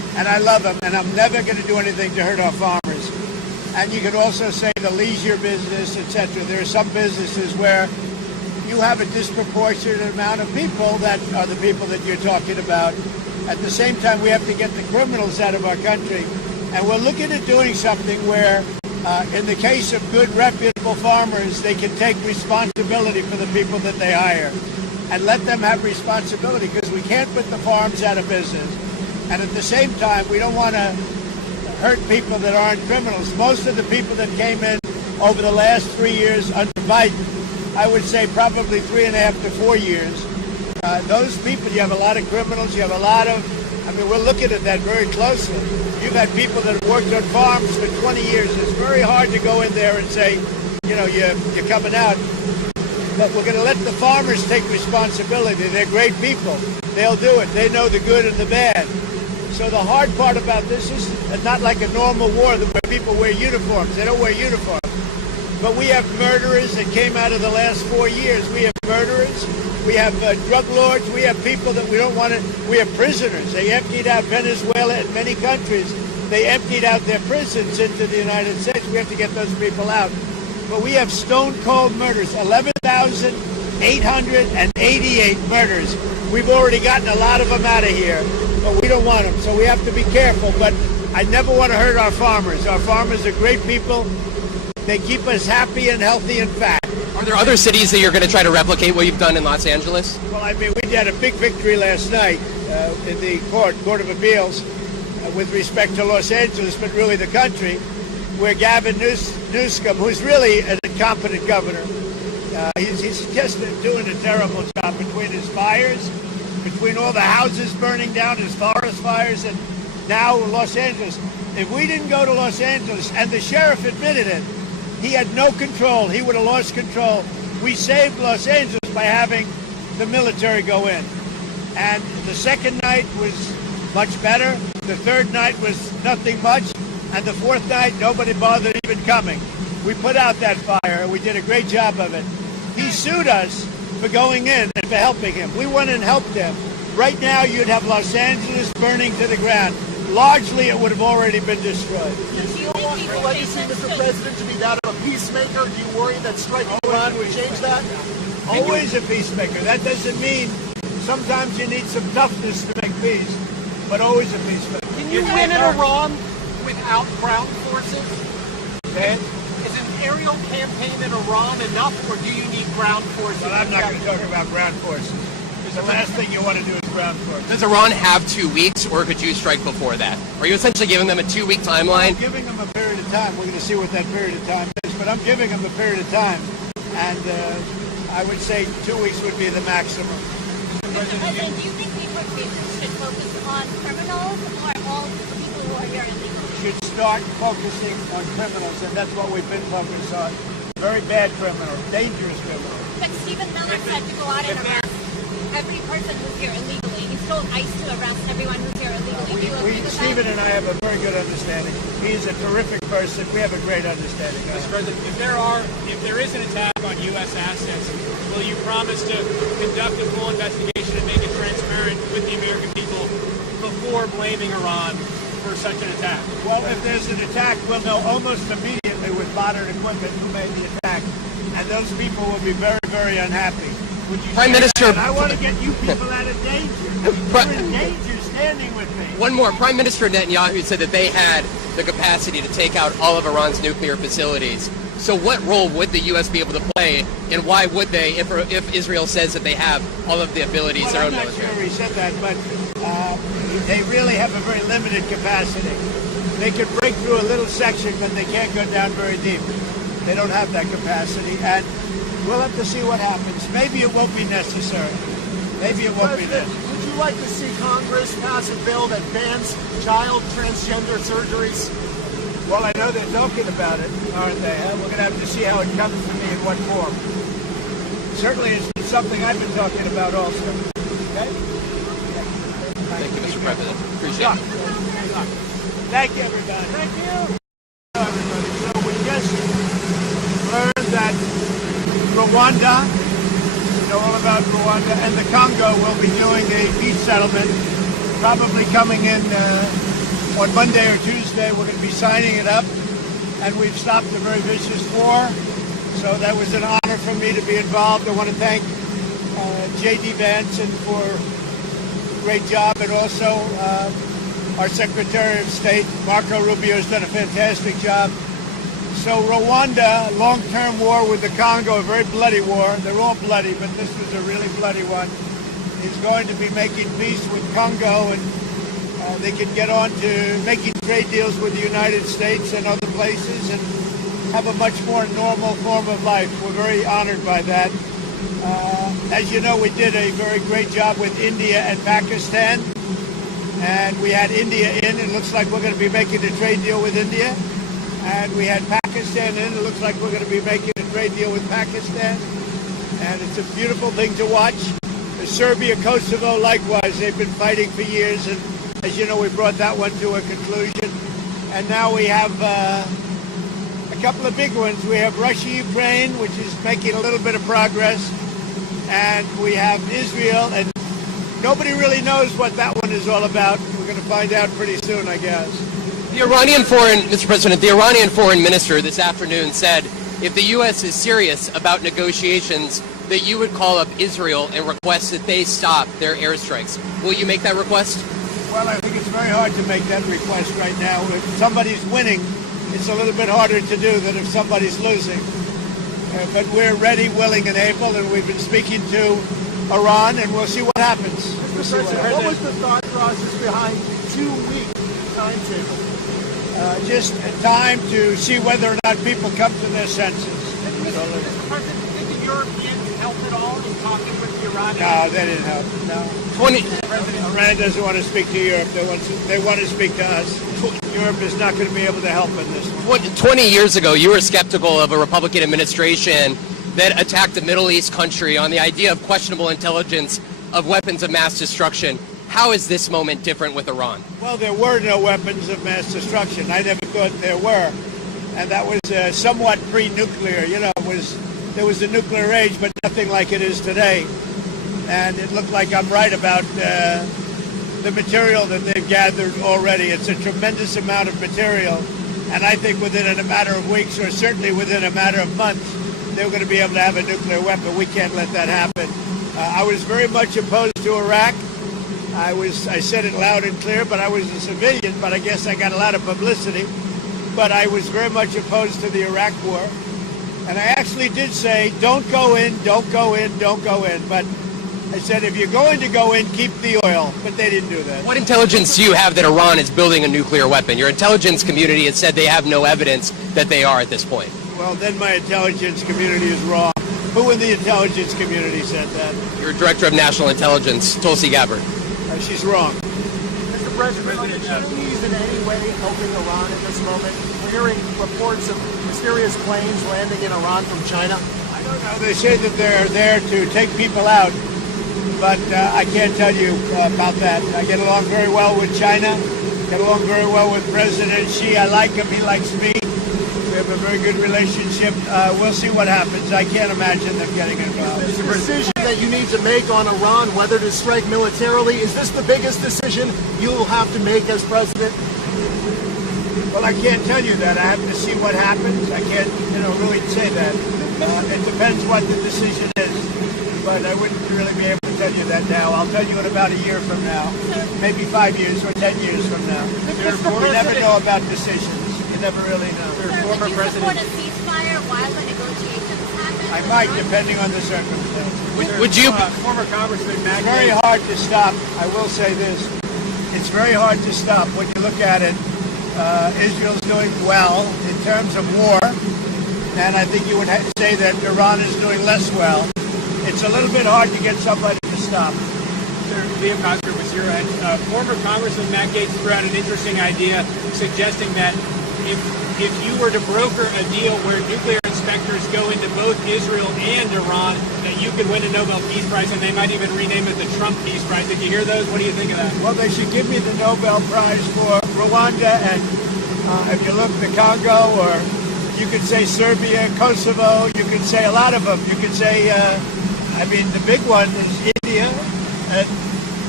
and I love them, and I'm never going to do anything to hurt our farmers. And you could also say the leisure business, etc. There are some businesses where you have a disproportionate amount of people that are the people that you're talking about. At the same time, we have to get the criminals out of our country. And we're looking at doing something where, in the case of good, reputable farmers, they can take responsibility for the people that they hire and let them have responsibility, because we can't put the farms out of business. And at the same time, we don't want to hurt people that aren't criminals. Most of the people that came in over the last 3 years under Biden, I would say probably 3.5 to 4 years, those people, you have a lot of criminals, you have a lot of, I mean, we're looking at that very closely. You've had people that have worked on farms for 20 years. It's very hard to go in there and say, you know, you're coming out. But we're going to let the farmers take responsibility. They're great people. They'll do it. They know the good and the bad. So the hard part about this is not like a normal war where people wear uniforms. They don't wear uniforms. But we have murderers that came out of the last 4 years. We have murderers. We have drug lords. We have people that we don't want to. We have prisoners. They emptied out Venezuela and many countries. They emptied out their prisons into the United States. We have to get those people out. But we have stone-cold murders, 11,888 murders. We've already gotten a lot of them out of here, but we don't want them. So we have to be careful. But I never want to hurt our farmers. Our farmers are great people. They keep us happy and healthy and fat. Are there other cities that you're going to try to replicate what you've done in Los Angeles? Well, I mean, we had a big victory last night in the Court of Appeals with respect to Los Angeles, but really the country, where Gavin Newsom, who's really an incompetent governor, he's just doing a terrible job between his fires, between all the houses burning down, his forest fires, and now Los Angeles. If we didn't go to Los Angeles, and the sheriff admitted it, he had no control. He would have lost control. We saved Los Angeles by having the military go in. And the second night was much better. The third night was nothing much. And the fourth night, nobody bothered even coming. We put out that fire. We did a great job of it. He sued us for going in and for helping him. We went and helped him. Right now, you'd have Los Angeles burning to the ground. Largely, it would have already been destroyed. Do you want your legacy, Mr. President, to be that of a peacemaker? Do you worry that striking Iran would change that? Always a peacemaker. That doesn't mean sometimes you need some toughness to make peace, but always a peacemaker. Can you win in Iran without ground forces? Ben? Is an aerial campaign in Iran enough, or do you need ground forces? Well, I'm not going to talk about ground forces. The last thing you want to do is ground forces. Does Iran have 2 weeks, or could you strike before that? Are you essentially giving them a 2-week timeline? I'm giving them a period of time. We're going to see what that period of time is, but I'm giving them a period of time. And I would say 2 weeks would be the maximum. Mr. President, do you think deportation should focus on criminals or all people who are here illegally? Should start focusing on criminals, and that's what we've been focused on. Very bad criminals, dangerous criminals. But Stephen Miller said to go out and arrest every person who's here illegally. He's told ICE to arrest everyone who's here illegally. Stephen and I have a very good understanding. He's a terrific person. We have a great understanding. Mr. President, if there is an attack on U.S. assets, will you promise to conduct a full investigation and make it transparent with the American people before blaming Iran for such an attack? Well, if there's an attack, we'll know almost immediately with modern equipment who made the attack, and those people will be very, very unhappy. Prime Minister, I want to get you people out of danger. You're in danger standing with me. One more. Prime Minister Netanyahu said that they had the capacity to take out all of Iran's nuclear facilities. So what role would the U.S. be able to play, and why would they, if Israel says that they have all of the abilities, well, their own I'm not military? sure he said that, but they really have a very limited capacity. They can break through a little section, but they can't go down very deep. They don't have that capacity, and we'll have to see what happens. Maybe it won't be necessary. Maybe it won't be necessary. Would you like to see Congress pass a bill that bans child transgender surgeries? Well, I know they're talking about it, aren't they? We're going to have to see how it comes to me in what form. Certainly, it's something I've been talking about also. Okay? Thank you, Mr. President. Appreciate it. Thank you, everybody. Thank you. Everybody. So we just learned that Rwanda, you know all about Rwanda, and the Congo will be doing a peace settlement, probably coming in on Monday or Tuesday, we're going to be signing it up, and we've stopped a very vicious war. So that was an honor for me to be involved. I want to thank J.D. Vance for a great job, and also our Secretary of State, Marco Rubio, has done a fantastic job. So Rwanda, long-term war with the Congo, a very bloody war. They're all bloody, but this was a really bloody one. Is going to be making peace with Congo, and they can get on to making trade deals with the United States and other places and have a much more normal form of life. We're very honored by that. As you know, we did a very great job with India and Pakistan, and we had India in. It looks like we're going to be making a trade deal with India. And we had Pakistan in. It looks like we're going to be making a trade deal with Pakistan. And it's a beautiful thing to watch. Serbia, Kosovo, likewise, they've been fighting for years. And as you know, we brought that one to a conclusion. And now we have a couple of big ones. We have Russia, Ukraine, which is making a little bit of progress. And we have Israel. And nobody really knows what that one is all about. We're going to find out pretty soon, I guess. Mr. President, the Iranian foreign minister this afternoon said if the U.S. is serious about negotiations, that you would call up Israel and request that they stop their airstrikes. Will you make that request? Well, I think it's very hard to make that request right now. If somebody's winning, it's a little bit harder to do than if somebody's losing. But we're ready, willing, and able, and we've been speaking to Iran, and we'll see what happens. Mr. President, what was the thought process behind 2-week timetable? Just time to see whether or not people come to their senses. Mr. President, did the Europeans help at all in talking with the Iranians? No, they didn't help. No. Iran doesn't want to speak to Europe. They want to speak to us. Europe is not going to be able to help in this one. 20 years ago, you were skeptical of a Republican administration that attacked a Middle East country on the idea of questionable intelligence of weapons of mass destruction. How is this moment different with Iran? Well, there were no weapons of mass destruction. I never thought there were. And that was somewhat pre-nuclear. You know, there was the nuclear age, but nothing like it is today. And it looked like I'm right about the material that they've gathered already. It's a tremendous amount of material. And I think within a matter of weeks, or certainly within a matter of months, they're going to be able to have a nuclear weapon. We can't let that happen. I was very much opposed to Iraq. I said it loud and clear, but I was a civilian, but I guess I got a lot of publicity. But I was very much opposed to the Iraq war. And I actually did say, don't go in, don't go in, don't go in. But I said, if you're going to go in, keep the oil. But they didn't do that. What intelligence do you have that Iran is building a nuclear weapon? Your intelligence community has said they have no evidence that they are at this point. Well, then my intelligence community is wrong. Who in the intelligence community said that? Your Director of National Intelligence, Tulsi Gabbard. She's wrong. Mr. President, are the Chinese in any way helping Iran at this moment? We're hearing reports of mysterious planes landing in Iran from China. I don't know. They say that they're there to take people out, but I can't tell you about that. I get along very well with China, get along very well with President Xi. I like him. He likes me. We have a very good relationship. We'll see what happens. I can't imagine them getting involved. This decision that you need to make on Iran, whether to strike militarily, is this the biggest decision you'll have to make as president? Well, I can't tell you that. I have to see what happens. I can't, really say that. It depends what the decision is. But I wouldn't really be able to tell you that now. I'll tell you in about a year from now. Maybe 5 years or 10 years from now. We never know about decisions. You never really know. Would you support a ceasefire while the negotiations happen? I might, depending on the circumstances. Would you? Former Congressman It's very hard to stop. I will say this. It's very hard to stop. When you look at it, Israel's doing well in terms of war. And I think you would say that Iran is doing less well. It's a little bit hard to get somebody to stop. Former Congressman Matt Gaetz threw out an interesting idea suggesting that if you were to broker a deal where nuclear inspectors go into both Israel and Iran, that you could win a Nobel Peace Prize, and they might even rename it the Trump Peace Prize. Did you hear those? What do you think of that? Well, they should give me the Nobel Prize for Rwanda and if you look, the Congo, or you could say Serbia, Kosovo, you could say a lot of them. You could say, the big one is India, and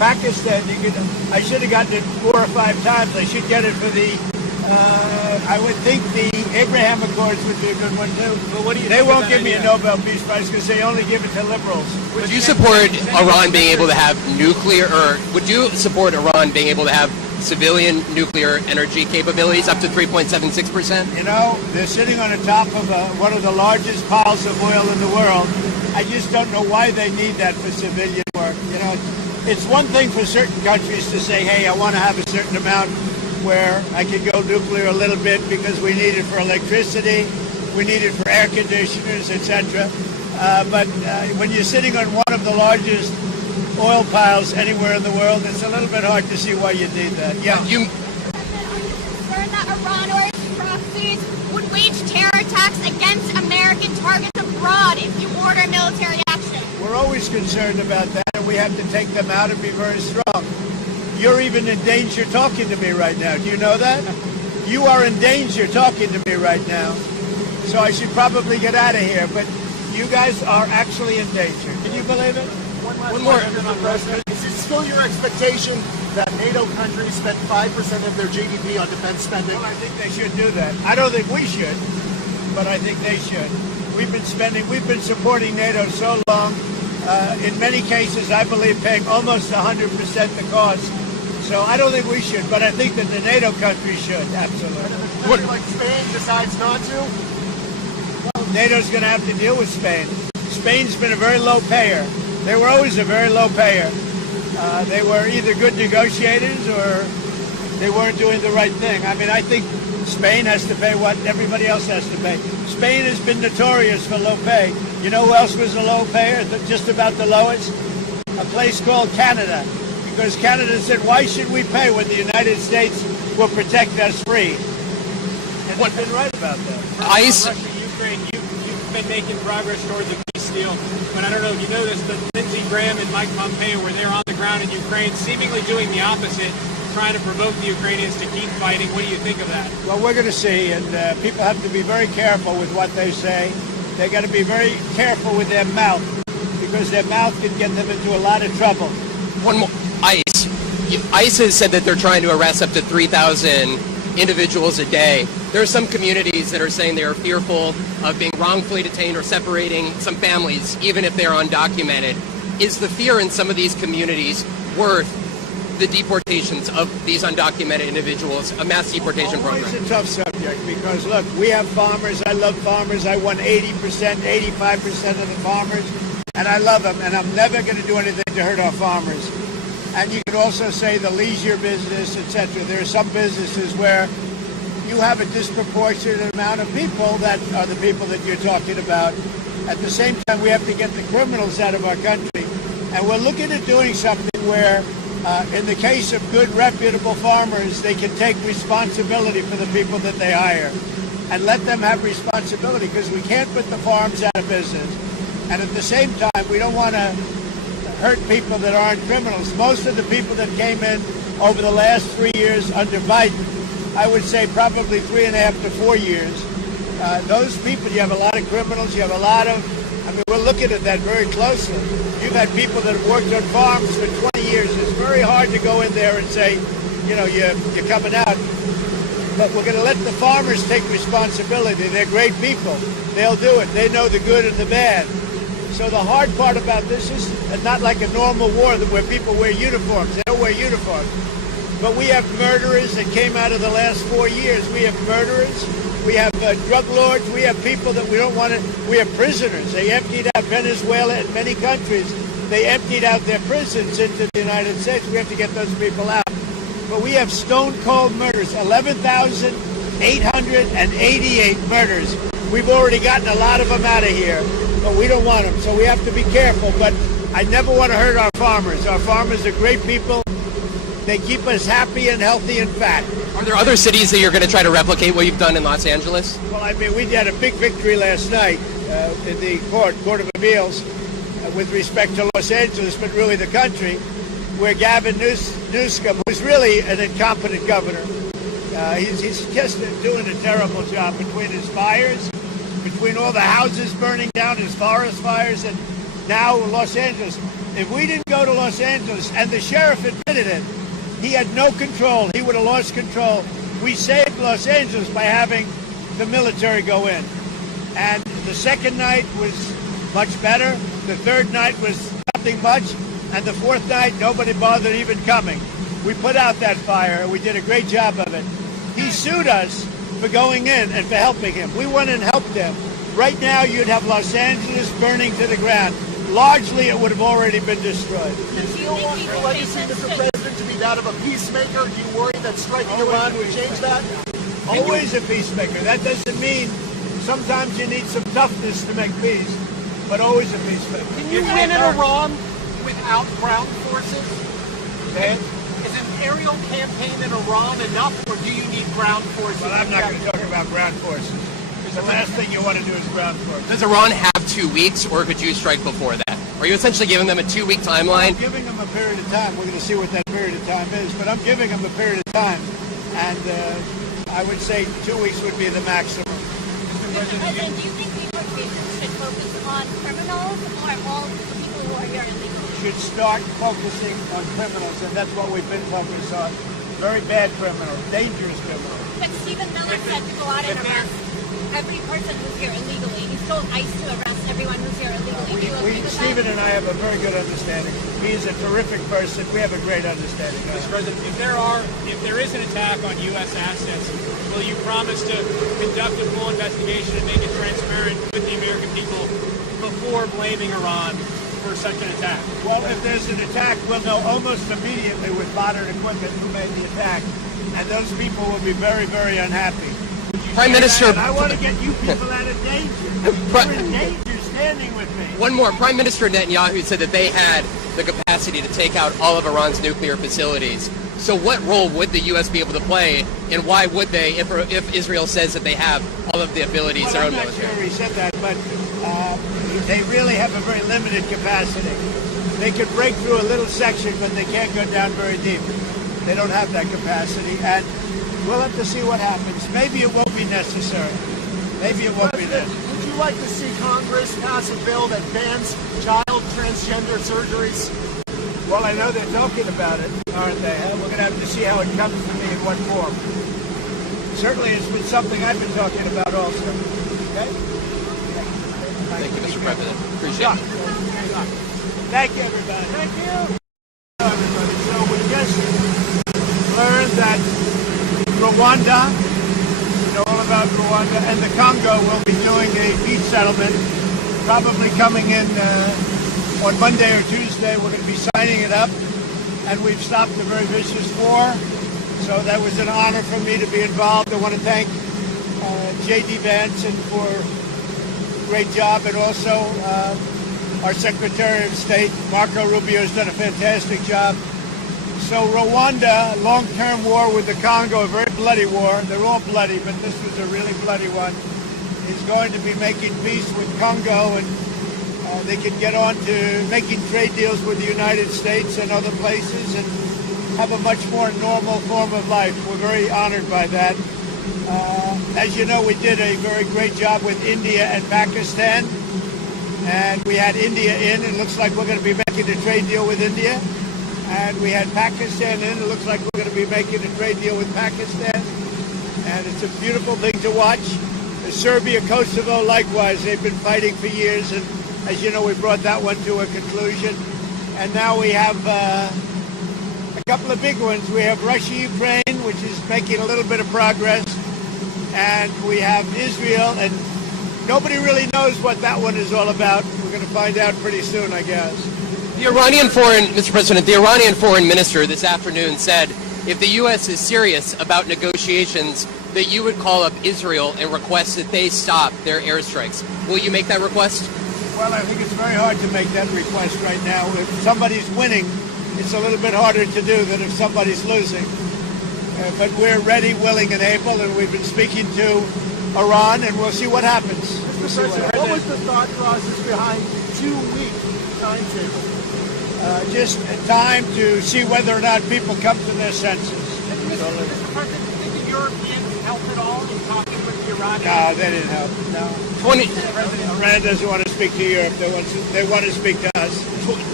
Pakistan, I should have gotten it 4 or 5 times. I should get it for the, I would think the Abraham Accords would be a good one too. But what do you They think of won't that give me a idea? Nobel Peace Prize because they only give it to liberals. Would you support Iran being able to have nuclear, or would you support Iran being able to have civilian nuclear energy capabilities up to 3.76%? You know, they're sitting on the top of one of the largest piles of oil in the world. I just don't know why they need that for civilian work. You know, it's one thing for certain countries to say, hey, I want to have a certain amount where I can go nuclear a little bit because we need it for electricity, we need it for air conditioners, etc. But when you're sitting on one of the largest oil piles anywhere in the world, it's a little bit hard to see why you need that. Yeah. Are you concerned that Iran or its proxies would wage terror attacks against American targets abroad if you order military action? We're always concerned about that, and we have to take them out and be very strong. You're even in danger talking to me right now. Do you know that? You are in danger talking to me right now. So I should probably get out of here, but you guys are actually in danger. Can you believe it? One more, Mr. President. Is it still your expectation that NATO countries spend 5% of their GDP on defense spending? Well, I think they should do that. I don't think we should, but I think they should. We've been supporting NATO so long. In many cases, I believe paying almost 100% the cost. So I don't think we should, but I think that the NATO countries should, absolutely. And if a country like Spain decides not to? Well, NATO's going to have to deal with Spain. Spain's been a very low payer. They were always a very low payer. They were either good negotiators or they weren't doing the right thing. I mean, I think Spain has to pay what everybody else has to pay. Spain has been notorious for low pay. You know who else was a low payer, just about the lowest? A place called Canada. Because Canada said, why should we pay when the United States will protect us free? And they've been right about that. Russia, Ukraine, you've been making progress toward the peace deal, but I don't know if you noticed that Lindsey Graham and Mike Pompeo were there on the ground in Ukraine, seemingly doing the opposite, trying to provoke the Ukrainians to keep fighting. What do you think of that? Well, we're going to see, and people have to be very careful with what they say. They got to be very careful with their mouth, because their mouth can get them into a lot of trouble. One more. ICE has said that they're trying to arrest up to 3,000 individuals a day. There are some communities that are saying they are fearful of being wrongfully detained or separating some families, even if they're undocumented. Is the fear in some of these communities worth the deportations of these undocumented individuals, a mass deportation program? It's a tough subject because, look, we have farmers. I love farmers. I won 80%, 85% of the farmers, and I love them, and I'm never going to do anything to hurt our farmers. And you could also say the leisure business, etc. There are some businesses where you have a disproportionate amount of people that are the people that you're talking about. At the same time, we have to get the criminals out of our country. And we're looking at doing something where, in the case of good, reputable farmers, they can take responsibility for the people that they hire and let them have responsibility, because we can't put the farms out of business. And at the same time, we don't want to hurt people that aren't criminals. Most of the people that came in over the last 3 years under Biden, I would say probably 3.5 to 4 years, those people, you have a lot of criminals, you have a lot of, I mean, we're looking at that very closely. You've had people that have worked on farms for 20 years. It's very hard to go in there and say, you know, you're coming out. But we're going to let the farmers take responsibility. They're great people. They'll do it. They know the good and the bad. So the hard part about this is not like a normal war where people wear uniforms. They don't wear uniforms. But we have murderers that came out of the last 4 years. We have murderers. We have drug lords. We have people that we don't want to. We have prisoners. They emptied out Venezuela and many countries. They emptied out their prisons into the United States. We have to get those people out. But we have stone cold murders. 11,888 murders. We've already gotten a lot of them out of here, but we don't want them. So we have to be careful. But I never want to hurt our farmers. Our farmers are great people. They keep us happy and healthy and fat. Are there other cities that you're going to try to replicate what you've done in Los Angeles? Well, I mean, we had a big victory last night in the Court of Appeals with respect to Los Angeles, but really the country, where Gavin Newsom, who's really an incompetent governor, he's just doing a terrible job between his fires, between all the houses burning down, his forest fires, and now Los Angeles. If we didn't go to Los Angeles, and the sheriff admitted it, he had no control. He would have lost control. We saved Los Angeles by having the military go in. And the second night was much better. The third night was nothing much. And the fourth night, nobody bothered even coming. We put out that fire. We did a great job of it. He sued us for going in and for helping him. We went and helped him. Right now, you'd have Los Angeles burning to the ground. Largely, it would have already been destroyed. Do you still want your legacy, Mr. President, to be that of a peacemaker? Do you worry that striking Iran would change that? Always a peacemaker. That doesn't mean sometimes you need some toughness to make peace, but always a peacemaker. Can you win in Iran without ground forces? Okay? Is an aerial campaign in Iran enough, or do you need ground forces? Well, I'm not going to talk about ground forces. The last thing you want to do is ground forces. Does Iran have 2 weeks, or could you strike before that? Are you essentially giving them a 2-week timeline? I'm giving them a period of time. We're going to see what that period of time is, but I'm giving them a period of time, and I would say 2 weeks would be the maximum. Mr. President, do you think deportation should focus on criminals or all people who are here illegally? Should start focusing on criminals, and that's what we've been focused on. Very bad criminals, dangerous criminals. But Stephen Miller said to go out and arrest every person who's here illegally. He told ICE to arrest everyone who's here illegally. Do you agree with Stephen that? and I have a very good understanding. He's a terrific person. We have a great understanding. Mr. President, if there is an attack on U.S. assets, will you promise to conduct a full investigation and make it transparent with the American people before blaming Iran for such an attack? Well, if there's an attack, we'll know almost immediately with modern equipment who made the attack, and those people will be very, very unhappy. Prime Minister... And I want to get you people out of danger. You're in danger standing with me. One more. Prime Minister Netanyahu said that they had the capacity to take out all of Iran's nuclear facilities. So what role would the U.S. be able to play, and why would they, if Israel says that they have all of the abilities Well, their own I'm not military? sure he said that, but they really have a very limited capacity. They could break through a little section, but they can't go down very deep. They don't have that capacity, and we'll have to see what happens. Maybe it won't be necessary. Maybe it won't be necessary. Would you like to see Congress pass a bill that bans child transgender surgeries? Well, I know they're talking about it, aren't they? We're going to have to see how it comes to me in what form. Certainly, it's been something I've been talking about also. Okay? Thank you, Mr. President. Appreciate it. Thank you, everybody. Thank you. Everybody. So we just learned that Rwanda, you know all about Rwanda, and the Congo will be doing a peace settlement, probably coming in on Monday or Tuesday. We're going to be signing it up, and we've stopped a very vicious war. So that was an honor for me to be involved. I want to thank J.D. Vance for a great job, and also our Secretary of State, Marco Rubio, has done a fantastic job. So Rwanda, long-term war with the Congo, a very bloody war. They're all bloody, but this was a really bloody one. Is going to be making peace with Congo, and they can get on to making trade deals with the United States and other places and have a much more normal form of life. We're very honored by that. As you know, we did a very great job with India and Pakistan, and we had India in. It looks like we're going to be making a trade deal with India. And we had Pakistan in. It looks like we're going to be making a trade deal with Pakistan. And it's a beautiful thing to watch. Serbia, Kosovo, likewise, they've been fighting for years. And as you know, we brought that one to a conclusion. And now we have a couple of big ones. We have Russia, Ukraine, which is making a little bit of progress. And we have Israel. And nobody really knows what that one is all about. We're going to find out pretty soon, I guess. Mr. President, the Iranian foreign minister this afternoon said if the U.S. is serious about negotiations, that you would call up Israel and request that they stop their airstrikes. Will you make that request? Well, I think it's very hard to make that request right now. If somebody's winning, it's a little bit harder to do than if somebody's losing. But we're ready, willing, and able, and we've been speaking to Iran, and we'll see what happens. Mr. President, what was the thought process behind 2-week timetable? Just time to see whether or not people come to their senses. Mr. President, do you think the Europeans helped at all in talking with the Iranians? No, they didn't help. No. Iran doesn't want to speak to Europe. They want to speak to us.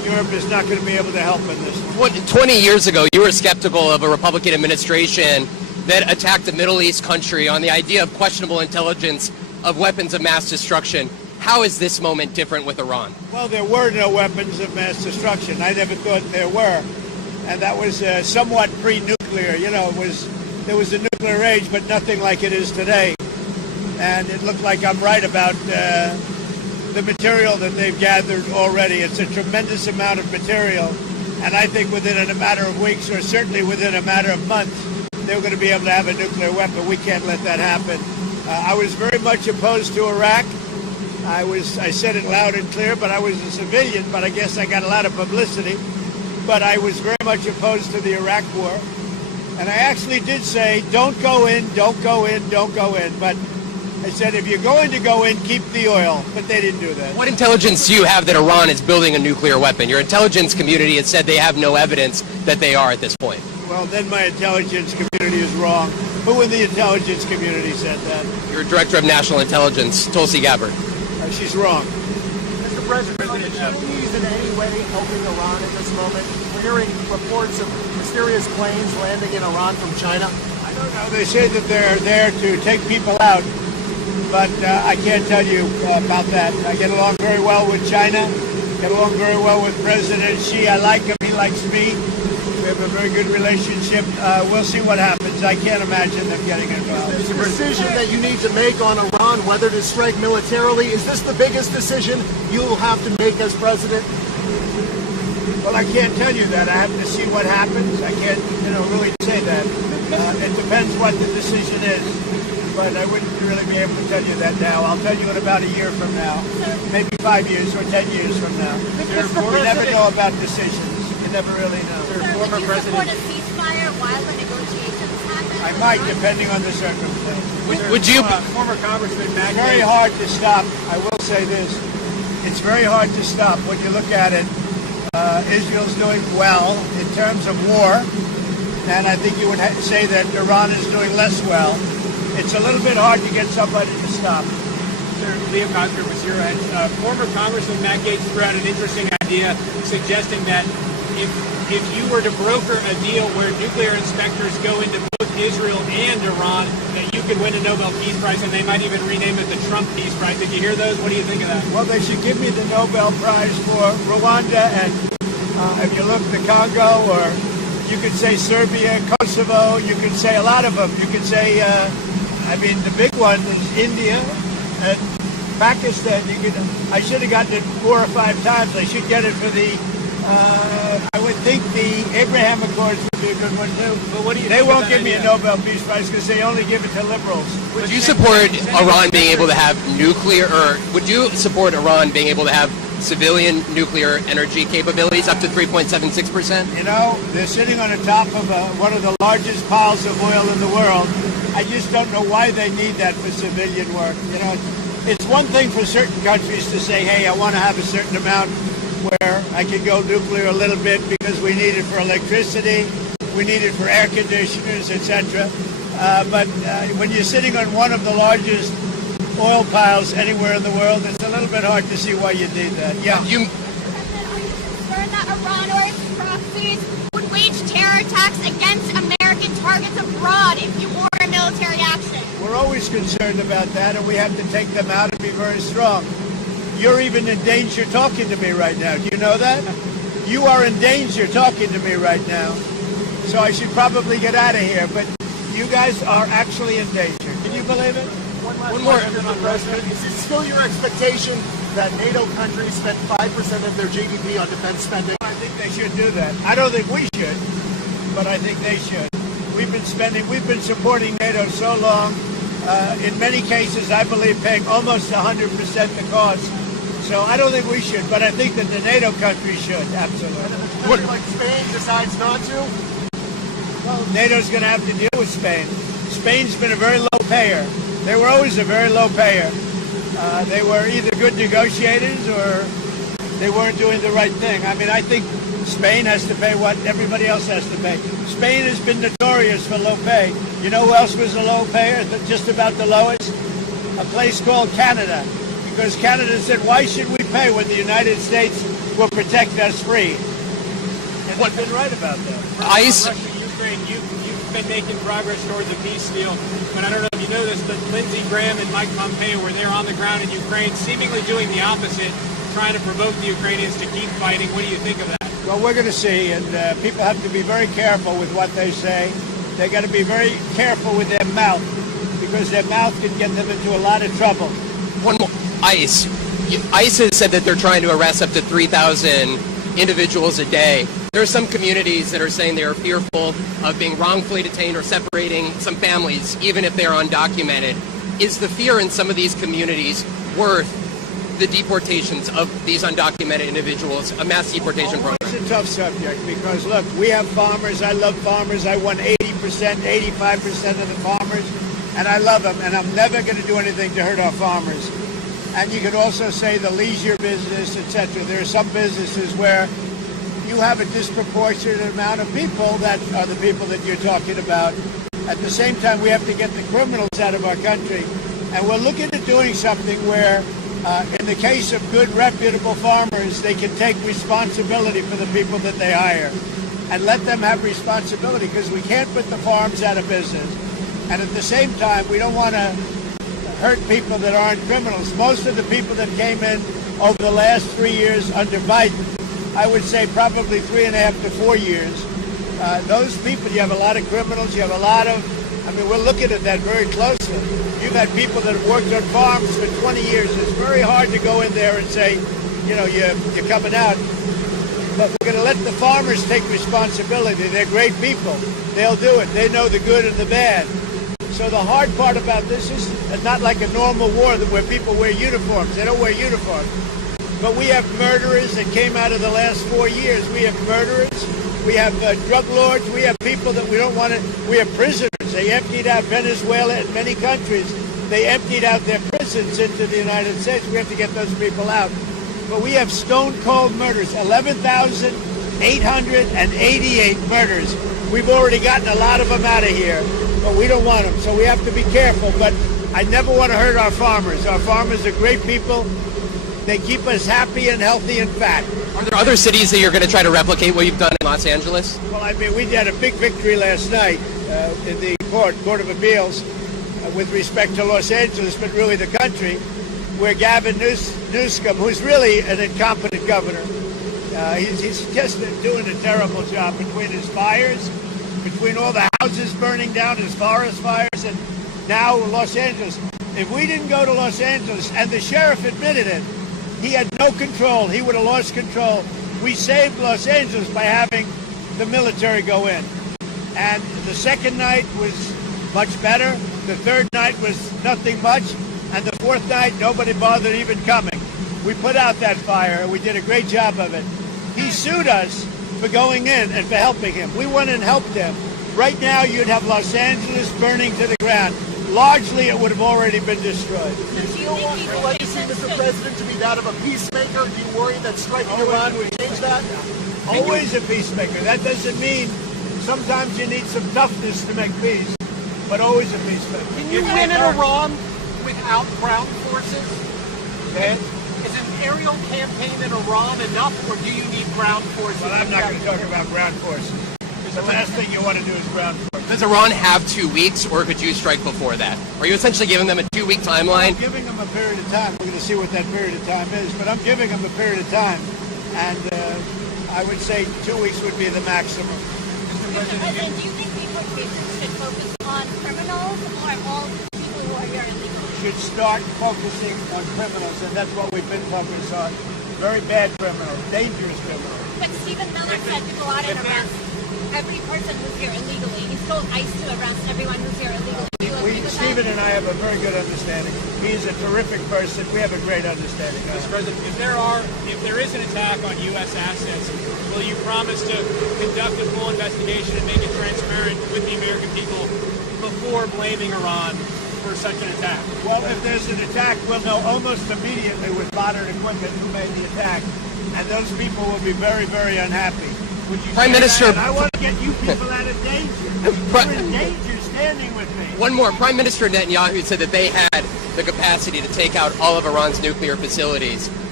Europe is not going to be able to help in this one. 20 years ago, you were skeptical of a Republican administration that attacked a Middle East country on the idea of questionable intelligence of weapons of mass destruction. How is this moment different with Iran? Well, there were no weapons of mass destruction. I never thought there were. And that was somewhat pre-nuclear. You know, there was a nuclear age, but nothing like it is today. And it looked like I'm right about the material that they've gathered already. It's a tremendous amount of material. And I think within a matter of weeks, or certainly within a matter of months, they're going to be able to have a nuclear weapon. We can't let that happen. I was very much opposed to Iraq. I said it loud and clear, but I was a civilian, but I guess I got a lot of publicity. But I was very much opposed to the Iraq war. And I actually did say, don't go in, don't go in, don't go in. But I said, if you're going to go in, keep the oil. But they didn't do that. What intelligence do you have that Iran is building a nuclear weapon? Your intelligence community has said they have no evidence that they are at this point. Well, then my intelligence community is wrong. Who in the intelligence community said that? Your Director of National Intelligence, Tulsi Gabbard. She's wrong. Mr. President, are the Chinese in any way helping Iran at this moment? We're hearing reports of mysterious planes landing in Iran from China. I don't know. They say that they're there to take people out, but I can't tell you about that. I get along very well with China, get along very well with President Xi. I like him. He likes me. We have a very good relationship. We'll see what happens. I can't imagine them getting involved. Is this decision that you need to make on Iran, whether to strike militarily, is this the biggest decision you'll have to make as president? Well, I can't tell you that. I have to see what happens. I can't, really say that. It depends what the decision is. But I wouldn't really be able to tell you that now. I'll tell you in about a year from now, maybe 5 years or 10 years from now. We never know about decisions. You never really know. Sir, would you support a ceasefire while the negotiations happen? I might, depending on the circumstances. Would you? Former Congressman Matt It's very hard to stop. I will say this. It's very hard to stop when you look at it. Israel's doing well in terms of war, and I think you would say that Iran is doing less well. It's a little bit hard to get somebody to stop. Sir, Liam Coster was here, and former Congressman Matt Gaetz threw out an interesting idea suggesting that if you were to broker a deal where nuclear inspectors go into both Israel and Iran, that you could win a Nobel Peace Prize, and they might even rename it the Trump Peace Prize. Did you hear those? What do you think of that? Well, they should give me the Nobel Prize for Rwanda, and if you look the Congo, or you could say Serbia, Kosovo, you could say a lot of them. You could say, the big one is India and Pakistan. I should have gotten it 4 or 5 times. I should get it for the, I would think the Abraham Accords would be a good one too. But what do you They think won't of give that me a idea? Nobel Peace Prize because they only give it to liberals. Would you support Iran being able to have nuclear, or would you support Iran being able to have civilian nuclear energy capabilities up to 3.76%? You know, they're sitting on the top of one of the largest piles of oil in the world. I just don't know why they need that for civilian work. You know, it's one thing for certain countries to say, hey, I want to have a certain amount where I can go nuclear a little bit because we need it for electricity, we need it for air conditioners, etc. But when you're sitting on one of the largest oil piles anywhere in the world, it's a little bit hard to see why you need that. Yeah. Are you concerned that Iran or its proxies would wage terror attacks against American targets abroad if you order military action? We're always concerned about that, and we have to take them out and be very strong. You're even in danger talking to me right now. Do you know that? You are in danger talking to me right now. So I should probably get out of here, but you guys are actually in danger. Can you believe it? One more, Mr. President. Is it still your expectation that NATO countries spend 5% of their GDP on defense spending? I think they should do that. I don't think we should, but I think they should. We've been supporting NATO so long. In many cases, I believe paying almost 100% the cost. So I don't think we should, but I think that the NATO countries should, absolutely. And if a country like Spain decides not to? Well, NATO's going to have to deal with Spain. Spain's been a very low payer. They were always a very low payer. They were either good negotiators or they weren't doing the right thing. I mean, I think Spain has to pay what everybody else has to pay. Spain has been notorious for low pay. You know who else was a low payer, just about the lowest? A place called Canada. Because Canada said, why should we pay when the United States will protect us free. And they've been right about that. ICE. Russia, Ukraine, you've been making progress towards a peace deal, but I don't know if you know this, but Lindsey Graham and Mike Pompeo were there on the ground in Ukraine, seemingly doing the opposite, trying to provoke the Ukrainians to keep fighting. What do you think of that? Well, we're going to see, and people have to be very careful with what they say. They got to be very careful with their mouth, because their mouth can get them into a lot of trouble. One more. ICE. ICE has said that they're trying to arrest up to 3,000 individuals a day. There are some communities that are saying they are fearful of being wrongfully detained or separating some families, even if they're undocumented. Is the fear in some of these communities worth the deportations of these undocumented individuals, a mass deportation program? It's a tough subject because, look, we have farmers. I love farmers. I won 80%, 85% of the farmers, and I love them, and I'm never going to do anything to hurt our farmers. And you could also say the leisure business, etc. There are some businesses where you have a disproportionate amount of people that are the people that you're talking about. At the same time, we have to get the criminals out of our country. And we're looking at doing something where, in the case of good, reputable farmers, they can take responsibility for the people that they hire and let them have responsibility, because we can't put the farms out of business. And at the same time, we don't want to hurt people that aren't criminals. Most of the people that came in over the last 3 years under Biden, I would say probably 3.5 to 4 years, those people, you have a lot of criminals, you have a lot of, we're looking at that very closely. You've had people that have worked on farms for 20 years. It's very hard to go in there and say, you're coming out. But we're going to let the farmers take responsibility. They're great people. They'll do it. They know the good and the bad. So the hard part about this is not like a normal war where people wear uniforms. They don't wear uniforms. But we have murderers that came out of the last 4 years. We have murderers. We have drug lords. We have people that we don't want to. We have prisoners. They emptied out Venezuela and many countries. They emptied out their prisons into the United States. We have to get those people out. But we have stone-cold murders, 11,888 murders. We've already gotten a lot of them out of here, but we don't want them. So we have to be careful. But I never want to hurt our farmers. Our farmers are great people. They keep us happy and healthy and fat. Are there other cities that you're going to try to replicate what you've done in Los Angeles? Well, we had a big victory last night in the Court of Appeals with respect to Los Angeles, but really the country, where Gavin Newsom, who's really an incompetent governor, he's just doing a terrible job between his fires, between all the houses burning down, his forest fires, and now Los Angeles. If we didn't go to Los Angeles, and the sheriff admitted it, he had no control. He would have lost control. We saved Los Angeles by having the military go in. And the second night was much better. The third night was nothing much. And the fourth night, nobody bothered even coming. We put out that fire, and we did a great job of it. He sued us for going in and for helping him. We went and helped him. Right now, you'd have Los Angeles burning to the ground. Largely, it would have already been destroyed. Do you want your legacy, Mr. President, to be that of a peacemaker? Do you worry that striking Iran would change that? Always a peacemaker. That doesn't mean sometimes you need some toughness to make peace, but always a peacemaker. Can you win in Iran without ground forces? Okay. Is an aerial campaign in Iran enough, or do you need ground forces? Well, I'm not going to talk about ground forces. The last thing you want to do is ground forces. Does Iran have 2 weeks, or could you strike before that? Are you essentially giving them a 2-week timeline? I'm giving them a period of time. We're going to see what that period of time is, but I'm giving them a period of time, and I would say 2 weeks would be the maximum. Mr. President, do you think deportation should focus on criminals or all people who are here illegally? Should start focusing on criminals, and that's what we've been focused on. Very bad criminals, dangerous criminals. But Stephen Miller said to go out and arrest every person who's here illegally. He told ICE to arrest everyone who's here illegally. Stephen and I have a very good understanding. He's a terrific person. We have a great understanding. Mr. President, if there is an attack on U.S. assets, will you promise to conduct a full investigation and make it transparent with the American people before blaming Iran for such an attack? Well, if there's an attack, we'll know almost immediately with modern equipment who made the attack, and those people will be very, very unhappy. Prime Minister, I want to get you people out of danger. You're in danger standing with me. One more. Prime Minister Netanyahu said that they had the capacity to take out all of Iran's nuclear facilities.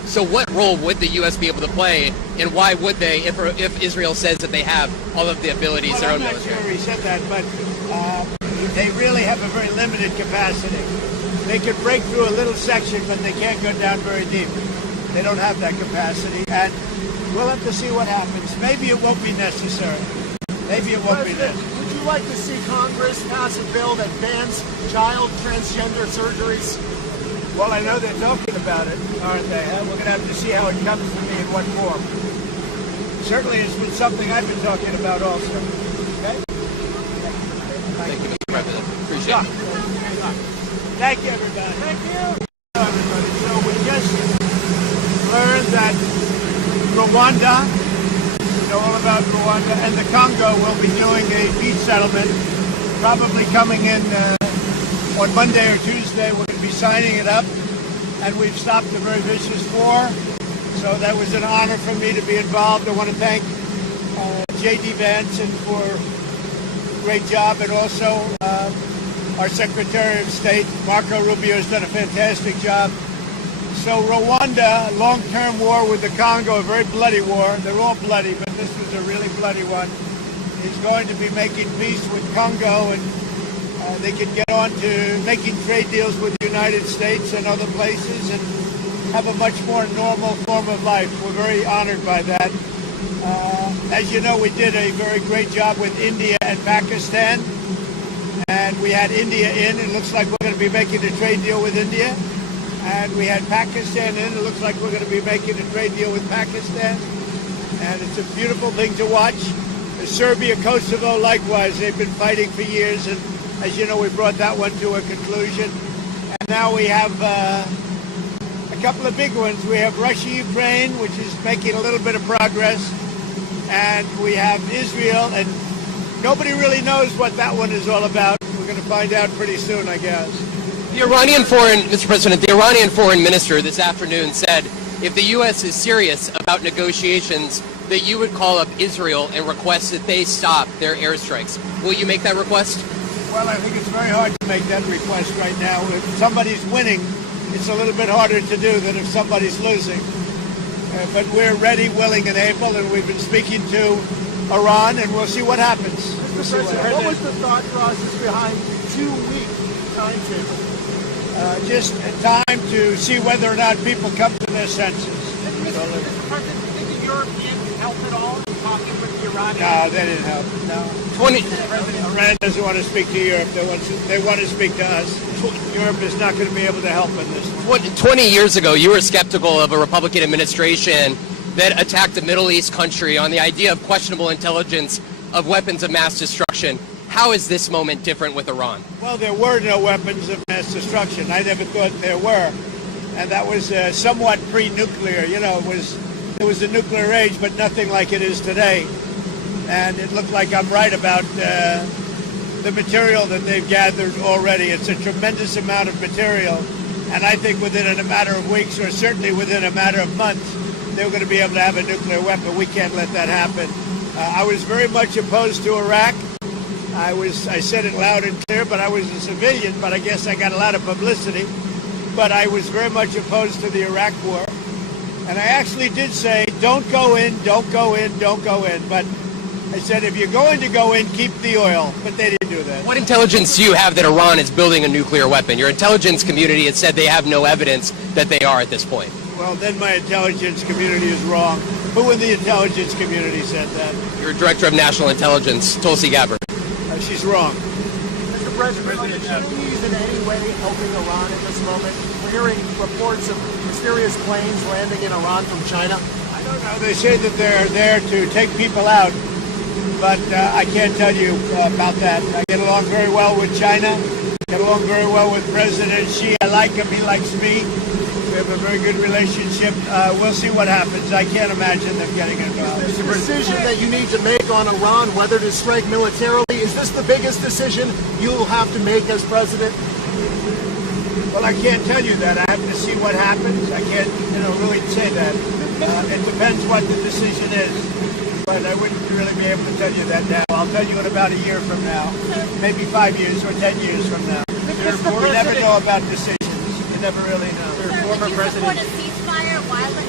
So what role would the U.S. be able to play, and why would they, if Israel says that they have all of the abilities, their own military? I'm not sure he said that, but they really have a very limited capacity. They can break through a little section, but they can't go down very deep. They don't have that capacity, and we'll have to see what happens. Maybe it won't be necessary. Maybe it won't be necessary. Would you like to see Congress pass a bill that bans child transgender surgeries? Well, I know they're talking about it, aren't they? We're going to have to see how it comes to me in what form. Certainly, it's been something I've been talking about also. Okay? Thank you, Mr. President. Appreciate it. Thank you, everybody. Thank you. Everybody. So we just learned that Rwanda, you know all about Rwanda, and the Congo will be doing a peace settlement, probably coming in on Monday or Tuesday. We're going to be signing it up, and we've stopped a very vicious war. So that was an honor for me to be involved. I want to thank J.D. Vance for a great job, and also our Secretary of State, Marco Rubio, has done a fantastic job. So Rwanda, long-term war with the Congo, a very bloody war. They're all bloody, but this was a really bloody one. Is going to be making peace with Congo, and they can get on to making trade deals with the United States and other places and have a much more normal form of life. We're very honored by that. As you know, we did a very great job with India and Pakistan, and we had India in. It looks like we're going to be making a trade deal with India. And we had Pakistan in. It looks like we're going to be making a trade deal with Pakistan. And it's a beautiful thing to watch. Serbia, Kosovo, likewise, they've been fighting for years. And as you know, we brought that one to a conclusion. And now we have a couple of big ones. We have Russia, Ukraine, which is making a little bit of progress. And we have Israel. And nobody really knows what that one is all about. We're going to find out pretty soon, I guess. Mr. President, the Iranian foreign minister this afternoon said if the U.S. is serious about negotiations, that you would call up Israel and request that they stop their airstrikes. Will you make that request? Well, I think it's very hard to make that request right now. If somebody's winning, it's a little bit harder to do than if somebody's losing. But we're ready, willing, and able, and we've been speaking to Iran, and we'll see what happens. Mr. President, what was the thought process behind the 2-week timetable? Just time to see whether or not people come to their senses. Mr. President, do you think the Europeans helped at all in talking with the Iranians? No, they didn't help. No. Iran doesn't want to speak to Europe. They want to speak to us. Europe is not going to be able to help in this one. 20 years ago, you were skeptical of a Republican administration that attacked a Middle East country on the idea of questionable intelligence of weapons of mass destruction. How is this moment different with Iran? Well, there were no weapons of mass destruction. I never thought there were. And that was somewhat pre-nuclear. You know, it was the nuclear age, but nothing like it is today. And it looked like I'm right about the material that they've gathered already. It's a tremendous amount of material. And I think within a matter of weeks, or certainly within a matter of months, they're going to be able to have a nuclear weapon. We can't let that happen. I was very much opposed to Iraq. I said it loud and clear, but I was a civilian, but I guess I got a lot of publicity. But I was very much opposed to the Iraq war. And I actually did say, don't go in, don't go in, don't go in. But I said, if you're going to go in, keep the oil. But they didn't do that. What intelligence do you have that Iran is building a nuclear weapon? Your intelligence community has said they have no evidence that they are at this point. Well, then my intelligence community is wrong. Who in the intelligence community said that? Your Director of National Intelligence, Tulsi Gabbard. She's wrong. Mr. President, are the Chinese in any way helping Iran at this moment? We're hearing reports of mysterious planes landing in Iran from China. I don't know. They say that they're there to take people out, but I can't tell you about that. I get along very well with China. Get along very well with President Xi. I like him. He likes me. We have a very good relationship. We'll see what happens. I can't imagine them getting involved. Is this decision that you need to make on Iran, whether to strike militarily, is this the biggest decision you'll have to make as president? Well, I can't tell you that. I have to see what happens. I can't, really say that. It depends what the decision is. But I wouldn't really be able to tell you that now. I'll tell you in about a year from now, maybe 5 years or 10 years from now. We never know about decisions. You never really know. Sir, would you support a ceasefire while the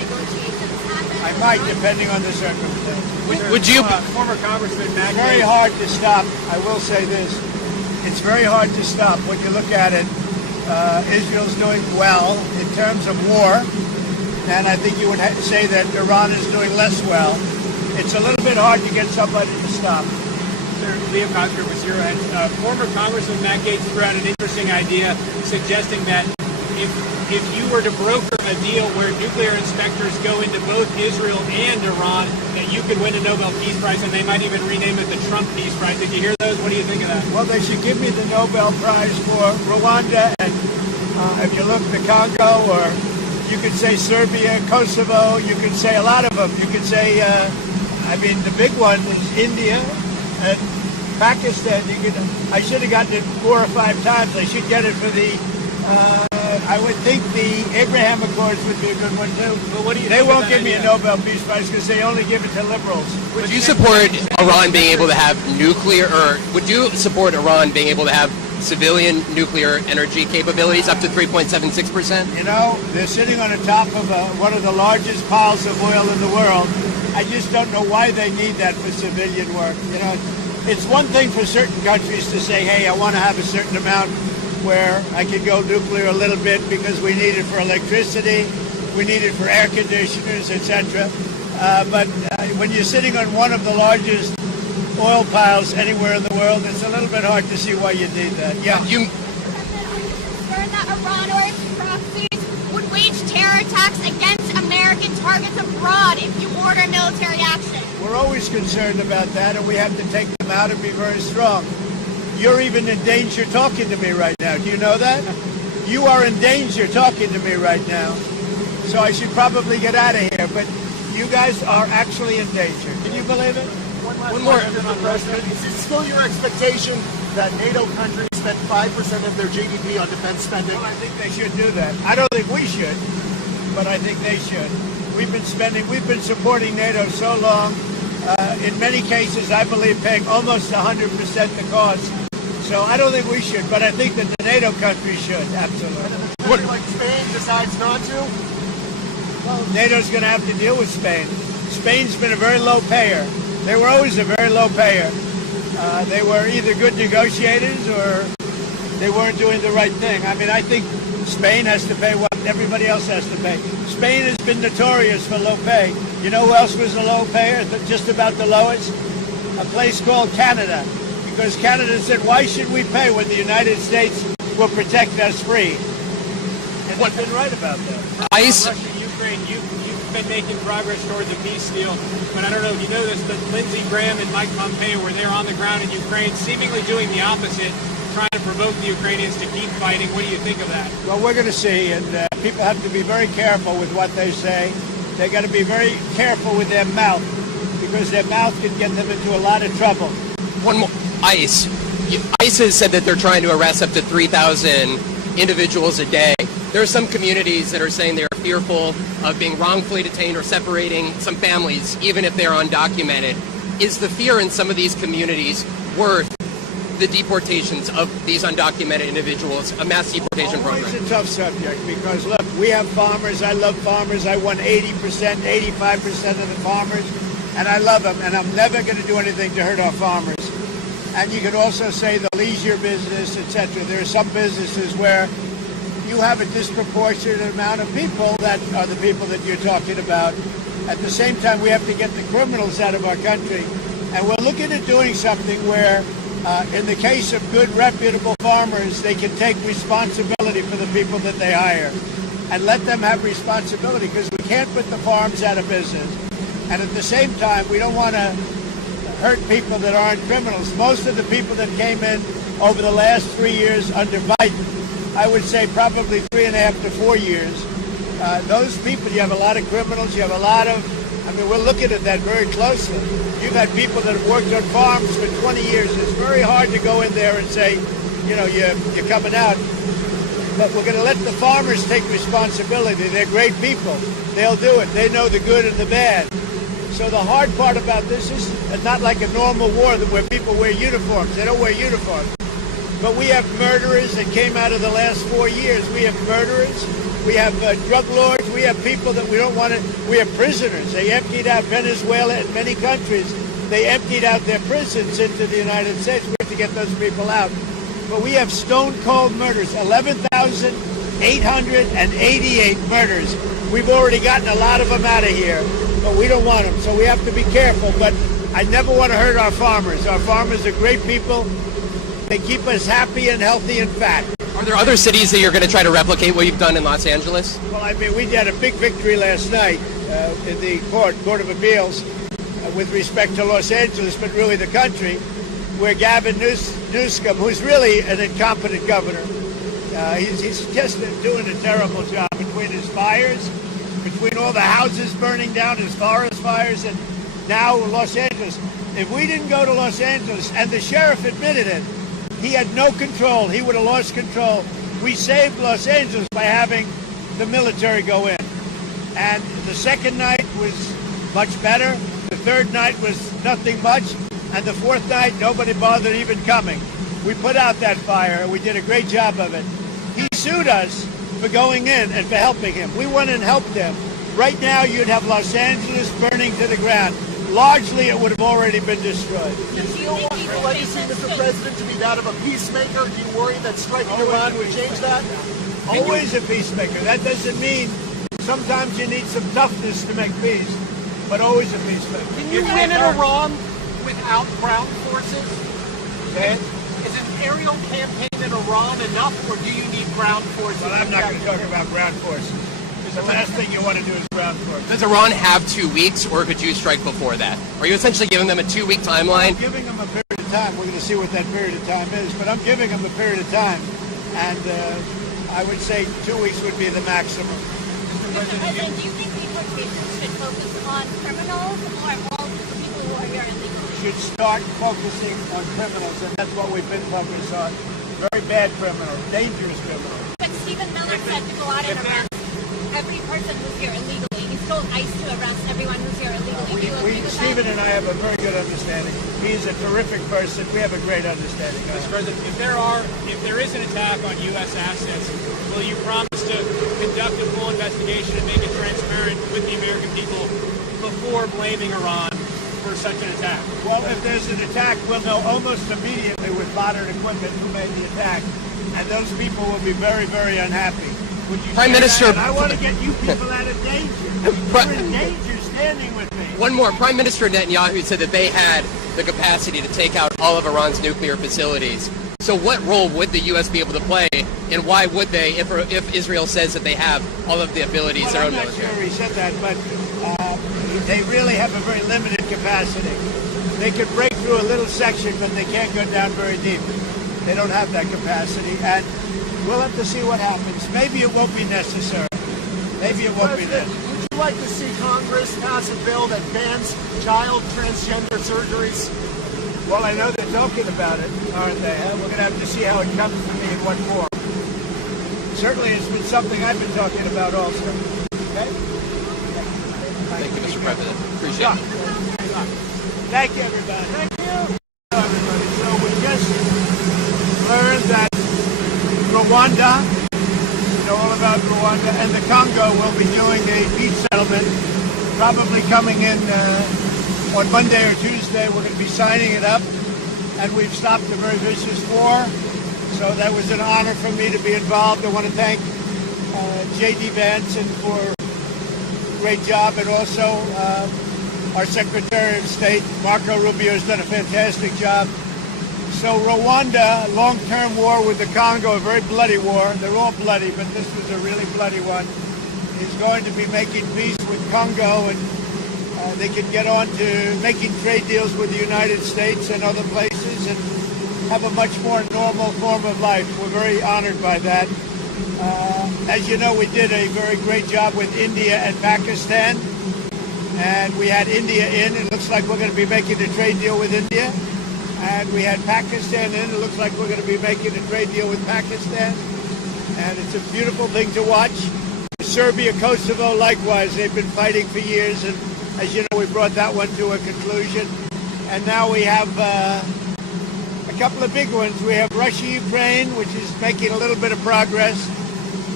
I might, depending on the circumstances. Would you? Former Congressman Matt It's very Gaetz. hard to stop. I will say this. It's very hard to stop when you look at it. Israel's doing well in terms of war, and I think you would say that Iran is doing less well. It's a little bit hard to get somebody to stop. Sir, Liam Coster with Zero Hedge. Former Congressman Matt Gaetz threw out an interesting idea suggesting that if you were to broker a deal where nuclear inspectors go into both Israel and Iran, that you could win a Nobel Peace Prize, and they might even rename it the Trump Peace Prize. Did you hear those? What do you think of that? Well, they should give me the Nobel Prize for Rwanda, and if you look the Congo, or you could say Serbia, Kosovo, you could say a lot of them. You could say, the big one was India and Pakistan. I should have gotten it 4 or 5 times. I should get it for the, I would think the Abraham Accords would be a good one too. But what do you They think of won't that give me a idea? Nobel Peace Prize because they only give it to liberals. Would you support Iran being able to have nuclear, or would you support Iran being able to have civilian nuclear energy capabilities up to 3.76%? You know, they're sitting on the top of one of the largest piles of oil in the world. I just don't know why they need that for civilian work. You know, it's one thing for certain countries to say, hey, I want to have a certain amount where I could go nuclear a little bit because we need it for electricity, we need it for air conditioners, etc. But when you're sitting on one of the largest oil piles anywhere in the world, it's a little bit hard to see why you need that. Yeah. Are you concerned that Iran or its proxies would wage terror attacks against American targets abroad if you order military action? We're always concerned about that, and we have to take them out and be very strong. You're even in danger talking to me right now. Do you know that? You are in danger talking to me right now. So I should probably get out of here, but you guys are actually in danger. Can you believe it? One more, Mr. President. Is it still your expectation that NATO countries spend 5% of their GDP on defense spending? Well, I think they should do that. I don't think we should, but I think they should. We've been supporting NATO so long. In many cases, I believe paying almost 100% the cost. So I don't think we should, but I think that the NATO countries should, absolutely. And if a country like Spain decides not to? Well, NATO's going to have to deal with Spain. Spain's been a very low payer. They were always a very low payer. They were either good negotiators or they weren't doing the right thing. I mean, I think Spain has to pay what everybody else has to pay. Spain has been notorious for low pay. You know who else was a low payer, just about the lowest? A place called Canada. Because Canada said, why should we pay when the United States will protect us free? And they've been right about that. ICE. Russia, Ukraine, you've been making progress toward the peace deal, but I don't know if you know this, but Lindsey Graham and Mike Pompeo were there on the ground in Ukraine, seemingly doing the opposite, trying to provoke the Ukrainians to keep fighting. What do you think of that? Well, we're going to see, and people have to be very careful with what they say. They've got to be very careful with their mouth, because their mouth can get them into a lot of trouble. One more. ICE. ICE has said that they're trying to arrest up to 3,000 individuals a day. There are some communities that are saying they are fearful of being wrongfully detained or separating some families, even if they're undocumented. Is the fear in some of these communities worth the deportations of these undocumented individuals, a mass deportation program? It's a tough subject because, look, we have farmers. I love farmers. I won 80%, 85% of the farmers, and I love them, and I'm never going to do anything to hurt our farmers. And you could also say the leisure business, etc. There are some businesses where you have a disproportionate amount of people that are the people that you're talking about. At the same time, we have to get the criminals out of our country. And we're looking at doing something where, in the case of good, reputable farmers, they can take responsibility for the people that they hire and let them have responsibility, because we can't put the farms out of business. And at the same time, we don't want to hurt people that aren't criminals. Most of the people that came in over the last 3 years under Biden, I would say probably 3.5 to 4 years, those people, you have a lot of criminals, you have a lot of, we're looking at that very closely. You've had people that have worked on farms for 20 years. It's very hard to go in there and say, you're coming out. But we're going to let the farmers take responsibility. They're great people. They'll do it. They know the good and the bad. So the hard part about this is not like a normal war where people wear uniforms. They don't wear uniforms. But we have murderers that came out of the last 4 years. We have murderers. We have drug lords. We have people that we don't want to. We have prisoners. They emptied out Venezuela and many countries. They emptied out their prisons into the United States. We have to get those people out. But we have stone-cold murders, 11,888 murders. We've already gotten a lot of them out of here, but we don't want them. So we have to be careful. But I never want to hurt our farmers. Our farmers are great people. They keep us happy and healthy and fat. Are there other cities that you're going to try to replicate what you've done in Los Angeles? Well, I mean, we had a big victory last night in the Court of Appeals with respect to Los Angeles, but really the country, where Gavin Newsom, who's really an incompetent governor, he's just doing a terrible job between his fires, between all the houses burning down, his forest fires, and now Los Angeles. If we didn't go to Los Angeles, and the sheriff admitted it, he had no control. He would have lost control. We saved Los Angeles by having the military go in. And the second night was much better. The third night was nothing much. And the fourth night, nobody bothered even coming. We put out that fire, and we did a great job of it. He sued us for going in and for helping him. We went and helped him. Right now, you'd have Los Angeles burning to the ground. Largely, it would have already been destroyed. Do you want your legacy, Mr. President, to be that of a peacemaker? Do you worry that striking Iran would change that? Always a peacemaker. That doesn't mean sometimes you need some toughness to make peace, but always a peacemaker. Can you win in Iran without ground forces? Okay? Is an aerial campaign in Iran enough, or do you need ground forces? Well, I'm not going to talk about ground forces. The last thing you want to do is ground forces. Does Iran have 2 weeks, or could you strike before that? Are you essentially giving them a 2-week timeline? I'm giving them a period of time. We're going to see what that period of time is, but I'm giving them a period of time, and I would say 2 weeks would be the maximum. Mr. President, do you think deportation should focus on criminals or all people who are here illegally? Should start focusing on criminals, and that's what we've been focused on. Very bad criminals, dangerous criminals. But Stephen Miller said to go out and arrest every person who's here illegally. He's told ICE to arrest everyone who's here illegally. Stephen and I have a very good understanding. He's a terrific person. We have a great understanding. Mr. President, if there is an attack on U.S. assets, will you promise to conduct a full investigation and make it transparent with the American people before blaming Iran for such an attack? Well, if there's an attack, we'll know almost immediately with modern equipment who made the attack. And those people will be very, very unhappy. Prime Minister, I want to get you people out of danger. You're in danger standing with me. One more. Prime Minister Netanyahu said that they had the capacity to take out all of Iran's nuclear facilities. So what role would the U.S. be able to play, and why would they, if Israel says that they have all of the abilities their own military? I'm not sure he said that, but they really have a very limited capacity. They could break through a little section, but they can't go down very deep. They don't have that capacity, and we'll have to see what happens. Maybe it won't be necessary. Maybe it won't be necessary. Would you like to see Congress pass a bill that bans child transgender surgeries? Well, I know they're talking about it, aren't they? We're going to have to see how it comes to me in what form. Certainly, it's been something I've been talking about also. Okay? Thank you, Mr. President. Appreciate it. Thank you, everybody. Thank you. Everybody. So we just learned that Rwanda, you know all about Rwanda, and the Congo will be doing a peace settlement, probably coming in on Monday or Tuesday. We're going to be signing it up, and we've stopped a very vicious war. So that was an honor for me to be involved. I want to thank J.D. Vance for a great job, and also our Secretary of State, Marco Rubio, has done a fantastic job. So Rwanda, long-term war with the Congo, a very bloody war. They're all bloody, but this was a really bloody one. Is going to be making peace with Congo, and they can get on to making trade deals with the United States and other places and have a much more normal form of life. We're very honored by that. As you know, we did a very great job with India and Pakistan, and we had India in. It looks like we're going to be making a trade deal with India. And we had Pakistan in. It looks like we're going to be making a trade deal with Pakistan. And it's a beautiful thing to watch. Serbia, Kosovo, likewise. They've been fighting for years. And as you know, we brought that one to a conclusion. And now we have a couple of big ones. We have Russia, Ukraine, which is making a little bit of progress.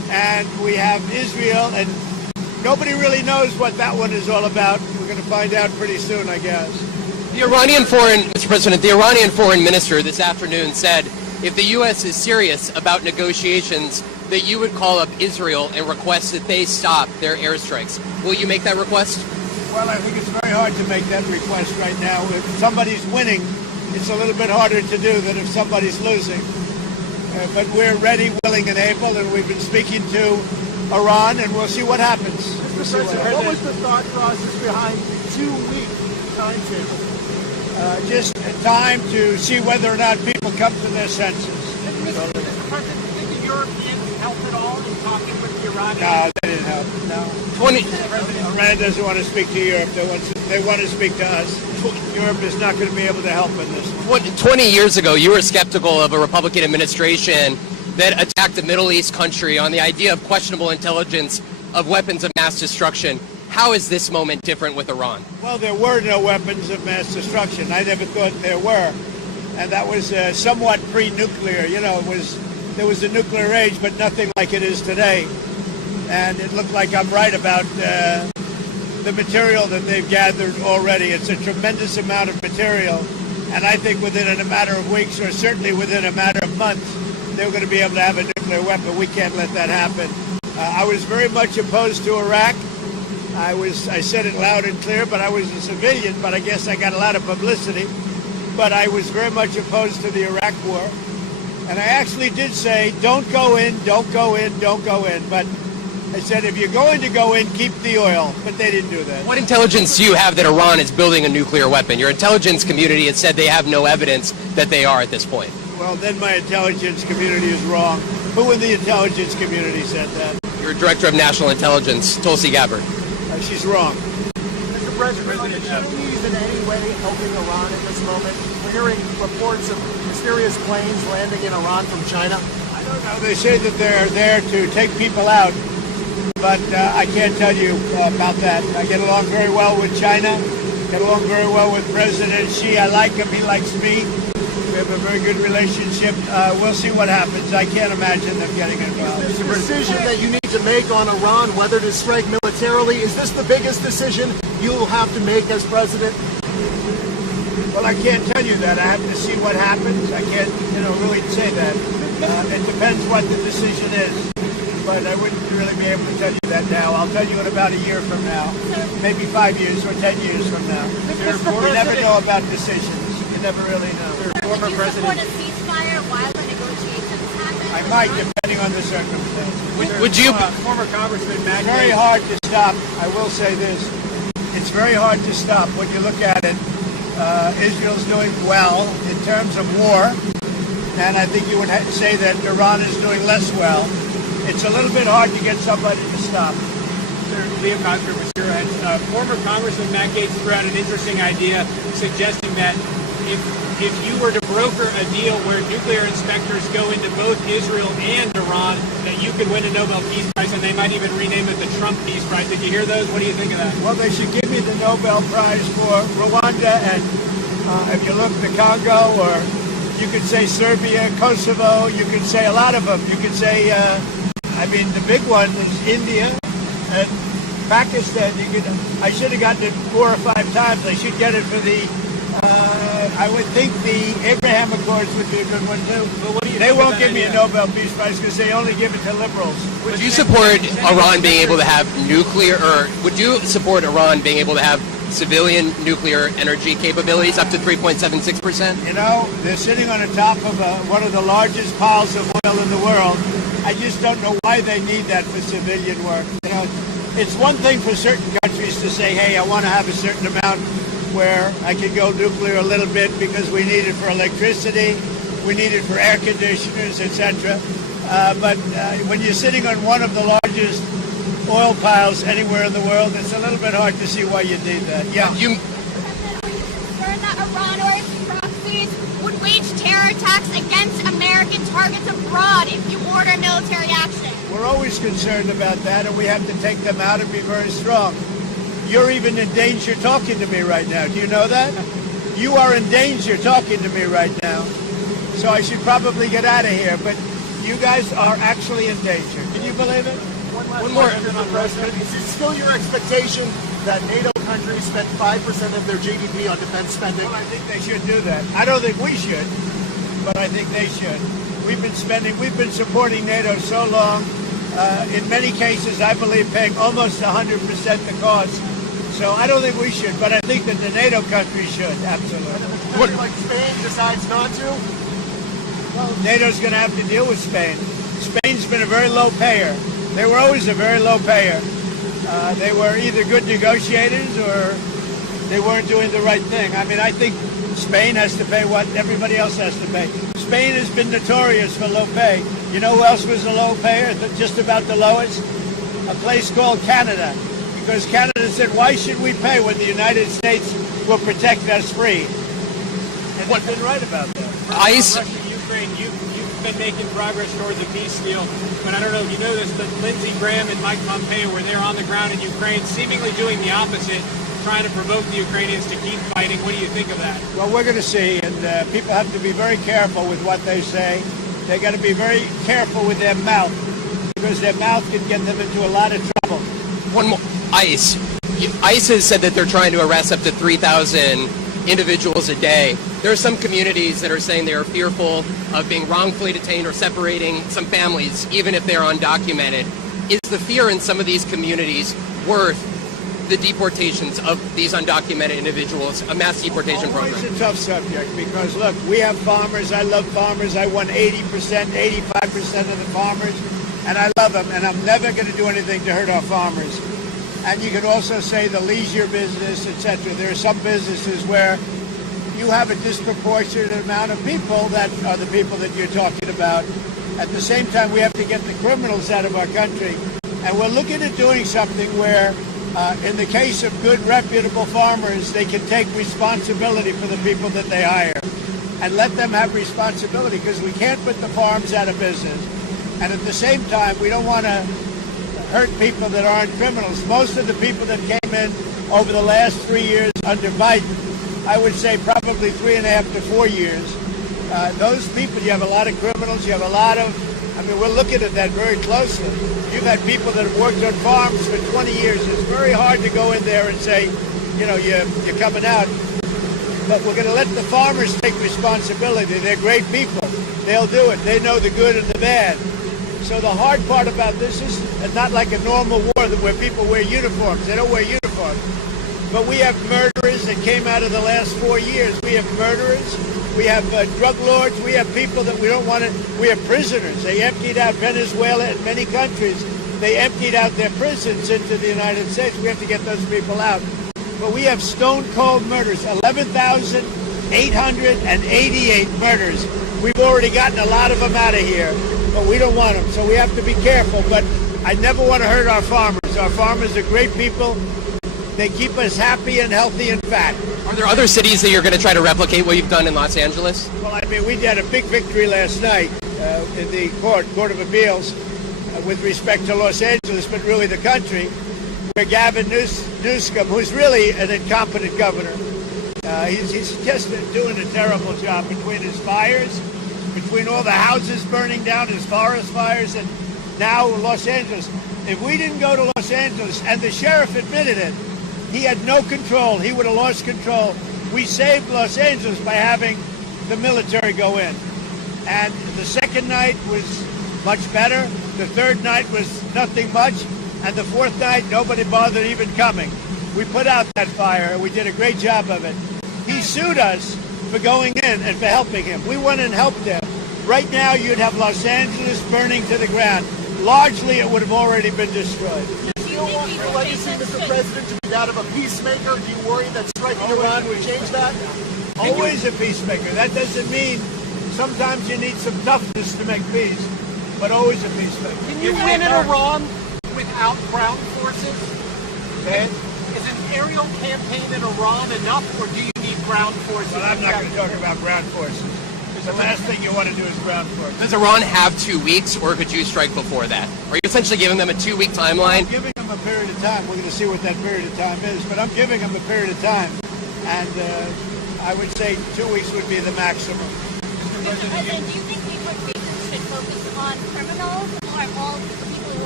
and we have Israel, and nobody really knows what that one is all about. We're going to find out pretty soon, I guess. Mr. President, the Iranian foreign minister this afternoon said if the U.S. is serious about negotiations, that you would call up Israel and request that they stop their airstrikes. Will you make that request? Well, I think it's very hard to make that request right now. If somebody's winning, it's a little bit harder to do than if somebody's losing. But we're ready, willing, and able, and we've been speaking to Iran, and we'll see what happens. Mr. President, what was the thought process behind 2-week timetable? Just time to see whether or not people come to their senses. Mr. President, did the Europeans help at all in talking with the Iranians? No, they didn't help. No. Iran doesn't want to speak to Europe. They want to speak to us. Europe is not going to be able to help in this. 20 years ago, you were skeptical of a Republican administration that attacked a Middle East country on the idea of questionable intelligence of weapons of mass destruction. How is this moment different with Iran? Well, there were no weapons of mass destruction. I never thought there were. And that was somewhat pre-nuclear. You know, there was a nuclear age, but nothing like it is today. And it looked like I'm right about the material that they've gathered already. It's a tremendous amount of material. And I think within a matter of weeks, or certainly within a matter of months, they're going to be able to have a nuclear weapon. We can't let that happen. I was very much opposed to Iraq. I said it loud and clear, but I was a civilian, but I guess I got a lot of publicity. But I was very much opposed to the Iraq war. And I actually did say, don't go in, don't go in, don't go in. But I said, if you're going to go in, keep the oil. But they didn't do that. What intelligence do you have that Iran is building a nuclear weapon? Your intelligence community has said they have no evidence that they are at this point. Well, then my intelligence community is wrong. Who in the intelligence community said that? Your Director of National Intelligence, Tulsi Gabbard. She's wrong. Mr. President, are the Chinese in any way helping Iran at this moment? We're hearing reports of mysterious planes landing in Iran from China. I don't know. They say that they're there to take people out, but I can't tell you about that. I get along very well with China, get along very well with President Xi. I like him. He likes me. We have a very good relationship. We'll see what happens. I can't imagine them getting involved. This decision that you need to make on Iran, whether to strike militarily, is this the biggest decision you'll have to make as president? Well, I can't tell you that. I have to see what happens. I can't, really say that. It depends what the decision is. But I wouldn't really be able to tell you that now. I'll tell you in about a year from now, maybe 5 years or 10 years from now. We never know about decisions. You never really know. Would you support a ceasefire while the negotiations happen? I might, depending on the circumstances. Would you? Former Congressman Matt It's very hard to stop. I will say this. It's very hard to stop when you look at it. Israel's doing well in terms of war, and I think you would say that Iran is doing less well. It's a little bit hard to get somebody to stop. Former Congressman Matt Gaetz threw out an interesting idea suggesting that if you were to broker a deal where nuclear inspectors go into both Israel and Iran, that you could win a Nobel Peace Prize, and they might even rename it the Trump Peace Prize. Did you hear those? What do you think of that? Well, they should give me the Nobel Prize for Rwanda, and if you look, the Congo, or you could say Serbia, Kosovo, you could say a lot of them. You could say, the big one is India and Pakistan. I should have gotten it 4 or 5 times. I should get it for the I would think the Abraham Accords would be a good one too. They won't give me a Nobel Peace Prize because they only give it to liberals. Would you support Iran being able to have nuclear, or would you support Iran being able to have civilian nuclear energy capabilities up to 3.76%? They're sitting on the top of one of the largest piles of oil in the world. I just don't know why they need that for civilian work. It's one thing for certain countries to say, hey, I want to have a certain amount where I could go nuclear a little bit because we need it for electricity, we need it for air conditioners, etc. But when you're sitting on one of the largest oil piles anywhere in the world, it's a little bit hard to see why you need that. Yeah. Are you concerned that Iran or its proxies would wage terror attacks against American targets abroad if you order military action? We're always concerned about that, and we have to take them out and be very strong. You're even in danger talking to me right now. Do you know that? You are in danger talking to me right now. So I should probably get out of here, but you guys are actually in danger. Can you you believe it? One more. Mr. President, is it still your expectation that NATO countries spend 5% of their GDP on defense spending? Well, I think they should do that. I don't think we should, but I think they should. We've been supporting NATO so long. In many cases, I believe paying almost 100% the cost. So I don't think we should, but I think that the NATO countries should, absolutely. And if a country like Spain decides not to? Well, NATO's going to have to deal with Spain. Spain's been a very low payer. They were always a very low payer. They were either good negotiators or they weren't doing the right thing. I mean, I think Spain has to pay what everybody else has to pay. Spain has been notorious for low pay. You know who else was a low payer, just about the lowest? A place called Canada. Because Canada said, why should we pay when the United States will protect us free? And they've been right about that. Russia, Ukraine, you've been making progress towards a peace deal, but I don't know if you know this, but Lindsey Graham and Mike Pompeo were there on the ground in Ukraine, seemingly doing the opposite, trying to provoke the Ukrainians to keep fighting. What do you think of that? Well, we're going to see, and people have to be very careful with what they say. They got to be very careful with their mouth, because their mouth can get them into a lot of trouble. One more. ICE. ICE has said that they're trying to arrest up to 3,000 individuals a day. There are some communities that are saying they are fearful of being wrongfully detained or separating some families, even if they're undocumented. Is the fear in some of these communities worth the deportations of these undocumented individuals, a mass deportation program? It's a tough subject because, look, we have farmers. I love farmers. I won 80%, 85% of the farmers, and I love them, and I'm never going to do anything to hurt our farmers. And you can also say the leisure business, etc. There are some businesses where you have a disproportionate amount of people that are the people that you're talking about. At the same time, we have to get the criminals out of our country. And we're looking at doing something where, in the case of good, reputable farmers, they can take responsibility for the people that they hire and let them have responsibility, because we can't put the farms out of business. And at the same time, we don't want to hurt people that aren't criminals. Most of the people that came in over the last 3 years under Biden, I would say probably 3.5 to 4 years, those people, you have a lot of criminals, you have a lot of, I mean, we're looking at that very closely. You've had people that have worked on farms for 20 years. It's very hard to go in there and say, you know, you're coming out. But we're going to let the farmers take responsibility. They're great people. They'll do it. They know the good and the bad. So the hard part about this is not like a normal war where people wear uniforms. They don't wear uniforms. But we have murderers that came out of the last 4 years. We have murderers. We have drug lords. We have people that we don't want to. We have prisoners. They emptied out Venezuela and many countries. They emptied out their prisons into the United States. We have to get those people out. But we have stone-cold murders, 11,888 murders. We've already gotten a lot of them out of here, but we don't want them. So we have to be careful. But I never want to hurt our farmers. Our farmers are great people. They keep us happy and healthy and fat. Are there other cities that you're going to try to replicate what you've done in Los Angeles? Well, I mean, we had a big victory last night in the Court of Appeals with respect to Los Angeles, but really the country, where Gavin Newsom, who's really an incompetent governor, he's just doing a terrible job between his fires, between all the houses burning down, his forest fires, and now Los Angeles. If we didn't go to Los Angeles, and the sheriff admitted it, he had no control. He would have lost control. We saved Los Angeles by having the military go in. And the second night was much better. The third night was nothing much. And the fourth night, nobody bothered even coming. We put out that fire, and we did a great job of it. He sued us for going in and for helping him. We went and helped him. Right now, you'd have Los Angeles burning to the ground. Largely, it would have already been destroyed. Do you want your legacy, Mr. President, to be that of a peacemaker? Do you worry that striking Iran would change that? Always a peacemaker. That doesn't mean sometimes you need some toughness to make peace, but always a peacemaker. Can you win in Iran without ground forces? Okay? Is an aerial campaign in Iran enough, or do you need ground forces? Well, I'm not going to talk about ground forces. The last thing you want to do is ground forces. Does Iran have 2 weeks, or could you strike before that? Are you essentially giving them a 2-week timeline? I'm giving them a period of time. We're going to see what that period of time is, but I'm giving them a period of time. And I would say 2 weeks would be the maximum. Mr. President, do you think deportations should focus on criminals or all people who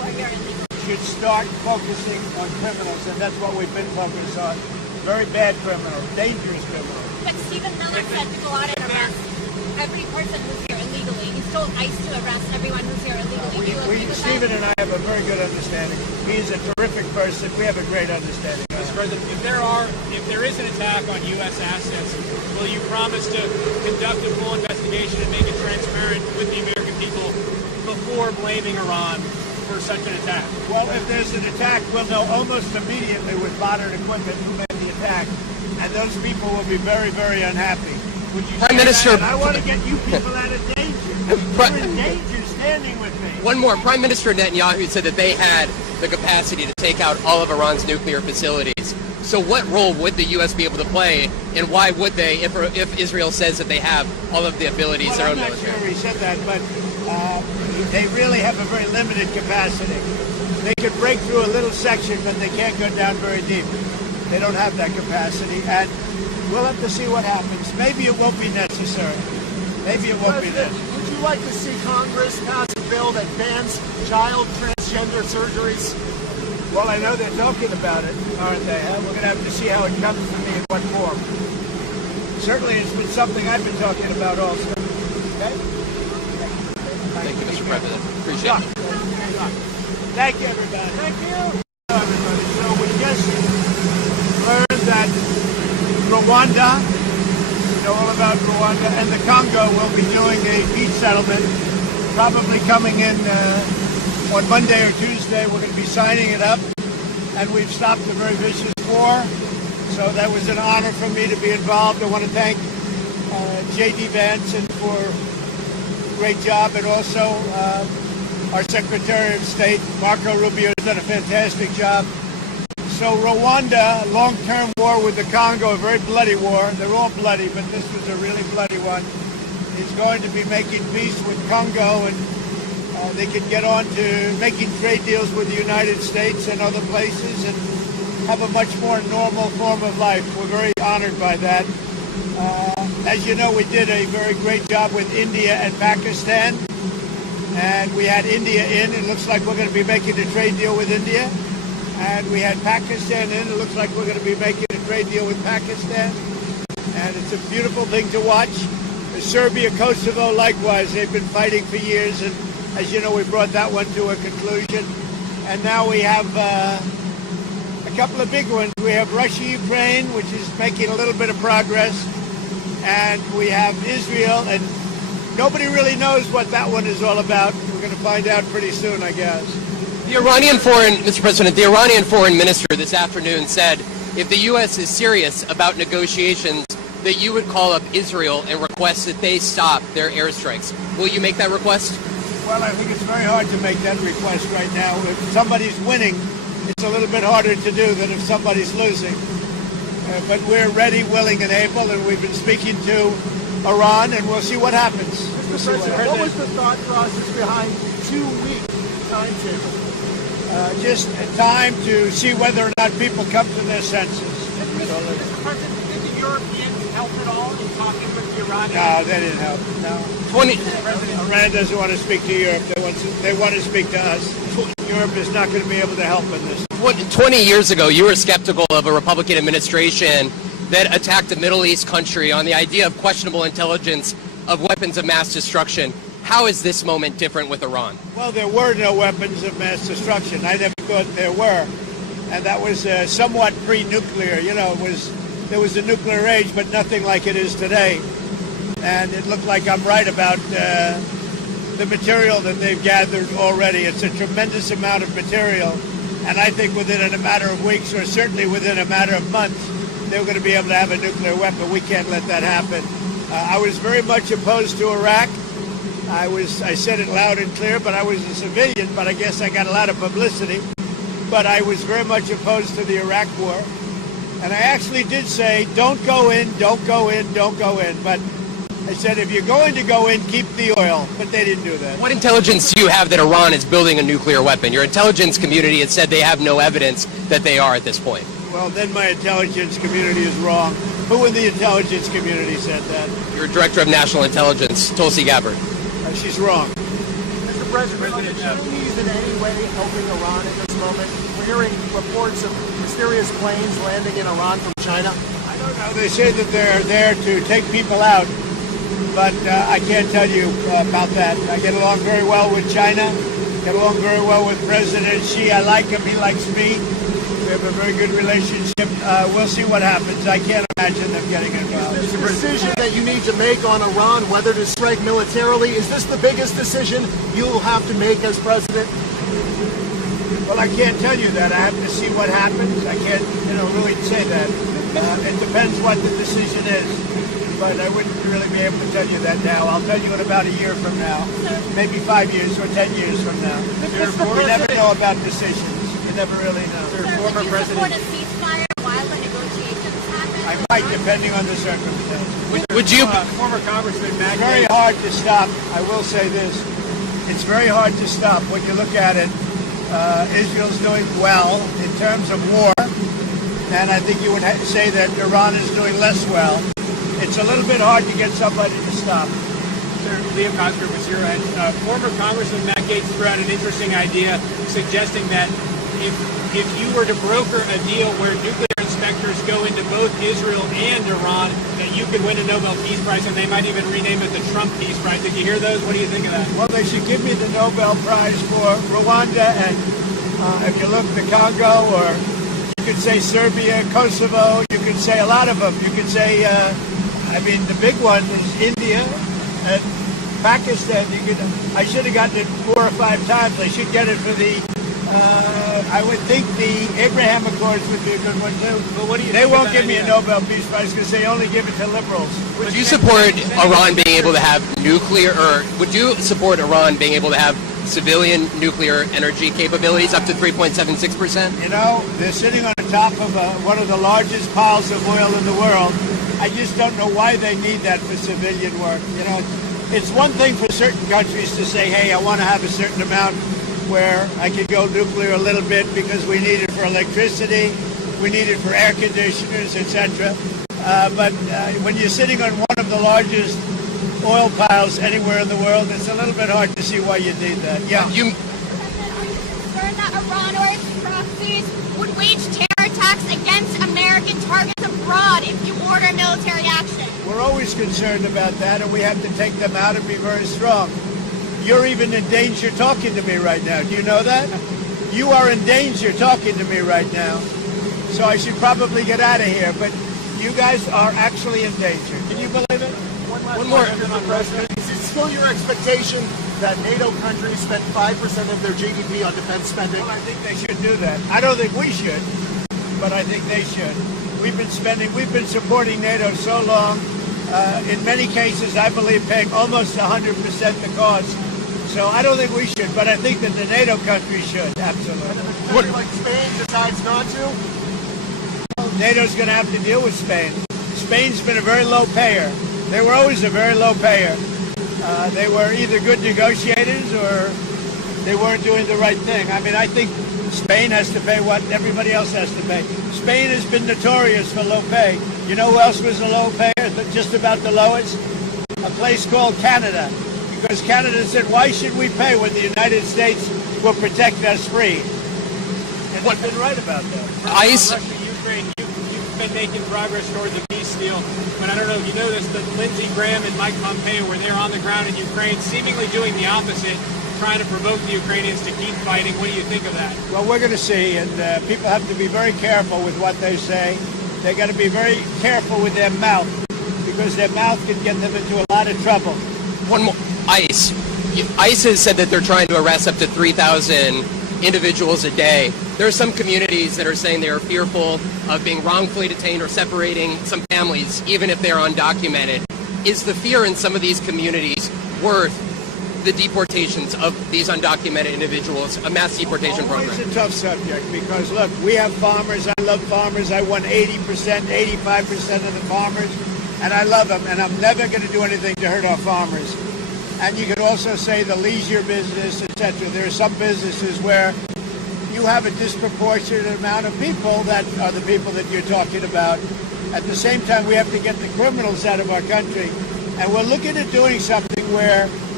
or you're illegal. Should start focusing on criminals, and that's what we've been focused on. Very bad criminals, dangerous criminals. But Stephen Miller said to go out and arrest every person who's here illegally. He's told ICE to arrest everyone who's here illegally. Stephen and I have a very good understanding. He's a terrific person. We have a great understanding. Mr. President, if there is an attack on U.S. assets, will you promise to conduct a full investigation and make it transparent with the American people before blaming Iran for such an attack? Well, if there's an attack, we'll know almost immediately with modern equipment who made the attack, and those people will be very, very unhappy. Would you Prime Minister, I want to get you people out of danger. You're in danger standing with me. One more. Prime Minister Netanyahu said that they had the capacity to take out all of Iran's nuclear facilities. So what role would the U.S. be able to play, and why would they, if Israel says that they have all of the abilities, their own military? I'm not sure he said that, but they really have a very limited capacity. They could break through a little section, but they can't go down very deep. They don't have that capacity, and we'll have to see what happens. Maybe it won't be necessary. Maybe it won't be necessary. Would you like to see Congress pass a bill that bans child transgender surgeries? Well, I know they're talking about it, aren't they? We're going to have to see how it comes to me in what form. Certainly, it's been something I've been talking about also. Okay? Thank you, Mr. President. Appreciate it. Thank you, everybody. Thank you. Everybody. So we just learned that Rwanda, you know all about Rwanda, and the Congo will be doing a peace settlement, probably coming in on Monday or Tuesday. We're going to be signing it up, and we've stopped a very vicious war. So that was an honor for me to be involved. I want to thank J.D. Vance for a great job, and also our Secretary of State, Marco Rubio, has done a fantastic job. So Rwanda, long-term war with the Congo, a very bloody war. They're all bloody, but this was a really bloody one. Is going to be making peace with Congo, and they can get on to making trade deals with the United States and other places and have a much more normal form of life. We're very honored by that. As you know, we did a very great job with India and Pakistan, and we had India in. It looks like we're going to be making a trade deal with India. And we had Pakistan in. It looks like we're going to be making a trade deal with Pakistan. And it's a beautiful thing to watch. Serbia, Kosovo, likewise, they've been fighting for years. And as you know, we brought that one to a conclusion. And now we have a couple of big ones. We have Russia, Ukraine, which is making a little bit of progress. And we have Israel. And nobody really knows what that one is all about. We're going to find out pretty soon, I guess. Mr. President, the Iranian foreign minister this afternoon said if the U.S. is serious about negotiations, that you would call up Israel and request that they stop their airstrikes. Will you make that request? Well, I think it's very hard to make that request right now. If somebody's winning, it's a little bit harder to do than if somebody's losing. But we're ready, willing, and able, and we've been speaking to Iran, and we'll see what happens. Mr. President, what was the thought process behind 2-week timetable? Just time to see whether or not people come to their senses. Mr. President, did the Europeans help at all in talking with the Iranians? No, they didn't help. No. Iran doesn't want to speak to Europe. They want to speak to us. Europe is not going to be able to help in this. 20 years ago, you were skeptical of a Republican administration that attacked a Middle East country on the idea of questionable intelligence of weapons of mass destruction. How is this moment different with Iran? Well, there were no weapons of mass destruction. I never thought there were. And that was somewhat pre-nuclear. You know, there was a nuclear age, but nothing like it is today. And it looked like I'm right about the material that they've gathered already. It's a tremendous amount of material. And I think within a matter of weeks, or certainly within a matter of months, they're going to be able to have a nuclear weapon. We can't let that happen. I was very much opposed to Iraq. I said it loud and clear, but I was a civilian, but I guess I got a lot of publicity. But I was very much opposed to the Iraq war. And I actually did say, don't go in, don't go in, don't go in. But I said, if you're going to go in, keep the oil. But they didn't do that. What intelligence do you have that Iran is building a nuclear weapon? Your intelligence community has said they have no evidence that they are at this point. Well, then my intelligence community is wrong. Who in the intelligence community said that? Your Director of National Intelligence, Tulsi Gabbard. She's wrong. Mr. President, are the Chinese in any way helping Iran at this moment? We're hearing reports of mysterious planes landing in Iran from China. I don't know. They say that they're there to take people out, but I can't tell you about that. I get along very well with China, get along very well with President Xi. I like him. He likes me. We have a very good relationship. We'll see what happens. I can't imagine them getting involved. Is this decision that you need to make on Iran, whether to strike militarily, is this the biggest decision you'll have to make as president? Well, I can't tell you that. I have to see what happens. I can't, really say that. It depends what the decision is. But I wouldn't really be able to tell you that now. I'll tell you in about a year from now, maybe 5 years or 10 years from now. We never know about decisions. You never really know. Would you support a ceasefire while the negotiations happen? I might, depending on the circumstances. Would you? Former Congressman Matt It's very Gaetz. hard to stop. I will say this. It's very hard to stop. When you look at it, Israel's doing well in terms of war, and I think you would say that Iran is doing less well. It's a little bit hard to get somebody to stop. Sir, Liam Cosgrove was here, and former Congressman Matt Gaetz threw out an interesting idea suggesting that if you were to broker a deal where nuclear inspectors go into both Israel and Iran, that you could win a Nobel Peace Prize, and they might even rename it the Trump Peace Prize. Did you hear those? What do you think of that? Well, they should give me the Nobel Prize for Rwanda, and if you look, the Congo, or you could say Serbia, Kosovo, you could say a lot of them. You could say, the big one is India and Pakistan. I should have gotten it 4 or 5 times. I should get it for the, I would think the Abraham Accords would be a good one too. But what do you They think won't of give that me a idea? Nobel Peace Prize because they only give it to liberals. Would you support Iran being able to have nuclear, or would you support Iran being able to have civilian nuclear energy capabilities up to 3.76%? They're sitting on the top of one of the largest piles of oil in the world. I just don't know why they need that for civilian work. It's one thing for certain countries to say, hey, I want to have a certain amount where I could go nuclear a little bit because we need it for electricity, we need it for air conditioners, etc. But when you're sitting on one of the largest oil piles anywhere in the world, it's a little bit hard to see why you need that. Yeah. Are you concerned that Iran or its proxies would wage terror attacks against American targets abroad if you order military action? We're always concerned about that, and we have to take them out and be very strong. You're even in danger talking to me right now. Do you know that? You are in danger talking to me right now. So I should probably get out of here, but you guys are actually in danger. Can you believe it? One more. President, is it still your expectation that NATO countries spend 5% of their GDP on defense spending? Well, I think they should do that. I don't think we should, but I think they should. We've been supporting NATO so long. In many cases, I believe paying almost 100% the cost. So I don't think we should, but I think that the NATO countries should, absolutely. And if a country like Spain decides not to? NATO's going to have to deal with Spain. Spain's been a very low payer. They were always a very low payer. They were either good negotiators or they weren't doing the right thing. I think Spain has to pay what everybody else has to pay. Spain has been notorious for low pay. You know who else was a low payer, just about the lowest? A place called Canada. Because Canada said, why should we pay when the United States will protect us free? And they've been right about that. ICE. Russia-Ukraine, you've been making progress toward the peace deal, but I don't know if you noticed that Lindsey Graham and Mike Pompeo were there on the ground in Ukraine, seemingly doing the opposite, trying to provoke the Ukrainians to keep fighting. What do you think of that? Well, we're going to see, and people have to be very careful with what they say. They've got to be very careful with their mouth, because their mouth can get them into a lot of trouble. One more. ICE. ICE has said that they're trying to arrest up to 3,000 individuals a day. There are some communities that are saying they are fearful of being wrongfully detained or separating some families, even if they're undocumented. Is the fear in some of these communities worth the deportations of these undocumented individuals, a mass deportation program? It's a tough subject because, look, we have farmers. I love farmers. I won 80%, 85% of the farmers, and I love them, and I'm never going to do anything to hurt our farmers. And you could also say the leisure business, etc. There are some businesses where you have a disproportionate amount of people that are the people that you're talking about. At the same time, we have to get the criminals out of our country. And we're looking at doing something where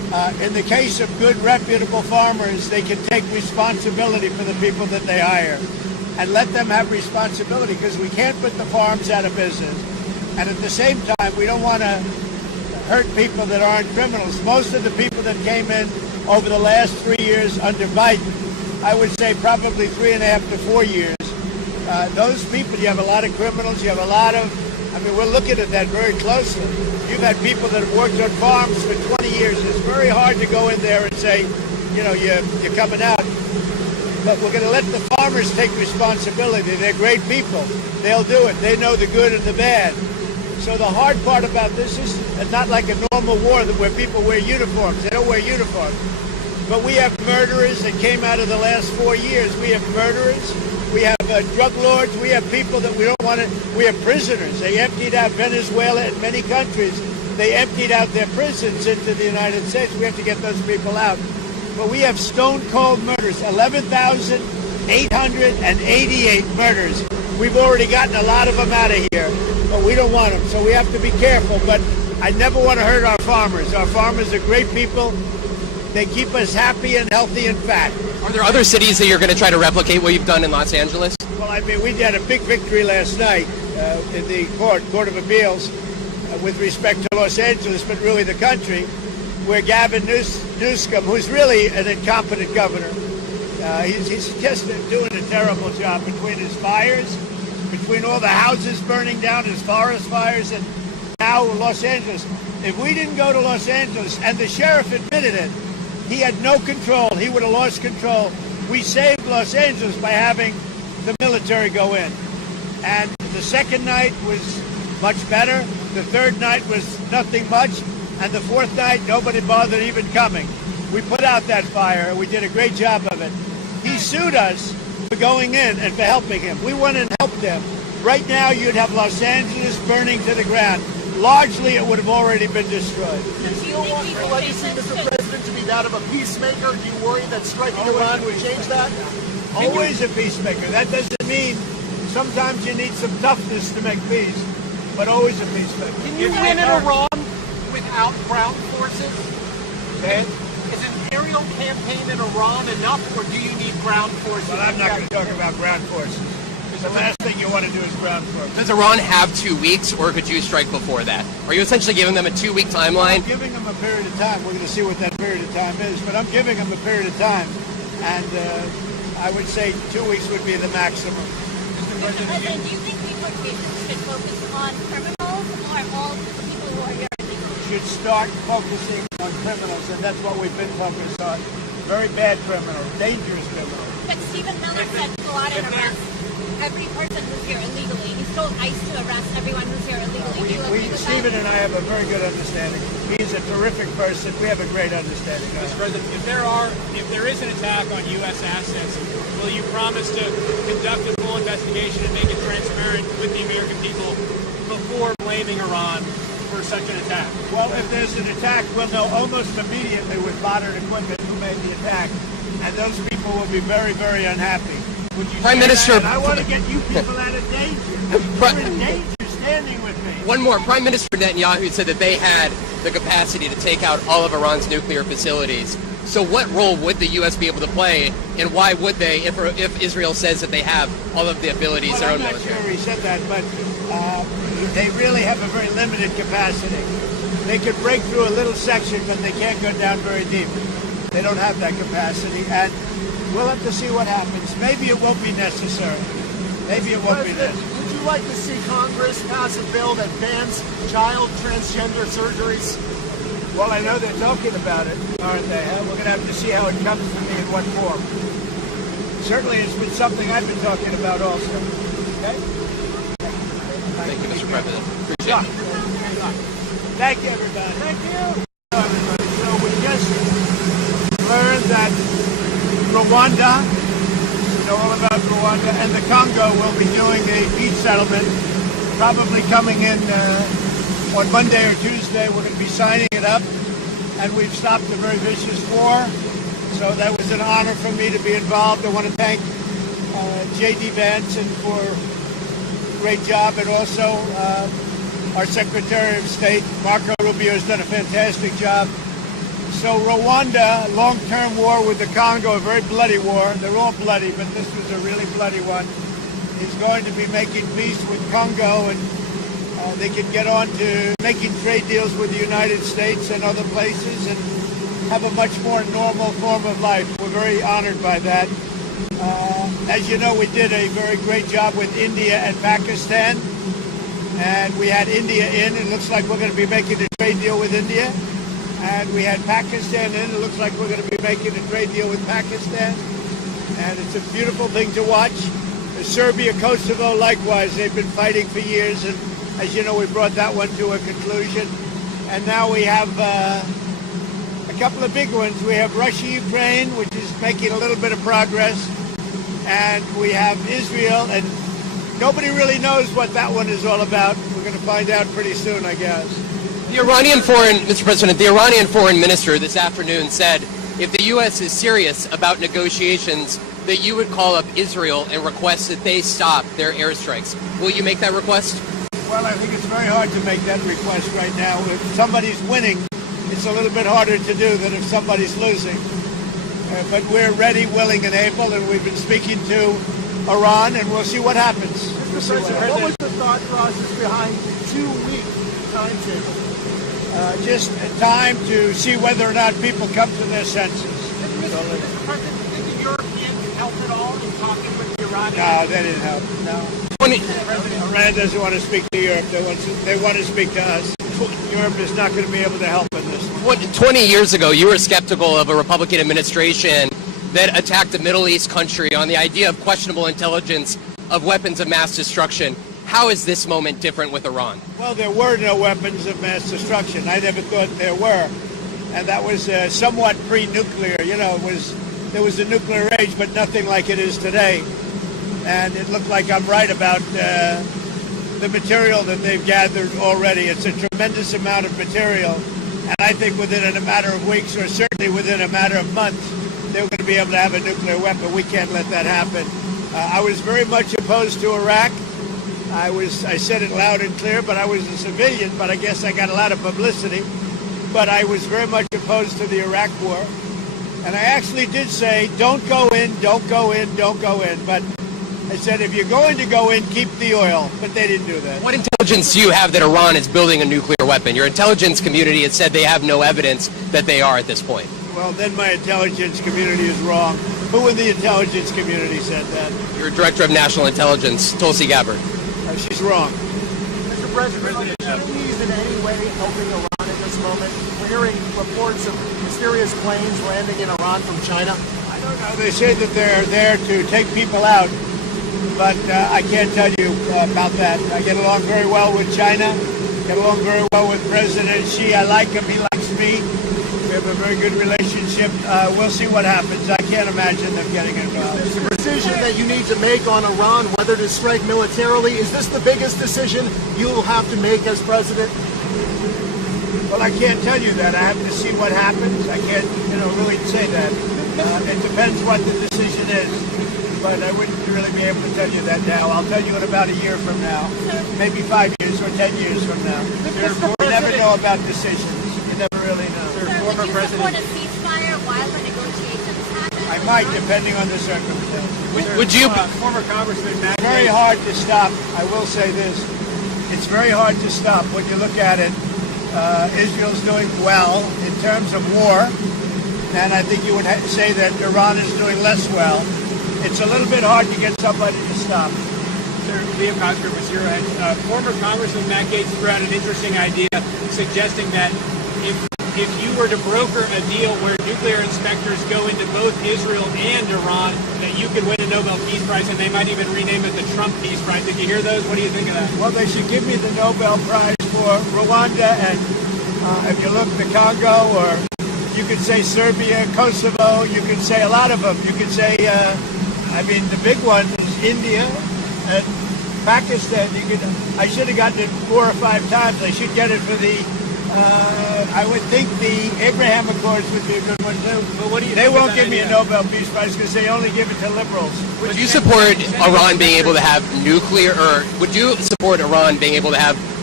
In the case of good, reputable farmers, they can take responsibility for the people that they hire and let them have responsibility, because we can't put the farms out of business. And at the same time, we don't want to hurt people that aren't criminals. Most of the people that came in over the last 3 years under Biden, I would say probably 3.5 to 4 years, those people, you have a lot of criminals, you have a lot of, I mean, we're looking at that very closely. You've had people that have worked on farms for 20 years. It's very hard to go in there and say, you know, you're coming out. But we're going to let the farmers take responsibility. They're great people. They'll do it. They know the good and the bad. So the hard part about this is not like a normal war where people wear uniforms. They don't wear uniforms. But we have murderers that came out of the last 4 years. We have murderers. We have drug lords. We have people that we don't want to. We have prisoners. They emptied out Venezuela and many countries. They emptied out their prisons into the United States. We have to get those people out. But we have stone-cold murders, 11,888 murders. We've already gotten a lot of them out of here, but we don't want them. So we have to be careful. But I never want to hurt our farmers. Our farmers are great people. They keep us happy and healthy and fat. Are there other cities that you're going to try to replicate what you've done in Los Angeles? Well, I mean, we had a big victory last night in the Court of Appeals with respect to Los Angeles, but really the country, where Gavin Newsom, who's really an incompetent governor, he's just doing a terrible job between his fires, between all the houses burning down, his forest fires, and now Los Angeles. If we didn't go to Los Angeles, and the sheriff admitted it, he had no control. He would have lost control. We saved Los Angeles by having the military go in. And the second night was much better. The third night was nothing much. And the fourth night, nobody bothered even coming. We put out that fire. We did a great job of it. He sued us for going in and for helping him. We went and helped him. Right now, you'd have Los Angeles burning to the ground. Largely, it would have already been destroyed. Do you want your legacy, Mr. President, to be that of a peacemaker? Do you worry that striking Iran would change that? Always a peacemaker. That doesn't mean sometimes you need some toughness to make peace, but always a peacemaker. Can you win in Iran without ground forces? Okay. Is an aerial campaign in Iran enough, or do you need ground forces? Well, I'm not going to talk about ground forces. The last thing you want to do is ground forces. Does Iran have 2 weeks, or could you strike before that? Are you essentially giving them a 2-week timeline? I'm giving them a period of time. We're going to see what that period of time is, but I'm giving them a period of time, and I would say 2 weeks would be the maximum. Mr. President, do you think deportation should focus on criminals or all people who are here illegally? Should start focusing on criminals, and that's what we've been focused on. Very bad criminals, dangerous criminals. But Stephen Miller said to go out and arrest every person who's here illegally. He's told ICE to arrest everyone who's here illegally. Stephen and I have a very good understanding. He's a terrific person. We have a great understanding. Mr. President, if there is an attack on U.S. assets, will you promise to conduct a full investigation and make it transparent with the American people before blaming Iran for such an attack? Well, if there's an attack, we'll know almost immediately with modern equipment who made the attack, and those people will be very, very unhappy. Would you Prime Minister, I want to get you people out of danger. You're in danger standing with me. One more. Prime Minister Netanyahu said that they had the capacity to take out all of Iran's nuclear facilities. So what role would the U.S. be able to play, and why would they, if Israel says that they have all of the abilities, well, their own I'm not military? sure he said that, but they really have a very limited capacity. They could break through a little section, but they can't go down very deep. They don't have that capacity, and we'll have to see what happens. Maybe it won't be necessary. Maybe it won't be necessary. Would you like to see Congress pass a bill that bans child transgender surgeries? Well, I know they're talking about it, aren't they? We're going to have to see how it comes to me in what form. Certainly, it's been something I've been talking about also. Okay? Thank you, Mr. President. Appreciate it. Thank you, everybody. Thank you. Everybody. So we just learned that Rwanda, you know all about Rwanda, and the Congo will be doing a peace settlement, probably coming in on Monday or Tuesday. We're going to be signing it up, and we've stopped a very vicious war. So that was an honor for me to be involved. I want to thank J.D. Vance for a great job, and also our Secretary of State, Marco Rubio, has done a fantastic job So Rwanda, long-term war with the Congo, a very bloody war. They're all bloody, but this was a really bloody one. Is going to be making peace with Congo, and they can get on to making trade deals with the United States and other places and have a much more normal form of life. We're very honored by that. As you know, we did a very great job with India and Pakistan, and we had India in. It looks like we're going to be making a trade deal with India. And we had Pakistan in. It looks like we're going to be making a trade deal with Pakistan. And it's a beautiful thing to watch. Serbia, Kosovo, likewise, they've been fighting for years. And as you know, we brought that one to a conclusion. And now we have a couple of big ones. We have Russia, Ukraine, which is making a little bit of progress. And we have Israel. And nobody really knows what that one is all about. We're going to find out pretty soon, I guess. Mr. President, the Iranian foreign minister this afternoon said if the U.S. is serious about negotiations, that you would call up Israel and request that they stop their airstrikes. Will you make that request? Well, I think it's very hard to make that request right now. If somebody's winning, it's a little bit harder to do than if somebody's losing. But we're ready, willing, and able, and we've been speaking to Iran, and we'll see what happens. Mr. President, what was the thought process behind 2-week timetable? Just time to see whether or not people come to their senses. Mr. President, do you think the Europeans helped at all in talking with the Iranians? No, they didn't help. No. Iran doesn't want to speak to Europe. They want to speak to us. Europe is not going to be able to help in this one. 20 years ago, you were skeptical of a Republican administration that attacked a Middle East country on the idea of questionable intelligence of weapons of mass destruction. How is this moment different with Iran? Well, there were no weapons of mass destruction. I never thought there were. And that was somewhat pre-nuclear. You know, there was a nuclear age, but nothing like it is today. And it looked like I'm right about the material that they've gathered already. It's a tremendous amount of material. And I think within a matter of weeks, or certainly within a matter of months, they're going to be able to have a nuclear weapon. We can't let that happen. I was very much opposed to Iraq. I said it loud and clear, but I was a civilian, but I guess I got a lot of publicity. But I was very much opposed to the Iraq war. And I actually did say, don't go in, don't go in, don't go in. But I said, if you're going to go in, keep the oil. But they didn't do that. What intelligence do you have that Iran is building a nuclear weapon? Your intelligence community has said they have no evidence that they are at this point. Well, then my intelligence community is wrong. Who in the intelligence community said that? Your Director of National Intelligence, Tulsi Gabbard. She's wrong. Mr. President, are the Chinese in any way helping Iran at this moment? We're hearing reports of mysterious planes landing in Iran from China. I don't know. They say that they're there to take people out, but I can't tell you about that. I get along very well with China, get along very well with President Xi. I like him. He likes me. We have a very good relationship. We'll see what happens. I can't imagine them getting involved. Is the decision that you need to make on Iran, whether to strike militarily, is this the biggest decision you'll have to make as president? Well, I can't tell you that. I have to see what happens. I can't, really say that. It depends what the decision is. But I wouldn't really be able to tell you that now. I'll tell you in about a year from now. Maybe 5 years or 10 years from now. You never know about decisions. You never really know. Would you support a ceasefire while the negotiations happen? I might, depending on the circumstances. Would you? Former Congressman Matt It's very hard to stop. I will say this. It's very hard to stop when you look at it. Israel's doing well in terms of war, and I think you would say that Iran is doing less well. It's a little bit hard to get somebody to stop. Sir, Leo Coster was zero head. Former Congressman Matt Gaetz threw out an interesting idea suggesting that if you were to broker a deal where nuclear inspectors go into both Israel and Iran, that you could win a Nobel Peace Prize, and they might even rename it the Trump Peace Prize. Did you hear those? What do you think of that? Well, they should give me the Nobel Prize for Rwanda, and if you look, the Congo, or you could say Serbia, Kosovo, you could say a lot of them. You could say, the big ones, India and Pakistan. I should have gotten it 4 or 5 times. I should get it for the I would think the Abraham Accords would be a good one too. But what do you They think won't of give that me a idea? Nobel Peace Prize because they only give it to liberals. Would you support Iran being able to have nuclear, or would you support Iran being able to have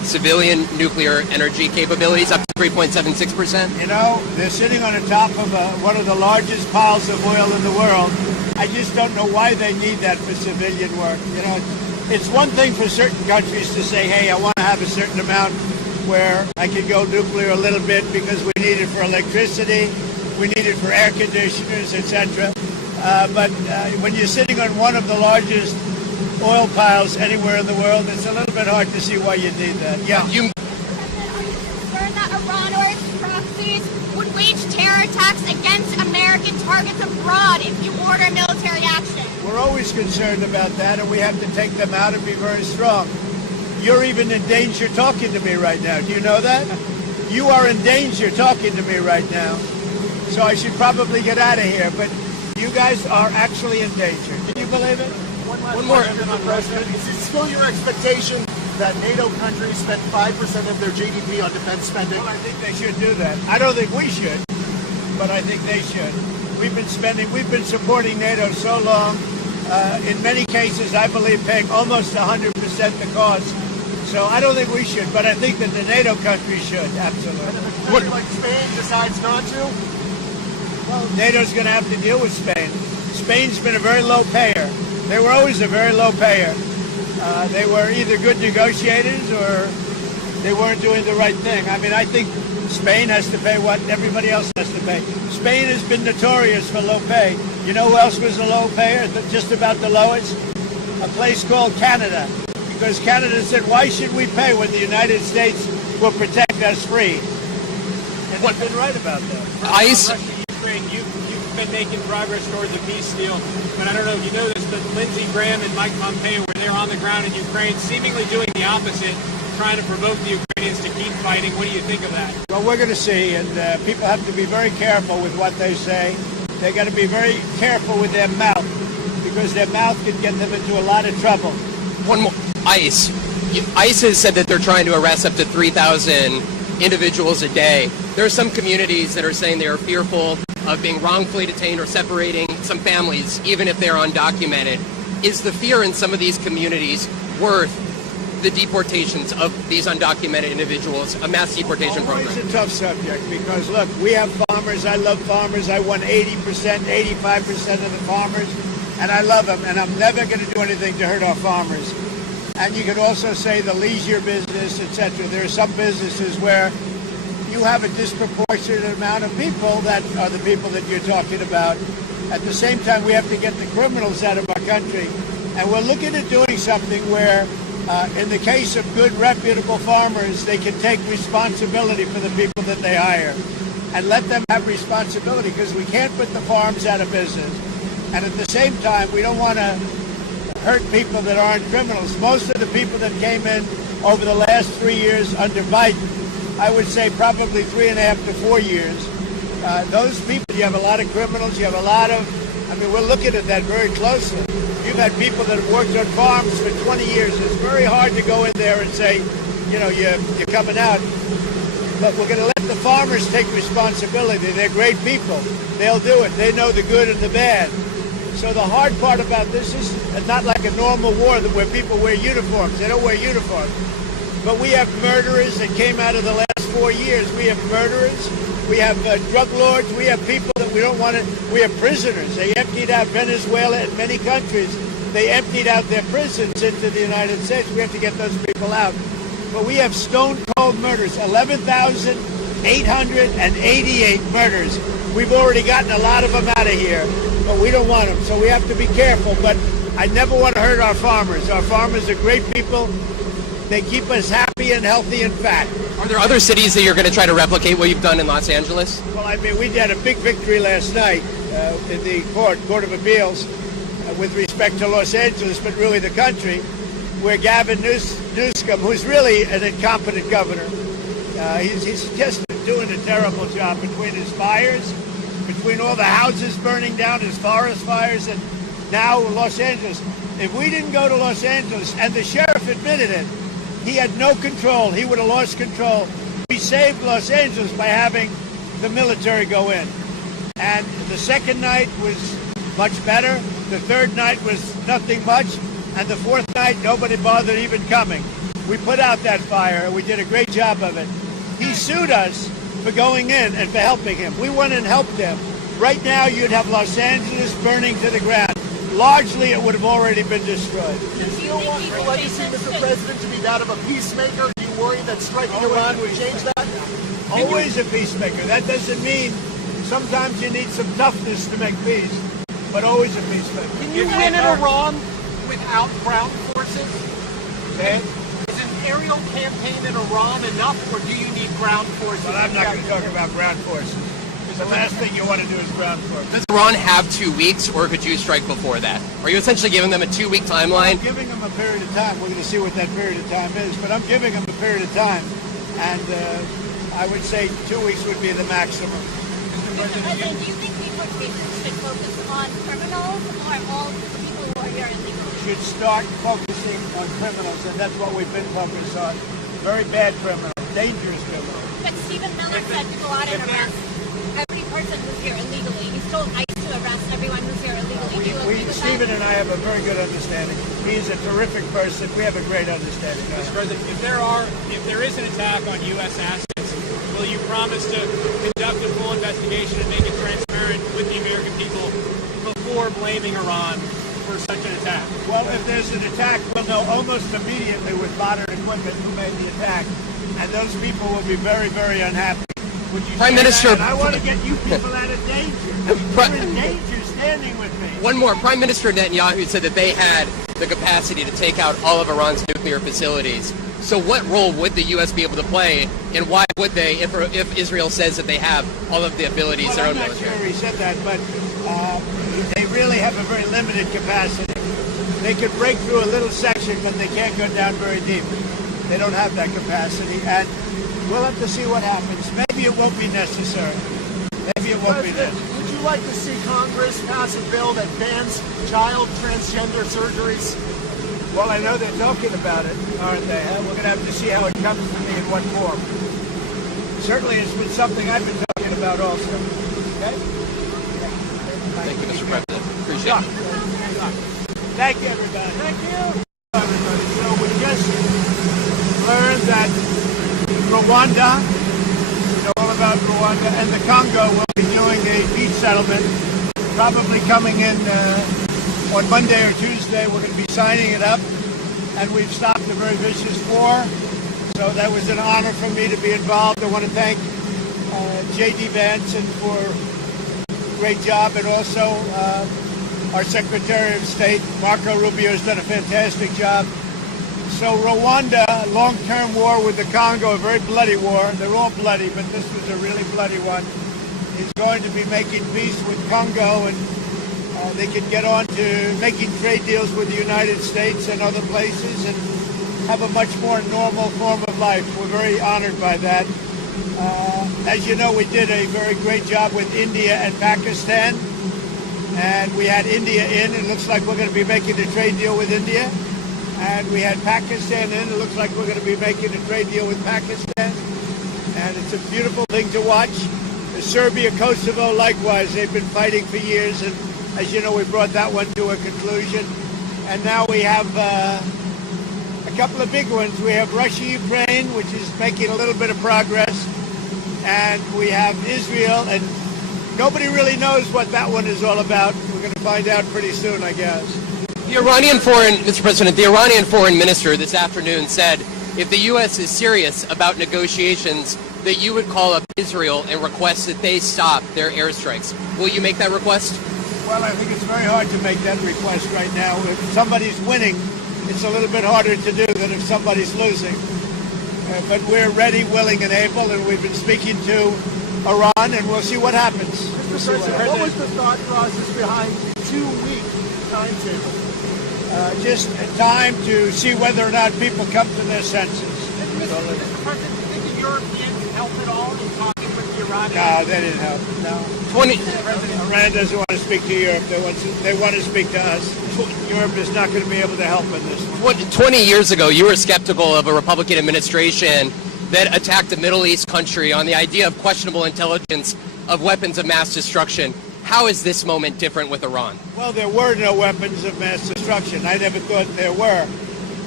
civilian nuclear energy capabilities up to 3.76%? You know, they're sitting on the top of one of the largest piles of oil in the world. I just don't know why they need that for civilian work. You know, it's one thing for certain countries to say, hey, I want to have a certain amount where I can go nuclear a little bit because we need it for electricity, we need it for air conditioners, etc. But when you're sitting on one of the largest oil piles anywhere in the world, it's a little bit hard to see why you need that. Yeah. Are you concerned that Iran or its proxies would wage terror attacks against American targets abroad if you order military action? We're always concerned about that, and we have to take them out and be very strong. You're even in danger talking to me right now. Do you know that? You are in danger talking to me right now. So I should probably get out of here, but you guys are actually in danger. Can you believe it? One more, Mr. President. Is it still your expectation that NATO countries spend 5% of their GDP on defense spending? Well, I think they should do that. I don't think we should, but I think they should. We've been supporting NATO so long. In many cases, I believe paying almost 100% the cost. So I don't think we should, but I think that the NATO countries should, absolutely. And if a country like Spain decides not to? Well, NATO's going to have to deal with Spain. Spain's been a very low payer. They were always a very low payer. They were either good negotiators or they weren't doing the right thing. I mean, I think Spain has to pay what everybody else has to pay. Spain has been notorious for low pay. You know who else was a low payer, just about the lowest? A place called Canada. Because Canada said, why should we pay when the United States will protect us free? And they've been right about that. ICE. Ukraine, you've been making progress towards a peace deal, but I don't know if you know this, but Lindsey Graham and Mike Pompeo were there on the ground in Ukraine, seemingly doing the opposite, trying to provoke the Ukrainians to keep fighting. What do you think of that? Well, we're going to see, and people have to be very careful with what they say. They got to be very careful with their mouth, because their mouth can get them into a lot of trouble. One more. ICE. ICE has said that they're trying to arrest up to 3,000 individuals a day. There are some communities that are saying they are fearful of being wrongfully detained or separating some families, even if they're undocumented. Is the fear in some of these communities worth the deportations of these undocumented individuals, a mass deportation program? It's a tough subject because, look, we have farmers. I love farmers. I won 80%, 85% of the farmers, and I love them, and I'm never going to do anything to hurt our farmers. And you could also say the leisure business, etc. There are some businesses where you have a disproportionate amount of people that are the people that you're talking about. At the same time, we have to get the criminals out of our country. And we're looking at doing something where, in the case of good, reputable farmers, they can take responsibility for the people that they hire and let them have responsibility, because we can't put the farms out of business. And at the same time, we don't want to hurt people that aren't criminals. Most of the people that came in over the last 3 years under Biden, I would say probably 3.5 to 4 years, those people, you have a lot of criminals, you have a lot of, I mean, we're looking at that very closely. You've had people that have worked on farms for 20 years. It's very hard to go in there and say, you know, you're coming out. But we're going to let the farmers take responsibility. They're great people. They'll do it. They know the good and the bad. So the hard part about this is not like a normal war where people wear uniforms. They don't wear uniforms. But we have murderers that came out of the last 4 years. We have murderers. We have drug lords. We have people that we don't want to. We have prisoners. They emptied out Venezuela and many countries. They emptied out their prisons into the United States. We have to get those people out. But we have stone-cold murders, 11,888 murders. We've already gotten a lot of them out of here, but we don't want them. So we have to be careful. But I never want to hurt our farmers. Our farmers are great people. They keep us happy and healthy and fat. Are there other cities that you're going to try to replicate what you've done in Los Angeles? Well, I mean, we had a big victory last night in the Court of Appeals with respect to Los Angeles, but really the country, where Gavin Newsom, who's really an incompetent governor, he's just doing a terrible job between his fires, between all the houses burning down, his forest fires, and now Los Angeles. If we didn't go to Los Angeles, and the sheriff admitted it, he had no control. He would have lost control. We saved Los Angeles by having the military go in. And the second night was much better. The third night was nothing much. And the fourth night, nobody bothered even coming. We put out that fire. We did a great job of it. He sued us for going in and for helping him. We went and helped him. Right now, you'd have Los Angeles burning to the ground. Largely, it would have already been destroyed. Do you still want your legacy, Mr. President, to be that of a peacemaker? Do you worry that striking Iran would change that? Always a peacemaker. That doesn't mean sometimes you need some toughness to make peace, but always a peacemaker. Can you win in Iran without ground forces? Okay? Is an aerial campaign in Iran enough, or do you need ground forces? But I'm not going to talk about ground forces. The last thing you want to do is ground forces. Does Iran have 2 weeks, or could you strike before that? Are you essentially giving them a 2-week timeline? I'm giving them a period of time. We're going to see what that period of time is, but I'm giving them a period of time, and I would say 2 weeks would be the maximum. Mr. President, do you think deportation should focus on criminals or all people who are here illegally? Should start focusing on criminals, and that's what we've been focused on. Very bad criminals, dangerous criminals. But Stephen Miller said to go out and arrest every person who's here illegally. He's told ICE to arrest everyone who's here illegally. Do you agree with Stephen that? and I have a very good understanding. He's a terrific person. We have a great understanding. Mr. President, if there is an attack on U.S. assets, will you promise to conduct a full investigation and make it transparent with the American people before blaming Iran for such an attack? Well, if there's an attack, we'll know almost immediately with modern equipment who made the attack, and those people will be very, very unhappy. Would you Prime Minister, I want to get you people out of danger. You're in danger standing with me. One more. Prime Minister Netanyahu said that they had the capacity to take out all of Iran's nuclear facilities. So what role would the U.S. be able to play, and why would they, if Israel says that they have all of the abilities, their own I'm not military? sure he said that, but they really have a very limited capacity. They could break through a little section, but they can't go down very deep. They don't have that capacity, and we'll have to see what happens. Maybe it won't be necessary. Maybe it won't be necessary. Would you like to see Congress pass a bill that bans child transgender surgeries? Well, I know they're talking about it, aren't they? We're going to have to see how it comes to me in what form. Certainly, it's been something I've been talking about also. Okay? Thank you, Mr. President. Appreciate it. Thank you, everybody. Thank you. Everybody. So we just learned that Rwanda, you know all about Rwanda, and the Congo will be doing a peace settlement, probably coming in on Monday or Tuesday. We're going to be signing it up, and we've stopped a very vicious war. So that was an honor for me to be involved. I want to thank J.D. Vance for a great job, and also our Secretary of State, Marco Rubio, has done a fantastic job. So Rwanda, long-term war with the Congo, a very bloody war. They're all bloody, but this was a really bloody one. Is going to be making peace with Congo, and they can get on to making trade deals with the United States and other places and have a much more normal form of life. We're very honored by that. As you know, we did a very great job with India and Pakistan, and we had India in. It looks like we're going to be making a trade deal with India. And we had Pakistan in. It looks like we're going to be making a trade deal with Pakistan. And it's a beautiful thing to watch. Serbia, Kosovo, likewise, they've been fighting for years. And as you know, we brought that one to a conclusion. And now we have a couple of big ones. We have Russia, Ukraine, which is making a little bit of progress. And we have Israel. And nobody really knows what that one is all about. We're going to find out pretty soon, I guess. Mr. President, the Iranian foreign minister this afternoon said if the U.S. is serious about negotiations, that you would call up Israel and request that they stop their airstrikes. Will you make that request? Well, I think it's very hard to make that request right now. If somebody's winning, it's a little bit harder to do than if somebody's losing. But we're ready, willing, and able, and we've been speaking to Iran, and we'll see what happens. Mr. President, what was the thought process behind 2-week timetable? Just time to see whether or not people come to their senses. Mr. President, do you think the Europeans helped at all in talking with the Iranians? No, they didn't help. No. Iran doesn't want to speak to Europe. They want to speak to us. Europe is not going to be able to help in this one. 20 years ago, you were skeptical of a Republican administration that attacked a Middle East country on the idea of questionable intelligence of weapons of mass destruction. How is this moment different with Iran? Well, there were no weapons of mass destruction. I never thought there were.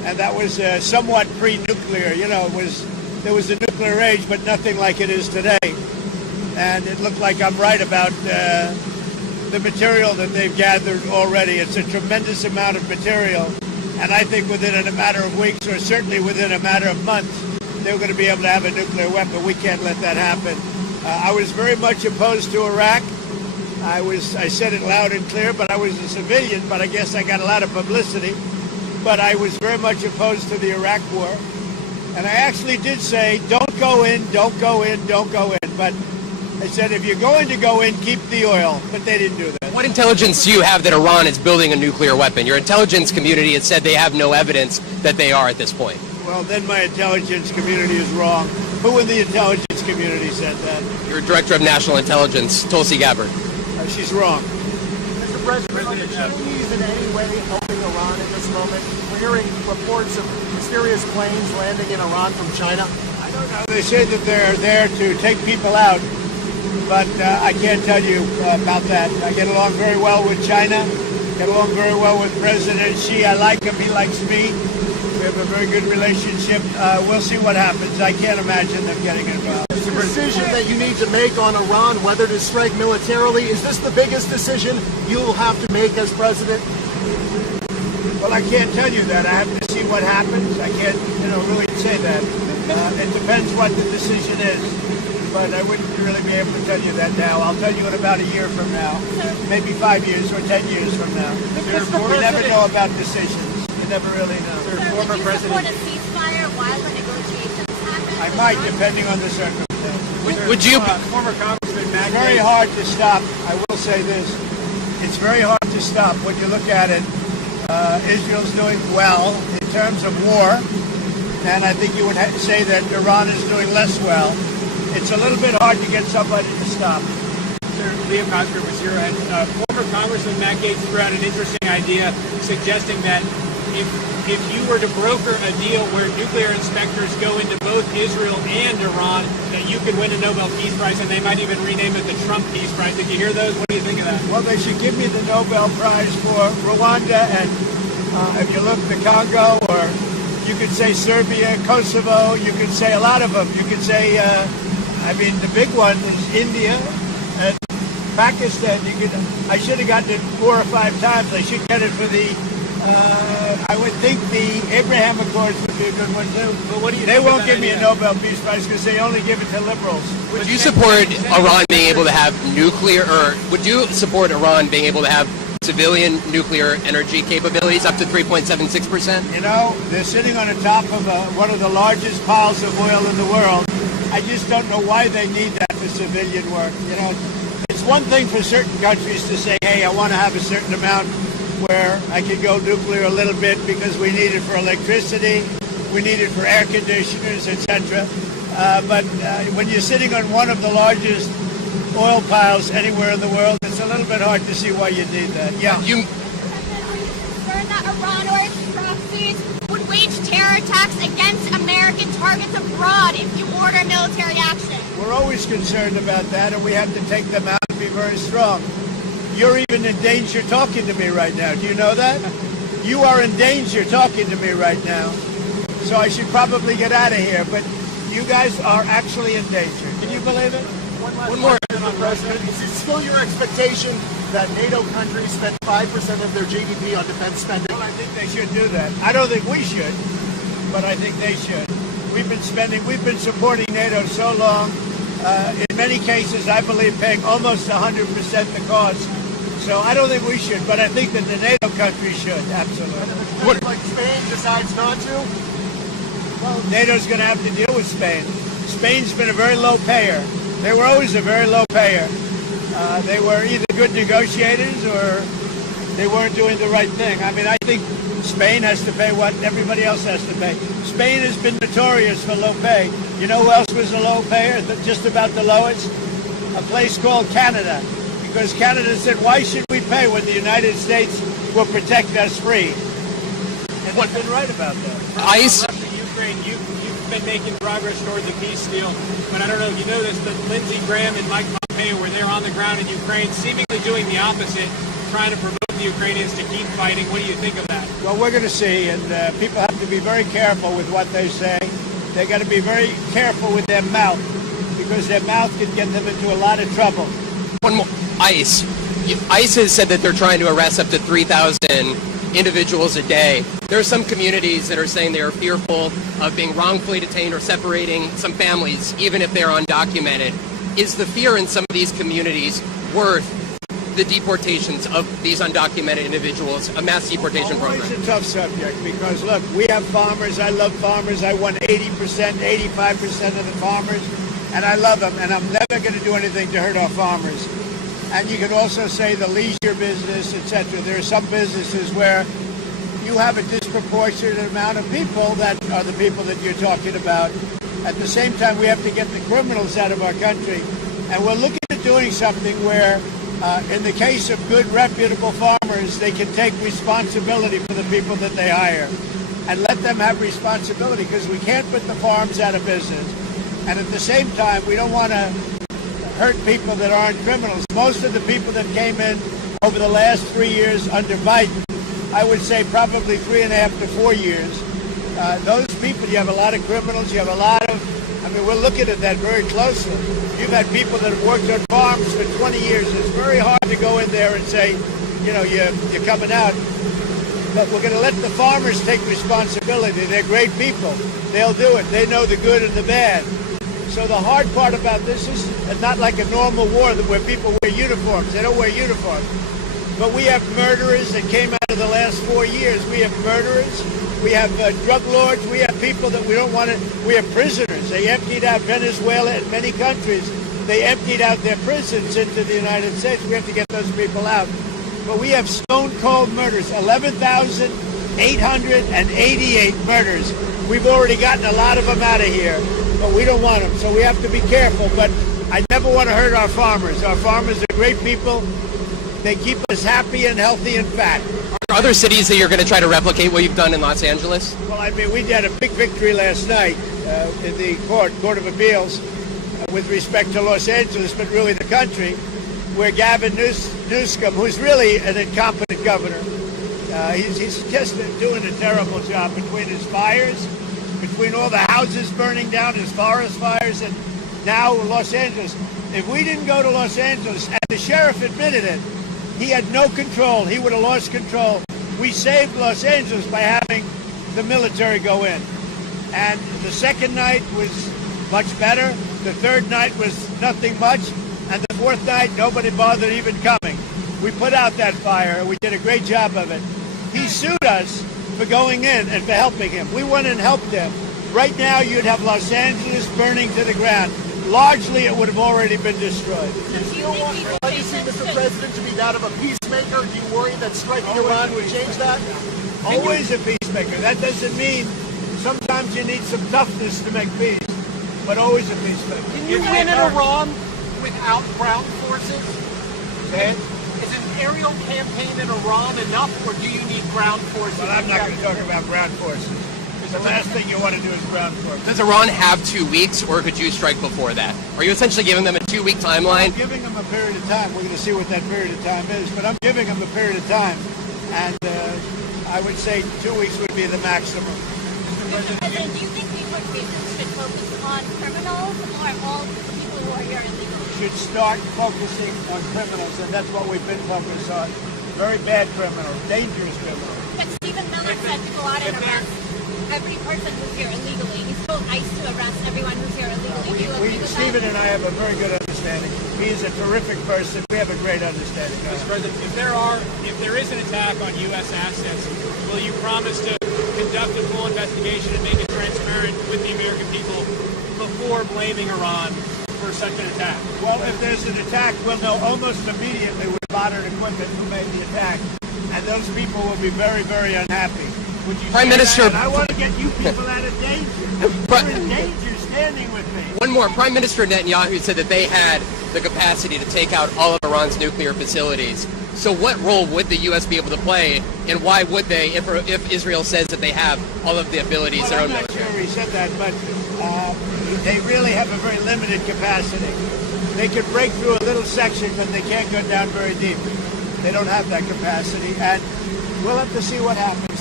and that was somewhat pre-nuclear. You know, there was a nuclear age, but nothing like it is today. And it looked like I'm right about the material that they've gathered already. It's a tremendous amount of material, and I think within a matter of weeks, or certainly within a matter of months, they're going to be able to have a nuclear weapon. We can't let that happen. I was very much opposed to Iraq. I said it loud and clear, but I was a civilian, but I guess I got a lot of publicity. But I was very much opposed to the Iraq war. And I actually did say, don't go in, don't go in, don't go in. But I said, if you're going to go in, keep the oil. But they didn't do that. What intelligence do you have that Iran is building a nuclear weapon? Your intelligence community has said they have no evidence that they are at this point. Well, then my intelligence community is wrong. Who in the intelligence community said that? Your Director of National Intelligence, Tulsi Gabbard. She's wrong. Mr. President, are the Chinese in any way helping Iran at this moment? We're hearing reports of mysterious planes landing in Iran from China. I don't know. They say that they're there to take people out, but I can't tell you about that. I get along very well with China, get along very well with President Xi. I like him. He likes me. We have a very good relationship. We'll see what happens. I can't imagine them getting involved. The decision that you need to make on Iran, whether to strike militarily, is this the biggest decision you'll have to make as president? Well, I can't tell you that. I have to see what happens. I can't, really say that. It depends what the decision is. But I wouldn't really be able to tell you that now. I'll tell you in about a year from now, maybe 5 years or 10 years from now. We never know about decisions. You never really know. Sir, would you support a ceasefire while the negotiations happen? I might, depending on the circumstances. Would you? Former Congressman Matt It's very hard to stop. I will say this. It's very hard to stop when you look at it. Israel's doing well in terms of war, and I think you would say that Iran is doing less well. It's a little bit hard to get somebody to stop. Sir, Leo Coster was here, and former Congressman Matt Gaetz threw out an interesting idea suggesting that if you were to broker a deal where nuclear inspectors go into both Israel and Iran, that you could win a Nobel Peace Prize, and they might even rename it the Trump Peace Prize. Did you hear those? What do you think of that? Well, they should give me the Nobel Prize for Rwanda, and if you look, the Congo, or you could say Serbia, Kosovo, you could say a lot of them. You could say, the big one is India and Pakistan. I should have gotten it 4 or 5 times. I should get it for the, I would think the Abraham Accords would be a good one too. But what do you They think of won't that give me a idea? Nobel Peace Prize because they only give it to liberals. Would you support Iran being able to have nuclear, or would you support Iran being able to have civilian nuclear energy capabilities up to 3.76%? They're sitting on the top of one of the largest piles of oil in the world. I just don't know why they need that for civilian work. It's one thing for certain countries to say, hey, I want to have a certain amount where I could go nuclear a little bit because we need it for electricity, we need it for air conditioners, etc. But when you're sitting on one of the largest oil piles anywhere in the world, it's a little bit hard to see why you need that. Yeah. Are you concerned that Iran or its proxies would wage terror attacks against American targets abroad if you order military action? We're always concerned about that, and we have to take them out and be very strong. You're even in danger talking to me right now. Do you know that? You are in danger talking to me right now. So I should probably get out of here, but you guys are actually in danger. Can you believe it? One more question on President. Is it still your expectation that NATO countries spend 5% of their GDP on defense spending? Well, I think they should do that. I don't think we should, but I think they should. We've been supporting NATO so long. In many cases, I believe paying almost 100% the cost. So I don't think we should, but I think that the NATO countries should, absolutely. What, like Spain decides not to? Well, NATO's going to have to deal with Spain. Spain's been a very low payer. They were always a very low payer. They were either good negotiators or they weren't doing the right thing. I think Spain has to pay what everybody else has to pay. Spain has been notorious for low pay. You know who else was a low payer, just about the lowest? A place called Canada. Because Canada said, why should we pay when the United States will protect us free? And they've been right about that. ICE. Ukraine, you've been making progress toward the peace deal, but I don't know if you know this, but Lindsey Graham and Mike Pompeo were there on the ground in Ukraine, seemingly doing the opposite, trying to provoke the Ukrainians to keep fighting. What do you think of that? Well, we're going to see, and people have to be very careful with what they say. They got to be very careful with their mouth, because their mouth can get them into a lot of trouble. One more. ICE. ICE has said that they're trying to arrest up to 3,000 individuals a day. There are some communities that are saying they are fearful of being wrongfully detained or separating some families, even if they're undocumented. Is the fear in some of these communities worth the deportations of these undocumented individuals, a mass deportation program? It's a tough subject because, look, we have farmers. I love farmers. I won 80%, 85% of the farmers, and I love them, and I'm never going to do anything to hurt our farmers. And you can also say the leisure business, etc. There are some businesses where you have a disproportionate amount of people that are the people that you're talking about. At the same time, we have to get the criminals out of our country. And we're looking at doing something where, in the case of good, reputable farmers, they can take responsibility for the people that they hire and let them have responsibility, because we can't put the farms out of business. And at the same time, we don't want to hurt people that aren't criminals. Most of the people that came in over the last 3 years under Biden, I would say probably 3.5 to 4 years, those people, you have a lot of criminals, you have a lot of, I mean, we're looking at that very closely. You've had people that have worked on farms for 20 years. It's very hard to go in there and say, you know, you're coming out. But we're going to let the farmers take responsibility. They're great people. They'll do it. They know the good and the bad. So the hard part about this is not like a normal war where people wear uniforms. They don't wear uniforms. But we have murderers that came out of the last 4 years. We have murderers. We have drug lords. We have people that we don't want to. We have prisoners. They emptied out Venezuela and many countries. They emptied out their prisons into the United States. We have to get those people out. But we have stone-cold murders, 11,888 murders. We've already gotten a lot of them out of here, but we don't want them. So we have to be careful. But I never want to hurt our farmers. Our farmers are great people. They keep us happy and healthy and fat. Are there other cities that you're going to try to replicate what you've done in Los Angeles? Well, I mean, we had a big victory last night in the Court of Appeals with respect to Los Angeles, but really the country, where Gavin Newsom, who's really an incompetent governor, he's just doing a terrible job between his fires, between all the houses burning down, his forest fires, and now Los Angeles. If we didn't go to Los Angeles, and the sheriff admitted it, he had no control. He would have lost control. We saved Los Angeles by having the military go in. And the second night was much better. The third night was nothing much. And the fourth night, nobody bothered even coming. We put out that fire. We did a great job of it. He sued us for going in and for helping him. We went and helped him. Right now, you'd have Los Angeles burning to the ground. Largely, it would have already been destroyed. Do you want the legacy, Mr. President, to be that of a peacemaker? Do you worry that striking Iran would change that? Always a peacemaker. That doesn't mean sometimes you need some toughness to make peace, but always a peacemaker. Can you win in Iran without ground forces? Okay. Is an aerial campaign in Iran enough, or do you need ground forces? But I'm not going to talk about ground forces. The last thing you want to do is ground forces. Does Iran have 2 weeks, or could you strike before that? Are you essentially giving them a 2-week timeline? I'm giving them a period of time. We're going to see what that period of time is, but I'm giving them a period of time, and I would say 2 weeks would be the maximum. Mr. President, do you think deportations should focus on criminals or all people who are here illegally? Should start focusing on criminals, and that's what we've been focused on. Very bad criminals, dangerous criminals. But Stephen Miller said to go out and arrest every person who's here illegally. He's told ICE to arrest everyone who's here illegally. Do you agree with Stephen that? and I have a very good understanding. He's a terrific person. We have a great understanding. Mr. President, if there is an attack on U.S. assets, will you promise to conduct a full investigation and make it transparent with the American people before blaming Iran for such an attack? Well, if there's an attack, we'll know almost immediately with modern equipment who made the attack. And those people will be very, very unhappy. Would you Prime Minister, I want to get you people out of danger. You're in danger standing with me. One more. Prime Minister Netanyahu said that they had the capacity to take out all of Iran's nuclear facilities. So what role would the U.S. be able to play, and why would they, if Israel says that they have all of the abilities? Well, I'm not sure he said that, but they really have a very limited capacity. They could break through a little section, but they can't go down very deep. They don't have that capacity, and we'll have to see what happens.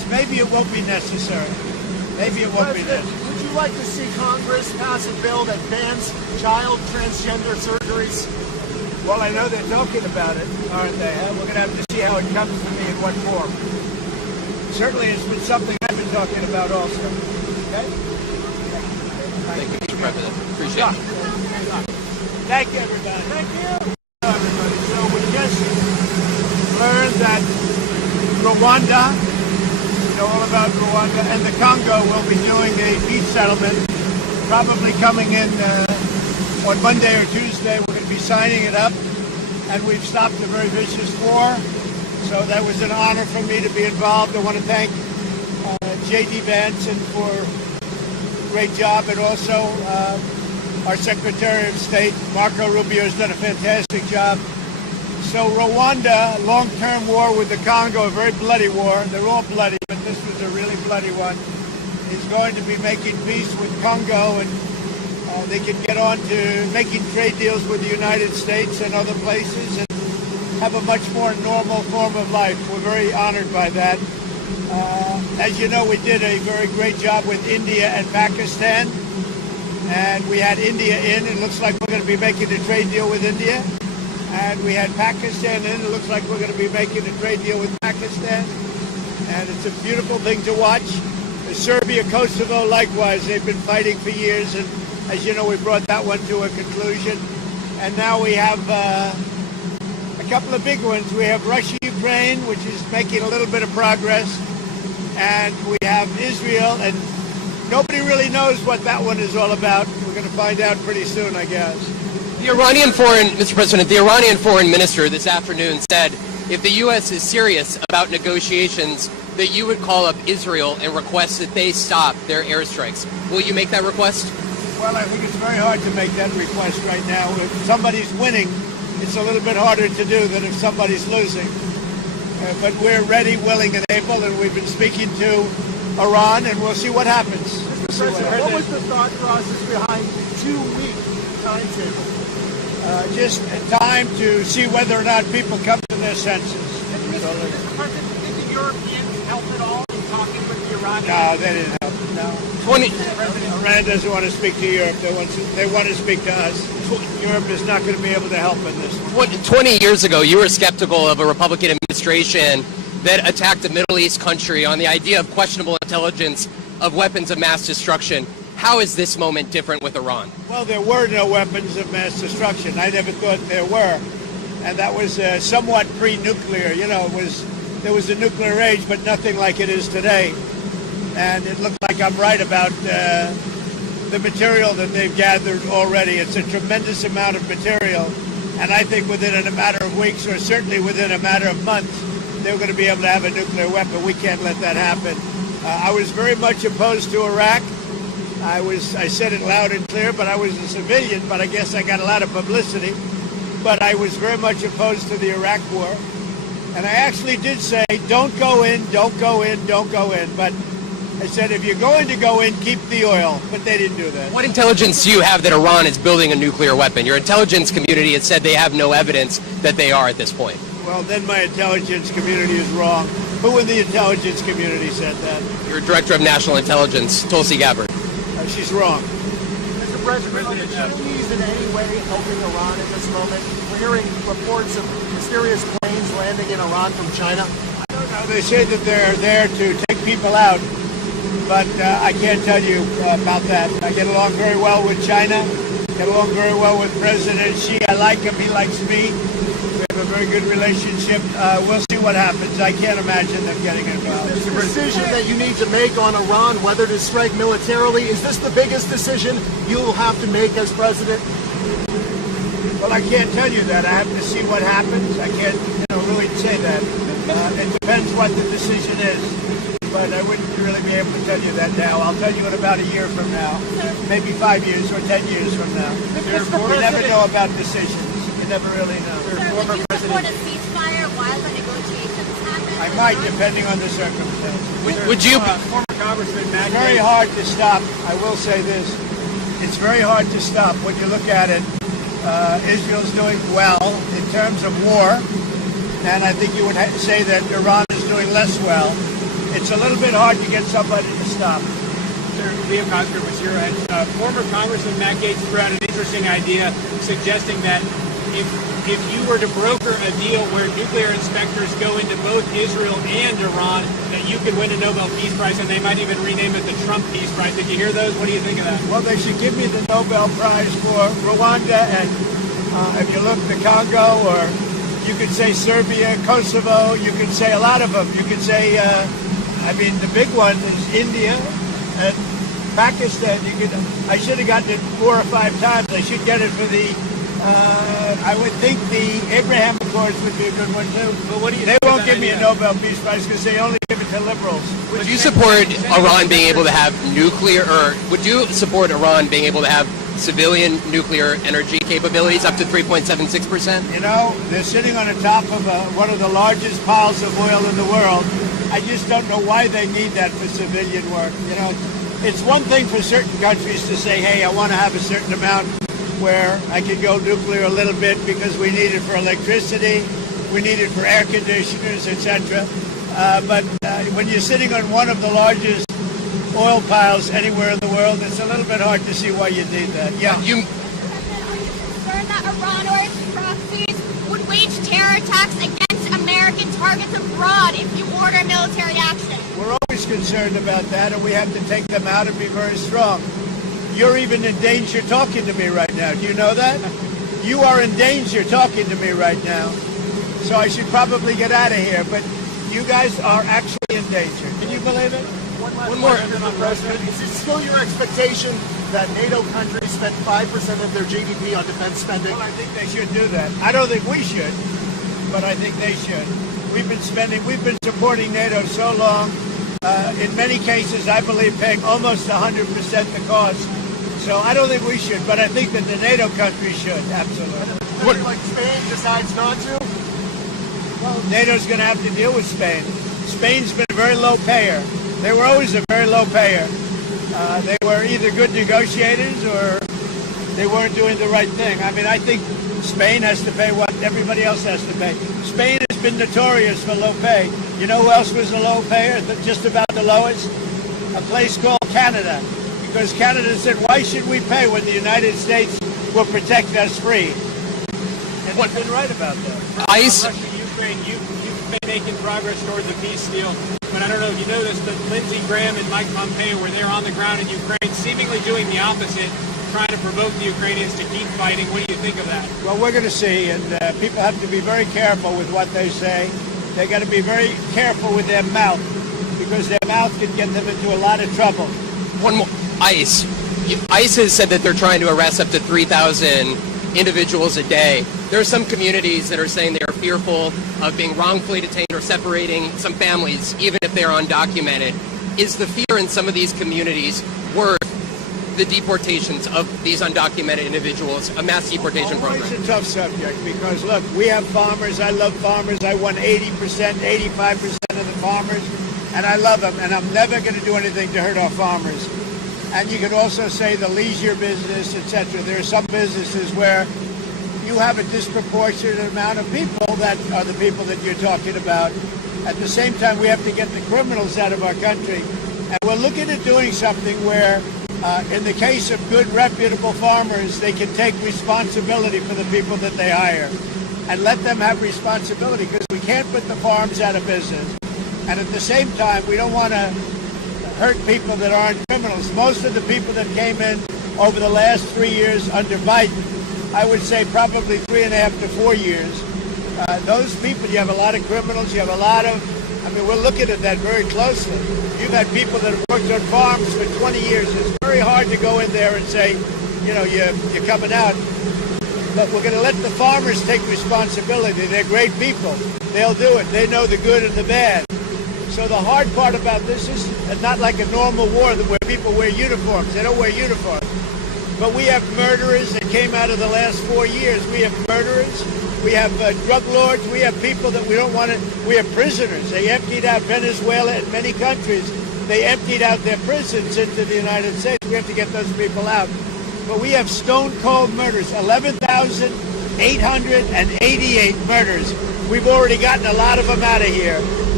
maybe it won't be necessary. Maybe it won't be necessary. Would you like to see Congress pass a bill that bans child transgender surgeries? Well, I know they're talking about it, aren't they? We're going to have to see how it comes to me in what form. Certainly, it's been something I've been talking about also. Okay? Thank you, Mr. President. Appreciate it. Thank you, everybody. Thank you. Everybody. So we just learned that Rwanda, you know all about Rwanda, and the Congo will be doing a peace settlement, probably coming in on Monday or Tuesday. We're going to be signing it up, and we've stopped a very vicious war. So that was an honor for me to be involved. I want to thank J.D. Vance for a great job, and also our Secretary of State, Marco Rubio, has done a fantastic job. So Rwanda, long-term war with the Congo, a very bloody war. They're all bloody, but this was a really bloody one. Is going to be making peace with Congo, and they can get on to making trade deals with the United States and other places and have a much more normal form of life. We're very honored by that. As you know, we did a very great job with India and Pakistan, and we had India in. It looks like we're going to be making a trade deal with India. And we had Pakistan in. It looks like we're going to be making a trade deal with Pakistan. And it's a beautiful thing to watch. Serbia, Kosovo, likewise, they've been fighting for years. And as you know, we brought that one to a conclusion. And now we have a couple of big ones. We have Russia, Ukraine, which is making a little bit of progress. And we have Israel. And nobody really knows what that one is all about. We're going to find out pretty soon, I guess. Mr. President, the Iranian foreign minister this afternoon said if the U.S. is serious about negotiations, that you would call up Israel and request that they stop their airstrikes. Will you make that request? Well, I think it's very hard to make that request right now. If somebody's winning, it's a little bit harder to do than if somebody's losing. But we're ready, willing, and able, and we've been speaking to Iran, and we'll see what happens. Mr. President, what was the thought process behind 2-week timetable? Just time to see whether or not people come to their senses. Mr. President, do you think the Europeans helped at all in talking with the Iranians? No, they didn't help. No. Iran doesn't want to speak to Europe. They want to speak to us. Europe is not going to be able to help in this one. 20 years ago, you were skeptical of a Republican administration that attacked a Middle East country on the idea of questionable intelligence of weapons of mass destruction. How is this moment different with Iran? Well, there were no weapons of mass destruction. I never thought there were. And that was somewhat pre-nuclear. You know, there was a nuclear age, but nothing like it is today. And it looked like I'm right about the material that they've gathered already. It's a tremendous amount of material. And I think within a matter of weeks, or certainly within a matter of months, they're going to be able to have a nuclear weapon. We can't let that happen. I was very much opposed to Iraq. I said it loud and clear, but I was a civilian, but I guess I got a lot of publicity. But I was very much opposed to the Iraq war. And I actually did say, don't go in, don't go in, don't go in. But I said, if you're going to go in, keep the oil. But they didn't do that. What intelligence do you have that Iran is building a nuclear weapon? Your intelligence community has said they have no evidence that they are at this point. Well, then my intelligence community is wrong. Who in the intelligence community said that? Your Director of National Intelligence, Tulsi Gabbard. She's wrong. Mr. President, are the Chinese in any way helping Iran at this moment? We're hearing reports of mysterious planes landing in Iran from China. I don't know. They say that they're there to take people out, but I can't tell you about that. I get along very well with China, get along very well with President Xi. I like him. He likes me. We have a very good relationship. We'll see what happens. I can't imagine them getting involved. This decision that you need to make on Iran, whether to strike militarily, is this the biggest decision you'll have to make as president? Well, I can't tell you that. I have to see what happens. I can't, really say that. It depends what the decision is. But I wouldn't really be able to tell you that now. I'll tell you in about a year from now, maybe 5 years or 10 years from now. We never know about decisions. You never really know. Sir, would you support a ceasefire while the negotiations happen? I might, depending on the circumstances. Would you? Former Congressman Matt It's very hard to stop. I will say this. It's very hard to stop when you look at it. Israel's doing well in terms of war, and I think you would say that Iran is doing less well it's a little bit hard to get somebody to stop. Sir, Leo Cosker was here, and former Congressman Matt Gaetz threw out an interesting idea suggesting that if you were to broker a deal where nuclear inspectors go into both Israel and Iran, that you could win a Nobel Peace Prize, and they might even rename it the Trump Peace Prize. Did you hear those? What do you think of that? Well, they should give me the Nobel Prize for Rwanda, and if you look, the Congo, or you could say Serbia, Kosovo, you could say a lot of them. You could say, the big one is India and Pakistan. I should have gotten it 4 or 5 times. I should get it for the, I would think the Abraham Accords would be a good one too. But what do you They think of won't that give me a idea? Nobel Peace Prize because they only give it to liberals. Would you support Iran being able to have nuclear, or would you support Iran being able to have civilian nuclear energy capabilities up to 3.76%? You know, they're sitting on the top of one of the largest piles of oil in the world. I just don't know why they need that for civilian work. You know, it's one thing for certain countries to say, hey, I want to have a certain amount where I could go nuclear a little bit because we need it for electricity, we need it for air conditioners, etc. But when you're sitting on one of the largest oil piles anywhere in the world, it's a little bit hard to see why you need that. Yeah. Are you concerned that Iran or its proxies would wage terror attacks against American targets abroad if you order military action? We're always concerned about that, and we have to take them out and be very strong. You're even in danger talking to me right now. Do you know that? You are in danger talking to me right now. So I should probably get out of here, but you guys are actually in danger. Can you believe it? One more, Mr. President. Is it still your expectation that NATO countries spend 5% of their GDP on defense spending? Well, I think they should do that. I don't think we should, but I think they should. We've been supporting NATO so long. In many cases, I believe paying almost 100% the cost. So I don't think we should, but I think that the NATO countries should, absolutely. A country like Spain decides not to? Well, NATO's going to have to deal with Spain. Spain's been a very low payer. They were always a very low payer. They were either good negotiators or they weren't doing the right thing. I mean, I think Spain has to pay what everybody else has to pay. Spain has been notorious for low pay. You know who else was a low payer, just about the lowest? A place called Canada. Because Canada said, why should we pay when the United States will protect us free? And they've been right about that. ICE. Russia-Ukraine, you've been making progress towards a peace deal. But I don't know if you noticed, but Lindsey Graham and Mike Pompeo were there on the ground in Ukraine, seemingly doing the opposite, trying to provoke the Ukrainians to keep fighting. What do you think of that? Well, we're going to see, and people have to be very careful with what they say. They've got to be very careful with their mouth, because their mouth can get them into a lot of trouble. One more. ICE. ICE has said that they're trying to arrest up to 3,000 individuals a day. There are some communities that are saying they are fearful of being wrongfully detained or separating some families, even if they're undocumented. Is the fear in some of these communities worth the deportations of these undocumented individuals, a mass deportation program? It's a tough subject because, look, we have farmers. I love farmers. I won 80%, 85% of the farmers, and I love them, and I'm never going to do anything to hurt our farmers. And you can also say the leisure business, etc. There are some businesses where you have a disproportionate amount of people that are the people that you're talking about. At the same time, we have to get the criminals out of our country. And we're looking at doing something where, in the case of good, reputable farmers, they can take responsibility for the people that they hire and let them have responsibility, because we can't put the farms out of business. And at the same time, we don't want to hurt people that aren't criminals. Most of the people that came in over the last 3 years under Biden, I would say probably 3.5 to 4 years, those people, you have a lot of criminals, you have a lot of, we're looking at that very closely. You've had people that have worked on farms for 20 years. It's very hard to go in there and say, you know, you're coming out. But we're going to let the farmers take responsibility. They're great people. They'll do it. They know the good and the bad. So the hard part about this is not like a normal war where people wear uniforms. They don't wear uniforms. But we have murderers that came out of the last 4 years. We have murderers. We have drug lords. We have people that we don't want to. We have prisoners. They emptied out Venezuela and many countries. They emptied out their prisons into the United States. We have to get those people out. But we have stone-cold murders, 11,888 murders. We've already gotten a lot of them out of here.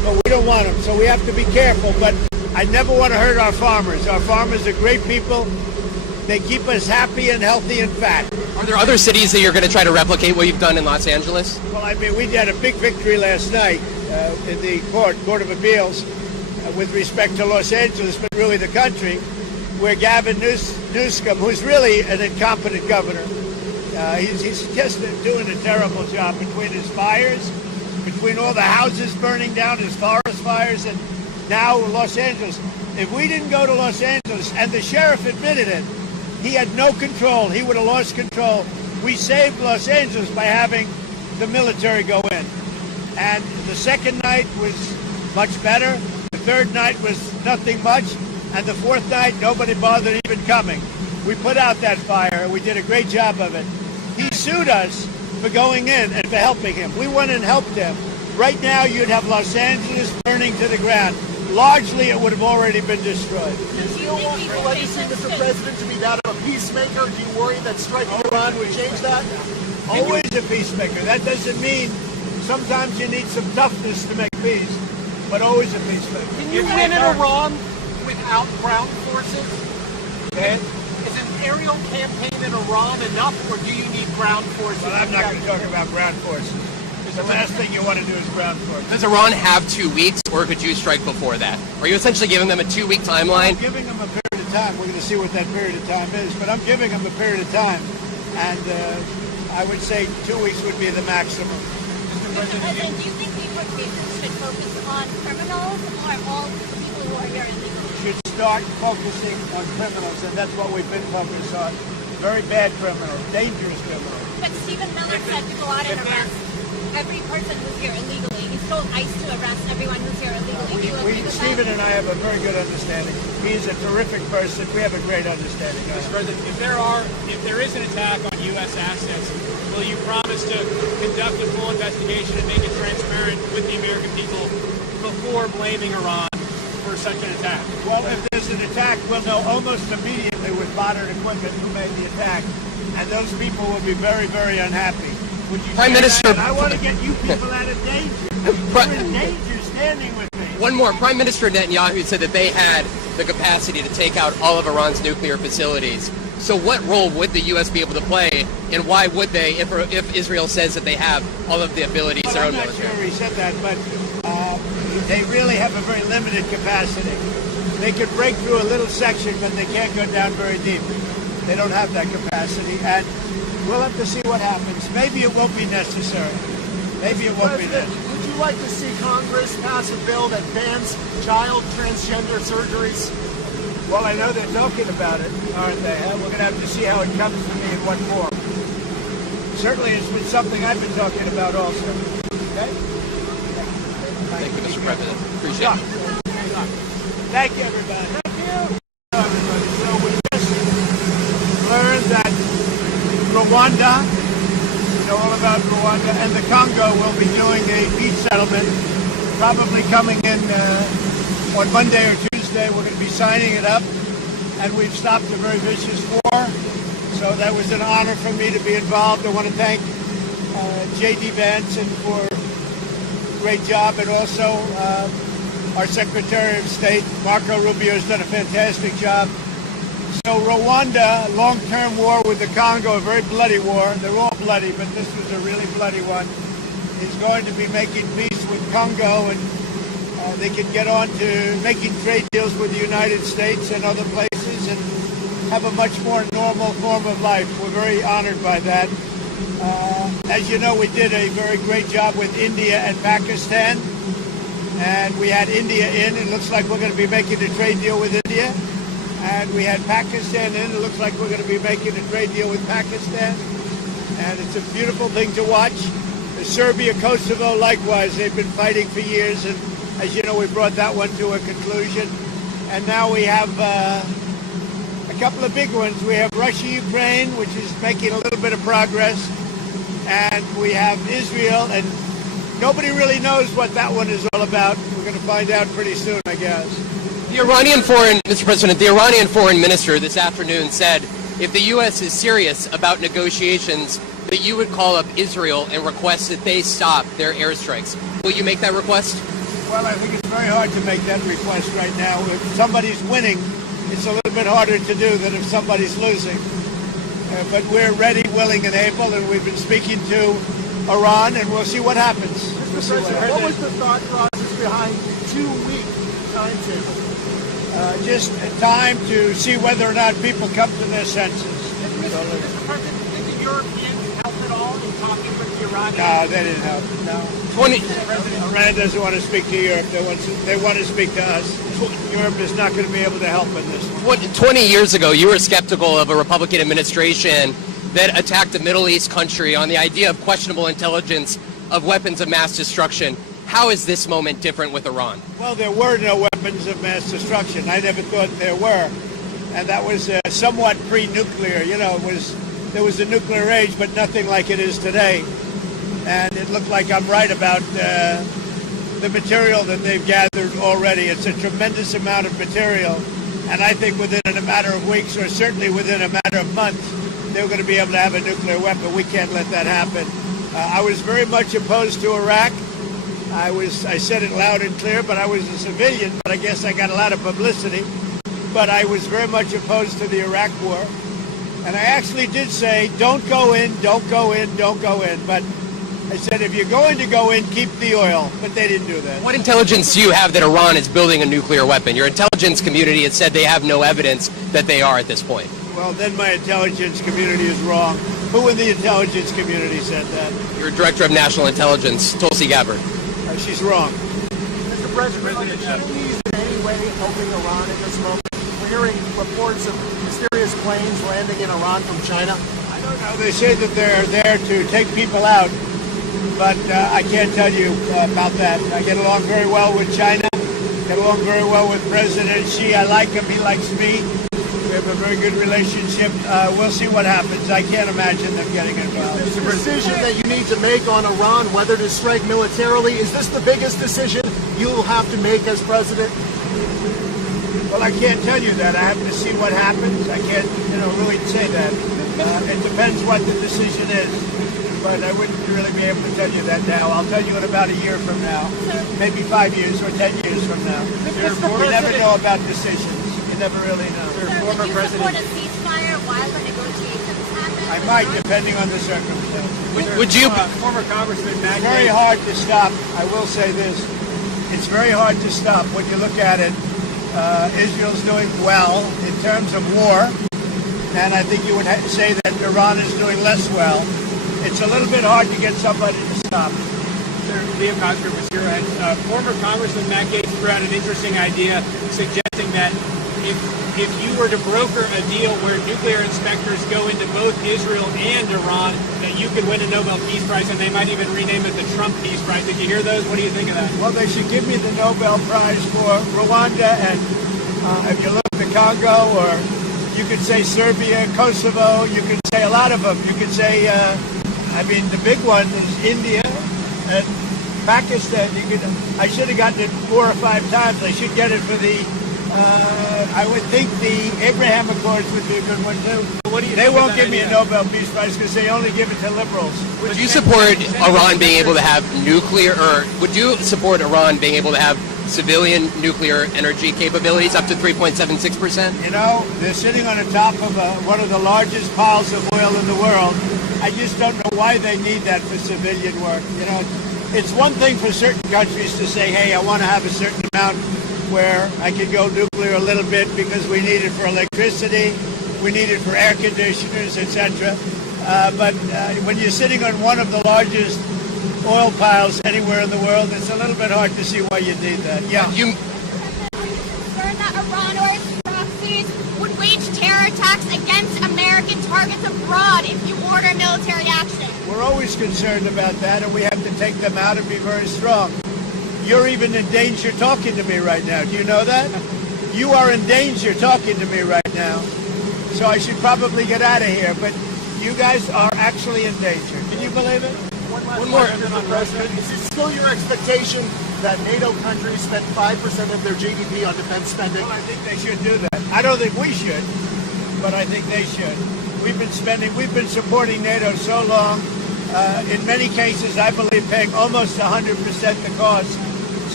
but we don't want them, so we have to be careful. But I never want to hurt our farmers. Our farmers are great people. They keep us happy and healthy and fat. Are there other cities that you're going to try to replicate what you've done in Los Angeles? Well, I mean, we had a big victory last night in the Court of Appeals with respect to Los Angeles, but really the country, where Gavin Newsom, who's really an incompetent governor, he's just doing a terrible job between his fires, between all the houses burning down, his forest fires, and now Los Angeles. If we didn't go to Los Angeles, and the sheriff admitted it, he had no control. He would have lost control. We saved Los Angeles by having the military go in. And the second night was much better. The third night was nothing much. And the fourth night, nobody bothered even coming. We put out that fire. We did a great job of it. He sued us for going in and for helping him. We went and helped him. Right now, you'd have Los Angeles burning to the ground. Largely, it would have already been destroyed. Do you want your legacy, Mr. President, to be that of a peacemaker? Do you worry that striking Iran would change that? Always a peacemaker. That doesn't mean sometimes you need some toughness to make peace, but always a peacemaker. Can you win in Iran without ground forces? Okay. Is an aerial campaign in Iran enough, or do you need ground forces? Well, I'm not going to talk about ground forces. The last thing you want to do is ground forces. Does Iran have 2 weeks, or could you strike before that? Are you essentially giving them a 2-week timeline? I'm giving them a period of time. We're going to see what that period of time is, but I'm giving them a period of time, and I would say 2 weeks would be the maximum. Mr. President, do you think deportation should focus on criminals or all people who are here illegally? Should start focusing on criminals, and that's what we've been focused on. Very bad criminals, dangerous criminals. But Stephen Miller said to go out and arrest every person who's here illegally. He's told ICE to arrest everyone who's here illegally. Do you agree with Stephen that? and I have a very good understanding. He's a terrific person. We have a great understanding. Mr. President, if there is an attack on U.S. assets, will you promise to conduct a full investigation and make it transparent with the American people before blaming Iran for such an attack? Well, if there's an attack, we'll know almost immediately with modern equipment who made the attack, and those people will be very, very unhappy. Would you Prime Minister, I want to get you people out of danger. You're in danger standing with me. One more. Prime Minister Netanyahu said that they had the capacity to take out all of Iran's nuclear facilities. So what role would the U.S. be able to play, and why would they, if Israel says that they have all of the abilities, Well, their own I'm not military? sure he said that, but they really have a very limited capacity. They could break through a little section, but they can't go down very deep. They don't have that capacity, and we'll have to see what happens. Maybe it won't be necessary. Maybe it won't be necessary. Would you like to see Congress pass a bill that bans child transgender surgeries? Well, I know they're talking about it, aren't they? We're going to have to see how it comes to me in what form. Certainly, it's been something I've been talking about also. Okay? Thank you, Mr. President. Appreciate it. Thank you, everybody. Thank you. Everybody. So we just learned that Rwanda, you know all about Rwanda, and the Congo will be doing a peace settlement, probably coming in on Monday or Tuesday. We're going to be signing it up, and we've stopped a very vicious war. So that was an honor for me to be involved. I want to thank J.D. Vance for a great job, and also our Secretary of State, Marco Rubio, has done a fantastic job. So Rwanda, long-term war with the Congo, a very bloody war. They're all bloody, but this was a really bloody one. Is going to be making peace with Congo, and they can get on to making trade deals with the United States and other places and have a much more normal form of life. We're very honored by that. As you know, we did a very great job with India and Pakistan, and we had India in. It looks like we're going to be making a trade deal with India. And we had Pakistan in. It looks like we're going to be making a trade deal with Pakistan. And it's a beautiful thing to watch. Serbia, Kosovo, likewise. They've been fighting for years. And as you know, we brought that one to a conclusion. And now we have a couple of big ones. We have Russia, Ukraine, which is making a little bit of progress. And we have Israel. And nobody really knows what that one is all about. We're going to find out pretty soon, I guess. Mr. President, the Iranian foreign minister this afternoon said if the U.S. is serious about negotiations, that you would call up Israel and request that they stop their airstrikes. Will you make that request? Well, I think it's very hard to make that request right now. If somebody's winning, it's a little bit harder to do than if somebody's losing. But we're ready, willing, and able, and we've been speaking to Iran, and we'll see what happens. Mr. President, what was the thought process behind 2-week timetable? Just time to see whether or not people come to their senses. Mr. President, did the Europeans help at all in talking with the Iranians? No, they didn't help. No. Iran doesn't want to speak to Europe. They want to speak to us. Europe is not going to be able to help in this one. 20 years ago, you were skeptical of a Republican administration that attacked a Middle East country on the idea of questionable intelligence of weapons of mass destruction. How is this moment different with Iran? Well, there were no weapons of mass destruction. I never thought there were. And that was somewhat pre-nuclear. You know, there was a nuclear age, but nothing like it is today. And it looked like I'm right about the material that they've gathered already. It's a tremendous amount of material. And I think within a matter of weeks, or certainly within a matter of months, they're going to be able to have a nuclear weapon. We can't let that happen. I was very much opposed to Iraq. I said it loud and clear, but I was a civilian, but I guess I got a lot of publicity. But I was very much opposed to the Iraq war. And I actually did say, don't go in, don't go in, don't go in. But I said, if you're going to go in, keep the oil. But they didn't do that. What intelligence do you have that Iran is building a nuclear weapon? Your intelligence community has said they have no evidence that they are at this point. Well, then my intelligence community is wrong. Who in the intelligence community said that? Your Director of National Intelligence, Tulsi Gabbard. She's wrong. Mr. President, are the Chinese in any way helping Iran at this moment? We're hearing reports of mysterious planes landing in Iran from China. I don't know. They say that they're there to take people out, but I can't tell you about that. I get along very well with China. Get along very well with President Xi. I like him. He likes me. We have a very good relationship. We'll see what happens. I can't imagine them getting involved. This decision that you need to make on Iran, whether to strike militarily, is this the biggest decision you'll have to make as president? Well, I can't tell you that. I have to see what happens. I can't, really say that. It depends what the decision is. But I wouldn't really be able to tell you that now. I'll tell you in about a year from now. Maybe 5 years or 10 years from now. We never know about decisions. You never really know. Would you support a ceasefire while the negotiations happen? I might, depending on the circumstances. Would you? Former Congressman Matt It's very hard to stop. I will say this. It's very hard to stop when you look at it. Israel's doing well in terms of war, and I think you would say that Iran is doing less well. It's a little bit hard to get somebody to stop. Liam Coster was here, and former Congressman Matt Gaetz threw out an interesting idea suggesting that if you were to broker a deal where nuclear inspectors go into both Israel and Iran, that you could win a Nobel Peace Prize, and they might even rename it the Trump Peace Prize. Did you hear those? What do you think of that? Well, they should give me the Nobel Prize for Rwanda, and if you look at the Congo, or you could say Serbia, Kosovo, you could say a lot of them. You could say, the big one is India and Pakistan. I should have gotten it 4 or 5 times. I should get it for the I would think the Abraham Accords would be a good one too. They won't give me a Nobel Peace Prize because they only give it to liberals. Would you support Iran being able to have nuclear, or would you support Iran being able to have civilian nuclear energy capabilities up to 3.76%? They're sitting on the top of one of the largest piles of oil in the world. I just don't know why they need that for civilian work. It's one thing for certain countries to say, hey, I want to have a certain amount where I could go nuclear a little bit because we need it for electricity, we need it for air conditioners, etc. But when you're sitting on one of the largest oil piles anywhere in the world, it's a little bit hard to see why you need that. Yeah. Are you concerned that Iran or its proxies would wage terror attacks against American targets abroad if you order military action? We're always concerned about that, and we have to take them out and be very strong. You're even in danger talking to me right now. Do you know that? You are in danger talking to me right now. So I should probably get out of here. But you guys are actually in danger. Can you believe it? One more, Mr. President. Is it still your expectation that NATO countries spend 5% of their GDP on defense spending? Well, I think they should do that. I don't think we should, but I think they should. We've been supporting NATO so long. In many cases, I believe paying almost 100% the cost.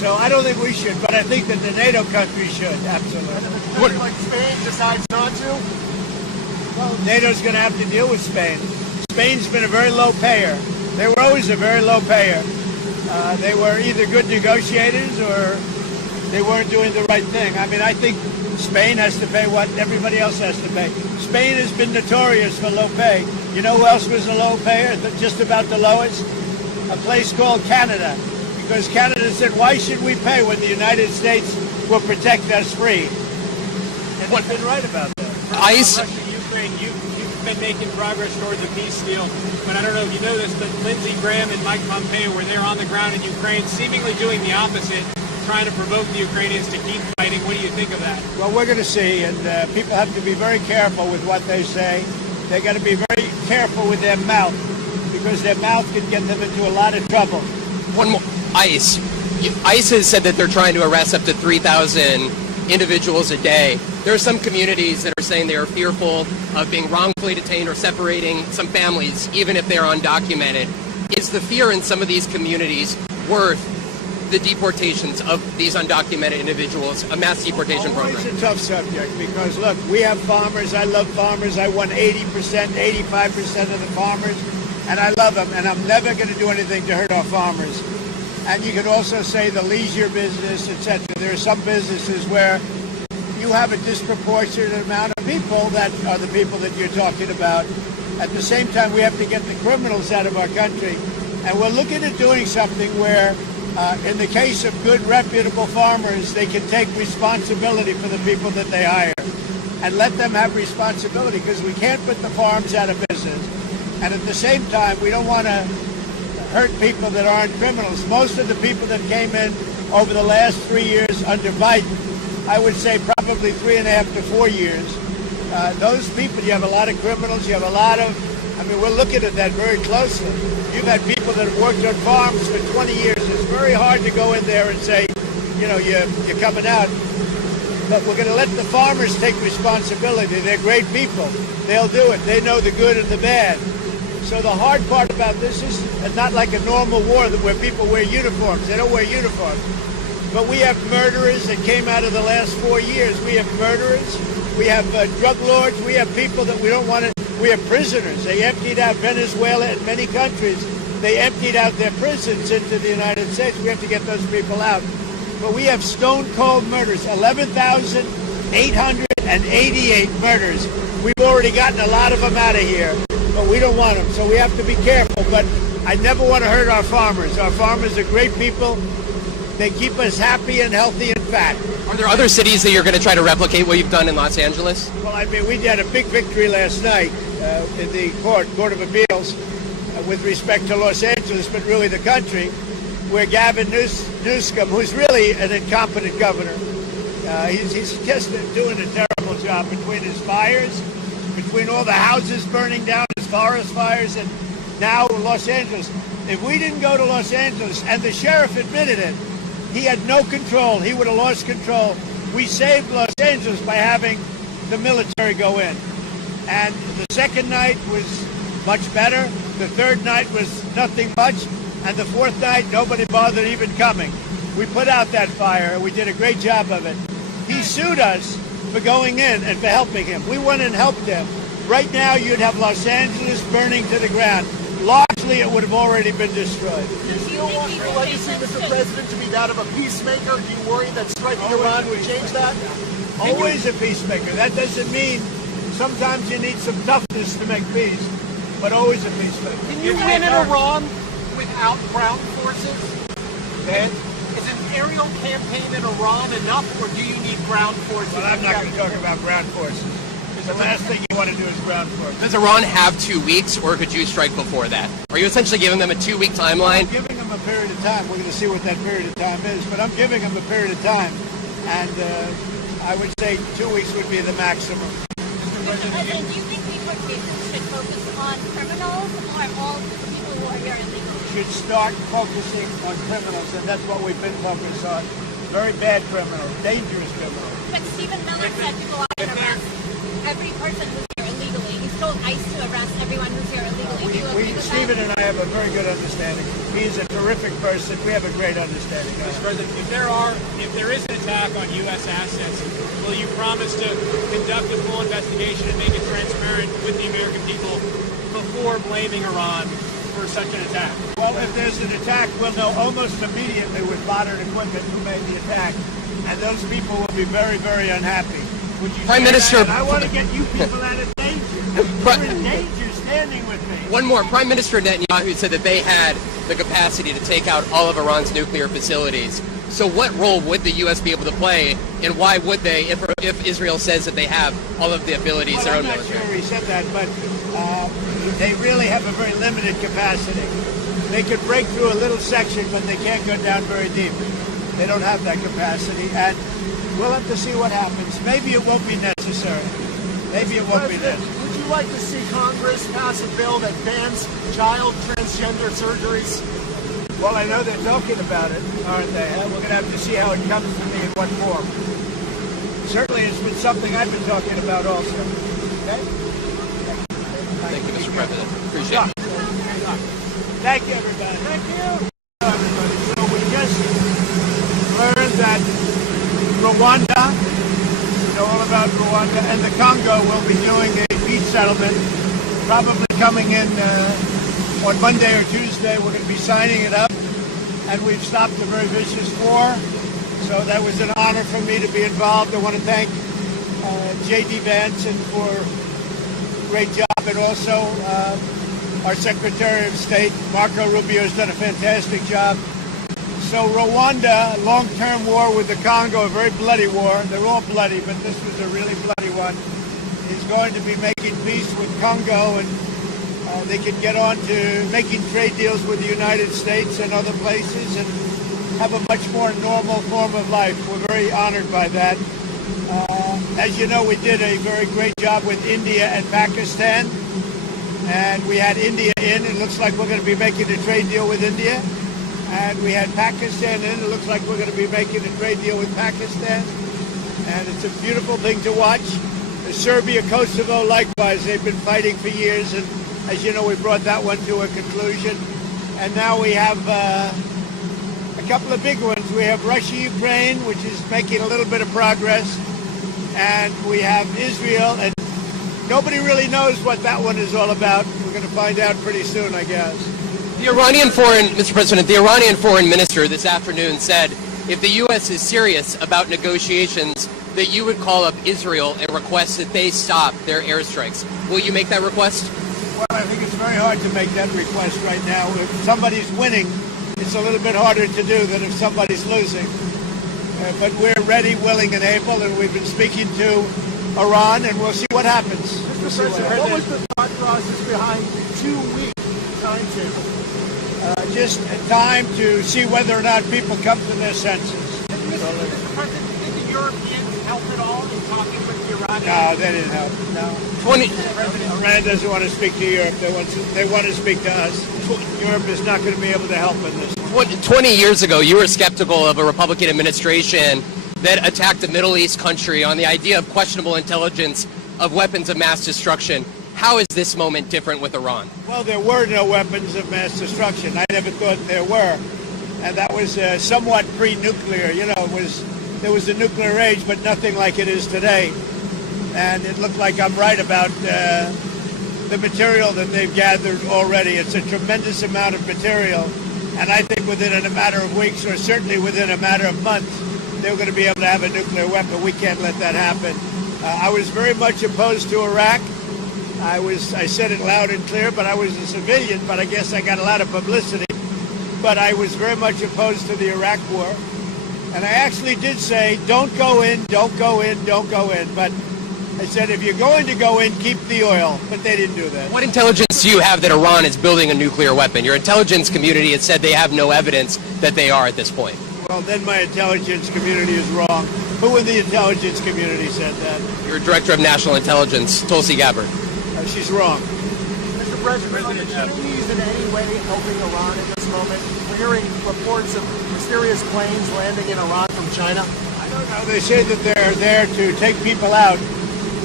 So I don't think we should, but I think that the NATO countries should, absolutely. And if a country like Spain decides not to? Well, NATO's going to have to deal with Spain. Spain's been a very low payer. They were always a very low payer. They were either good negotiators or they weren't doing the right thing. I mean, I think Spain has to pay what everybody else has to pay. Spain has been notorious for low pay. You know who else was a low payer, just about the lowest? A place called Canada. Because Canada said, why should we pay when the United States will protect us free? And they've been right about that. ICE. Russia, Ukraine, you've been making progress towards a peace deal, but I don't know if you know this, but Lindsey Graham and Mike Pompeo were there on the ground in Ukraine, seemingly doing the opposite, trying to provoke the Ukrainians to keep fighting. What do you think of that? Well, we're going to see, and people have to be very careful with what they say. They're going to be very careful with their mouth, because their mouth can get them into a lot of trouble. One more. ICE. ICE has said that they're trying to arrest up to 3,000 individuals a day. There are some communities that are saying they are fearful of being wrongfully detained or separating some families, even if they're undocumented. Is the fear in some of these communities worth the deportations of these undocumented individuals, a mass deportation program? It's a tough subject because, look, we have farmers. I love farmers. I won 80%, 85% of the farmers, and I love them, and I'm never going to do anything to hurt our farmers. And you could also say the leisure business, etc. There are some businesses where you have a disproportionate amount of people that are the people that you're talking about. At the same time, we have to get the criminals out of our country. And we're looking at doing something where, in the case of good, reputable farmers, they can take responsibility for the people that they hire and let them have responsibility, because we can't put the farms out of business. And at the same time, we don't want to hurt people that aren't criminals. Most of the people that came in over the last 3 years under Biden, I would say probably 3.5 to 4 years, those people, you have a lot of criminals, you have a lot of, I mean, we're looking at that very closely. You've had people that have worked on farms for 20 years. It's very hard to go in there and say, you know, you're coming out. But we're going to let the farmers take responsibility. They're great people. They'll do it. They know the good and the bad. So the hard part about this is not like a normal war where people wear uniforms. They don't wear uniforms. But we have murderers that came out of the last 4 years. We have murderers. We have drug lords. We have people that we don't want to. We have prisoners. They emptied out Venezuela and many countries. They emptied out their prisons into the United States. We have to get those people out. But we have stone cold murders. 11,888 murders. We've already gotten a lot of them out of here. But we don't want them, so we have to be careful. But I never want to hurt our farmers. Our farmers are great people. They keep us happy and healthy and fat. Are there other cities that you're going to try to replicate what you've done in Los Angeles? Well, I mean, we had a big victory last night in the Court of Appeals with respect to Los Angeles, but really the country, where Gavin Newsom, who's really an incompetent governor, he's just doing a terrible job between his fires, between all the houses burning down, his forest fires, and now Los Angeles. If we didn't go to Los Angeles, and the sheriff admitted it, he had no control. He would have lost control. We saved Los Angeles by having the military go in. And the second night was much better. The third night was nothing much. And the fourth night, nobody bothered even coming. We put out that fire. We did a great job of it. He sued us for going in and for helping him. We went and helped him. Right now, you'd have Los Angeles burning to the ground. Largely, it would have already been destroyed. Do you still want your legacy, Mr. President, to be that of a peacemaker? Do you worry that striking Iran would change that? Always a peacemaker. That doesn't mean sometimes you need some toughness to make peace, but always a peacemaker. Can you win in Iran without ground forces? Ben? Is an aerial campaign in Iran enough, or do you need ground forces? Well, I'm not going to talk about ground forces. The last thing you want to do is ground forces. Does Iran have 2 weeks, or could you strike before that? Are you essentially giving them a 2-week timeline? I'm giving them a period of time. We're going to see what that period of time is, but I'm giving them a period of time, and I would say 2 weeks would be the maximum. Mr. President, do you think deportation should focus on criminals or all the people who are here illegally? Should start focusing on criminals, and that's what we've been focused on. Very bad criminals, dangerous criminals. But Stephen Miller said to go out and arrest every person who's here illegally. He still ICE to arrest everyone who's here illegally. Do you agree with Stephen that? and I have a very good understanding. He's a terrific person. We have a great understanding. Mr. President, if there is an attack on U.S. assets, will you promise to conduct a full investigation and make it transparent with the American people before blaming Iran for such an attack? Well, if there's an attack, we'll know almost immediately with modern equipment who made the attack, and those people will be very, very unhappy. Would you Prime Minister, I want to get you people out of danger. You're in danger standing with me. One more. Prime Minister Netanyahu said that they had the capacity to take out all of Iran's nuclear facilities. So what role would the U.S. be able to play, and why would they, if Israel says that they have all of the abilities, Well, their own I'm not military? sure he said that, but they really have a very limited capacity. They could break through a little section, but they can't go down very deep. They don't have that capacity, and we'll have to see what happens. Maybe it won't be necessary. Maybe it won't be necessary. Would you like to see Congress pass a bill that bans child transgender surgeries? Well, I know they're talking about it, aren't they? We're going to have to see how it comes to me in what form. Certainly, it's been something I've been talking about also. Okay? Thank you, Mr. President. Appreciate it. Thank you, everybody. Thank you. Everybody. So we just learned that Rwanda, you know all about Rwanda, and the Congo will be doing a peace settlement, probably coming in on Monday or Tuesday. We're going to be signing it up, and we've stopped a very vicious war. So that was an honor for me to be involved. I want to thank J.D. Vance for a great job, and also our Secretary of State, Marco Rubio, has done a fantastic job. So Rwanda, long-term war with the Congo, a very bloody war. They're all bloody, but this was a really bloody one. Is going to be making peace with Congo, and they can get on to making trade deals with the United States and other places and have a much more normal form of life. We're very honored by that. As you know, we did a very great job with India and Pakistan, and we had India in. It looks like we're going to be making a trade deal with India. And we had Pakistan in. It looks like we're going to be making a trade deal with Pakistan. And it's a beautiful thing to watch. Serbia, Kosovo, likewise, they've been fighting for years. And as you know, we brought that one to a conclusion. And now we have a couple of big ones. We have Russia, Ukraine, which is making a little bit of progress. And we have Israel. And nobody really knows what that one is all about. We're going to find out pretty soon, I guess. Mr. President, the Iranian foreign minister this afternoon said if the U.S. is serious about negotiations, that you would call up Israel and request that they stop their airstrikes. Will you make that request? Well, I think it's very hard to make that request right now. If somebody's winning, it's a little bit harder to do than if somebody's losing. But we're ready, willing, and able, and we've been speaking to Iran, and we'll see what happens. Mr. President, what was the thought process behind 2-week timetable? Just time to see whether or not people come to their senses. Mr. President, did the Europeans help at all in talking with the Iranians? No, they didn't help. No. Iran doesn't want to speak to Europe. They want to speak to us. Europe is not going to be able to help in this. 20 years ago, you were skeptical of a Republican administration that attacked a Middle East country on the idea of questionable intelligence of weapons of mass destruction. How is this moment different with Iran? Well, there were no weapons of mass destruction. I never thought there were. And that was somewhat pre-nuclear. You know, there was a nuclear age, but nothing like it is today. And it looked like I'm right about the material that they've gathered already. It's a tremendous amount of material. And I think within a matter of weeks, or certainly within a matter of months, they're going to be able to have a nuclear weapon. We can't let that happen. I was very much opposed to Iraq. I said it loud and clear, but I was a civilian, but I guess I got a lot of publicity. But I was very much opposed to the Iraq war. And I actually did say, don't go in, don't go in, don't go in. But I said, if you're going to go in, keep the oil. But they didn't do that. What intelligence do you have that Iran is building a nuclear weapon? Your intelligence community has said they have no evidence that they are at this point. Well, then my intelligence community is wrong. Who in the intelligence community said that? Your Director of National Intelligence, Tulsi Gabbard. She's wrong. Mr. President, are the Chinese in any way helping Iran at this moment? We're hearing reports of mysterious planes landing in Iran from China. I don't know. They say that they're there to take people out.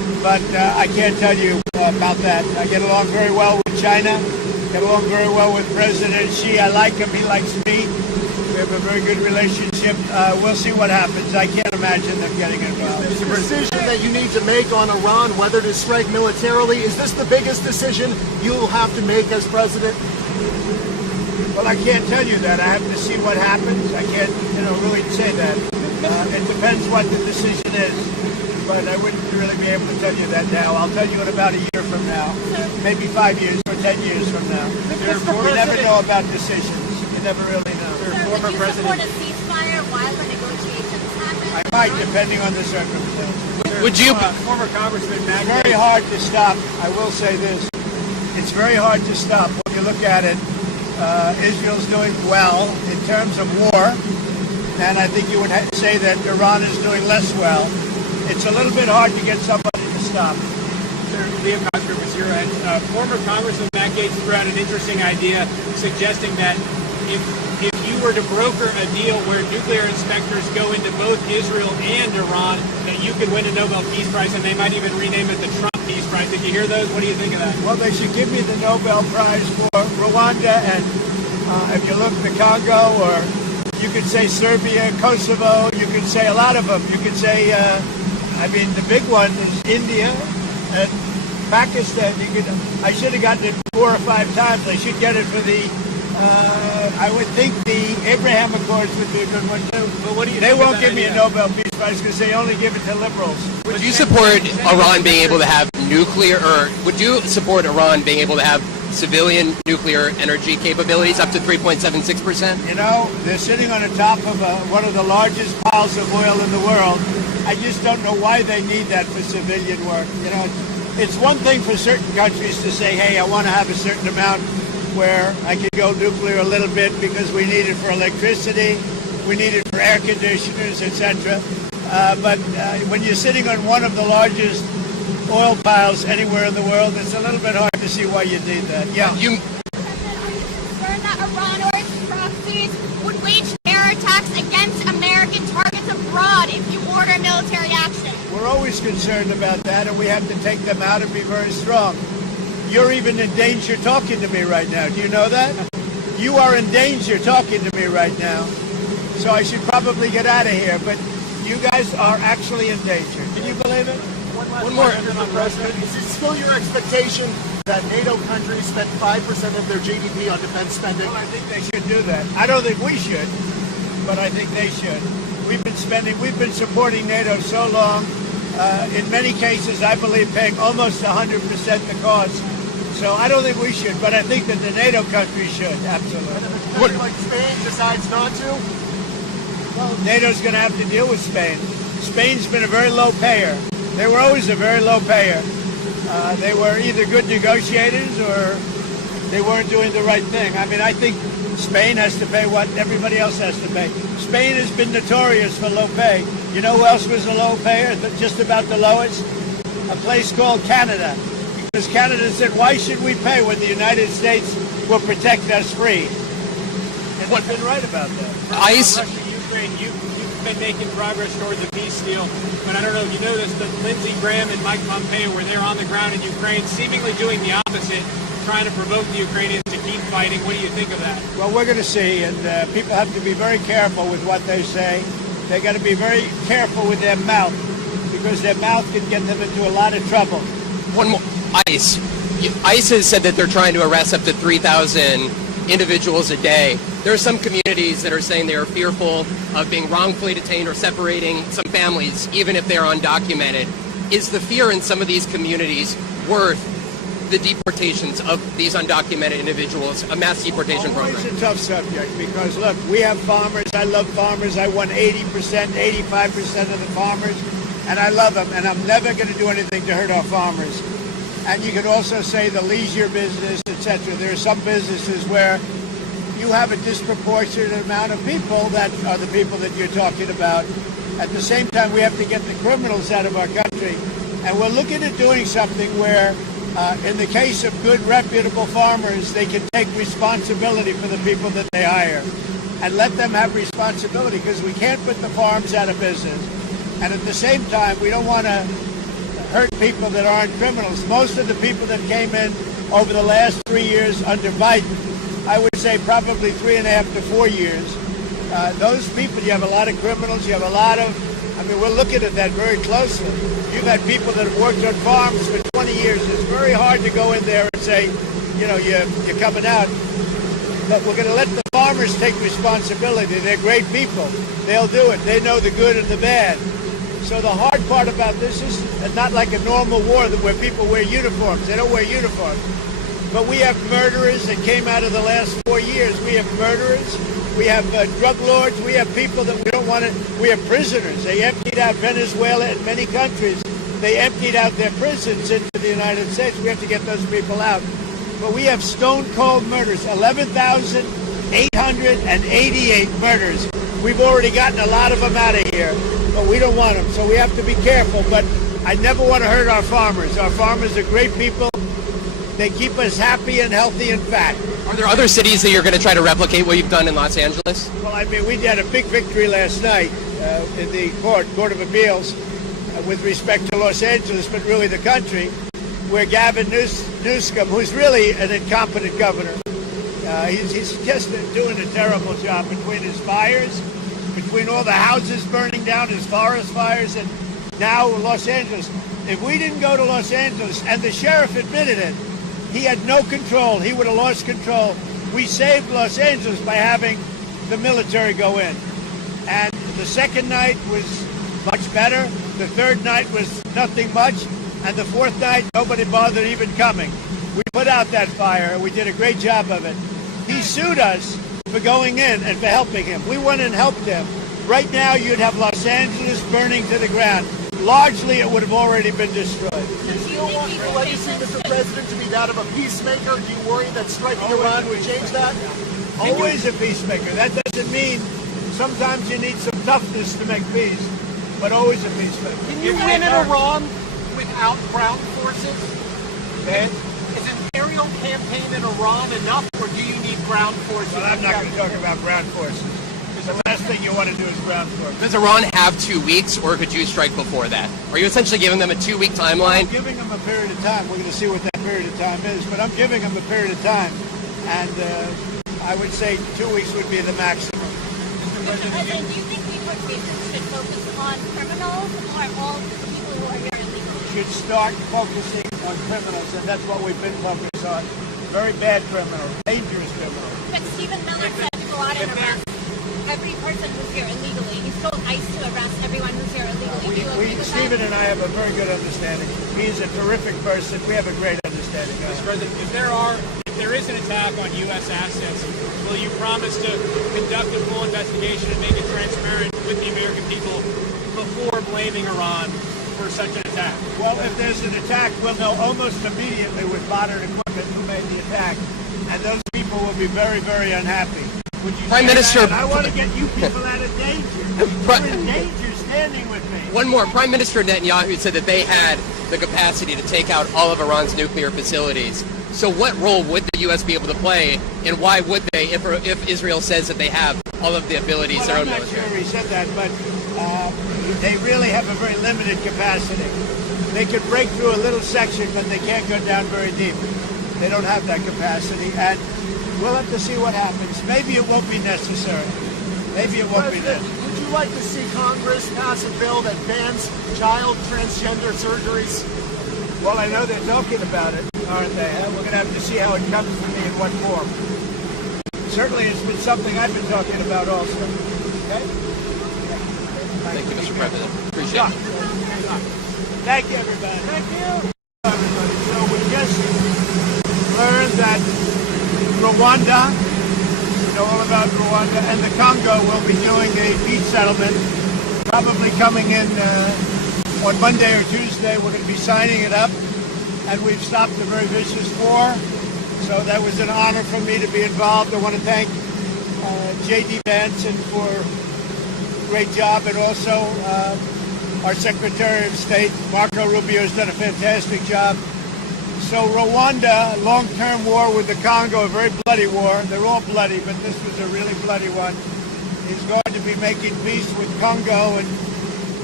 but I can't tell you about that. I get along very well with China, get along very well with President Xi. I like him, he likes me. We have a very good relationship. We'll see what happens. I can't imagine them getting involved. Is the decision that you need to make on Iran, whether to strike militarily, is this the biggest decision you'll have to make as president? Well, I can't tell you that. I have to see what happens. I can't, really say that. It depends what the decision is. But I wouldn't really be able to tell you that now. I'll tell you in about a year from now. Maybe 5 years or 10 years from now. We never know about decisions. You never really know. Sir, would you support a ceasefire while the negotiations happen? I might, depending on the circumstances. Would you? Former Congressman Matt It's very hard to stop. I will say this. It's very hard to stop. When you look at it, Israel's doing well in terms of war, and I think you would say that Iran is doing less well. It's a little bit hard to get somebody to stop. Former Congressman Matt Gaetz threw out an interesting idea suggesting that if you were to broker a deal where nuclear inspectors go into both Israel and Iran, that you could win a Nobel Peace Prize, and they might even rename it the Trump Peace Prize. Did you hear those? What do you think of that? Well, they should give me the Nobel Prize for Rwanda, and if you look the Congo, or you could say Serbia, Kosovo, you could say a lot of them. You could say, the big one is India and Pakistan. I should have gotten it 4 or 5 times. I should get it for the, I would think the Abraham Accords would be a good one too. But what do you They think of won't that give me a idea? Nobel Peace Prize because they only give it to liberals. Would you support Iran being able to have nuclear, or would you support Iran being able to have civilian nuclear energy capabilities up to 3.76%? They're sitting on the top of one of the largest piles of oil in the world. I just don't know why they need that for civilian work. It's one thing for certain countries to say, hey, I want to have a certain amount where I could go nuclear a little bit because we need it for electricity, we need it for air conditioners, etc. But when you're sitting on one of the largest oil piles anywhere in the world, it's a little bit hard to see why you need that. Yeah. Are you concerned that Iran or its proxies would wage terror attacks against American targets abroad if you order military action? We're always concerned about that, and we have to take them out and be very strong. You're even in danger talking to me right now. Do you know that? You are in danger talking to me right now. So I should probably get out of here, but you guys are actually in danger. Can you believe it? One more. Mr. President, is it still your expectation that NATO countries spend 5% of their GDP on defense spending? Well, I think they should do that. I don't think we should, but I think they should. We've been supporting NATO so long. In many cases, I believe paying almost 100% the cost. So I don't think we should, but I think that the NATO countries should, absolutely. And if a country like Spain decides not to? Well, NATO's going to have to deal with Spain. Spain's been a very low payer. They were always a very low payer. They were either good negotiators or they weren't doing the right thing. I think Spain has to pay what everybody else has to pay. Spain has been notorious for low pay. You know who else was a low payer, just about the lowest? A place called Canada. Because Canada said, why should we pay when the United States will protect us free? And they've been right about that. ICE. Russia-Ukraine, you've been making progress towards a peace deal, but I don't know if you noticed that Lindsey Graham and Mike Pompeo were there on the ground in Ukraine, seemingly doing the opposite, trying to provoke the Ukrainians to keep fighting. What do you think of that? Well, we're going to see, and people have to be very careful with what they say. They got to be very careful with their mouth, because their mouth can get them into a lot of trouble. One more. ICE. ICE has said that they're trying to arrest up to 3,000 individuals a day. There are some communities that are saying they are fearful of being wrongfully detained or separating some families, even if they're undocumented. Is the fear in some of these communities worth the deportations of these undocumented individuals, a mass deportation program? It's a tough subject because, look, we have farmers. I love farmers. I won 80%, 85% of the farmers, and I love them, and I'm never going to do anything to hurt our farmers. And you could also say the leisure business, etc. There are some businesses where you have a disproportionate amount of people that are the people that you're talking about. At the same time, we have to get the criminals out of our country. And we're looking at doing something where, in the case of good, reputable farmers, they can take responsibility for the people that they hire and let them have responsibility, because we can't put the farms out of business. And at the same time, we don't want to hurt people that aren't criminals. Most of the people that came in over the last 3 years under Biden, I would say probably 3.5 to 4 years, those people, you have a lot of criminals, you have a lot of, I mean, we're looking at that very closely. You've had people that have worked on farms for 20 years. It's very hard to go in there and say, you know, you're coming out. But we're going to let the farmers take responsibility. They're great people. They'll do it. They know the good and the bad. So the hard part about this is not like a normal war where people wear uniforms. They don't wear uniforms. But we have murderers that came out of the last 4 years. We have murderers. We have drug lords. We have people that we don't want to. We have prisoners. They emptied out Venezuela and many countries. They emptied out their prisons into the United States. We have to get those people out. But we have stone-cold murders, 11,888 murders. We've already gotten a lot of them out of here, but we don't want them. So we have to be careful. But I never want to hurt our farmers. Our farmers are great people. They keep us happy and healthy and fat. Are there other cities that you're going to try to replicate what you've done in Los Angeles? Well, I mean, we had a big victory last night in the Court of Appeals with respect to Los Angeles, but really the country, where Gavin Newsom, who's really an incompetent governor, he's just doing a terrible job between his fires, between all the houses burning down, his forest fires, and now Los Angeles. If we didn't go to Los Angeles, and the sheriff admitted it, he had no control. He would have lost control. We saved Los Angeles by having the military go in. And the second night was much better. The third night was nothing much. And the fourth night, nobody bothered even coming. We put out that fire. We did a great job of it. He sued us for going in and for helping him. We went and helped him. Right now, you'd have Los Angeles burning to the ground. Largely, it would have already been destroyed. You still want your legacy, Mr. President, to be that of a peacemaker? Do you worry that striking Iran would change that? Always a peacemaker. That doesn't mean sometimes you need some toughness to make peace, but always a peacemaker. Can you win in Iran without ground forces? Okay. Is an aerial campaign in Iran enough, or do you need ground forces? Well, I'm not going to talk about ground forces. The last thing you want to do is ground forces. Does Iran have 2 weeks, or could you strike before that? Are you essentially giving them a 2-week timeline? I'm giving them a period of time. We're going to see what that period of time is, but I'm giving them a period of time, and I would say 2 weeks would be the maximum. Mr. President, do you think deportation should focus on criminals or all people who are here illegally? Should start focusing on criminals, and that's what we've been focused on. Very bad criminals, dangerous criminals. But Stephen Miller said to go out and arrest every person who's here illegally. He's told ICE to arrest everyone who's here illegally. Do you agree with Stephen that? and I have a very good understanding. He's a terrific person. We have a great understanding. Mr. President, if there is an attack on U.S. assets, will you promise to conduct a full investigation and make it transparent with the American people before blaming Iran for such an attack? Well, if there's an attack, we'll know almost immediately with modern equipment who made the attack, and those people will be very, very unhappy. Prime Minister, I want to get you people out of danger. You're in danger standing with me. One more. Prime Minister Netanyahu said that they had the capacity to take out all of Iran's nuclear facilities. So what role would the U.S. be able to play, and why would they, if Israel says that they have all of the abilities, their own military? I'm not sure he said that, but they really have a very limited capacity. They could break through a little section, but they can't go down very deep. They don't have that capacity, and we'll have to see what happens. Maybe it won't be necessary. Maybe it won't be necessary. Would you like to see Congress pass a bill that bans child transgender surgeries? Well, I know they're talking about it, aren't they? We're going to have to see how it comes to me in what form. Certainly, it's been something I've been talking about also. Okay? Thank you, Mr. President. Appreciate it. Thank you, everybody. Thank you. Everybody. So we just learned that Rwanda, you know all about Rwanda, and the Congo will be doing a peace settlement, probably coming in on Monday or Tuesday. We're going to be signing it up, and we've stopped a very vicious war. So that was an honor for me to be involved. I want to thank J.D. Vance for a great job, and also our Secretary of State, Marco Rubio, has done a fantastic job. So Rwanda, long-term war with the Congo, a very bloody war. They're all bloody, but this was a really bloody one. He's going to be making peace with Congo, and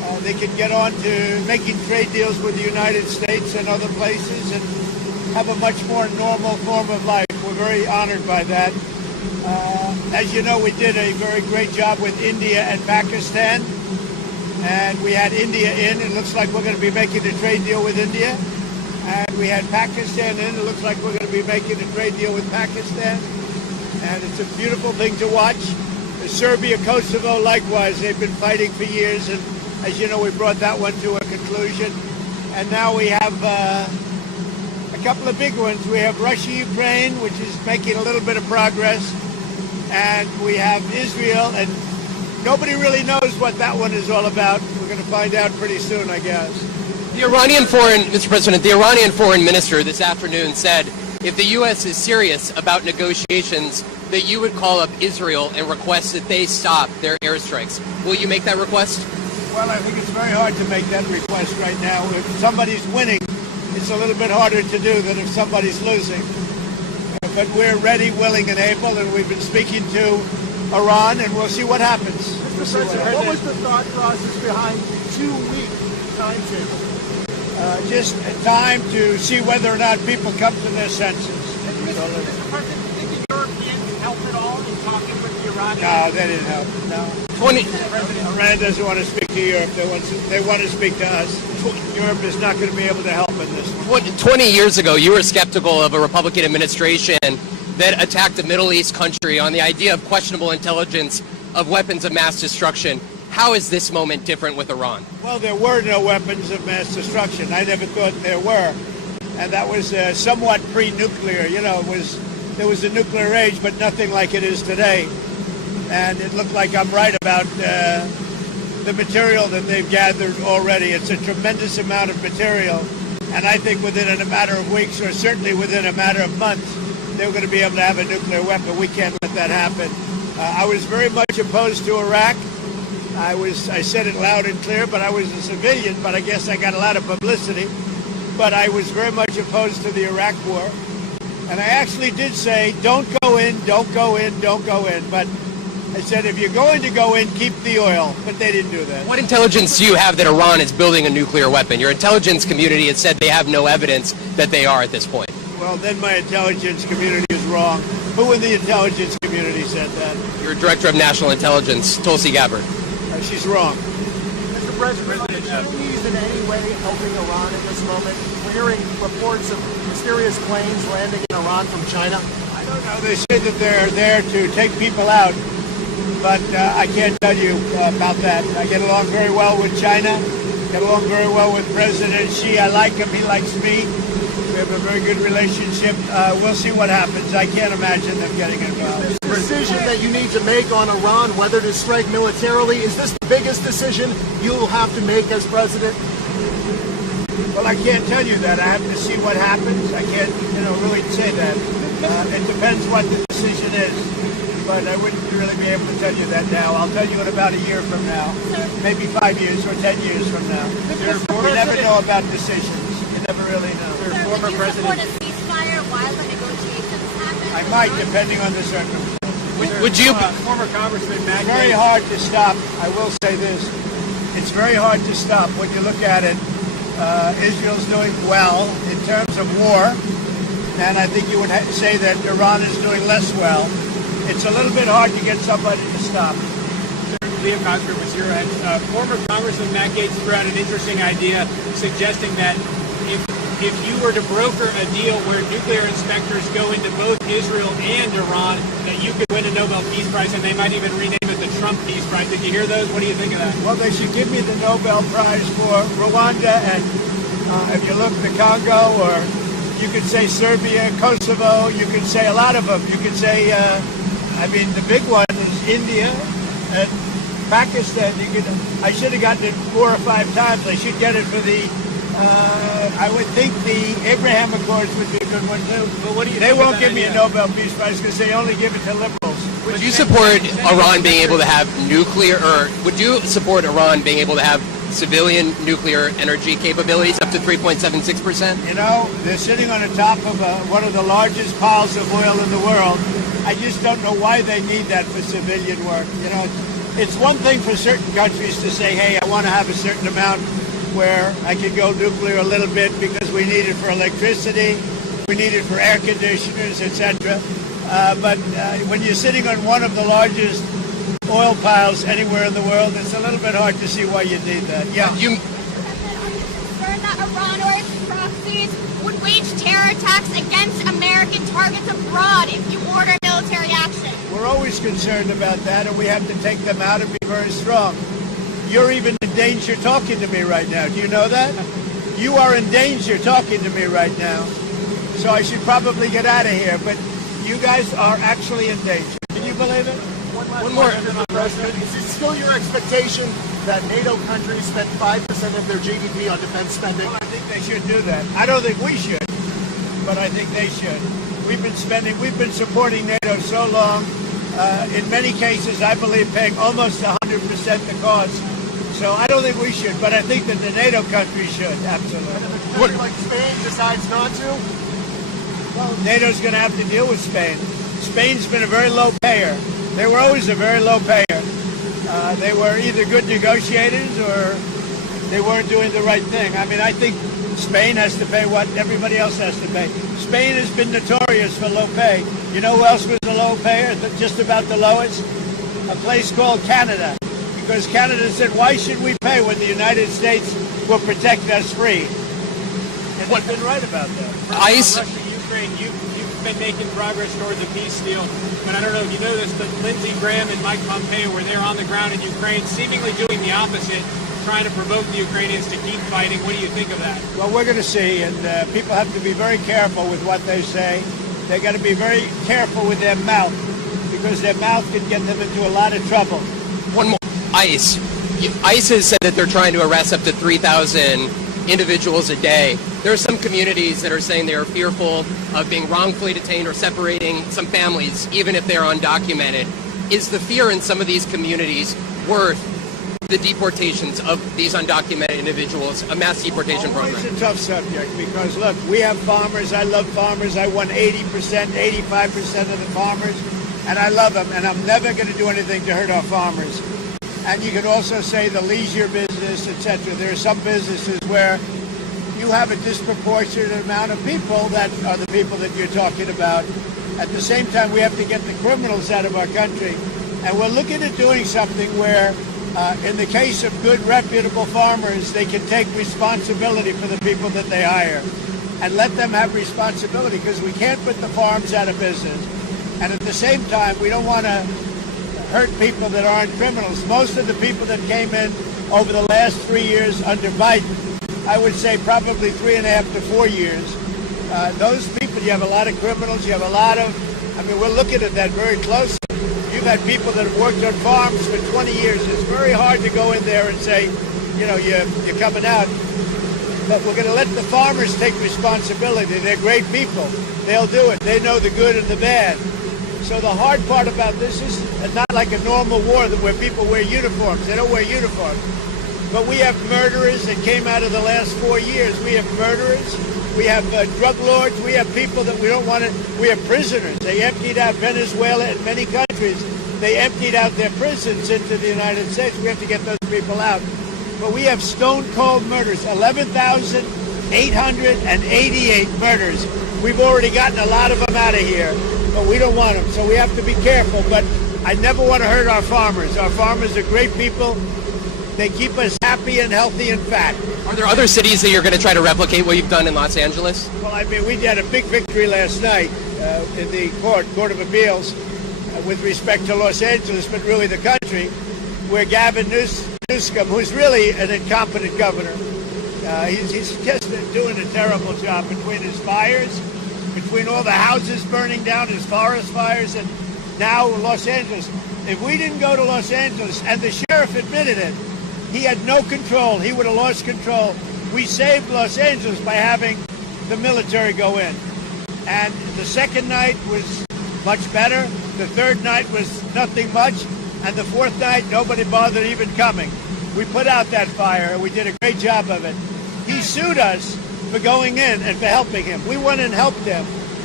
they can get on to making trade deals with the United States and other places and have a much more normal form of life. We're very honored by that. As you know, we did a very great job with India and Pakistan, and we had India in. It looks like we're going to be making a trade deal with India. And we had Pakistan in. It looks like we're going to be making a trade deal with Pakistan. And it's a beautiful thing to watch. Serbia, Kosovo, likewise, they've been fighting for years. And as you know, we brought that one to a conclusion. And now we have a couple of big ones. We have Russia, Ukraine, which is making a little bit of progress. And we have Israel, and nobody really knows what that one is all about. We're going to find out pretty soon, I guess. Mr. President, the Iranian foreign minister this afternoon said if the U.S. is serious about negotiations, that you would call up Israel and request that they stop their airstrikes. Will you make that request? Well, I think it's very hard to make that request right now. If somebody's winning, it's a little bit harder to do than if somebody's losing. But we're ready, willing, and able, and we've been speaking to Iran, and we'll see what happens. Mr. President, what was the thought process behind the 2-week timetable? Just time to see whether or not people come to their senses. Mr. President, do you think the Europeans helped at all in talking with the Iranians? No, they didn't help. No. Iran doesn't want to speak to Europe. They want to speak to us. Europe is not going to be able to help in this one. 20 years ago, you were skeptical of a Republican administration that attacked a Middle East country on the idea of questionable intelligence of weapons of mass destruction. How is this moment different with Iran? Well, there were no weapons of mass destruction. I never thought there were. And that was somewhat pre-nuclear. You know, there was a nuclear age, but nothing like it is today. And it looked like I'm right about the material that they've gathered already. It's a tremendous amount of material. And I think within a matter of weeks, or certainly within a matter of months, they're going to be able to have a nuclear weapon. We can't let that happen. I was very much opposed to Iraq. I said it loud and clear, but I was a civilian, but I guess I got a lot of publicity. But I was very much opposed to the Iraq war. And I actually did say, don't go in, don't go in, don't go in. But I said, if you're going to go in, keep the oil. But they didn't do that. What intelligence do you have that Iran is building a nuclear weapon? Your intelligence community has said they have no evidence that they are at this point. Well, then my intelligence community is wrong. Who in the intelligence community said that? Your Director of National Intelligence, Tulsi Gabbard. She's wrong. Mr. President, are the Chinese in any way helping Iran at this moment? We're hearing reports of mysterious planes landing in Iran from China. I don't know. They say that they're there to take people out, but I can't tell you about that. I get along very well with China, get along very well with President Xi. I like him. He likes me. We have a very good relationship. We'll see what happens. I can't imagine them getting involved. This decision that you need to make on Iran, whether to strike militarily, is this the biggest decision you'll have to make as president? Well, I can't tell you that. I have to see what happens. I can't, really say that. It depends what the decision is. But I wouldn't really be able to tell you that now. I'll tell you in about a year from now, maybe 5 years or 10 years from now. We never know about decisions. You never really know. Sir, would you support a ceasefire while the negotiations happen? I might, depending on the circumstances. Would you? Former Congressman Matt It's very hard to stop. I will say this. It's very hard to stop when you look at it. Israel's doing well in terms of war, and I think you would say that Iran is doing less well. It's a little bit hard to get somebody to stop. Liam Coxford was here, and former Congressman Matt Gaetz threw out an interesting idea suggesting that if you were to broker a deal where nuclear inspectors go into both Israel and Iran, that you could win a Nobel Peace Prize, and they might even rename it the Trump Peace Prize. Did you hear those? What do you think of that? Well, they should give me the Nobel Prize for Rwanda, and if you look the Congo, or you could say Serbia, Kosovo, you could say a lot of them. You could say, the big one is India and Pakistan. I should have gotten it 4 or 5 times. I should get it for the I would think the Abraham Accords would be a good one too. But what do you they think won't of give that me a idea? Nobel Peace Prize because they only give it to liberals. Would you support Iran being able to have nuclear, or would you support Iran being able to have civilian nuclear energy capabilities up to 3.76%? You know, they're sitting on the top of one of the largest piles of oil in the world. I just don't know why they need that for civilian work. You know, it's one thing for certain countries to say, hey, I want to have a certain amount where I can go nuclear a little bit because we need it for electricity, we need it for air conditioners, etc. But when you're sitting on one of the largest oil piles anywhere in the world, it's a little bit hard to see why you need that. Yeah. Are you concerned that Iran or its proxies would wage terror attacks against American targets abroad if you order military action? We're always concerned about that, and we have to take them out and be very strong. You're even in danger talking to me right now. Do you know that? You are in danger talking to me right now. So I should probably get out of here, but you guys are actually in danger. Can you believe it? One more, Mr. President. Is it still your expectation that NATO countries spend 5% of their GDP on defense spending? Well, I think they should do that. I don't think we should, but I think they should. We've been supporting NATO so long. In many cases, I believe paying almost 100% the cost. So I don't think we should, but I think that the NATO countries should, absolutely. And if a country like Spain decides not to? Well, NATO's going to have to deal with Spain. Spain's been a very low payer. They were always a very low payer. They were either good negotiators or they weren't doing the right thing. I mean, I think Spain has to pay what everybody else has to pay. Spain has been notorious for low pay. You know who else was a low payer, just about the lowest? A place called Canada. Because Canada said, why should we pay when the United States will protect us free? And they've been right about that. Russia, Ukraine, you've been making progress towards a peace deal. And I don't know if you know this, but Lindsey Graham and Mike Pompeo were there on the ground in Ukraine, seemingly doing the opposite, trying to provoke the Ukrainians to keep fighting. What do you think of that? Well, we're going to see, and people have to be very careful with what they say. They've got to be very careful with their mouth, because their mouth can get them into a lot of trouble. One more. ICE. ICE has said that they're trying to arrest up to 3,000 individuals a day. There are some communities that are saying they are fearful of being wrongfully detained or separating some families, even if they're undocumented. Is the fear in some of these communities worth the deportations of these undocumented individuals, a mass deportation program? It's a tough subject because, look, we have farmers. I love farmers. I won 80%, 85% of the farmers, and I love them, and I'm never going to do anything to hurt our farmers. And you can also say the leisure business, etc. There are some businesses where you have a disproportionate amount of people that are the people that you're talking about. At the same time, we have to get the criminals out of our country. And we're looking at doing something where, in the case of good, reputable farmers, they can take responsibility for the people that they hire and let them have responsibility, because we can't put the farms out of business. And at the same time, we don't want to hurt people that aren't criminals. Most of the people that came in over the last 3 years under Biden, I would say probably 3.5 to 4 years, those people, you have a lot of criminals, you have a lot of, I mean, we're looking at that very closely. You've had people that have worked on farms for 20 years. It's very hard to go in there and say, you know, you're coming out. But we're going to let the farmers take responsibility. They're great people. They'll do it. They know the good and the bad. So the hard part about this is not like a normal war where people wear uniforms. They don't wear uniforms. But we have murderers that came out of the last 4 years. We have murderers. We have drug lords. We have people that we don't want to. We have prisoners. They emptied out Venezuela and many countries. They emptied out their prisons into the United States. We have to get those people out. But we have stone-cold murders, 11,888 murders. We've already gotten a lot of them out of here, but we don't want them. So we have to be careful. But I never want to hurt our farmers. Our farmers are great people. They keep us happy and healthy and fat. Are there other cities that you're going to try to replicate what you've done in Los Angeles? Well, I mean, we had a big victory last night in the Court of Appeals with respect to Los Angeles, but really the country, where Gavin Newsom, who's really an incompetent governor, he's just doing a terrible job between his fires, between all the houses burning down, his forest fires, and now Los Angeles. If we didn't go to Los Angeles, and the sheriff admitted it, he had no control. He would have lost control. We saved Los Angeles by having the military go in. And the second night was much better. The third night was nothing much. And the fourth night, nobody bothered even coming. We put out that fire, and we did a great job of it. He sued us for going in and for helping him. We went and helped him.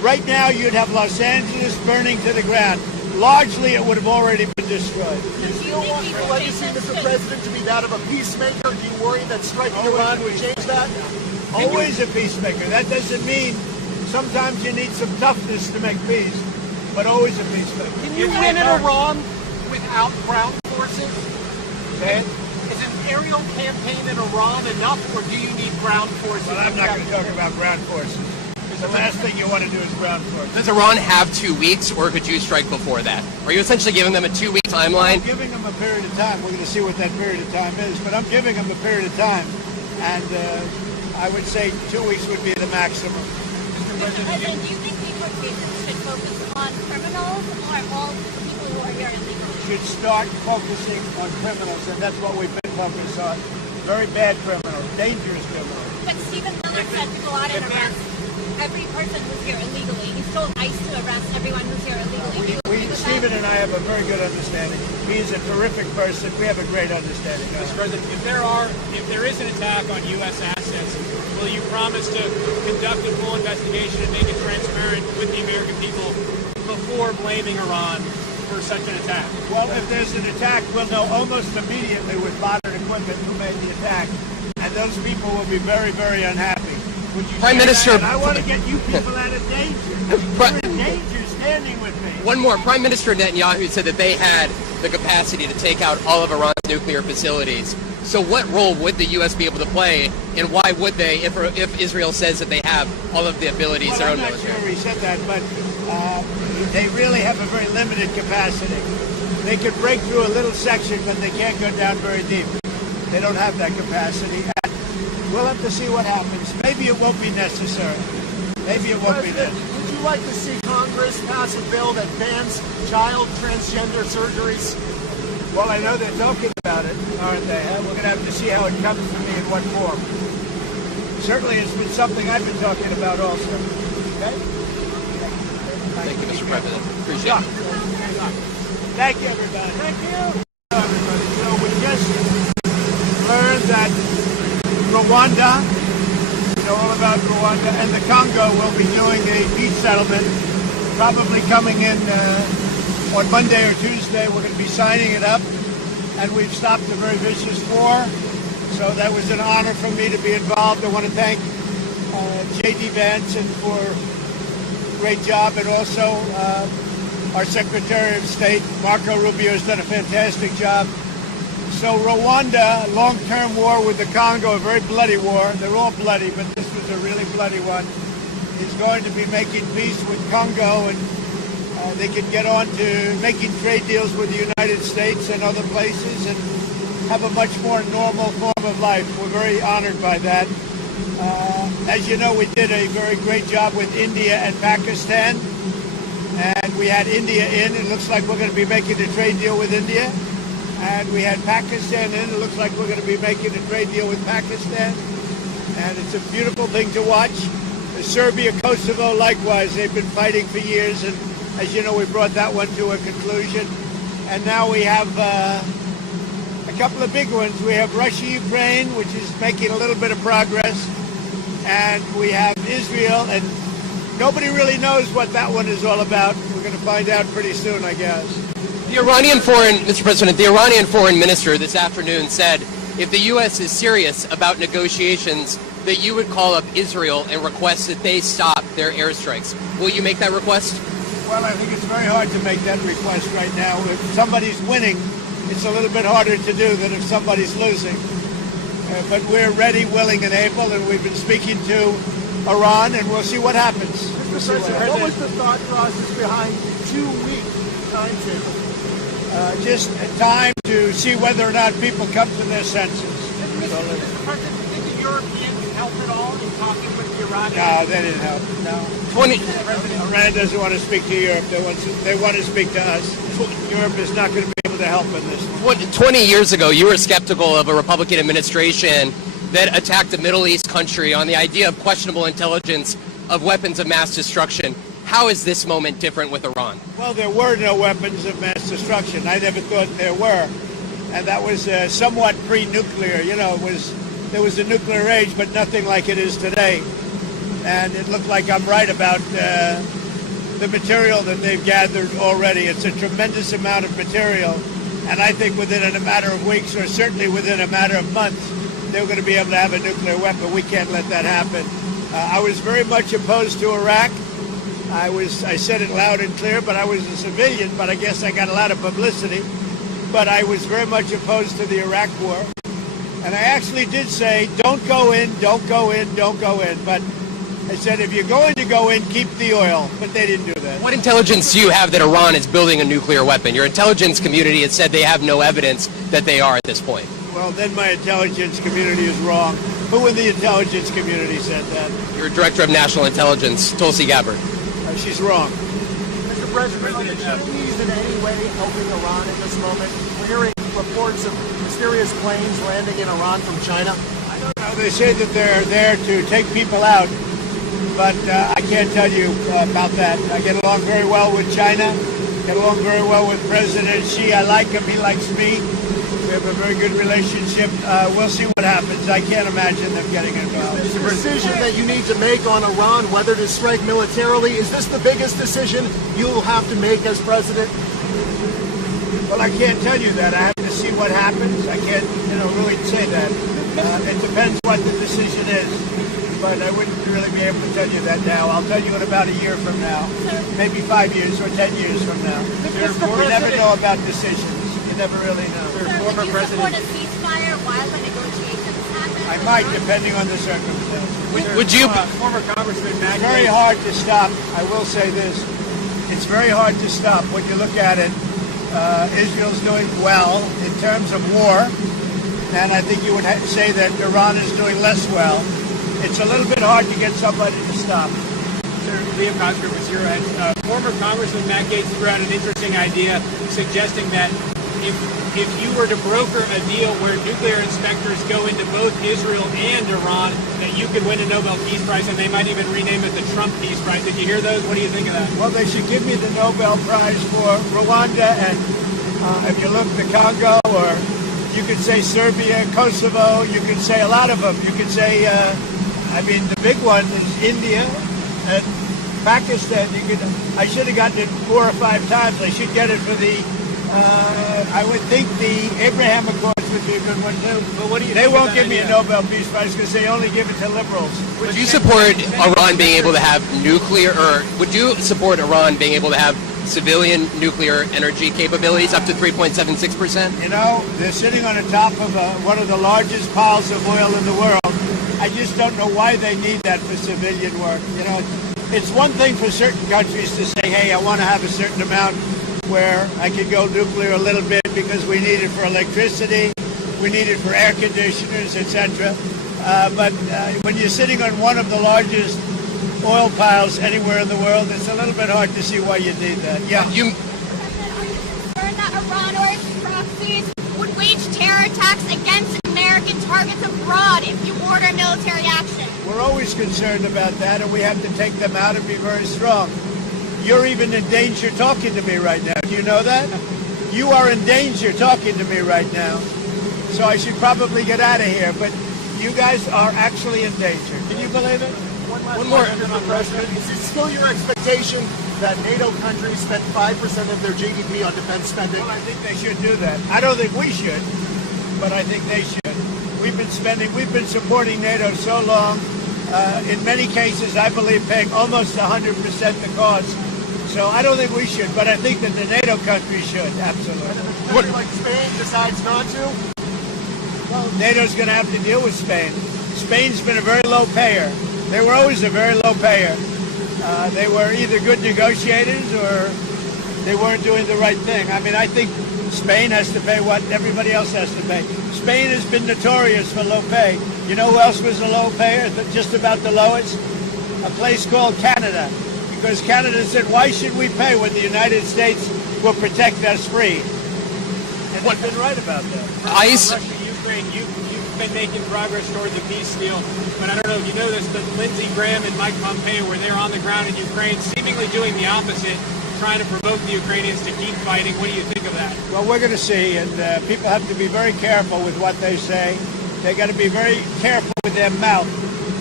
Right now, you'd have Los Angeles burning to the ground. Largely, it would have already been destroyed. Do you still want your legacy, Mr. President, to be that of a peacemaker? Do you worry that striking Iran would change that? Always a peacemaker. That doesn't mean sometimes you need some toughness to make peace, but always a peacemaker. Can you win in Iran without ground forces? Okay? Is an aerial campaign in Iran enough, or do you need ground forces? Well, I'm not going to talk about ground forces. The last thing you want to do is ground forces. Does Iran have 2 weeks, or could you strike before that? Are you essentially giving them a 2-week timeline? I'm giving them a period of time. We're going to see what that period of time is, but I'm giving them a period of time, and I would say 2 weeks would be the maximum. Mr. President, do you think deportations should focus on criminals or all people who are here illegally? Should start focusing on criminals, and that's what we've been focused on. Very bad criminals, dangerous criminals. But Stephen Miller said to go out and arrest every person who's here illegally. He's told ICE to arrest everyone who's here illegally. Stephen and I have a very good understanding. He's a terrific person. We have a great understanding. Mr. President, if there is an attack on U.S. assets, will you promise to conduct a full investigation and make it transparent with the American people before blaming Iran for such an attack? Well, if there's an attack, we'll know almost immediately with modern equipment who made the attack, and those people will be very, very unhappy. Prime Minister, I want to get you people out of danger. You're in danger standing with me. One more. Prime Minister Netanyahu said that they had the capacity to take out all of Iran's nuclear facilities. So what role would the U.S. be able to play, and why would they, if Israel says that they have all of the abilities their own military? I'm not sure he said that, but they really have a very limited capacity. They could break through a little section, but they can't go down very deep. They don't have that capacity. We'll have to see what happens. Maybe it won't be necessary. Maybe it won't be necessary. Would you like to see Congress pass a bill that bans child transgender surgeries? Well, I know they're talking about it, aren't they? We're going to have to see how it comes to me in what form. Certainly, it's been something I've been talking about also. Okay? Thank you, Mr. President. Appreciate it. Thank you, everybody. Thank you. Everybody. So we just learned that Rwanda, you know all about Rwanda, and the Congo will be doing a peace settlement, probably coming in on Monday or Tuesday. We're going to be signing it up, and we've stopped a very vicious war. So that was an honor for me to be involved. I want to thank J.D. Vance for a great job, and also our Secretary of State, Marco Rubio, has done a fantastic job. So Rwanda, long-term war with the Congo, a very bloody war. They're all bloody, but this was a really bloody one. Is going to be making peace with Congo, and they can get on to making trade deals with the United States and other places and have a much more normal form of life. We're very honored by that. As you know, we did a very great job with India and Pakistan, and we had India in. It looks like we're going to be making a trade deal with India. And we had Pakistan in. It looks like we're going to be making a trade deal with Pakistan. And it's a beautiful thing to watch. Serbia, Kosovo, likewise. They've been fighting for years. And as you know, we brought that one to a conclusion. And now we have a couple of big ones. We have Russia, Ukraine, which is making a little bit of progress. And we have Israel. And nobody really knows what that one is all about. We're going to find out pretty soon, I guess. Mr. President, the Iranian foreign minister this afternoon said if the U.S. is serious about negotiations, that you would call up Israel and request that they stop their airstrikes. Will you make that request? Well, I think it's very hard to make that request right now. If somebody's winning, it's a little bit harder to do than if somebody's losing. But we're ready, willing, and able, and we've been speaking to Iran, and we'll see what happens. Mr. President, what was the thought process behind the 2-week timetable? Just time to see whether or not people come to their senses. Mr. President, do you think the Europeans helped at all in talking with the Iranians? No, they didn't help. No. Iran doesn't want to speak to Europe. They want to speak to us. Europe is not going to be able to help in this one. 20 years ago, you were skeptical of a Republican administration that attacked a Middle East country on the idea of questionable intelligence of weapons of mass destruction. How is this moment different with Iran? Well, there were no weapons of mass destruction. I never thought there were. And that was somewhat pre-nuclear. You know, there was a nuclear age, but nothing like it is today. and it looked like I'm right about the material that they've gathered already. It's a tremendous amount of material, and I think within a matter of weeks, or certainly within a matter of months, they're going to be able to have a nuclear weapon. We can't let that happen. I was very much opposed to Iraq. I said it loud and clear, but I was a civilian, but I guess I got a lot of publicity. But I was very much opposed to the Iraq war. And I actually did say, don't go in, don't go in, don't go in. But I said, if you're going to go in, keep the oil. But they didn't do that. What intelligence do you have that Iran is building a nuclear weapon? Your intelligence community has said they have no evidence that they are at this point. Well, then my intelligence community is wrong. Who in the intelligence community said that? Your Director of National Intelligence, Tulsi Gabbard. She's wrong. Mr. President, are the Chinese in any way helping Iran in this moment? We're hearing reports of mysterious planes landing in Iran from China. I don't know. They say that they're there to take people out, but I can't tell you about that. I get along very well with China, get along very well with President Xi. I like him. He likes me. We have a very good relationship. We'll see what happens. I can't imagine them getting involved. Is this the decision that you need to make on Iran, whether to strike militarily? Is this the biggest decision you'll have to make as president? Well, I can't tell you that. I have to see what happens. I can't, really say that. It depends what the decision is. But I wouldn't really be able to tell you that now. I'll tell you in about a year from now, maybe 5 years or 10 years from now. We never know about decisions. You never really know. Would you support a ceasefire while the negotiations happen? I might, depending on the circumstances. Would you? Former Congressman Matt It's very hard to stop. I will say this. It's very hard to stop when you look at it. Israel's doing well in terms of war, and I think you would say that Iran is doing less well. It's a little bit hard to get somebody to stop. Liam Coxford was here, and former Congressman Matt Gaetz threw out an interesting idea suggesting that if you were to broker a deal where nuclear inspectors go into both Israel and Iran, that you could win a Nobel Peace Prize, and they might even rename it the Trump Peace Prize. Did you hear those? What do you think of that? Well, they should give me the Nobel Prize for Rwanda, and if you look the Congo, or you could say Serbia, Kosovo, you could say a lot of them. You could say, the big one is India and Pakistan. I should have gotten it 4 or 5 times. I should get it for the I would think the Abraham Accords would be a good one too. But what do you? They won't give me a Nobel Peace Prize because they only give it to liberals. Would you support Iran being able to have nuclear, or would you support Iran being able to have civilian nuclear energy capabilities up to 3.76%? You know, they're sitting on the top of one of the largest piles of oil in the world. I just don't know why they need that for civilian work. You know, it's one thing for certain countries to say, hey, I want to have a certain amount where I could go nuclear a little bit because we need it for electricity, we need it for air conditioners, etc. But when you're sitting on one of the largest oil piles anywhere in the world, it's a little bit hard to see why you need that. Yeah. Are you concerned that Iran or its proxies would wage terror attacks against American targets abroad if you order military action? We're always concerned about that, and we have to take them out and be very strong. You're even in danger talking to me right now. Do you know that? You are in danger talking to me right now. So I should probably get out of here. But you guys are actually in danger. Can you believe it? One more, Mr. President. Is it still your expectation that NATO countries spend 5% of their GDP on defense spending? Well, I think they should do that. I don't think we should, but I think they should. We've been supporting NATO so long. In many cases, I believe paying almost 100% the cost. So I don't think we should, but I think that the NATO countries should, absolutely. And if a country like Spain decides not to? Well, NATO's going to have to deal with Spain. Spain's been a very low payer. They were always a very low payer. They were either good negotiators or they weren't doing the right thing. I mean, I think Spain has to pay what everybody else has to pay. Spain has been notorious for low pay. You know who else was a low payer, just about the lowest? A place called Canada. Because Canada said, why should we pay when the United States will protect us free? And they've been right about that. Russia, Ukraine, you've been making progress toward the peace deal, but I don't know if you know this, but Lindsey Graham and Mike Pompeo were there on the ground in Ukraine, seemingly doing the opposite, trying to provoke the Ukrainians to keep fighting. What do you think of that? Well, we're going to see, and people have to be very careful with what they say. They got to be very careful with their mouth,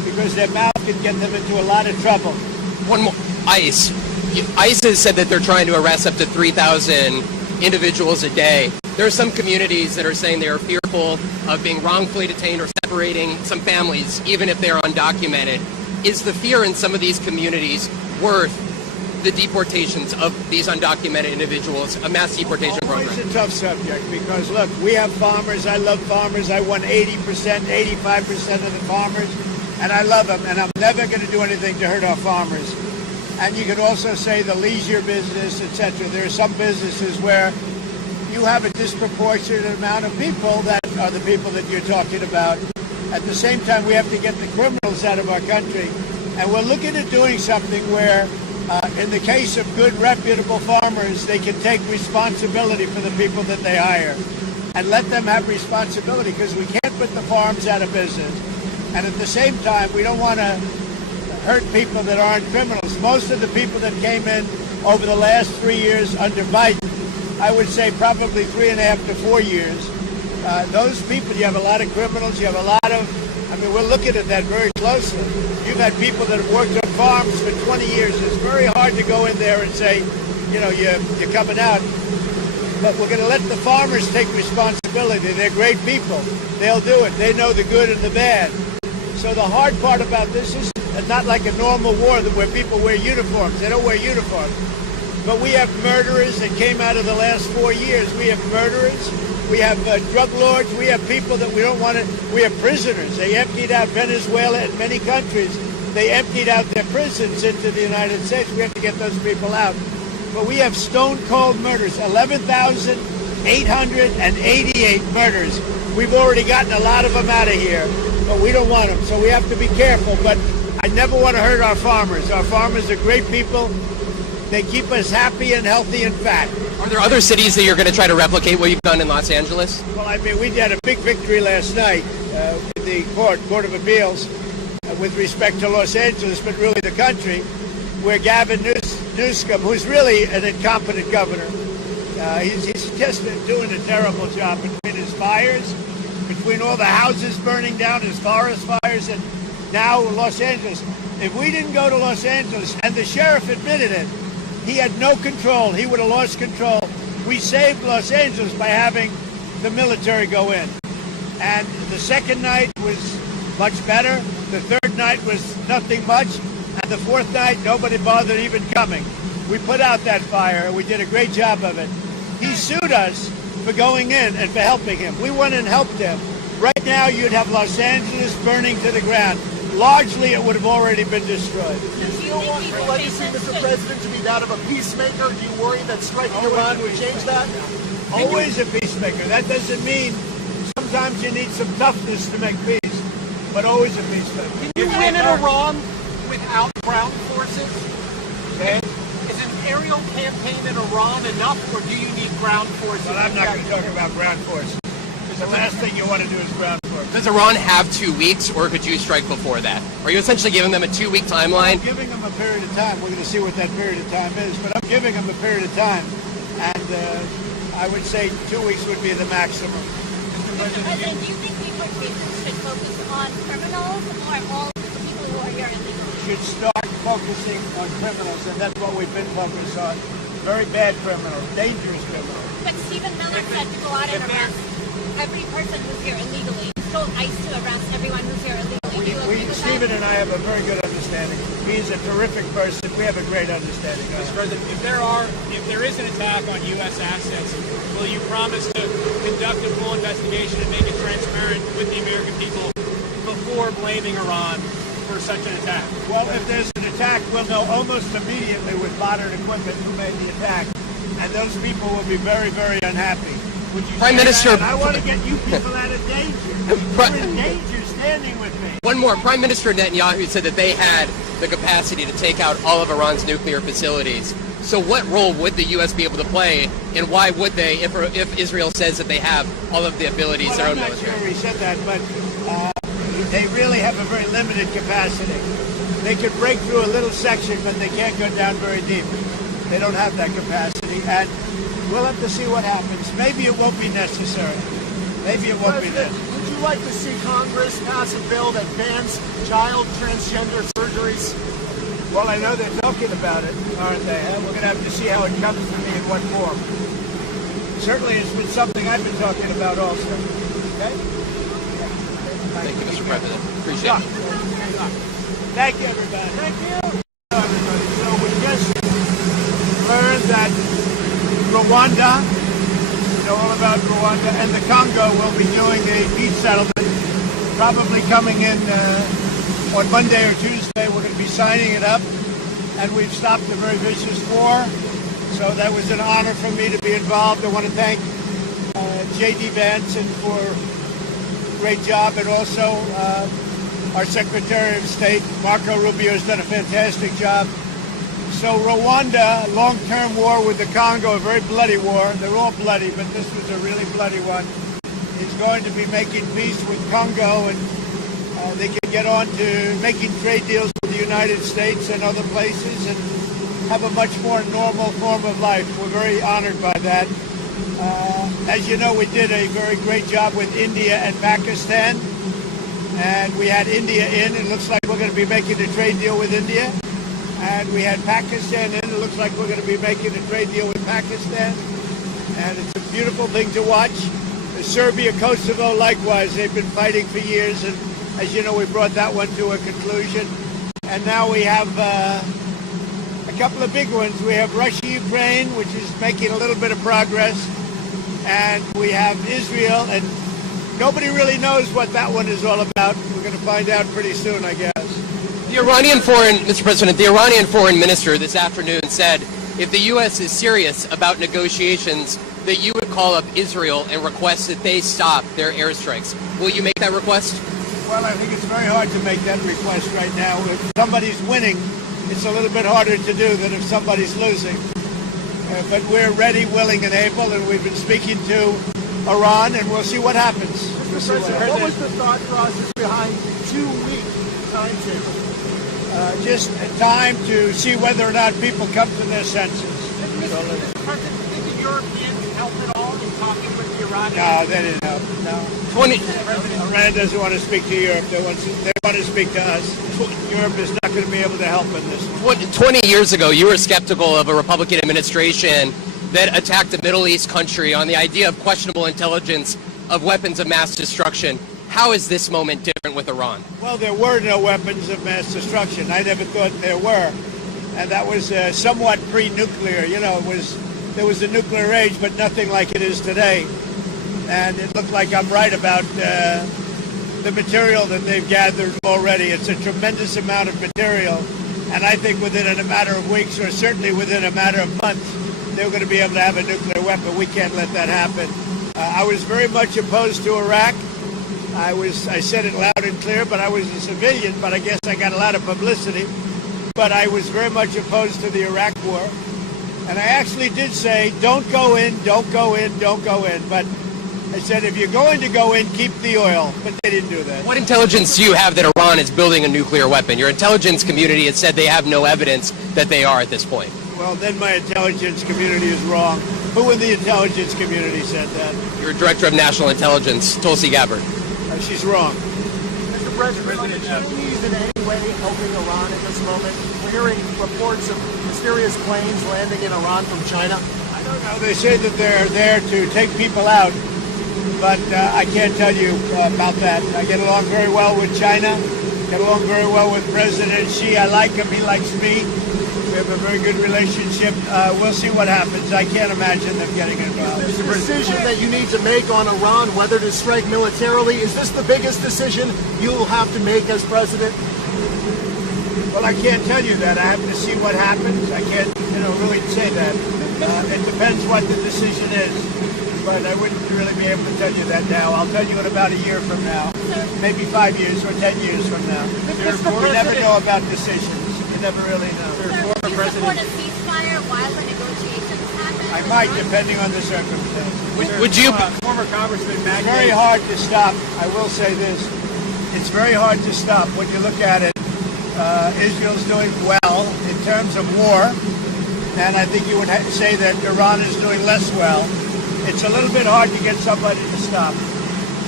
because their mouth can get them into a lot of trouble. One more. ICE. ICE has said that they're trying to arrest up to 3,000 individuals a day. There are some communities that are saying they are fearful of being wrongfully detained or separating some families, even if they're undocumented. Is the fear in some of these communities worth the deportations of these undocumented individuals, a mass deportation program? It's a tough subject because, look, we have farmers. I love farmers. I won 80%, 85% of the farmers, and I love them, and I'm never going to do anything to hurt our farmers. And you can also say the leisure business, etc. There are some businesses where you have a disproportionate amount of people that are the people that you're talking about. At the same time, we have to get the criminals out of our country. And we're looking at doing something where, in the case of good, reputable farmers, they can take responsibility for the people that they hire and let them have responsibility, because we can't put the farms out of business. And at the same time, we don't want to hurt people that aren't criminals. Most of the people that came in over the last 3 years under Biden, I would say probably 3.5 to 4 years, those people, you have a lot of criminals, you have a lot of, we're looking at that very closely. You've had people that have worked on farms for 20 years. It's very hard to go in there and say, you're coming out. But we're going to let the farmers take responsibility. They're great people. They'll do it. They know the good and the bad. So the hard part about this is not like a normal war where people wear uniforms. They don't wear uniforms. But we have murderers that came out of the last 4 years. We have murderers. We have drug lords. We have people that we don't want to. We have prisoners. They emptied out Venezuela and many countries. They emptied out their prisons into the United States. We have to get those people out. But we have stone-cold murders, 11,888 murders. We've already gotten a lot of them out of here, but we don't want them. So we have to be careful. But I never want to hurt our farmers. Our farmers are great people. They keep us happy and healthy and fat. Are there other cities that you're going to try to replicate what you've done in Los Angeles? Well, we had a big victory last night with the Court of Appeals with respect to Los Angeles, but really the country, where Gavin Newsom, who's really an incompetent governor, he's just doing a terrible job between his fires, between all the houses burning down, his forest fires, and now Los Angeles. If we didn't go to Los Angeles, and the sheriff admitted it, he had no control. He would have lost control. We saved Los Angeles by having the military go in. And the second night was much better. The third night was nothing much. And the fourth night, nobody bothered even coming. We put out that fire, and we did a great job of it. He sued us for going in and for helping him. We went and helped him. Right now, you'd have Los Angeles burning to the ground. Largely, it would have already been destroyed. Do you still want your legacy, Mr. President, to be that of a peacemaker? Do you worry that striking Iran would change that? Always a peacemaker. That doesn't mean sometimes you need some toughness to make peace, but always a peacemaker. Can you win in Iran without ground forces? Okay. Is an aerial campaign in Iran enough, or do you need ground forces? But I'm not going to talk about ground forces. The last thing you want to do is ground forces. Does Iran have 2 weeks, or could you strike before that? Are you essentially giving them a 2-week timeline? I'm giving them a period of time. We're going to see what that period of time is, but I'm giving them a period of time. And I would say 2 weeks would be the maximum. Mr. President, do you think deportations should focus on criminals or all the people who are here illegally? Should start focusing on criminals, and that's what we've been focused on. Very bad criminals, dangerous criminals. But Stephen Miller said to go out and arrest every person who's here illegally. Told ICE to arrest everyone who's here illegally. Stephen and I have a very good understanding. He's a terrific person. We have a great understanding. Mr. President, if there is an attack on U.S. assets, will you promise to conduct a full investigation and make it transparent with the American people before blaming Iran for such an attack? Well, if there's an attack, we'll know almost immediately with modern equipment who made the attack. And those people will be very, very unhappy. Prime Minister, I want to get you people out of danger. You're in danger standing with me. One more. Prime Minister Netanyahu said that they had the capacity to take out all of Iran's nuclear facilities. So what role would the U.S. be able to play, and why would they, if Israel says that they have all of the abilities their own military? I'm not sure he said that, but they really have a very limited capacity. They could break through a little section, but they can't go down very deep. They don't have that capacity, and we'll have to see what happens. Maybe it won't be necessary. Maybe it won't be necessary. Would you you like to see Congress pass a bill that bans child transgender surgeries? Well, I know they're talking about it, aren't they? We're going to have to see how it comes to me in what form. Certainly, it's been something I've been talking about also. Okay? Thank you, Mr. President. Appreciate it. Thank you, everybody. Thank you. Everybody. So we just learned that Rwanda, you know all about Rwanda, and the Congo will be doing a peace settlement, probably coming in on Monday or Tuesday. We're going to be signing it up, and we've stopped a very vicious war. So that was an honor for me to be involved. I want to thank J.D. Vance for a great job, and also our Secretary of State, Marco Rubio, has done a fantastic job. So Rwanda, long-term war with the Congo, a very bloody war. They're all bloody, but this was a really bloody one. Is going to be making peace with Congo, and they can get on to making trade deals with the United States and other places and have a much more normal form of life. We're very honored by that. As you know, we did a very great job with India and Pakistan, and we had India in. It looks like we're going to be making a trade deal with India. And we had Pakistan in. It looks like we're going to be making a trade deal with Pakistan. And it's a beautiful thing to watch. Serbia, Kosovo, likewise, they've been fighting for years. And as you know, we brought that one to a conclusion. And now we have a couple of big ones. We have Russia, Ukraine, which is making a little bit of progress. And we have Israel. And nobody really knows what that one is all about. We're going to find out pretty soon, I guess. Mr. President, the Iranian foreign minister this afternoon said if the U.S. is serious about negotiations, that you would call up Israel and request that they stop their airstrikes. Will you make that request? Well, I think it's very hard to make that request right now. If somebody's winning, it's a little bit harder to do than if somebody's losing. But we're ready, willing, and able, and we've been speaking to Iran, and we'll see what happens. Mr. President, what was the thought process behind the 2-week timetable? Just time to see whether or not people come to their senses. Mr. President, do you think the Europeans helped at all in talking with the Iranians? No, they didn't help. No. Iran doesn't want to speak to Europe. They want to speak to us. Europe is not going to be able to help in this one. 20 years ago, you were skeptical of a Republican administration that attacked a Middle East country on the idea of questionable intelligence of weapons of mass destruction. How is this moment different with Iran? Well, there were no weapons of mass destruction. I never thought there were. And that was somewhat pre-nuclear. You know, there was a nuclear age, but nothing like it is today. And it looked like I'm right about the material that they've gathered already. It's a tremendous amount of material. And I think within a matter of weeks, or certainly within a matter of months, they're going to be able to have a nuclear weapon. We can't let that happen. I was very much opposed to Iraq. I said it loud and clear, but I was a civilian, but I guess I got a lot of publicity. But I was very much opposed to the Iraq war. And I actually did say, don't go in, don't go in, don't go in. But I said, if you're going to go in, keep the oil. But they didn't do that. What intelligence do you have that Iran is building a nuclear weapon? Your intelligence community has said they have no evidence that they are at this point. Well, then my intelligence community is wrong. Who in the intelligence community said that? Your Director of National Intelligence, Tulsi Gabbard. She's wrong. Mr. President, are the Chinese in any way helping Iran at this moment? We're hearing reports of mysterious planes landing in Iran from China. I don't know. They say that they're there to take people out, but I can't tell you about that. I get along very well with China, get along very well with President Xi. I like him. He likes me. We have a very good relationship. We'll see what happens. I can't imagine them getting involved. This decision that you need to make on Iran, whether to strike militarily, is this the biggest decision you'll have to make as president? Well, I can't tell you that. I have to see what happens. I can't, really say that. It depends what the decision is. But I wouldn't really be able to tell you that now. I'll tell you in about a year from now. Maybe 5 years or 10 years from now. We never know about decisions. You never really know. Do you support a ceasefire while the negotiations happen? I might, depending on the circumstances. Would you? Former Congressman Matt It's very hard to stop. I will say this. It's very hard to stop when you look at it. Israel's doing well in terms of war, and I think you would say that Iran is doing less well. It's a little bit hard to get somebody to stop.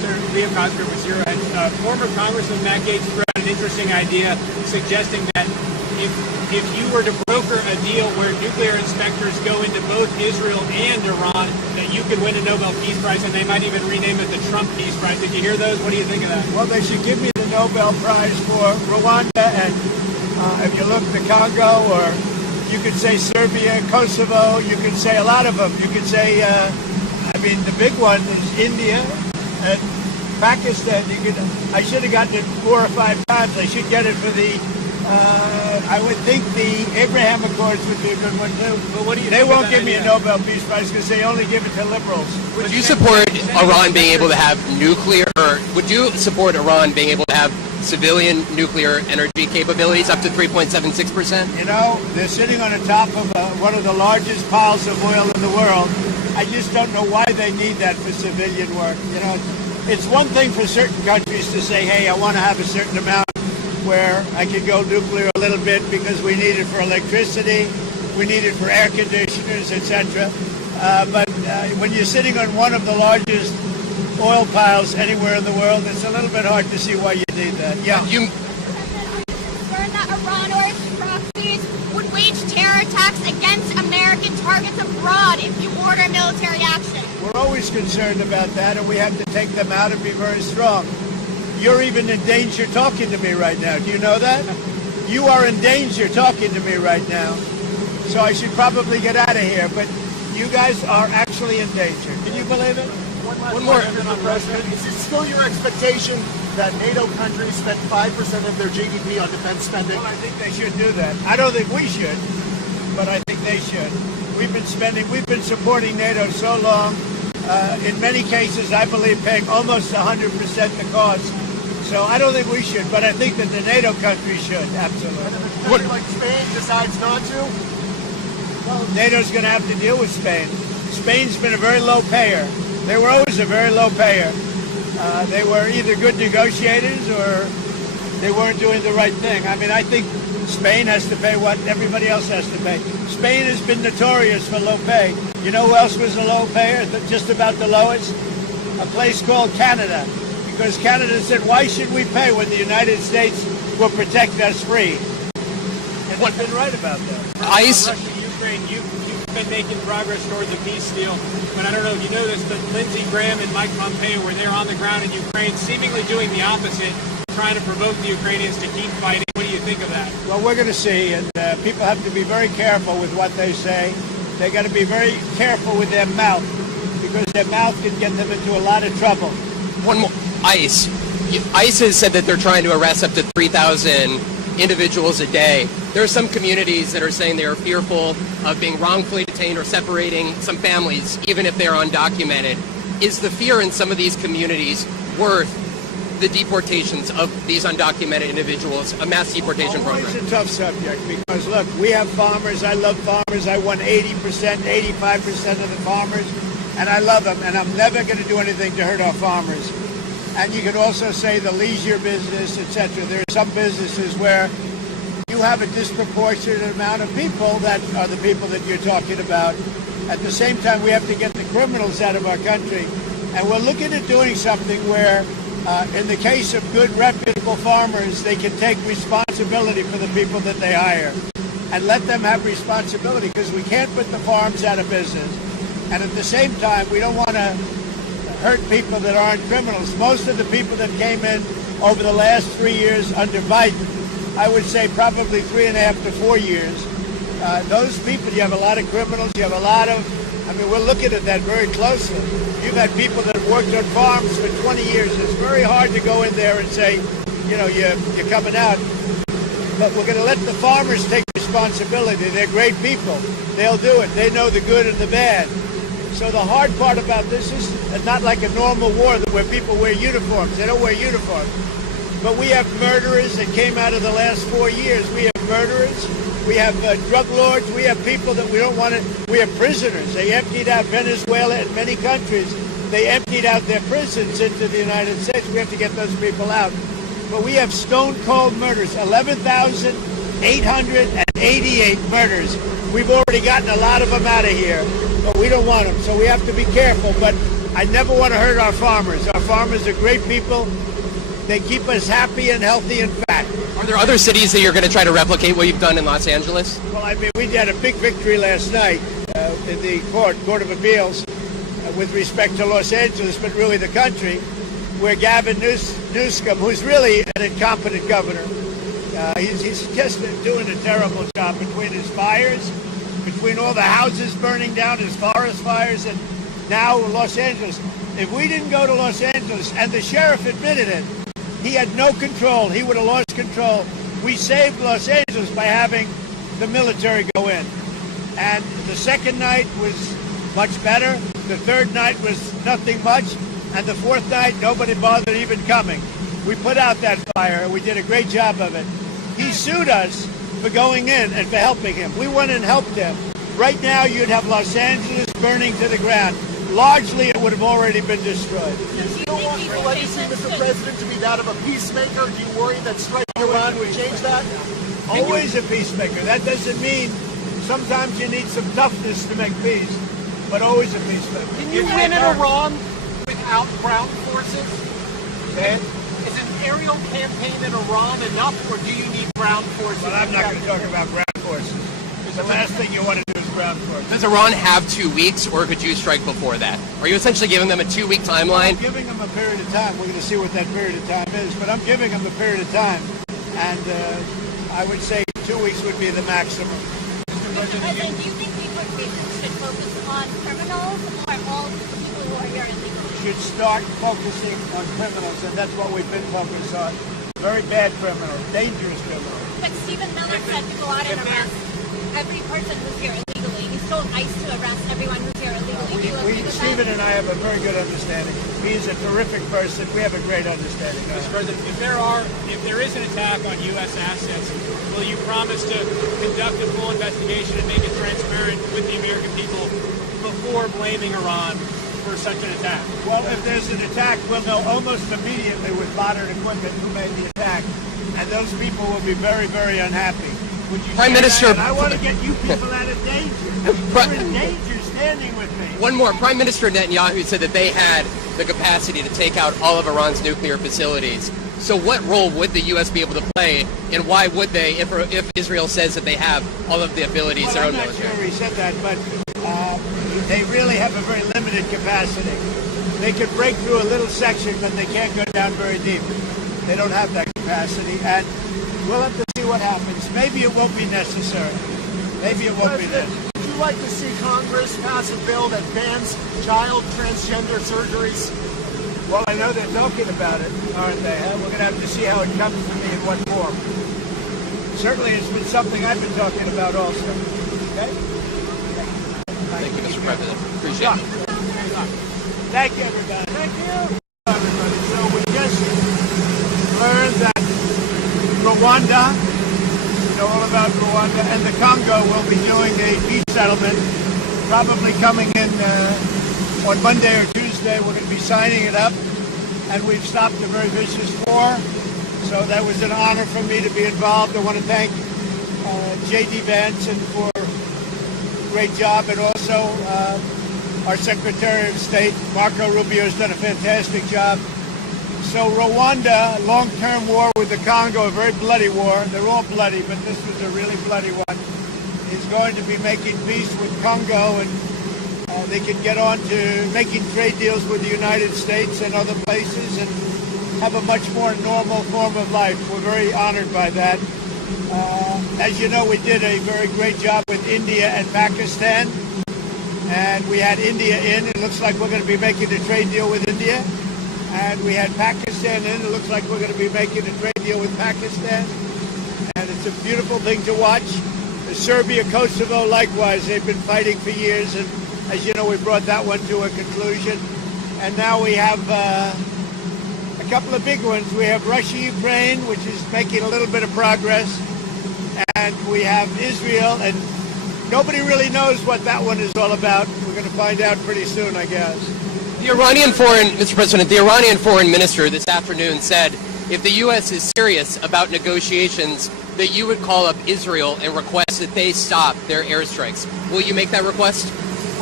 Mr. Leo Cosgrove with Zero Hedge. Former Congressman Matt Gaetz threw out an interesting idea suggesting that if you were to broker a deal where nuclear inspectors go into both Israel and Iran, that you could win a Nobel Peace Prize, and they might even rename it the Trump Peace Prize. Did you hear those? What do you think of that? Well, they should give me the Nobel Prize for Rwanda, and if you look at the Congo, or you could say Serbia, Kosovo, you could say a lot of them. You could say, the big one is India and Pakistan. I should have gotten it 4 or 5 times. I should get it for the, I would think the Abraham Accords would be a good one too. But what do you They think of won't that give me a idea? Nobel Peace Prize because they only give it to liberals. Would you support Iran being able to have nuclear, or would you support Iran being able to have civilian nuclear energy capabilities up to 3.76%? You know, they're sitting on the top of one of the largest piles of oil in the world. I just don't know why they need that for civilian work. You know, it's one thing for certain countries to say, hey, I want to have a certain amount where I could go nuclear a little bit because we need it for electricity, we need it for air conditioners, etc. But when you're sitting on one of the largest oil piles anywhere in the world, it's a little bit hard to see why you need that. Yeah. Are you concerned that Iran or its proxies would wage terror attacks against American targets abroad if you order military action? We're always concerned about that, and we have to take them out and be very strong. You're even in danger talking to me right now. Do you know that? You are in danger talking to me right now. So I should probably get out of here, but you guys are actually in danger. Can you believe it? One more, Mr. President. Is it still your expectation that NATO countries spend 5% of their GDP on defense spending? Well, I think they should do that. I don't think we should, but I think they should. We've been supporting NATO so long. In many cases, I believe paying almost 100% the cost. So I don't think we should, but I think that the NATO countries should, absolutely. And if a country like Spain decides not to? Well, NATO's going to have to deal with Spain. Spain's been a very low payer. They were always a very low payer. They were either good negotiators or they weren't doing the right thing. I mean, I think Spain has to pay what everybody else has to pay. Spain has been notorious for low pay. You know who else was a low payer, just about the lowest? A place called Canada. Because Canada said, why should we pay when the United States will protect us free? And they've been right about that. Russia, Ukraine, you've been making progress towards a peace deal, but I don't know if you know this, but Lindsey Graham and Mike Pompeo were there on the ground in Ukraine, seemingly doing the opposite, trying to provoke the Ukrainians to keep fighting. What do you think of that? Well, we're going to see, and people have to be very careful with what they say. They got to be very careful with their mouth, because their mouth can get them into a lot of trouble. One more. ICE. ICE has said that they're trying to arrest up to 3,000 individuals a day. There are some communities that are saying they are fearful of being wrongfully detained or separating some families, even if they're undocumented. Is the fear in some of these communities worth the deportations of these undocumented individuals, a mass deportation program? It's a tough subject because, look, we have farmers. I love farmers. I won 80%, 85% of the farmers, and I love them, and I'm never going to do anything to hurt our farmers. And you could also say the leisure business, etc. There are some businesses where you have a disproportionate amount of people that are the people that you're talking about. At the same time, we have to get the criminals out of our country. And we're looking at doing something where, in the case of good, reputable farmers, they can take responsibility for the people that they hire and let them have responsibility, because we can't put the farms out of business. And at the same time, we don't want to hurt people that aren't criminals. Most of the people that came in over the last 3 years under Biden, I would say probably 3.5 to 4 years, those people, you have a lot of criminals, you have a lot of, we're looking at that very closely. You've had people that have worked on farms for 20 years. It's very hard to go in there and say, you know, you're coming out. But we're going to let the farmers take responsibility. They're great people. They'll do it. They know the good and the bad. So the hard part about this is not like a normal war where people wear uniforms. They don't wear uniforms. But we have murderers that came out of the last 4 years. We have murderers. We have drug lords. We have people that we don't want to. We have prisoners. They emptied out Venezuela and many countries. They emptied out their prisons into the United States. We have to get those people out. But we have stone-cold murders, 11,888 murders. We've already gotten a lot of them out of here, but we don't want them. So we have to be careful. But I never want to hurt our farmers. Our farmers are great people. They keep us happy and healthy and fat. Are there other cities that you're going to try to replicate what you've done in Los Angeles? Well, I mean, we had a big victory last night in the Court of Appeals with respect to Los Angeles, but really the country, where Gavin Newsom, who's really an incompetent governor, he's just doing a terrible job between his fires, between all the houses burning down, his forest fires, and now Los Angeles. If we didn't go to Los Angeles, and the sheriff admitted it, he had no control. He would have lost control. We saved Los Angeles by having the military go in. And the second night was much better. The third night was nothing much. And the fourth night, nobody bothered even coming. We put out that fire. We did a great job of it. He sued us for going in and for helping him. We went and helped him. Right now, you'd have Los Angeles burning to the ground. Largely, it would have already been destroyed. You don't want your legacy, Mr. President, to be that of a peacemaker? Do you worry that striking Iran would change that? Always a peacemaker. That doesn't mean sometimes you need some toughness to make peace, but always a peacemaker. Can you win in Iran without ground forces? Okay? Is an aerial campaign in Iran enough, or do you need ground forces? But I'm not going to talk about ground forces. The last thing you want to do is ground forces. Does Iran have 2 weeks, or could you strike before that? Are you essentially giving them a 2-week timeline? I'm giving them a period of time. We're going to see what that period of time is, but I'm giving them a period of time, and I would say 2 weeks would be the maximum. Mr. President, do you think deportation should focus on criminals or all the people who are here illegally? Should start focusing on criminals, and that's what we've been focused on. Very bad criminals, dangerous criminals. But Stephen Miller said to go out and arrest every person who's here illegally. He's told ICE to arrest everyone who's here illegally. Do you agree with Stephen that? and I have a very good understanding. He's a terrific person. We have a great understanding. Mr. President, if there is an attack on U.S. assets, will you promise to conduct a full investigation and make it transparent with the American people before blaming Iran for such an attack? Well, if there's an attack, we'll know almost immediately with modern equipment who made the attack, and those people will be very, very unhappy. Would you Prime Minister, I want to get you people out of danger. You're in danger standing with me. One more. Prime Minister Netanyahu said that they had the capacity to take out all of Iran's nuclear facilities. So what role would the U.S. be able to play, and why would they, if Israel says that they have all of the abilities, their own I'm not military? sure he said that, but they really have a very limited capacity. They could break through a little section, but they can't go down very deep. They don't have that capacity, and we'll have to see what happens. Maybe it won't be necessary. Maybe it won't be necessary. Would you like to see Congress pass a bill that bans child transgender surgeries? Well, I know they're talking about it, aren't they? We're going to have to see how it comes to me in what form. Certainly, it's been something I've been talking about also. Okay? Thank you, Mr. President. Appreciate it. Thank you, everybody. Thank you, everybody. So we just learned that Rwanda, you know all about Rwanda, and the Congo will be doing a peace settlement, probably coming in on Monday or Tuesday. We're going to be signing it up, and we've stopped a very vicious war. So that was an honor for me to be involved. I want to thank J.D. Vance for a great job, and also our Secretary of State, Marco Rubio, has done a fantastic job. So Rwanda, long-term war with the Congo, a very bloody war. They're all bloody, but this was a really bloody one. Is going to be making peace with Congo, and they can get on to making trade deals with the United States and other places and have a much more normal form of life. We're very honored by that. As you know, we did a very great job with India and Pakistan, and we had India in. It looks like we're going to be making a trade deal with India. And we had Pakistan in. It looks like we're going to be making a trade deal with Pakistan. And it's a beautiful thing to watch. The Serbia, Kosovo, likewise, they've been fighting for years. And as you know, we brought that one to a conclusion. And now we have a couple of big ones. We have Russia, Ukraine, which is making a little bit of progress. And we have Israel. And nobody really knows what that one is all about. We're going to find out pretty soon, I guess. Mr. President, the Iranian foreign minister this afternoon said if the U.S. is serious about negotiations, that you would call up Israel and request that they stop their airstrikes. Will you make that request?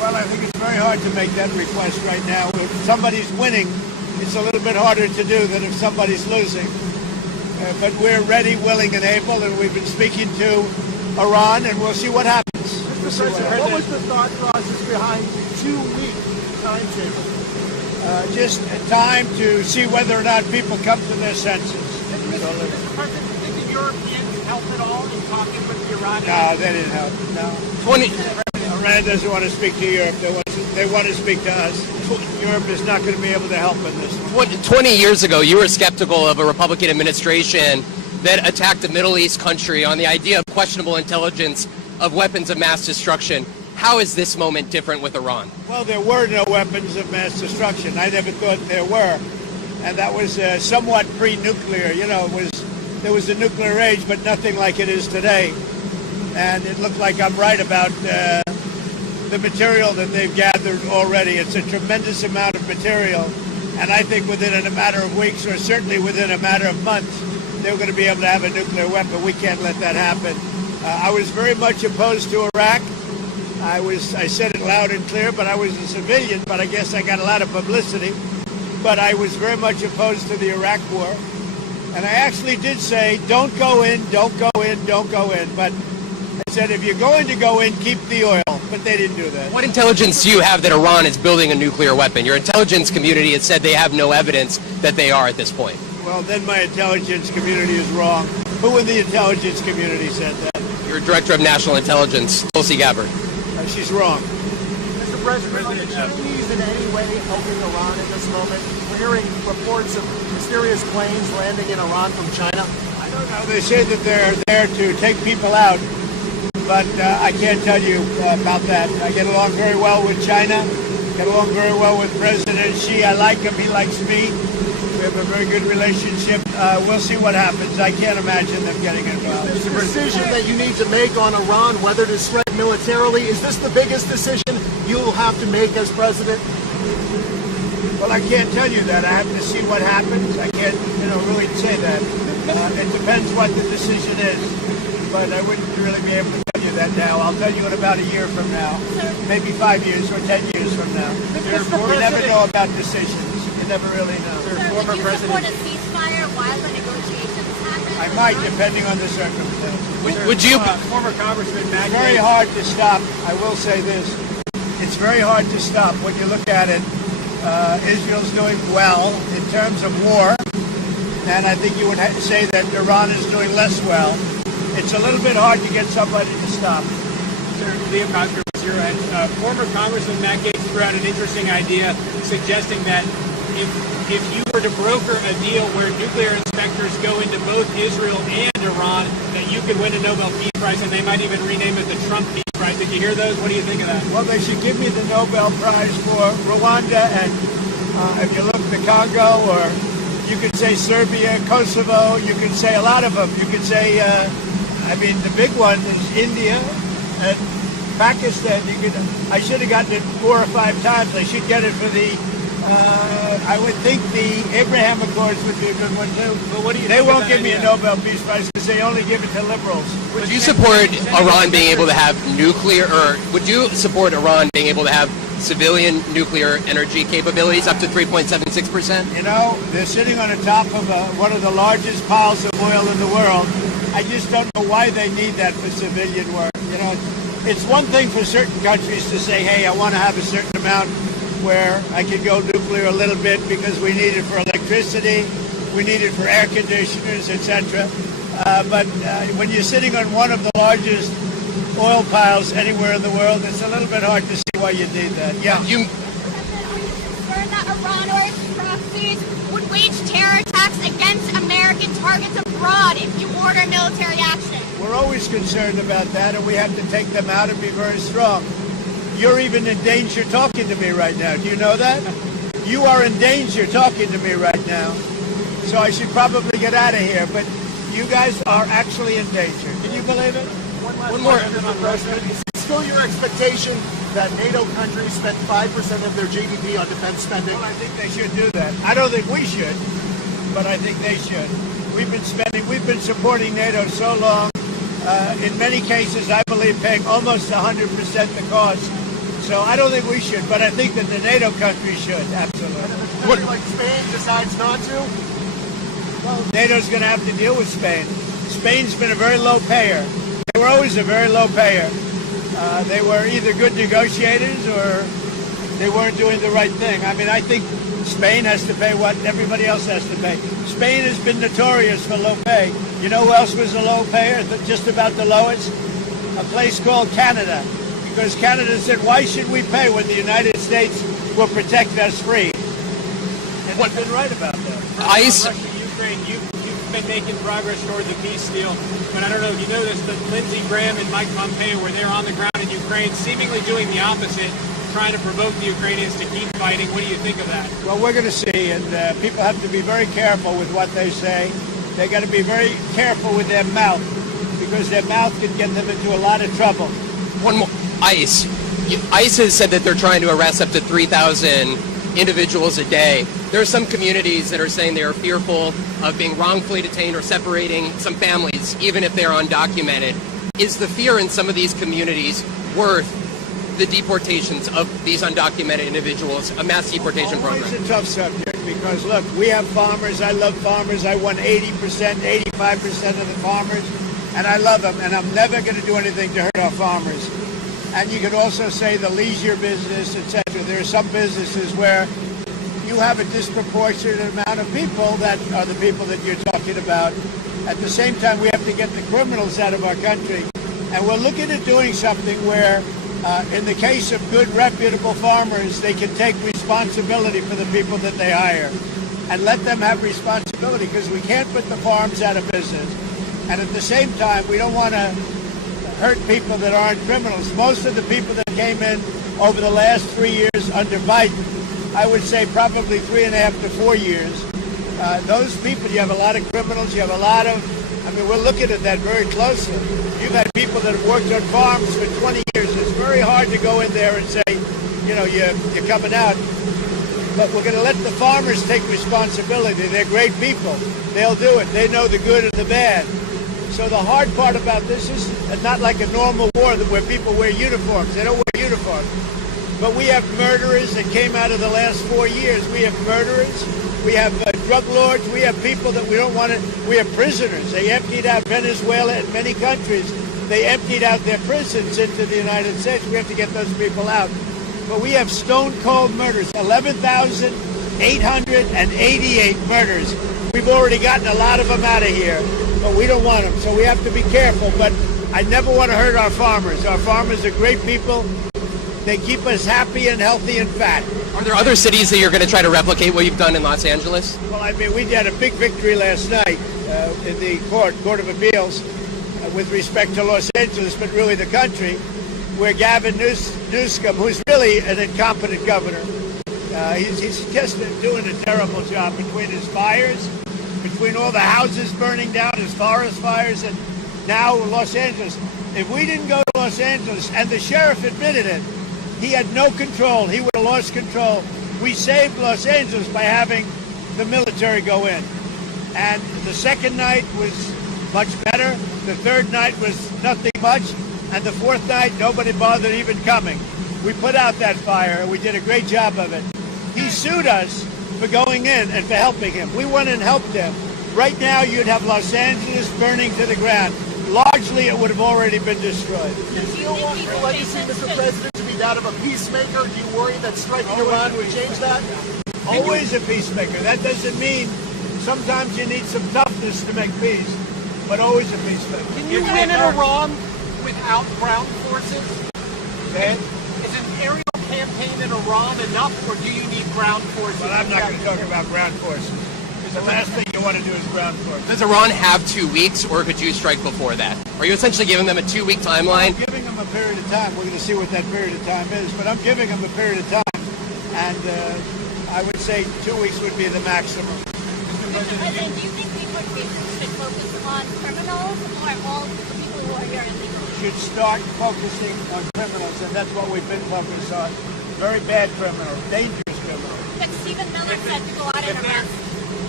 Well, I think it's very hard to make that request right now. If somebody's winning, it's a little bit harder to do than if somebody's losing. But we're ready, willing, and able, and we've been speaking to Iran, and we'll see what happens. Mr. President, what was the thought process behind the 2-week timetable? Just time to see whether or not people come to their senses. Mr. President, do you think the Europeans helped at all in talking with the Iranians? No, they didn't help. No. Iran doesn't want to speak to Europe. They want to speak to us. Europe is not going to be able to help in this one. 20 years ago, you were skeptical of a Republican administration that attacked a Middle East country on the idea of questionable intelligence of weapons of mass destruction. How is this moment different with Iran? Well, there were no weapons of mass destruction. I never thought there were. And that was somewhat pre-nuclear. You know, there was a nuclear age, but nothing like it is today. And it looked like I'm right about the material that they've gathered already. It's a tremendous amount of material. And I think within a matter of weeks, or certainly within a matter of months, they're going to be able to have a nuclear weapon. We can't let that happen. I was very much opposed to Iraq. I said it loud and clear, but I was a civilian, but I guess I got a lot of publicity. But I was very much opposed to the Iraq war. And I actually did say, don't go in, don't go in, don't go in. But I said, if you're going to go in, keep the oil. But they didn't do that. What intelligence do you have that Iran is building a nuclear weapon? Your intelligence community has said they have no evidence that they are at this point. Well, then my intelligence community is wrong. Who in the intelligence community said that? Your Director of National Intelligence, Tulsi Gabbard. She's wrong. Mr. President, are the Chinese in any way helping Iran at this moment? We're hearing reports of mysterious planes landing in Iran from China. I don't know. They say that they're there to take people out, but I can't tell you about that. I get along very well with China, get along very well with President Xi. I like him. He likes me. We have a very good relationship. We'll see what happens. I can't imagine them getting involved. This decision that you need to make on Iran, whether to strike militarily, is this the biggest decision you'll have to make as president? Well, I can't tell you that. I have to see what happens. I can't, really say that. It depends what the decision is. But I wouldn't really be able to tell you that now. I'll tell you in about a year from now, maybe 5 years or 10 years from now. We never know about decisions. You never really know. Would you support a ceasefire while the negotiations happen? I might, depending on the circumstances. Would you? Former Congressman It's Matt very hard to stop. I will say this. It's very hard to stop when you look at it. Israel's doing well in terms of war, and I think you would say that Iran is doing less well. It's a little bit hard to get somebody to stop. Sir, Geopolitical and former Congressman Matt Gaetz threw out an interesting idea suggesting that if you were to broker a deal where nuclear inspectors go into both Israel and Iran, that you could win a Nobel Peace Prize, and they might even rename it the Trump Peace Prize. Did you hear those? What do you think of that? Well, they should give me the Nobel Prize for Rwanda, and if you look at the Congo, or you could say Serbia, Kosovo, you could say a lot of them. You could say, the big one is India and Pakistan. I should have gotten it 4 or 5 times. I should get it for the I would think the Abraham Accords would be a good one too. But what do you They think won't of give that me a idea? Nobel Peace Prize because they only give it to liberals. Would you support Iran being able to have nuclear, or would you support Iran being able to have civilian nuclear energy capabilities up to 3.76%? You know, they're sitting on the top of one of the largest piles of oil in the world. I just don't know why they need that for civilian work. You know, it's one thing for certain countries to say, hey, I want to have a certain amount where I could go nuclear a little bit because we need it for electricity, we need it for air conditioners, etc. But when you're sitting on one of the largest oil piles anywhere in the world, it's a little bit hard to see why you need that. Yeah. Are you concerned that Iran or its proxies would wage terror attacks against American targets abroad if you order military action? We're always concerned about that, and we have to take them out and be very strong. You're even in danger talking to me right now. Do you know that? You are in danger talking to me right now. So I should probably get out of here, but you guys are actually in danger. Can you believe it? One more, Mr. President. Is it still your expectation that NATO countries spend 5% of their GDP on defense spending? Well, I think they should do that. I don't think we should, but I think they should. We've been supporting NATO so long. In many cases, I believe paying almost 100% the cost. So I don't think we should, but I think that the NATO countries should, absolutely. And if a country like Spain decides not to? Well, NATO's going to have to deal with Spain. Spain's been a very low payer. They were always a very low payer. They were either good negotiators or they weren't doing the right thing. I mean, I think Spain has to pay what everybody else has to pay. Spain has been notorious for low pay. You know who else was a low payer, just about the lowest? A place called Canada. Because Canada said, why should we pay when the United States will protect us free? And they've been right about that. Russia, Ukraine, you've been making progress toward the peace deal, but I don't know if you noticed that Lindsey Graham and Mike Pompeo were there on the ground in Ukraine, seemingly doing the opposite, trying to provoke the Ukrainians to keep fighting. What do you think of that? Well, we're going to see, and people have to be very careful with what they say. They got to be very careful with their mouth, because their mouth can get them into a lot of trouble. One more. ICE. ICE has said that they're trying to arrest up to 3,000 individuals a day. There are some communities that are saying they are fearful of being wrongfully detained or separating some families, even if they're undocumented. Is the fear in some of these communities worth the deportations of these undocumented individuals, a mass deportation program? It's a tough subject because, look, we have farmers. I love farmers. I won 80%, 85% of the farmers, and I love them, and I'm never going to do anything to hurt our farmers. And you could also say the leisure business, etc. There are some businesses where you have a disproportionate amount of people that are the people that you're talking about. At the same time, we have to get the criminals out of our country. And we're looking at doing something where, in the case of good, reputable farmers, they can take responsibility for the people that they hire and let them have responsibility, because we can't put the farms out of business. And at the same time, we don't want to hurt people that aren't criminals. Most of the people that came in over the last 3 years under Biden, I would say probably 3.5 to 4 years, those people, you have a lot of criminals, you have a lot of, I mean, we're looking at that very closely. You've had people that have worked on farms for 20 years. It's very hard to go in there and say, you know, you're coming out. But we're going to let the farmers take responsibility. They're great people. They'll do it. They know the good and the bad. So the hard part about this is not like a normal war where people wear uniforms. They don't wear uniforms. But we have murderers that came out of the last 4 years. We have murderers. We have drug lords. We have people that we don't want to. We have prisoners. They emptied out Venezuela and many countries. They emptied out their prisons into the United States. We have to get those people out. But we have stone cold murders. 11,888 murders. We've already gotten a lot of them out of here. But we don't want them, so we have to be careful. But I never want to hurt our farmers. Our farmers are great people. They keep us happy and healthy and fat. Are there other cities that you're going to try to replicate what you've done in Los Angeles? Well, I mean, we had a big victory last night in the Court of Appeals with respect to Los Angeles, but really the country, where Gavin Newsom, who's really an incompetent governor, he's just doing a terrible job between his fires, between all the houses burning down, his forest fires, and now Los Angeles. If we didn't go to Los Angeles, and the sheriff admitted it, he had no control. He would have lost control. We saved Los Angeles by having the military go in. And the second night was much better. The third night was nothing much. And the fourth night, nobody bothered even coming. We put out that fire. We did a great job of it. He sued us for going in and for helping him. We went and helped him. Right now, you'd have Los Angeles burning to the ground. Largely, it would have already been destroyed. Do you still want your legacy, Mr. President, to be that of a peacemaker? Do you worry that striking Iran would change that? Always a peacemaker. That doesn't mean sometimes you need some toughness to make peace, but always a peacemaker. Can you win in Iran without ground forces? Okay? Is an aerial campaign in Iran enough, or do you need ground forces? But I'm not going to talk about ground forces. The last thing you want to do is ground forces. Does Iran have 2 weeks, or could you strike before that? Are you essentially giving them a 2-week timeline? I'm giving them a period of time. We're going to see what that period of time is, but I'm giving them a period of time. And I would say 2 weeks would be the maximum. Mr. President, do you think deportation should focus on criminals or all the people who are here illegally? Should start focusing on criminals, and that's what we've been focused on. Very bad criminals, dangerous criminals. But Stephen Miller said to go out and arrest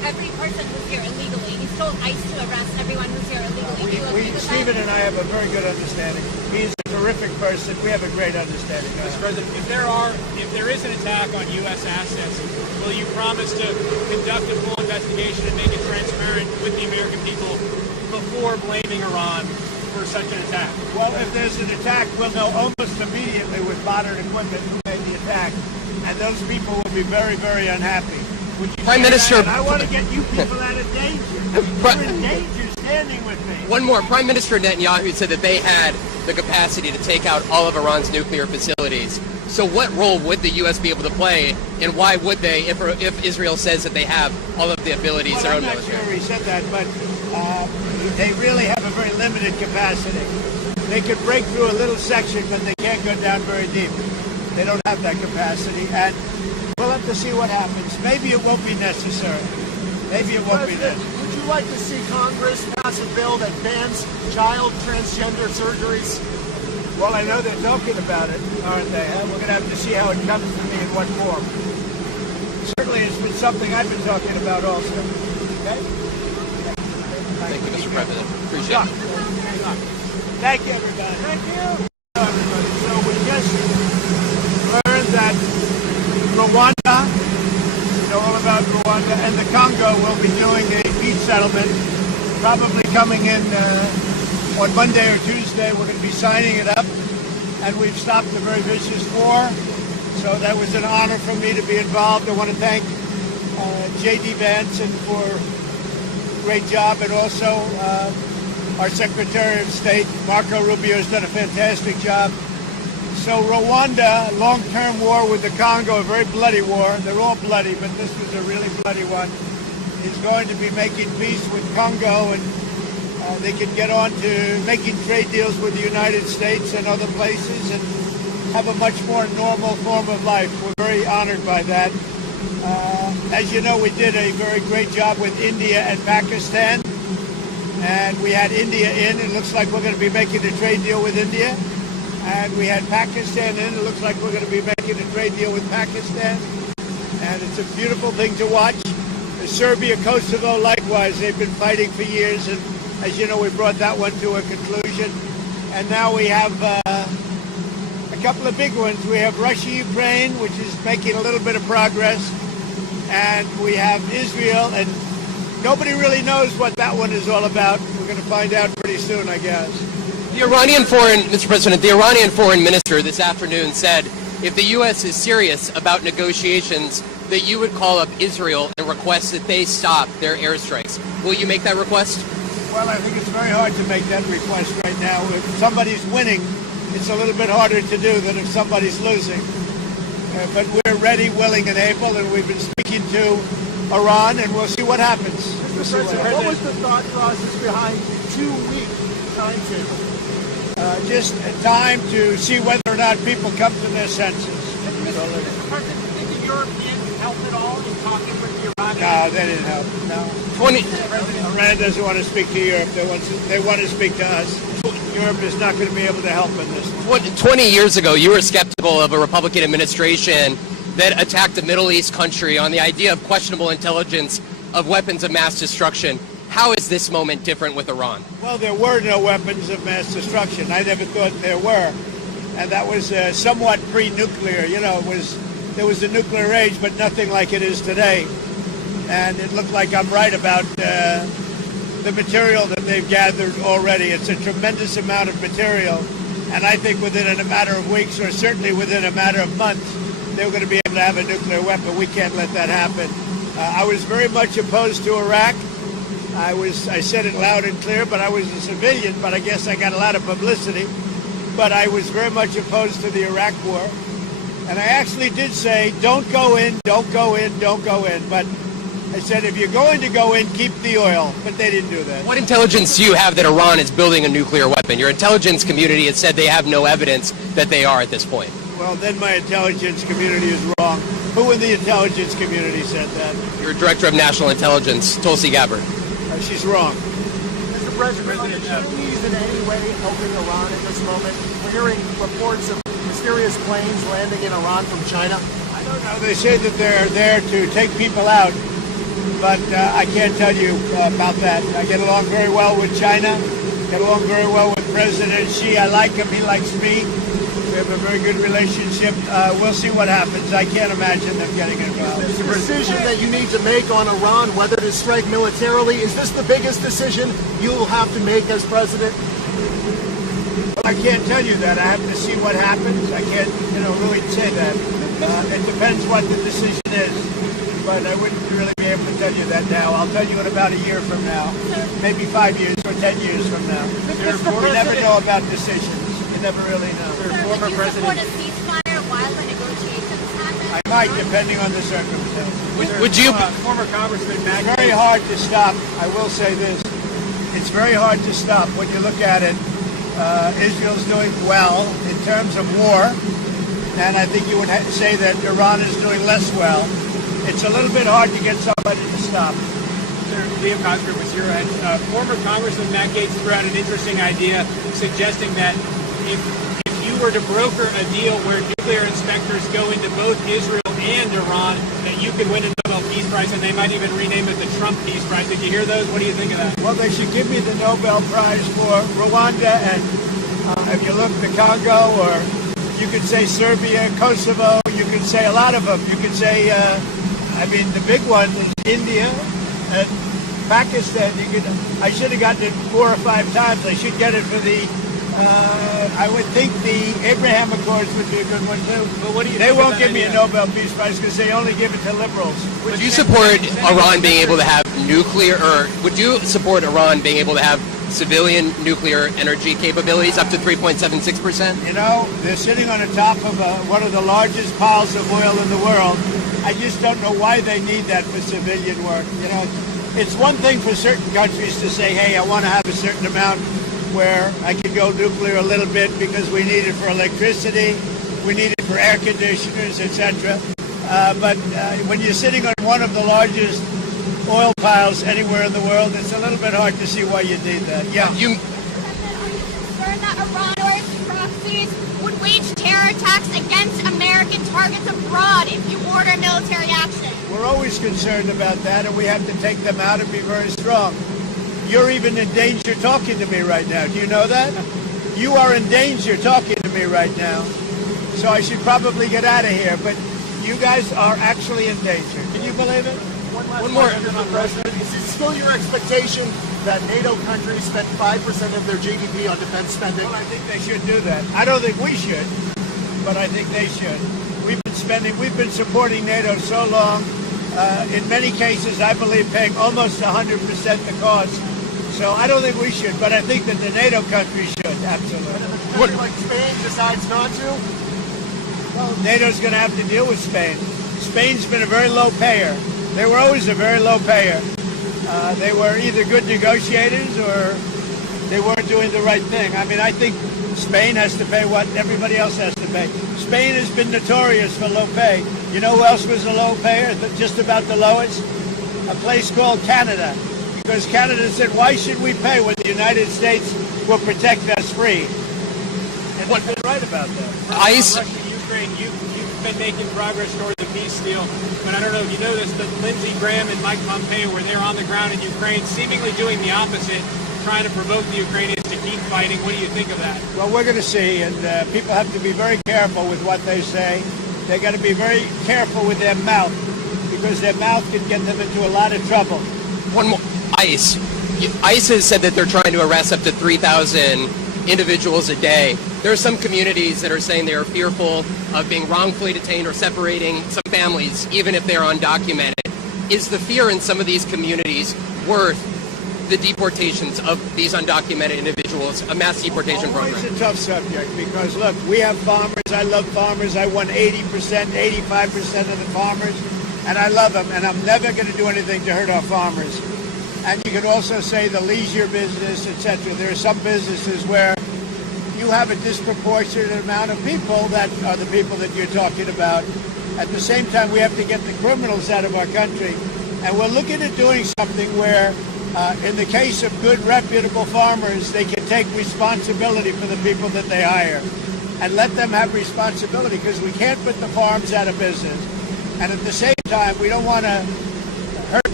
every person who's here illegally. He's told ICE to arrest everyone who's here illegally. Do you agree with that? Stephen and I have a very good understanding. He's a terrific person. We have a great understanding. Mr. President, if there is an attack on U.S. assets, will you promise to conduct a full investigation and make it transparent with the American people before blaming Iran for such an attack? Well, if there's an attack, we'll know almost immediately with modern equipment who made the attack, and those people will be very, very unhappy. Prime Minister, I want to get you people out of danger. You're in danger standing with me. One more. Prime Minister Netanyahu said that they had the capacity to take out all of Iran's nuclear facilities. So what role would the U.S. be able to play, and why would they, if Israel says that they have all of the abilities their own military? I'm not sure he said that, but they really have a very limited capacity. They could break through a little section, but they can't go down very deep. They don't have that capacity, and we'll have to see what happens. Maybe it won't be necessary. Maybe it won't be necessary. Would you like to see Congress pass a bill that bans child transgender surgeries? Well, I know they're talking about it, aren't they? We're going to have to see how it comes to me in what form. Certainly, it's been something I've been talking about also. Okay? Thank you, Mr. President. Appreciate it. Thank you, everybody. Thank you. Everybody. So we just learned that Rwanda, you know all about Rwanda, and the Congo will be doing a peace settlement, probably coming in on Monday or Tuesday. We're going to be signing it up, and we've stopped a very vicious war. So that was an honor for me to be involved. I want to thank J.D. Vance for a great job, and also our Secretary of State, Marco Rubio, has done a fantastic job. So Rwanda, long-term war with the Congo, a very bloody war. They're all bloody, but this was a really bloody one. Is going to be making peace with Congo, and they can get on to making trade deals with the United States and other places and have a much more normal form of life. We're very honored by that. As you know, we did a very great job with India and Pakistan, and we had India in. It looks like we're going to be making a trade deal with India. And we had Pakistan in. It looks like we're going to be making a trade deal with Pakistan. And it's a beautiful thing to watch. Serbia, Kosovo, likewise, they've been fighting for years. And as you know, we brought that one to a conclusion. And now we have a couple of big ones. We have Russia, Ukraine, which is making a little bit of progress. And we have Israel. And nobody really knows what that one is all about. We're going to find out pretty soon, I guess. Mr. President, the Iranian foreign minister this afternoon said if the U.S. is serious about negotiations, that you would call up Israel and request that they stop their airstrikes. Will you make that request? Well, I think it's very hard to make that request right now. If somebody's winning, it's a little bit harder to do than if somebody's losing. But we're ready, willing, and able, and we've been speaking to Iran, and we'll see what happens. Mr. President, what was the thought process behind the 2-week timetable? Just time to see whether or not people come to their senses. Mr. President, did the Europeans help at all in talking with the Iranians? No, they didn't help. No. Iran doesn't want to speak to Europe. They want to speak to us. Europe is not going to be able to help in this one. 20 years ago, you were skeptical of a Republican administration that attacked a Middle East country on the idea of questionable intelligence of weapons of mass destruction. How is this moment different with Iran? Well, there were no weapons of mass destruction. I never thought there were. And that was somewhat pre-nuclear. You know, there was a nuclear age, but nothing like it is today. And it looked like I'm right about the material that they've gathered already. It's a tremendous amount of material. And I think within a matter of weeks, or certainly within a matter of months, they were going to be able to have a nuclear weapon. We can't let that happen. I was very much opposed to Iraq. I said it loud and clear, but I was a civilian, but I guess I got a lot of publicity. But I was very much opposed to the Iraq war. And I actually did say, don't go in, don't go in, don't go in. But I said, if you're going to go in, keep the oil. But they didn't do that. What intelligence do you have that Iran is building a nuclear weapon? Your intelligence community has said they have no evidence that they are at this point. Well, then my intelligence community is wrong. Who in the intelligence community said that? Your Director of National Intelligence, Tulsi Gabbard. She's wrong. Mr. President, are the Chinese in any way helping Iran at this moment? We're hearing reports of mysterious planes landing in Iran from China. I don't know. They say that they're there to take people out. but I can't tell you about that. I get along very well with China, get along very well with President Xi. I like him, he likes me. We have a very good relationship. We'll see what happens. I can't imagine them getting involved. This decision that you need to make on Iran, whether to strike militarily, is this the biggest decision you'll have to make as president? Well, I can't tell you that. I have to see what happens. I can't, really say that. It depends what the decision is, but I wouldn't really be able to tell you that now. I'll tell you in about a year from now, maybe 5 years or 10 years from now. We never know about decisions. You never really know. Would you support a ceasefire while the negotiations happen? I might, depending on the circumstances. Would you? Former Congressman Matt It's very hard to stop. I will say this. It's very hard to stop when you look at it. Israel's doing well in terms of war, and I think you would say that Iran is doing less well. It's a little bit hard to get somebody to stop. Liam Cosgrove was here, and former Congressman Matt Gaetz threw out an interesting idea suggesting that if you were to broker a deal where nuclear inspectors go into both Israel and Iran, that you could win a Nobel Peace Prize, and they might even rename it the Trump Peace Prize. Did you hear those? What do you think of that? Well, they should give me the Nobel Prize for Rwanda, and if you look, the Congo, or you could say Serbia, Kosovo, you could say a lot of them. You could say, the big one is India and Pakistan. I should have gotten it 4 or 5 times. I should get it for the, I would think the Abraham Accords would be a good one too. But what do you They think won't of give that me a idea? Nobel Peace Prize because they only give it to liberals. Would you support Iran being able to have nuclear, or would you support Iran being able to have civilian nuclear energy capabilities up to 3.76%? They're sitting on the top of one of the largest piles of oil in the world. I just don't know why they need that for civilian work. It's one thing for certain countries to say, hey, I want to have a certain amount where I could go nuclear a little bit because we need it for electricity, we need it for air conditioners, etc. But when you're sitting on one of the largest oil piles anywhere in the world, it's a little bit hard to see why you need that. Yeah. Are you concerned that Iran or its proxies would wage terror attacks against American targets abroad if you order military action? We're always concerned about that, and we have to take them out and be very strong. You're even in danger talking to me right now. Do you know that? You are in danger talking to me right now. So I should probably get out of here, but you guys are actually in danger. Can you believe it? One more. Mr. President, is it still your expectation that NATO countries spend 5% of their GDP on defense spending? Well, I think they should do that. I don't think we should, but I think they should. We've been supporting NATO so long. In many cases, I believe paying almost 100% the cost. So I don't think we should, but I think that the NATO countries should, absolutely. And if a country like Spain decides not to? Well, NATO's going to have to deal with Spain. Spain's been a very low payer. They were always a very low payer. They were either good negotiators or they weren't doing the right thing. I think Spain has to pay what everybody else has to pay. Spain has been notorious for low pay. You know who else was a low payer, just about the lowest? A place called Canada. Because Canada said, why should we pay when the United States will protect us free? And they've been right about that. Russia, Ukraine, you've been making progress toward the peace deal, but I don't know if you know this, but Lindsey Graham and Mike Pompeo were there on the ground in Ukraine, seemingly doing the opposite, trying to provoke the Ukrainians to keep fighting. What do you think of that? Well, we're going to see, and people have to be very careful with what they say. They've got to be very careful with their mouth, because their mouth can get them into a lot of trouble. One more. ICE has said that they're trying to arrest up to 3,000 individuals a day. There are some communities that are saying they are fearful of being wrongfully detained or separating some families, even if they're undocumented. Is the fear in some of these communities worth the deportations of these undocumented individuals, a mass deportation program? It's a tough subject because, look, we have farmers. I love farmers. I won 80%, 85% of the farmers, and I love them, and I'm never going to do anything to hurt our farmers. And you could also say the leisure business, etc. There are some businesses where you have a disproportionate amount of people that are the people that you're talking about. At the same time, we have to get the criminals out of our country. And we're looking at doing something where, in the case of good, reputable farmers, they can take responsibility for the people that they hire and let them have responsibility, because we can't put the farms out of business. And at the same time, we don't want to hurt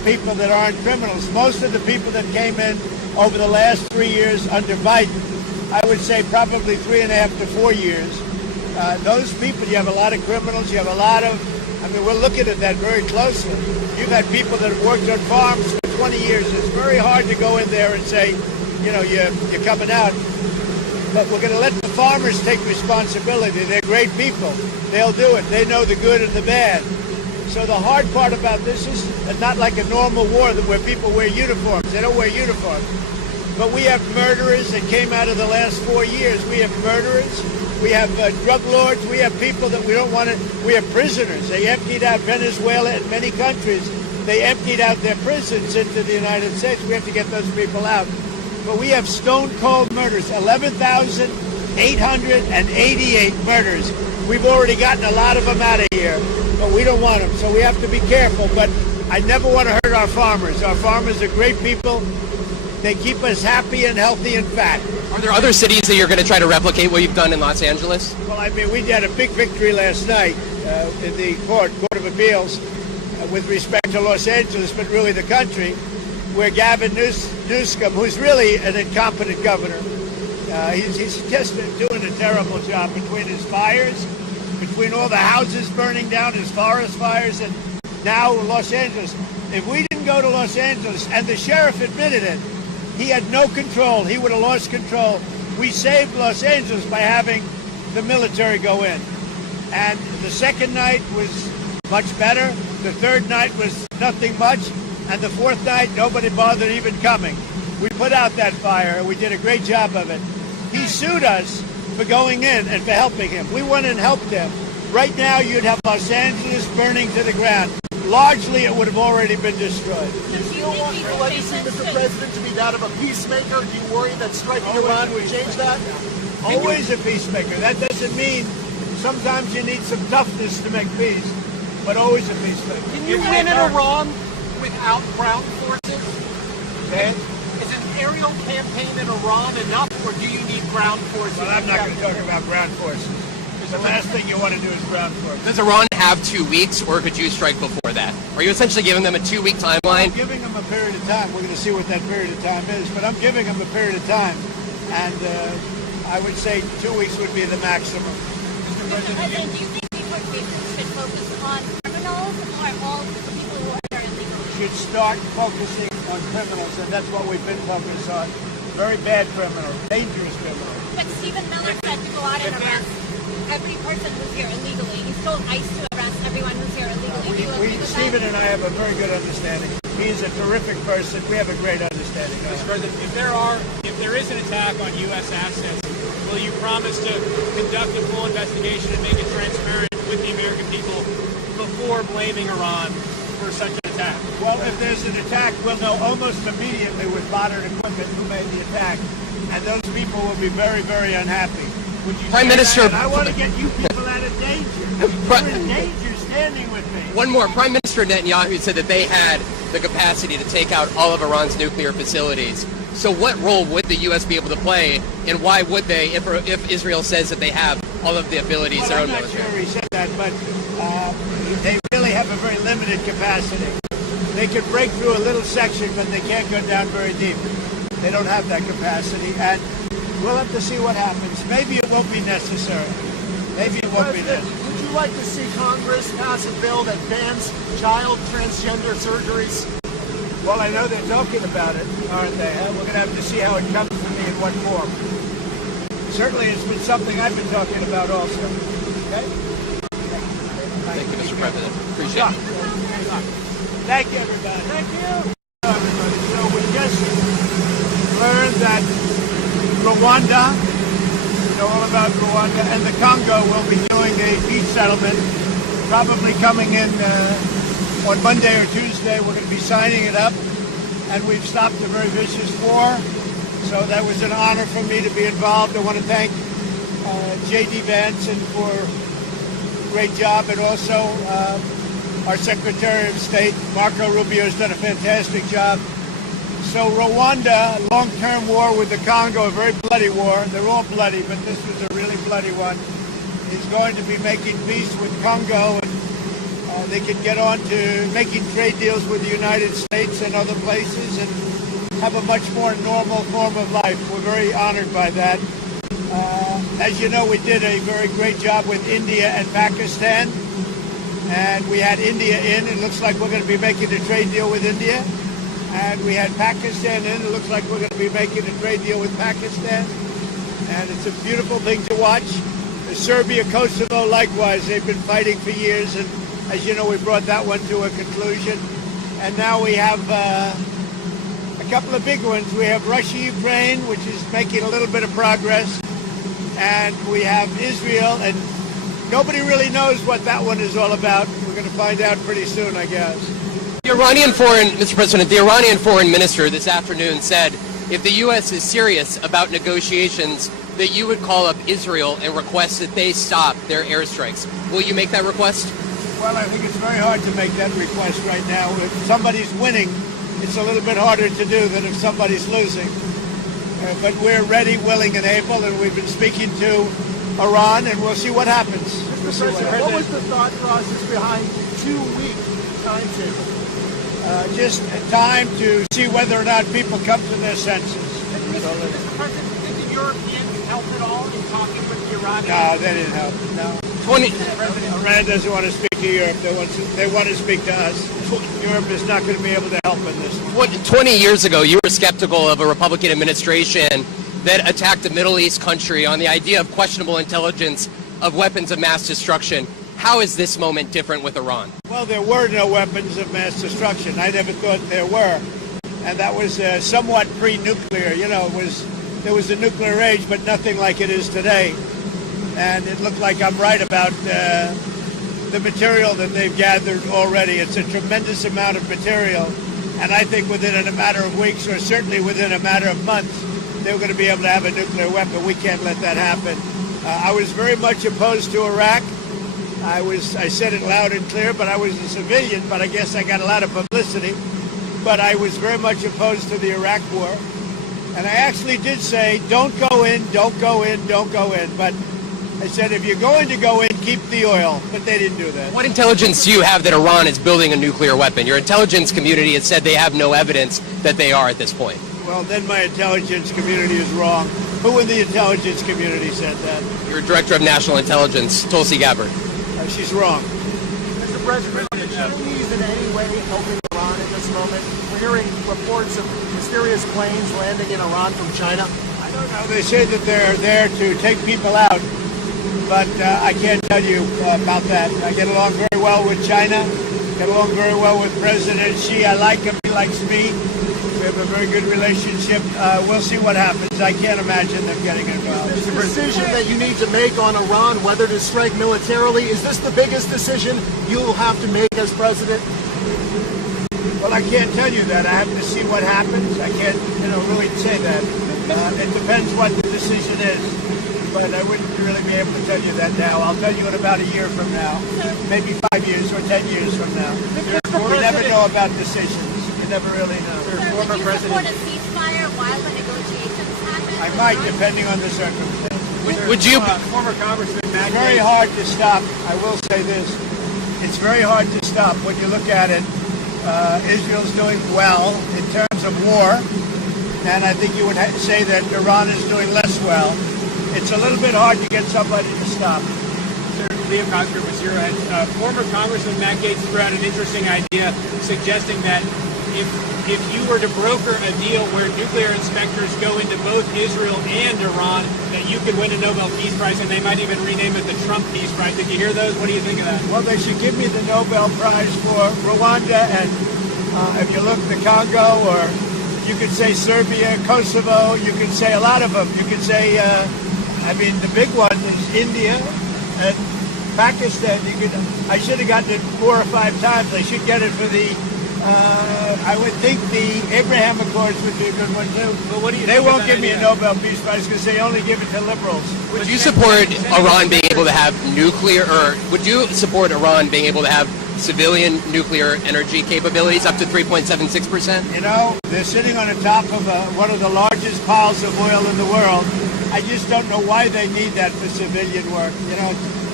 people that aren't criminals. Most of the people that came in over the last 3 years under Biden, I would say probably 3.5 to 4 years, those people, you have a lot of criminals, you have a lot of, I mean, we're looking at that very closely. You've had people that have worked on farms for 20 years. It's very hard to go in there and say, you know, you're coming out. But we're going to let the farmers take responsibility. They're great people. They'll do it. They know the good and the bad. So the hard part about this is not like a normal war where people wear uniforms. They don't wear uniforms. But we have murderers that came out of the last 4 years. We have murderers. We have drug lords. We have people that we don't want to. We have prisoners. They emptied out Venezuela and many countries. They emptied out their prisons into the United States. We have to get those people out. But we have stone-cold murders, 11,888 murders. We've already gotten a lot of them out of here, but we don't want them, so we have to be careful. But I never want to hurt our farmers. Our farmers are great people. They keep us happy and healthy and fat. Are there other cities that you're going to try to replicate what you've done in Los Angeles? Well, I mean, we had a big victory last night in the Court of Appeals with respect to Los Angeles, but really the country, where Gavin Newsom, who's really an incompetent governor, he's just doing a terrible job between his fires, between all the houses burning down, his forest fires, and now Los Angeles. If we didn't go to Los Angeles, and the sheriff admitted it, he had no control. He would have lost control. We saved Los Angeles by having the military go in. And the second night was much better. The third night was nothing much. And the fourth night, nobody bothered even coming. We put out that fire. We did a great job of it. He sued us for going in and for helping him. We went and helped him. Right now, you'd have Los Angeles burning to the ground. Largely, it would have already been destroyed. Do you want your legacy, Mr. President, to be that of a peacemaker? Do you worry that striking Iran would change that? Always a peacemaker. That doesn't mean sometimes you need some toughness to make peace, but always a peacemaker. Can you win in Iran without ground forces? Okay? Is an aerial campaign in Iran enough, or do you need ground forces? Well, I'm not going to talk about ground forces. The last thing you want to do is ground forces. Does Iran have 2 weeks, or could you strike before that? Are you essentially giving them a 2-week timeline? I'm giving them a period of time. We're going to see what that period of time is, but I'm giving them a period of time, and I would say 2 weeks would be the maximum. Mr. President, do you think deportation should focus on criminals or all the people who are illegal? Should start focusing on criminals, and that's what we've been focused on. Very bad criminals, dangerous criminals. But Stephen Miller said to go out and arrest every person who's here illegally. He told ICE to arrest everyone who's here illegally. Do you agree with Stephen that? and I have a very good understanding. He's a terrific person. We have a great understanding. Mr. President, if there is an attack on U.S. assets, will you promise to conduct a full investigation and make it transparent with the American people before blaming Iran for such an attack? Well, if there's an attack, we'll know almost immediately with modern equipment who made the attack, and those people will be very, very unhappy. Prime Minister, I want to get you people out of danger. You're in danger standing with me. One more. Prime Minister Netanyahu said that they had the capacity to take out all of Iran's nuclear facilities. So what role would the U.S. be able to play, and why would they, if Israel says that they have all of the abilities? Well, I'm not sure he said that, but they really have a very limited capacity. They could break through a little section, but they can't go down very deep. They don't have that capacity, and we'll have to see what happens. Maybe it won't be necessary. Maybe it won't be necessary. Would you like to see Congress pass a bill that bans child transgender surgeries? Well, I know they're talking about it, aren't they? We're going to have to see how it comes to me in what form. Certainly, it's been something I've been talking about also. Okay? Thank you, Mr. President. Appreciate it. Thank you, everybody. Thank you. Everybody. So we just learned that Rwanda, you know all about Rwanda, and the Congo will be doing a peace settlement, probably coming in on Monday or Tuesday. We're going to be signing it up, and we've stopped a very vicious war. So that was an honor for me to be involved. I want to thank J.D. Vance for a great job, and also our Secretary of State, Marco Rubio, has done a fantastic job. So Rwanda, long-term war with the Congo, a very bloody war. They're all bloody, but this was a really bloody one. He's going to be making peace with Congo, and they can get on to making trade deals with the United States and other places and have a much more normal form of life. We're very honored by that. As you know, we did a very great job with India and Pakistan, and we had India in. It looks like we're going to be making a trade deal with India. And we had Pakistan in. It looks like we're going to be making a trade deal with Pakistan. And it's a beautiful thing to watch. Serbia, Kosovo, likewise, they've been fighting for years. And as you know, we brought that one to a conclusion. And now we have a couple of big ones. We have Russia, Ukraine, which is making a little bit of progress. And we have Israel. And nobody really knows what that one is all about. We're going to find out pretty soon, I guess. Mr. President, the Iranian foreign minister this afternoon said if the U.S. is serious about negotiations, that you would call up Israel and request that they stop their airstrikes. Will you make that request? Well, I think it's very hard to make that request right now. If somebody's winning, it's a little bit harder to do than if somebody's losing. But we're ready, willing, and able, and we've been speaking to Iran, and we'll see what happens. Mr. President, what was the thought process behind 2-week timetable? Just time to see whether or not people come to their senses. Mr. President, did the Europeans help at all in talking with the Iranians? No, they didn't help. No. Iran doesn't want to speak to Europe. They want to speak to us. Europe is not going to be able to help in this. 20 years ago, you were skeptical of a Republican administration that attacked a Middle East country on the idea of questionable intelligence of weapons of mass destruction. How is this moment different with Iran? Well, there were no weapons of mass destruction. I never thought there were. And that was somewhat pre-nuclear. You know, there was a nuclear age, but nothing like it is today. And it looked like I'm right about the material that they've gathered already. It's a tremendous amount of material. And I think within a matter of weeks, or certainly within a matter of months, they're going to be able to have a nuclear weapon. We can't let that happen. I was very much opposed to Iraq. I said it loud and clear, but I was a civilian, but I guess I got a lot of publicity. But I was very much opposed to the Iraq war. And I actually did say, don't go in, don't go in, don't go in. But I said, if you're going to go in, keep the oil. But they didn't do that. What intelligence do you have that Iran is building a nuclear weapon? Your intelligence community has said they have no evidence that they are at this point. Well, then my intelligence community is wrong. Who in the intelligence community said that? Your Director of National Intelligence, Tulsi Gabbard. She's wrong. Mr. President, are the Chinese in any way helping Iran at this moment? We're hearing reports of mysterious planes landing in Iran from China. I don't know. They say that they're there to take people out, but I can't tell you about that. I get along very well with China, get along very well with President Xi. I like him. He likes me. We have a very good relationship. We'll see what happens. I can't imagine them getting involved. This decision that you need to make on Iran, whether to strike militarily, is this the biggest decision you'll have to make as president? Well, I can't tell you that. I have to see what happens. I can't, really say that. It depends what the decision is. But I wouldn't really be able to tell you that now. I'll tell you in about a year from now. Maybe 5 years or 10 years from now. We never know about decisions. You never really know. Would you support a ceasefire while the negotiations happen? I might, depending on the circumstances. Would you? Former Congressman Matt It's very hard to stop. I will say this. It's very hard to stop when you look at it. Israel's doing well in terms of war, and I think you would say that Iran is doing less well. It's a little bit hard to get somebody to stop. Leo Coster was here, and former Congressman Matt Gaetz threw out an interesting idea suggesting that if you were to broker a deal where nuclear inspectors go into both Israel and Iran, that you could win a Nobel Peace Prize, and they might even rename it the Trump Peace Prize. Did you hear those? What do you think of that? Well, they should give me the Nobel Prize for Rwanda, and if you look, the Congo, or you could say Serbia, Kosovo, you could say a lot of them. You could say, the big one is India and Pakistan. I should have gotten it 4 or 5 times. I should get it for the I would think the Abraham Accords would be a good one too. But what do you They think of won't that give me a idea? Nobel Peace Prize because they only give it to liberals. Would you support Iran being able to have nuclear, or would you support Iran being able to have civilian nuclear energy capabilities up to 3.76%? You know, they're sitting on the top of one of the largest piles of oil in the world. I just don't know why they need that for civilian work. You know,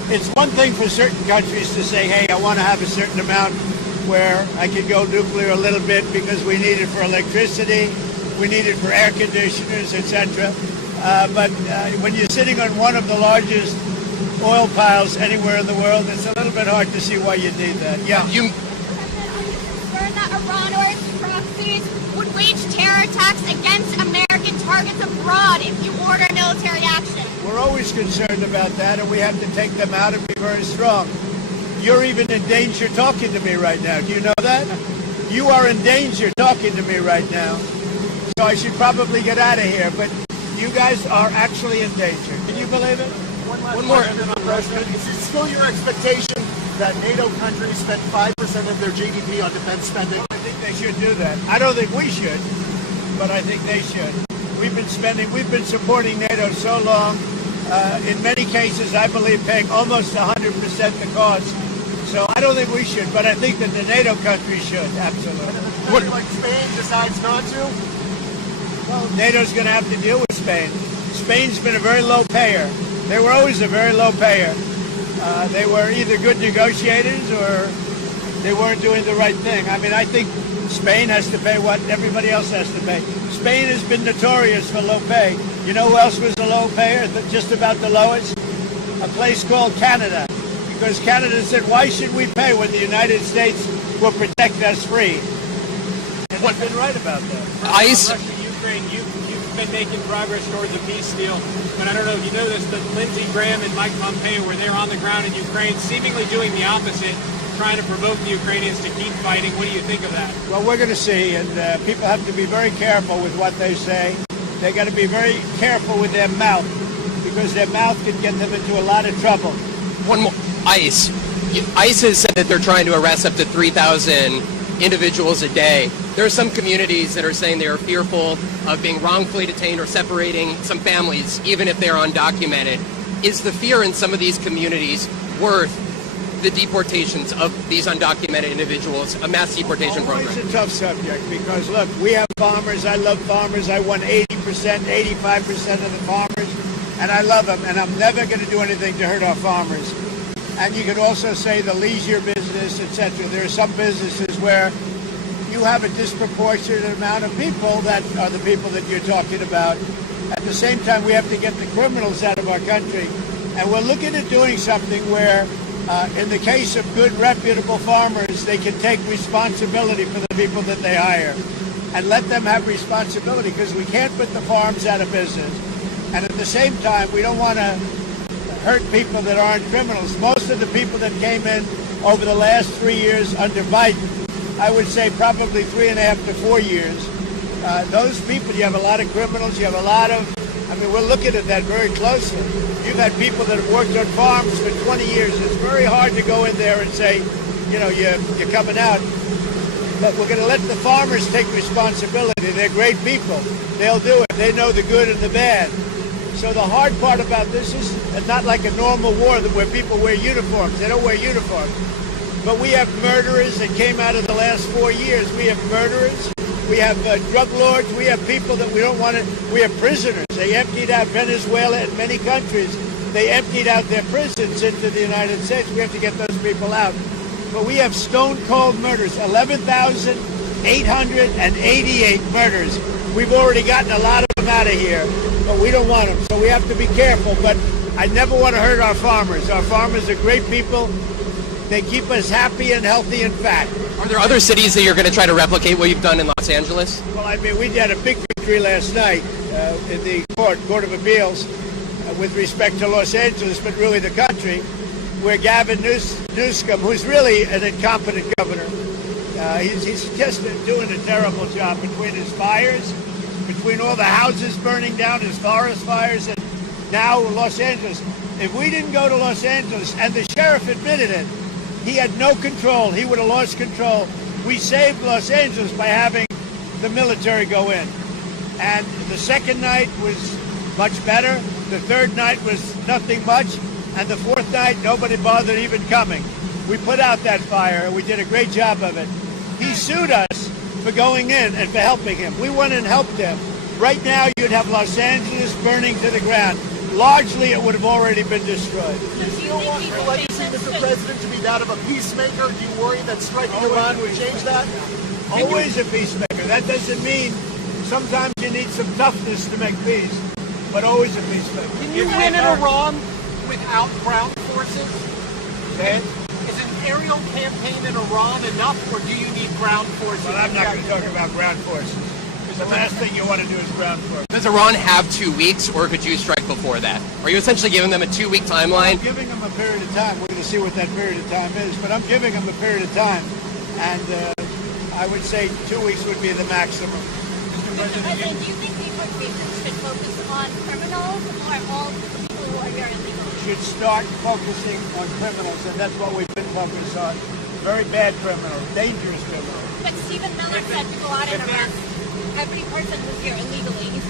it's one thing for certain countries to say, hey, I want to have a certain amount where I can go nuclear a little bit because we need it for electricity, we need it for air conditioners, etc. But when you're sitting on one of the largest oil piles anywhere in the world, it's a little bit hard to see why you need that. Yeah. Are you concerned that Iran or its proxies would wage terror attacks against American targets abroad if you order military action? We're always concerned about that, and we have to take them out and be very strong. You're even in danger talking to me right now. Do you know that? You are in danger talking to me right now. So I should probably get out of here, but you guys are actually in danger. Can you believe it? One more. President, is it still your expectation that NATO countries spend 5% of their GDP on defense spending? I think they should do that. I don't think we should, but I think they should. We've been supporting NATO so long. In many cases, I believe paying almost 100% the cost. So I don't think we should, but I think that the NATO countries should, absolutely. And if a country like Spain decides not to? Well, NATO's going to have to deal with Spain. Spain's been a very low payer. They were always a very low payer. They were either good negotiators or they weren't doing the right thing. I mean, I think Spain has to pay what everybody else has to pay. Spain has been notorious for low pay. You know who else was a low payer, just about the lowest? A place called Canada. Because Canada said, why should we pay when the United States will protect us free? And they've been right about that. Russia, Ukraine, you've been making progress towards a peace deal, but I don't know if you know this, but Lindsey Graham and Mike Pompeo were there on the ground in Ukraine, seemingly doing the opposite, trying to provoke the Ukrainians to keep fighting. What do you think of that? Well, we're going to see, and people have to be very careful with what they say. They got to be very careful with their mouth, because their mouth can get them into a lot of trouble. One more. ICE. ICE has said that they're trying to arrest up to 3,000 individuals a day. There are some communities that are saying they are fearful of being wrongfully detained or separating some families, even if they're undocumented. Is the fear in some of these communities worth the deportations of these undocumented individuals, a mass deportation program? It's a tough subject because, look, we have farmers. I love farmers. I won 80%, 85% of the farmers, and I love them, and I'm never going to do anything to hurt our farmers. And you could also say the leisure business, etc. There are some businesses where you have a disproportionate amount of people that are the people that you're talking about. At the same time, we have to get the criminals out of our country. And we're looking at doing something where, in the case of good, reputable farmers, they can take responsibility for the people that they hire and let them have responsibility, because we can't put the farms out of business. And at the same time, we don't want to hurt people that aren't criminals. Most of the people that came in over the last 3 years under Biden, I would say probably 3.5 to 4 years, those people, you have a lot of criminals, you have a lot of, I mean, we're looking at that very closely. You've had people that have worked on farms for 20 years. It's very hard to go in there and say, you know, you're coming out. But we're going to let the farmers take responsibility. They're great people. They'll do it. They know the good and the bad. So the hard part about this is not like a normal war where people wear uniforms. They don't wear uniforms. But we have murderers that came out of the last 4 years. We have murderers. We have drug lords. We have people that we don't want to. We have prisoners. They emptied out Venezuela and many countries. They emptied out their prisons into the United States. We have to get those people out. But we have stone-cold murders, 11,888 murders. We've already gotten a lot of them out of here, but we don't want them. So we have to be careful. But I never want to hurt our farmers. Our farmers are great people. They keep us happy and healthy and fat. Are there other cities that you're going to try to replicate what you've done in Los Angeles? Well, I mean, we had a big victory last night in the Court of Appeals with respect to Los Angeles, but really the country, where Gavin Newsom, who's really an incompetent governor, he's just doing a terrible job between his fires, between all the houses burning down, his forest fires, and now Los Angeles. If we didn't go to Los Angeles, and the sheriff admitted it, he had no control. He would have lost control. We saved Los Angeles by having the military go in. And the second night was much better. The third night was nothing much. And the fourth night, nobody bothered even coming. We put out that fire, and we did a great job of it. He sued us for going in and for helping him. We went and helped him. Right now, you'd have Los Angeles burning to the ground. largely it would have already been destroyed. Do you still want your legacy, Mr. President, to be that of a peacemaker? Do you worry that striking Iran would change that? Always a peacemaker. That doesn't mean sometimes you need some toughness to make peace, but always a peacemaker. Can you win in Iran without ground forces? Okay? Is an aerial campaign in Iran enough, or do you need ground forces? Well, I'm not going to talk about ground forces. The last thing you want to do is ground forces. Does Iran have 2 weeks, or could you strike before that? Are you essentially giving them a 2-week timeline? I'm giving them a period of time. We're going to see what that period of time is, but I'm giving them a period of time, and I would say 2 weeks would be the maximum. Mr. President, do you think deportations should focus on criminals or all people who are here illegally? Should start focusing on criminals, and that's what we've been focused on. Very bad criminals, dangerous criminals. But Stephen Miller said to go out and arrest every person who's here illegally.